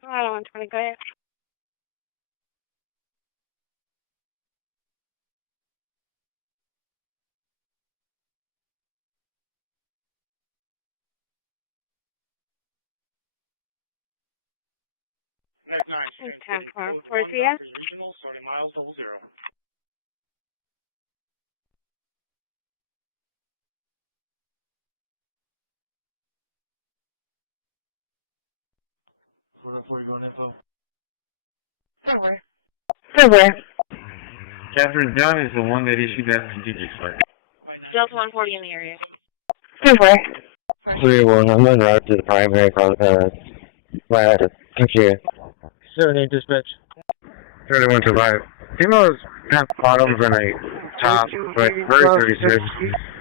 Adam 120, go ahead. It's 10-4. Where's he at? Miles 00. Where? Catherine Dunn is the one that issued that strategic strike. Delta 140 in the area. Where? 301, I'm en route to the primary contact. Right, thank you. 78 dispatch. 31 to 5. Females have bottoms and a top, but very 36.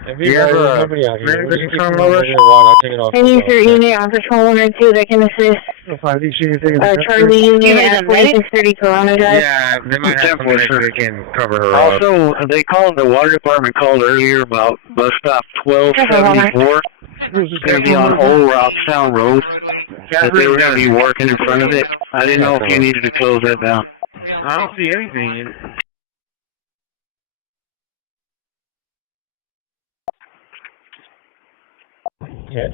If you have a company out here, I'll take it off. Any start unit on patrol 102 that can assist. Charlie unit at 4630 Corona Drive. Yeah, they might have somebody that can cover her up. Also, they called, the water department called earlier about bus stop 1274. It's going to be on Old Rocktown Road. That they were going to be working in front of it. I didn't know if you needed to close that down. I don't see anything. Yeah.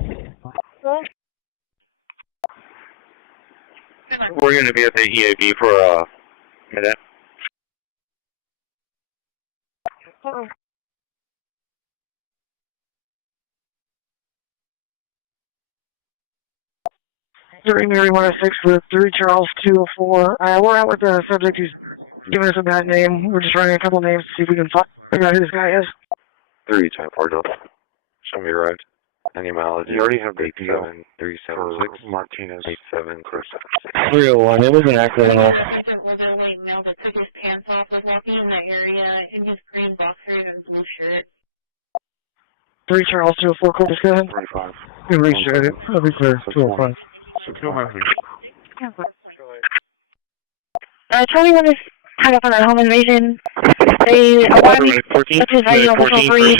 We're going to be at the EAB for a minute. Mary 106 with 3 Charles 204. We're out with the subject who's giving us a bad name. We're just running a couple names to see if we can figure out who this guy is. 3 time 4 Delta. Show me right. Animality. You already have the 73736. Martinez 87 Christi. 301. It was an accident. Was there a white male that took his pants off, was walking in that area in his green boxers and blue shirt? 3 Charles 204, Corpus, go ahead. 25. You reached it. I'll be clear. 205. Charlie wanted to hang up on a home invasion. They want me to his ID on patrol 3.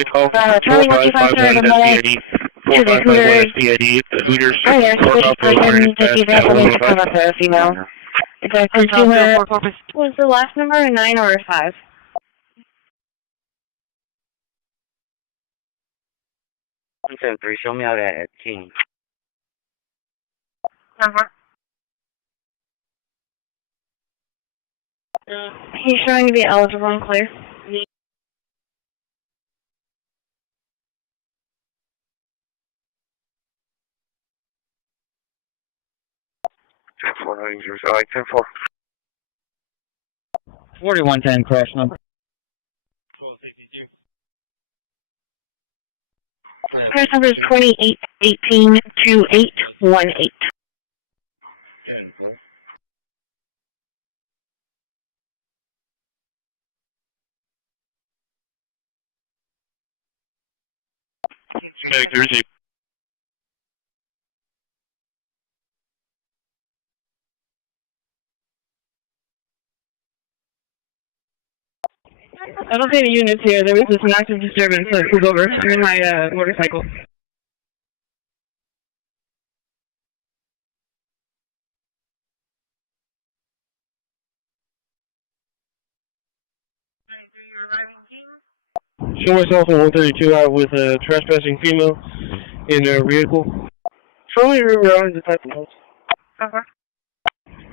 Charlie 125 to the mall. To the Hooters. The Hooters. Oh, yes, this person to see that woman to come up to a female. It's a consumer. Was the last number a 9 or a 5? One 173, show me out at 10. He's showing to be eligible and clear. I like 10-4. 4110 crash number. Crash number is 2818-2818. Medic to receive. I don't see any units here. There was just an active disturbance that was over. I'm in my motorcycle. Show myself on 132 out with a trespassing female in a vehicle. Show me your road the type of notes.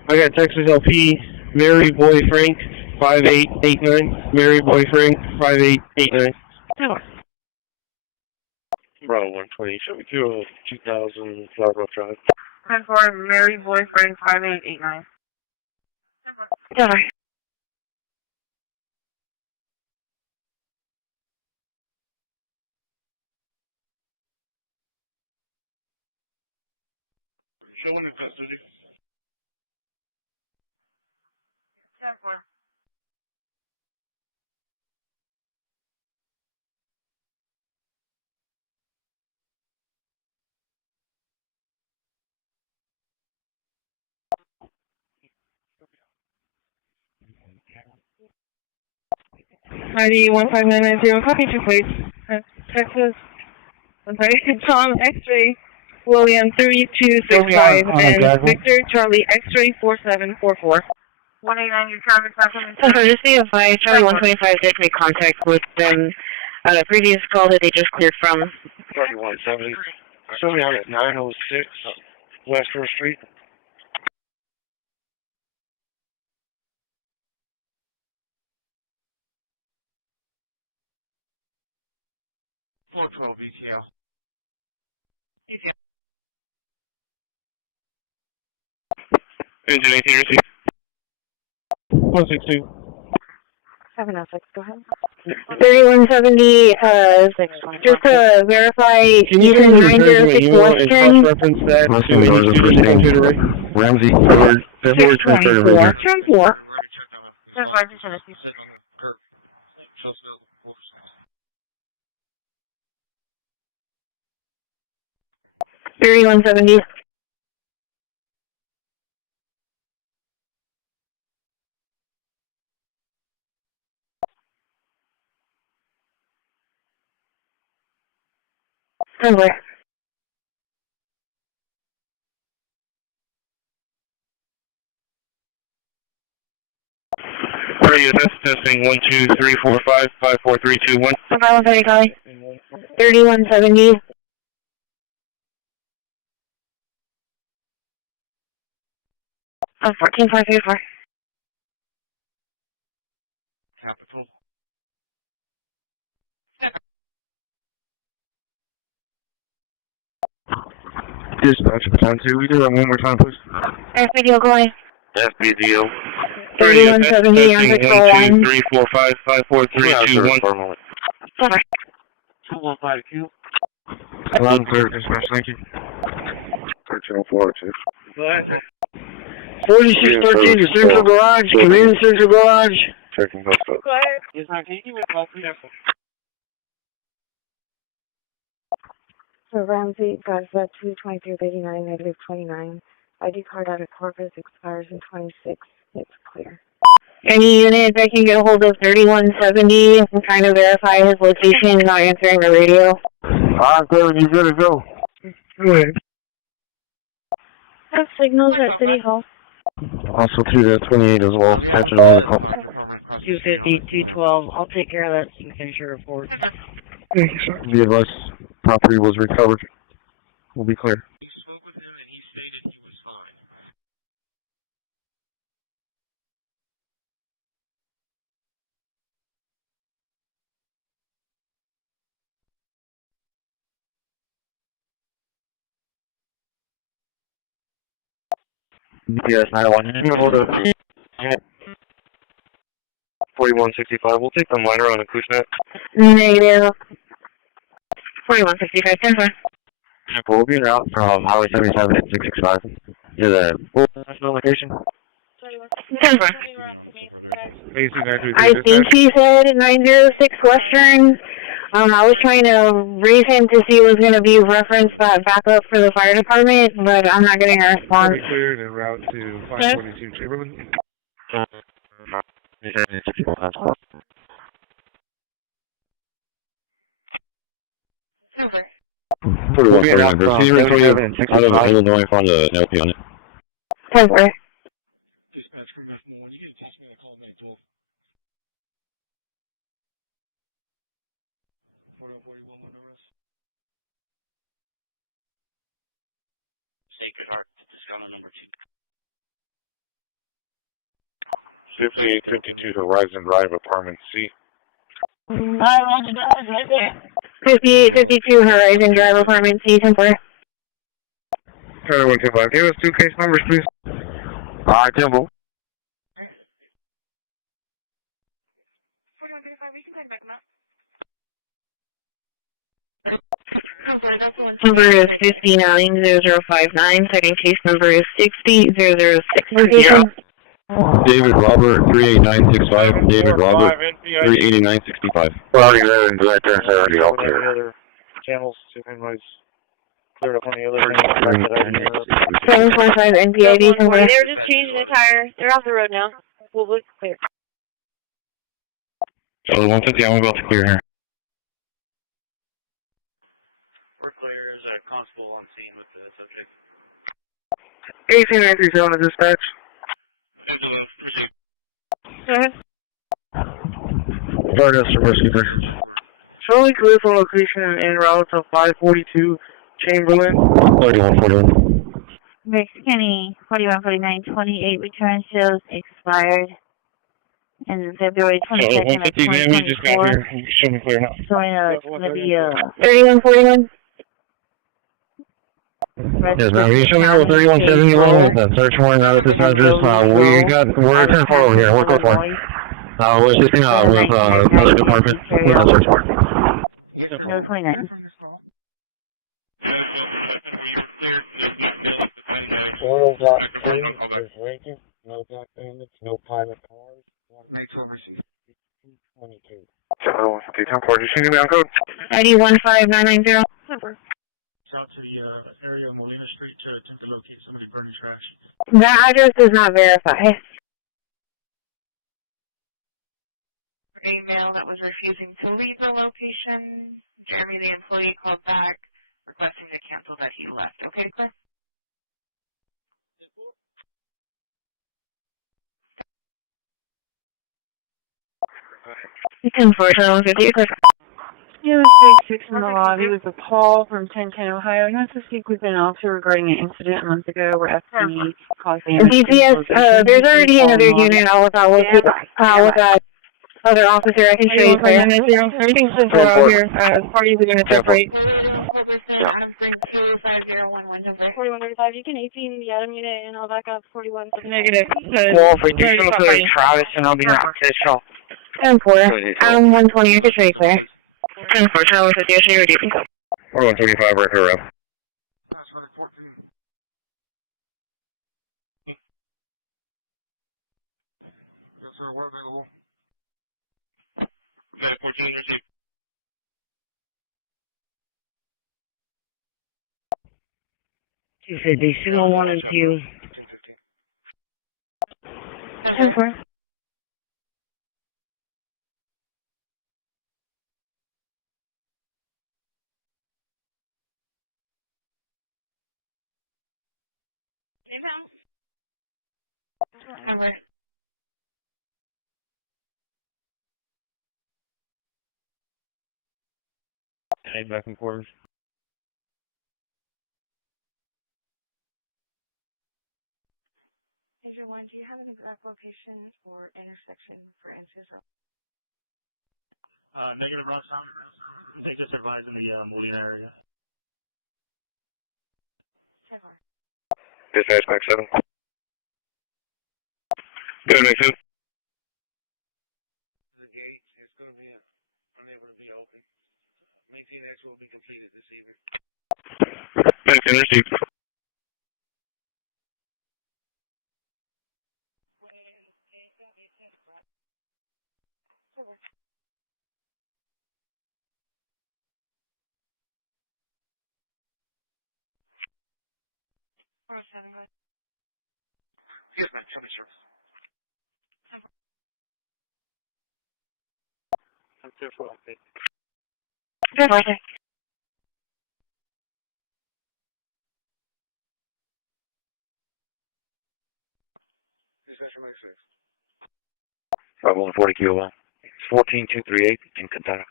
I got Texas LP Mary Boy Frank 5889. Mary Boy Frank 5889. Bravo 120, show me to 2000 Flower Brook Drive. 10-4, Mary Boy Frank 5889. Over. Showing in custody. ID 15990, copy to place. Texas. I'm sorry, Tom X-ray, William 3265, and Victor Charlie X-ray 4744. 189, traffic So just be advised, Charlie 125 did make contact with them. Previous call that they just cleared from. 3170. Show me on at 906 West 1st Street. 412 ETL. Engine 18 received. 162. 706, go ahead. 3170, just to verify, Eastern 906 Western. Reference that to any computer array. Ramsey, February 23rd. Turn 4. 3170. Over. Radio testing 1 2 3 4 5 5 4 3 2 1. 3170. Oh, 14534. Capital. Dispatch, baton 2. We do that one more time, please. video going. FBDO. 3170 on patrol 1. 1 2 3 4 5 5 4 3 2 1. Over. 215Q. 11-3, dispatch, thank you. 1304, 4613 to Central Garage, come in Central Garage. Checking post up. Yes, ma'am. Can you give me a call, please? So Ramsey, got 22389, negative 29. ID card out of Corpus expires in 26. It's clear. Any unit that can get a hold of 3170 and trying to verify his location, not answering the radio. Alright, Kevin, you gotta go. Go ahead. Have signals at City Hall. Also to 28 as well. Catch it on the call. 250, 212. I'll take care of that so you can finish your report. Thank you, sir. The advice property was recovered. We'll be clear. BPS 911. Hold up. 4165. We'll take the minor on Acushnet. Negative. 4165, 10-4. We'll be en route from Highway 77 at 665 to the national location. 10-4. I think he said 906 Western. I was trying to raise him to see what was going to be referenced that backup for the fire department, but I'm not getting a response. Cleared en route to 542 Chamberlain. We'll be out of Illinois on the LP on it. 10-4. Sacred Heart, discount number 2. 5852 Horizon Drive, Apartment C. 5852 Horizon Drive, Apartment C, 10-4. Charlie 125. Give us 2 case numbers, please. Alright, Temple. Number is 590059. Second case number is 60060. David Robert 38965. David Robert 38965. We're already there and right there. It's already all clear. Channels, see if anybody's cleared up on the other 745 NPID. They were just changing the tire. They're off the road now. We'll look clear. So 150, I'm about to clear here. We're clear. There's a constable on scene with the subject. 18937 to dispatch. Stardust from Rescue 3. Showing clear from location en route to 542 Chamberlain. 4141. Kenny, 414928 return shows expired. And February 22nd of 2024. Just got here. You should be clear now. So it's going to be 3141. Yes, ma'am. You show me out with 3171 with the search warrant out at this address. We're 10-4 over here. We're code 4. We're assisting with another department with a search warrant. No 29. Oil block 2 is vacant. No black bandits, no private cars. 22. 10-4. Just shoot me on code. ID 15990. Out to the area on Molina Street to attempt to locate somebody burning trash. That address does not verify. Email that was refusing to leave the location. Jeremy, the employee, called back requesting to cancel that he left. Okay, Claire? You can forward on 50. Yeah, 6 in the lobby with a call from 1010 Ohio. Not to speak with an officer regarding an incident a month ago where FTE caused damage. DPS, there's already another unit out with that other officer. I can show you clear. Everything's central out here. Parties are going to separate. 4135, you can AP the Adam unit and I'll back up 41. Negative. Well, if we do some clear Travis and I'll be not official. 10-4. Adam 120, I can show you clear. 10-4, Charlie 50, I show you reducing. 4135, right here, Rob. You said they still wanted to. 10-4. Head back and forth. Agent 1, do you have an exact location or intersection for Antizo? Negative, Roxanne. I think just advised in the Molina area. Dispatch back 7. Good, make sense. The gate is going to be unable to be open. Maintain X will be completed this evening. Thanks, and received. Yes, ma'am. Tell me, sir. I'm careful. 10-4. Dispatcher, make 6. 5140 QOL. 14238 in Cantata.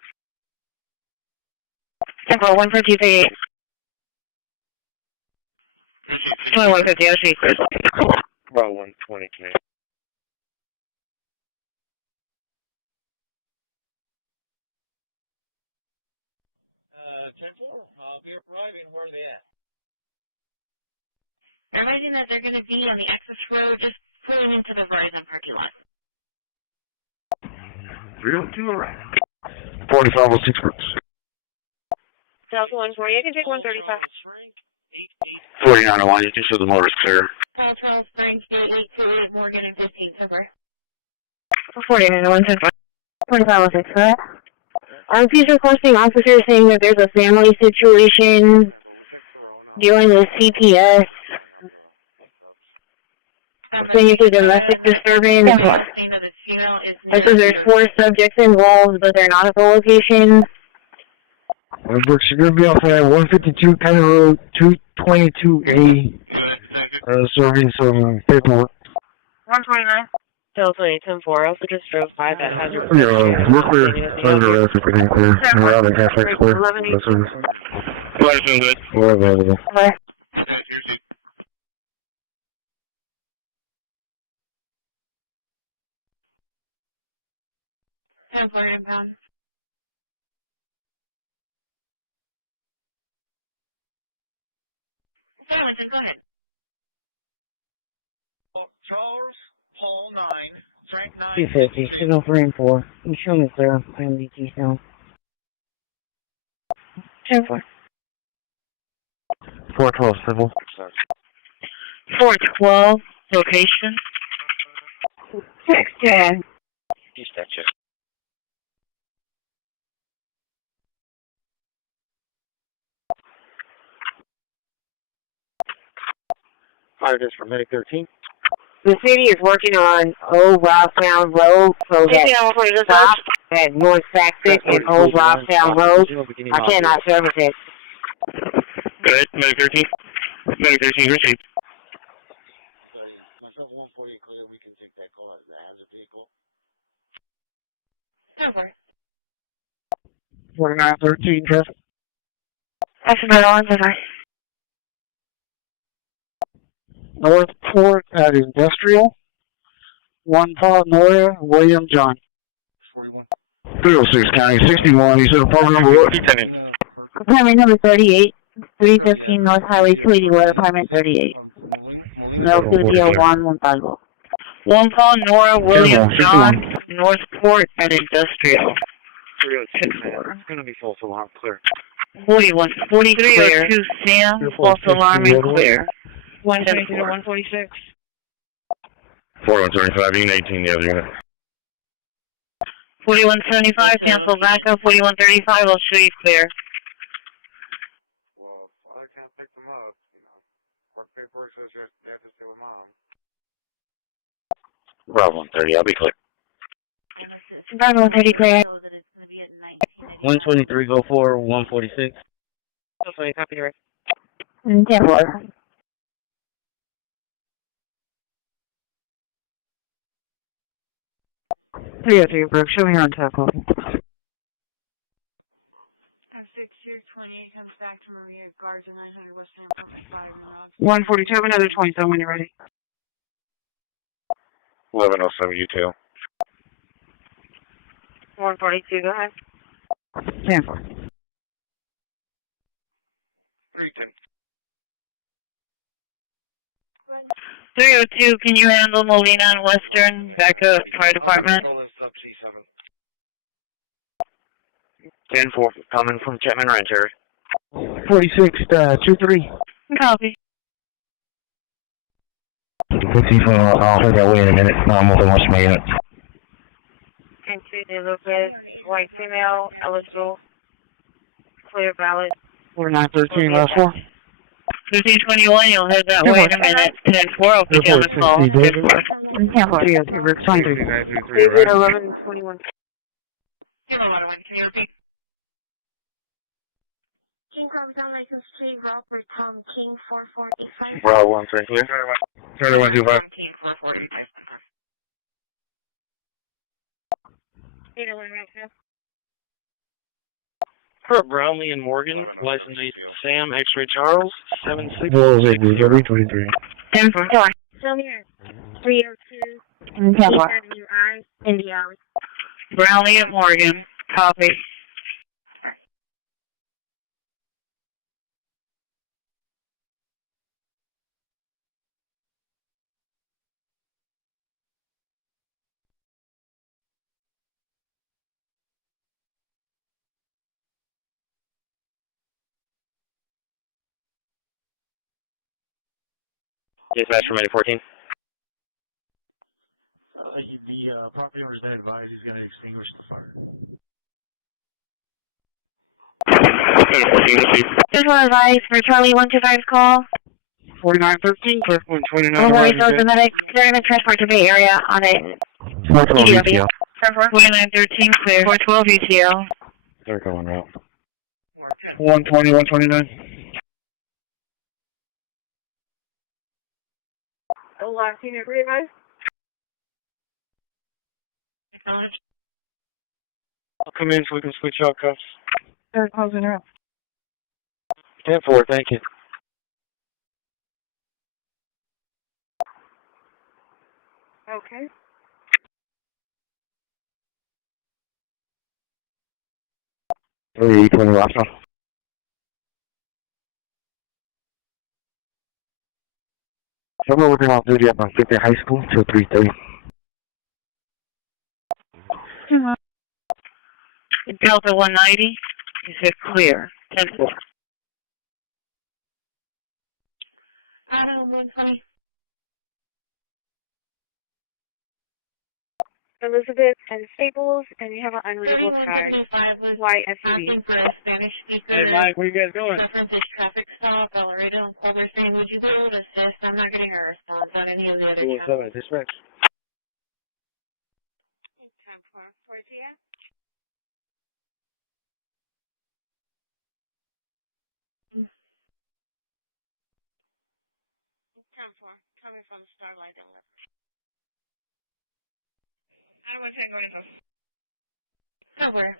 10-4, 14238. 2150, I'll show you clear. About 120 Canadian. They're mentioning that they're going to be on the access road, just pulling into the Verizon parking lot. 302 around. 4506 Brooks. South 140, I can take 135. 4901, you can show the motor is clear. Call Charles Springs, 828 Morgan and 15 Silver. 4901, 4506, correct? He's requesting officers saying that there's a family situation dealing with CPS. Saying it's a domestic disturbance. It says there's 4 subjects involved, but they're not at the location. Brooks, you're going to be off at 152 County Road 222A, serving some paperwork. 129. Delta 810-4, also just drove by that hazard. Yeah, we're clear. Under arrest if everything's clear. We're out of half-back clear. That's service. We're available. Bye. Go ahead. Charles Paul 9, strength 9. 250, signal 3 and 4. You show me clear. I am DT sound. 10-4. 412 civil. 412, location. 610. Dispatcher. Hi, this is for Medic 13. The city is working on Old Rocktown Road, so that stop at North Saxon and Old Rocktown Road. I cannot service it. Good, Medic 13. Medic 13, received. 4913, traffic. That's about all, bye-bye. Northport at Industrial. 1 Paul Noya, William John. 306 County 61. You said apartment number what? Lieutenant. Apartment number 38, 315 North Highway 281, apartment 38. No, 201-150. 1 Paul Nora, William John, Northport at Industrial. 306, it's going to be false alarm clear. 41, 4302 Sam, false alarm and clear. 122 to 146. 4175, unit 18, the other unit. 4175, cancel backup. 4135, I'll show you clear. Bravo 130, I'll be clear. Bravo 130, clear. 123, go for 146. Okay, copy, right. 10-4. Three, Brooke, show me your on top. 6 here, 28 comes back to Maria Garza, 900 West Ham, 142, another 27 when you're ready. 1107, you too. 142, go ahead. 10-4. 302, can you handle Molina and Western? Backup, fire department. 10-4, coming from Chapman Ranch area. 46, 23. Copy. I'll head that way in a minute. I'm moving west of my unit. Entry de Lopez, white female, eligible, clear ballot. 4913, last 4. 1521, you'll head that way in a minute. 10-4, I'll put you on the call. 10-4. 1121. King Carbon license 3, Robert Tom King 4485. Bravo 1, clear. 3125. 811, For Brownlee and Morgan, license Sam X-Ray Charles, 76. 23. 10-4. Still here. 302. 10-4. India. Brownlee and Morgan, copy. Dispatch from 14. The property owner is advised he's going to extinguish the fire. Just want to advise for Charlie 125's call. 4913, Cliff 129. Over the medic. They're going to transport to Bay Area on a 412 ETL. 4913, clear. 412 ETL. They're going out. 120, 129. Oh, last unit, realize? I'll come in so we can switch out cuffs. They're closing her up. 10-4, thank you. Okay. Three 20 Roswell. Someone working off duty at Mount Victor High School till 3:30. Delta 190, is it clear? 10-4. Adam 120. Elizabeth and Staples, and you have an unreadable sky. White SUV. Hey, Mike, where you guys going? Traffic stop, El Laredo, and Culver saying, would you be able to assist? I'm not getting a response on any of the other channels. 217, dispatch. Coming from Starlight Delivery. I don't want to take nowhere.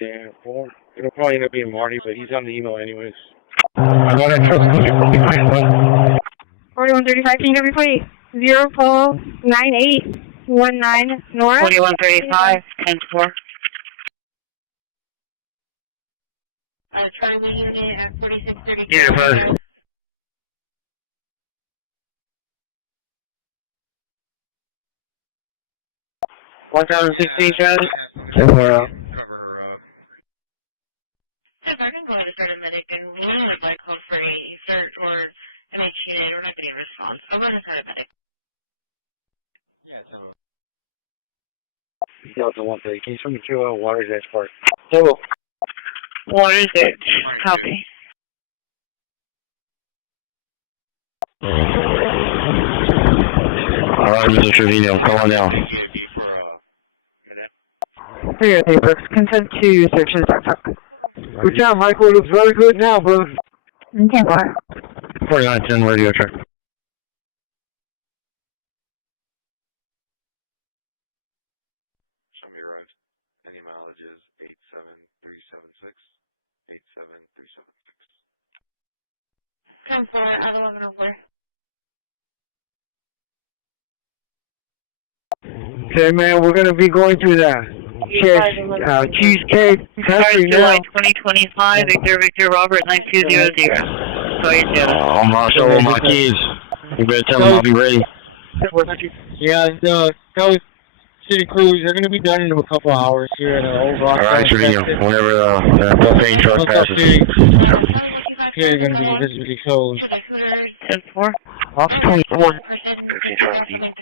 10-4. It'll probably end up being Marty, but he's on the email anyways. I got it. 4135, can you give me please? 049819 Nora. 4135, 10-4. Try the unit at 4632. Yeah, bud. One 16, Charlie. 10-4. If I can go to the paramedic and we would like call for a search or MHA, we're not getting a response. I'm going to paramedic. Delta 130, can you swing to Water's Edge Park? Hello. Water's Edge, copy. Alright, Mr. Trevino, come on down. For your papers, consent to search the truck. Good job, Michael. It looks very good now, bro. 10-4. 4910 radio check. Show me your road. Any mileage is 87376. 87376. 10-4, out of 1104. Okay, man, we're going to be going through that. Cheesecake country now. July 2025, Victor Robert 9200. Oh, Marshall, my keys. You better tell them I'll be ready. Yeah, city crews, they're going to be done in a couple of hours here at Old Rock. Alright, Trevino, whenever the propane truck passes. Here you're going to be visibly closed. 10-4. Off 24. 1520.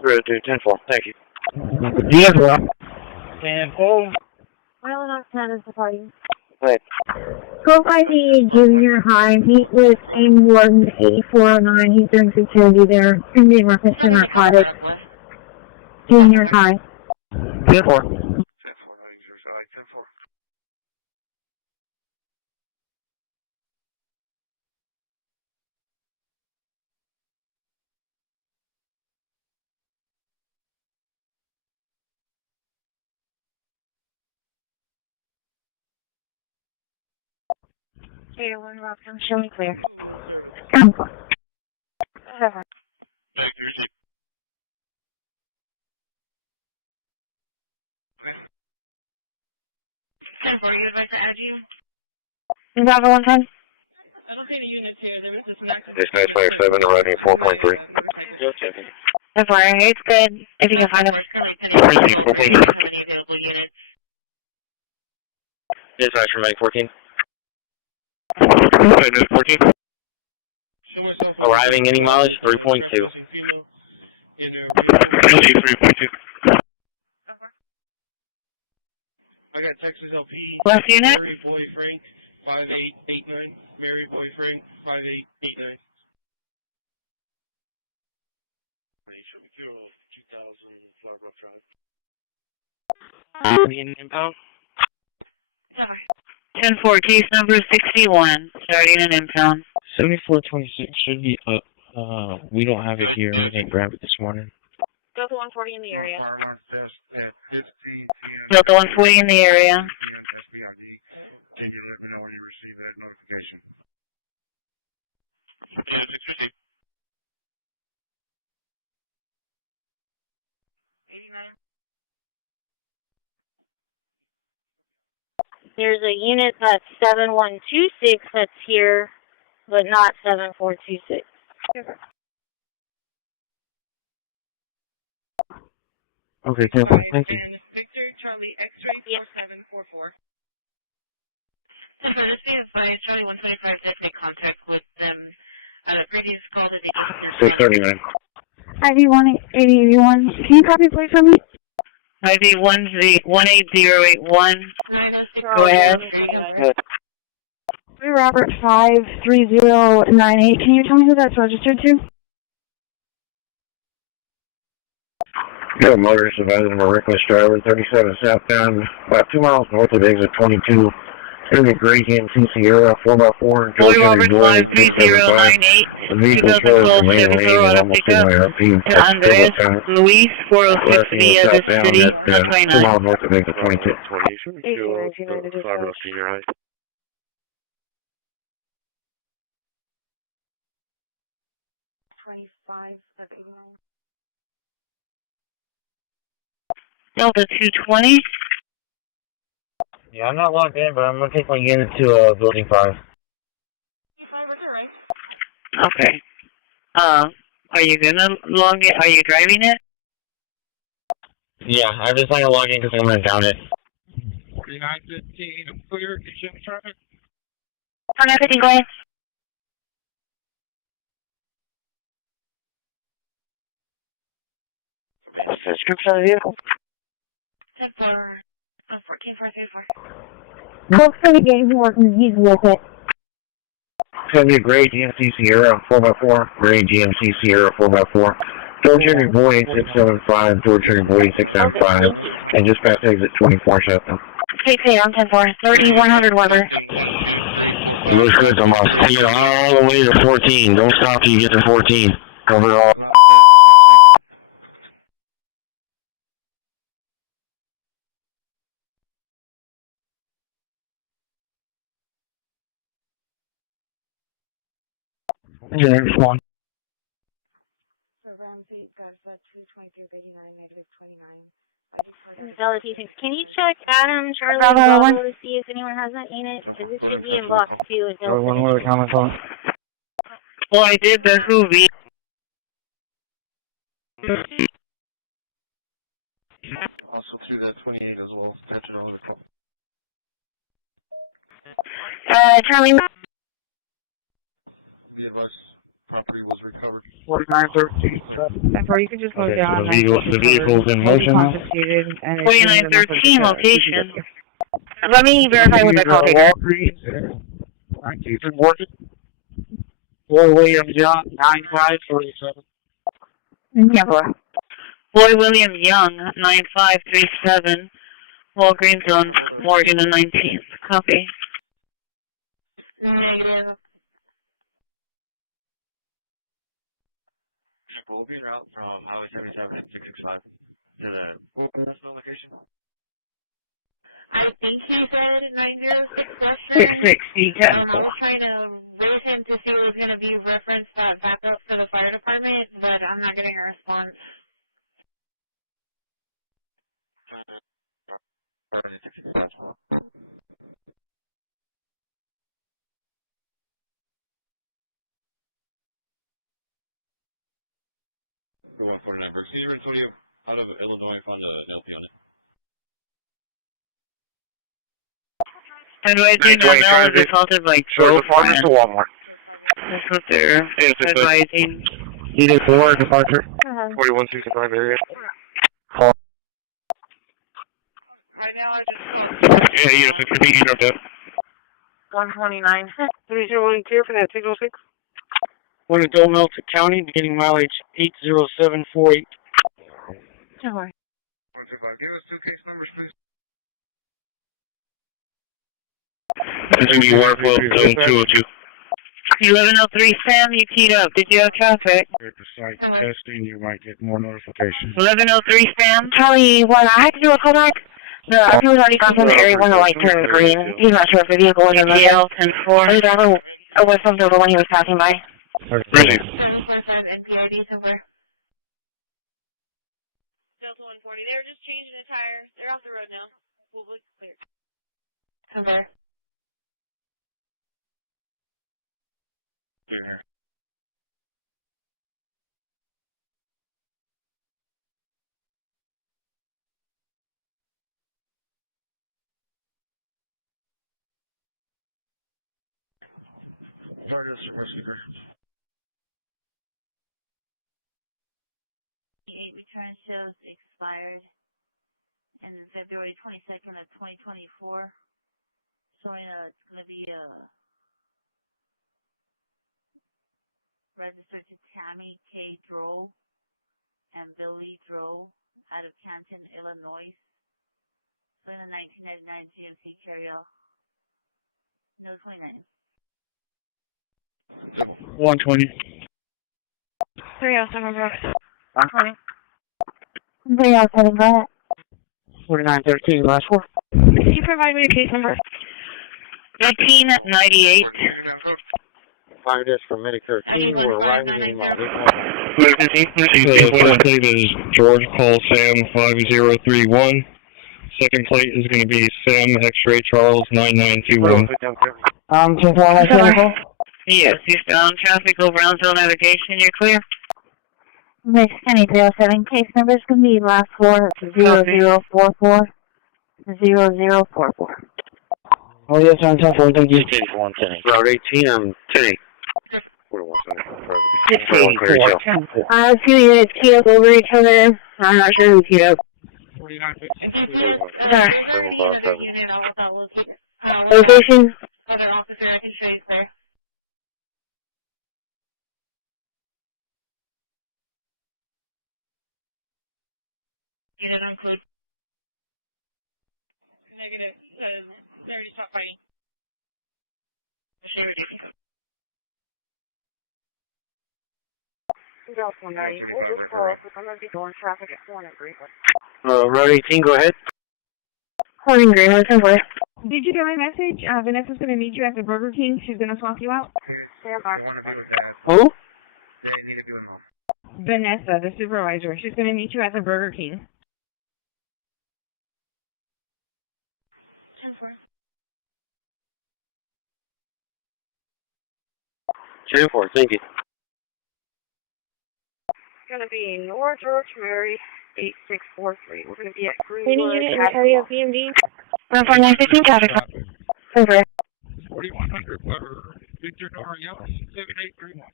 Road to 10-4, thank you. Yes, bro. 10-4. Well, not 10 is the party. Wait. Go by the junior high. He was in Warden 8409. He's doing security there. And being reference to narcotics. Junior high. 10-4. Data 1 Rock, I'm showing clear. 10-4. 10-4, you would like to add you? Is that the 110? I don't see any units here. There was this next Dispatch 57, arriving 4.3. So far, it's good. If you can find them. Dispatch from Mag 14. 14. Arriving, any mileage? 3.2. 3.2. I got Texas LP. Last unit? Mary Boy Frank, 5889. Mary Boy Frank, 5889. Impound? 10-4, case number 61, starting an impound. 7426 should be up. We don't have it here. We didn't grab it this morning. Delta 140 in the area. Delta 140 in the area. There's a unit that's 7126 that's here, but not 7426. Okay, careful. Thank you. Victor, Charlie, X-ray, 4744. So for this being advised, Charlie 125 did make contact with them at a previous call that they 639. ID 18081. Can you copy please for me? ID 18081. Go ahead. Robert 53098. Can you tell me who that's registered to? Got a motorist advising a reckless driver, 37 southbound, about 2 miles north of exit 22. It's going to be Gray GMC Sierra 4x4 George Henry Boyd 675. The vehicle slows from main lane and almost in my RP. Andres Luis 406 via the city of 2 miles north of exit 22. 5 senior high. Delta 220. Yeah, I'm not logged in, but I'm going to take my unit to building 5. Okay. Are you gonna log it? Are you driving it? Yeah, I'm just not going to log in because I'm going to down it. 4915, clear, condition traffic. 4915, go ahead. Description of the vehicle. 14434. Both for the game, he's with it. It's going to be a Gray GMC Sierra 4x4. Gray GMC Sierra 4x4. George Henry Boyd 675. George Henry Boyd 675. And just past exit 24 southbound. Okay, I'm 10-4. 3100 Weber. Looks good, I'm off. Take it all the way to 14. Don't stop till you get to 14. Cover it all. Yeah, it's one. Can you check Adam, Charlie, and Bravo to see if anyone has that unit? Because this should be in block 2. One more comment on. Well, I did the Hoovy. Also through that 28 as well. Attention on the Charlie. The advice property was recovered. 4913. Therefore, you can just go down. The vehicle's in motion now? 4913 location. Let me verify with the call taker. Is it working? Boy William Young, 9537. Yeah, boy. Boy William Young, 9537. Walgreens on Morgan the 19th. Copy. Negative. We'll be en route from Highway 77 and 665 to the location. I think he said 906 660, 10. I was trying to raise him to see what was going to be referenced back up to the fire department, but I'm not getting a response. City Antonio out of Illinois on the LP on it. And do I think that Mel is assaulted by Joe? Farmers to Walmart. That's what they're advising. Needed 4, departure. 4165 area. Call. Right now, I just Yeah, unit 6 you dropped out. 129. 3012 clear for that 606. One to Dolmelton County, beginning mileage 80748. Sure. 125. Give us 2 case numbers, please. Continue 112 1103 Sam, you keyed up. Did you have traffic? At the site testing, you might get more notifications. 1103 Sam. Charlie, what I had to do a callback? The RTA was already crossing the area when the light turned green. He's not sure if the vehicle was in the ATL 10-4. His driver was something over when he was passing by. Ready. NPID somewhere. Delta 140. They were just changing the tires. They're off the road now. We'll look clear. Somewhere. Return shows expired in February 22nd of 2024. Showing it's going to be registered to Tammy K. Droll and Billy Droll out of Canton, Illinois. Showing a 1999 GMC carryout. No 29. 120. 307 bro. 120. 307, go ahead. 4913, last 4. Can you provide me a case number? 1998. Find us for Medic 13. We're arriving in What I think is George call Sam 5031. Second plate is going to be Sam X-Ray Charles 9921. Yes, you're still on traffic over Brownsville navigation. You're clear? Next 307, case numbers can be last 4 0044 0044. Oh, yes, I'm tough. Thank you. Route 18, I'm 10. 2 units keyed up over each other. I'm not sure who keyed up. 4915. Location? Other officer, I can show you, sir. You didn't include. Negative. They already stopped fighting. She reduced. Delta 190. We'll just call up. I'm going to be doing traffic at 4 briefly. Route 18, go ahead. Holding green, what's over? Did you get my message? Vanessa's going to meet you at the Burger King. She's going to swap you out. Who? Vanessa, the supervisor. She's going to meet you at the Burger King. 10-4, thank you. It's going to be North George Mary 8643. We're going to be at Greenwood. Any unit in area BMD? 14915 traffic. Over. 4100, Victor Noriel, 7831.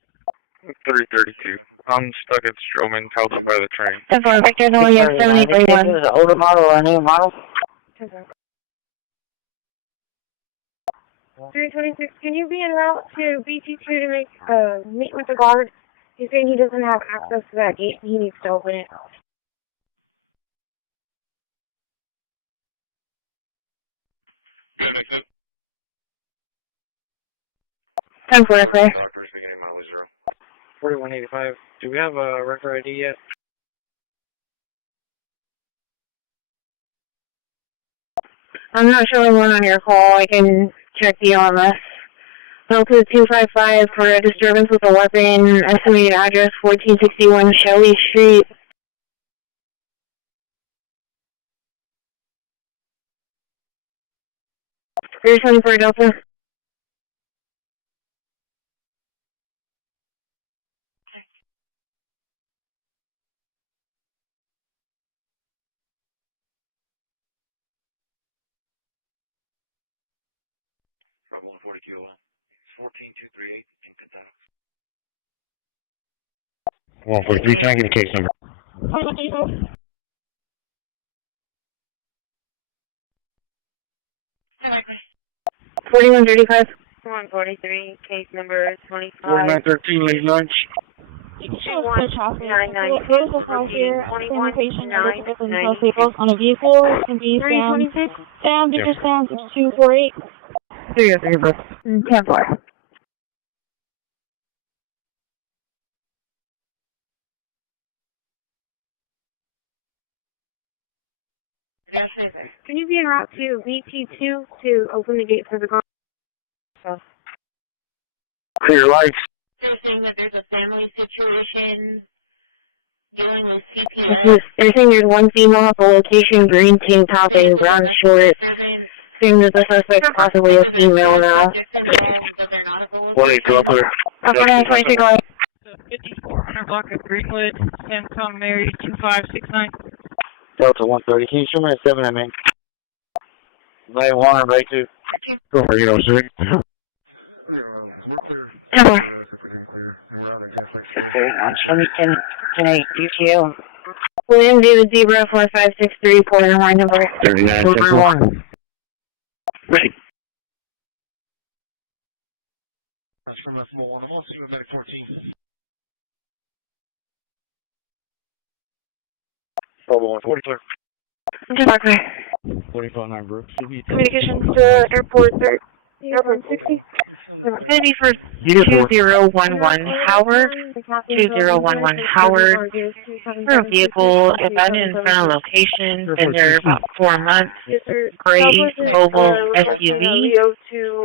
3032. I'm stuck at Stroman, held up by the train. 10-4, Victor Noriel, 7831. Is it an older model or a new model? 326, can you be en route to BT2 to make meet with the guard? He's saying he doesn't have access to that gate. He needs to open it. Time for it, sir. 4185. Do we have a record ID yet? I'm not showing one on your call. I can check the LMS. Delta 255 for a disturbance with a weapon. Estimated address 1461 Shelley Street. Here's 24 Delta. 40 kilo. 14238 in Kentucky. 143, can I get a case number? 4135. 143, case number 25. 4913, late lunch. 2199. There's a house here, same patient, vehicles on a vehicle, can be found, digit sound 6248. 303, 10-4. Can you be en route to VT2 to open the gate for the car? Clear lights. They're saying that there's a family situation dealing with CPS. They're saying there's one female at the location, green tank top and brown shorts. Saying that the suspect's possibly a female now. 182, clear. 5400 block of Greenwood, Samcom Mary 2569. Delta 130, can you show me a 7 MA? Lane 1 or Bay 2? Go for 806. Can I DTO? William David Zebra 4563, Porter line number 3961. Ready. That's from a small one. I'm also seeing back 14. 4140, clear. 45 Brooks. Communications to airport 60. It's going to be for 2011 Howard. 2011 Howard. For a vehicle abandoned in front of location. Been there about 4 months. Gray mobile SUV.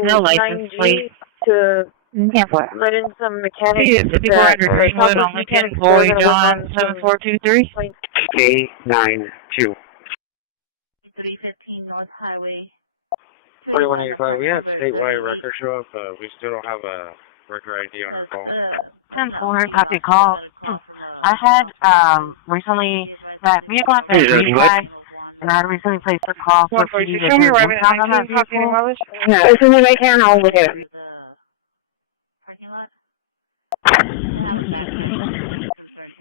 No license plate. To Yeah, what? let in some mechanics. 5400 Greenwood on the 10 Boy John 7423. K92. 315 North Highway. 4185, we have statewide record show up, we still don't have a record ID on our phone. 10-4, copy call. I had, recently, that vehicle at the DUI, and I recently placed a call for PD to do that vehicle. Yeah, as soon as I can, I'll look at it.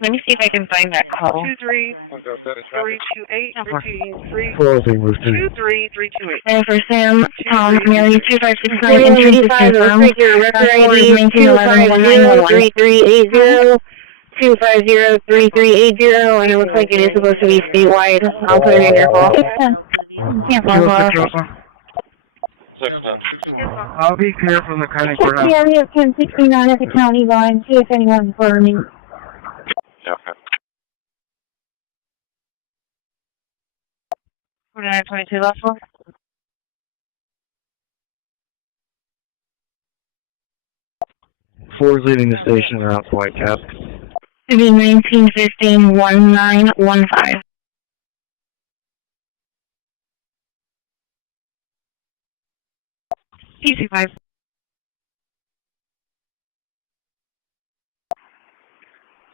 Let me see if I can find that call. 23328 23328. And for Sam, Mary 2569 entry is confirmed. Record ID 1911 2503380, and it looks like it is supposed to be statewide. I'll put it in your call. Can't I'll be careful the county courthouse. Yeah, we have 1069 at the county line. See if anyone's burning. Okay. 4922 last one. Four is leaving the station around White Cap. It'll be 1915-1915. PC5.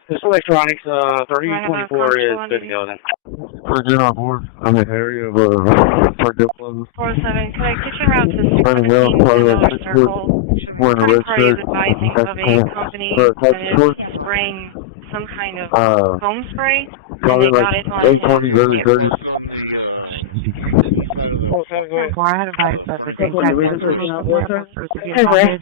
This electronics, 3024 is good to go then. We're good on board. I'm in the area of, Park Diplo. 47, can I get you around to 617 Circle? We're in a red Party is shirt. advising of a company that is spraying some kind of foam spray. Probably and they like got it on 820, early 30s. Well, I had advised that the same time Yeah, he was,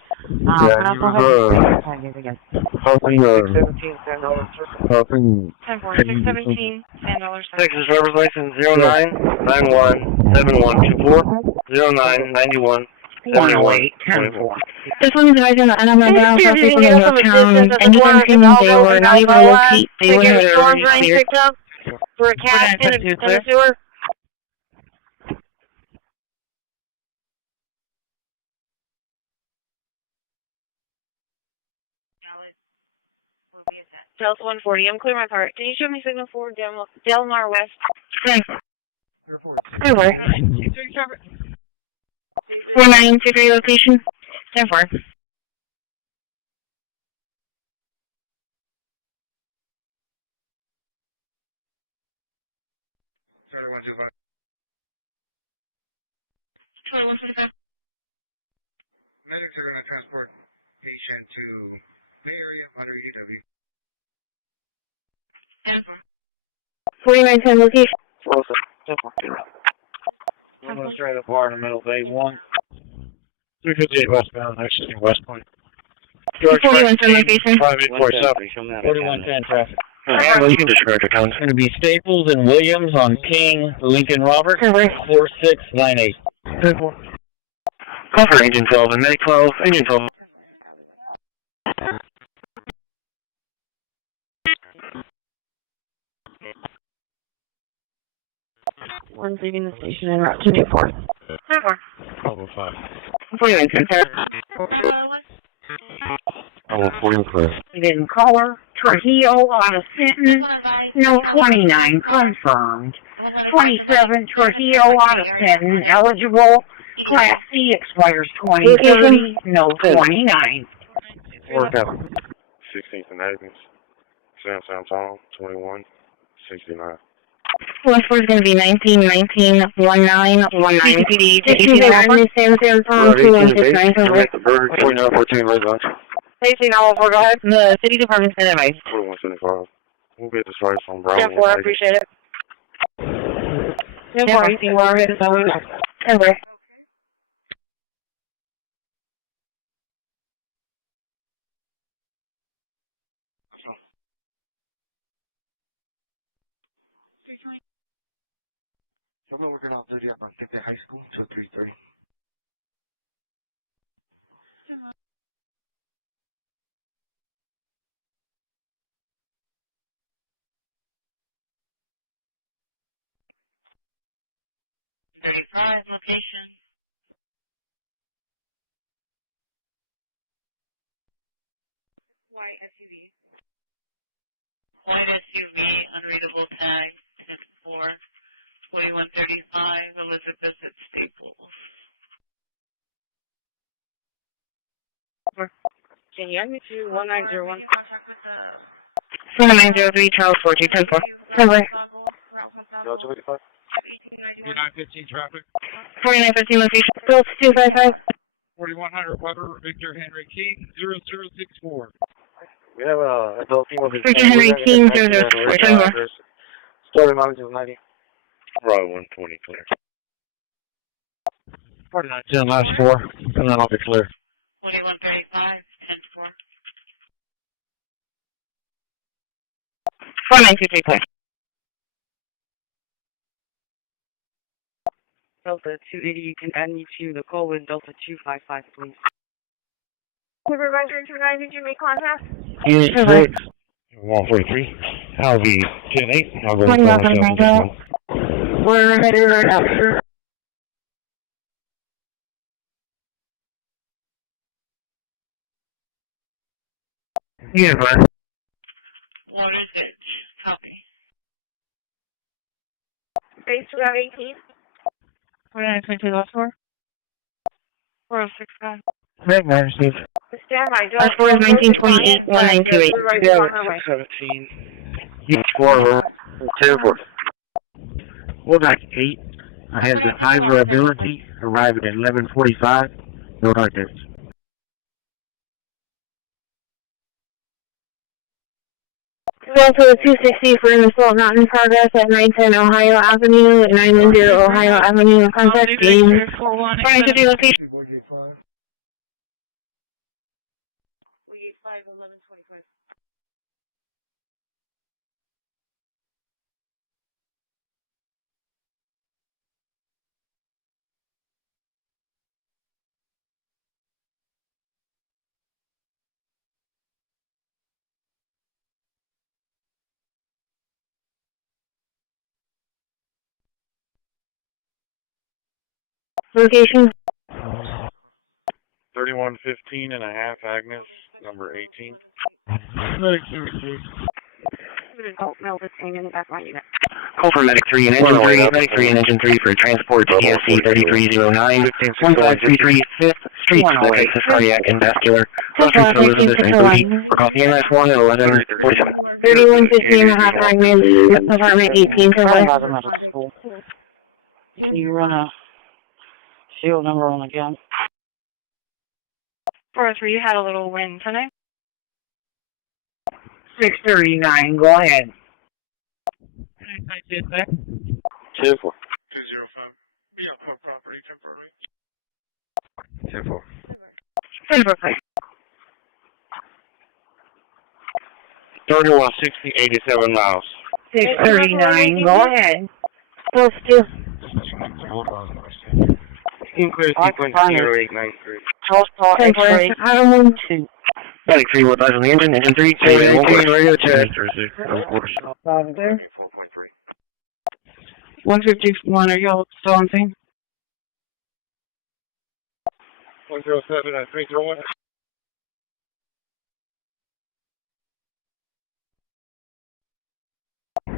helping, 617, $10. Texas driver's license 09917124 0991 7124. This one's advising the NMI down for people in your town. Anyone claiming they were not able to locate, they would have already cleared. For a cat in the sewer. Delta 140, I'm clear my part. Can you show me signal for Delmar West? Okay. Good work. 4923 location. 10-4. medics are going to transport patient to Bay Area under UW. 4910 location. I'm going to straight up bar in the middle of A1. 358 westbound, next to West Point. George 4110 location. 5847. 4110 traffic. Yeah, well, you can disregard your tones. It's going to be Staples and Williams on King, Lincoln Robert, 4698. Call for engine 12 and medic 12, engine 12. One's leaving the station en route to Newport. 505. 4110. 41. In color, Trujillo out of Sinton, no 29 confirmed. 27 Trujillo out of Sinton, eligible. Class C expires 2030, no 29. 16th and Agnes. Sam Tom, 21, 69. Last four is going to be 1919 1919 CCPD. 16 Agnes, Sam Tom, 2169. Burger King, 14 residents. 18 all over, go ahead. The city department's been advised. 2175. We'll get this right from Brown. 10-4, I appreciate it. 10-4, 18, we're ready to go. 10-4. We're working off duty up on 50 High School, 233. Location. White SUV. White SUV, unreadable tag, 10-4, 2135, Elizabeth at Staples. Can you add me to 1901? 4903 Charles 4210-4. 10-4. 4915 traffic. 4915 location. Bill 255. 4100 Weber, Victor Henry King, 0064. We have a adult team of Victor Henry King, 0064. 10-4. Story manager 90. Row 120 clear. 4910 last four, and then I'll be clear. 2135, 10-4. 4923 clear. Delta 280, you can add me to the call with Delta 255, please. Supervisor 29, did you make contact? Unit 6, 143. I'll be 10-8. I'll go to 21 We're headed right out, sir. Unit 5. What is it? Copy. Base 218. 4922 last four. 4065. Meg, I received. Stand by. Last four is 1928 1928. Yeah, 17. Unit 4, 10-4. We're back 8. I have the Ivor ability, arriving at 11:45. No darkness. Also 260 for an assault not in progress at 910 Ohio Avenue, 910 Ohio Avenue, contact team. 4950 location. Location. 3115 and a half, Agnes, number 18. Oh, no, this thing in the back of my unit. Call for Medic 3 and Engine 3, Medic 3 and Engine 3 for transport to ESC 3309, 1533 5th Street, diagnosis cardiac and vascular. Cluster to Elizabeth and Booty for coffee MS 1 at 11:47. 3115 and a half fragments, apartment 18 to School. Can you run a serial number on the gun? 403, you had a little wind tonight. 639, go ahead. 2-4. 205. Yeah, property temporary. 2-4. 10-4. 3160, 87 miles. 639, go ahead. Close to. Clear sequence 0893. Crossbar X-ray. Item 2. Medic 3, what lies on the engine? Engine 3, 718, radio check. 151, are y'all still on scene? 107 at 331.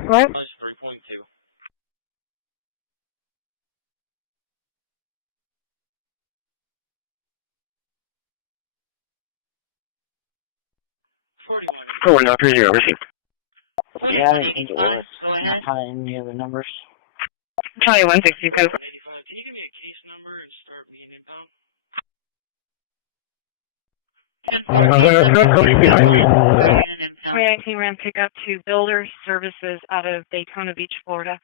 What? 3.2. Oh, no, 30, receive. Yeah, I didn't think it was. Not high any other numbers. Probably 160, because... Can you give me a case number and start meeting it down? 2019 Ram pickup to Builder Services out of Daytona Beach, Florida.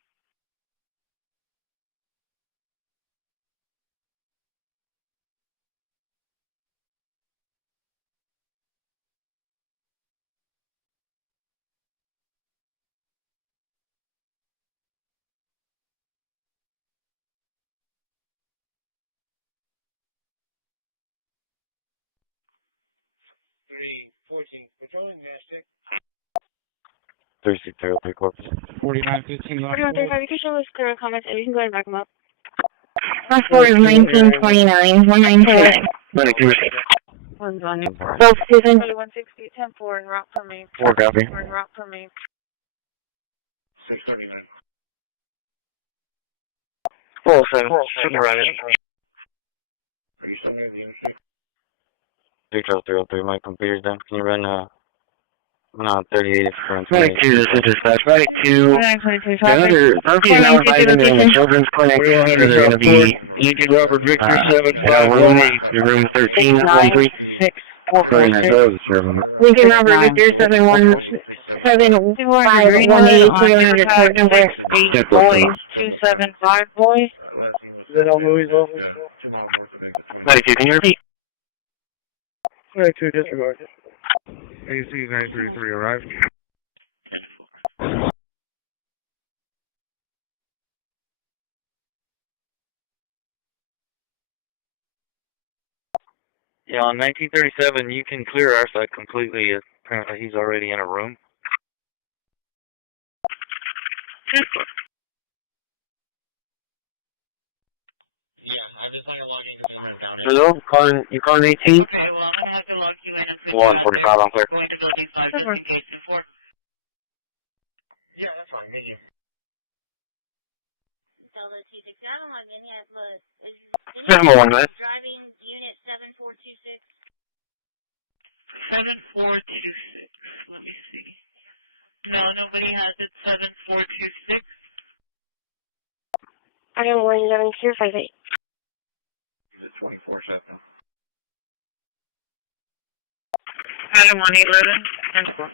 Patrolling Master. 3603 Corpus. 4935, you can show us clear comments and you can go ahead and back them up. Last four is 1929, 192. Medic 2, receive. One's on you. Both Susan. 160, 10-4 en route for me. 4 copy. En route for me. 639. 407, shouldn't run it. 30303, my computer's down. Can you run, 38 for Medic 2, this is dispatch. Medic 2. The other RTA now advising they're in the children's clinic. They're going to be Lincoln Robert Victor room 13, 13. 646. Lincoln Robert Victor 71718, court number. 8 boys, 275 boys. Is that all movies over? Medic 2, can you repeat? Medic 2, disregard. AC 933 arrived. Yeah, on 1937, you can clear our side completely. Apparently, he's already in a room. Hello, you calling 18? Okay, well, I'm going to have to lock you in and 145, I'm clear. going to building 5 just in case. Yeah, that's fine. Thank you. 701, guys. Driving unit 7426. 7426. Let me see. No, nobody has it. 7426. Item 17258. 24/7. Item 1811, 10-4.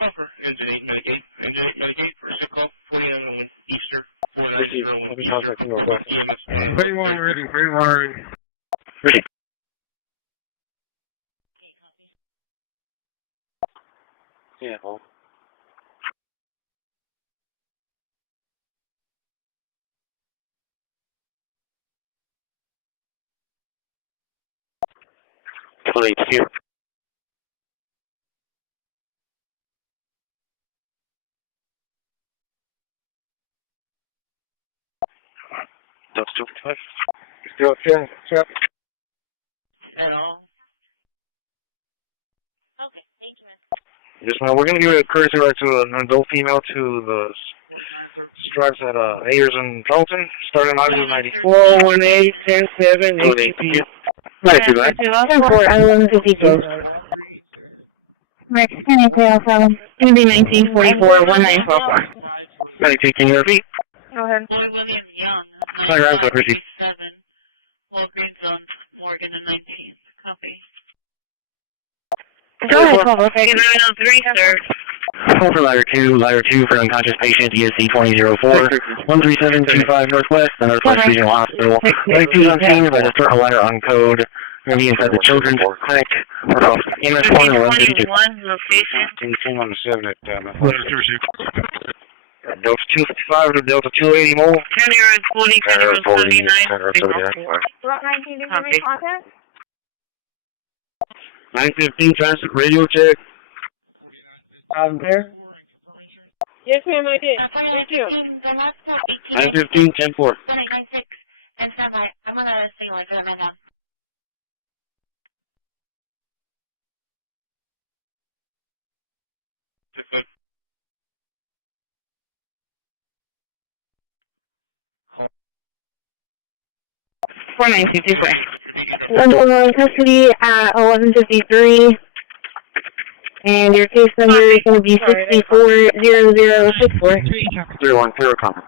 Over. Engine 8 Mitigate. Engine 8 Mitigate. First call. 40 Easter. Receive. I'll be contacting Northwest. 31 ready, 31 ready. Ready. Yeah, well. Please, here. That's 255. Still 10, check. Hello. Okay, thank you, man. Yes, ma'am. We're going to give a courtesy ride to an adult female to the stripes at Ayers and Dalton, starting out of 94. 418, 107, 8 Medic 2, guys. 10-4, item 152. Mexican APL 7, MB 1944, 1944. Medic 2, can you repeat? Go ahead. Lloyd Williams Young. Hi, Ryan, Christi. 7. Walgreens on Morgan and 19th. Copy. Go ahead, 12. Okay. 903, sir. Call for ladder 2 for unconscious patient, ESC 2004, 13725 Northwest, the Northwest Regional Hospital. Ladder 2 on scene, by the circle ladder on code. Going to be inside the children's clinic. We're off EMS 1 and 152. 21 location. 10 on the 7 at Delta 255 to Delta 280 mobile. 10-year-old 20, 10-year-old 79. Route 19, did you make contact? 915 transit radio check. There? Yes, ma'am, I did. Thank you. 915, 10-4. And standby. I'm going to signal it to him now. Four 952, in custody at 11:53, and your case number is going to be 640064. 310 comment.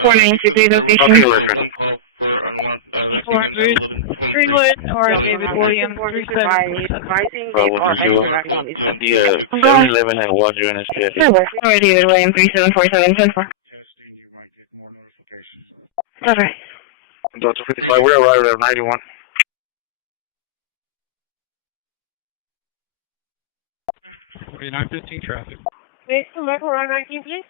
4923 location. Okay, listen. 400 Greenwood or David Williams 37. Yeah, 711 had one during this case. Or David Williams 374774. Okay. Delta 55, we're arrived at 91. Okay, 915 traffic. Please come back around 19, please.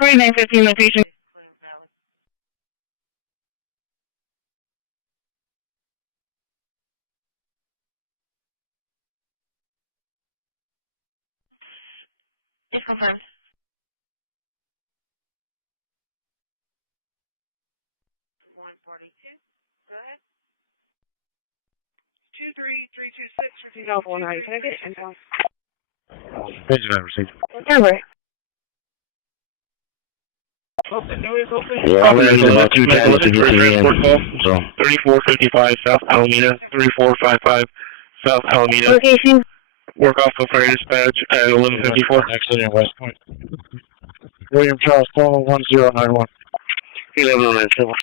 4915 location. It's confirmed. You got 190. Can I get it? Pigeon I received. Number. Yeah, I'm going to need about 2 times to get to the end. So, 3455 South Alameda, 3455 South Alameda. Location. Work off of fire dispatch at 1154. Actually in West Point. William Charles, call 1091. 1109 civil.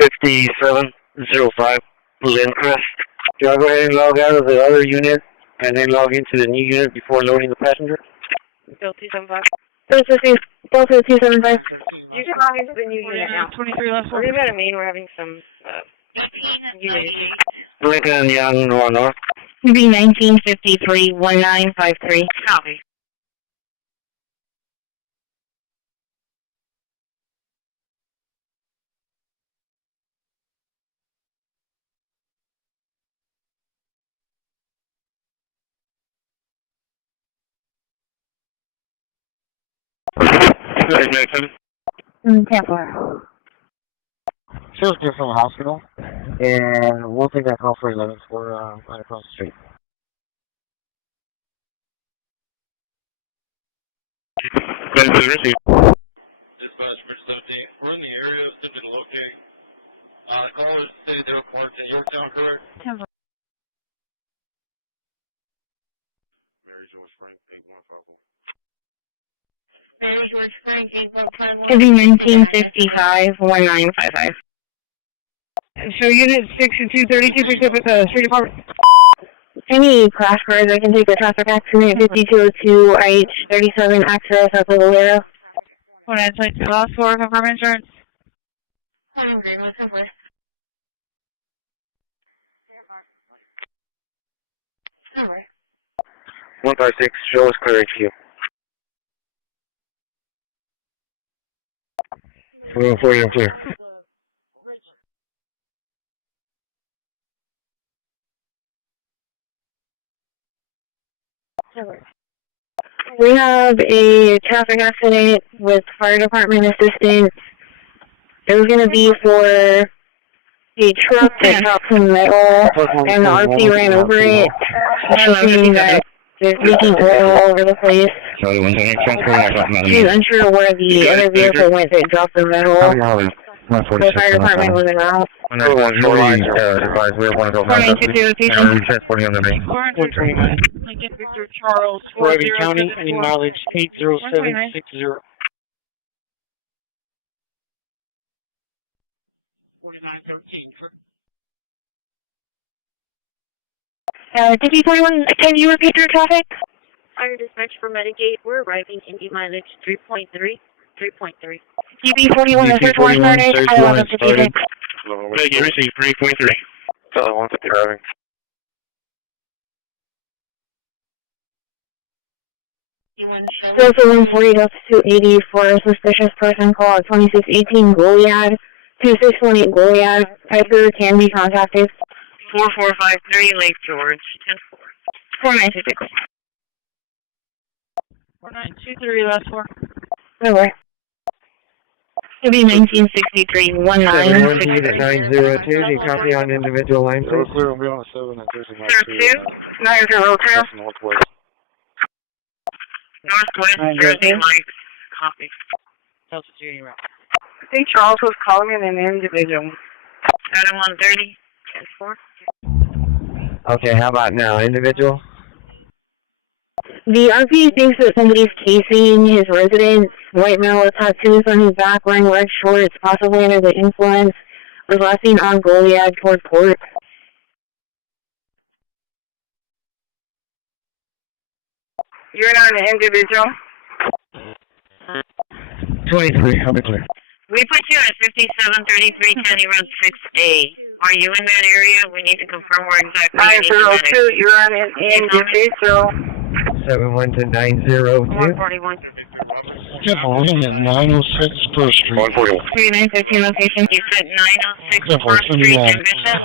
5705 Lindcrest. Do I go ahead and log out of the other unit and then log into the new unit before loading the passenger? Delta 275. Delta 275. You can log into the new unit now. 23 left. We're going to mean we're having some unit issues. Lincoln Young North. It'll be 1953 1953. Copy. Tampa. Sales here from the hospital, and we'll take that call for 11 for right across the street. Dispatch for 17. We're in the area, attempting to locate. Caller is City Dale Park in Yorktown, correct? Tampa. Mary George Frank, 815. It'll be 1955 1955. So unit 6232 picked up at the street department. Any crash cars, I can take a traffic accident 5202 IH 37 access at the Valero. When I take the last 4, confirm insurance. I'm great, what's up with? 156, show us clear HQ. 440, I'm clear. We have a traffic accident with fire department assistance. It was going to be for a truck that dropped some metal, and the RP ran over it, meaning that there's leaking oil all over the place. She's unsure where the other vehicle went that dropped the metal. The fire department was around. 492 location. Transporting on the main. 429. Lincoln Victor Charles. Raven County, any mileage 80760. 4913. DP21, can you repeat your traffic? Fire dispatch for Medigate. We're arriving in mileage 3.3. 3.3. DP41, the search warrant started. I want to be Medigate received 3.3. Fellow 150 arriving. Delta 140 up to 80 for a suspicious person call at 2618 Goliad, 2618 Goliad. Piper can be contacted. 4453 Lake George. 4926. 4923 last 4. Over. It'll be 1963 1963. 902, do you copy on individual line, please? Clear, we'll be on 7 at 39. 902. Northwest. Northwest Jersey Light. Copy. Delta 2 route. I think Charles was calling in an individual. Adam 130. 10-4. Okay, how about now, individual? The RP thinks that somebody's casing his residence. White male with tattoos on his back, wearing red shorts, possibly under the influence, was last seen on Goliad toward port. You're not an individual? 23, I'll be clear. We put you at 5733 County Road 6A. Are you in that area? We need to confirm where exactly you need to 902, you're on an individual. 71 to 902. 141. Careful, we're in at 906 First Street. 141. 3915 location. You said 906 First Street in Bishop?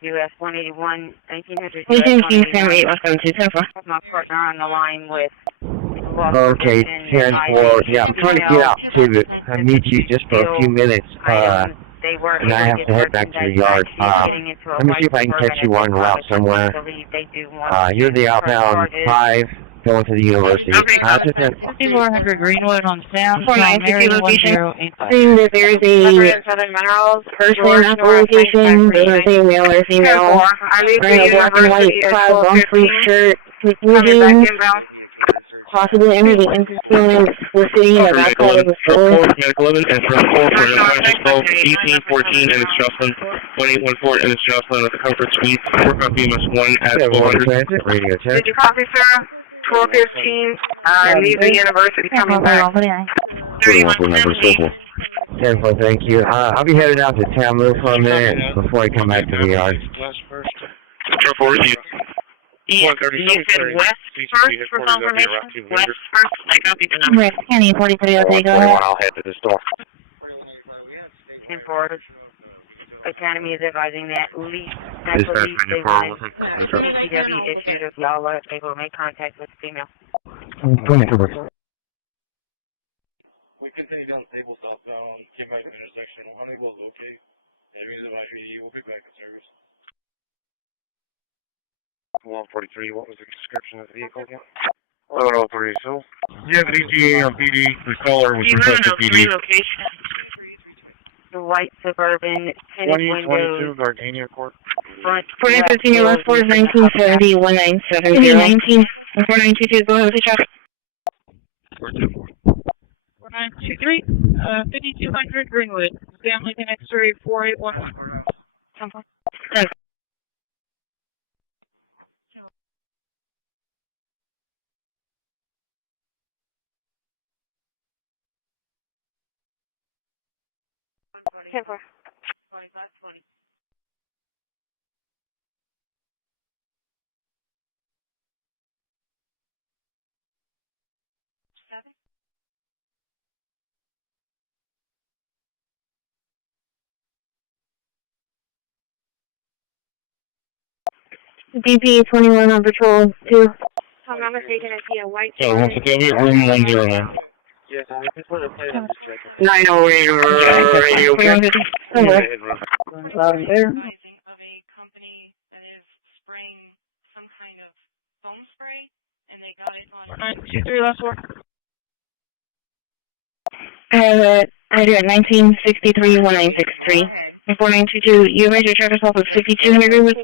US 181, 1900 We can keep him 817 My partner on the line with Okay, 10-4. Yeah, I'm trying to get out to I need you just for a few minutes. And I have to head back to the yard. Let me see if I can catch you on route somewhere. You're the outbound 5 going to the university. 5400 Greenwood on Sound. 492 location. Seeing that there's a person at the location, doesn't say male or female, wearing a black and white plaid long sleeve shirt, moving, possibly under the influence, was sitting in the back side of the store. Medical 11 and from 4 for the 1814 and it's Jocelyn 1814 and it's Jocelyn at the Comfort Suite. Work on BMS 1 at 400. Radio check. Did you copy, sir? 1215, leave the university coming back. 10-4, thank you. I'll be headed out to Tamu for a minute before I come back to the yard. You said west first for confirmation? West first? I copied the number. County 43, okay, go ahead. I'll head to the store. 10-4. Academy is advising that police Dispatch, CCPD issued a Yala. They will make contact with female. 22. We continue down Stable southbound, Kim Hyman intersection, unable to locate. Enemies advisory, we'll be back in service. 143, what was the description of the vehicle again? 1103, so? Yeah, the ETA on PD, the caller was requested PD. Location. The white Suburban, tinted windows. 2022 Gardenia Court. Front. 4915, your last 4 is 1970, 1970. 19, 4922, go ahead with the check. 4923, 5200 Greenwood. Family Lincoln X-ray 4811. 10-4. DP21 on patrol 2. If I'm not mistaken, I see a white. So, once again, room 109. Yes, I just want to play on this check. 908 radio. There. Last 4. I do at 1963 1963. 4922, you measure traffic off of 5200 Greenwood.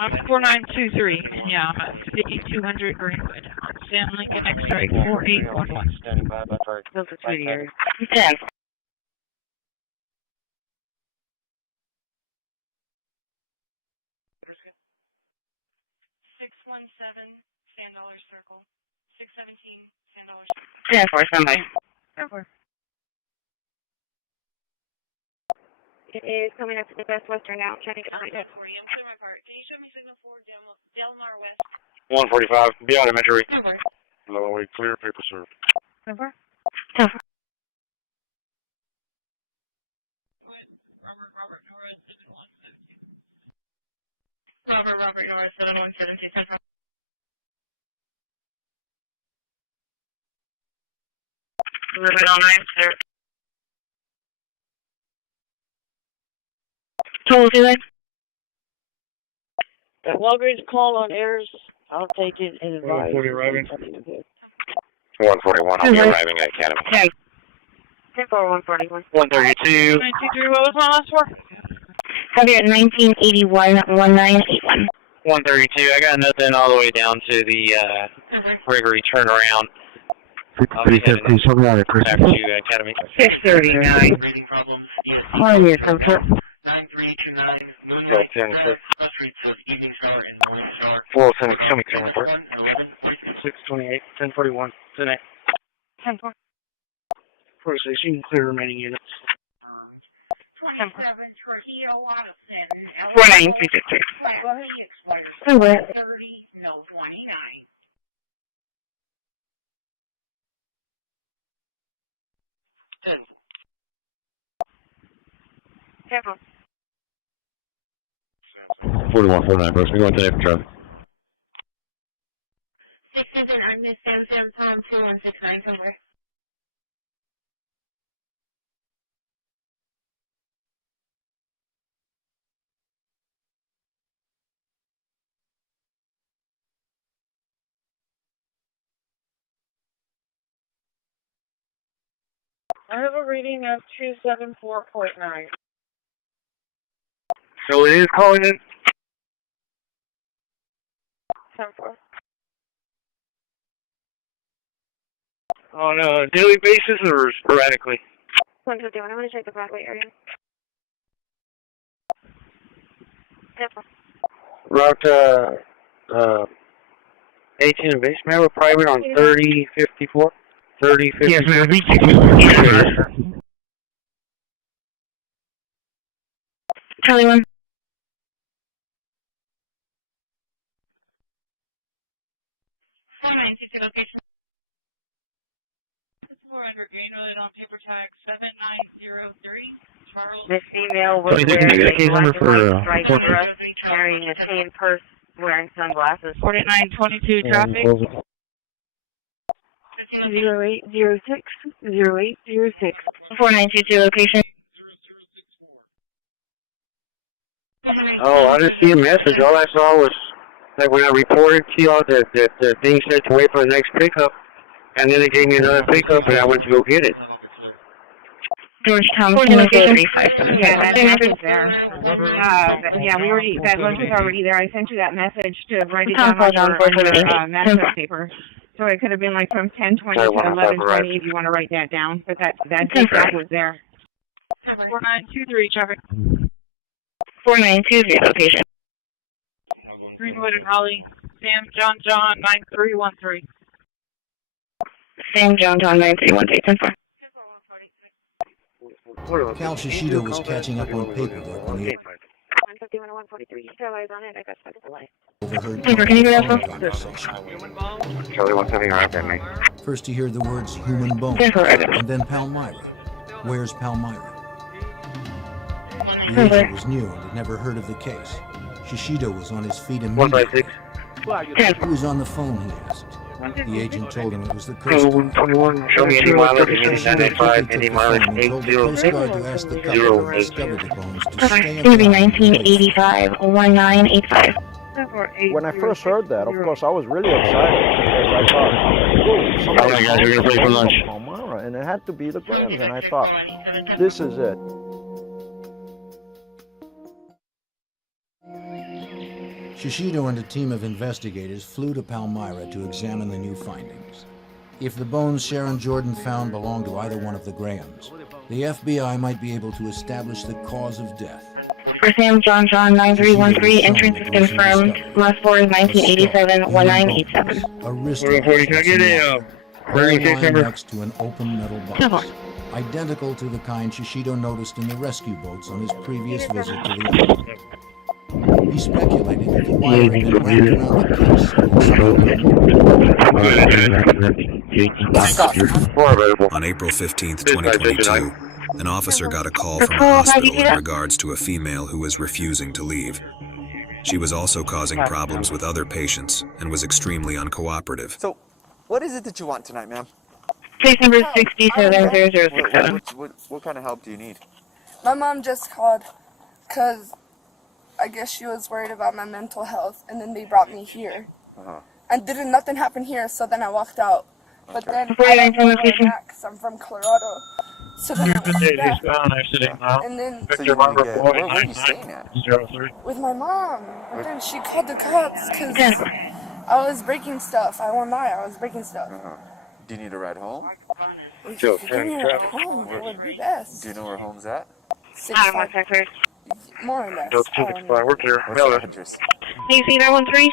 I'm 4923. Yeah, I'm at 5200 Greenwood. Sam Lincoln X-ray 4811. Standing by, that's right. Those are 2 years. 10. 617 Sand Dollar Circle. 617 Sand Dollar Circle. 10-4, stand by. 10-4. It is coming up to the Best Western now. Trying to get behind it. For you. I'm clear my car. Can you show me signal 4 Del Mar West? 145, beyond elementary. Low way clear, paper served. 10-4. 10-4. Robert Norris, 7172, 10-4. Delivered all 9, sir. Total delay. That Walgreens call on airs. I'll take it and advise. 140 arriving. 141, I'll be arriving at Academy. Okay. 10-4, 141. 132. 923, what was my last four? Heavy at 1981, 1981. 132, I got nothing all the way down to the Gregory turnaround. Pretty good, please. Something out of Christi. Back to Academy. 639. Oh, yes, I'm sorry. 9329, Yeah, 10, 407, show me camera report. 628, 1041, 10-8. 10-4. 46, you can clear remaining units. 27 Trujillo Watson. 4933. Oh, what? 30, no, 29. Careful. 4149, bro. We're going to the traffic. 67, I missed Sam Tom 2169 somewhere. I have a reading of 274.9. So it is calling in? 10-4. On a daily basis or sporadically? 151, I'm going to check the Broadway area. 10-4. Route 18 and base mail private on 3054. 3054. Yes, ma'am. Charlie 1. 4922 location. 400 Green Road on paper tag 7903. Charles. This female was wearing a black and white striped dress, carrying a tan purse, wearing sunglasses. 4922 traffic. 0806 0806. 4922 location. Oh, I didn't see a message. All I saw was, like, when I reported to y'all that the thing said to wait for the next pickup, and then it gave me another pickup, and I went to go get it. Georgetown, 235. Yeah, that message there. Yeah, we already, that lunch was already there. I sent you that message to write it down on your message paper. So it could have been like from 10:20 to 11:20 if you want to write that down. But that was there. 4923 traffic. 4920 location. Greenwood and Holly. Sam John 9313. Sam John 9313. 10-4. Cal Shishido was catching up on paperwork when he 151 and 143. Still eyes on it. I got stuck at the light. overheard Can you hear that phone? conversation. Charlie 170 arrived at me. First he heard the words human bone, Yes, sir. and then Palmyra. Where's Palmyra? The agent was new and had never heard of the case. Shishido was on his feet immediately. 156. Who was on the phone, he asked. The agent told him it was the Coast Guard. 121. Show me any mileage. Shishido 995. quickly Any took the phone mileage. and told the Coast Guard to ask the couple who 880. discovered the bones to It's stay in going to be line and wait. 1985, 1985. When I first heard that, of course, I was really excited because I thought, oh, somebody's guys, we're gonna break for lunch. Palmyra, and it had to be the Grahams, and I thought, this is it. Shishido and a team of investigators flew to Palmyra to examine the new findings. If the bones Sharon Jordan found belonged to either one of the Grahams, the FBI might be able to establish the cause of death. For Sam John 9313, entrance is confirmed. Last floor is 1987-1987. A wrist can I get a lying next to an open metal box, identical to the kind Shishido noticed in the rescue boats on his previous visit to the island. He speculated that the wire had been wrapped around the case On April 15th, 2022, an officer got a call from a hospital in regards to a female who was refusing to leave. She was also causing problems with other patients and was extremely uncooperative. So, what is it that you want tonight, ma'am? Case number 670067. What kind of help do you need? My mom just called because I guess she was worried about my mental health, and then they brought me here. And nothing happened here, so then I walked out. But then I didn't go back because I'm from Colorado. So then I went back. And then where were you staying at? with my mom. But then she called the cops because I was breaking stuff. I won't lie, I was breaking stuff. Do you need a ride home? If you give me a ride home, it would be best. Do you know where home's at? 65. More or less. What's your address? AC913?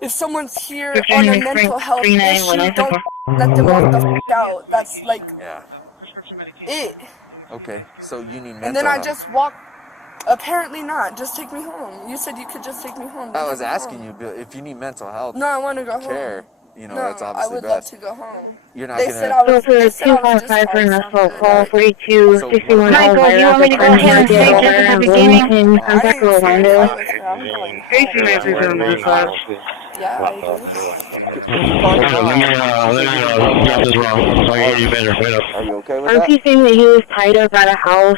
If someone's here on a mental health issue, don't let them walk the f*** out. That's like it. Okay, so you need mental And then I health. just walk. Apparently not. Just take me home. You said you could just take me home. I was asking you if you need mental health. No, I want to go care. home. You know, No, that's obviously I would best. love to go home. You're not They gonna. said I was. They said I was 255 for an discharged. assault call, 4261 Michael, do you want me to go ahead and stay just at the beginning? Contact Orlando. Yeah, I do. Are you okay with I'm that? saying that he was tied up at a house.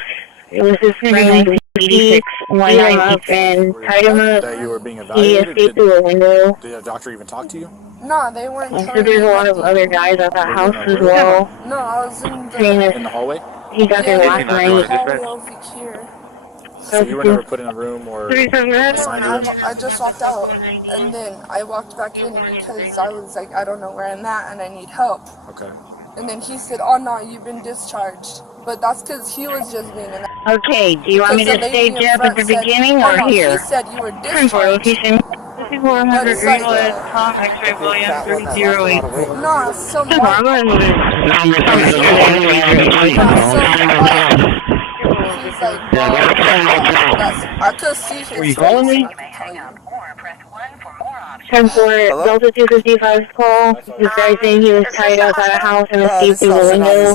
It was his friend 1986 when I up and tied him up. That you were being He evaluated? escaped through a window. Did a doctor even talk to you? No, they weren't And so telling there's me a lot of nothing. other guys at that house as well. No, I was in Saying the. that In the hallway? he got there last night. hallway over here. So you were never put in a room or assigned a room? I just walked out, and then I walked back in because I was like, I don't know where I'm at, and I need help. Okay. And then he said, oh no, you've been discharged. But that's because he was just being an Okay, do you want me to stay Jeff at the beginning or here? He said you were Turn for discharged. location. 5400 Greenwood, Tom X-ray Williams 308. No, so He's like, I could see his Were you calling me? 10-4, Delta 255's call. This guy saying he was tied up at a house and escaped through the window.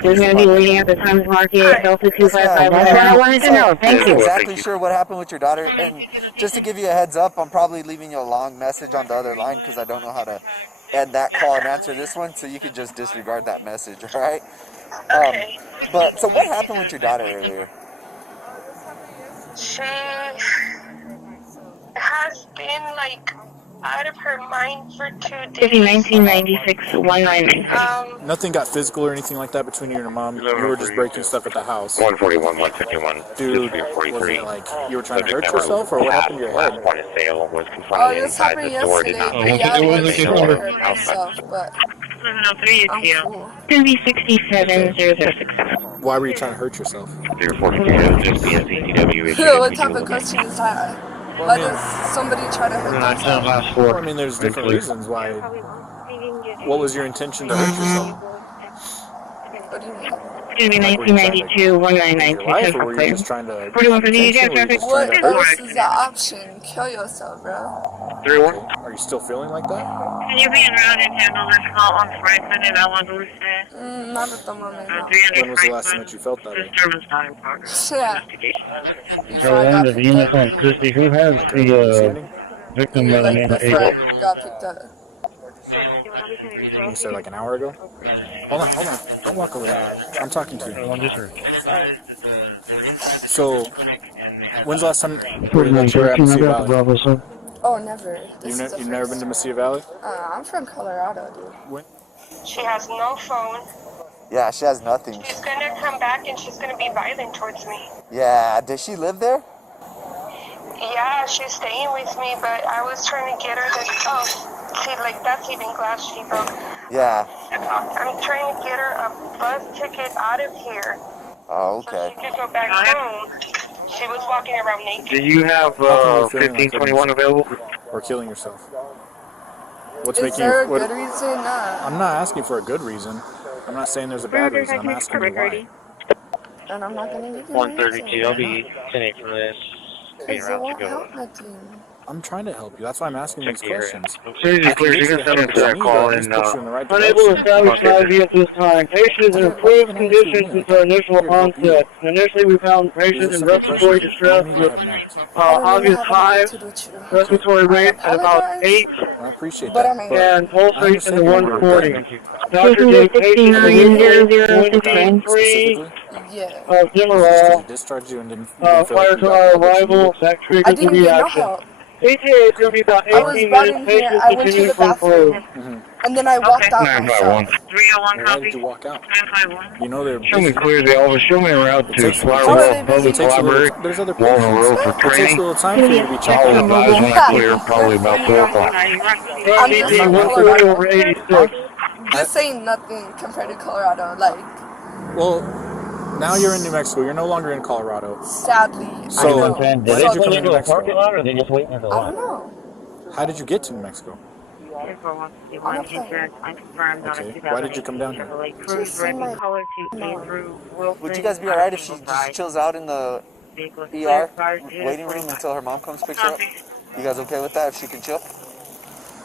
He was going to be waiting at the Times Market. Delta 255. That's what I wanted to know. Thank you. I'm not exactly sure what happened with your daughter, and just to give you a heads up, I'm probably leaving you a long message on the other line because I don't know how to end that call and answer this one, so you can just disregard that message, all right? But so what happened with your daughter earlier? She has been like out of her mind for 2 days. 1996-199. Nothing got physical or anything like that between you and your mom? You were just breaking stuff at the house? 141, 151. Dude, was it like you were trying to hurt yourself, or what happened to your head? Point of sale was Oh, confined this inside happened the store. Did yesterday. not Yeah, I was make trying to it hurt myself, but 703 is here. It's going to be 670067. Why were you trying to hurt yourself? 042, just be a CCW issue. what type of question is that? Why does somebody try to hurt themselves? Well, I mean, there's different reasons why. What was your intention to hurt yourself? What do you mean? It's going to be 1992-1992. Life, or were you just trying to? 41 for the EJ traffic. What else is the option? Kill yourself, bro. 3-1. Are you still feeling like that? Can you be en route and handle this call on Franklin and L1 Booster? Not at the moment. No. When was the last time that you felt that way? Disturbance not in progress. Yeah. Orlando, the uniform, Christi, who has the victim by the name of Abel? Got picked up. You said like an hour ago? Hold on. Don't walk away. I'm talking to you. So, when's the last time you were at Mesilla Valley? Oh, never. You've never been to Mesilla Valley? I'm from Colorado, dude. When? She has no phone. Yeah, she has nothing. She's gonna come back and she's gonna be violent towards me. Yeah, does she live there? Yeah, she's staying with me, but I was trying to get her to, see, like, that's even glass she broke. Yeah. I'm trying to get her a bus ticket out of here. Oh, okay. She just went back home. She was walking around naked. Do you have 1521 available? Or killing yourself? What's Is making there you? a good reason? I'm not asking for a good reason. I'm not saying there's a bad reason. I'm asking you why. And I'm not gonna give you 132. I'll be 10-8 for this. Because it won't help nothing. I'm trying to help you. That's why I'm asking these questions. As soon as you're clear, you can send it to that call and Unable to establish IV at this time. Patient is in improved condition since our initial onset. Initially, we found patient in respiratory distress with obvious high respiratory rate at about 8 I appreciate that. and pulse rate in the 140. Dr. gave patient initially 23 Demerol. Discharged you and didn't prior to our arrival, that triggered the reaction. ETA is going to be about 18 minutes. Patients continue to improve. And then I walked out 951. 301 Why did you walk out? 951. You know they're Show me clearly, Alva. Show me a route to Flower Hill Public Library. There's other Walnut Road for It takes a training. little time for you to be checked All out. the guys when I clear, probably about 4 o'clock. over 86. This ain't nothing compared to Colorado. Like, Well, now you're in New Mexico. You're no longer in Colorado. sadly. So, I know. why did you come to New Mexico? I don't know. How did you get to New Mexico? On a plane. Okay. Why did you come down here? To see my Would you guys be alright if she just chills out in the ER waiting room until her mom comes picks her up? You guys okay with that if she can chill? Do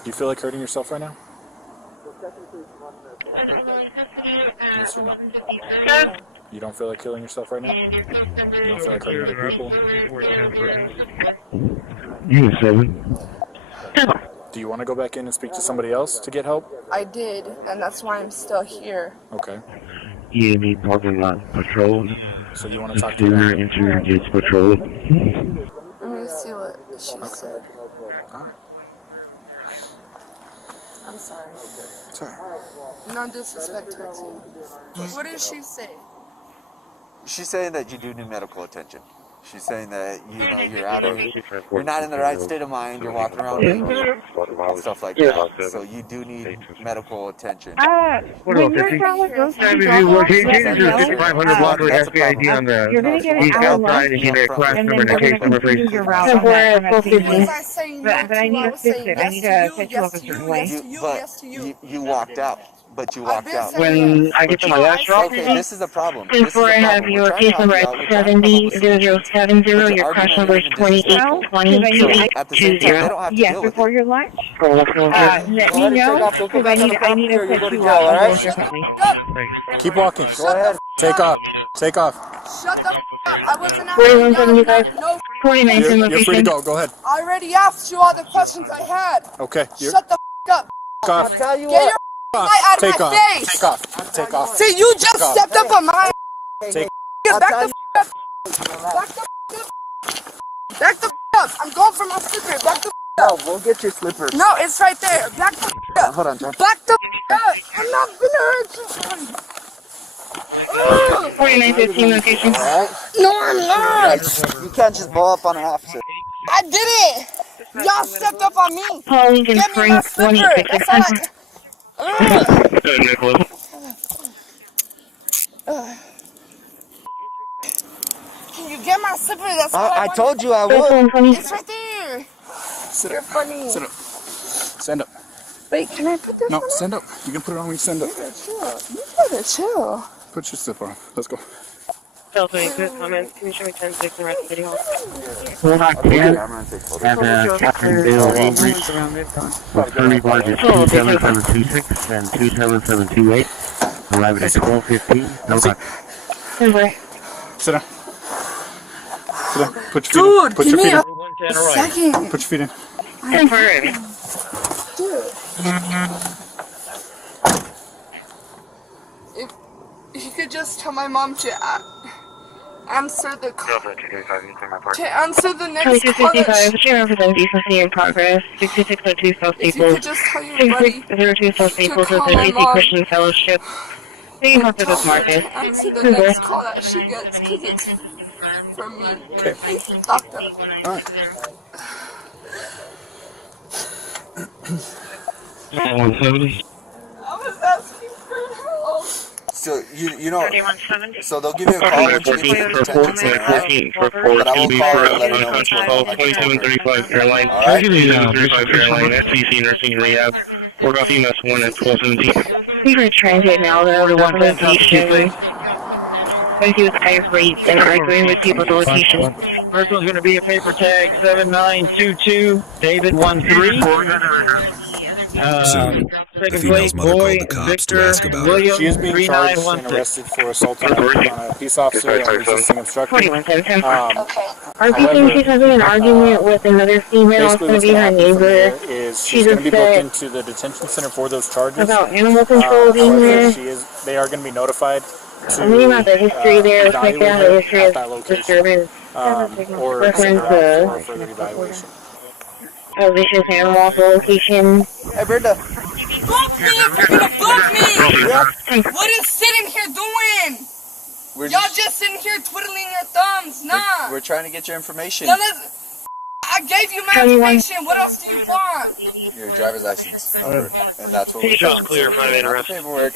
you feel like hurting yourself right now? Yes or no? You don't feel like killing yourself right now? You don't feel like hurting other people? You 7. Do you want to go back in and speak to somebody else to get help? I did, and that's why I'm still here. Okay. You need parking lot patrol. So you want to talk to her? Interior gates patrol. Let me see what she said. Alright. I'm sorry. Sorry. No disrespect to her too. What did she say? She's saying that you do need medical attention. She's saying that, you know, you're not in the right state of mind, you're walking around naked, and stuff like that. So you do need medical attention. When you're probably goes to the 5500 block with SBID on the east outside, and you need a class number and a case number, please. But I need to fix it. I need to set you up a certain way. You walked out. But you walked out. When I get to my last drop, okay, this is a problem. before I have your case number at 700070, your crash number is 282020. Yes, before your lunch. Let me know, because I need to set you up a little differently. Keep walking. Go ahead. Take off. Take off. Shut the f up. I wasn't 4175. 49 You're free to go. Go ahead. I already asked you all the questions I had. Okay. Shut the f up. Off. Get your light out of Take my off. face. Take off. Take off. See, you just stepped up on my Take Back the f up. Back the f up. I'm going for my slipper. Back the f up. No, we'll get your slipper. No, it's right there. Back the f up. Hold on, John. Back the f up. I'm not gonna hurt you. 4915 location. No, I'm not. You can't just blow up on an officer. I didn't. Y'all stepped up on me. Pauline can Get me spring my slipper. That's all Can you get my slipper? That's all I told you I would. It's right there. You're funny. Sit up. Stand up. Wait, can I put this No, on? stand up. You can put it on when you stand up. You better chill. Put your slipper on. Let's go. Delta, good comments. Can you show me 10-6 and rest of the video? Hold on, Ken. And Captain Bill Aldrich. With 30 barges 27726 and 27728. Arriving at 12:15. No time. Sit down. Sit down. Put your feet in. Put your feet in. Second. Put your feet in. Dude. If you could just tell my mom to answer the call. To answer the next call. 2255, she represents decency in progress. 6602 South If you Staples. could just tell your buddy 6602 South Staples to with call the my DC mom. Christian Fellowship. Thank you for this, Marcus. Answer the next call that she gets, because it's from me. Okay. Doctor. Alright. 170. I was asking for help. So you know. 3170. So they'll give you a call when you get to the detention center, right? But I will call and let you know what's going on. 2735 airline. Alright. 2735 airline. SCC nursing rehab. We're about EMS 1 at 1217. We were transit now, though. 4110. Thank you with higher rates and arguing with people with location. First one's going to be a paper tag 7922, David 13. Soon, the female's mother called the cops to ask about her. She is being charged and arrested for assault on a peace officer and resisting obstruction. RP thinks she's having an argument with another female. It's going to be her neighbor. She's going to be booked into the detention center for those charges. About animal control being there. They are going to be notified to I'm reading about the history there. Looks like they have a history of disturbance. or further evaluation. Vicious animal location. Hey, Brenda. Book me if you're gonna book me! What is sitting here doing? Y'all just sitting here twiddling your thumbs. Nah. We're trying to get your information. I gave you my information. What else do you want? Your driver's license number. And that's what we found. Clear for the paperwork.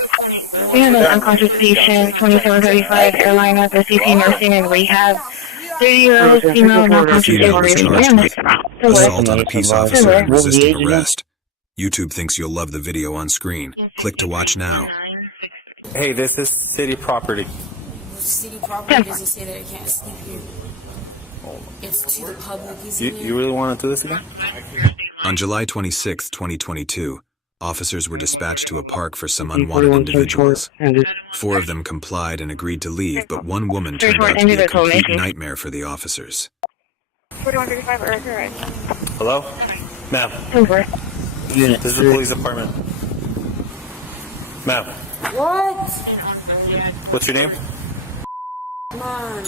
We have an unconscious patient, 2735 airline at the CC nursing and rehab. 30-year-old female not The female was charged with assault on a peace officer and resisting arrest. YouTube thinks you'll love the video on screen. Click to watch now. Hey, this is city property. City property doesn't say that I can't sleep here. It's to the public, isn't it? You really want to do this again? On July 26, 2022, officers were dispatched to a park for some unwanted individuals. 4 of them complied and agreed to leave, but one woman turned out to be a complete nightmare for the officers. 4135 Earth, Hello? Ma'am. This is the police department. Ma'am. What? What's your name? Come on.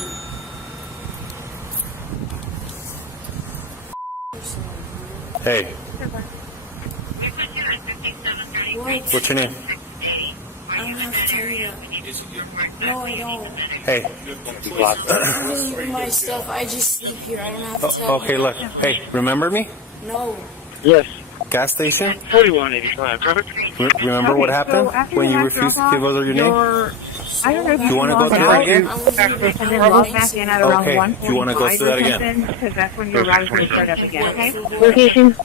Hey. What? What's your name? I don't have to tell you. No, I don't. Hey. I'm leaving my stuff. I just sleep here. I don't have to tell you. Okay, look. Hey, remember me? No. Yes. Gas station? 4185. Remember what happened when you refused to give us your name? I don't know if you want to go through that again? And then log back in at around Okay, 1:45 you want to go through that again? Because that's when your ride's going to start up again, okay? Location?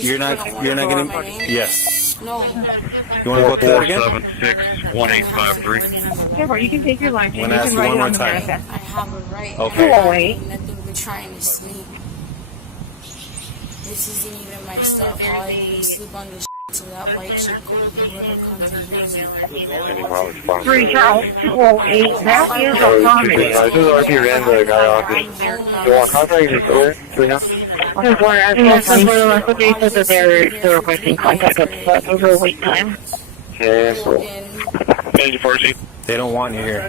You're not getting... Yes. No. You want to go through that again? 476-1853. Yeah, you can take your license. I'm going to ask you one more time. I have a right. Okay. I have nothing but trying to sleep. This isn't even my stuff. All I do is sleep on this so that white chick or whoever comes and uses it. 3 Charles 208. That is a permit. I just already ran the guy off. Do you want contact your story? Do now? They said that they're requesting contact up front over wait time. Okay. Thank you, Farsi. They don't want you here. I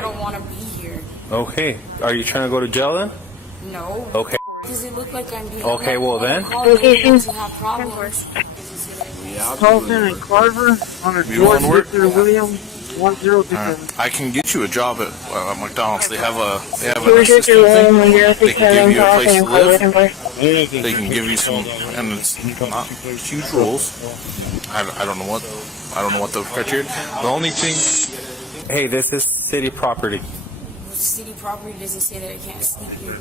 don't want to be here. Okay. Are you trying to go to jail then? No. Okay. Does it look like I'm being... Okay, well then. Location. Have problems. Colton and Carver on a George Victor William 1027. I can get you a job at McDonald's. They have an George assistant Victor thing. William They can give you a place to live. They They can give you some, and it's not huge rules. I don't know what the criteria. The only thing. Hey, this is city property. City property doesn't say that I can't sleep here.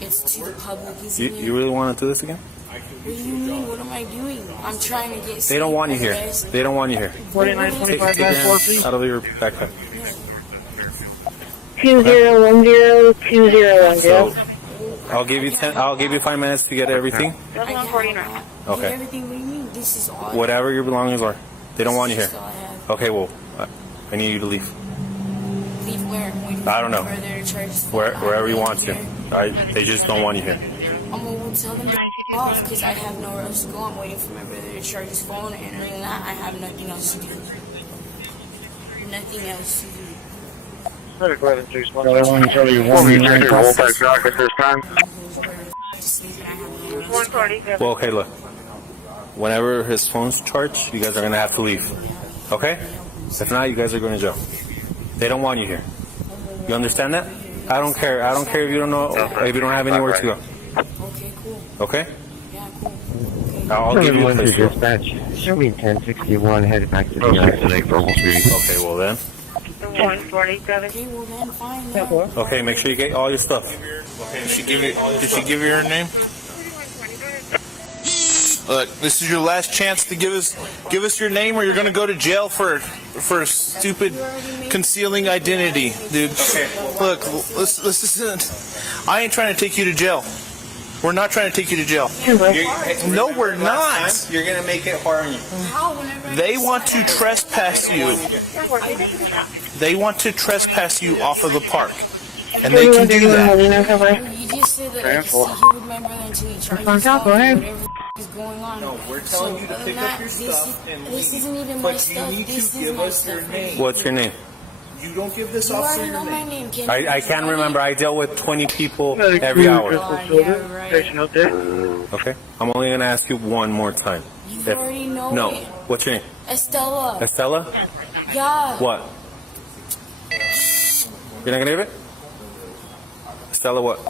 It's to the public, isn't it? You really want to do this again? What do you mean? What am I doing? I'm trying to get... They don't want you here. They don't want you here. 4925 Take them out of your backpack. 2010-2010. So, I'll give you 5 minutes to get everything. I have Okay. everything. What do you mean? This is all... Whatever your belongings are. They don't want you here. Okay, well, I need you to leave. Leave where? I don't know. Wherever you want to. They just don't want you here. I'm going to tell them to off because I have nowhere else to go. I'm waiting for my brother to charge his phone, and other than that, I have nothing else to do. Nothing else to do. Well, okay, look. Whenever his phone's charged, you guys are going to have to leave. Okay? If not, you guys are going to jail. They don't want you here. You understand that? I don't care. I don't care if you don't know, if you don't have anywhere to go. Okay, cool. Okay? Yeah, cool. I'll give you a place to go. Showing 1061 headed back to the accident for almost reading. Okay, well then. 140-70. Okay, make sure you get all your stuff. Okay, did she give you her name? Look, this is your last chance to give us your name, or you're gonna go to jail for stupid concealing identity, dude. Okay. Look, listen. I ain't trying to take you to jail. We're not trying to take you to jail. No, we're not. You're gonna make it hard on you. They want to trespass you. They want to trespass you off of the park, and they can do that. You just said that he would remember until he charges whatever is going on. No, we're telling you to pick up your stuff and leave. This isn't even my stuff. This is my stuff. What's your name? You don't give this You officer already your know my name. name. I can't remember. I deal with 20 people every hour. Okay? I'm only going to ask you one more time. You already know No. it. What's your name? Estella. Estella? Yeah. What? You're not going to give it? Estella what?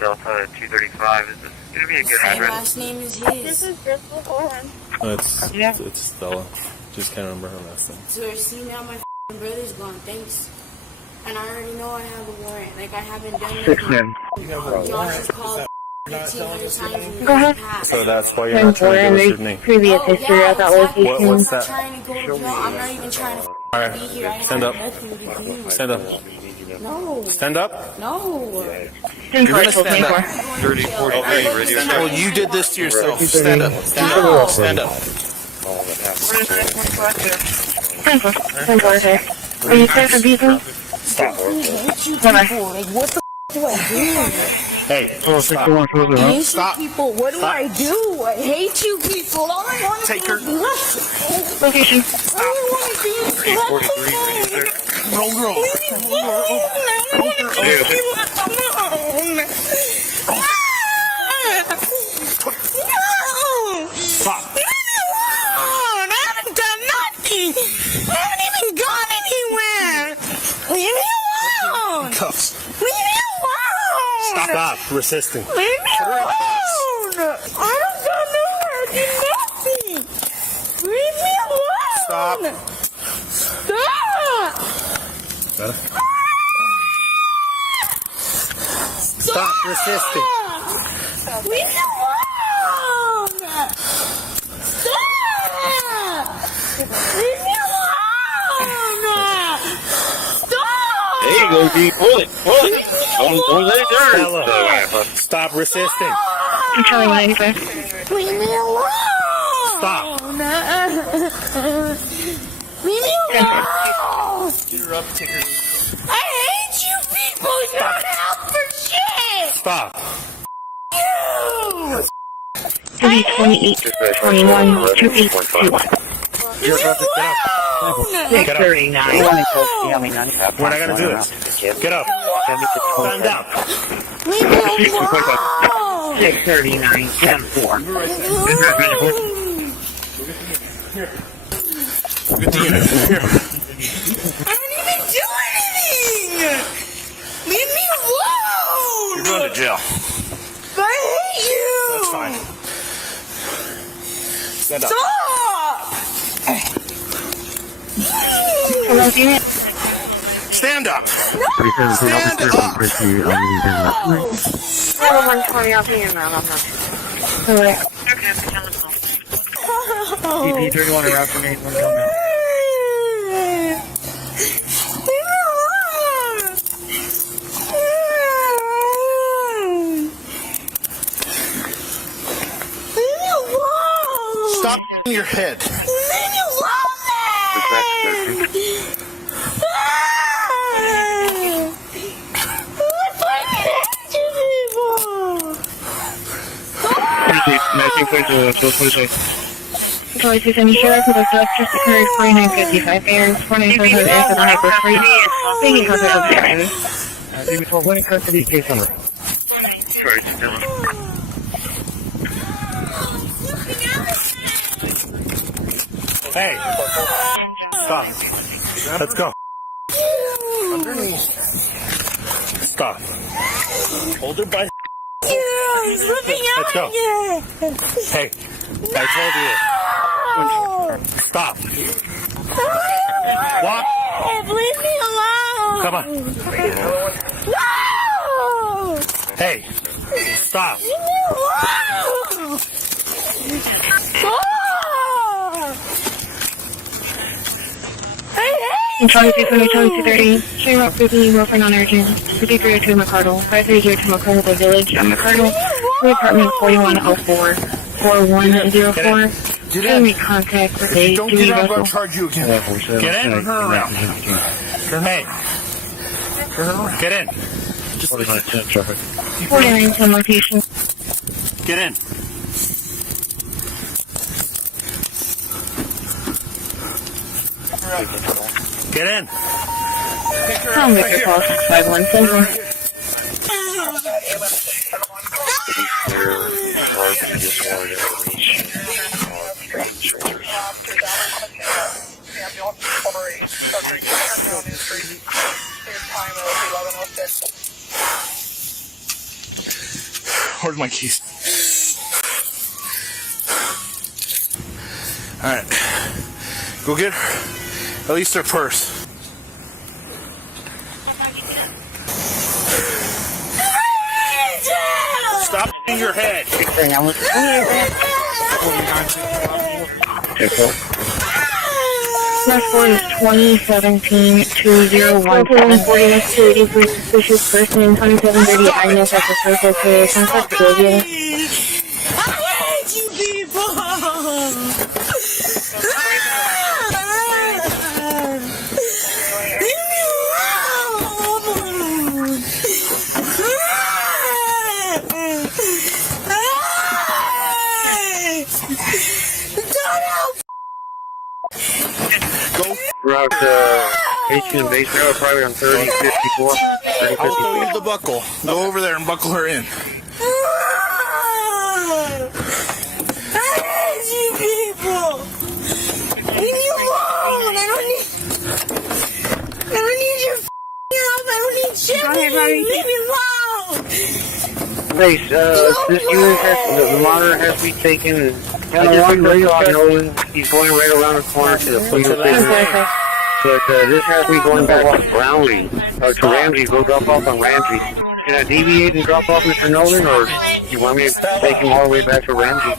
Delta 235. Is this going to be a good My address? last name is his. This is Crystal Cohen. It's Stella. Just can't remember her last name. So see now my brother's gone. Thanks. And I already know I have a warrant. Like I haven't done nothing. Y'all just called 1,500 times. Go ahead. So that's why you're not trying to give us your name. Previous history of that location. What's that? Trying to go to jail. I'm not even trying to Alright, be here. I stand have up. nothing to do. Stand up. No. Stand up. No. You're gonna stand up. 3043 radio. Well, you did this to yourself. Stand up. Stand up. Stand up. Are you scared of people? Stop. I hate you people. Like, what the do I do? Hey, I hate you people. What do I do? I hate you people. All I want to do is Location. all I want to do is Roll, roll. Stop. Leave me alone. I haven't done nothing. I haven't even gone anywhere. Leave me alone. Cuffs. Leave me alone. Stop resisting. Leave me alone. I don't go nowhere. I did nothing. Leave me alone. Stop. Stop. Stop resisting. Leave me alone. Stop. Leave me alone. Stop. There you go, D. Pull it. Pull it. Don't let it turn. Stop resisting. Controlling 95. Leave me alone. Stop. Leave me alone. Get her up, take her. I hate you people. You don't help for shit. Stop. You. 28, 21, 282. Leave me alone. 639. We're not gonna do this. Get up. Stand up. Leave me alone. 639, 74. Good to get it. Here. I didn't even do anything. Leave me alone. You're going to jail. I hate you. That's fine. Stand up. Stop. Hello, unit. Stand up. Stand up. I have a 120 out here now. I'm not sure. Alright. Okay, I'm on the phone. DP31 around for me. Leave me alone. Leave me alone. Stop your head. Leave me alone. Police and sheriff with a just occurred 4955 errands, 4955 errands on Hyper Street, making hazard of crime. When it comes to these case number. Hey. Stop. Let's go. Stop. Hold her by. Let's go. Hey. I told you. Stop. Walk. Leave me alone. Come on. No. Hey, stop. Leave me alone. Charlie 230, showing up 50, girlfriend on urgent, 5302 McCardle, 530 McCardle Village, McCardle, apartment 4104, 4104. Show me contact with a Don't get out, I'm going to charge you again. Get in. Turn her around. Hey. Get in. 4910 location. Get in. Get in. I'll make your call 6517. Where's my keys? Alright. Go get her. At least her purse. Stop in your head. Last four is 2017-2017. 40 next to 80 for suspicious person in 2730 Agnes at the Circle K. Contact Sylvia. I hate you people! Leave me alone! Don't help! Go. Route 18 base route, probably on 3054. I'll throw you the buckle. Go over there and buckle her in. I hate you people! Leave me alone! I don't need your help! I don't need shit! Leave me alone! Base, this unit has, the monitor has to be taken. I just took the shot knowing he's going right around the corner to the police station. But this has to be going back to Brownlee, to Ramsey. Go drop off on Ramsey. Can I deviate and drop off Mr. Nolan, or do you want me to take him all the way back to Ramsey?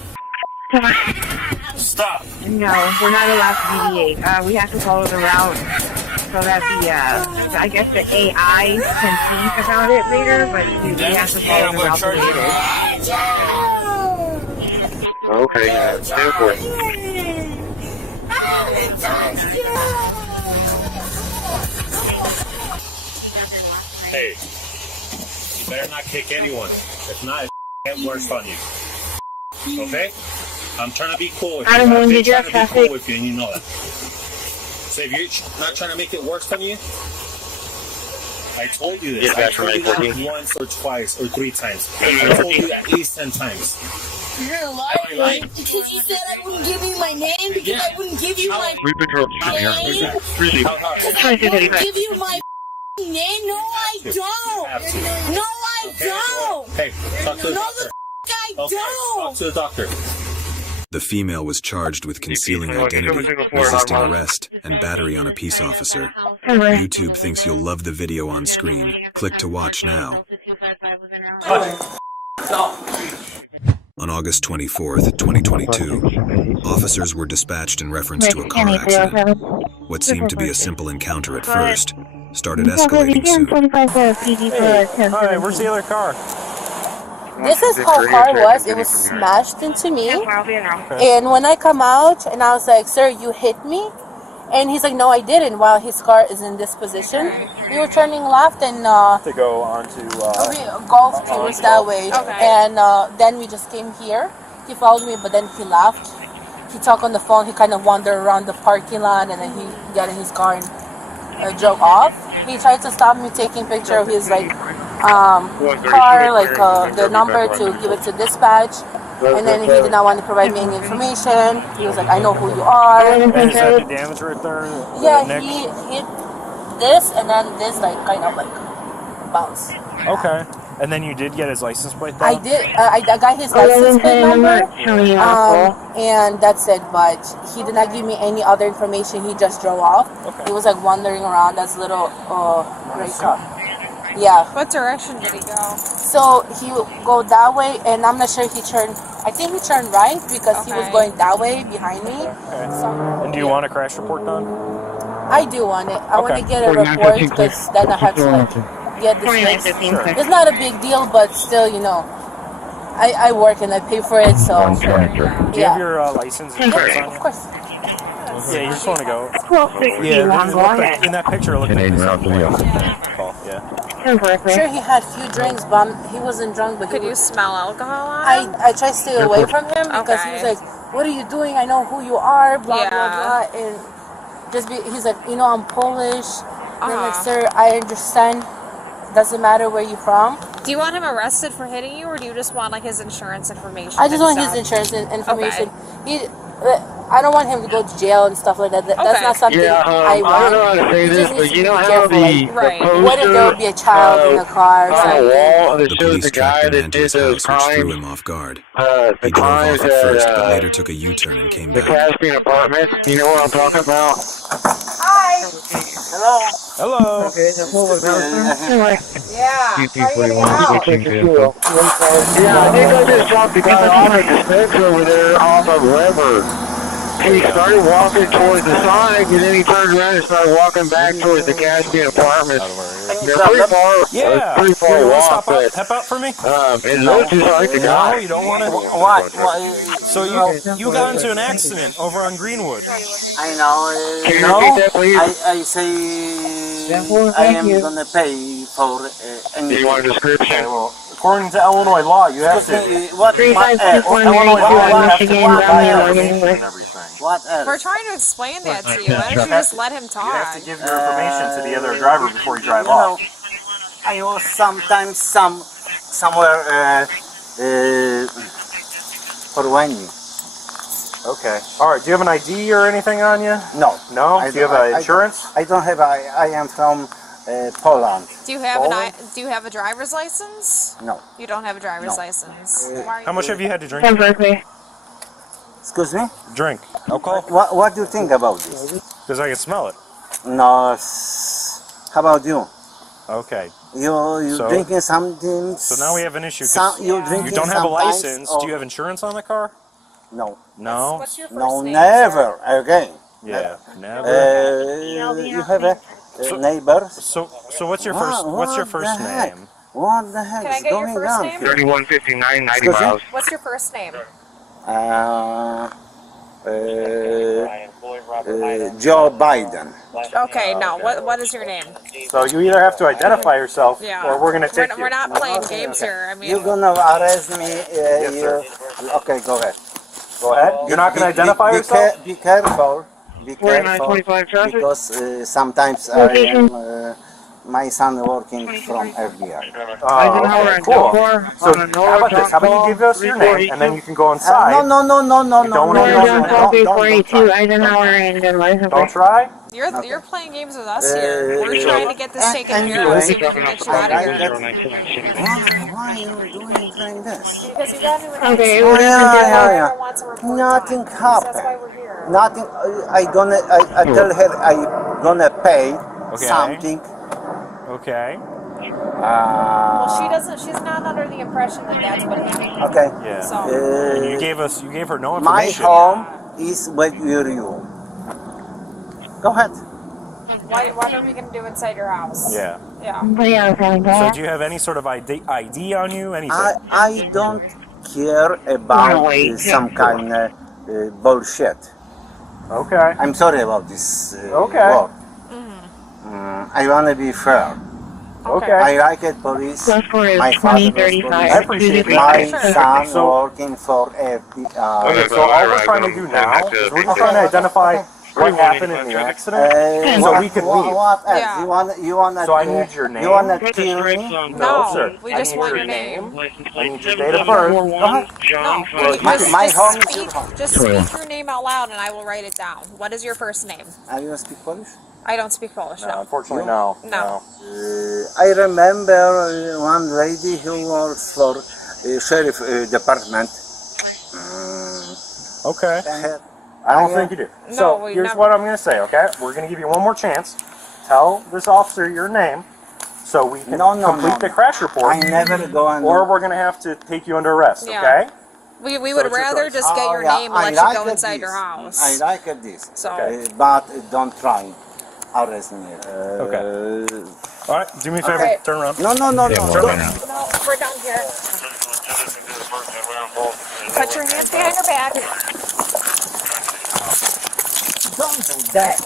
Stop. No, we're not allowed to deviate. We have to follow the route so that the, I guess the AI can think about it later, but we have to follow the route the way it is. Okay, stand for it. Hey, you better not kick anyone. If not, it get worse on you. Okay? I'm trying to be cool with you. Adam, I'm did you trying have to be traffic? cool with you, and you know that. So if you're not trying to make it worse on you, I told you this. I told you that once or twice or 3 times. I told you at least 10 times. You're a liar, because you said I wouldn't give you my name, because I wouldn't give you my We've been here. Because I wouldn't give you my name. No, I don't. No, I don't. Hey, talk to the doctor. I don't. Talk to the doctor. The female was charged with concealing identity, resisting arrest, and battery on a peace officer. YouTube thinks you'll love the video on screen. Click to watch now. On August 24th, 2022, officers were dispatched in reference to a car accident. What seemed to be a simple encounter at first started escalating soon. Alright, where's the other car? This is how car was. It was smashed into me. And when I come out and I was like, sir, you hit me? And he's like, no, I didn't, while his car is in this position. We were turning left and to go onto golf towards that way. And then we just came here. He followed me, but then he left. He talked on the phone. He kind of wandered around the parking lot, and then he got in his car and drove off. He tried to stop me taking a picture of his car, the number to give it to dispatch. And then he did not want to provide me any information. He was like, I know who you are. Is that the damage right there? Yeah, he hit this, and then this kind of bounce. Okay. And then you did get his license plate, though? I did. I got his license plate number, and that's it. But he did not give me any other information. He just drove off. Okay. He was like wandering around that little gray car. Yeah. What direction did he go? So he would go that way, and I'm not sure he turned. I think he turned right because he was going that way behind me. Okay. So, And do you want a crash report done? I do want it. I want to get a report because then I have to like get this fixed. It's not a big deal, but still, you know, I work and I pay for it, so. Do you have your license and insurance on you? Of course. Yeah, you just want to go. 1261, Yeah, in that picture, it looked like Sure, he had a few drinks, but he wasn't drunk. But could you smell alcohol on him? I tried to stay away from him because he was like, "What are you doing? I know who you are." Blah blah blah, and he's like, "You know, I'm Polish." And I'm like, "Sir, I understand. Doesn't matter where you're from." Do you want him arrested for hitting you, or do you just want like his insurance information? I just want his insurance information. I don't want him to go to jail and stuff like that. That's not something I want. I don't know how to say this, but you know how the poster what if there would be a child in the car or on something? the wall that The shows police the tracked guy the man that to did his those house, which threw crimes? him off guard. The He drove crimes off at first, but at later took a U-turn and came the back. Caspian apartment. You know what I'm talking about? Hi. Hello. Hello. Okay, the whole Yeah. Yeah, I think I just dropped the guy off at the fence over there off of River. He started walking towards the side, and then he turned around and started walking back towards the Caspian apartment. They're pretty far, pretty far walk, but step out for me. it looks just like the guy. No, you don't want to. What? So you got into an accident over on Greenwood. I know. Can you repeat that, please? I say I am gonna pay for anything. Do you want a description? According to Illinois law, you have to. What? 3561 Michigan, What else? We're trying to explain that to you. Why don't you just let him talk? You have to give your information to the other driver before you drive you off. Know, I was sometimes somewhere for when you. Okay. All right. Do you have an ID or anything on you? No. No. Do you have insurance? I don't have. I am from Poland. Do you have Do you have a driver's license? No. You don't have a driver's license. How much have you had to drink? Excuse me? Drink alcohol? What do you think about this? Because I can smell it. No. How about you? Okay. You drinking something? So now we have an issue. You drinking you don't have a sometimes, license. or- Do you have insurance on the car? No. No. What's your first No, name, never again. Yeah. Never. You have a neighbor. So what's your first? What's your first name? What the heck Can I is get your going first on? name? 3159, 90 Excuse me? miles. What's your first name? Joe Biden. Okay, no. What is your name? So you either have to identify yourself, Yeah. or we're gonna take you. We're not playing games here. I mean, You're gonna arrest me. Yes, sir. Okay, go ahead. Go ahead. You're not gonna identify yourself. Be careful. Be careful. 4925 traffic. Because sometimes I am. My son working from FBI. Okay, cool. So how about this? How about you give us your name, and then you can go inside. No. Eisenhower and then license. Don't try. you're playing games with us here. We're trying to get this taken care of so we can get you out of here. Why are you doing like this? Because you got me Okay, Nothing happened. Nothing. I tell her I gonna pay something. Okay. Well, she doesn't. She's not under the impression that that's what happened. Okay. Yeah. So you gave her no My information. home is with you. Go ahead. what are we gonna do inside your house? Yeah. Yeah. So do you have any sort of ID on you? Anything? I don't care about some kind of bullshit. Okay. I'm sorry about this Okay. word. I want to be fair. Okay. I like it, police. My father was police. I appreciate My that. son working for FBI. Okay, so all we're trying to do now is we're just trying to identify what happened in the accident, so we can leave. What else? Yeah. You want So I need your name. You want to kill me? No, sir. We I just need want your your name. I need your date of birth. No, My home is speak, your home. just speak your name out loud and I will write it down. What is your first name? Are you speak Polish? I don't speak Polish, no. Unfortunately, no. No. I remember one lady who works for sheriff department. Okay. I don't think you do. No, So we here's never- what I'm going to say, okay? We're going to give you one more chance. Tell this officer your name so we can complete the crash report. I never go on. Or we're going to have to take you under arrest, Yeah. okay? We So would it's your rather choice. just get your name and let you go inside your house. I like this. So. But don't try. Arrest me. Okay. All right, do me a favor. Okay. Turn around. No. Turn around. No, we're down here. Put your hands behind your back. Don't do that.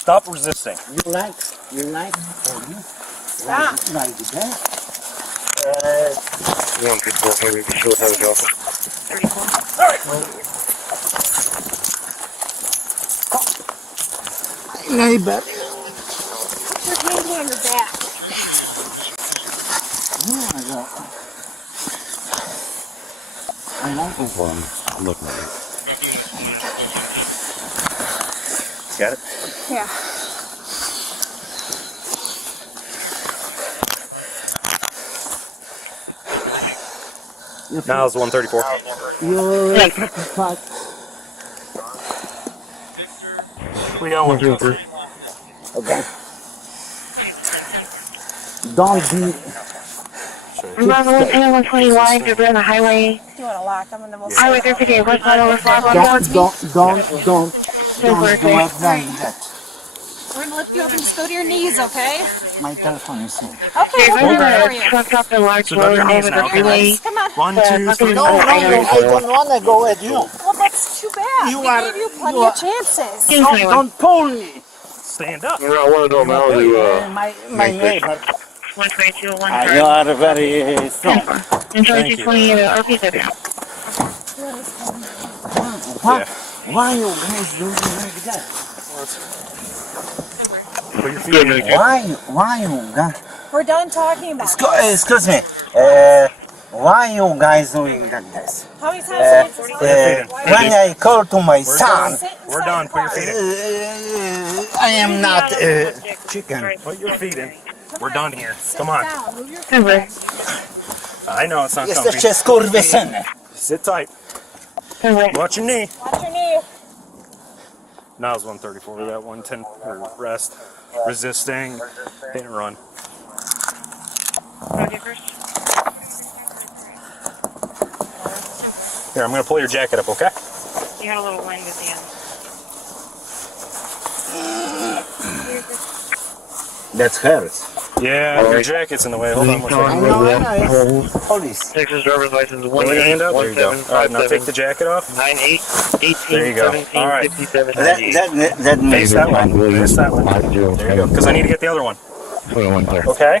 Stop resisting. You like? Stop. Like that? 154, maybe short have a job. 34. All right. Neighbor. Put your hands behind your back. I like it. Look at it. Got it? Yeah. Now it's 134. We got one. Okay. Don't be. Level 121, you're on the highway. You want to lock them and then we'll Highway 358, what's on over 5 Don't do it like that. We're going to lift you up and just go to your knees, okay? My telephone is in. Okay, we'll do it for you. Truck up the large road over the freeway. Come on. 1, 2, 3. No, I don't want to go with you. Well, that's too bad. We gave you plenty of chances. Don't pull me. Stand up. I want to know now My neighbor. 122, You 130. are very strong. Enjoy 220 RPW. Why you guys doing like that? Put your feet in. Why you guys? We're done talking about Excuse me. Why you guys doing like this? How many times have you When I call to my son, We're done. Put your feet in. I am not chicken. Put your feet in. We're done here. Come on. Move your feet. I know it's not Jesteście comfy. skurwysyny. Sit tight. Watch your knee. Watch your knee. Now it's 134. That 110 or rest. Resisting. Hit and run. Here, I'm going to pull your jacket up, okay? You had a little wind at the end. That's hers. Yeah, your jacket's in the way. Hold on one second. Police. Texas driver's license Roll your hand up. There you go. All right, now take the jacket off. 98, 18, There you go. 17, All right. 57, That Face makes that one. Face that one. There you go. Because I need to get the other one. Okay?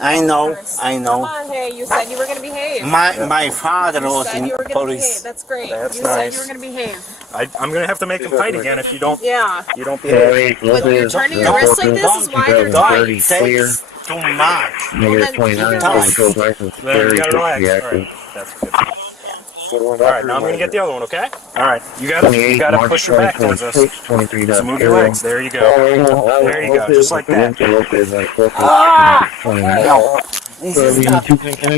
I know. Come on, hey, you said you were going to behave. My father You was said in you were going to behave. police. That's great. That's you said nice. you were going to behave. I'm going to have to make him fight again if you don't. Yeah. You don't behave. But you're turning your wrist like this is why they're doing. Takes too much. Negative 29, license Then you 30, got to relax. All reactive. right. That's good. All right, now I'm going to get the other one, okay? All right, you got to push your back towards us. So move your legs. There you go. There you go, just like that. Can I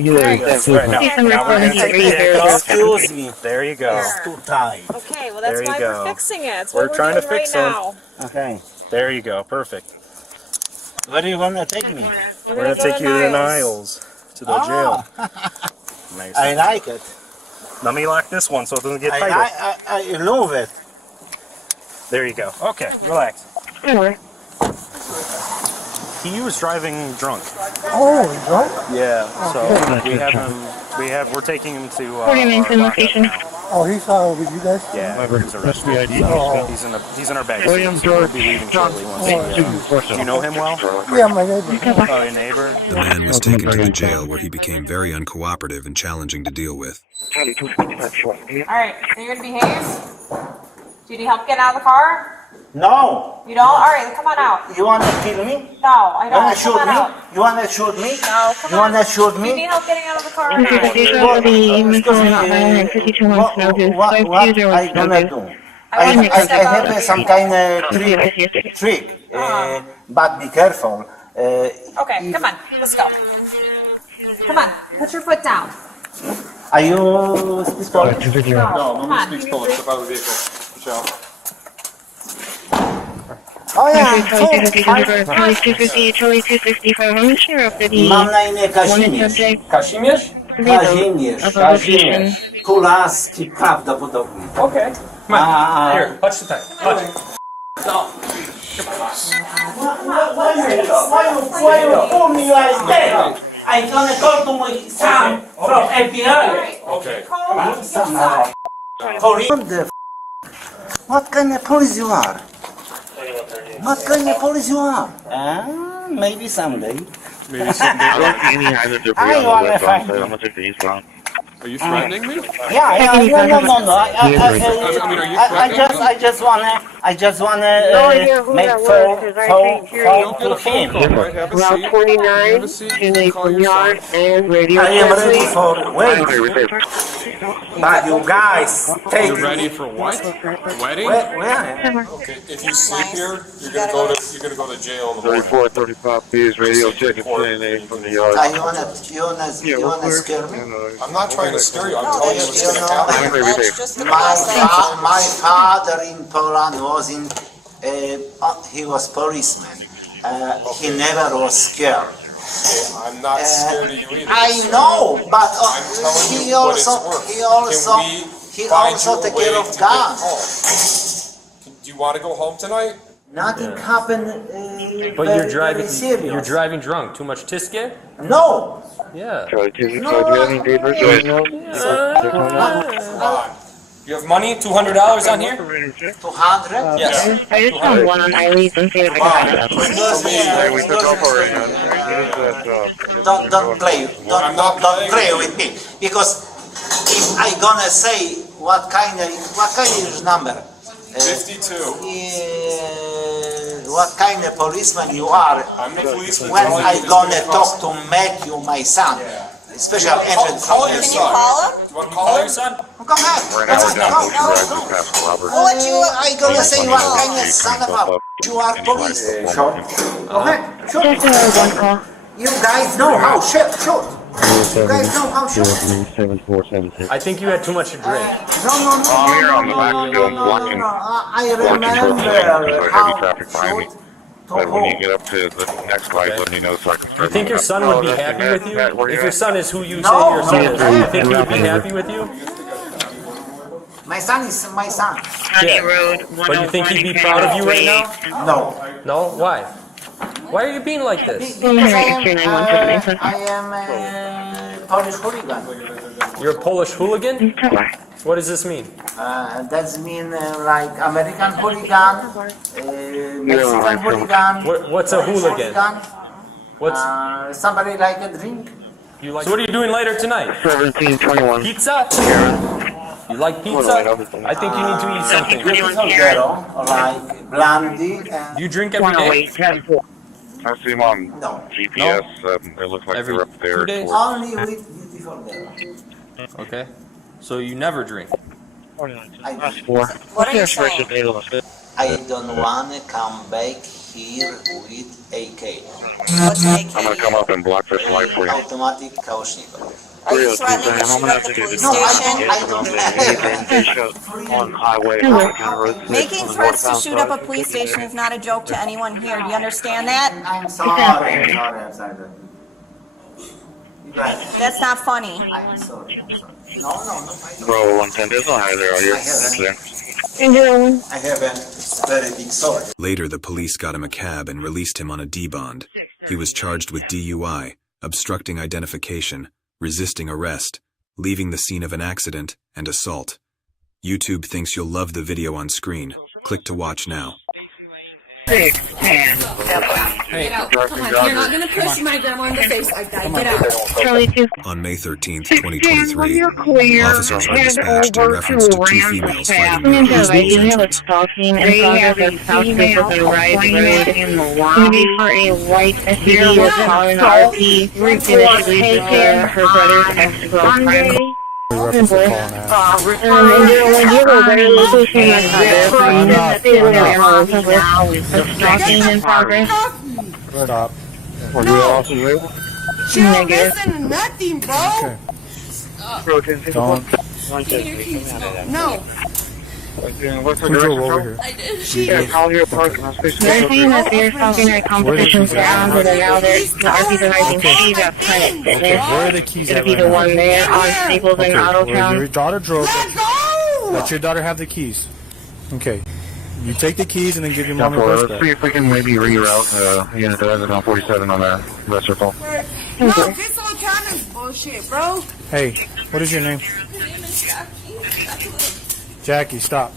get a Right, now we're going to take the jacket off. Excuse me. There you go. It's too tight. Okay, well that's There you why go. we're fixing it. It's We're what trying we're to doing fix right them. now. Okay. There you go, perfect. Where are you gonna take me? We're going to take you to the Niles, to the jail. Nice. I like it. Let me lock this one so it doesn't get tighter. I love it. There you go. Okay, relax. He was driving drunk. Oh, drunk? Yeah, so we're taking him to 40 minutes in location. Oh, he's with you guys? Yeah, he's arrested. He's in our bag. William We'll George be leaving shortly once. Do you know him well? Yeah, my neighbor. Oh, your neighbor? The man was taken to the jail where he became very uncooperative and challenging to deal with. Alright, so you're gonna behave? Do you need help getting out of the car? No. You don't? Alright, come on out. You wanna kill me? No, I don't. Wanna shoot Come on me? out. You wanna shoot me? No, come You on. wanna shoot Do you need me? help getting out of the car? The user will be calling hotline and 52 months notice. What 520 I gonna notice. do? I want you to step out. I have some kind of trick, but be careful. Okay, come on, let's go. Come on, put your foot down. Are you speak Polish? No, nobody speaks Polish. Step out of the vehicle. Good job. Oh yeah, Charlie 250, Charlie 265. I'm not sure if the mam na imię Kazimierz. Kazimierz? Kazimierz. Kulaski prawdopodobnie. Okay. Come on. Here, touch the tank. Touch. Why you pull me like that? I'm gonna call to my son from FBI. Okay. Police. What kind of police you are? What kind of police you are? Maybe someday. Maybe someday. I don't see any either debris on the west side. I'm gonna take the eastbound. Are you threatening me? Yeah, no. I mean, are you threatening I just wanna make phone to him. Route 29 to Nathan Yard and radio. I am ready for wait. But you guys take. You're ready for what? Wedding? Where? Okay. If you sleep here, you're gonna go to jail in the morning. 34, 35 P's radio checking CNA from the yard. You wanna scare me? I'm not trying to scare you. I'm telling you what's gonna happen. My father in Poland was in. He was policeman. He never was scared. I'm not scared of you either. I know, but he also take care of guns. Do you want to go home tonight? Nothing happened. But you're driving. Very serious. You're driving drunk. Too much tiske? No. Yeah. Charlie 2, do you have any papers? You have money? $200 on here? 200? Yes. I just found one on Eileen's and see if I can find it. We took off already. Don't play with me, because if I gonna say what kind of number? 52. What kind of policeman you are? I'm the policeman. When I gonna talk to Matthew, my son, special agent from Call your son. You want to call your son? Go ahead. I gonna say what kind of son of a you are police. Go ahead. Shoot. Just one call. You guys know how shoot. You guys know how shoot. 7476. I think you had too much to drink. No. Here on the back doing blocking. I Blocking remember heavy how traffic behind me. shoot. But when you get up to the next light, let me know so I can You start. think your son would be happy with you? If your son is who you say No. your son is, do you think he would be happy with you? My son is my son. Yeah. But you think he'd be proud of you right now? No. No? Why? Why are you being like this? Because I am a Polish hooligan. You're a Polish hooligan? What does this mean? That means like American hooligan, Mexican hooligan. What's a hooligan? What's somebody like a drink? So what are you doing later tonight? 1721. Pizza? You like pizza? I think you need to eat something. Like brandy. Do you drink every day? I see them on GPS. It looks like they're up there. Only with beautiful girl. Okay. So you never drink? What are you saying? I don't want to come back here with AK. What's AK? I'm going to come up and block this light for you. Automatic Kalashnikov. Are you threatening to shoot up the police station? I don't on highway. Making threats to shoot up a police station is not a joke to anyone here. Do you understand that? I'm sorry. That's not funny. I'm sorry. No. Bro, 110, there's no high there, are you? I have a very big sword. Later, the police got him a cab and released him on a D-bond. He was charged with DUI, obstructing identification, resisting arrest, leaving the scene of an accident, and assault. YouTube thinks you'll love the video on screen. Click to watch now. 6, 10. Hey, come on, you're not gonna push my grandma in the face like that. Get out. Charlie 2. On May 13th, 2023, officers were dispatched in reference to two females fighting near Christi entrance. Stalking and progress of South Pacific Rise Road in the lobby for a white SUV with an RP. Her brother's ex-girlfriend. reference to calling out. And you have a better location that's now is the stalking in progress. Stop. No. She don't listen to nothing, bro. Okay. Don't. No. Who drove over here? I did. She did. They're saying that they're stalking at competitions grounds and now the RP's arriving. She's at Planet Fitness. Okay, where are the keys Gonna at be right the now? one there on Staples and Autotown. Your daughter drove. Let your daughter have the keys. Okay. You take the keys and then give your mom a bus Let's back. see if we can maybe reroute unit to exit on 47 on the rest circle. No, this whole town is bullshit, bro. Hey, what is your name? Jackie, stop.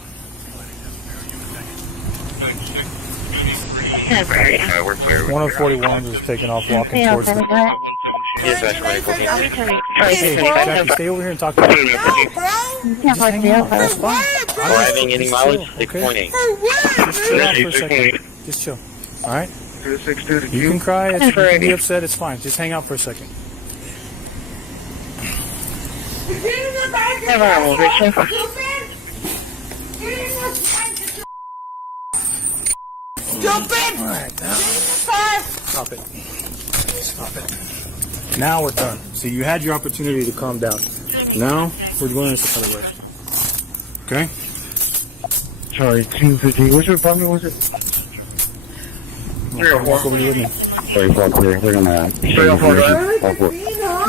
We're clear. 141 is taking off walking towards the... Yes, that's right. Hey, Jackie, stay over here and talk to me. That's fine. Driving any mileage? 6.8. Just chill out for a second. Just chill. Alright? You can cry. You can be upset. It's fine. Just hang out for a second. Alright, now. Stop it. Stop it. Now we're done. So you had your opportunity to calm down. Now we're going this other way. Okay? Sorry, 250. Which apartment was it? 304. Walk over here with me. 34 clear. We're gonna...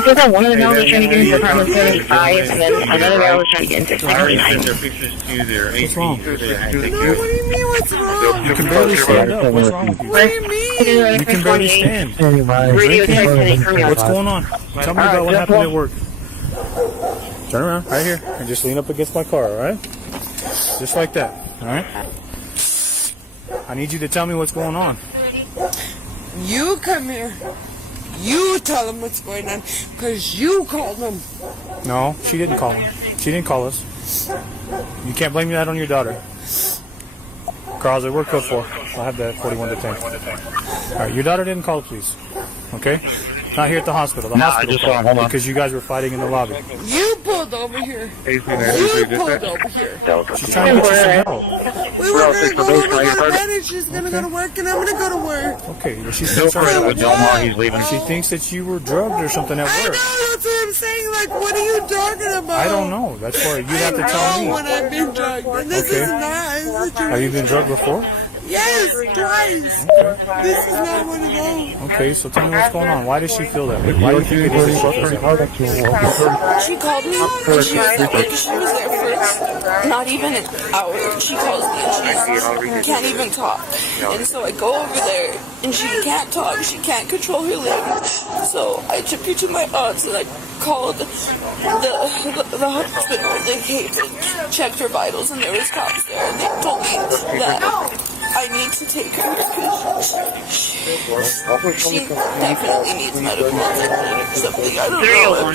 I thought one of the girls was trying to get into apartment 75, and then another girl was trying to get into 69. What's wrong? No, what do you mean, what's wrong? You can barely stand up. What's wrong with you? What do you mean? You can barely stand. What's going on? Tell me about what happened at work. Turn around, right here, and just lean up against my car, alright? Just like that, alright? I need you to tell me what's going on. You come here. You tell them what's going on, because you called them. No, she didn't call him. She didn't call us. You can't blame that on your daughter. Carl's at work code 4. I'll have that 41 to 10. Alright, your daughter didn't call the police. Okay? Not here at the hospital. The hospital called because you guys were fighting in the lobby. You pulled over here. You pulled over here. She's trying to get you some help. We were going to go over to bed and she's going to go to work and I'm going to go to work. Okay, well, she's concerned with He's leaving. She thinks that you were drugged or something at work. I know, that's what I'm saying. Like, what are you talking about? I don't know. That's why you have to tell me. When I've been drugged. And this is not. Have you been drugged before? Yes, twice. Okay. This is not one of those. Okay, so tell me what's going on. Why does she feel that way? Why do you think it is that she called me and she was there for not even an hour. She calls me and she can't even talk. And so I go over there and she can't talk. She can't control her lips. So I took her to my aunt's and I called the hospital. They came and checked her vitals and there was cops there. And they told me that I need to take her because she definitely needs medical attention or something. I don't know.